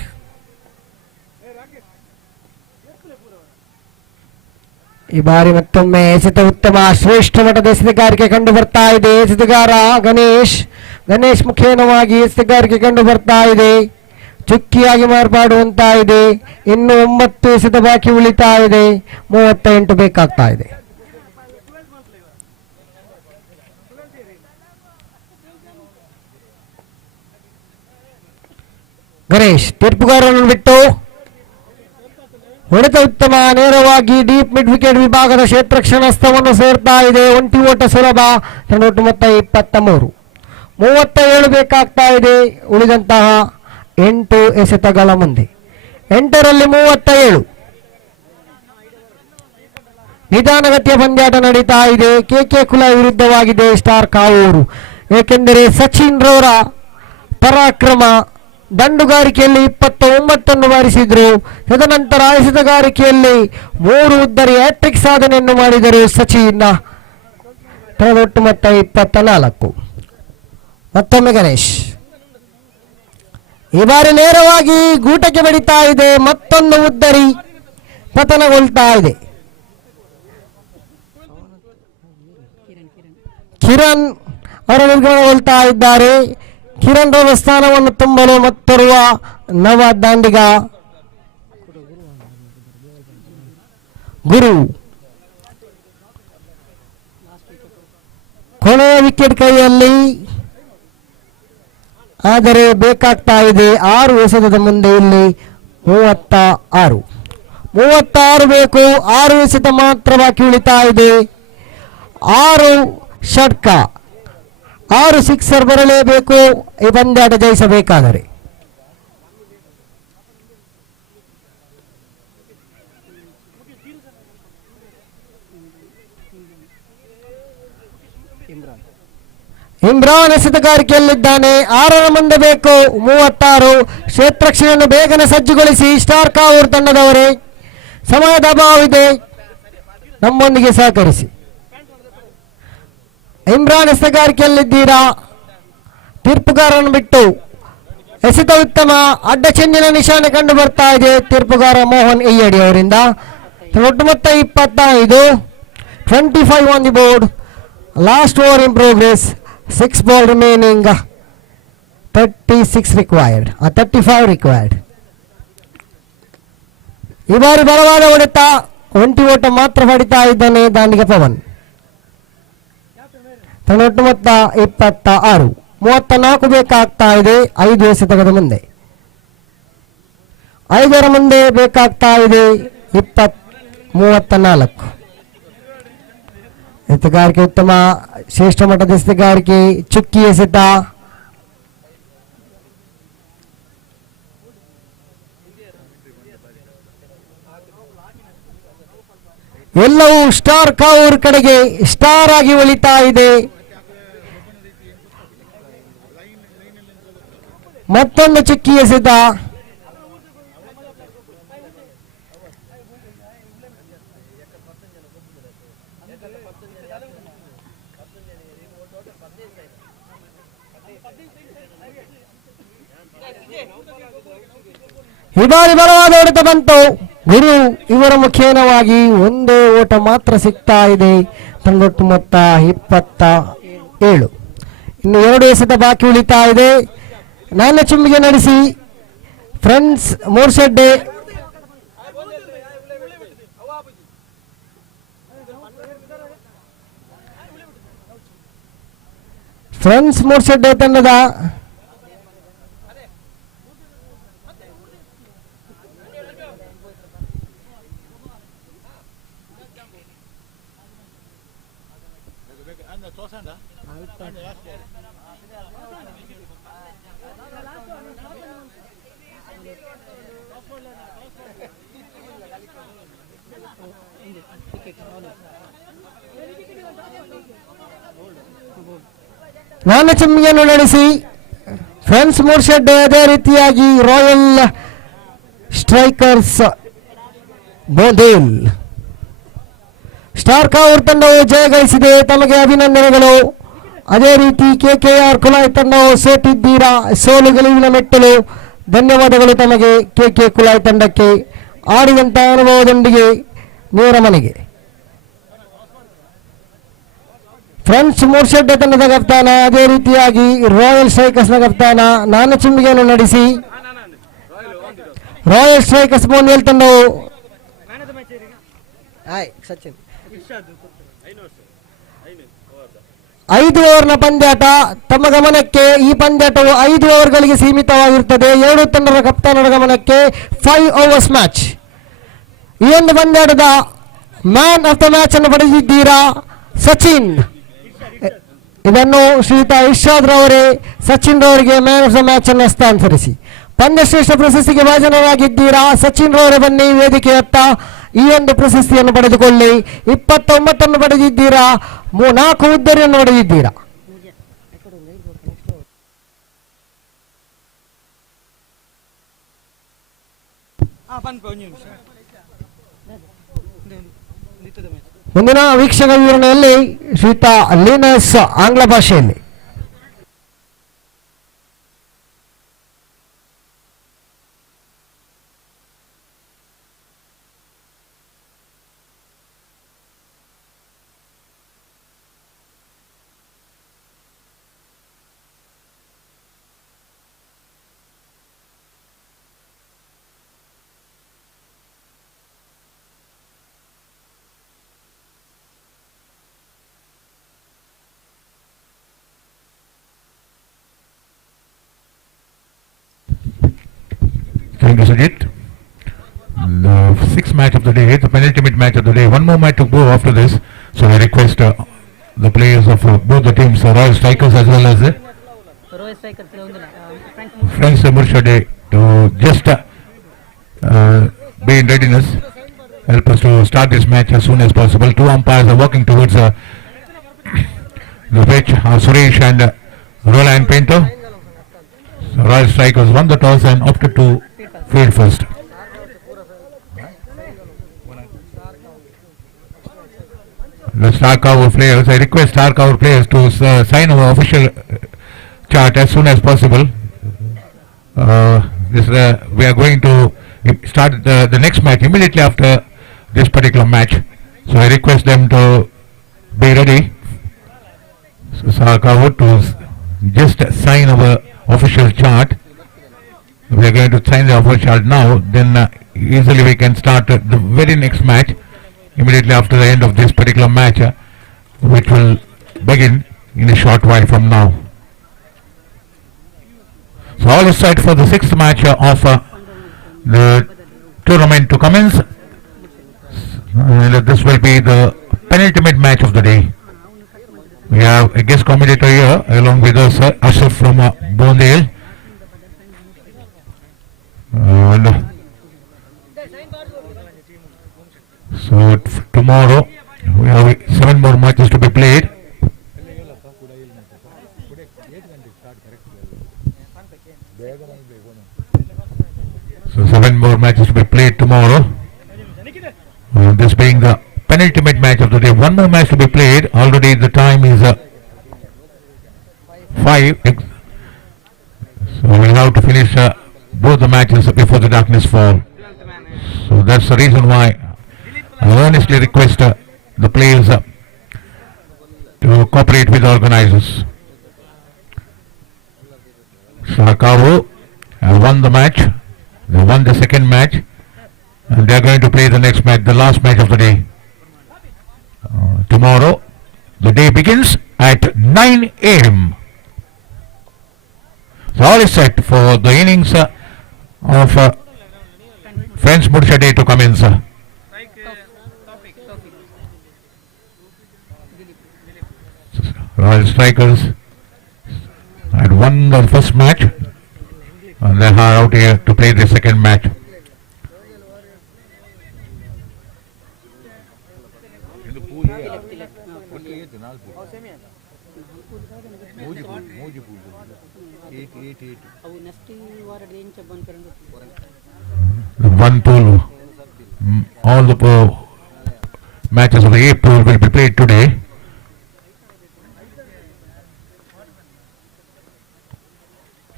ಈ ಬಾರಿ ಮತ್ತೊಮ್ಮೆ ಎಸೆತ ಉತ್ತಮ, ಶ್ರೇಷ್ಠ ಮಟ್ಟದ ಎಸೆತಗಾರಿಕೆ ಕಂಡು ಬರ್ತಾ ಇದೆ. ಎಸೆತಗಾರ ಗಣೇಶ್ ಮುಖೇನವಾಗಿ ಎಸೆತಗಾರಿಕೆ ಕಂಡು ಬರ್ತಾ ಇದೆ. ಚುಕ್ಕಿಯಾಗಿ ಮಾರ್ಪಾಡುವಂತ ಇದೆ. ಇನ್ನು 9 ಎಸೆತ ಬಾಕಿ ಉಳಿತಾ ಇದೆ. 38 ಬೇಕಾಗ್ತಾ ಇದೆ. ಗಣೇಶ್ ತೀರ್ಪುಗಾರರನ್ನು ಬಿಟ್ಟು ಹೊಡೆತ ಉತ್ತಮ, ನೇರವಾಗಿ ಡೀಪ್ ಮಿಡ್ ವಿಕೆಟ್ ವಿಭಾಗದ ಕ್ಷೇತ್ರಕ್ಷಣಸ್ಥವನ್ನು ಸೇರ್ತಾ ಇದೆ. ಒಂಟಿ ಓಟ ಸುಲಭ. ಒಟ್ಟು ಮೊತ್ತ 23. 37 ಬೇಕಾಗ್ತಾ ಇದೆ. ಉಳಿದಂತಹ 8 ಎಸೆತಗಳ ಮುಂದೆ 8ರಲ್ಲಿ 37. ನಿಧಾನಗತಿಯ ಪಂದ್ಯಾಟ ನಡೀತಾ ಇದೆ. ಕೆಕೆ ಕುಲ ವಿರುದ್ಧವಾಗಿದೆ ಸ್ಟಾರ್ ಕಾವೂರು. ಏಕೆಂದರೆ ಸಚಿನ್ ರವರ ಪರಾಕ್ರಮ ದಂಡುಗಾರಿಕೆಯಲ್ಲಿ 29 ಬಾರಿಸಿದ್ರು. ತದನಂತರ ಎಸೆತಗಾರಿಕೆಯಲ್ಲಿ 3 ಉದ್ದರಿ ಹ್ಯಾಟ್ರಿಕ್ ಸಾಧನೆಯನ್ನು ಮಾಡಿದರು ಸಚಿನ್. ಒಟ್ಟು ಮೊತ್ತ 24. ಮತ್ತೊಮ್ಮೆ ಗಣೇಶ್ ಈ ಬಾರಿ ನೇರವಾಗಿ ಗೂಟಕ್ಕೆ ಬಡಿತಾ ಇದೆ. ಮತ್ತೊಂದು ಉದ್ದರಿ ಪತನಗೊಳ್ತಾ ಇದೆ. ಕಿರಣ್ ಅವರು ನಿರ್ಗಮನಗೊಳ್ತಾ ಇದ್ದಾರೆ. ಕಿರಣ್ ರವರ ಸ್ಥಾನವನ್ನು ತುಂಬಲು ಮತ್ತೋರ್ವ ನವ ದಾಂಡಿಗ ಗುರು. ಕೊನೆಯ ವಿಕೆಟ್ ಕೈಯಲ್ಲಿ, ಆದರೆ ಬೇಕಾಗ್ತಾ ಇದೆ 6 ಎಸೆತದ ಮುಂದೆ. ಇಲ್ಲಿ 36 ಬೇಕು. 6 ಎಸೆತ ಮಾತ್ರ ಬಾಕಿ ಉಳಿತಾ ಇದೆ. 6 ಷಟ್ಕ, 6 ಸಿಕ್ಸರ್ ಬರಲೇಬೇಕು ಈ ಪಂದ್ಯಾಟ ಜಯಿಸಬೇಕಾದರೆ. ಇಮ್ರಾನ್ ಎಸೆತಗಾರಿಕೆಯಲ್ಲಿದ್ದಾನೆ. 6ರ ಮುಂದೆ ಬೇಕು 36. ಕ್ಷೇತ್ರಕ್ಷಿಯನ್ನು ಬೇಗನೆ ಸಜ್ಜುಗೊಳಿಸಿ ಸ್ಟಾರ್ ಕಾವೂರ್ ತಂಡದವರೇ, ಸಮಯದ ಅಭಾವವಿದೆ, ನಮ್ಮೊಂದಿಗೆ ಸಹಕರಿಸಿ. ಇಮ್ರಾನ್ ಎಸೆತಗಾರಿಕೆಯಲ್ಲಿದ್ದೀರಾ? ತೀರ್ಪುಗಾರನ್ನು ಬಿಟ್ಟು ಎಸೆತ ಉತ್ತಮ. ಅಡ್ಡ ಚೆಂಡಿನ ನಿಶಾನೆ ಕಂಡು ಬರ್ತಾ ಇದೆ ತೀರ್ಪುಗಾರ ಮೋಹನ್ ಅಯ್ಯಡಿ ಅವರಿಂದ. ಒಟ್ಟು ಮೊತ್ತ 25. 25 on the board. Last over in progress. 6 ball remaining. 36 required. 35 required. ಈ ಬಾರಿ ಬಲವಾದ ಹೊಡೆತ. 20 ಓಟ ಮಾತ್ರ ಹೊಡಿತಾ ಇದ್ದಾನೆ ದಾಂಡಿಗ ಪವನ್. ಒಟ್ಟು ಮೊತ್ತ 26. 34 ಬೇಕಾಗ್ತಾ ಇದೆ 5 ಎಸೆತದ ಮುಂದೆ. 5ರ ಮುಂದೆ ಬೇಕಾಗ್ತಾ ಇದೆ 34. ಎಸೆತಗಾರಿಕೆ ಉತ್ತಮ. ಶ್ರೇಷ್ಠ ಮಟ್ಟದ ಎಸೆತಗಾರಿಕೆ. ಚುಕ್ಕಿ ಎಸೆತ. ಎಲ್ಲವೂ ಸ್ಟಾರ್ ಕಾವೂರ್ ಕಡೆಗೆ ಸ್ಟಾರ್ ಆಗಿ ಒಳಿತಾ ಇದೆ. ಮತ್ತೊಂದು ಚುಕ್ಕಿ ಎಸೆತ. ಈ ಬಾರಿ ಬಲವಾದ ಹೊಡೆತ ಬಂತು. ಗುರು ಇವರ ಮುಖೇನವಾಗಿ 1 ಓಟ ಮಾತ್ರ ಸಿಗ್ತಾ ಇದೆ. ತಂಡೊಟ್ಟು ಮೊತ್ತ 27. ಇನ್ನು 2 ಎಸೆತ ಬಾಕಿ ಉಳಿತಾ ಇದೆ. ನಾಣ್ಯ ಚುಂಬಿಗೆ ನಡೆಸಿ ಫ್ರೆಂಡ್ಸ್ ಮೂರ್ಶೆಡ್ಡೆ ತಂಡದ ನಾಣ್ಯ ಚುಂಬಿಗೆಯನ್ನು ನಡೆಸಿ ಫ್ರೆಂಡ್ಸ್ ಮೂರ್ಶೆಡ್ಡೆ, ಅದೇ ರೀತಿಯಾಗಿ ರಾಯಲ್ ಸ್ಟ್ರೈಕರ್ಸ್ ಬೋದೇಲ್. ಸ್ಟಾರ್ ಕಾವೂರ್ ತಂಡವು ಜಯ ಗಳಿಸಿದೆ, ತಮಗೆ ಅಭಿನಂದನೆಗಳು. ಅದೇ ರೀತಿ ಕೆಕೆಆರ್ ಕುಲಾಯ್ ತಂಡವು ಸೋತಿದ್ದೀರಾ, ಸೋಲು ಗೆಲುವಿನ ಮೆಟ್ಟಲು. ಧನ್ಯವಾದಗಳು ತಮಗೆ ಕೆಕೆ ಕುಲಾಯ್ ತಂಡಕ್ಕೆ. ಆಡಿದಂಥ ಅನುಭವದೊಂದಿಗೆ ನೇರ ಮನೆಗೆ. ಫ್ರೆಂಡ್ಸ್ ಮೂರ್ಶೆಡ್ಡೆ ತಂಡದ ಕಪ್ತಾನ, ಅದೇ ರೀತಿಯಾಗಿ ರಾಯಲ್ ಸ್ಟ್ರೈಕರ್ಸ್ನ ಕಪ್ತಾನ ನಾಣ್ಯ ಚುಂಬಿಗೆಯನ್ನು ನಡೆಸಿ ರಾಯಲ್ ಸ್ಟ್ರೈಕರ್ಸ್ ಬೋನ್ವೇಲ್ ತಂಡವು 5 ಓವರ್ನ ಪಂದ್ಯಾಟ ತಮ್ಮ ಗಮನಕ್ಕೆ. ಈ ಪಂದ್ಯಾಟವು 5 ಓವರ್ಗಳಿಗೆ ಸೀಮಿತವಾಗಿರುತ್ತದೆ. 2 ತಂಡದ ಕಪ್ತಾನರ ಗಮನಕ್ಕೆ 5 ಓವರ್ಸ್ ಮ್ಯಾಚ್. ಈ ಒಂದು ಪಂದ್ಯಾಟದ ಮ್ಯಾನ್ ಆಫ್ ದ ಮ್ಯಾಚ್ ಅನ್ನು ಪಡೆದಿದ್ದೀರಾ ಸಚಿನ್. ಇದನ್ನು ಶ್ರೀಯುತ ಇರ್ಷಾದ್ ರವರೇ ಸಚಿನ್ ರವರಿಗೆ ಮ್ಯಾನ್ ಆಫ್ ದ ಮ್ಯಾಚ್ ಅನ್ನು ಹಸ್ತಾಂತರಿಸಿ. ಪಂದ್ಯಶ್ರೇಷ್ಠ ಪ್ರಶಸ್ತಿಗೆ ಭಾಜನರಾಗಿದ್ದೀರಾ. ಸಚಿನ್ ರವರೇ ಬನ್ನಿ ವೇದಿಕೆಯತ್ತ. ಈ ಒಂದು ಪ್ರಶಸ್ತಿಯನ್ನು ಪಡೆದುಕೊಳ್ಳಿ. 29 ಪಡೆದಿದ್ದೀರಾ, 4 ಹುದ್ದೆಯನ್ನು ಪಡೆದಿದ್ದೀರಾ. ಮುಂದಿನ ವೀಕ್ಷಕ ವಿವರಣೆಯಲ್ಲಿ ಶ್ರೀಯುತ ಲೀನಸ್ ಆಂಗ್ಲ ಭಾಷೆಯಲ್ಲಿ. Thank you, Sajid. The sixth match of the day, the penultimate match of the day. One more match to go after this. So I request the players of both the teams, Royal Strikers as well as Friends Murshade, to just be in readiness. Help us to start this match as soon as possible. Two umpires are working towards the pitch, Suresh and Roland Painter. So Royal Strikers won the toss and opted to field first. The star cover players, I request star cover players to sign our official chart as soon as possible. We are going to start the next match immediately after this particular match. So I request them to be ready. So star cover to just sign our official chart. We are going to sign the official chart now, then easily we can start the very next match immediately after the end of this particular match, which will begin in a short while from now. So all is set for the sixth match of the tournament to commence, and this will be the penultimate match of the day. We have a guest commentator here along with us, Ashraf from Bondale. And so tomorrow we have 7 more matches to be played. So 7 more matches to be played tomorrow. This being the penultimate match of the day. One more match to be played. Already the time is 5. So we have to finish both the matches before the darkness fall. So that's the reason why I earnestly request the players to cooperate with the organizers. Sarkavu have won the match. They won the second match, and they are going to play the next match, the last match of the day. Tomorrow, the day begins at 9 a.m. So all is set for the innings of Friends Murshade to commence. Royal Strikers had won the first match and they are out here to play the second match. One pool, all the matches of the A pool will be played today.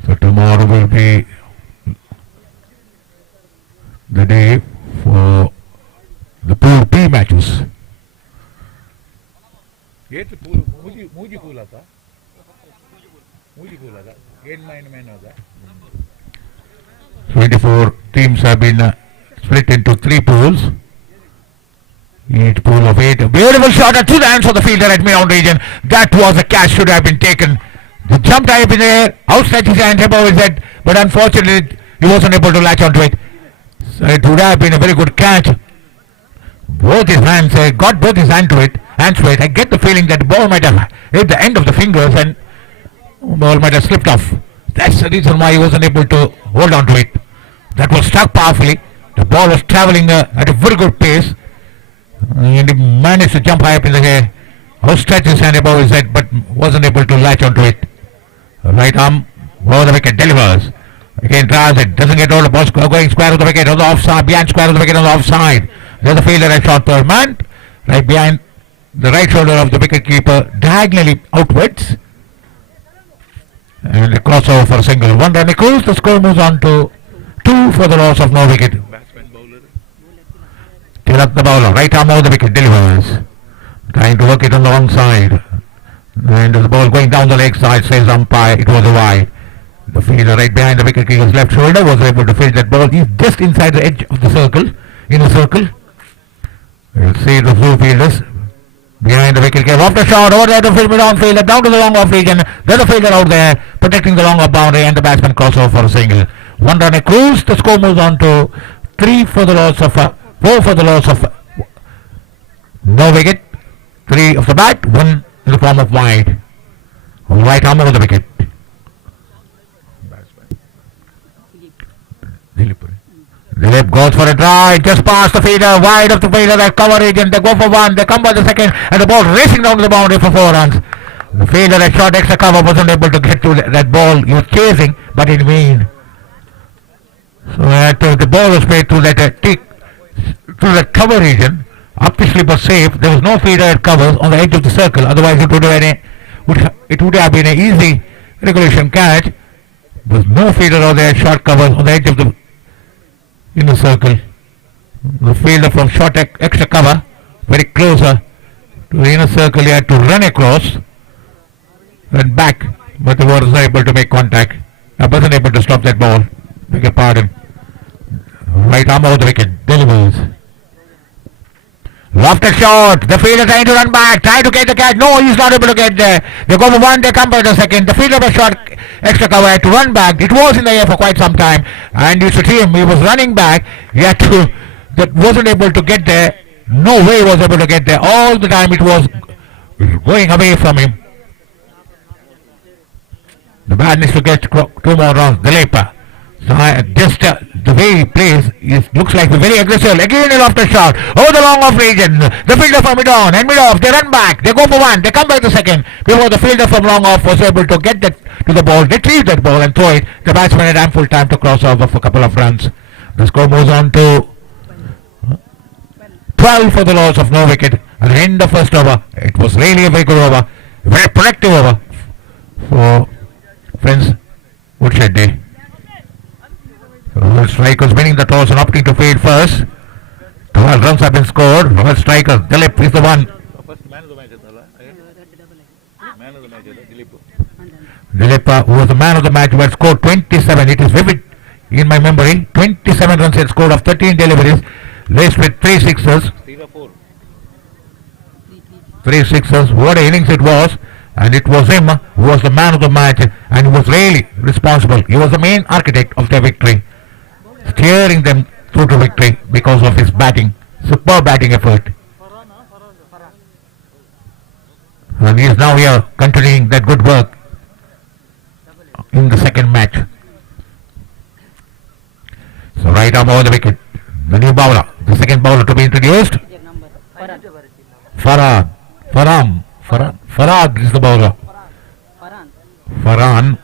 So tomorrow will be the day for the pool B matches. ये तो pool मूजी pool आता 24 teams have been split into 3 pools. Each pool of 8. Beautiful shot to the hands of the fielder at mid-on region. That was a catch, should have been taken. He jumped high up in the air, outstretched his hand above his head, but unfortunately he wasn't able to latch onto it. So it would have been a very good catch. Both his hands, got both his hands to it. I get the feeling that the ball might have hit the end of the fingers and ball might have slipped off. That's the reason why he wasn't able to hold on to it. That was struck powerfully. The ball was traveling at a very good pace. And he managed to jump high up in the air, outstretched his hand above his head, but wasn't able to latch onto it. Right arm over the wicket, delivers. Again drives it, doesn't get all the ball going square of the wicket on the offside, behind square of the wicket on the offside. There's a fielder at short third man, right behind the right shoulder of the wicket keeper, diagonally outwards. And a crossover for a single. 1 run equals, the score moves on to 2 for the loss of no wicket. Tilak the bowler, right arm over the wicket, delivers. Trying to work it on the wrong side. And the ball going down the leg side, says umpire, it was a wide. The fielder right behind the wicket keeper's left shoulder was able to field that ball. He's just inside the edge of the circle, in a circle. You'll see the blue fielders behind the wicket keeper. Off the shot, over there to field mid-on fielder, down to the long off region. There's a fielder out there, protecting the long off boundary, and the batsman crossover for a single. 1 run a cruise, the score moves on to 3 for the loss of 4 for the loss of no wicket. 3 of the bat, 1 in the form of wide. Right arm over the wicket. Dilip goes for a drive, just past the fielder, wide of the fielder, that cover region, they go for 1, they come by the second, and the ball racing down to the boundary for 4 runs. The fielder that shot extra cover wasn't able to get to that ball, he was chasing, but in vain. So the ball was played to that to the cover region, up the slip was safe, there was no fielder at covers on the edge of the circle, otherwise it would have been an easy regulation catch. There was no fielder on the short covers on the edge of the inner circle. The fielder from short extra cover, very closer to the inner circle, he had to run across and back, but he was able to make contact. I wasn't able to stop that ball. Beg your pardon. Right arm over the wicket, delivers. Lofted shot, the fielder trying to run back, trying to get the catch. No, he's not able to get there. They go for 1, they come by the second. The fielder was short extra cover, had to run back. It was in the air for quite some time, and you should see him, he was running back. He had to, that wasn't able to get there. No way he was able to get there. All the time it was going away from him. The bat needs to get 2 more runs. Dilip. So just the way he plays, it looks like very aggressive. Again a lofted shot over the long off region. The fielder from mid-on and mid-off, they run back, they go for 1, they come by the second. Before the fielder from long off was able to get that to the ball, retrieve that ball and throw it. The batsman had ample time to cross over for a couple of runs. The score moves on to 12 for the loss of no wicket. At the end of first over, it was really a very good over, very productive over for friends Woodshed Day. Royal Strikers winning the toss and opting to field first. 12 runs have been scored. Royal Strikers, Dilip is the one. Dilip, who was the man of the match, who had scored 27. It is vivid in my memory. 27 runs he had scored of 13 deliveries, laced with 3 sixes. 3 sixes. What an innings it was. And it was him who was the man of the match, and he was really responsible. He was the main architect of their victory, steering them through to victory because of his batting, superb batting effort. And he is now here continuing that good work in the second match. So right arm over the wicket, the new bowler, the second bowler to be introduced. Farad is the bowler. Farhan.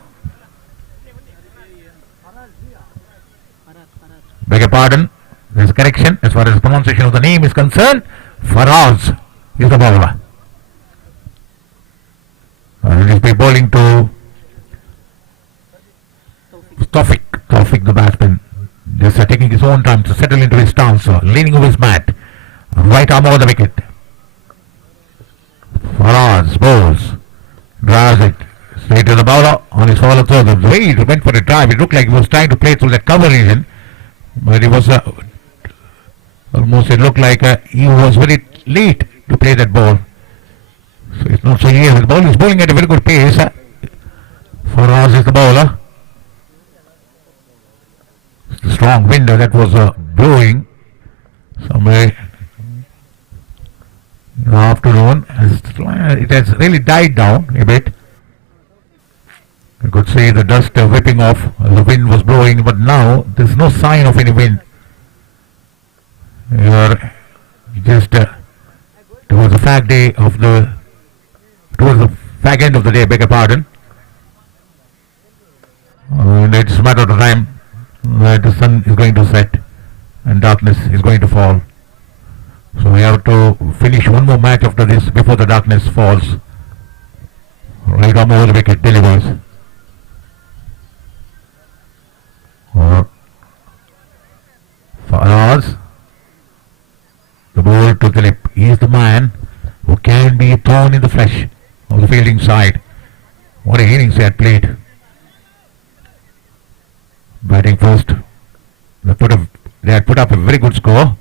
Beg your pardon, there's a correction as far as the pronunciation of the name is concerned. Faraz is the bowler. And he'll be bowling to Tawfiq the batsman. Just taking his own time to settle into his stance, leaning over his mat. Right arm over the wicket. Faraz bowls, drives it straight to the bowler on his follow throw. The way he went for a drive, it looked like he was trying to play through that cover region, but he was almost, it looked like he was very late to play that ball. So it's not so easy. The ball is bowling at a very good pace. Faraz is the bowler. It's the strong wind that was blowing somewhere in the afternoon. It has really died down a bit. You could see the dust whipping off. The wind was blowing, but now there's no sign of any wind. You're just towards the fag day of the towards the fag end of the day. Beg your pardon. And it's a matter of time that the sun is going to set and darkness is going to fall. So we have to finish one more match after this before the darkness falls. Right arm over the wicket delivers. For ours, the ball to Dilip. He is the man who can be a thorn in the flesh of the fielding side. What a innings he had played. Batting first, they had put up a very good score,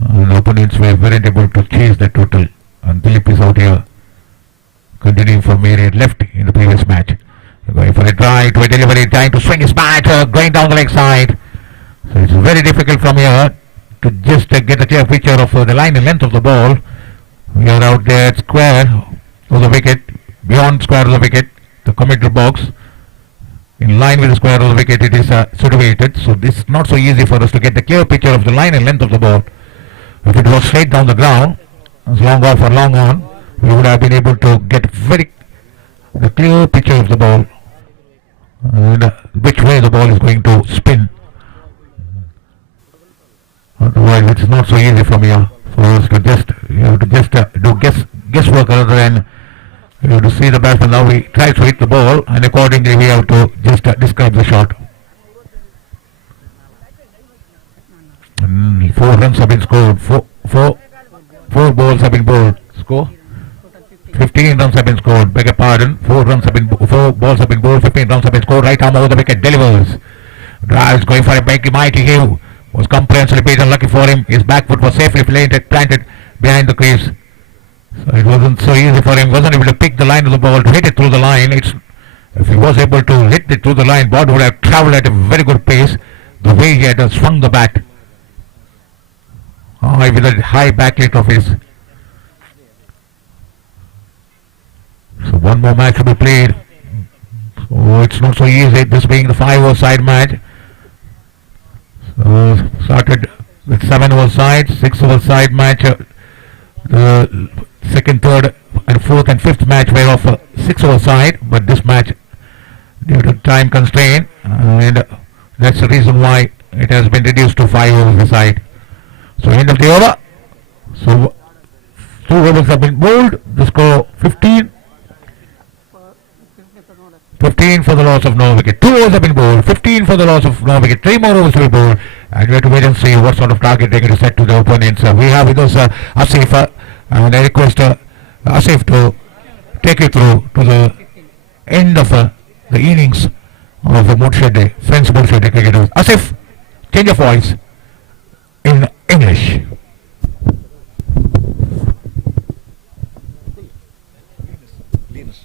and opponents weren't able to chase the total. And Dilip is out here, continuing from where he had left in the previous match. Going for a try to a delivery, trying to swing his bat, going down the leg side. So it's very difficult from here to just get a clear picture of the line and length of the ball. We are out there at square of the wicket, beyond square of the wicket, the commentary box. In line with the square of the wicket, it is situated. So this is not so easy for us to get the clear picture of the line and length of the ball. If it was straight down the ground, as long off or long on, we would have been able to get the clear picture of the ball and which way the ball is going to spin. Otherwise, it's not so easy from here for us to just do guesswork rather than to see the batsman. Now we try to hit the ball, and accordingly we have to just describe the shot. 4 runs have been scored. Four balls have been bowled. Score 15 runs have been scored. Beg your pardon. 4 balls have been bowled. 15 runs have been scored. Right arm over the wicket delivers. Drives going for a big mighty heave. Was comprehensively beaten. Lucky for him, his back foot was safely planted behind the crease. So it wasn't so easy for him. Wasn't able to pick the line of the ball to hit it through the line. If he was able to hit it through the line, ball would have travelled at a very good pace. The way he had swung the bat, with a high backlift of his. So one more match to be played. So it's not so easy. This being the 5-over-side match. Started with 7-over-side, 6-over-side match. The second, third, and fourth and fifth match were of 6-over-side, but this match, due to time constraint, and that's the reason why it has been reduced to 5-over-side. So end of the over. So 2 overs have been bowled. The score 15. 15 for the loss of no wicket. 2 overs have been bowled. 15 for the loss of no wicket. 3 more overs to be bowled. And we have to wait and see what sort of target they're going to set to the opponents. We have with us Asif, and I request Asif to take you through to the end of the innings of the Moodshed, Friends Moodshed cricketers. Asif, change your voice in English.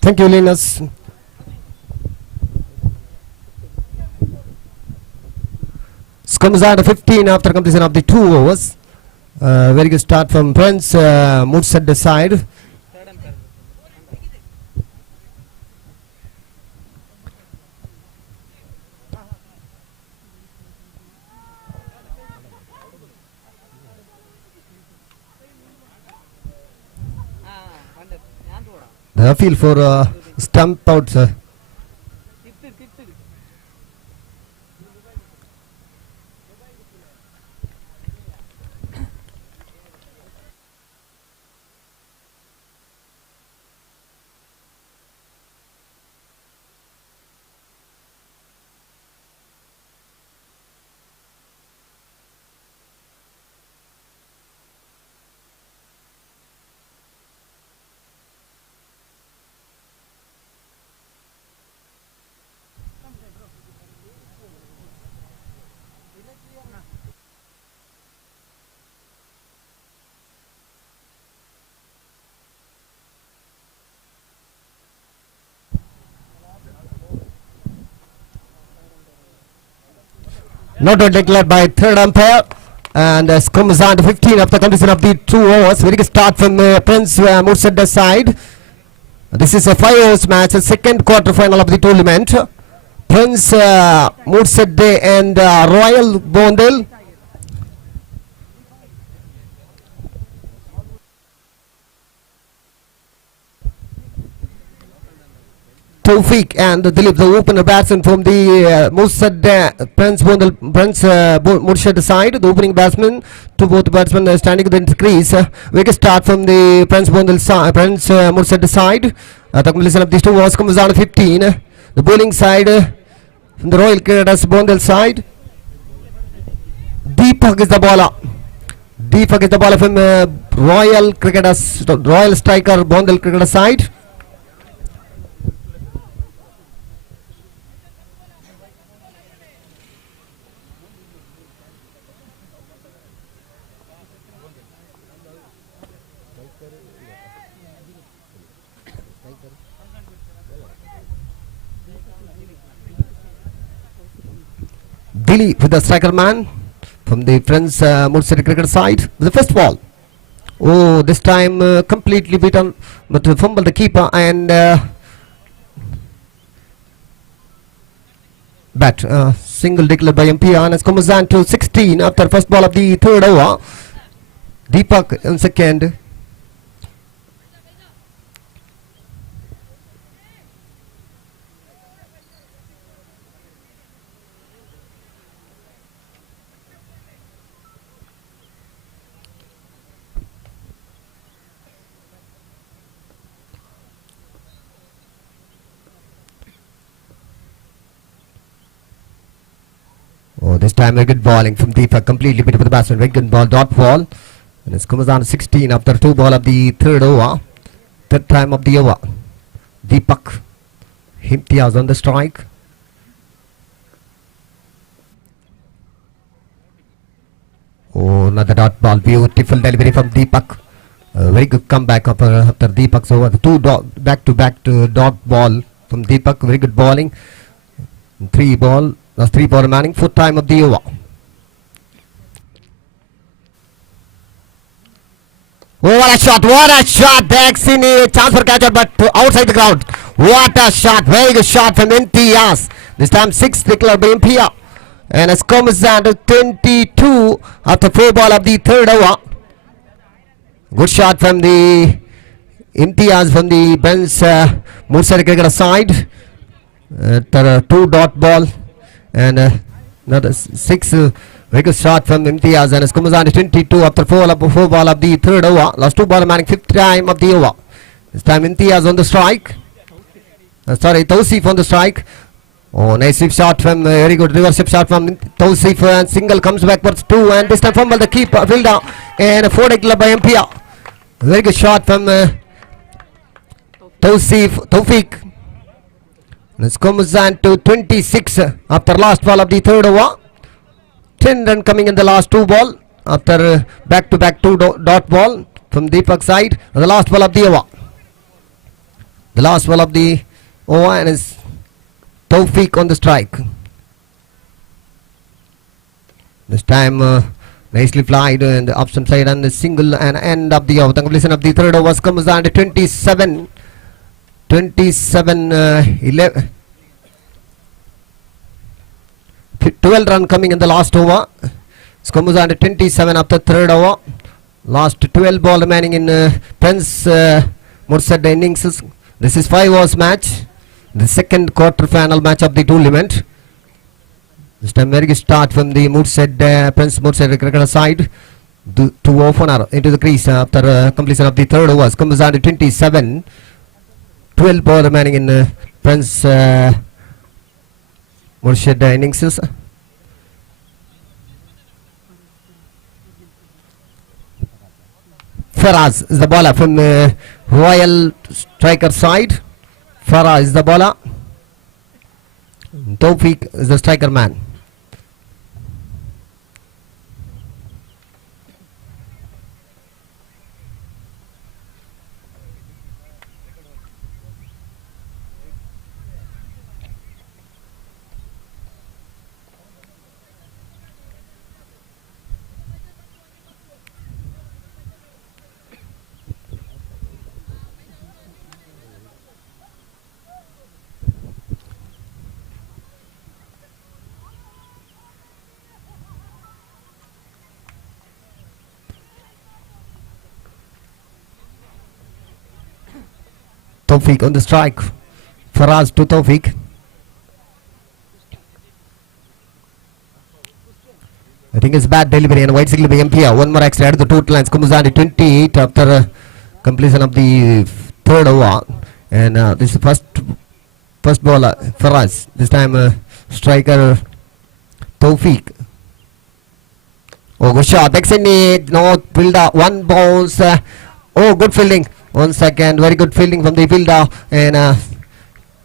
Thank you, Linus. Comes out 15 after completion of the 2 overs. Very good start from Prince. Moves at the side. The feel for stump out, sir. Not declared by third umpire, and comes on to 15 after completion of the 2 overs. Very good start from Prince, moves at the side. This is a 5 hours match, a second quarter final of the tournament. Prince Mursadeh and Royal Bondel. Tawfiq and Dilip, the opener batsman from the Mursadeh Prince Mursadeh side, the opening batsman. To both batsmen standing in the crease. Wicket start from the Prince Mursadeh side. The completion of these 2 overs comes down to 15. The bowling side from the Royal Cricketers Bondel side. Deepak is the bowler. Deepak is the bowler from Royal Cricketers, Royal striker Bondel Cricketer side. Dilip with the striker man from the Friends Mursadeh cricket side. The first ball. Oh, this time completely beaten, but fumbled the keeper and bat. Single declared by umpire and has come down to 16 after first ball of the third over. Deepak in second. Oh, this time very good bowling from Deepak, completely beat up the batsman. Very good ball, dot ball. And it's comes down to 16 after 2 ball of the third over. Third time of the over. Deepak. Imtiaz on the strike. Oh, another dot ball. Beautiful delivery from Deepak. Very good comeback after Deepak's over. The 2 back-to-back dot ball from Deepak. Very good bowling. 3 ball. That's 3 ball remaining. 4th time of the over. Oh, what a shot! What a shot! Dexini, chance for catcher, but outside the ground. What a shot! Very good shot from Imtiaz. This time 6 declared by Impia. And as comes down to 22 after 4 ball of the third over. Good shot from the Imtiaz from the Ben's Mursadeh cricketer side. 2 dot ball. And another 6 very good shot from Imtiaz, and it's comes down to 22 after 4 ball of the third over. Last 2 ball remaining, 5th time of the over. This time Imtiaz on the strike. Tawsif on the strike. Oh, nice sweep shot from very good reverse sweep shot from Tawsif, and single comes backwards 2, and this time fumble the keeper fielder, and a 4 declared by Impia. Very good shot from Tawfiq. This comes down to 26 after last ball of the third over. 10 run coming in the last 2 ball after back-to-back 2 dot ball from Deepak side. The last ball of the over. The last ball of the over, and is Tawfiq on the strike. This time nicely flied and the option side and the single and end of the over. The completion of the third over comes down to 27 11. 12 run coming in the last over. Comes down to 27 after third over. Last 12 ball remaining in Prince Mursadeh innings. This is 5 overs match. The second quarter final match of the tournament. This time very good start from the Prince Mursadeh cricketer side. To opener into the crease after completion of the third overs. Comes down to 27. 12 ball remaining in Prince Mursadeh innings. Faraz is the bowler from Royal striker side. Faraz is the bowler. Tawfiq is the striker man. Tawfiq on the strike. Faraz to Tawfiq. I think it's bad delivery and white signal by Empire. One more extra at the total lines. Kumuzani 28 after completion of the third over. And this is the first ball for us. This time striker Tawfiq. Oh, good shot. Backs in it. No fielder. One bounce. Oh, good fielding. 1 second. Very good fielding from the fielder. And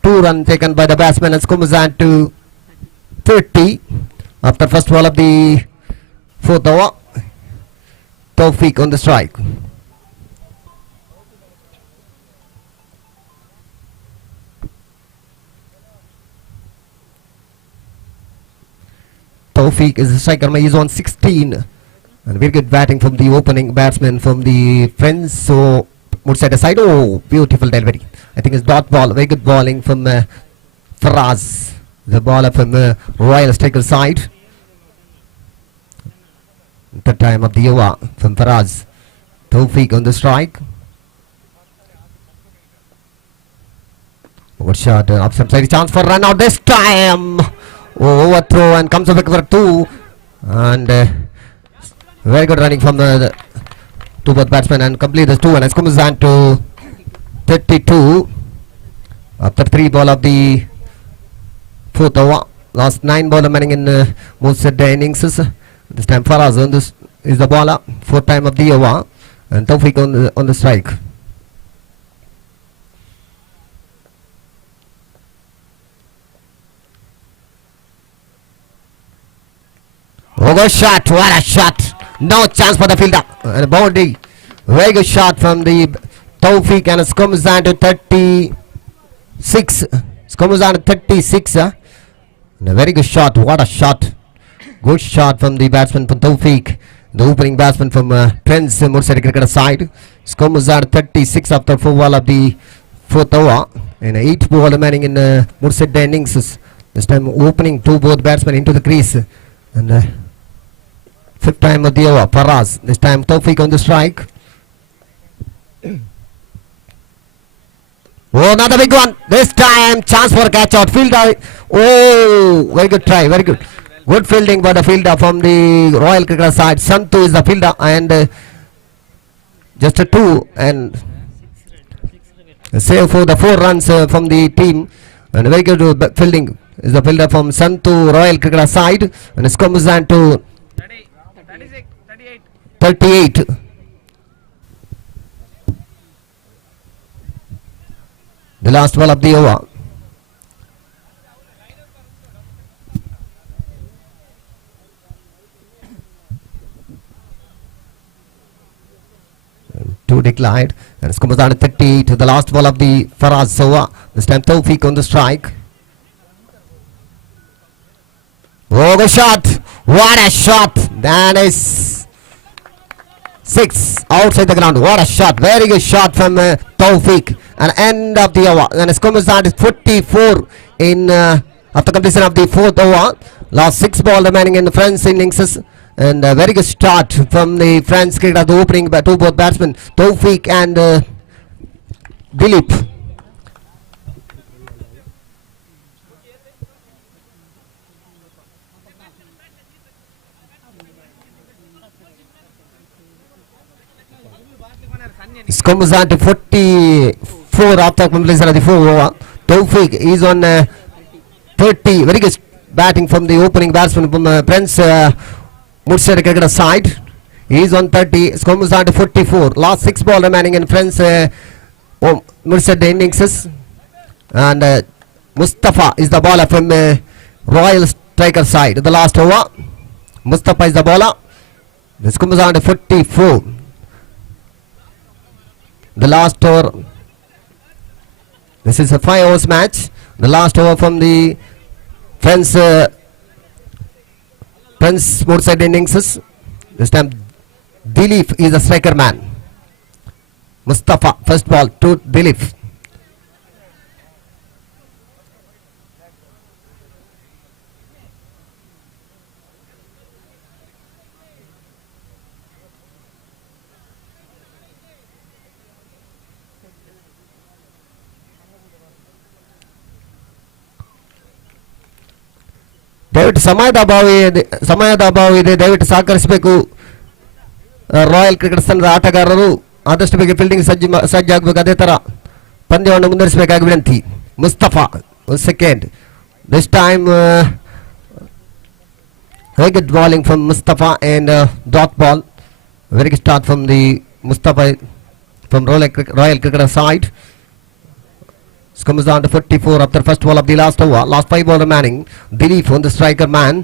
2 runs taken by the batsman. And Kumuzan to 30 after first ball of the fourth over. Tawfiq on the strike. Tawfiq is a striker. He is on 16. And very good batting from the opening batsman from the Friends. So, outside the side. Oh, beautiful delivery. I think it's dot ball. Very good bowling from Faraz. The bowler from Royal Striker side. The time of the over from Faraz. Tawfiq on the strike. Good shot. Up some side. Chance for run out this time. Oh, overthrow and comes back for 2. And very good running from the two both batsmen and complete the 2. And it comes down to 32 after 3 ball of the fourth over. Last 9 ball remaining in most of the innings. This time Faraz on this is the bowler. 4th time of the over. And Tawfiq on the strike. Oh, good shot. What a shot. No chance for the fielder. And a boundary. Very good shot from the Tawfiq. And it comes down to 36. It comes down to 36. And a very good shot. What a shot. Good shot from the batsman from Tawfiq. The opening batsman from Prince Mursari Cricket side. It comes down to 36 after 4 ball of the fourth over. And 8 ball remaining in Mursari innings. This time opening 2 both batsmen into the crease. And 5th time of the over. Faraz. This time Tawfiq on the strike. Oh, another big one. This time chance for catch out. Fielder. Oh, very good try. Very good. Good fielding by the fielder from the Royal Cricket side. Santu is the fielder and just a 2 and save for the 4 runs from the team. And very good fielding is the fielder from Santu Royal Cricket side. And it comes down to 38. The last ball of the over. And 2 declined. And it comes down to 38. The last ball of the Faraz over. This time Tawfiq on the strike. Oh, good shot. What a shot. That is 6 outside the ground. What a shot. Very good shot from Tawfiq. And end of the over. And it comes down to 44 in after completion of the 4th over. Last 6 ball remaining in the French innings. And a very good start from the French cricket. The opening by 2 both batsmen, Tawfiq and Dilip. It comes down to 44 after completion of the 4 over. Tawfiq is on 30. Very good batting from the opening batsman from Prince Mursari Cricket side. He is on 30. It comes down to 44. Last 6 ball remaining in Prince Mursari innings. And Mustafa is the bowler from Royal Striker side. The last over. Mustafa is the bowler. This comes down to 44. The last over. This is a 5 overs match. The last over from the Prince Mursari innings. This time Dilip is the striker man. Mustafa first ball to Dilip. ದಯವಿಟ್ಟು ಸಮಯದ ಅಭಾವ ಇದೆ, ದಯವಿಟ್ಟು ಸಹಕರಿಸಬೇಕು. Royal cricket ತಂಡದ ಆಟಗಾರರು ಆದಷ್ಟು ಬೇಗ ಫೀಲ್ಡಿಂಗ್ ಸಜ್ಜಾಗಬೇಕು. ಅದೇ ಥರ ಪಂದ್ಯವನ್ನು ಮುಂದುವರಿಸಬೇಕಾಗಿ ವಿನಂತಿ. Mustafa second, this time very good bowling from Mustafa and dot ball. Very good start from the Mustafa from Royal Cricketer side. Comes down to 44 after first ball of the last over. Last 5 ball remaining. Dilip on the striker man.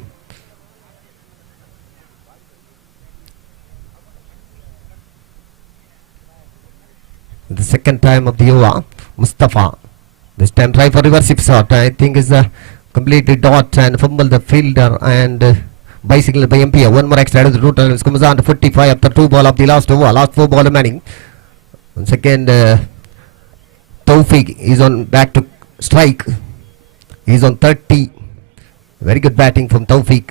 The second time of the over, Mustafa. This time try for reverse shot. I think is completely dot and fumble the fielder and bicycle by MP. One more extra added to the total. It comes down to 45 after 2 ball of the last over. Last 4 ball remaining. One second, Tawfiq is on back to strike. He's on 30. Very good batting from Tawfiq.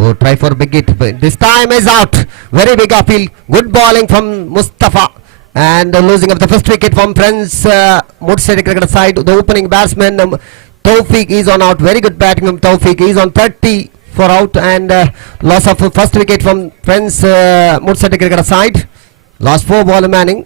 Oh, try for big hit. But this time is out. Very big appeal. Good bowling from Mustafa. And losing of the first wicket from Prince Murshid Cricket side. The opening batsman Tawfiq is on out. Very good batting from Tawfiq. He's on 30 for out and loss of first wicket from Prince Murshid Cricket side. Last 4 ball remaining.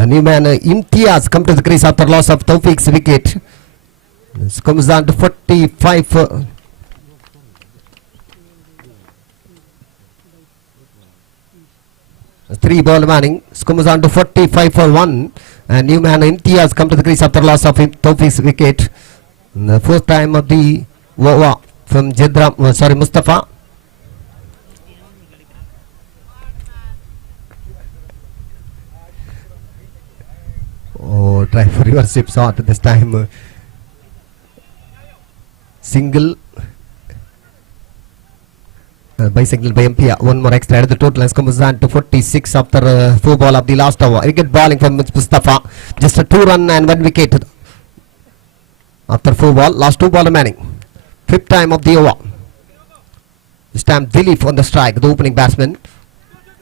A new man Imtiaz come to the crease after loss of Tawfiq's wicket. This comes down to 45. 3 ball remaining. This comes down to 45 for 1. And new man Imtiaz come to the crease after loss of Tawfiq's wicket. The first time of the over from Mustafa. Oh, try for reverse shot this time. Single. Bicycle by MP. One more extra added the total has comes down to 46 after 4 ball of the last over. Very good bowling from Mustafa. Just a 2 run and 1 wicket after 4 ball. Last 2 ball remaining. 5th time of the over. This time Dilip on the strike, the opening batsman.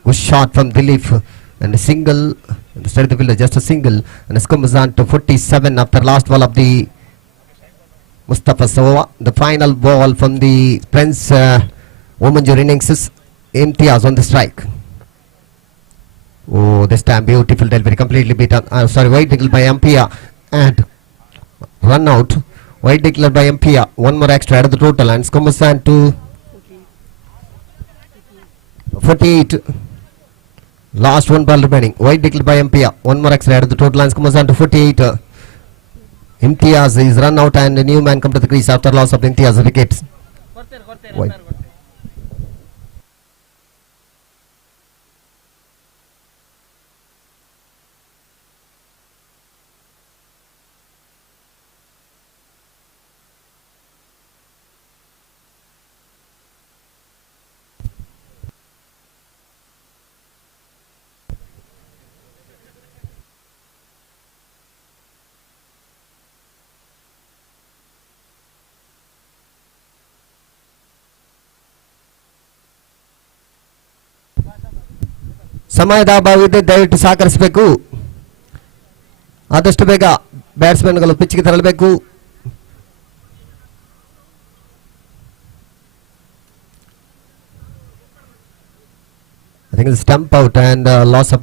Was shot from Dilip and a single. The side of the fielder just a single, and it comes down to 47 after last ball of the Mustafa. So the final ball from the Prince women's innings is Imtiaz on the strike. Oh, this time beautiful delivery, completely beaten. Wide declared by Ampia and run out. Wide declared by Ampia. One more extra added the total, and it comes down to 48. Last 1 ball remaining. Wide declared by Ampia. One more extra added the total, and it comes down to 48. Imtiaz is run out and a new man come to the crease after loss of Imtiaz wickets. Wide. ಸಮಯದ ಅಭಾವ ಇದೆ, ದಯವಿಟ್ಟು ಸಹಕರಿಸಬೇಕು. ಆದಷ್ಟು ಬೇಗ ಬ್ಯಾಟ್ಸ್ಮನ್ಗಳು ಪಿಚ್ಗೆ ತರಬೇಕು. I think it's stump out and loss of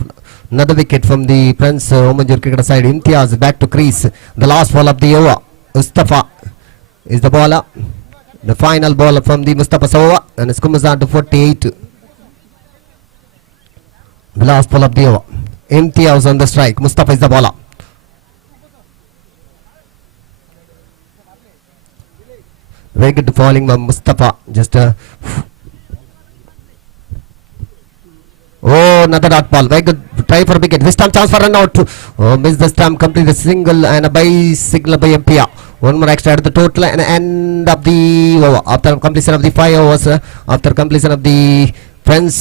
another wicket from the Prince Women's Cricket side. Imtiaz back to crease. The last ball of the over. Mustafa is the bowler. The final ball from the Mustafa's over, and it comes down to 48. The last ball of the over. Imtiaz on the strike. Mustafa is the bowler. Very good falling by Mustafa. Just another dot ball. Very good try for a wicket. This time chance for run out. Miss this time. Complete a single and a bicycle by Ampia. One more extra at the total and end of the over. After completion of the 5 overs, after completion of the Friends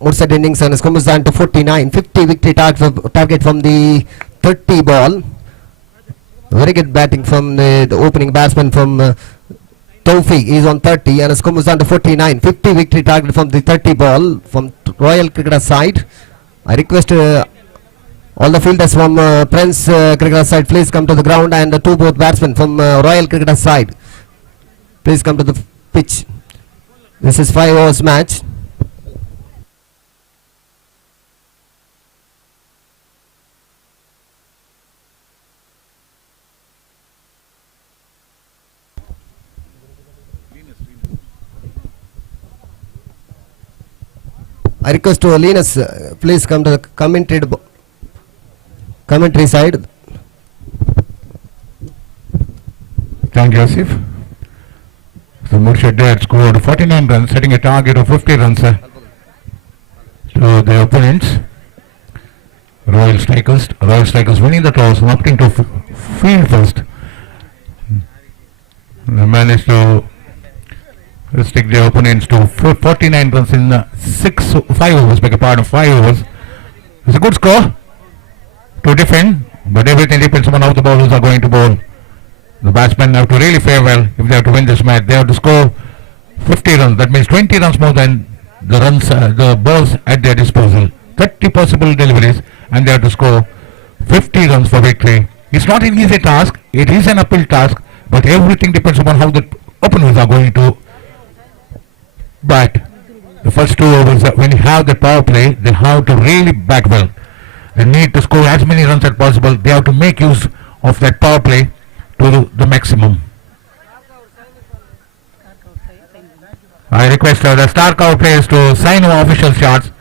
Mursa innings and scores down to 49. 50 victory target from the 30 ball. Very good batting from the opening batsman from Tawfiq. He is on 30 and scores down to 49. 50 victory target from the 30 ball from Royal Cricketer side. I request all the fielders from Prince Cricketer side, please come to the ground, and the both batsmen from Royal Cricketer side, please come to the pitch. This is 5 overs match. I request to Linus, please come to the commentary side. Thank you, Asif. So Murshid had scored 49 runs, setting a target of 50 runs to the opponents. Royal Strikers winning the toss and opting to field first. They managed to restrict their opponents to 49 runs in 5 overs, beg your pardon, 5 overs. It's a good score to defend, but everything depends on how the bowlers are going to bowl. The batsmen have to really fare well if they have to win this match. They have to score 50 runs. That means 20 runs more than the runs, the balls at their disposal. 30 possible deliveries, and they have to score 50 runs for victory. It's not an easy task. It is an uphill task, but everything depends upon how the openers are going to bat. The first 2 overs, when you have the power play, they have to really bat well. They need to score as many runs as possible. They have to make use of that power play to the maximum. I request the star cover players to sign our official charts.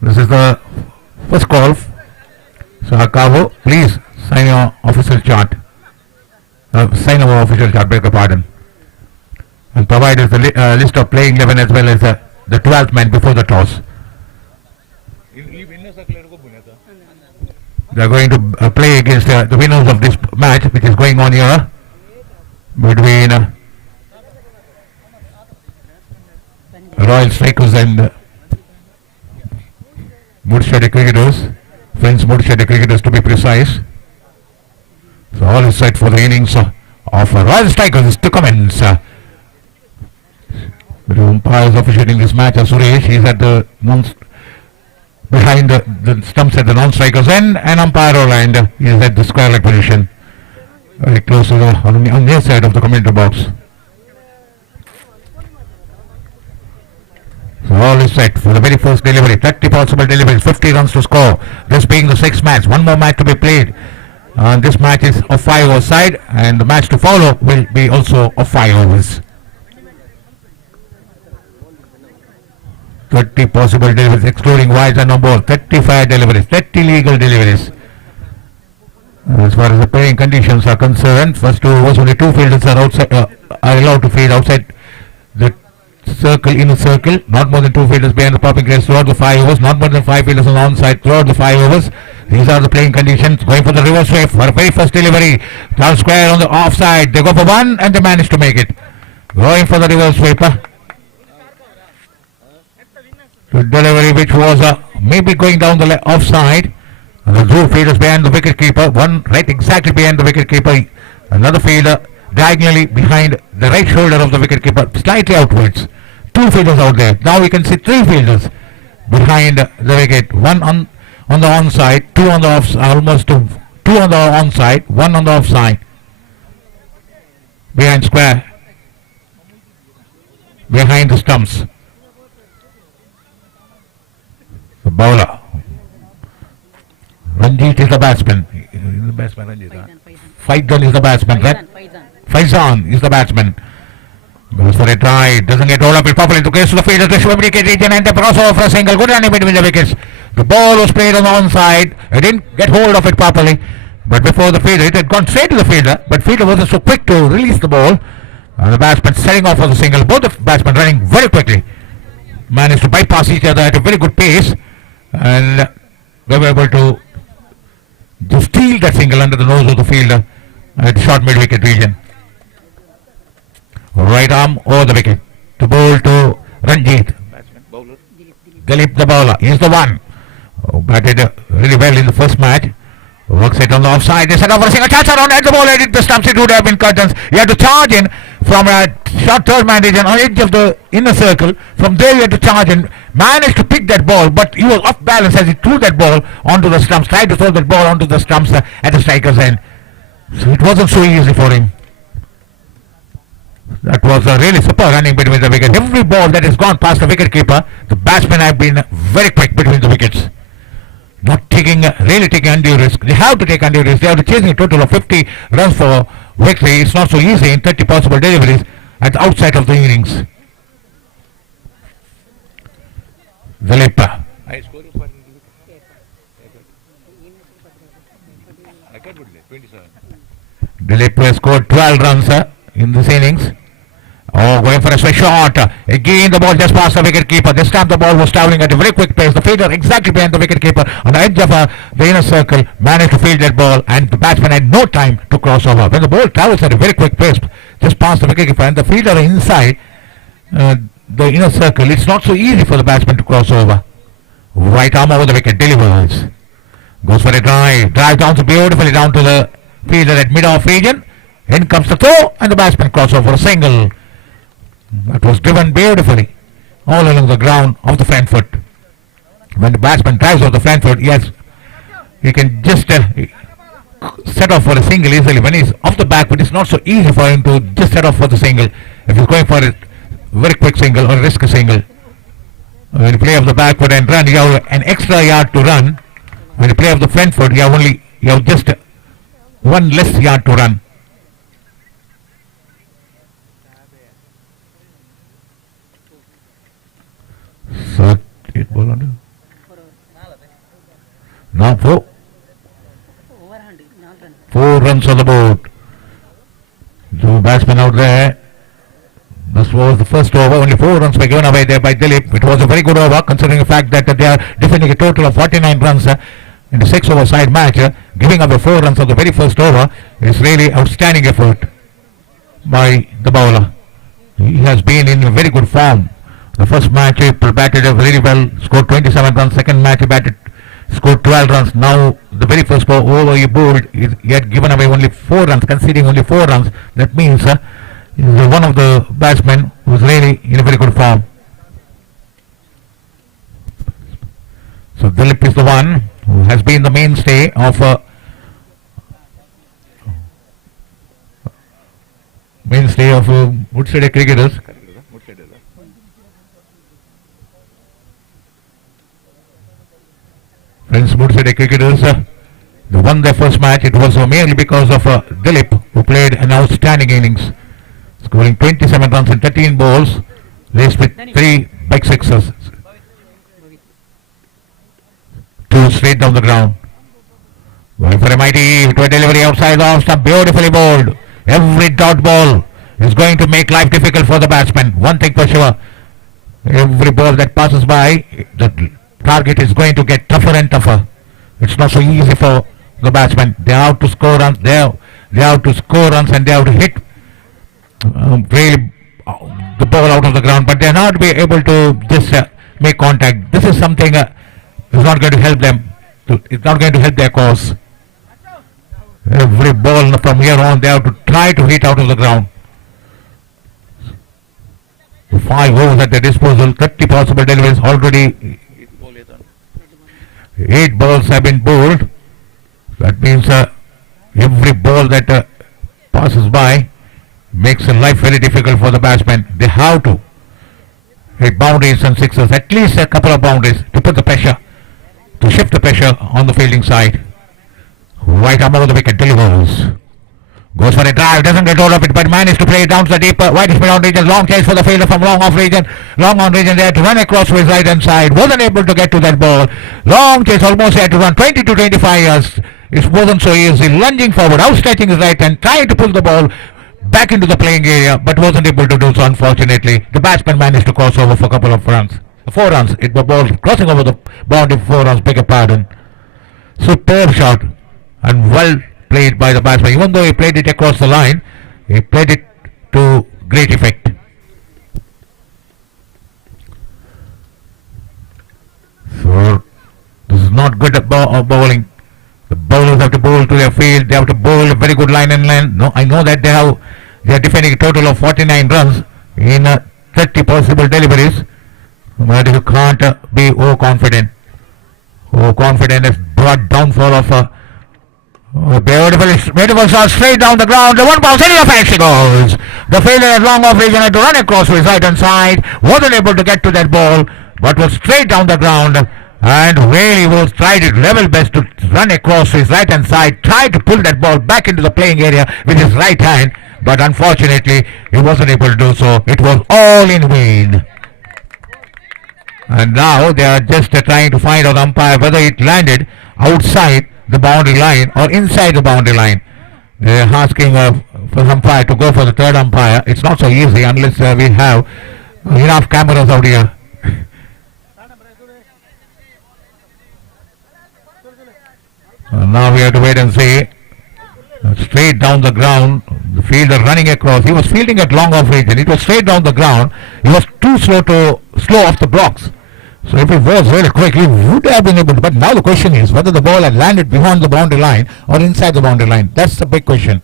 This is the first call. So Akavo, please sign your official chart. Sign our official chart, beg your pardon. And provide us the list of playing 11 as well as the 12th man before the toss. They are going to play against the winners of this match, which is going on here between Royal Strikers and Murshid Cricketers, Friends Murshid Cricketers to be precise. So all is set for the innings of Royal Strikers to commence. The umpires officiating this match are Suresh. He is at the behind the stumps at the non-strikers end, and umpire Roland is at the square leg position, very close to the on near side of the commentator box. So all is set for the very first delivery. 30 possible deliveries, 50 runs to score. This being the 6th match, one more match to be played. This match is of 5 overs side, and the match to follow will be also of 5 overs. 30 possible deliveries, excluding wides and no ball. 35 deliveries, 30 legal deliveries. As far as the playing conditions are concerned, first 2 overs, only 2 fielders are outside, are allowed to field outside the circle, inner circle. Not more than 2 fielders behind the popping crease throughout the 5 overs. Not more than 5 fielders on the onside throughout the 5 overs. These are the playing conditions. Going for the reverse sweep for the very first delivery. Down square on the offside. They go for 1 and they manage to make it. Going for the reverse sweeper. The delivery which was maybe going down the offside. The 2 fielders behind the wicket keeper. One right exactly behind the wicket keeper. Another fielder diagonally behind the right shoulder of the wicket keeper, slightly outwards. 2 fielders out there. Now we can see 3 fielders behind the wicket. 1 on the onside, 2 on the offside, almost 2 on the onside, 1 on the offside. Behind square. Behind the stumps. The bowler. Ranjit is the batsman. Faizan is the batsman, right? Faizan is the batsman. Goes for a try. Doesn't get hold of it properly. To case to the field of the Shubhamani region and the crossover for a single. Good running between the wickets. The ball was played on the onside. It didn't get hold of it properly. But before the fielder, it had gone straight to the fielder. But fielder wasn't so quick to release the ball. And the batsman setting off for the single. Both the batsmen running very quickly. Managed to bypass each other at a very good pace. And they were able to steal that single under the nose of the fielder at short mid-wicket region. Right arm over the wicket. To bowl to Ranjit. Dilip the bowler. He's the one who batted really well in the first match. Works it on the offside. They set up for a single touch around at the ball. Hit the stumps. It would have been curtains. He had to charge in from a short third man region on edge of the inner circle. From there he had to charge in. Managed to pick that ball, but he was off balance as he threw that ball onto the stumps. Tried to throw that ball onto the stumps at the striker's end. So it wasn't so easy for him. That was a really super running between the wickets. Every ball that has gone past the wicket keeper, the batsmen have been very quick between the wickets. Not taking, really taking undue risk. They have to take undue risk. They have to chase a total of 50 runs for victory. It's not so easy in 30 possible deliveries at the outside of the innings. Dilip. Dilip has scored 12 runs in this innings. Oh, going for a swish shot. Again, the ball just past the wicket keeper. This time the ball was travelling at a very quick pace. The fielder exactly behind the wicket keeper on the edge of the inner circle managed to field that ball, and the batsman had no time to cross over. When the ball travels at a very quick pace just past the wicket keeper and the fielder inside the inner circle, it's not so easy for the batsman to cross over. Right arm over the wicket, delivers. Goes for a drive. Drive down beautifully down to the fielder at mid-off region. In comes the throw, and the batsman crosses over for a single. That was driven beautifully all along the ground of the front foot. When the batsman drives off the front foot, yes, he can just set off for a single easily. When he's off the back foot, it's not so easy for him to just set off for the single. If he's going for a very quick single or risk a single, when you play off the back foot and run, you have an extra yard to run. When you play off the front foot, you have just one less yard to run. So, 8 ball under. Now 4. 4 runs on the board. So batsman out there. This was the first over. Only 4 runs were given away there by Dilip. It was a very good over considering the fact that they are defending a total of 49 runs in the 6-over side match. Giving away 4 runs on the very first over is really outstanding effort by the bowler. He has been in very good form. The first match he batted very well, scored 27 runs. Second match he scored 12 runs. Now the very first over he bowled, he had given away only 4 runs, conceding only 4 runs. That means he is one of the batsmen who is really in a very good form. So Dilip is the one who has been the mainstay of Woodside cricketers. Friends, Woodside cricketers, they won their first match. It was merely because of Dilip, who played an outstanding innings, scoring 27 runs in 13 balls, laced with 3 big sixes. 2 straight down the ground. Going for a mighty to a delivery outside the off stump, beautifully bowled. Every dot ball is going to make life difficult for the batsman. One thing for sure, every ball that passes by, the target is going to get tougher and tougher. It's not so easy for the batsmen. They have to score runs. They have to score runs and they have to hit really the ball out of the ground. But they are not be able to just make contact. This is something is not going to help them. It's not going to help their cause. Every ball from here on, they have to try to hit out of the ground. 5 overs at their disposal, 30 possible deliveries already. 8 balls have been bowled. That means every ball that passes by makes life very difficult for the batsmen. They have to hit boundaries and sixes, at least a couple of boundaries to put the pressure, to shift the pressure on the fielding side. Right arm over the wicket, delivers. Goes for a drive, doesn't get hold of it, but manages to play it down to the deeper, widest mid-on region. Long chase for the fielder from long off region. Long on region there to run across to his right hand side. Wasn't able to get to that ball. Long chase, almost had to run 20 to 25 yards. It wasn't so easy. Lunging forward, outstretching his right hand, trying to pull the ball back into the playing area, but wasn't able to do so, unfortunately. The batsman managed to cross over for a couple of runs. 4 runs. It was ball crossing over the boundary for 4 runs, beg your pardon. Superb shot and well played by the batsman. Even though he played it across the line, he played it to great effect. not good at bowling. The bowlers have to bowl to their field. They have to bowl a very good line and length. No, I know that they are defending a total of 49 runs in 30 possible deliveries. But you can't be overconfident. Overconfident has brought downfall of beautiful shot straight down the ground. The one bounce, any offense she goes. The fielder at long off region had to run across to his right hand side. Wasn't able to get to that ball, but was straight down the ground. And really was tried his level best to run across his right hand side, tried to pull that ball back into the playing area with his right hand, but unfortunately he wasn't able to do so. It was all in vain. And now they are just trying to find out umpire whether it landed outside the boundary line or inside the boundary line. They are asking for umpire to go for the third umpire. It's not so easy unless we have enough cameras out here. Now we have to wait and see. Straight down the ground, the fielder running across. He was fielding at long off region. It was straight down the ground. He was too slow off the blocks. So if it was very quick, he would have been able to. But now the question is whether the ball had landed behind the boundary line or inside the boundary line. That's the big question.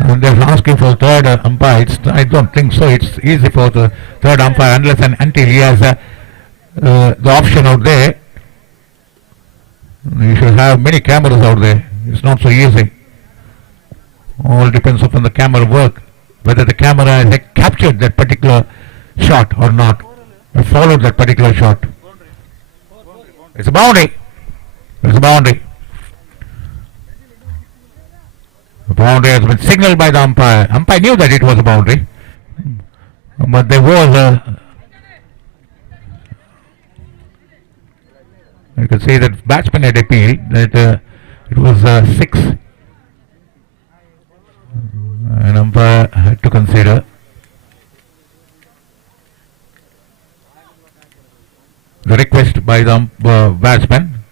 And they're asking for the third umpire. I don't think so. It's easy for the third umpire unless and until he has the option out there. You should have many cameras out there. It's not so easy. All depends upon the camera work. Whether the camera has captured that particular shot or not. Or followed that particular shot. It's a boundary. It's a boundary. The boundary has been signaled by the umpire. Umpire knew that it was a boundary. But there was you can see that batsman had appealed that it was 6. An umpire had to consider. The request by the batsman.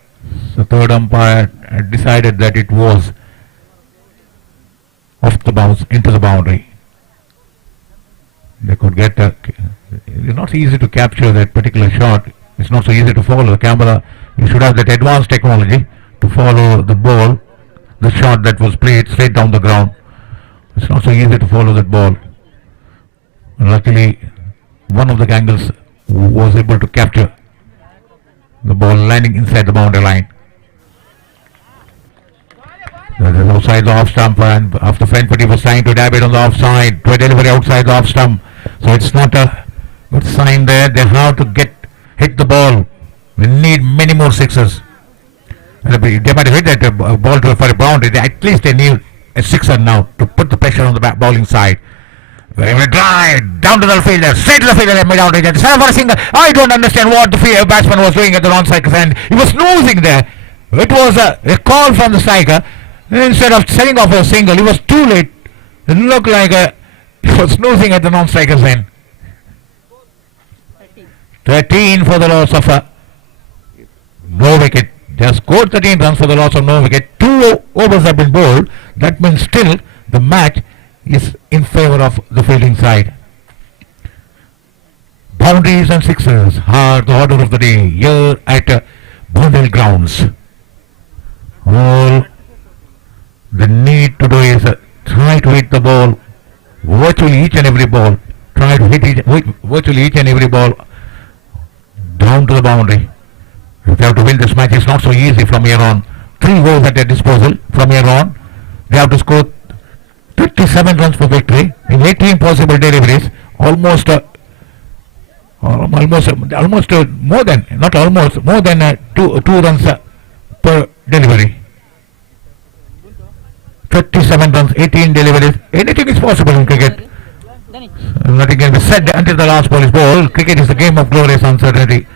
The third umpire had decided that it was off the bounce into the boundary. They could get it's not easy to capture that particular shot. It's not so easy to follow the camera. You should have that advanced technology to follow the ball, the shot that was played straight down the ground. It's not so easy to follow that ball. Luckily, one of the angles was able to capture the ball landing inside the boundary line. That is outside the off stump, and after front foot he was trying to dab it on the offside to a delivery outside the off stump. So it's not a good sign there. They have to hit the ball. We need many more sixes. They might have hit that ball for a boundary. At least they need a sixer now to put the pressure on the bowling side. They will drive down to the fielder, straight to the fielder and mid-out region. For a single. I don't understand what the batsman was doing at the non-striker's end. He was snoozing there. It was a call from the striker. Instead of setting off a single, he was too late. It looked like he was snoozing at the non-striker's end. 13 for the loss of no wicket. They have scored 13 runs for the loss of no wicket. 2 overs have been bowled. That means still the match is in favour of the fielding side. Boundaries and sixes are the order of the day here at Bundle Grounds. All the need to do is try to hit the ball, virtually each and every ball. Try to hit virtually each and every ball down to the boundary. If they have to win this match, it's not so easy from here on. 3 goals at their disposal from here on. They have to score 57 runs for victory in 18 possible deliveries. Almost more than, not almost, more than 2 runs per delivery. 57 runs, 18 deliveries. Anything is possible in cricket. Nothing can be said until the last ball is bowled. Cricket is a game of glorious uncertainty.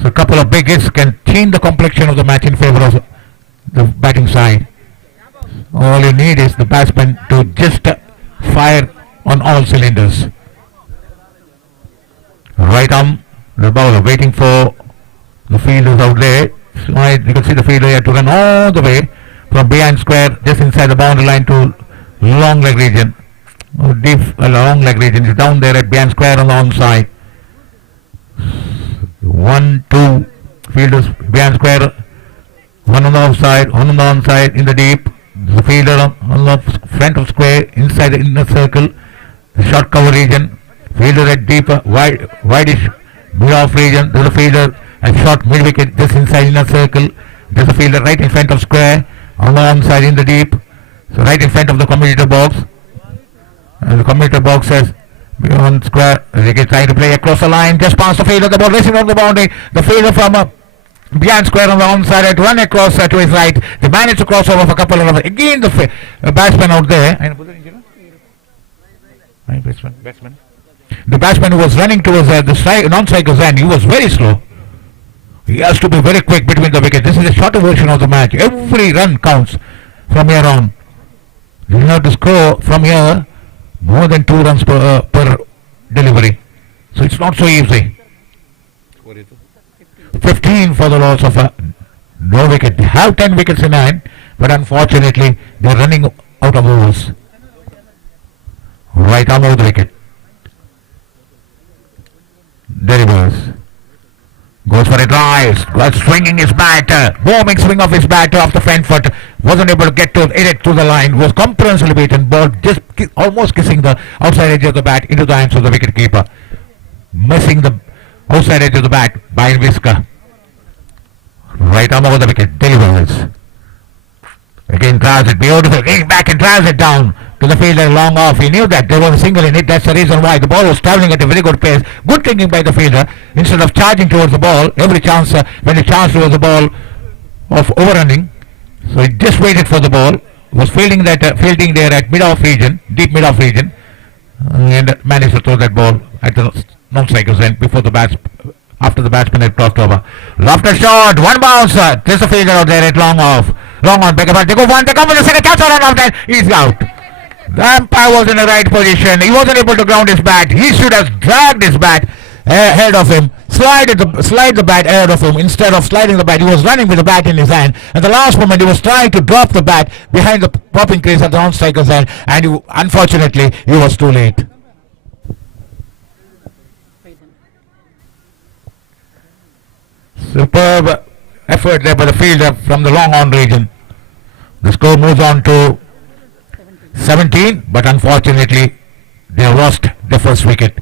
So a couple of big hits can change the complexion of the match in favour of the batting side. All you need is the batsman to just fire on all cylinders. Right arm, the bowler waiting for the fielders out there. So you can see the fielder had to run all the way from behind square just inside the boundary line to long leg region. Deep long leg region is down there at behind square on the onside. 1, 2, Fielders behind square. One on the outside, one on the onside in the deep. The fielder on the front of square inside the inner circle. The short cover region. Fielder at deep, wideish mid-off region. There's a fielder at short mid-wicket just inside inner circle. There's a fielder right in front of square on the onside in the deep. So right in front of the commutator box. And the commutator box says beyond square. They get trying to play across the line. Just past the fielder. The ball racing on the boundary. The fielder from behind square on the onside had run across to his right. They managed to cross over for a couple of runs. Again the batsman out there. Batsman. The batsman who was running towards the non-striker's end, he was very slow. He has to be very quick between the wickets. This is a shorter version of the match. Every run counts from here on. You have to score from here more than 2 runs per delivery. So it's not so easy. 15 for the loss of no wicket. They have 10 wickets in hand, but unfortunately they are running out of overs. Right arm of the wicket. There he goes for a drive, was swinging his bat, booming swing of his bat off the front foot, wasn't able to get to it to the line, was comprehensively beaten, ball just almost kissing the outside edge of the bat into the hands of the wicket keeper, missing the outside edge of the bat by Whisker. Right arm over the wicket, delivers. Again drives it, beautiful, again back and drives it down to the fielder long off. He knew that there was a single in it. That's the reason why the ball was travelling at a very good pace. Good thinking by the fielder. Instead of charging towards the ball, every chance when he charged towards the ball of overrunning, so he just waited for the ball. Was fielding there at mid-off region, deep mid-off region, and managed to throw that ball at the non-striker's end before the after the batsman had crossed over. Lofted shot, one bounce. There's a fielder out there at long off. Long on, back about. They go one, they come with the second catch on off that. He's out. The umpire was in the right position. He wasn't able to ground his bat. He should have dragged his bat ahead of him, slide the bat ahead of him. Instead of sliding the bat, he was running with the bat in his hand. At the last moment, he was trying to drop the bat behind the popping crease at the non-striker's end, and unfortunately, he was too late. Superb effort there by the fielder from the long on region. The score moves on to 17, but unfortunately they have lost the first wicket.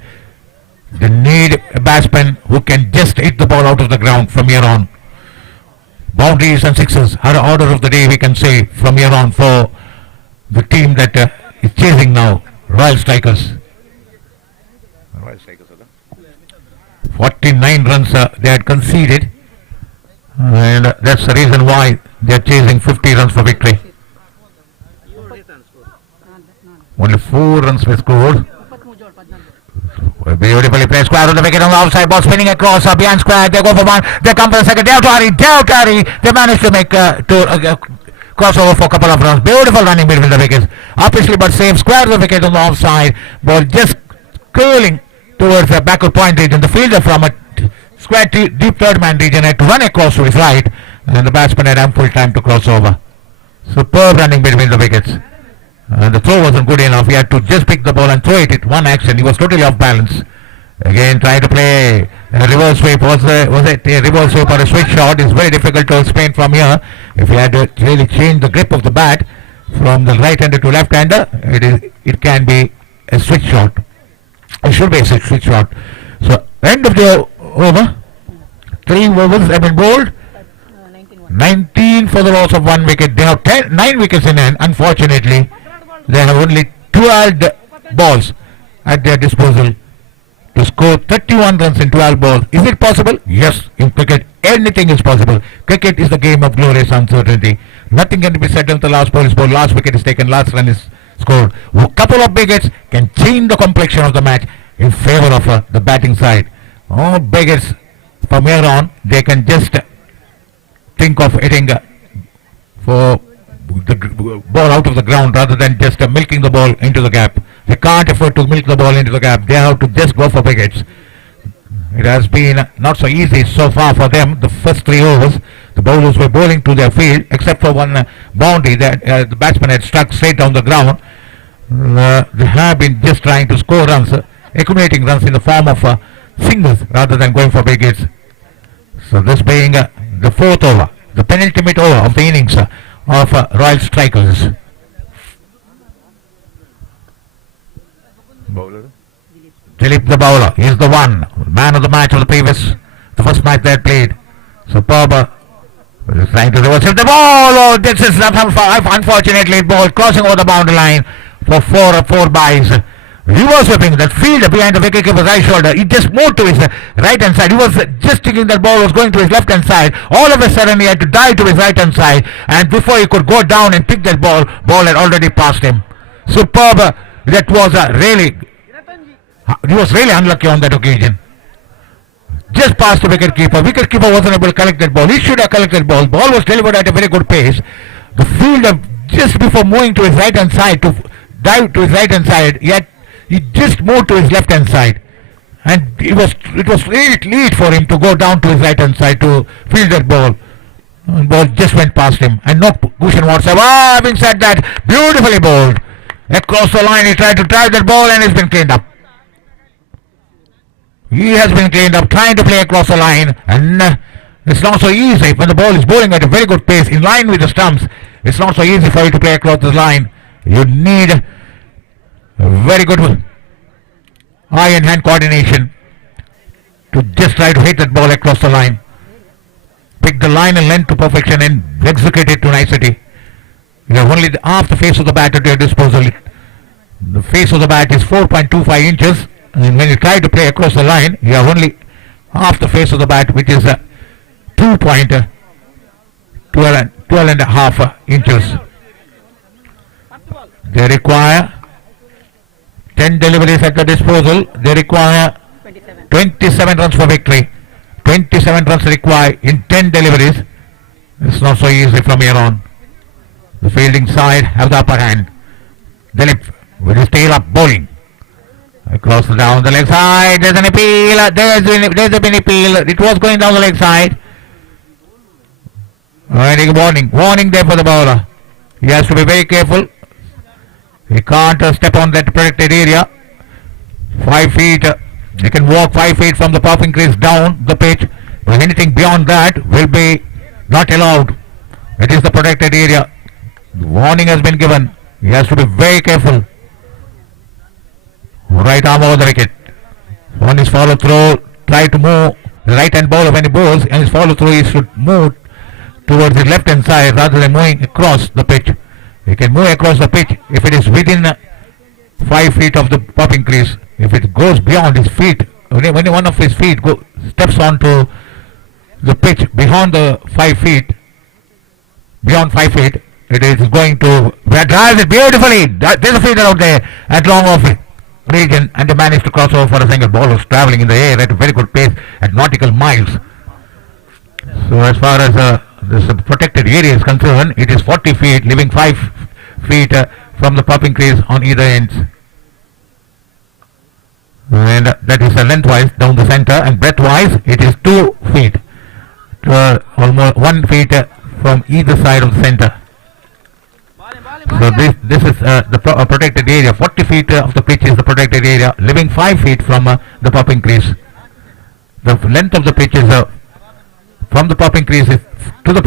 They need a batsman who can just hit the ball out of the ground from here on. Boundaries and sixes are the order of the day, we can say, from here on for the team that is chasing now, Royal Strikers. 49 runs they had conceded, and that's the reason why they are chasing 50 runs for victory. Only 4 runs were scored. Beautifully placed square on the wicket on the outside, ball spinning across behind square. They go for one, they come for the second. They managed to make crossover for a couple of runs. Beautiful running between the wickets, obviously, but same square the wicket on the offside. Ball just curling towards the backward point region. The fielder from a square deep third man region had to run across to his right, and the batsman had ample time to cross over. Superb running between the wickets. The throw wasn't good enough. He had to just pick the ball and throw it at one action. He was totally off balance. Again, try to play a reverse sweep. Was it a reverse sweep or a switch shot? It's very difficult to explain from here. If you had to really change the grip of the bat from the right-hander to left-hander, it can be a switch shot. It should be a switch shot. So, end of the over. 3 overs have been bowled. 19 for the loss of 1 wicket. They have 9 wickets in hand. Unfortunately, they have only 12 balls at their disposal to score 31 runs in 12 balls. Is it possible? Yes, in cricket anything is possible. Cricket is the game of glorious uncertainty. Nothing can be said until the last ball is bowled, last wicket is taken, last run is scored. A couple of big hits can change the complexion of the match in favor of the batting side. All big hits from here on, they can just think of hitting for the ball out of the ground rather than just milking the ball into the gap. They can't afford to milk the ball into the gap. They have to just go for big hits. It has been not so easy so far for them. The first 3 overs, the bowlers were bowling to their field, except for one boundary that the batsman had struck straight down the ground. They have been just trying to score runs, accumulating runs in the form of singles rather than going for big hits. So this being the fourth over, the penultimate over of the innings of Royal Strikers. Bowler. Dilip the bowler, he is the one, man of the match of the first match they had played. Superb. Trying to reverse the ball. Oh, this is unfortunately ball crossing over the boundary line for four byes. Reverse whipping that fielder behind the wicketkeeper's right shoulder. He just moved to his right hand side. He was just thinking that ball was going to his left hand side. All of a sudden he had to dive to his right hand side, and before he could go down and pick that ball had already passed him. Superb. That was really. He was really unlucky on that occasion. Just past the wicketkeeper. Wicketkeeper wasn't able to collect that ball. He should have collected ball. Ball was delivered at a very good pace. The fielder, just before moving to his right hand side to dive to his right hand side, yet he just moved to his left hand side, and it was really late for him to go down to his right hand side to field that ball. And ball just went past him, and no cushion whatsoever. Having said that, beautifully bowled across the line. He tried to drive that ball, and it's been cleaned up. He has been cleaned up trying to play across the line, and it's not so easy when the ball is bowling at a very good pace in line with the stumps. It's not so easy for you to play across the line. You need a very good eye and hand coordination to just try to hit that ball across the line. Pick the line and length to perfection and execute it to nicety. You have only half the face of the bat at your disposal. The face of the bat is 4.25 inches. And when you try to play across the line, you have only half the face of the bat, which is 2.12 and a half inches. They require 10 deliveries at the disposal. They require 27 runs for victory. 27 runs required in 10 deliveries. It's not so easy from here on. The fielding side have the upper hand. Dilip with his tail up bowling. Across down the leg side, there's an appeal, there's a been appeal, it was going down the leg side. Warning there for the bowler. He has to be very careful. He can't step on that protected area. 5 feet, he can walk 5 feet from the popping crease down the pitch, but anything beyond that will be not allowed. It is the protected area. Warning has been given. He has to be very careful. Right arm over the wicket. On his follow through, try to move the right hand bowler when he bowls, and his follow through he should move towards the left hand side rather than moving across the pitch. He can move across the pitch if it is within 5 feet of the popping crease. If it goes beyond his feet, when one of his feet steps onto the pitch beyond the 5 feet, it is going to drive it beautifully. There's a fielder out there at long off region, and they managed to cross over for a single. Ball was travelling in the air at a very good pace at nautical miles. So as far as this protected area is concerned, it is 40 feet, leaving 5 feet from the popping crease on either ends. And that is lengthwise down the center, and breadthwise it is 2 feet, almost 1 feet from either side of the center. So this is the protected area. 40 feet of the pitch is the protected area, leaving 5 feet from the popping crease. The length of the pitch is from the popping crease to the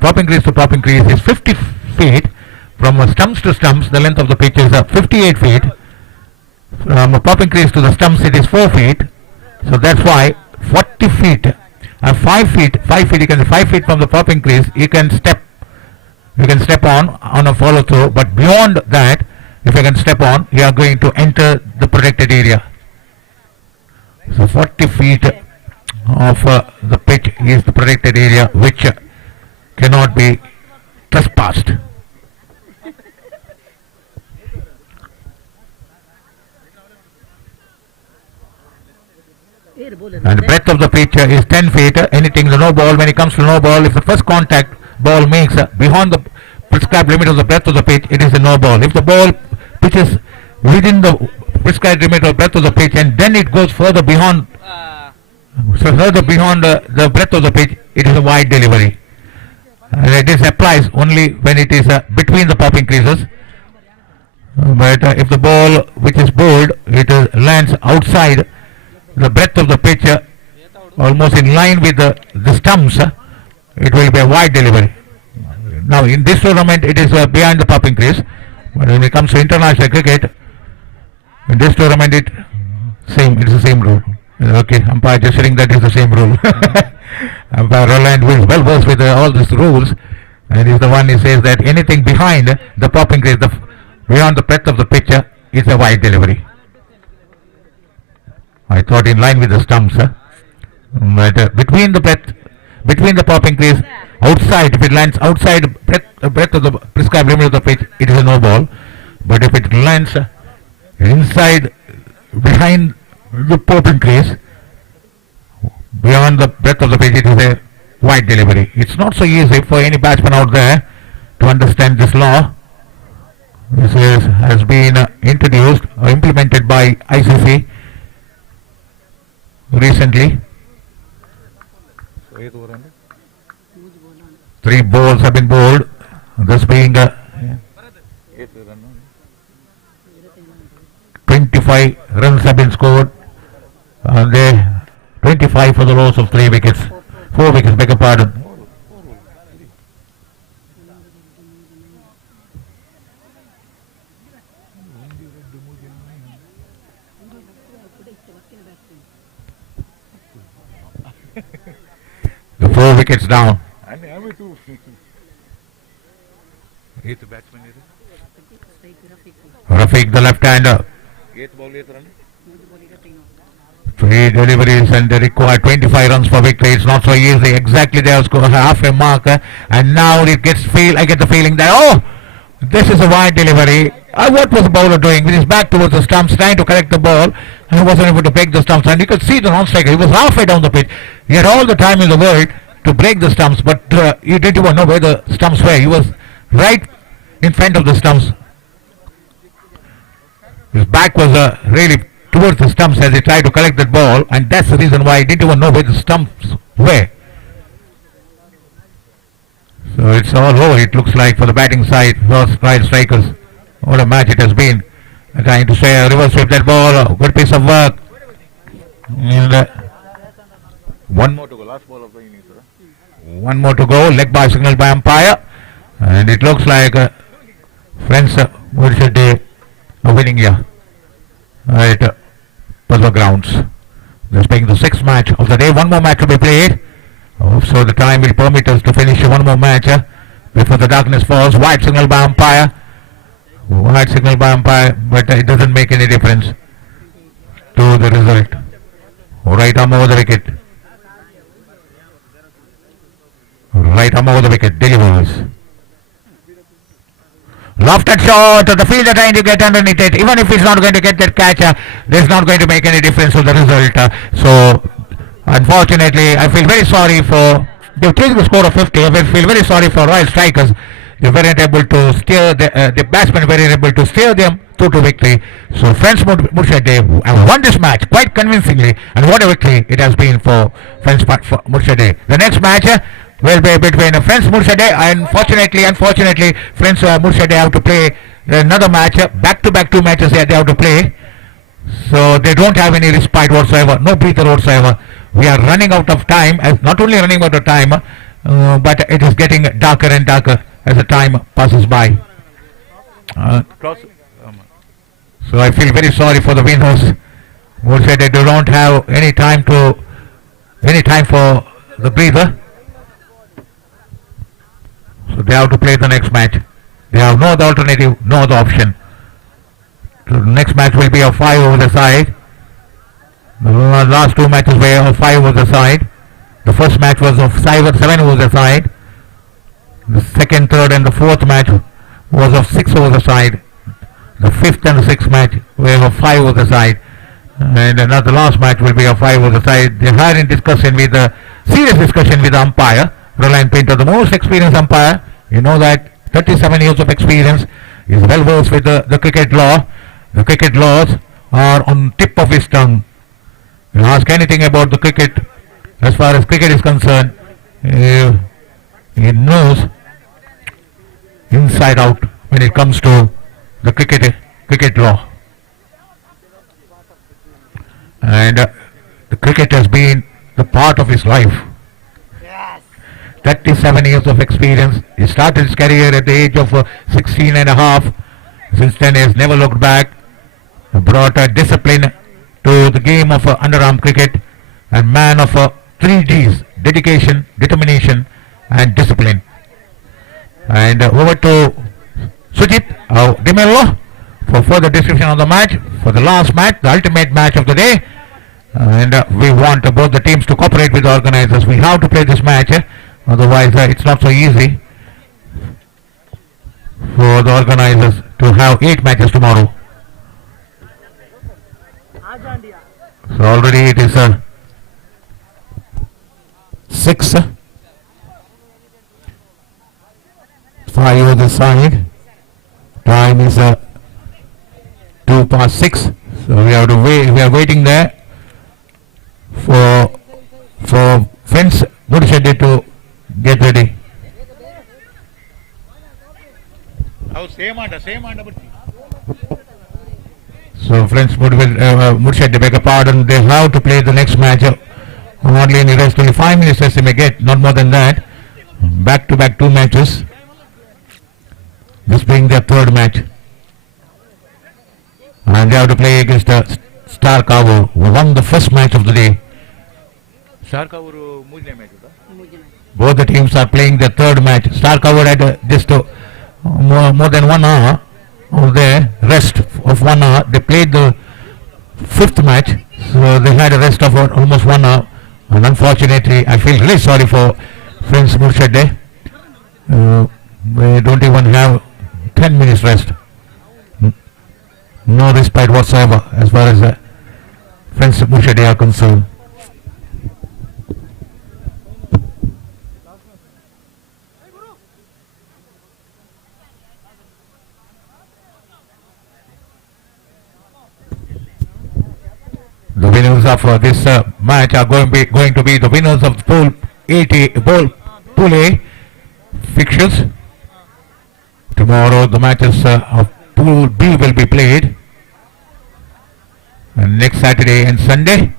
popping crease to popping crease is 50 feet. From stumps to stumps, the length of the pitch is 58 feet. From popping crease to the stumps, it is 4 feet. So that's why 40 feet, 5 feet. You can 5 feet from the popping crease. You can step on a follow through, but beyond that, if you can step on, you are going to enter the protected area. So 40 feet of the pitch is the protected area, which cannot be trespassed. And the breadth of the pitch is 10 feet. Anything, the no ball, when it comes to no ball, if the first contact ball makes beyond the prescribed limit of the breadth of the pitch, it is a no ball. If the ball pitches within the prescribed limit of breadth of the pitch, and then it goes further beyond the breadth of the pitch, it is a wide delivery. And it applies only when it is between the popping creases. But if the ball which is bowled, it lands outside the breadth of the pitch, almost in line with the stumps, it will be a wide delivery. Now in this tournament it is behind the popping crease, but when it comes to international cricket, in this tournament it's the same rule. Okay, umpire just saying that is the same rule. Umpire Roland is well versed with all these rules, and is the one who says that anything behind the popping crease, beyond the breadth of the pitch, is a wide delivery. I thought in line with the stumps, but between the popping crease, outside, if it lands outside breadth of the prescribed limit of the pitch, it is a no ball. But if it lands inside, behind the popping crease, beyond the breadth of the pitch, it is a wide delivery. It's not so easy for any batsman out there to understand this law. This has been introduced or implemented by ICC recently. 3 balls have been bowled, this being 25 runs have been scored, and 25 for the loss of 3 wickets, 4 wickets, beg your pardon. The 4 wickets down. Rafiq, the left-hander. 3 deliveries and they require 25 runs for victory. It's not so easy. Exactly, they have scored half a mark, and now I get the feeling that this is a wide delivery. What was the bowler doing? With his back towards the stumps, trying to correct the ball, and he wasn't able to break the stumps. And you could see the non-striker. He was halfway down the pitch. He had all the time in the world to break the stumps, but he didn't even know where the stumps were. He was right in front of the stumps. His back was really towards the stumps as he tried to collect that ball, and that's the reason why he didn't even know where the stumps were. So it's all over, it looks like, for the batting side, those right strikers. What a match it has been. Trying to say reverse sweep that ball, good piece of work. And one more to go, last ball of the innings. One more to go, leg by signal by umpire, and it looks like friends Murshid are winning here at Palwa grounds. They're playing the 6th match of the day. One more match to be played. So the time will permit us to finish one more match before the darkness falls. White signal by umpire. White signal by umpire, but it doesn't make any difference to the result. Right arm over the wicket. Right arm over the wicket. Delivers. Lofted shot. The fielder trying to get underneath it. Even if he's not going to get that catch, this is not going to make any difference to the result. So unfortunately, I feel very sorry for, they've taken the score of 50. I feel very sorry for Royal Strikers. They weren't able to steer, the batsmen weren't able to steer them through to victory. So Friends Murshid have won this match quite convincingly, and what a victory it has been for Friends Murshid. The next match will be between Friends Murshid, and unfortunately Friends Murshid have to play another match, back-to-back 2 matches they have to play. So they don't have any respite whatsoever, no breather whatsoever. We are running out of time, not only running out of time, but it is getting darker and darker as the time passes by. So I feel very sorry for the winners. Murshid, they don't have any time for the breather. So they have to play the next match. They have no other alternative, no other option. So the next match will be of 5 over the side. The last 2 matches were of 5 over the side. The first match was of 7 over the side. The second, third and the fourth match was of 6 over the side. The fifth and the sixth match were of 5 over the side. And the last match will be of 5 over the side. They had in discussion with serious discussion with the umpire, Roland Pinto, the most experienced umpire. You know that 37 years of experience. He is well versed with the cricket law. The cricket laws are on tip of his tongue. You ask anything about the cricket, as far as cricket is concerned, he knows inside out when it comes to the cricket law. And the cricket has been the part of his life. 37 years of experience. He started his career at the age of 16 and a half. Since then, he has never looked back. Brought a discipline to the game of underarm cricket, and man of 3 Ds: dedication, determination, and discipline. And over to Sujit Dimello for further description of the match. For the last match, the ultimate match of the day. And we want both the teams to cooperate with the organizers. We have to play this match, otherwise it's not so easy for the organizers to have 8 matches tomorrow. So already it is 6, 5 on the side. Time is 2 past 6. So we have to wait. We are waiting there for Friends Mudisheddi to get ready. So Friends Mudisheddi, beg a pardon, they have to play the next match. Hardly any rest, only 5 minutes rest they may get, not more than that. Back to back 2 matches. This being their 3rd match. And they have to play against Star Kavur, who won the first match of the day. Star Kavur, both the teams are playing their 3rd match. Star Kavur had just more than 1 hour of their rest of 1 hour. They played the 5th match, so they had a rest of almost 1 hour. And unfortunately, I feel really sorry for Friends Mudisheddi. They don't even have 10 minutes rest. No respite whatsoever as far as Friends Mudisheddi are concerned. The winners of this match are going to be the winners of Pool A fixtures. Tomorrow the matches of Pool B will be played, and next Saturday and Sunday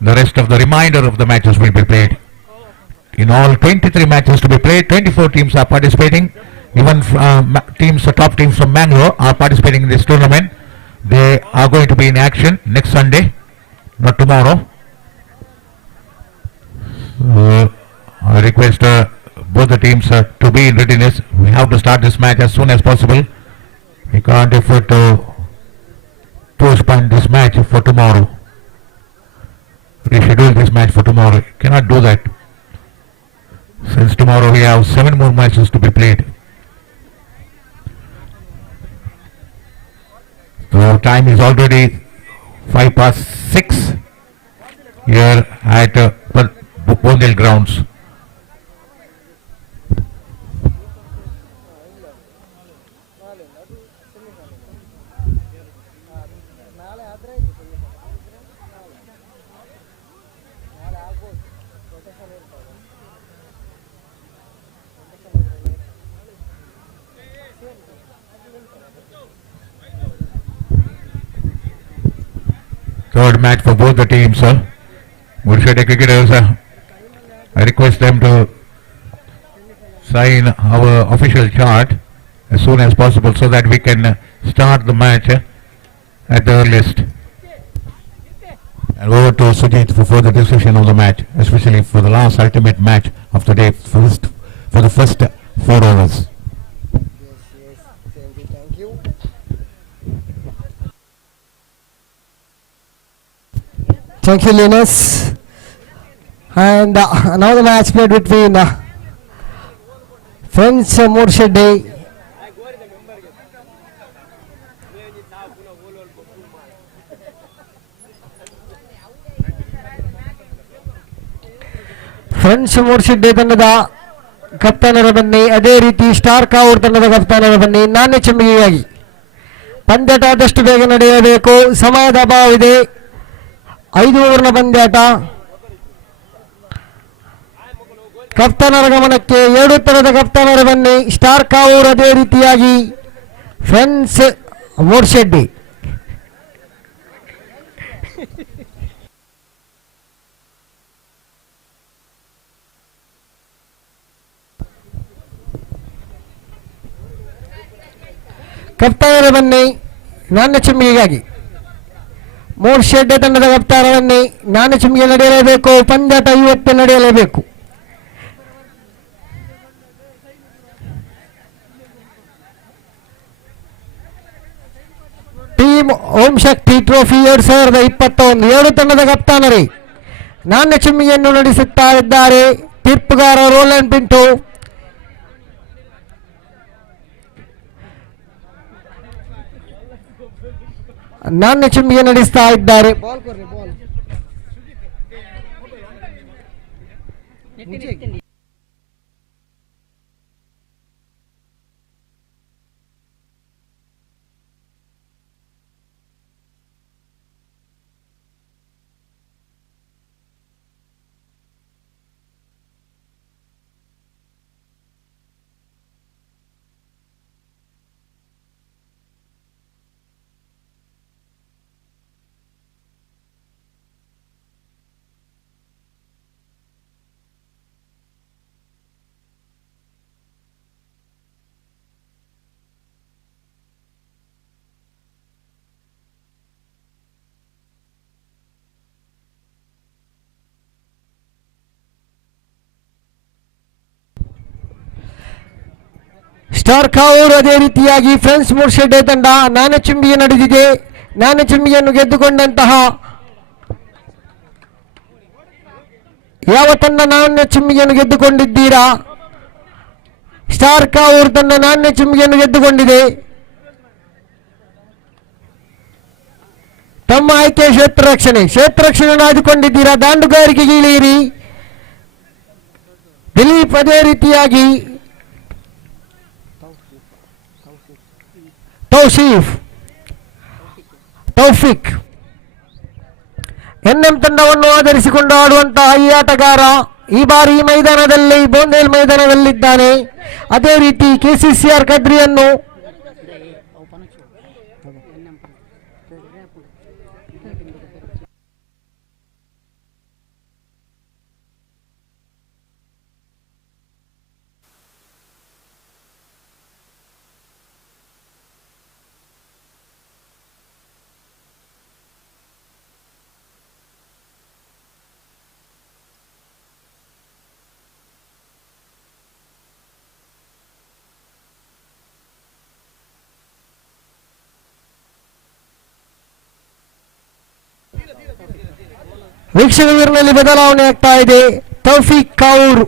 the rest of the remainder of the matches will be played. In all, 23 matches to be played. 24 teams are participating. Even top teams from Bangalore are participating in this tournament. They are going to be in action next Sunday, not tomorrow. I request both the teams to be in readiness. We have to start this match as soon as possible. We can't afford to postpone this match for tomorrow. Reschedule this match for tomorrow. Cannot do that, since tomorrow we have 7 more matches to be played. So time is already 5 past 6 here at Bondel grounds. Third match for both the teams. Mudisheddi cricketers, I request them to sign our official chart as soon as possible so that we can start the match at the earliest. And over to Sujit for further discussion of the match, especially for the last ultimate match of the day, for the first 4 overs. Thank you. Thank you, Linus. And now the match played between Friends Mudisheddi ತಂಡದ ಕಪ್ತಾನರ ಬನ್ನಿ, ಅದೇ ರೀತಿ star Kavoor ತಂಡದ ಕಪ್ತಾನರ ಬನ್ನಿ. ನಾಣ್ಯ ಚುಂಬಕಿಯಾಗಿ ಪಂದ್ಯಾಟ ಆದಷ್ಟು ಬೇಗ ನಡೆಯಬೇಕು, ಸಮಯದ ಅಭಾವವಿದೆ. 5 ಓವರ್ನ ಪಂದ್ಯಾಟ. ಕಪ್ತಾನರ ಗಮನಕ್ಕೆ 2 ತಂಡದ ಕಪ್ತಾನರ ಬನ್ನಿ, ಸ್ಟಾರ್ ಕಾವೂರ್ ಅದೇ ರೀತಿಯಾಗಿ ಫ್ರೆಂಡ್ಸ್ ಮudisheddi. ಕಪ್ತಾನರೇ ಬನ್ನಿ ನಾಣ್ಯ ಚಿಮ್ಮಿಗೆಗಾಗಿ. ಮೂರು ಶೆಡ್ಡೆ ತಂಡದ ಕಪ್ತಾನ ಬನ್ನಿ, ನಾಣ್ಯ ಚಿಮ್ಮಿಗೆ ನಡೆಯಲೇಬೇಕು. ಪಂದ್ಯಾಟ ಇವತ್ತೇ ನಡೆಯಲೇಬೇಕು. ಟೀಮ್ ಓಂ ಶಕ್ತಿ ಟ್ರೋಫಿ 2021 7 ತಂಡದ ಕಪ್ತಾನರೇ ನಾಣ್ಯ ಚಿಮ್ಮಿಗೆಯನ್ನು ನಡೆಸುತ್ತಾ ಇದ್ದಾರೆ. ತೀರ್ಪುಗಾರ ರೋಲನ್ ಪಿಂಟು. ನಾಣ್ಯ ಚಿಮ್ಮಿಗೆ ನಡೆಸ್ತಾ ಇದ್ದಾರೆ. ಸ್ಟಾರ್ ಕಾವೂರು ಅದೇ ರೀತಿಯಾಗಿ ಫ್ರೆಂಡ್ಸ್ ಮೂರ್ಶೆಡ್ಡೆ ತಂಡ ನಾಣ್ಯ ಚಿಮ್ಮಿಗೆ ನಡೆದಿದೆ. ನಾಣ್ಯ ಚಿಮ್ಮಿಗೆಯನ್ನು ಗೆದ್ದುಕೊಂಡಂತಹ ಯಾವ ತಂಡ ನಾಣ್ಯ ಚಿಮ್ಮಿಗೆಯನ್ನು ಗೆದ್ದುಕೊಂಡಿದ್ದೀರಾ? ಸ್ಟಾರ್ ಕಾವೂರು ತಂಡ ನಾಣ್ಯ ಚಿಮ್ಮಿಗೆಯನ್ನು ಗೆದ್ದುಕೊಂಡಿದೆ. ತಮ್ಮ ಆಯ್ಕೆ ಕ್ಷೇತ್ರ ರಕ್ಷಣೆಯನ್ನು ಆಯ್ದುಕೊಂಡಿದ್ದೀರಾ. ದಾಂಡುಗಾರಿಕೆಗೆ ಇಳಿಯಿರಿ. ದಿಲೀಪ್ ಅದೇ ರೀತಿಯಾಗಿ ತೌಫಿಕ್ ಎನ್ಎಂ ತಂಡವನ್ನು ಆಧರಿಸಿಕೊಂಡು ಆಡುವಂತಹ ಈ ಆಟಗಾರ ಈ ಬಾರಿ ಈ ಮೈದಾನದಲ್ಲಿ ಬೋಂದೇಲ್ ಮೈದಾನದಲ್ಲಿದ್ದಾನೆ. ಅದೇ ರೀತಿ ಕೆಸಿಸಿಆರ್ ಕದ್ರಿಯನ್ನು ವೀಕ್ಷಕರಲ್ಲಿ ಬದಲಾವಣೆ ಆಗ್ತಾ ಇದೆ. ತೌಫಿಕ್ ಕಾವೂರು,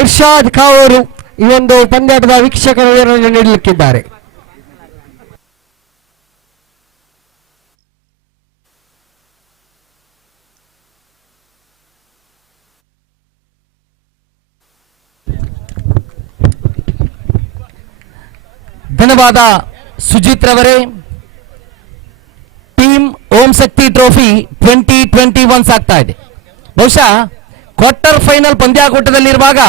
ಇರ್ಷಾದ್ ಕಾವೂರು ಈ ಒಂದು ಪಂದ್ಯಾಟದ ವೀಕ್ಷಕರ ವಿವರಣೆ ನೀಡಲಿಕ್ಕಿದ್ದಾರೆ. ಧನ್ಯವಾದ ಸುಜಿತ್ ರವರೇ. ಟೀಮ್ ಓಂ ಶಕ್ತಿ ಟ್ರೋಫಿ 2021 ಸಾಗ್ತಾ ಇದೆ. ಬಹುಶಃ ಕ್ವಾರ್ಟರ್ ಫೈನಲ್ ಪಂದ್ಯಾಕೂಟದಲ್ಲಿರುವಾಗ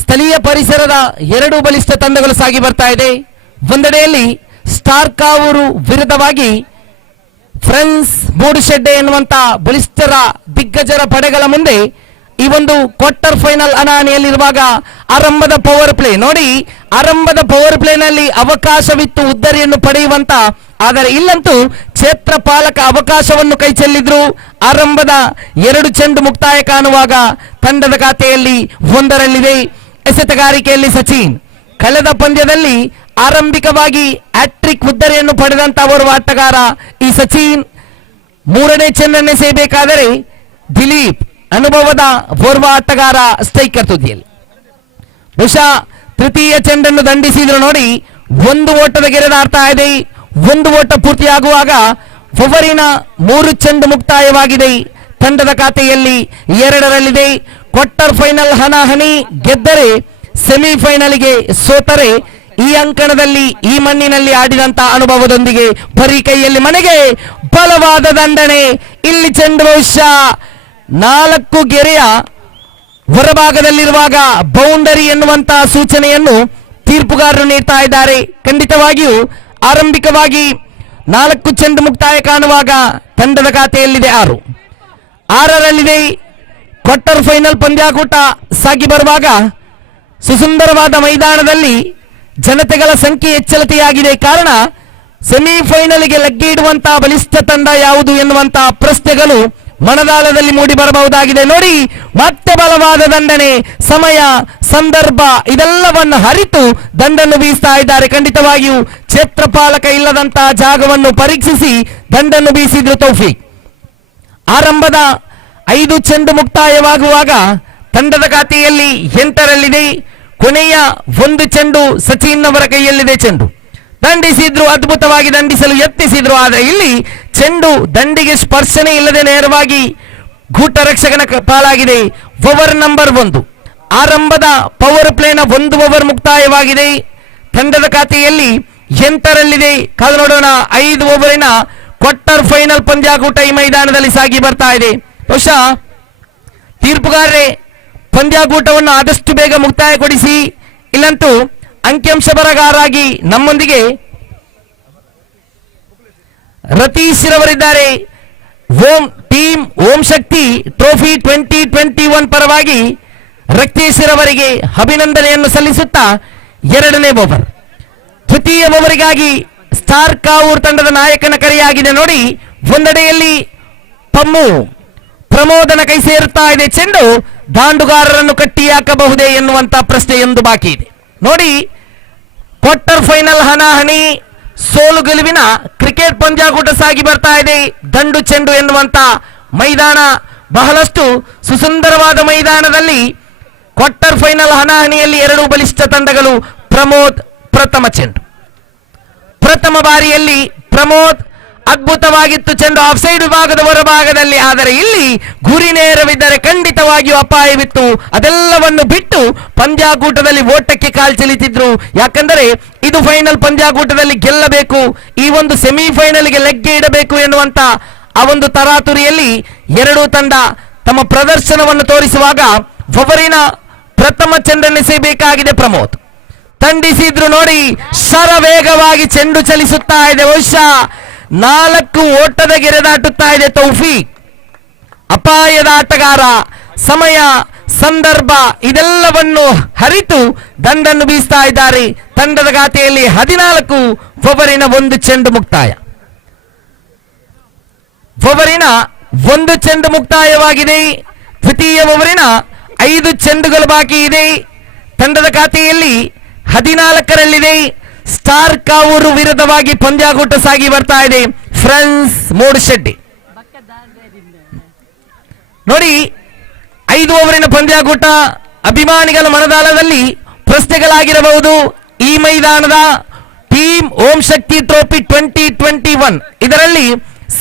ಸ್ಥಳೀಯ ಪರಿಸರದ ಎರಡು ಬಲಿಷ್ಠ ತಂಡಗಳು ಸಾಗಿ ಬರ್ತಾ ಇದೆ. ಒಂದೆಡೆಯಲ್ಲಿ ಸ್ಟಾರ್ ಕಾವೂರು ವಿರುದ್ಧವಾಗಿ ಫ್ರೆಂಡ್ಸ್ ಮೂಡುಶೆಡ್ಡೆ ಎನ್ನುವಂತ ಬಲಿಷ್ಠರ ದಿಗ್ಗಜರ ಪಡೆಗಳ ಮುಂದೆ ಈ ಒಂದು ಕ್ವಾರ್ಟರ್ ಫೈನಲ್ ಹಣಾಹಣಿಯಲ್ಲಿರುವಾಗ ಆರಂಭದ ಪವರ್ ಪ್ಲೇ ನೋಡಿ, ಆರಂಭದ ಪವರ್ ಪ್ಲೇನಲ್ಲಿ ಅವಕಾಶವಿತ್ತು ಉದ್ದರಿಯನ್ನು ಪಡೆಯುವಂತ, ಆದರೆ ಇಲ್ಲಂತೂ ಕ್ಷೇತ್ರ ಪಾಲಕ ಅವಕಾಶವನ್ನು ಕೈ ಚೆಲ್ಲಿದ್ರು. ಆರಂಭದ 2 ಚೆಂಡು ಮುಕ್ತಾಯ ಕಾಣುವಾಗ ತಂಡದ ಖಾತೆಯಲ್ಲಿ 1ರಲ್ಲಿದೆ. ಎಸೆತಗಾರಿಕೆಯಲ್ಲಿ ಸಚಿನ್ ಕಳೆದ ಪಂದ್ಯದಲ್ಲಿ ಆರಂಭಿಕವಾಗಿ ಹ್ಯಾಟ್ರಿಕ್ ಉದ್ದರಿಯನ್ನು ಪಡೆದಂತ ಓರ್ವ ಆಟಗಾರ ಈ ಸಚಿನ್. 3ನೇ ಚೆಂಡನ್ನೇ ಸೇಬೇಕಾದರೆ ದಿಲೀಪ್ ಅನುಭವದ ಓರ್ವ ಆಟಗಾರ ಸ್ಟ್ರೈಕರ್ ತುದಿಯಲ್ಲಿ. ಬಹುಶಃ ತೃತೀಯ ಚೆಂಡನ್ನು ದಂಡಿಸಿದ್ರು ನೋಡಿ, 1 ಓಟದ ಗೆರೆ ದಾಟ್ತಾ ಇದೆ. 1 ಓಟ ಪೂರ್ತಿಯಾಗುವಾಗ ಓವರಿನ 3 ಚೆಂಡು ಮುಕ್ತಾಯವಾಗಿದೆ. ತಂಡದ ಖಾತೆಯಲ್ಲಿ 2ರಲ್ಲಿದೆ. ಕ್ವಾರ್ಟರ್ ಫೈನಲ್ ಹಣಾಹಣಿ, ಗೆದ್ದರೆ ಸೆಮಿಫೈನಲ್ಗೆ, ಸೋತರೆ ಈ ಅಂಕಣದಲ್ಲಿ ಈ ಮಣ್ಣಿನಲ್ಲಿ ಆಡಿದಂತ ಅನುಭವದೊಂದಿಗೆ ಬರೀ ಕೈಯಲ್ಲಿ ಮನೆಗೆ. ಬಲವಾದ ದಂಡನೆ ಇಲ್ಲಿ. ಚೆಂಡು ಬಹುಶಃ 4 ಗೆರೆಯ ಹೊರಭಾಗದಲ್ಲಿರುವಾಗ ಬೌಂಡರಿ ಎನ್ನುವಂತಹ ಸೂಚನೆಯನ್ನು ತೀರ್ಪುಗಾರರು ನೀಡ್ತಾ ಇದ್ದಾರೆ. ಖಂಡಿತವಾಗಿಯೂ ಆರಂಭಿಕವಾಗಿ 4 ಚೆಂಡು ಮುಕ್ತಾಯ ಕಾಣುವಾಗ ತಂಡದ ಖಾತೆಯಲ್ಲಿದೆ 6ರಲ್ಲಿದೆ. ಕ್ವಾರ್ಟರ್ ಫೈನಲ್ ಪಂದ್ಯಾಕೂಟ ಸಾಗಿ ಬರುವಾಗ ಸುಸುಂದರವಾದ ಮೈದಾನದಲ್ಲಿ ಜನತೆಗಳ ಸಂಖ್ಯೆ ಹೆಚ್ಚಳತೆಯಾಗಿದೆ. ಕಾರಣ ಸೆಮಿಫೈನಲ್ಗೆ ಲಗ್ಗೆ ಇಡುವಂತಹ ಬಲಿಷ್ಠ ತಂಡ ಯಾವುದು ಎನ್ನುವಂತಹ ಪ್ರಶ್ನೆಗಳು ಮನದಾಳದಲ್ಲಿ ಮೂಡಿ ಬರಬಹುದಾಗಿದೆ. ನೋಡಿ, ಮತ್ತೆ ಬಲವಾದ ದಂಡನೆ, ಸಮಯ, ಸಂದರ್ಭ ಇದೆಲ್ಲವನ್ನು ಅರಿತು ದಂಡನ್ನು ಬೀಸ್ತಾ ಇದ್ದಾರೆ. ಖಂಡಿತವಾಗಿಯೂ ಕ್ಷೇತ್ರಪಾಲಕ ಇಲ್ಲದಂತಹ ಜಾಗವನ್ನು ಪರೀಕ್ಷಿಸಿ ದಂಡನ್ನು ಬೀಸಿದ್ರು ತೌಫೀಕ್. ಆರಂಭದ 5 ಚೆಂಡು ಮುಕ್ತಾಯವಾಗುವಾಗ ತಂಡದ ಖಾತೆಯಲ್ಲಿ 8ರಲ್ಲಿದೆ. ಕೊನೆಯ 1 ಚೆಂಡು ಸಚಿನ್ ಅವರ ಕೈಯಲ್ಲಿದೆ. ಚೆಂಡು ದಂಡಿಸಿದ್ರು, ಅದ್ಭುತವಾಗಿ ದಂಡಿಸಲು ಯತ್ನಿಸಿದ್ರು. ಆದರೆ ಇಲ್ಲಿ ಚೆಂಡು ದಂಡಿಗೆ ಸ್ಪರ್ಶನೆ ಇಲ್ಲದೆ ನೇರವಾಗಿ ಗೂಟ ರಕ್ಷಕನ ಪಾಲಾಗಿದೆ. ಓವರ್ ನಂಬರ್ 1 ಆರಂಭದ ಪವರ್ ಪ್ಲೇನ 1 ಓವರ್ ಮುಕ್ತಾಯವಾಗಿದೆ. ತಂಡದ ಖಾತೆಯಲ್ಲಿ 8ರಲ್ಲಿದೆ. ಕಾದು ನೋಡೋಣ, 5 ಓವರಿನ ಕ್ವಾರ್ಟರ್ ಫೈನಲ್ ಪಂದ್ಯಾಕೂಟ ಈ ಮೈದಾನದಲ್ಲಿ ಸಾಗಿ ಬರ್ತಾ ಇದೆ. ಬಹುಶಃ ತೀರ್ಪುಗಾರರೇ ಪಂದ್ಯಾಕೂಟವನ್ನು ಆದಷ್ಟು ಬೇಗ ಮುಕ್ತಾಯಗೊಳಿಸಿ, ಇಲ್ಲಂತೂ ಅಂಕಿಅಂಶ ಬರಗಾರರಾಗಿ ನಮ್ಮೊಂದಿಗೆ ರತೀಶ್ ರವರಿದ್ದಾರೆ. ಟೀಮ್ ಓಂ ಶಕ್ತಿ ಟ್ರೋಫಿ 2021 ಪರವಾಗಿ ರತೀಶ್ ರವರಿಗೆ ಅಭಿನಂದನೆಯನ್ನು ಸಲ್ಲಿಸುತ್ತಾ 2ನೇ ಓವರ್, ದ್ವಿತೀಯ ಓವರಿಗಾಗಿ ಸ್ಟಾರ್ ಕಾವೂರ್ ತಂಡದ ನಾಯಕನ ಕರೆಯಾಗಿದೆ. ನೋಡಿ, ಒಂದೆಡೆಯಲ್ಲಿ ಪಮ್ಮು ಪ್ರಮೋದನ ಕೈ ಸೇರುತ್ತಾ ಇದೆ. ಚೆಂಡು ದಾಂಡುಗಾರರನ್ನು ಕಟ್ಟಿ ಹಾಕಬಹುದೇ ಎನ್ನುವಂತ ಪ್ರಶ್ನೆ ಎಂದು ಬಾಕಿ ಇದೆ. ನೋಡಿ, ಕ್ವಾರ್ಟರ್ ಫೈನಲ್ ಹಣಾಹಣಿ ಸೋಲು ಗೆಲುವಿನ ಕ್ರಿಕೆಟ್ ಪಂದ್ಯಾಕೂಟ ಸಾಗಿ ಬರ್ತಾ ಇದೆ. ದಂಡು ಚೆಂಡು ಎನ್ನುವಂತ ಮೈದಾನ, ಬಹಳಷ್ಟು ಸುಸುಂದರವಾದ ಮೈದಾನದಲ್ಲಿ ಕ್ವಾರ್ಟರ್ ಫೈನಲ್ ಹಣಾಹಣಿಯಲ್ಲಿ 2 ಬಲಿಷ್ಠ ತಂಡಗಳು. ಪ್ರಮೋದ್ ಪ್ರಥಮ ಚೆಂಡು, ಪ್ರಥಮ ಬಾರಿಯಲ್ಲಿ ಪ್ರಮೋದ್ ಅದ್ಭುತವಾಗಿತ್ತು. ಚೆಂಡು ಆಫ್ ಸೈಡ್ ವಿಭಾಗದ ಹೊರಭಾಗದಲ್ಲಿ, ಆದರೆ ಇಲ್ಲಿ ಗುರಿ ನೇರವಿದ್ದರೆ ಖಂಡಿತವಾಗಿಯೂ ಅಪಾಯವಿತ್ತು. ಅದೆಲ್ಲವನ್ನು ಬಿಟ್ಟು ಪಂದ್ಯಾಕೂಟದಲ್ಲಿ ಓಟಕ್ಕೆ ಕಾಲ್ಚಲಿತಿದ್ರು. ಯಾಕಂದರೆ ಇದು ಫೈನಲ್ ಪಂದ್ಯಾಕೂಟದಲ್ಲಿ ಗೆಲ್ಲಬೇಕು, ಈ ಒಂದು ಸೆಮಿಫೈನಲ್ಗೆ ಲೆಗ್ಗೆ ಇಡಬೇಕು ಎನ್ನುವಂತ ಆ ಒಂದು ತರಾತುರಿಯಲ್ಲಿ 2 ತಂಡ ತಮ್ಮ ಪ್ರದರ್ಶನವನ್ನು ತೋರಿಸುವಾಗ ಓವರಿನ ಪ್ರಥಮ ಚೆಂಡನ್ನೆಸೆಯಬೇಕಾಗಿದೆ. ಪ್ರಮೋದ್ ತಂಡಿಸಿದ್ರು. ನೋಡಿ, ಶರವೇಗವಾಗಿ ಚೆಂಡು ಚಲಿಸುತ್ತಾ ಇದೆ. ಬಹುಶಃ 4 ಓಟದ ಗೆರೆ ದಾಟುತ್ತಾ ಇದೆ ತೌಫೀಕ್. ಅಪಾಯದ ಆಟಗಾರ. ಸಮಯ, ಸಂದರ್ಭ ಇದೆಲ್ಲವನ್ನು ಅರಿತು ದಂಡನ್ನು ಬೀಸ್ತಾ ಇದ್ದಾರೆ. ತಂಡದ ಖಾತೆಯಲ್ಲಿ 14 ಓವರಿನ 1 ಚೆಂಡು ಮುಕ್ತಾಯ. ಓವರಿನ 1 ಚೆಂಡು ಮುಕ್ತಾಯವಾಗಿದೆ. ದ್ವಿತೀಯ ಓವರಿನ 5 ಚೆಂಡುಗಳು ಬಾಕಿ ಇದೆ. ತಂಡದ ಖಾತೆಯಲ್ಲಿ 14ರಲ್ಲಿದೆ. ಸ್ಟಾರ್ ಕಾವೂರು ವಿರುದ್ಧವಾಗಿ ಪಂದ್ಯಾಕೂಟ ಸಾಗಿ ಬರ್ತಾ ಇದೆ. ಫ್ರೆಂಡ್ಸ್ ಮೂಡುಶೆಟ್ಟಿ. ನೋಡಿ, 5 ಓವರಿನ ಪಂದ್ಯಾಕೂಟ ಅಭಿಮಾನಿಗಳ ಮನದಾಳದಲ್ಲಿ ಪ್ರಶ್ನೆಗಳಾಗಿರಬಹುದು. ಈ ಮೈದಾನದ ಟೀಮ್ ಓಂ ಶಕ್ತಿ ಟ್ರೋಫಿ 2021 ಇದರಲ್ಲಿ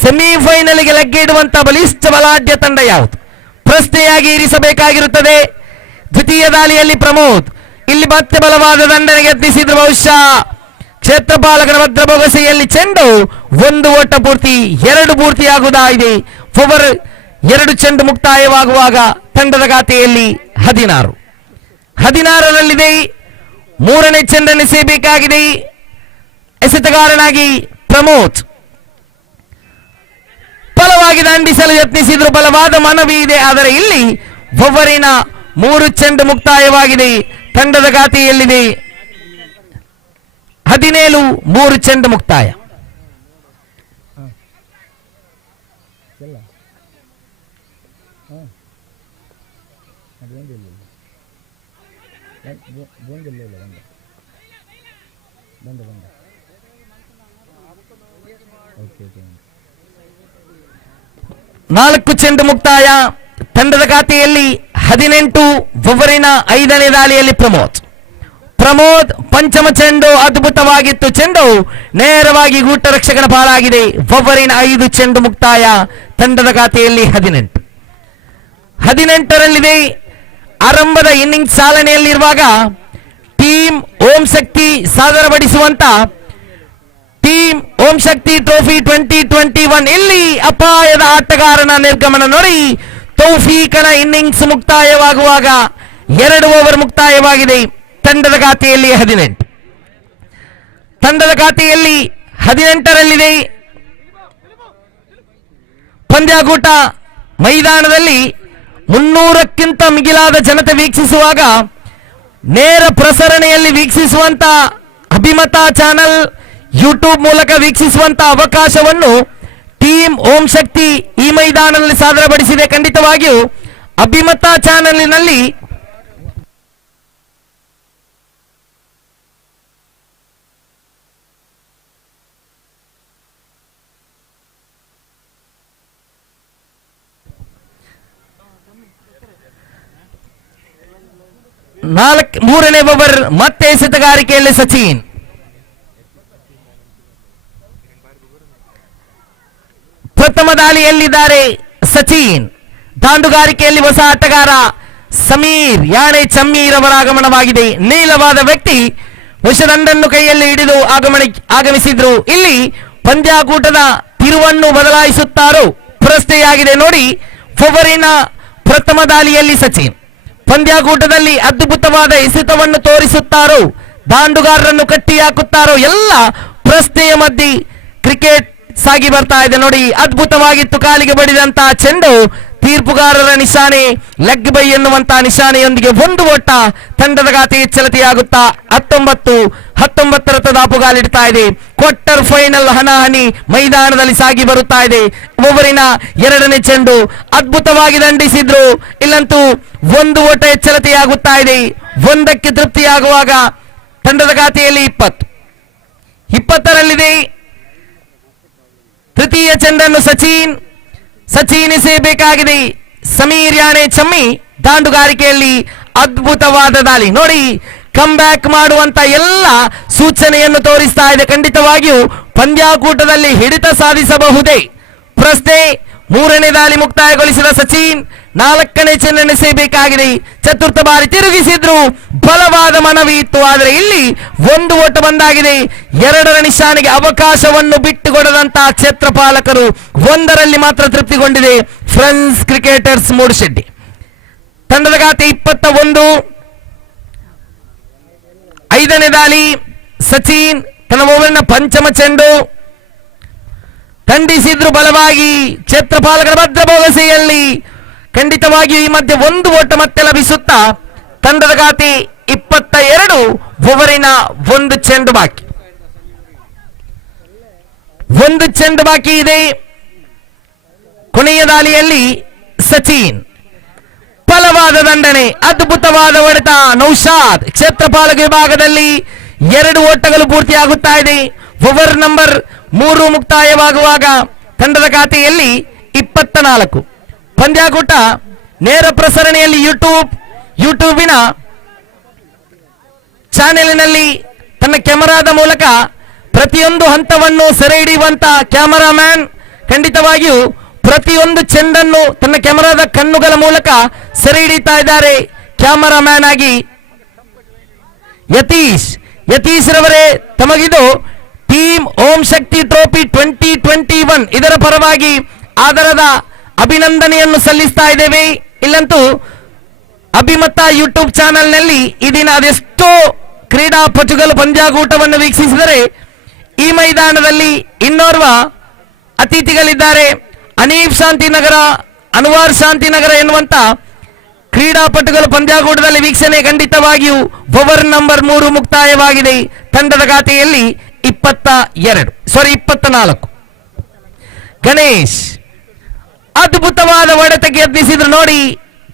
ಸೆಮಿಫೈನಲ್ಗೆ ಲಗ್ಗೆ ಇಡುವಂತಹ ಬಲಿಷ್ಠ ಬಲಾಢ್ಯ ತಂಡ ಯಾವುದು ಪ್ರಶ್ನೆಯಾಗಿ ಇರಿಸಬೇಕಾಗಿರುತ್ತದೆ. ದ್ವಿತೀಯ ದಾಳಿಯಲ್ಲಿ ಪ್ರಮೋದ್ ಇಲ್ಲಿ ಮತ್ತೆ ಬಲವಾದ ದಂಡನೆಗೆ ಯತ್ನಿಸಿದ್ರು. ಬಹುಶಃ ಕ್ಷೇತ್ರಪಾಲಕರ ಭದ್ರ ಬೊಗಸೆಯಲ್ಲಿ ಚೆಂಡು 1 ಓಟ ಪೂರ್ತಿ, 2 ಪೂರ್ತಿಯಾಗುವುದಾಗಿದೆ. ಓವರ್ 2 ಚೆಂಡು ಮುಕ್ತಾಯವಾಗುವಾಗ ತಂಡದ ಖಾತೆಯಲ್ಲಿ 16ರಲ್ಲಿದೆ. 3ನೇ ಚೆಂಡನ್ನು ಎಸೆಯಬೇಕಾಗಿದೆ. ಎಸೆತಗಾರನಾಗಿ ಪ್ರಮೋದ್ ಬಲವಾಗಿ ದಂಡಿಸಲು ಯತ್ನಿಸಿದ್ರು. ಬಲವಾದ ಮನವಿ ಇದೆ, ಆದರೆ ಇಲ್ಲಿ ಓವರಿನ 3 ಚೆಂಡು ಮುಕ್ತಾಯವಾಗಿದೆ. ತಂಡದ ಖಾತೆಯಲ್ಲಿದೆ 17, 3 ಚೆಂಡು ಮುಕ್ತಾಯ. ನಾಲ್ಕು ಚೆಂಡು ಮುಕ್ತಾಯ. ತಂಡದ ಖಾತೆಯಲ್ಲಿ 18 ಓವರಿನ 5ನೇ ದಾಳಿಯಲ್ಲಿ ಪ್ರಮೋದ್ ಪಂಚಮ ಚೆಂಡು ಅದ್ಭುತವಾಗಿತ್ತು. ಚೆಂಡು ನೇರವಾಗಿ ಗೂಟ ರಕ್ಷಕನ ಪಾಲಾಗಿದೆ. ಓವರಿನ 5 ಚೆಂಡು ಮುಕ್ತಾಯ. ತಂಡದ ಖಾತೆಯಲ್ಲಿ 18ರಲ್ಲಿದೆ. ಆರಂಭದ ಇನ್ನಿಂಗ್ಸ್ ಚಾಲನೆಯಲ್ಲಿರುವಾಗ ಟೀಮ್ ಓಂ ಶಕ್ತಿ ಸಾದರಪಡಿಸುವಂತ ಟೀಮ್ ಓಂ ಶಕ್ತಿ ಟ್ರೋಫಿ 2021 ಇಲ್ಲಿ ಅಪಾಯದ ಆಟಗಾರನ ನಿರ್ಗಮನ. ನೋಡಿ, ತೌಫೀಕನ ಇನ್ನಿಂಗ್ಸ್ ಮುಕ್ತಾಯವಾಗುವಾಗ 2 ಓವರ್ ಮುಕ್ತಾಯವಾಗಿದೆ. ತಂಡದ ಖಾತೆಯಲ್ಲಿ 18. ತಂಡದ ಖಾತೆಯಲ್ಲಿ 18ರಲ್ಲಿದೆ. ಪಂದ್ಯಾಕೂಟ ಮೈದಾನದಲ್ಲಿ 300ಕ್ಕಿಂತ ಮಿಗಿಲಾದ ಜನತೆ ವೀಕ್ಷಿಸುವಾಗ ನೇರ ಪ್ರಸರಣೆಯಲ್ಲಿ ವೀಕ್ಷಿಸುವಂತ ಅಭಿಮತ ಚಾನಲ್ ಯೂಟ್ಯೂಬ್ ಮೂಲಕ ವೀಕ್ಷಿಸುವಂತಹ ಅವಕಾಶವನ್ನು ಟೀಮ್ ಓಂ ಶಕ್ತಿ ಈ ಮೈದಾನದಲ್ಲಿ ಸಾದರಪಡಿಸಿದೆ. ಖಂಡಿತವಾಗಿಯೂ ಅಭಿಮತ ಚಾನಲಿನಲ್ಲಿ ಮೂರನೇ ಓವರ್ ಮತ್ತೆ ಎಸೆತಗಾರಿಕೆಯಲ್ಲಿ ಸಚಿನ್. ಪ್ರಥಮ ದಾಳಿಯಲ್ಲಿದ್ದಾರೆ ಸಚಿನ್. ದಾಂಡುಗಾರಿಕೆಯಲ್ಲಿ ಹೊಸ ಆಟಗಾರ ಸಮೀರ್ ಯಾಣೆ ಚಮ್ಮೀರ್ ಅವರ ಆಗಮನವಾಗಿದೆ. ನೀಲವಾದ ವ್ಯಕ್ತಿ ವಿಷದಂಡನ್ನು ಕೈಯಲ್ಲಿ ಹಿಡಿದು ಆಗಮಿಸಿದ್ರು. ಇಲ್ಲಿ ಪಂದ್ಯಾಕೂಟದ ತಿರುವನ್ನು ಬದಲಾಯಿಸುತ್ತಾರೋ ಪ್ರಶ್ನೆಯಾಗಿದೆ. ನೋಡಿ, ಓವರಿನ ಪ್ರಥಮ ದಾಳಿಯಲ್ಲಿ ಸಚಿನ್ ಪಂದ್ಯಾಕೂಟದಲ್ಲಿ ಅದ್ಭುತವಾದ ಎಸೆತವನ್ನು ತೋರಿಸುತ್ತಾರೋ, ದಾಂಡುಗಾರರನ್ನು ಕಟ್ಟಿ ಹಾಕುತ್ತಾರೋ, ಎಲ್ಲ ಪ್ರಶ್ನೆಯ ಮಧ್ಯೆ ಕ್ರಿಕೆಟ್ ಸಾಗಿ ಬರ್ತಾ ಇದೆ. ನೋಡಿ, ಅದ್ಭುತವಾಗಿತ್ತು ಕಾಲಿಗೆ ಬಡಿದಂತಹ ಚೆಂಡು ತೀರ್ಪುಗಾರರ ನಿಶಾನೆ ಲೆಗ್ ಬೈ ಎನ್ನುವಂತಹ ನಿಶಾನೆಯೊಂದಿಗೆ ಒಂದು ಓಟ ತಂಡದ ಖಾತೆ ಹೆಚ್ಚಳತೆಯಾಗುತ್ತಾ 19 ದಾಪುಗಾಲಿಡ್ತಾ ಇದೆ. ಕ್ವಾರ್ಟರ್ ಫೈನಲ್ ಹಣಾಹಣಿ ಮೈದಾನದಲ್ಲಿ ಸಾಗಿ ಬರುತ್ತಾ ಇದೆ. ಓವರಿನ ಎರಡನೇ ಚೆಂಡು ಅದ್ಭುತವಾಗಿ ದಂಡಿಸಿದ್ರು. ಇಲ್ಲಂತೂ ಒಂದು ಓಟ ಹೆಚ್ಚಳತೆಯಾಗುತ್ತಾ ಇದೆ. ಒಂದಕ್ಕೆ ತೃಪ್ತಿಯಾಗುವಾಗ ತಂಡದ ಖಾತೆಯಲ್ಲಿ 20ರಲ್ಲಿದೆ. ತೃತೀಯ ಚೆಂಡನ್ನು ಸಚಿನ್ ಎಸೆಯಬೇಕಾಗಿದೆ. ಸಮೀರ್ ಯಾಣೆ ಚಮ್ಮಿ ದಾಂಡುಗಾರಿಕೆಯಲ್ಲಿ ಅದ್ಭುತವಾದ ದಾಳಿ. ನೋಡಿ, ಕಮ್ ಬ್ಯಾಕ್ ಮಾಡುವಂತ ಎಲ್ಲ ಸೂಚನೆಯನ್ನು ತೋರಿಸ್ತಾ ಇದೆ. ಖಂಡಿತವಾಗಿಯೂ ಪಂದ್ಯಾಕೂಟದಲ್ಲಿ ಹಿಡಿತ ಸಾಧಿಸಬಹುದೇ ಪ್ರಶ್ನೆ. ಮೂರನೇ ದಾಳಿ ಮುಕ್ತಾಯಗೊಳಿಸಿದ ಸಚಿನ್ 4ನೇ ಚೆಂಡನ್ನು ಎಸೆಯಬೇಕಾಗಿದೆ. ಚತುರ್ಥ ಬಾರಿ ತಿರುಗಿಸಿದ್ರು. ಬಲವಾದ ಮನವಿ ಇತ್ತು, ಆದರೆ ಇಲ್ಲಿ ಒಂದು ಓಟ ಬಂದಾಗಿದೆ. 2ರ ನಿಶಾನೆಗೆ ಅವಕಾಶವನ್ನು ಬಿಟ್ಟುಕೊಡದಂತಹ ಕ್ಷೇತ್ರಪಾಲಕರು 1ರಲ್ಲಿ ಮಾತ್ರ ತೃಪ್ತಿಗೊಂಡಿದೆ ಫ್ರೆಂಡ್ಸ್ ಕ್ರಿಕೆಟರ್ಸ್ ಮೂಡಶೆಟ್ಟಿ. ತಂಡದ ಖಾತೆ 21. 5ನೇ ದಾಳಿ ಸಚಿನ್ ತನ್ನ ಓವರಿನ ಪಂಚಮ ಚೆಂಡು ದಂಡಿಸಿದ್ರು ಬಲವಾಗಿ. ಕ್ಷೇತ್ರಪಾಲಕರ ಭದ್ರ ಭರವಸೆಯಲ್ಲಿ ಖಂಡಿತವಾಗಿಯೂ ಈ ಮಧ್ಯೆ ಒಂದು ಓಟ ಮತ್ತೆ ಲಭಿಸುತ್ತಾ ತಂಡದ ಖಾತೆ 22. ಓವರಿನ ಒಂದು ಚೆಂಡು ಬಾಕಿ ಇದೆ. ಕೊನೆಯ ದಾಳಿಯಲ್ಲಿ ಸಚಿನ್ ಬಲವಾದ ದಂಡನೆ, ಅದ್ಭುತವಾದ ಹೊಡೆತ. ನೌಶಾದ್ ಕ್ಷೇತ್ರಪಾಲಕ ವಿಭಾಗದಲ್ಲಿ 2 ಓಟಗಳು ಪೂರ್ತಿಯಾಗುತ್ತಾ ಇದೆ. ಓವರ್ ನಂಬರ್ 3 ಮುಕ್ತಾಯವಾಗುವಾಗ ತಂಡದ ಖಾತೆಯಲ್ಲಿ 24. ಪಂದ್ಯಾಕೂಟ ನೇರ ಪ್ರಸರಣೆಯಲ್ಲಿ ಯೂಟ್ಯೂಬಿನ ಚಾನೆಲಿನಲ್ಲಿ ತನ್ನ ಕ್ಯಾಮೆರಾದ ಮೂಲಕ ಪ್ರತಿಯೊಂದು ಹಂತವನ್ನು ಸೆರೆ ಹಿಡಿಯುವಂತ ಕ್ಯಾಮರಾಮ್ಯಾನ್ ಖಂಡಿತವಾಗಿಯೂ ಪ್ರತಿಯೊಂದು ಚೆಂಡನ್ನು ತನ್ನ ಕ್ಯಾಮೆರಾದ ಕಣ್ಣುಗಳ ಮೂಲಕ ಸೆರೆ ಹಿಡಿತಾ ಇದ್ದಾರೆ. ಕ್ಯಾಮರಾಮ್ಯಾನ್ ಆಗಿ ಯತೀಶ್ ರವರೇ, ತಮಗಿದು ಟೀಮ್ ಓಂ ಶಕ್ತಿ ಟ್ರೋಫಿ 2021 ಇದರ ಪರವಾಗಿ ಆದರದ ಅಭಿನಂದನೆಯನ್ನು ಸಲ್ಲಿಸ್ತಾ ಇದ್ದೇವೆ. ಇಲ್ಲಂತೂ ಅಭಿಮತ ಯೂಟ್ಯೂಬ್ ಚಾನೆಲ್ನಲ್ಲಿ ಈ ದಿನ ಅದೆಷ್ಟೋ ಕ್ರೀಡಾಪಟುಗಳು ಪಂದ್ಯಾಕೂಟವನ್ನು ವೀಕ್ಷಿಸಿದರೆ ಈ ಮೈದಾನದಲ್ಲಿ ಇನ್ನೋರ್ವ ಅತಿಥಿಗಳಿದ್ದಾರೆ. ಅನೀಫ್ ಶಾಂತಿನಗರ, ಅನ್ವಾರ್ ಶಾಂತಿನಗರ ಎನ್ನುವಂತ ಕ್ರೀಡಾಪಟುಗಳು ಪಂದ್ಯಾಕೂಟದಲ್ಲಿ ವೀಕ್ಷಣೆ. ಖಂಡಿತವಾಗಿಯೂ ಓವರ್ ನಂಬರ್ 3 ಮುಕ್ತಾಯವಾಗಿದೆ. ತಂಡದ ಖಾತೆಯಲ್ಲಿ 24. ಗಣೇಶ್ ಅದ್ಭುತವಾದ ಹೊಡೆತಕ್ಕೆ ಯತ್ನಿಸಿದ್ರು. ನೋಡಿ,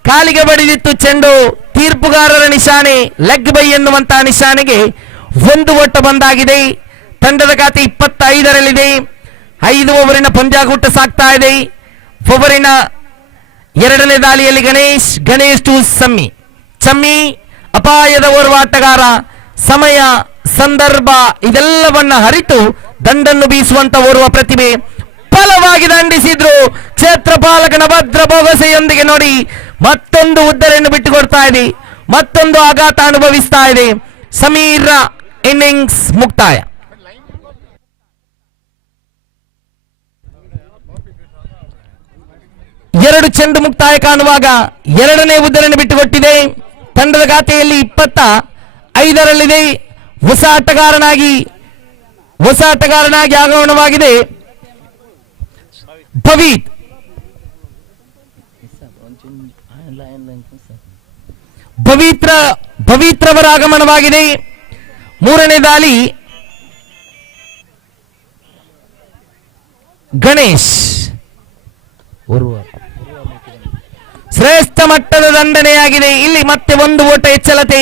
ಕಾಲಿಗೆ ಬಡಿದಿತ್ತು ಚೆಂಡು. ತೀರ್ಪುಗಾರರ ನಿಶಾನೆ ಲೆಗ್ ಬೈ ಎನ್ನುವಂತಹ ನಿಶಾನೆಗೆ ಒಂದು ಓಟ ಬಂದಾಗಿದೆ. ತಂಡದ ಖಾತೆ 25ರಲ್ಲಿದೆ. 5 ಓವರಿನ ಪಂದ್ಯಾಕೂಟ ಸಾಗ್ತಾ ಇದೆ. ಓವರಿನ ಎರಡನೇ ದಾಳಿಯಲ್ಲಿ ಗಣೇಶ್ ಟು ಚಮ್ಮಿ ಅಪಾಯದ ಓರ್ವ ಆಟಗಾರ. ಸಮಯ ಸಂದರ್ಭ ಇದೆಲ್ಲವನ್ನ ಹರಿತು ದಂಡನ್ನು ಬೀಸುವಂತ ಓರ್ವ ಪ್ರತಿಭೆ. ಬಲವಾಗಿ ದಂಡಿಸಿದ್ರು. ಕ್ಷೇತ್ರಪಾಲಕನ ಭದ್ರ ಭರವಸೆಯೊಂದಿಗೆ ನೋಡಿ ಮತ್ತೊಂದು ಉದ್ದರೆಯನ್ನು ಬಿಟ್ಟುಕೊಡ್ತಾ ಇದೆ. ಮತ್ತೊಂದು ಆಘಾತ ಅನುಭವಿಸ್ತಾ ಇದೆ. ಸಮೀರ್ ಇನ್ನಿಂಗ್ಸ್ ಮುಕ್ತಾಯ. ಎರಡು ಚೆಂಡು ಮುಕ್ತಾಯ ಕಾಣುವಾಗ 2ನೇ ಉದ್ದರೆಯನ್ನು ಬಿಟ್ಟುಕೊಟ್ಟಿದೆ. ತಂಡದ ಖಾತೆಯಲ್ಲಿ 25ರಲ್ಲಿದೆ. ಹೊಸ ಆಟಗಾರನಾಗಿ ಆಗಮನವಾಗಿದೆ ಪವಿತ್ರವರ ಆಗಮನವಾಗಿದೆ. 3ನೇ ದಾಳಿ ಗಣೇಶ್. ಶ್ರೇಷ್ಠ ಮಟ್ಟದ ದಂಡನೆಯಾಗಿದೆ. ಇಲ್ಲಿ ಮತ್ತೆ ಒಂದು ಓಟ ಹೆಚ್ಚಳತೆ,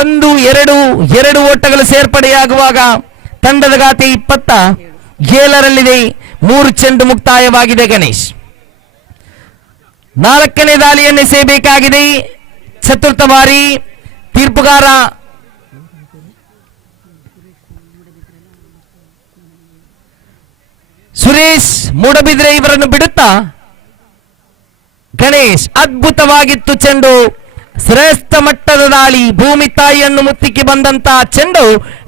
1-2 ಓಟಗಳು ಸೇರ್ಪಡೆಯಾಗುವಾಗ ತಂಡದ ಗಾತಿ 27ರಲ್ಲಿದೆ. 3 ಚೆಂಡು ಮುಕ್ತಾಯವಾಗಿದೆ. ಗಣೇಶ್ 4ನೇ ದಾಳಿಯನ್ನು ಎಸೆಯಬೇಕಾಗಿದೆ. ಚತುರ್ಥ ಬಾರಿ ತೀರ್ಪುಗಾರ ಸುರೇಶ್ ಮೂಡಬಿದ್ರೆ ಇವರನ್ನು ಬಿಡುತ್ತಾ ಗಣೇಶ್. ಅದ್ಭುತವಾಗಿತ್ತು ಚೆಂಡು, ಶ್ರೇಷ್ಠ ಮಟ್ಟದ ದಾಳಿ. ಭೂಮಿ ತಾಯಿಯನ್ನು ಮುತ್ತಿಕ್ಕೆ ಬಂದಂತಹ ಚೆಂಡು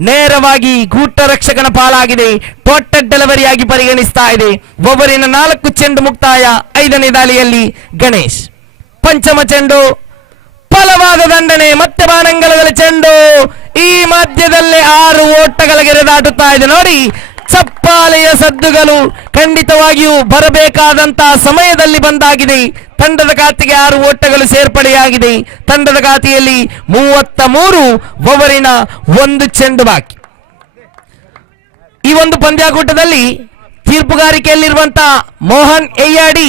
ನೇರವಾಗಿ ಗೂಟ ರಕ್ಷಕನ ಪಾಲಾಗಿದೆ. ಟೋಟಲ್ ಡೆಲಿವರಿಯಾಗಿ ಪರಿಗಣಿಸ್ತಾ ಇದೆ. ಓವರಿನ 4 ಚೆಂಡು ಮುಕ್ತಾಯ. 5ನೇ ದಾಳಿಯಲ್ಲಿ ಗಣೇಶ್. ಪಂಚಮ ಚೆಂಡು, ಬಲವಾದ ದಂಡನೆ, ಮತ್ತೆ ಬಾನಂಗಳದಲ್ಲಿ ಚೆಂಡು. ಈ ಮಧ್ಯದಲ್ಲೇ 6 ಓಟಗಳ ಗೆರೆ ದಾಟುತ್ತಾ ಇದೆ. ನೋಡಿ, ಚಪ್ಪಾಳೆಯ ಸದ್ದುಗಳು ಖಂಡಿತವಾಗಿಯೂ ಬರಬೇಕಾದಂತಹ ಸಮಯದಲ್ಲಿ ಬಂದಾಗಿದೆ. ತಂಡದ ಖಾತೆಗೆ 6 ಓಟಗಳು ಸೇರ್ಪಡೆಯಾಗಿದೆ. ತಂಡದ ಖಾತೆಯಲ್ಲಿ 33. ಓವರಿನ 1 ಚೆಂಡು ಬಾಕಿ. ಈ ಒಂದು ಪಂದ್ಯಾಕೂಟದಲ್ಲಿ ತೀರ್ಪುಗಾರಿಕೆಯಲ್ಲಿರುವಂತಹ ಮೋಹನ್ ಎಯ್ಯಾಡಿ,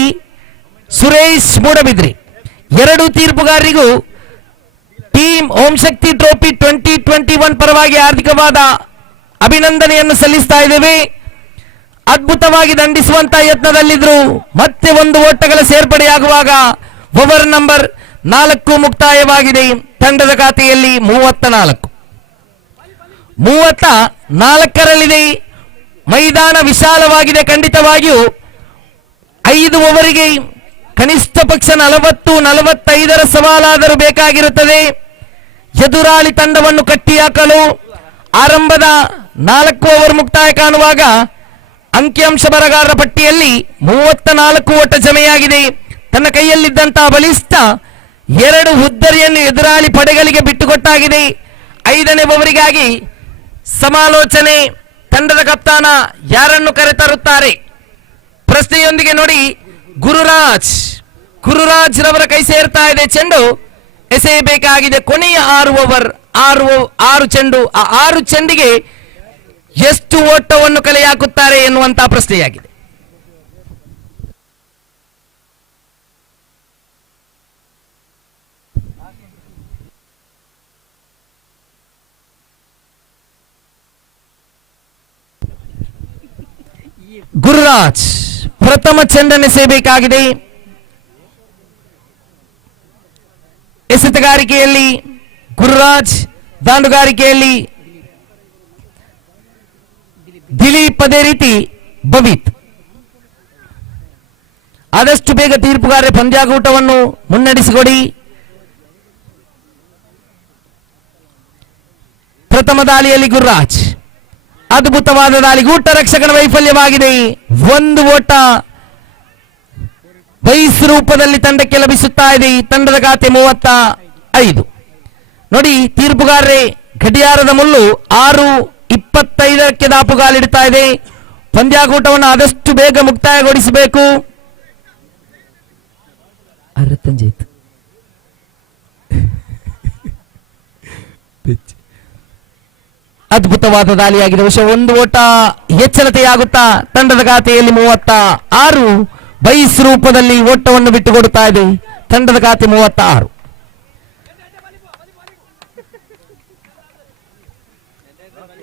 ಸುರೇಶ್ ಮೂಡಬಿದ್ರಿ 2 ತೀರ್ಪುಗಾರರಿಗೂ ಟೀಮ್ ಓಂ ಶಕ್ತಿ ಟ್ರೋಫಿ 2021 ಪರವಾಗಿ ಹಾರ್ದಿಕವಾದ ಅಭಿನಂದನೆಯನ್ನು ಸಲ್ಲಿಸ್ತಾ ಇದ್ದೇವೆ. ಅದ್ಭುತವಾಗಿ ದಂಡಿಸುವಂತಹ ಯತ್ನದಲ್ಲಿದ್ರು. ಮತ್ತೆ 1 ಓಟಗಳ ಸೇರ್ಪಡೆಯಾಗುವಾಗ ಓವರ್ ನಂಬರ್ 4 ಮುಕ್ತಾಯವಾಗಿದೆ. ತಂಡದ ಖಾತೆಯಲ್ಲಿ 34ರಲ್ಲಿದೆ. ಮೈದಾನ ವಿಶಾಲವಾಗಿದೆ. ಖಂಡಿತವಾಗಿಯೂ 5 ಓವರಿಗೆ ಕನಿಷ್ಠ ಪಕ್ಷ 40-45ರ ಸವಾಲಾದರೂ ಬೇಕಾಗಿರುತ್ತದೆ. ಎದುರಾಳಿ ತಂಡವನ್ನು ಕಟ್ಟಿಹಾಕಲು ಆರಂಭದ 4 ಓವರ್ ಮುಕ್ತಾಯ ಕಾಣುವಾಗ ಅಂಕಿಅಂಶ ಬರಗಾರರ ಪಟ್ಟಿಯಲ್ಲಿ 34 ಓಟ ಜಮೆಯಾಗಿದೆ. ತನ್ನ ಕೈಯಲ್ಲಿದ್ದಂತಹ ಬಲಿಷ್ಠ 2 ಹುದ್ದರಿಯನ್ನು ಎದುರಾಳಿ ಪಡೆಗಳಿಗೆ ಬಿಟ್ಟುಕೊಟ್ಟಾಗಿದೆ. 5ನೇ ಓವರಿಗಾಗಿ ಸಮಾಲೋಚನೆ. ತಂಡದ ಕಪ್ತಾನ ಯಾರನ್ನು ಕರೆತರುತ್ತಾರೆ? ಪ್ರಶ್ನೆಯೊಂದಿಗೆ ನೋಡಿ, ಗುರುರಾಜ್ ರವರ ಕೈ ಸೇರ್ತಾ ಇದೆ. ಚೆಂಡು ಎಸೆಯಬೇಕಾಗಿದೆ. ಕೊನೆಯ 6 ಓವರ್, 6 ಚೆಂಡು. ಆ 6 ಚೆಂಡಿಗೆ ಎಷ್ಟು ಓಟವನ್ನು ಕಲೆ ಹಾಕುತ್ತಾರೆ ಎನ್ನುವಂತಹ ಪ್ರಶ್ನೆಯಾಗಿದೆ. ಗುರುರಾಜ್ ಪ್ರಥಮ ಚೆಂಡನ್ನು ಎಸೆಯಬೇಕಾಗಿದೆ. ಎಸೆತಗಾರಿಕೆಯಲ್ಲಿ ಗುರುರಾಜ್, ದಾಂಡುಗಾರಿಕೆಯಲ್ಲಿ ದಿಲೀಪ್, ಅದೇ ರೀತಿ ಬಬಿತ್. ಆದಷ್ಟು ಬೇಗ ತೀರ್ಪುಗಾರರೇ ಪಂದ್ಯಾಕೂಟವನ್ನು ಮುನ್ನಡೆಸಿಕೊಡಿ. ಪ್ರಥಮ ದಾಳಿಯಲ್ಲಿ ಗುರುರಾಜ್, ಅದ್ಭುತವಾದ ದಾಳಿ. ಗೂಟ ರಕ್ಷಕನ ವೈಫಲ್ಯವಾಗಿದೆ. 1 ಓಟ ಬೈಸ್ ರೂಪದಲ್ಲಿ ತಂಡಕ್ಕೆ ಲಭಿಸುತ್ತಾ ಇದೆ. ತಂಡದ ಖಾತೆ 35. ನೋಡಿ, ತೀರ್ಪುಗಾರರೇ ಗಡಿಯಾರದ ಮುಳ್ಳು 6:25ಕ್ಕೆ ದಾಪುಗಾಲಿಡ್ತಾ ಇದೆ. ಪಂದ್ಯಾಕೂಟವನ್ನು ಆದಷ್ಟು ಬೇಗ ಮುಕ್ತಾಯಗೊಳಿಸಬೇಕು. ಅದ್ಭುತವಾದ ದಾಳಿಯಾಗಿದೆ. ಬಹುಶಃ 1 ಓಟ ಎಚ್ಚರತೆಯಾಗುತ್ತಾ ತಂಡದ ಖಾತೆಯಲ್ಲಿ 36. ಬೈಸ್ ರೂಪದಲ್ಲಿ ಓಟವನ್ನು ಬಿಟ್ಟುಕೊಡುತ್ತಾ ಇದೆ. ತಂಡದ ಖಾತೆ 36.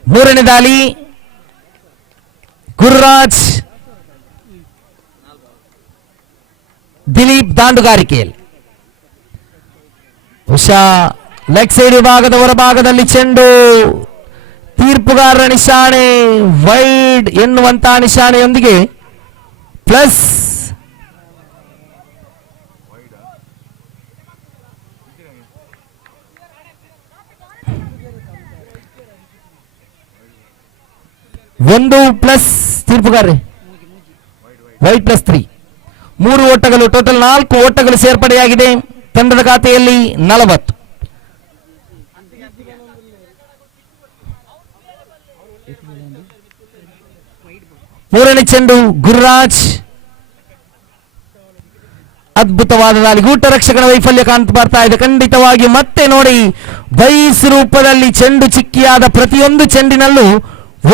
ಮೂರನೇ ದಾಳಿ ಗುರುರಾಜ್, ದಿಲೀಪ್ ದಾಂಡುಗಾರಿಕೆಯಲ್ಲಿ. ಬಹುಶಃ ಲೆಗ್ ಸೈಡ್ ವಿಭಾಗದ ಹೊರಭಾಗದಲ್ಲಿ ಚೆಂಡು. ತೀರ್ಪುಗಾರರ ನಿಶಾನೆ ವೈಡ್ ಎನ್ನುವಂತಹ ನಿಶಾನೆಯೊಂದಿಗೆ ಪ್ಲಸ್. ಒಂದು ಪ್ಲಸ್ ತೀರ್ಪುಗಾರರೇ ವೈಡ್ +3. 3 ಓಟಗಳು, ಟೋಟಲ್ 4 ಓಟಗಳು ಸೇರ್ಪಡೆಯಾಗಿದೆ. ತಂಡದ ಖಾತೆಯಲ್ಲಿ 40. ಮೂರನೇ ಚೆಂಡು ಗುರುರಾಜ್, ಅದ್ಭುತವಾದ ದಾಳಿ. ಗೂಟ ರಕ್ಷಕನ ವೈಫಲ್ಯ ಕಾಣ್ತಾ ಬರ್ತಾ ಇದೆ. ಖಂಡಿತವಾಗಿ ಮತ್ತೆ ನೋಡಿ, ಬೈಸ್ ರೂಪದಲ್ಲಿ ಚೆಂಡು ಚಿಕ್ಕಿಯಾದ ಪ್ರತಿಯೊಂದು ಚೆಂಡಿನಲ್ಲೂ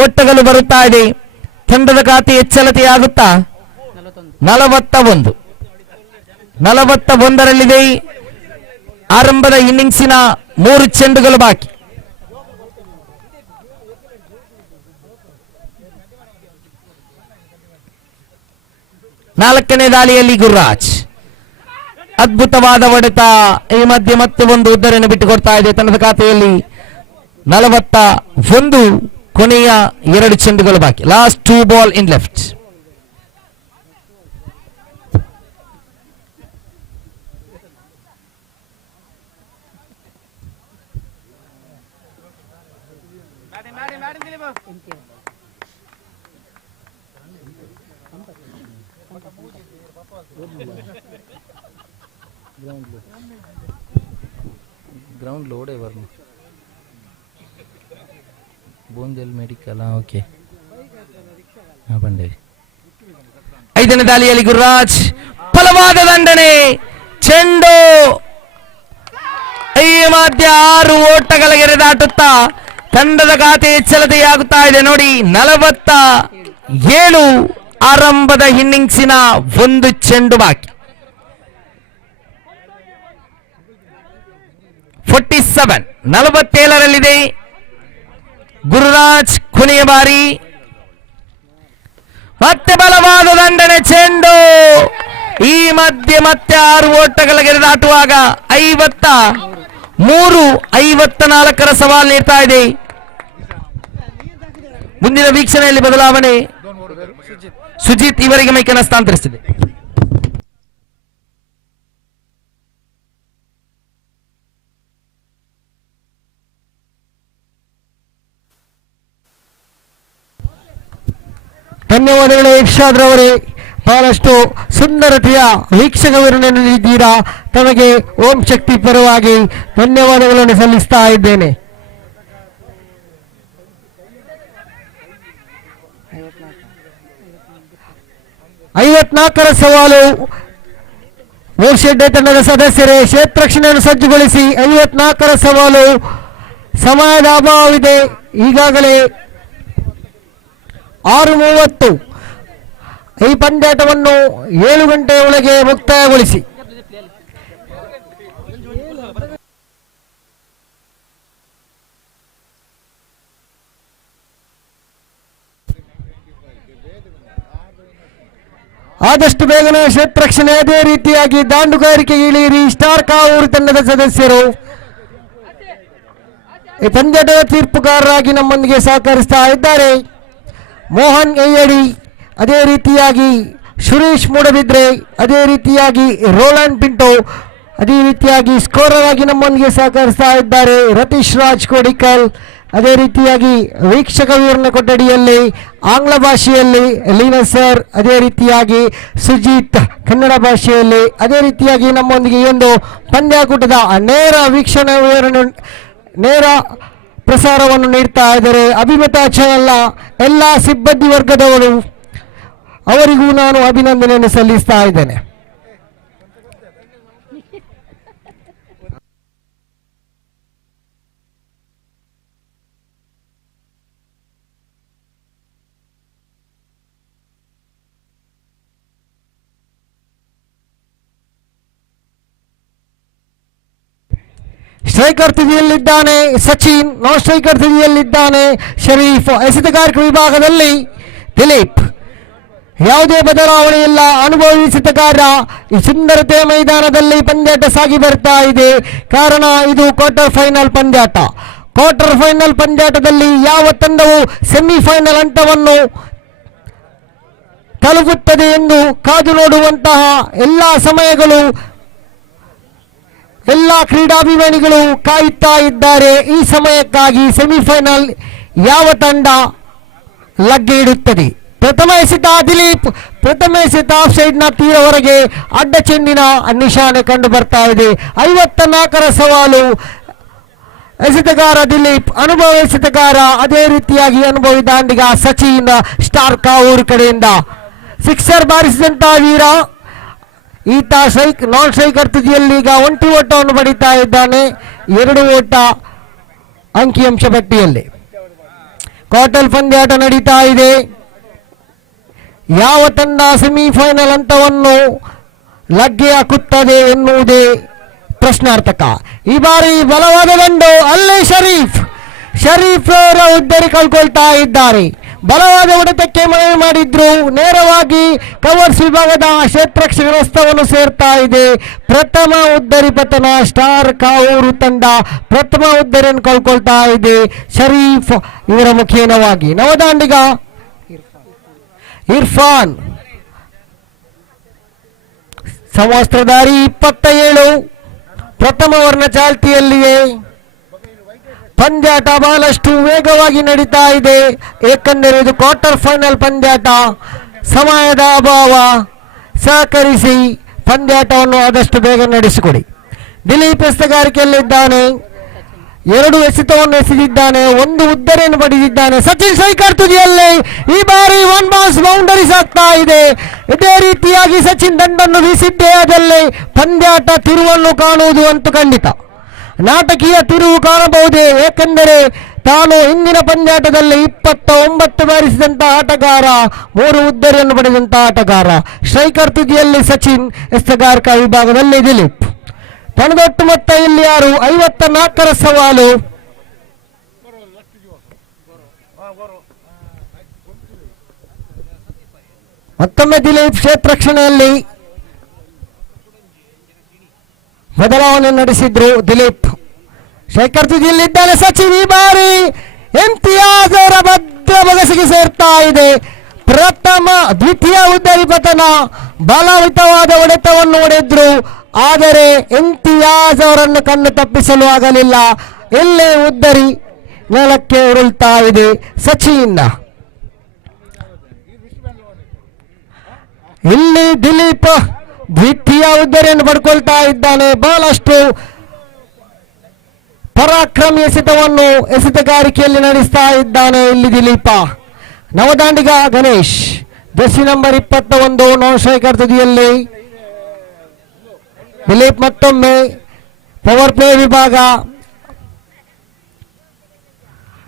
ಓಟಗಳು ಬರುತ್ತಾ ಇದೆ. ತಂಡದ ಖಾತೆ ಹೆಚ್ಚಳತೆಯಾಗುತ್ತಾ 41ರಲ್ಲಿದೆ. ಆರಂಭದ ಇನ್ನಿಂಗ್ಸಿನ 3 ಚೆಂಡುಗಳು ಬಾಕಿ. ನಾಲ್ಕನೇ ದಾಳಿಯಲ್ಲಿ ಗುರುರಾಜ್ ಅದ್ಭುತವಾದ ಹೊಡೆತ. ಈ ಮಧ್ಯೆ ಮತ್ತೆ ಒಂದು ಉದ್ದರೆಯನ್ನು ಬಿಟ್ಟುಕೊಡ್ತಾ ಇದೆ. ತಂಡದ ಖಾತೆಯಲ್ಲಿ 41. ಕೊನೆಯ 2 ಚೆಂಡುಗಳು ಬಾಕಿ. ಲಾಸ್ಟ್ 2 ಬಾಲ್ ಇನ್ ಲೆಫ್ಟ್. ग्राउंड लोड है वरना बोंदेल मेडिकल ओके ಬಂದೆ. 5ನೇ ದಾಳಿಯಲ್ಲಿ ಗುರುರಾಜ್ ಬಲವಾದ ದಂಡನೆ. ಚೆಂಡು ಈ ಮಧ್ಯ 6 ಓಟಗಳ ಗೆರೆ ದಾಟುತ್ತಾ ತಂಡದ ಖಾತೆ ಹೆಚ್ಚಳತೆಯಾಗುತ್ತಾ ಇದೆ. ನೋಡಿ 47. ಆರಂಭದ ಇನ್ನಿಂಗ್ಸಿನ 1 ಚೆಂಡು ಬಾಕಿ. 47. 47ರಲ್ಲಿದೆ ಗುರುರಾಜ್. ಕೊನೆಯ ಬಾರಿ ಮತ್ತೆ ಬಲವಾದ ದಂಡನೆ. ಚೆಂಡು ಈ ಮಧ್ಯೆ ಮತ್ತೆ 6 ಓಟಗಳ ಗೆರೆ ದಾಟುವಾಗ 53. 54ರ ಸವಾಲು ನೀಡ್ತಾ ಇದೆ. ಮುಂದಿನ ವೀಕ್ಷಣೆಯಲ್ಲಿ ಬದಲಾವಣೆ. ಸುಜಿತ್ ಇವರಿಗೆ ಮೈಕನ್ನು ಹಸ್ತಾಂತರಿಸಿದೆ. ಧನ್ಯವಾದಗಳು ಇರ್ಷಾದ್ ರವರೇ, ಬಹಳಷ್ಟು ಸುಂದರತೆಯ ವೀಕ್ಷಕ ವಿವರಣೆಯನ್ನು ನೀಡಿದ್ದೀರಾ. ತಮಗೆ ಓಂ ಶಕ್ತಿ ಪರವಾಗಿ ಧನ್ಯವಾದಗಳನ್ನು ಸಲ್ಲಿಸ್ತಾ ಇದ್ದೇನೆ. ಐವತ್ನಾಲ್ಕರ ಸವಾಲು. ಮೂರ್ಶೆಡ್ಡೆ ತಂಡದ ಸದಸ್ಯರೇ ಕ್ಷೇತ್ರಕ್ಷಣೆಯನ್ನು ಸಜ್ಜುಗೊಳಿಸಿ. 54ರ ಸವಾಲು. ಸಮಯದ ಅಭಾವವಿದೆ. ಈಗಾಗಲೇ 6:30. ಈ ಪಂದ್ಯಾಟವನ್ನು 7 ಗಂಟೆಯ ಒಳಗೆ ಮುಕ್ತಾಯಗೊಳಿಸಿ. ಆದಷ್ಟು ಬೇಗನೆ ಕ್ಷೇತ್ರಕ್ಷಣೆ. ಅದೇ ರೀತಿಯಾಗಿ ದಾಂಡುಗಾರಿಕೆಗೆ ಇಳಿಯಿರಿ ಸ್ಟಾರ್ ಕಾವೂರು ತಂಡದ ಸದಸ್ಯರು. ಈ ಪಂದ್ಯಾಟದ ತೀರ್ಪುಗಾರರಾಗಿ ನಮ್ಮೊಂದಿಗೆ ಸಹಕರಿಸ್ತಾ ಇದ್ದಾರೆ ಮೋಹನ್ ಎಯ್ಯಡಿ, ಅದೇ ರೀತಿಯಾಗಿ ಸುರೇಶ್ ಮೂಡಬಿದ್ರೆ, ಅದೇ ರೀತಿಯಾಗಿ ರೋಲಾಂಡ್ ಪಿಂಟೋ, ಅದೇ ರೀತಿಯಾಗಿ ಸ್ಕೋರರ್ ಆಗಿ ನಮ್ಮೊಂದಿಗೆ ಸಹಕರಿಸ್ತಾ ಇದ್ದಾರೆ ರತೀಶ್ ರಾಜ್ ಕೋಡಿಕಲ್. ಅದೇ ರೀತಿಯಾಗಿ ವೀಕ್ಷಕ ವಿವರಣೆ ಕೊಠಡಿಯಲ್ಲಿ ಆಂಗ್ಲ ಭಾಷೆಯಲ್ಲಿ ಲೀನಾ ಸರ್, ಅದೇ ರೀತಿಯಾಗಿ ಸುಜಿತ್ ಕನ್ನಡ ಭಾಷೆಯಲ್ಲಿ, ಅದೇ ರೀತಿಯಾಗಿ ನಮ್ಮೊಂದಿಗೆ ಈ ಒಂದು ಪಂದ್ಯಾಕೂಟದ ನೇರ ವೀಕ್ಷಣೆ ವಿವರಣೆ ನೇರ ಪ್ರಸಾರವನ್ನು ನೀಡ್ತಾ ಇದ್ದಾರೆ ಅಭಿಮತ ಚಾನೆಲ್ನ ಎಲ್ಲ ಸಿಬ್ಬಂದಿ ವರ್ಗದವರು. ಅವರಿಗೂ ನಾನು ಅಭಿನಂದನೆಯನ್ನು ಸಲ್ಲಿಸ್ತಾ ಇದ್ದೇನೆ. ಸ್ಟ್ರೈಕರ್ ತುದಿಯಲ್ಲಿದ್ದಾನೆ ಸಚಿನ್, ನಾನ್ ಸ್ಟ್ರೈಕರ್ ತುದಿಯಲ್ಲಿದ್ದಾನೆ ಶರೀಫ್. ಎಸೆತಗಾರಿಕೆ ವಿಭಾಗದಲ್ಲಿ ದಿಲೀಪ್. ಯಾವುದೇ ಬದಲಾವಣೆ ಇಲ್ಲ. ಅನುಭವಿಸಿದಗಾರ ಈ ಸುಂದರತೆಯ ಮೈದಾನದಲ್ಲಿ ಪಂದ್ಯಾಟ ಸಾಗಿ ಬರ್ತಾ ಇದೆ. ಕಾರಣ ಇದು ಕ್ವಾರ್ಟರ್ ಫೈನಲ್ ಪಂದ್ಯಾಟ. ಕ್ವಾರ್ಟರ್ ಫೈನಲ್ ಪಂದ್ಯಾಟದಲ್ಲಿ ಯಾವ ತಂಡವು ಸೆಮಿಫೈನಲ್ ಹಂತವನ್ನು ತಲುಪುತ್ತದೆ ಎಂದು ಕಾದು ನೋಡುವಂತಹ ಎಲ್ಲ ಸಮಯಗಳು ಎಲ್ಲ ಕ್ರೀಡಾಭಿಮಾನಿಗಳು ಕಾಯುತ್ತಾ ಇದ್ದಾರೆ. ಈ ಸಮಯಕ್ಕಾಗಿ ಸೆಮಿಫೈನಲ್ ಯಾವ ತಂಡ ಲಗ್ಗೆ ಇಡುತ್ತದೆ. ಪ್ರಥಮ ಎಸೆತ ದಿಲೀಪ್, ಪ್ರಥಮ ಎಸೆತ ಆಫ್ ಸೈಡ್ನ ತೀರ ಹೊರಗೆ ಅಡ್ಡ ಚೆಂಡಿನ ನಿಶಾನೆ ಕಂಡು ಬರ್ತಾ ಇದೆ. 54ರ ಸವಾಲು. ಎಸೆತಗಾರ ದಿಲೀಪ್, ಅನುಭವ ಎಸೆತಗಾರ ಅದೇ ರೀತಿಯಾಗಿ ಅನುಭವಿ ದಾಂಡಿಗ ಸಚಿನ್ ಸ್ಟಾರ್ ಕಾವೂರು ಕಡೆಯಿಂದ ಸಿಕ್ಸರ್ ಬಾರಿಸಿದಂತಹ ವೀರ. ಈತ ನಾನ್ ಸ್ಟ್ರೈಕರ್ ತುದಿಯಲ್ಲಿ ಈಗ ಒಂಟಿ ಓಟವನ್ನು ಪಡಿತಾ ಇದ್ದಾನೆ. 2 ಓಟ ಅಂಕಿಅಂಶ ಪಟ್ಟಿಯಲ್ಲಿ. ಕ್ವಾರ್ಟರ್ ಪಂದ್ಯಾಟ ನಡೀತಾ ಇದೆ. ಯಾವ ತಂಡ ಸೆಮಿಫೈನಲ್ ಹಂತವನ್ನು ಲಗ್ಗೆ ಹಾಕುತ್ತದೆ ಎನ್ನುವುದೇ ಪ್ರಶ್ನಾರ್ಥಕ. ಈ ಬಾರಿ ಬಲವಾದ ದಂಡು, ಅಲ್ಲೇ ಶರೀಫ್ ಅವರ ಉದ್ದರಿ ಕಳ್ಕೊಳ್ತಾ ಇದ್ದಾರೆ. ಬಲವಾದ ಹೊಡೆತಕ್ಕೆ ಮನವಿ ಮಾಡಿದ್ರು, ನೇರವಾಗಿ ಕವರ್ಸ್ ವಿಭಾಗದ ಕ್ಷೇತ್ರಕ್ಷಕರ ಹಸ್ತವನ್ನು ಸೇರ್ತಾ ಇದೆ. ಪ್ರಥಮ ಉದ್ದರಿ ಪತನ. ಸ್ಟಾರ್ ಕಾವೂರು ತಂಡ ಪ್ರಥಮ ಉದ್ದರಿಯನ್ನು ಕಳ್ಕೊಳ್ತಾ ಇದೆ ಶರೀಫ್ ಇವರ ಮುಖೇನವಾಗಿ. ನವದಾಂಡಿಗ ಇರ್ಫಾನ್ ಸಮವಸ್ತ್ರಧಾರಿ 27 ಪ್ರಥಮ ವರ್ಣ ಚಾಲ್ತಿಯಲ್ಲಿಯೇ. ಪಂದ್ಯಾಟ ಬಹಳಷ್ಟು ವೇಗವಾಗಿ ನಡೀತಾ ಇದೆ, ಏಕೆಂದರೆ ಇದು ಕ್ವಾರ್ಟರ್ ಫೈನಲ್ ಪಂದ್ಯಾಟ. ಸಮಯದ ಅಭಾವ, ಸಹಕರಿಸಿ ಪಂದ್ಯಾಟವನ್ನು ಆದಷ್ಟು ಬೇಗ ನಡೆಸಿಕೊಡಿ. ದಿಲೀಪ್ ಎಸೆತಗಾರಿಕೆಯಲ್ಲಿದ್ದಾನೆ, 2 ಎಸೆತವನ್ನು ಎಸೆದಿದ್ದಾನೆ, 1 ಉದ್ದರಿಯನ್ನು ಪಡೆದಿದ್ದಾನೆ. ಸಚಿನ್ ಸ್ಟ್ರೈಕರ್ ತುದಿಯಲ್ಲಿ ಈ ಬಾರಿ 1 ಬಾಸ್ ಬೌಂಡರೀಸ್ ಆಗ್ತಾ ಇದೆ. ಇದೇ ರೀತಿಯಾಗಿ ಸಚಿನ್ ದಂಡನ್ನು ಬೀಸಿದ್ದೇ ಆದಲ್ಲಿ ಪಂದ್ಯಾಟ ತಿರುವನ್ನು ಕಾಣುವುದು ಅಂತೂ ಖಂಡಿತ. ನಾಟಕೀಯ ತಿರುವು ಕಾಣಬಹುದೇ, ಏಕೆಂದರೆ ತಾನು ಹಿಂದಿನ ಪಂದ್ಯಾಟದಲ್ಲಿ 29 ಬಾರಿಸಿದಂತಹ ಆಟಗಾರ, 3 ಉದ್ದರಿಯನ್ನು ಪಡೆದಂತಹ ಆಟಗಾರ. ಸ್ಟ್ರೈಕರ್ ತುದಿಯಲ್ಲಿ ಸಚಿನ್, ಎಸೆತಗಾರಿಕಾ ವಿಭಾಗದಲ್ಲಿ ದಿಲೀಪ್. ತಂಡದೊಟ್ಟು ಮೊತ್ತ ಇಲ್ಲಿ ಯಾರು? 54ರ ಸವಾಲು. ಮತ್ತೊಮ್ಮೆ ದಿಲೀಪ್ ಕ್ಷೇತ್ರರಕ್ಷಣೆಯಲ್ಲಿ ಬದಲಾವಣೆ ನಡೆಸಿದ್ರು. ದಿಲೀಪ್ ಶೇಖರ್ ತುದಿಯಲ್ಲಿದ್ದಾನೆ. ಸಚಿನ್ ಈ ಬಾರಿ ಇಮ್ತಿಯಾಜ್ ಅವರ ಭದ್ರ ಬಗಸಿಗೆ ಸೇರ್ತಾ ಇದೆ. ದ್ವಿತೀಯ ಉದ್ದರಿ ಪತನ. ಬಲವಿತವಾದ ಹೊಡೆತವನ್ನು ಹೊಡೆದ್ರು, ಆದರೆ ಇಮ್ತಿಯಾಜ್ ಅವರನ್ನು ಕಣ್ಣು ತಪ್ಪಿಸಲು ಆಗಲಿಲ್ಲ. ಇಲ್ಲೇ ಉದ್ದರಿ ನೆಲಕ್ಕೆ ಉರುಳ್ತಾ ಇದೆ. ಸಚಿನ್ ಇಲ್ಲಿ ದಿಲೀಪ್ ದ್ವಿತೀಯ ಉದ್ದರಿಯನ್ನು ಪಡ್ಕೊಳ್ತಾ ಇದ್ದಾನೆ. ಬಹಳಷ್ಟು ಪರಾಕ್ರಮಿ ಎಸೆತಗಾರಿಕೆಯಲ್ಲಿ ನಡೆಸ್ತಾ ಇದ್ದಾನೆ ಇಲ್ಲಿ ದಿಲೀಪ. ನವದಾಂಡಿಗ ಗಣೇಶ್, ಜರ್ಸಿ ನಂಬರ್ 21 ನಾನ್ ಸ್ಟ್ರೈಕರ್ ತುದಿಯಲ್ಲಿ. ದಿಲೀಪ್ ಮತ್ತೊಮ್ಮೆ ಪವರ್ ಪ್ಲೇ ವಿಭಾಗ.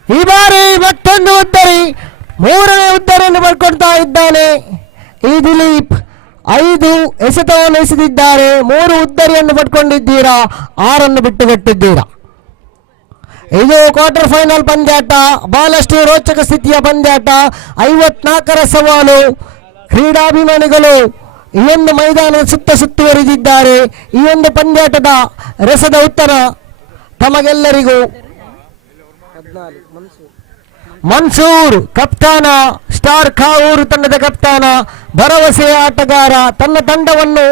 ಈ ಬಾರಿ ಮತ್ತೊಂದು ಉದ್ದರಿ, 3ನೇ ಉದ್ದರಿಯನ್ನು ಪಡ್ಕೊಳ್ತಾ ಇದ್ದಾನೆ ಈ ದಿಲೀಪ್. 5 ಎಸೆತವನ್ನು ಎಸೆದಿದ್ದಾರೆ, 3 ಉದ್ದರಿಯನ್ನು ಪಡ್ಕೊಂಡಿದ್ದೀರಾ, 6 ಬಿಟ್ಟುಕೊಟ್ಟಿದ್ದೀರಾ. ಇದು ಕ್ವಾರ್ಟರ್ ಫೈನಲ್ ಪಂದ್ಯಾಟ, ಬಹಳಷ್ಟು ರೋಚಕ ಸ್ಥಿತಿಯ ಪಂದ್ಯಾಟ. 54ರ ಸವಾಲು. ಕ್ರೀಡಾಭಿಮಾನಿಗಳು ಈ ಒಂದು ಮೈದಾನ ಸುತ್ತುವರಿದಿದ್ದಾರೆ. ಈ ಒಂದು ಪಂದ್ಯಾಟದ ರಸದ ಉತ್ತರ ತಮಗೆಲ್ಲರಿಗೂ. ಮನ್ಸೂರ್ ಕಪ್ತಾನ, ಸ್ಟಾರ್ ಕಾವೂರು ತಂಡದ ಕಪ್ತಾನ, ಭರವಸೆಯ ಆಟಗಾರ, ತನ್ನ ತಂಡವನ್ನು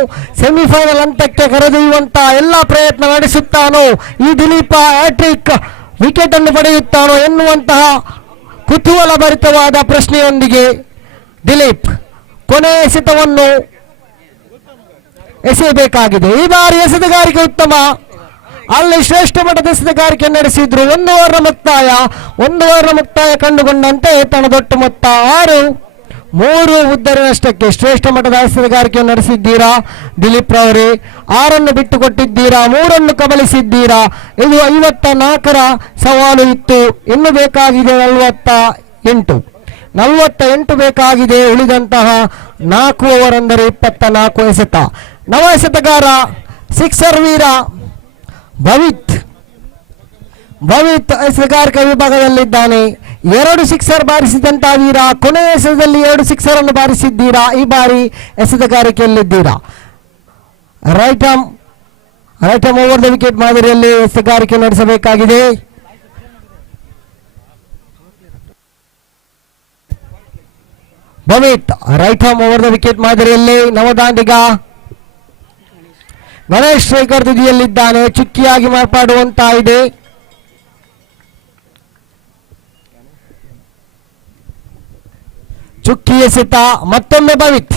ಸೆಮಿಫೈನಲ್ ಹಂತಕ್ಕೆ ಕರೆದೊಯ್ಯುವಂತ ಎಲ್ಲ ಪ್ರಯತ್ನ ನಡೆಸುತ್ತಾನೋ ಈ ದಿಲೀಪ ಹ್ಯಾಟ್ರಿಕ್ ವಿಕೆಟ್ ಅನ್ನು ಪಡೆಯುತ್ತಾನೋ ಎನ್ನುವಂತಹ ಕುತೂಹಲ ಭರಿತವಾದ ಪ್ರಶ್ನೆಯೊಂದಿಗೆ ದಿಲೀಪ್ ಕೊನೆಯ ಎಸೆತವನ್ನು ಎಸೆಯಬೇಕಾಗಿದೆ. ಈ ಬಾರಿ ಎಸೆತಗಾರಿಕೆ ಉತ್ತಮ, ಅಲ್ಲಿ ಶ್ರೇಷ್ಠ ಮಟ್ಟದ ಎಸೆತಗಾರಿಕೆ ನಡೆಸಿದ್ರು. 1 ಓವರ್ ಮುಕ್ತಾಯ ಕಂಡುಕೊಂಡಂತೆ ತಂಡದೊಟ್ಟು ಮೊತ್ತ 6, 3 ಉದ್ದರಿನಷ್ಟಕ್ಕೆ ಶ್ರೇಷ್ಠ ಮಟ್ಟದ ಎಸೆತಗಾರಿಕೆಯನ್ನು ನಡೆಸಿದ್ದೀರಾ ದಿಲೀಪ್ ರವರೇ. 6 ಬಿಟ್ಟುಕೊಟ್ಟಿದ್ದೀರಾ, 3 ಕಬಲಿಸಿದ್ದೀರಾ. ಇದು 54ರ ಸವಾಲು ಇತ್ತು. ಇನ್ನು ಬೇಕಾಗಿದೆ 48 ಬೇಕಾಗಿದೆ. ಉಳಿದಂತಹ 4 ಓವರ್ ಅಂದರೆ 24 ಎಸೆತ. ನವ ಎಸೆತಗಾರ ಸಿಕ್ಸರ್ ವೀರ ಭವಿತ್ ಎಸೆತಗಾರಿಕಾ ವಿಭಾಗದಲ್ಲಿದ್ದಾನೆ. 2 ಸಿಕ್ಸರ್ ಬಾರಿಸಿದಂತಹ ವೀರ. ಕೊನೆಯ ಎಸೆತದಲ್ಲಿ 2 ಸಿಕ್ಸರ್ ಅನ್ನು ಬಾರಿಸಿದ್ದೀರಾ. ಈ ಬಾರಿ ಎಸೆತಗಾರಿಕೆಯಲ್ಲಿದ್ದೀರಾ. Right arm over the wicket ಮಾದರಿಯಲ್ಲಿ ಎಸೆತಗಾರಿಕೆ ನಡೆಸಬೇಕಾಗಿದೆ. Bhavith right arm over the wicket ಮಾದರಿಯಲ್ಲಿ. ನವದಾಂಡಿಗ ಗಣೇಶ್ ಸ್ಟ್ರೈಕರ್ ತುದಿಯಲ್ಲಿದ್ದಾನೆ. ಚುಕ್ಕಿಯಾಗಿ ಮಾರ್ಪಾಡುವಂತ ಇದೆ. ಚುಕ್ಕಿ ಎಸೆತ. ಮತ್ತೊಮ್ಮೆ ಭವಿತ್.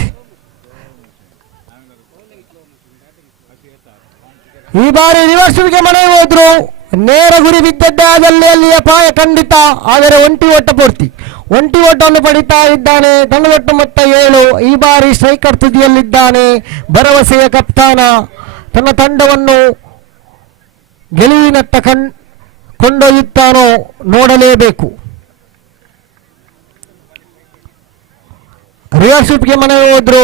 ಈ ಬಾರಿ ರಿವರ್ಸ್ಗೆ ಮನೆ ಹೋದ್ರು. ನೇರ ಗುರಿ ಬಿದ್ದದ್ದೇ ಆದಲ್ಲಿ ಅಲ್ಲಿ ಅಪಾಯ ಖಂಡಿತ. ಆದರೆ ಒಂಟಿ ಓಟವನ್ನು ಪಡಿತಾ ಇದ್ದಾನೆ. ತಂಡದೊಟ್ಟು ಮೊತ್ತ 7. ಈ ಬಾರಿ ಸ್ಟ್ರೈಕರ್ ತುದಿಯಲ್ಲಿದ್ದಾನೆ. ಭರವಸೆಯ ಕಪ್ತಾನ, ತನ್ನ ತಂಡವನ್ನು ಗೆಲುವಿನತ್ತ ಕೊಂಡೊಯ್ಯುತ್ತಾನೋ ನೋಡಲೇಬೇಕು. ರಿವರ್ಸ್ಗೆ ಮನೆ ಹೋದ್ರು.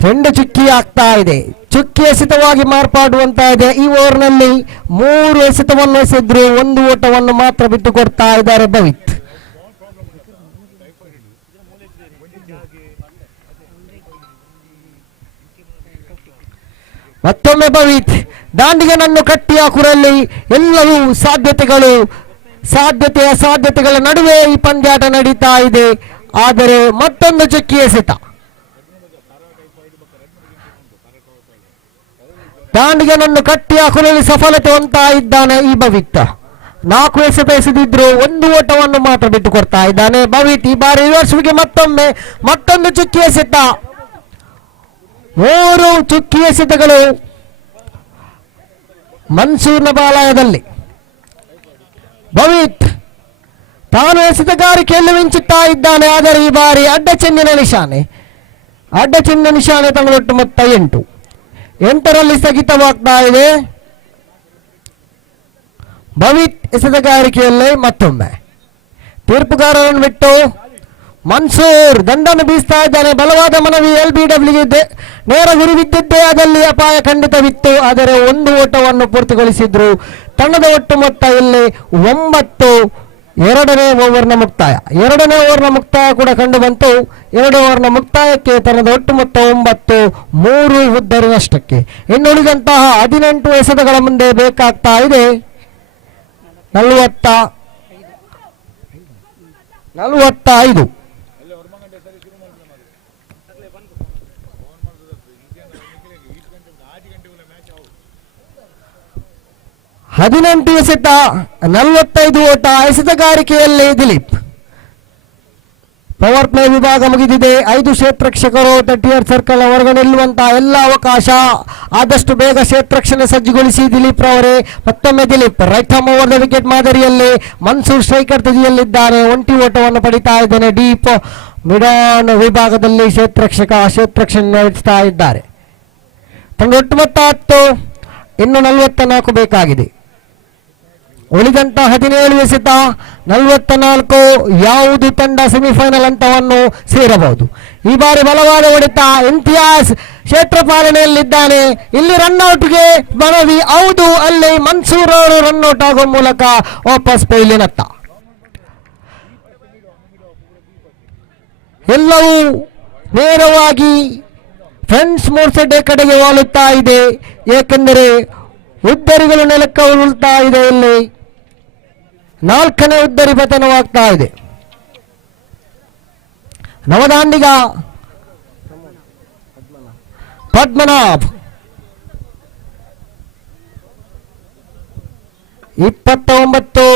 ಚೆಂಡು ಚುಕ್ಕಿ ಆಗ್ತಾ ಇದೆ. ಚುಕ್ಕಿ ಎಸೆತವಾಗಿ ಮಾರ್ಪಾಡುವಂತ ಇದೆ. ಈ ಓವರ್ನಲ್ಲಿ 3 ಎಸೆತವನ್ನು ಎಸೆದ್ರು, 1 ಓಟವನ್ನು ಮಾತ್ರ ಬಿಟ್ಟು ಕೊಡ್ತಾ ಇದ್ದಾರೆ ಭವಿತ್. ಮತ್ತೊಮ್ಮೆ ಭವಿತ್ ದಾಂಡಿಗನನ್ನು ಕಟ್ಟಿ ಹಾಕುರಲ್ಲಿ ಎಲ್ಲವೂ ಸಾಧ್ಯತೆ ಅಸಾಧ್ಯತೆಗಳ ನಡುವೆ ಈ ಪಂದ್ಯಾಟ ನಡೀತಾ ಇದೆ. ಆದರೆ ಮತ್ತೊಂದು ಚುಕ್ಕಿ ಎಸೆತ. ದಾಂಡಿಗನನ್ನು ಕಟ್ಟಿ ಹಾಕುರಲ್ಲಿ ಸಫಲತೆ ಹೊಂದ್ತಾ ಇದ್ದಾನೆ ಈ ಭವಿತ್. 4 ಎಸೆತ ಎಸೆದಿದ್ರು, 1 ಓಟವನ್ನು ಮಾತ್ರ ಬಿಟ್ಟು ಕೊಡ್ತಾ ಇದ್ದಾನೆ ಭವಿತ್. ಈ ಬಾರಿ ರಿವರ್ಸ್ಗೆ ಮತ್ತೊಂದು ಚುಕ್ಕಿ ಎಸೆತ. 3 ಚುಕ್ಕಿ ಎಸೆತಗಳು ಮನ್ಸೂರ್ನ ಬಾಲಯದಲ್ಲಿ. ಭವಿತ್ ತಾನು ಎಸೆತಗಾರಿಕೆಯಲ್ಲಿ ಮಿಂಚುತ್ತಾ ಇದ್ದಾನೆ. ಆದರೆ ಈ ಬಾರಿ ಅಡ್ಡ ಚೆಂಡಿನ ನಿಶಾನೆ ತಂಡೊಟ್ಟು ಮೊತ್ತ 8ರಲ್ಲಿ ಸ್ಥಗಿತವಾಗ್ತಾ ಇದೆ. ಭವಿತ್ ಎಸೆತಗಾರಿಕೆಯಲ್ಲೇ ಮತ್ತೊಮ್ಮೆ ತೀರ್ಪುಗಾರರನ್ನು ಬಿಟ್ಟು ಮನ್ಸೂರ್ ದಂಡನ್ನು ಬೀಸ್ತಾ ಇದ್ದಾನೆ. ಬಲವಾದ ಮನವಿ LBWಗೆ ನೇರ ಗುರಿ ಬಿದ್ದಿದ್ದೇ ಆದಲ್ಲಿ ಅಪಾಯ ಖಂಡಿತವಿತ್ತು. ಆದರೆ 1 ಓಟವನ್ನು ಪೂರ್ತಿಗೊಳಿಸಿದ್ರು. ತಂಡದ ಒಟ್ಟು ಮೊತ್ತ ಇಲ್ಲಿ 9. ಎರಡನೇ ಓವರ್ನ ಮುಕ್ತಾಯ ಕೂಡ ಕಂಡು ಬಂತು. 2 ಓವರ್ನ ಮುಕ್ತಾಯಕ್ಕೆ ತಂಡದ ಒಟ್ಟು ಮೊತ್ತ 9, 3 ಉದ್ದರಿ ನಷ್ಟಕ್ಕೆ. ಇನ್ನುಳಿದಂತಹ 18 ಎಸೆತಗಳ ಮುಂದೆ ಬೇಕಾಗ್ತಾ ಇದೆ 45. ಹದಿನೆಂಟು ಎಸೆತ 45 ಓಟ. ಎಸೆತಗಾರಿಕೆಯಲ್ಲಿ ದಿಲೀಪ್. ಪವರ್ ಪ್ಲೇ ವಿಭಾಗ ಮುಗಿದಿದೆ. 5 ಕ್ಷೇತ್ರರಕ್ಷಕರು 30 ಸರ್ಕಲ್ ಹೊರಗೆ ನಿಲ್ಲುವಂತಹ ಎಲ್ಲ ಅವಕಾಶ. ಆದಷ್ಟು ಬೇಗ ಕ್ಷೇತ್ರರಕ್ಷಣೆ ಸಜ್ಜುಗೊಳಿಸಿ ದಿಲೀಪ್ ರವರೇ. ಮತ್ತೊಮ್ಮೆ Dilip right arm over the wicket ಮಾದರಿಯಲ್ಲಿ ಮನ್ಸೂರ್ ಸ್ಟ್ರೈಕರ್ ತುದಿಯಲ್ಲಿದ್ದಾನೆ. 1 ಓಟವನ್ನು ಪಡಿತಾ ಇದ್ದಾನೆ. ಡೀಪ್ ಮಿಡಾನ್ ವಿಭಾಗದಲ್ಲಿ ಕ್ಷೇತ್ರರಕ್ಷಣೆ ನಡೆಸ್ತಾ ಇದ್ದಾರೆ. ತಂಡ ಒಟ್ಟು ಮೊತ್ತ 10, ಇನ್ನು 44 ಬೇಕಾಗಿದೆ. ಉಳಿದಂತ 17 ಎಸೆತ 44. ಯಾವುದು ತಂಡ ಸೆಮಿಫೈನಲ್ ಹಂತವನ್ನು ಸೇರಬಹುದು. ಈ ಬಾರಿ ಬಲವಾದ ಹೊಡೆತ. ಇಂತಿಯಾಸ್ ಕ್ಷೇತ್ರಪಾಲನೆಯಲ್ಲಿದ್ದಾನೆ. ಇಲ್ಲಿ ರನ್ಔಟ್ಗೆ ಮನವಿ. ಹೌದು, ಅಲ್ಲಿ ಮನ್ಸೂರ್ ಅವರು ರನ್ಔಟ್ ಆಗುವ ಮೂಲಕ ವಾಪಸ್ ಪೈಲಿನತ್ತ. ಎಲ್ಲವೂ ನೇರವಾಗಿ ಫ್ರೆಂಡ್ಸ್ ಮೋರ್ಸೆಡೆ ಕಡೆಗೆ ವಾಲುತ್ತಾ ಇದೆ. ಏಕೆಂದರೆ ಉದ್ದರಿಗಳು ನೆಲಕ್ಕೆ ಉರುಳ್ತಾ ಇದೆ. ಇಲ್ಲಿ 4ನೇ ಉದ್ದರಿ ಪತನವಾಗ್ತಾ ಇದೆ. ನವದಾಂಡಿಗ ಪದ್ಮನಾಭ್ 29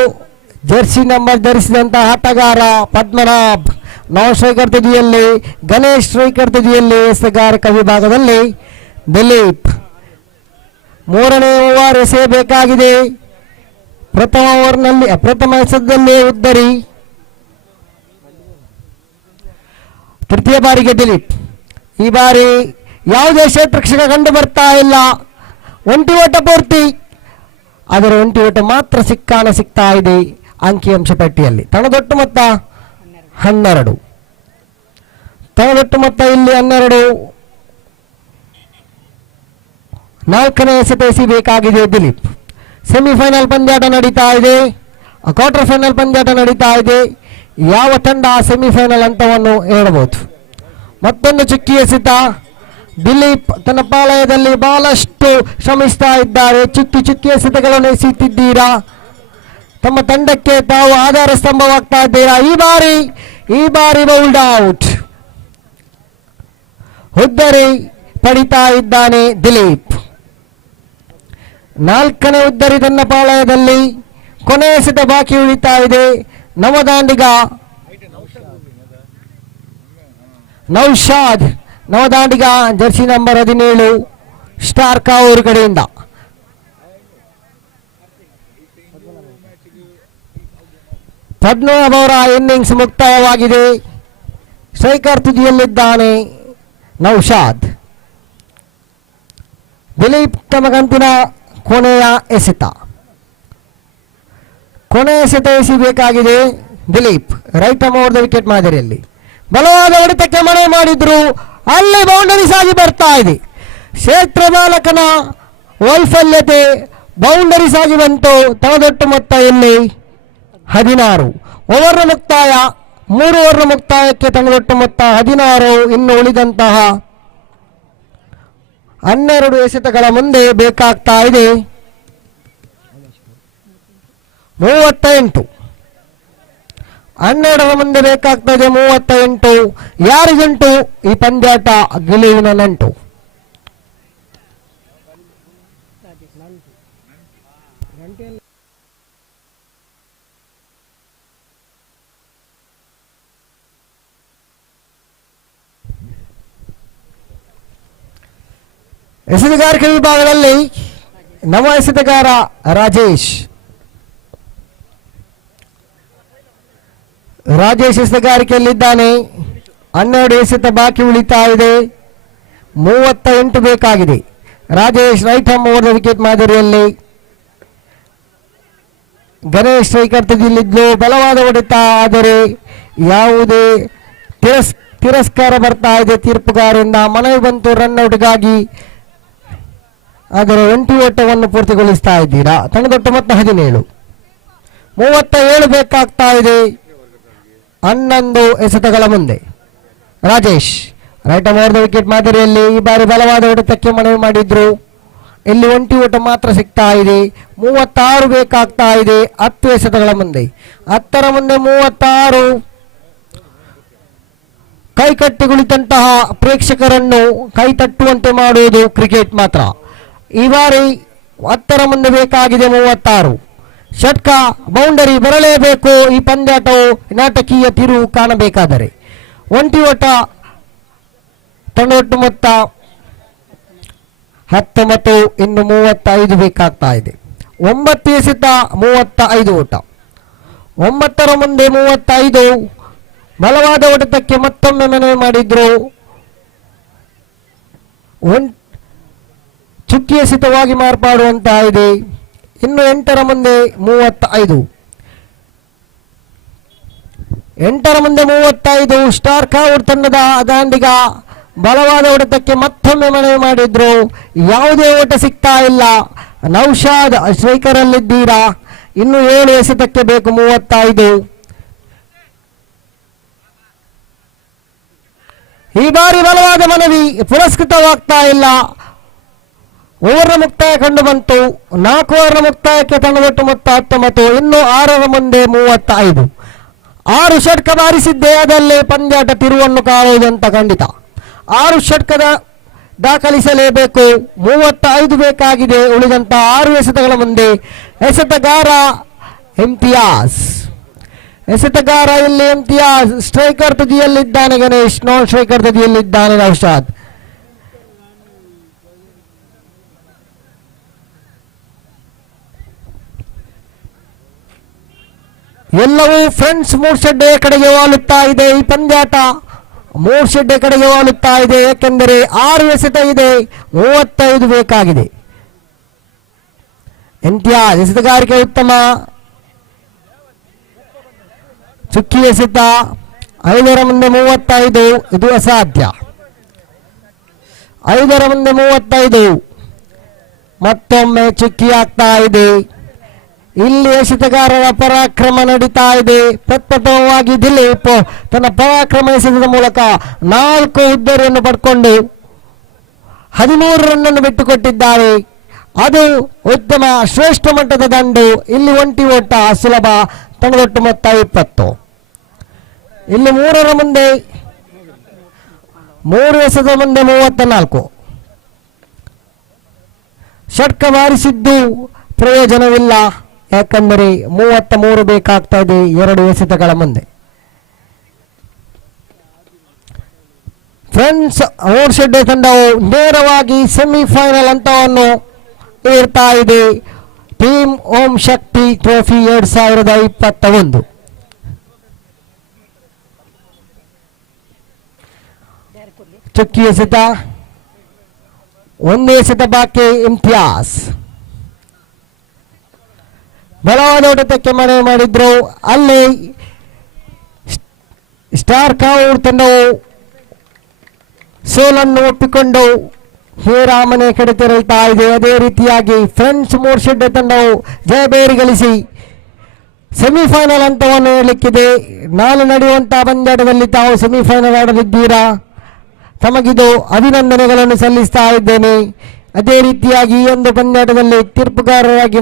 ಜರ್ಸಿ ನಂಬರ್ ಧರಿಸಿದಂತಹ ಆಟಗಾರ ಪದ್ಮನಾಭ್. ನಾನ್ ಸ್ಟ್ರೈಕರ್ ತುದಿಯಲ್ಲಿ ಗಣೇಶ್, ಸ್ಟ್ರೈಕರ್ ತುದಿಯಲ್ಲಿ ಎಸೆಗಾರಿಕಾ ವಿಭಾಗದಲ್ಲಿ ದಿಲೀಪ್. 3ನೇ ಓವರ್ ಎಸೆಯಬೇಕಾಗಿದೆ. ಪ್ರಥಮ ಎಸೆತದಲ್ಲಿ ಉದ್ದರಿ. ತೃತೀಯ ಬಾರಿಗೆ ದಿಲೀಪ್. ಈ ಬಾರಿ ಯಾವುದೇ ಕ್ಷೇತ್ರರಕ್ಷಕ ಕಂಡು ಬರ್ತಾ ಇಲ್ಲ. 1 ಓಟ ಪೂರ್ತಿ. ಆದರೆ 1 ಓಟ ಮಾತ್ರ ಸಿಗ್ತಾ ಇದೆ ಅಂಕಿಅಂಶ ಪಟ್ಟಿಯಲ್ಲಿ. ತಂಡದೊಟ್ಟು ಮೊತ್ತ 12. ತಂಡದೊಟ್ಟು ಮೊತ್ತ ಇಲ್ಲಿ 12. 4ನೇ ಎಸೆತ ಎಸೆಯಬೇಕಾಗಿದೆ ದಿಲೀಪ್. ಸೆಮಿಫೈನಲ್ ಪಂದ್ಯಾಟ ನಡೀತಾ ಇದೆ. ಕ್ವಾರ್ಟರ್ ಫೈನಲ್ ಪಂದ್ಯಾಟ ನಡೀತಾ ಇದೆ. ಯಾವ ತಂಡ ಸೆಮಿಫೈನಲ್ ಹಂತವನ್ನು ಏರಬಹುದು. ಮತ್ತೊಂದು ಚುಕ್ಕಿ ಎಸೆತ. ದಿಲೀಪ್ ತನ್ನ ಪಾಳಯದಲ್ಲಿ ಬಹಳಷ್ಟು ಶ್ರಮಿಸ್ತಾ ಇದ್ದಾರೆ. ಚುಕ್ಕಿ ಎಸೆತಗಳನ್ನು ಎಸೆಯುತ್ತಿದ್ದೀರಾ. ತಮ್ಮ ತಂಡಕ್ಕೆ ತಾವು ಆಧಾರ ಸ್ತಂಭವಾಗ್ತಾ ಇದ್ದೀರಾ. ಈ ಬಾರಿ ಬೌಲ್ಡ್ ಔಟ್. ಉದ್ದರಿ ಪಡಿತಾ ಇದ್ದಾನೆ ದಿಲೀಪ್. 4ನೇ ಉದ್ದರಿ ತನ್ನ ಪಾಳಯದಲ್ಲಿ. ಕೊನೆ ಎಸೆತ ಬಾಕಿ ಉಳಿತಾ ಇದೆ. ನವದಾಂಡಿಗ ನೌಶಾದ್. ನವದಾಂಡಿಗ ಜರ್ಸಿ ನಂಬರ್ 17 ಸ್ಟಾರ್ ಕಾವೂರು ಕಡೆಯಿಂದ. ಪದ್ಮನಾಭ್ ಅವರ ಇನ್ನಿಂಗ್ಸ್ ಮುಕ್ತಾಯವಾಗಿದೆ. ಸ್ಟ್ರೈಕರ್ ತುದಿಯಲ್ಲಿದ್ದಾನೆ ನೌಶಾದ್. ದಿಲೀಪ್ ತಮಗಂತಿನ ಕೊನೆಯ ಎಸೆತ ಎಸೆಯಬೇಕಾಗಿದೆ. Dileep right arm over the wicket ಮಾದರಿಯಲ್ಲಿ ಬಲವಾದ ಹೊಡೆತಕ್ಕೆ ಮನೆ ಮಾಡಿದ್ರು, ಅಲ್ಲಿ ಬೌಂಡರೀಸ್ ಆಗಿ ಬರ್ತಾ ಇದೆ. ಕ್ಷೇತ್ರ ಬಾಲಕನ ವೈಫಲ್ಯತೆ ಬೌಂಡರೀಸ್ ಆಗಿ ಬಂತು. ತಳದೊಟ್ಟು ಮೊತ್ತ ಇಲ್ಲಿ 16. ಓವರ್ನ ಮುಕ್ತಾಯ, 3 ಓವರ್ನ ಮುಕ್ತಾಯಕ್ಕೆ ತಳದೊಟ್ಟು ಮೊತ್ತ 16. ಇನ್ನು ಉಳಿದಂತಹ 12 ಎಸೆತಗಳ ಮುಂದೆ ಬೇಕಾಗ್ತಾ ಇದೆ 38. 12ರ ಮುಂದೆ ಬೇಕಾಗ್ತಾ ಇದೆ 38. ಯಾರಿಗುಂಟು ಈ ಪಂದ್ಯಾಟ ಗೆಲುವಿನ ನಂಟು? ಎಸೆತಗಾರಿಕೆ ವಿಭಾಗದಲ್ಲಿ ನವ ಎಸೆತಗಾರ ರಾಜೇಶ್ ಎಸೆತಗಾರಿಕೆಯಲ್ಲಿದ್ದಾನೆ. 12 ಎಸೆತ ಬಾಕಿ ಉಳಿತಾ ಇದೆ, 38 ಬೇಕಾಗಿದೆ. Rajesh right hand over wicket ಮಾದರಿಯಲ್ಲಿ. ಗಣೇಶ್ ಸ್ಟ್ರೈಕರ್ ತುದಿಯಲ್ಲಿದ್ದು ಬಲವಾದ ಹೊಡೆತ, ಆದರೆ ಯಾವುದೇ ತಿರಸ್ಕಾರ ಬರ್ತಾ ಇದೆ ತೀರ್ಪುಗಾರರಿಂದ. ಮನವಿ ಬಂತು ರನ್ಔಟ್ಗಾಗಿ, ಆದರೆ 20 ಓಟವನ್ನು ಪೂರ್ತಿಗೊಳಿಸ್ತಾ ಇದ್ದೀರಾ. ತಂಡದೊಟ್ಟು ಮೊತ್ತ 17. 37 ಬೇಕಾಗ್ತಾ ಇದೆ 11 ಎಸೆತಗಳ ಮುಂದೆ. ರಾಜೇಶ್ ರೈಟ್ ಓವರ್ ವಿಕೆಟ್ ಮಾದರಿಯಲ್ಲಿ ಈ ಬಾರಿ ಬಲವಾದ ಹೊಡೆತಕ್ಕೆ ಮನವಿ ಮಾಡಿದ್ರು. ಇಲ್ಲಿ 20 ಓಟ ಮಾತ್ರ ಸಿಗ್ತಾ ಇದೆ. 36 ಬೇಕಾಗ್ತಾ ಇದೆ 10 ಎಸೆತಗಳ ಮುಂದೆ. 10ರ ಮುಂದೆ 36. ಕೈ ಕಟ್ಟಿ ಕುಳಿತಂತಹ ಪ್ರೇಕ್ಷಕರನ್ನು ಕೈ ತಟ್ಟುವಂತೆ ಮಾಡುವುದು ಕ್ರಿಕೆಟ್ ಮಾತ್ರ. ಈ ಬಾರಿ 10ರ ಮುಂದೆ ಬೇಕಾಗಿದೆ 36. ಷಟ್ಕ ಬೌಂಡರಿ ಬರಲೇಬೇಕು. ಈ ಪಂದ್ಯಾಟವು ನಾಟಕೀಯ ತಿರುವು ಕಾಣಬೇಕಾದರೆ 20 ಓಟ, ತಂಡೊಟ್ಟು ಮೊತ್ತ 19. ಇನ್ನು 35 ಬೇಕಾಗ್ತಾ ಇದೆ. 9 ಎಸೆತ 35 ಓಟ. 9ರ ಮುಂದೆ 35. ಬಲವಾದ ಹೊಡೆತಕ್ಕೆ ಮತ್ತೊಮ್ಮೆ ಮನವಿ ಮಾಡಿದ್ರು. ಚುಕ್ಕಿ ಎಸೆತವಾಗಿ ಮಾರ್ಪಾಡುವಂತಹ ಇದೆ. ಇನ್ನು 8ರ ಮುಂದೆ 35. 8ರ ಮುಂದೆ 35. ಸ್ಟಾರ್ ಕಾವುಡ್ ತಂಡದ ದಾಂಡಿಗ ಬಲವಾದ ಹೊಡೆತಕ್ಕೆ ಮತ್ತೊಮ್ಮೆ ಮನವಿ ಮಾಡಿದ್ರು. ಯಾವುದೇ ಓಟ ಸಿಗ್ತಾ ಇಲ್ಲ. ನೌಶಾದ್ ಸ್ಟ್ರೈಕರ್ ಅಲ್ಲಿದ್ದೀರಾ. ಇನ್ನು 7 ಎಸೆತಕ್ಕೆ ಬೇಕು 35. ಈ ಬಾರಿ ಬಲವಾದ ಮನವಿ ಪುರಸ್ಕೃತವಾಗ್ತಾ ಇಲ್ಲ. ಓವರ್ನ ಮುಕ್ತಾಯ ಕಂಡು ಬಂತು. 4 ಓವರ್ನ ಮುಕ್ತಾಯಕ್ಕೆ ತಂಡದೊಟ್ಟು ಮೊತ್ತ 19. ಇನ್ನು 6ರ ಮುಂದೆ 35. 6 ಷಟ್ಕ ಬಾರಿಸಿದ್ದೇ ಅದಲ್ಲೇ ಪಂದ್ಯಾಟ ತಿರುವನ್ನು ಕಾಣುವುದಂತ ಖಂಡಿತ. 6 ಷಟ್ಕದ ದಾಖಲಿಸಲೇಬೇಕು. 35 ಬೇಕಾಗಿದೆ. ಉಳಿದಂತ 6 ಎಸೆತಗಳ ಮುಂದೆ ಎಸೆತಗಾರ ಇಮ್ತಿಯಾಸ್. ಎಸೆತಗಾರ ಇಲ್ಲಿ ಇಮ್ತಿಯಾಸ್. ಸ್ಟ್ರೈಕರ್ ತುದಿಯಲ್ಲಿದ್ದಾನೆ ಗಣೇಶ್, ನಾನ್ ಸ್ಟ್ರೈಕರ್ ತುದಿಯಲ್ಲಿದ್ದಾನೆ ನೌಶಾದ್. ಎಲ್ಲವೂ ಫ್ರೆಂಡ್ಸ್ ಮೂರ್ಶೆಡ್ಡೆ ಕಡೆಗೆ ವಾಲುತ್ತಾ ಇದೆ. ಈ ಪಂದ್ಯಾಟ ಮೂರ್ಶೆಡ್ಡೆ ಕಡೆಗೆ ವಾಲುತ್ತಾ ಇದೆ. ಏಕೆಂದರೆ 6 ಎಸೆತ ಇದೆ, 35 ಬೇಕಾಗಿದೆ. ಇಮ್ತಿಯಾಸ್ ಎಸೆತಗಾರಿಕೆ ಉತ್ತಮ. ಚುಕ್ಕಿ ಎಸೆತ 5ರ ಮುಂದೆ 35. ಇದು ಅಸಾಧ್ಯ. 5ರ ಮುಂದೆ 35. ಮತ್ತೊಮ್ಮೆ ಚುಕ್ಕಿ ಆಗ್ತಾ ಇದೆ. ಇಲ್ಲಿ ಎಸೆತಗಾರರ ಪರಾಕ್ರಮ ನಡೀತಾ ಇದೆ. ಪ್ರಪ್ರಥಮವಾಗಿ ದಿಲೀಪ್ ತನ್ನ ಪರಾಕ್ರಮ ಎಸೆತದ ಮೂಲಕ 4 ಹುದ್ದರಿಯನ್ನು ಪಡ್ಕೊಂಡು 13 ರನ್ನನ್ನು ಬಿಟ್ಟುಕೊಟ್ಟಿದ್ದಾರೆ. ಅದು ಉತ್ತಮ ಶ್ರೇಷ್ಠ ಮಟ್ಟದ ದಂಡು. ಇಲ್ಲಿ 20 ಓಟ ಸುಲಭ. ತಂಡದೊಟ್ಟು ಮೊತ್ತ 20. ಇಲ್ಲಿ 3ರ ಮುಂದೆ 3 ಎಸೆದ ಮುಂದೆ 34. ಷಟ್ಕ ಬಾರಿಸಿದ್ದು ಪ್ರಯೋಜನವಿಲ್ಲ. ಯಾಕಂದರೆ 33 ಬೇಕಾಗ್ತಾ ಇದೆ 2 ಎಸೆತಗಳ ಮುಂದೆ. ಫ್ರೆಂಡ್ಸ್ ಓರ್ಶೆಡ್ಡೆ ತಂಡವು ನೇರವಾಗಿ ಸೆಮಿಫೈನಲ್ ಹಂತವನ್ನು ಏರ್ತಾ ಇದೆ. ಟೀಮ್ ಓಂ ಶಕ್ತಿ ಟ್ರೋಫಿ 2021. ಚುಕ್ಕಿ ಎಸೆತ, 1 ಎಸೆತ ಬಾಕಿ. ಇಮ್ತಿಯಾಸ್ ಬಲವಾದ ಹೊಡೆತಕ್ಕೆ ಮನವಿ ಮಾಡಿದ್ರು. ಅಲ್ಲಿ ಸ್ಟಾರ್ ಕಾವೂರ್ ತಂಡವು ಸೋಲನ್ನು ಒಪ್ಪಿಕೊಂಡು ಶ್ರೀರಾಮನೆ ಕಡೆ ತೆರಳುತ್ತಾ ಇದೆ. ಅದೇ ರೀತಿಯಾಗಿ ಫ್ರೆಂಡ್ಸ್ ಮೂರ್ಶೆಡ್ಡೆ ತಂಡವು ಜಯಬೇರಿ ಗಳಿಸಿ ಸೆಮಿಫೈನಲ್ ಹಂತವನ್ನು ಹೇಳಲಿಕ್ಕಿದೆ. ನಾಳೆ ನಡೆಯುವಂತಹ ಪಂದ್ಯಾಟದಲ್ಲಿ ತಾವು ಸೆಮಿಫೈನಲ್ ಆಡಲಿದ್ದೀರಾ, ತಮಗಿದು ಅಭಿನಂದನೆಗಳನ್ನು ಸಲ್ಲಿಸ್ತಾ ಇದ್ದೇನೆ. ಅದೇ ರೀತಿಯಾಗಿ ಈ ಒಂದು ಪಂದ್ಯಾಟದಲ್ಲಿ ತೀರ್ಪುಗಾರರಾಗಿ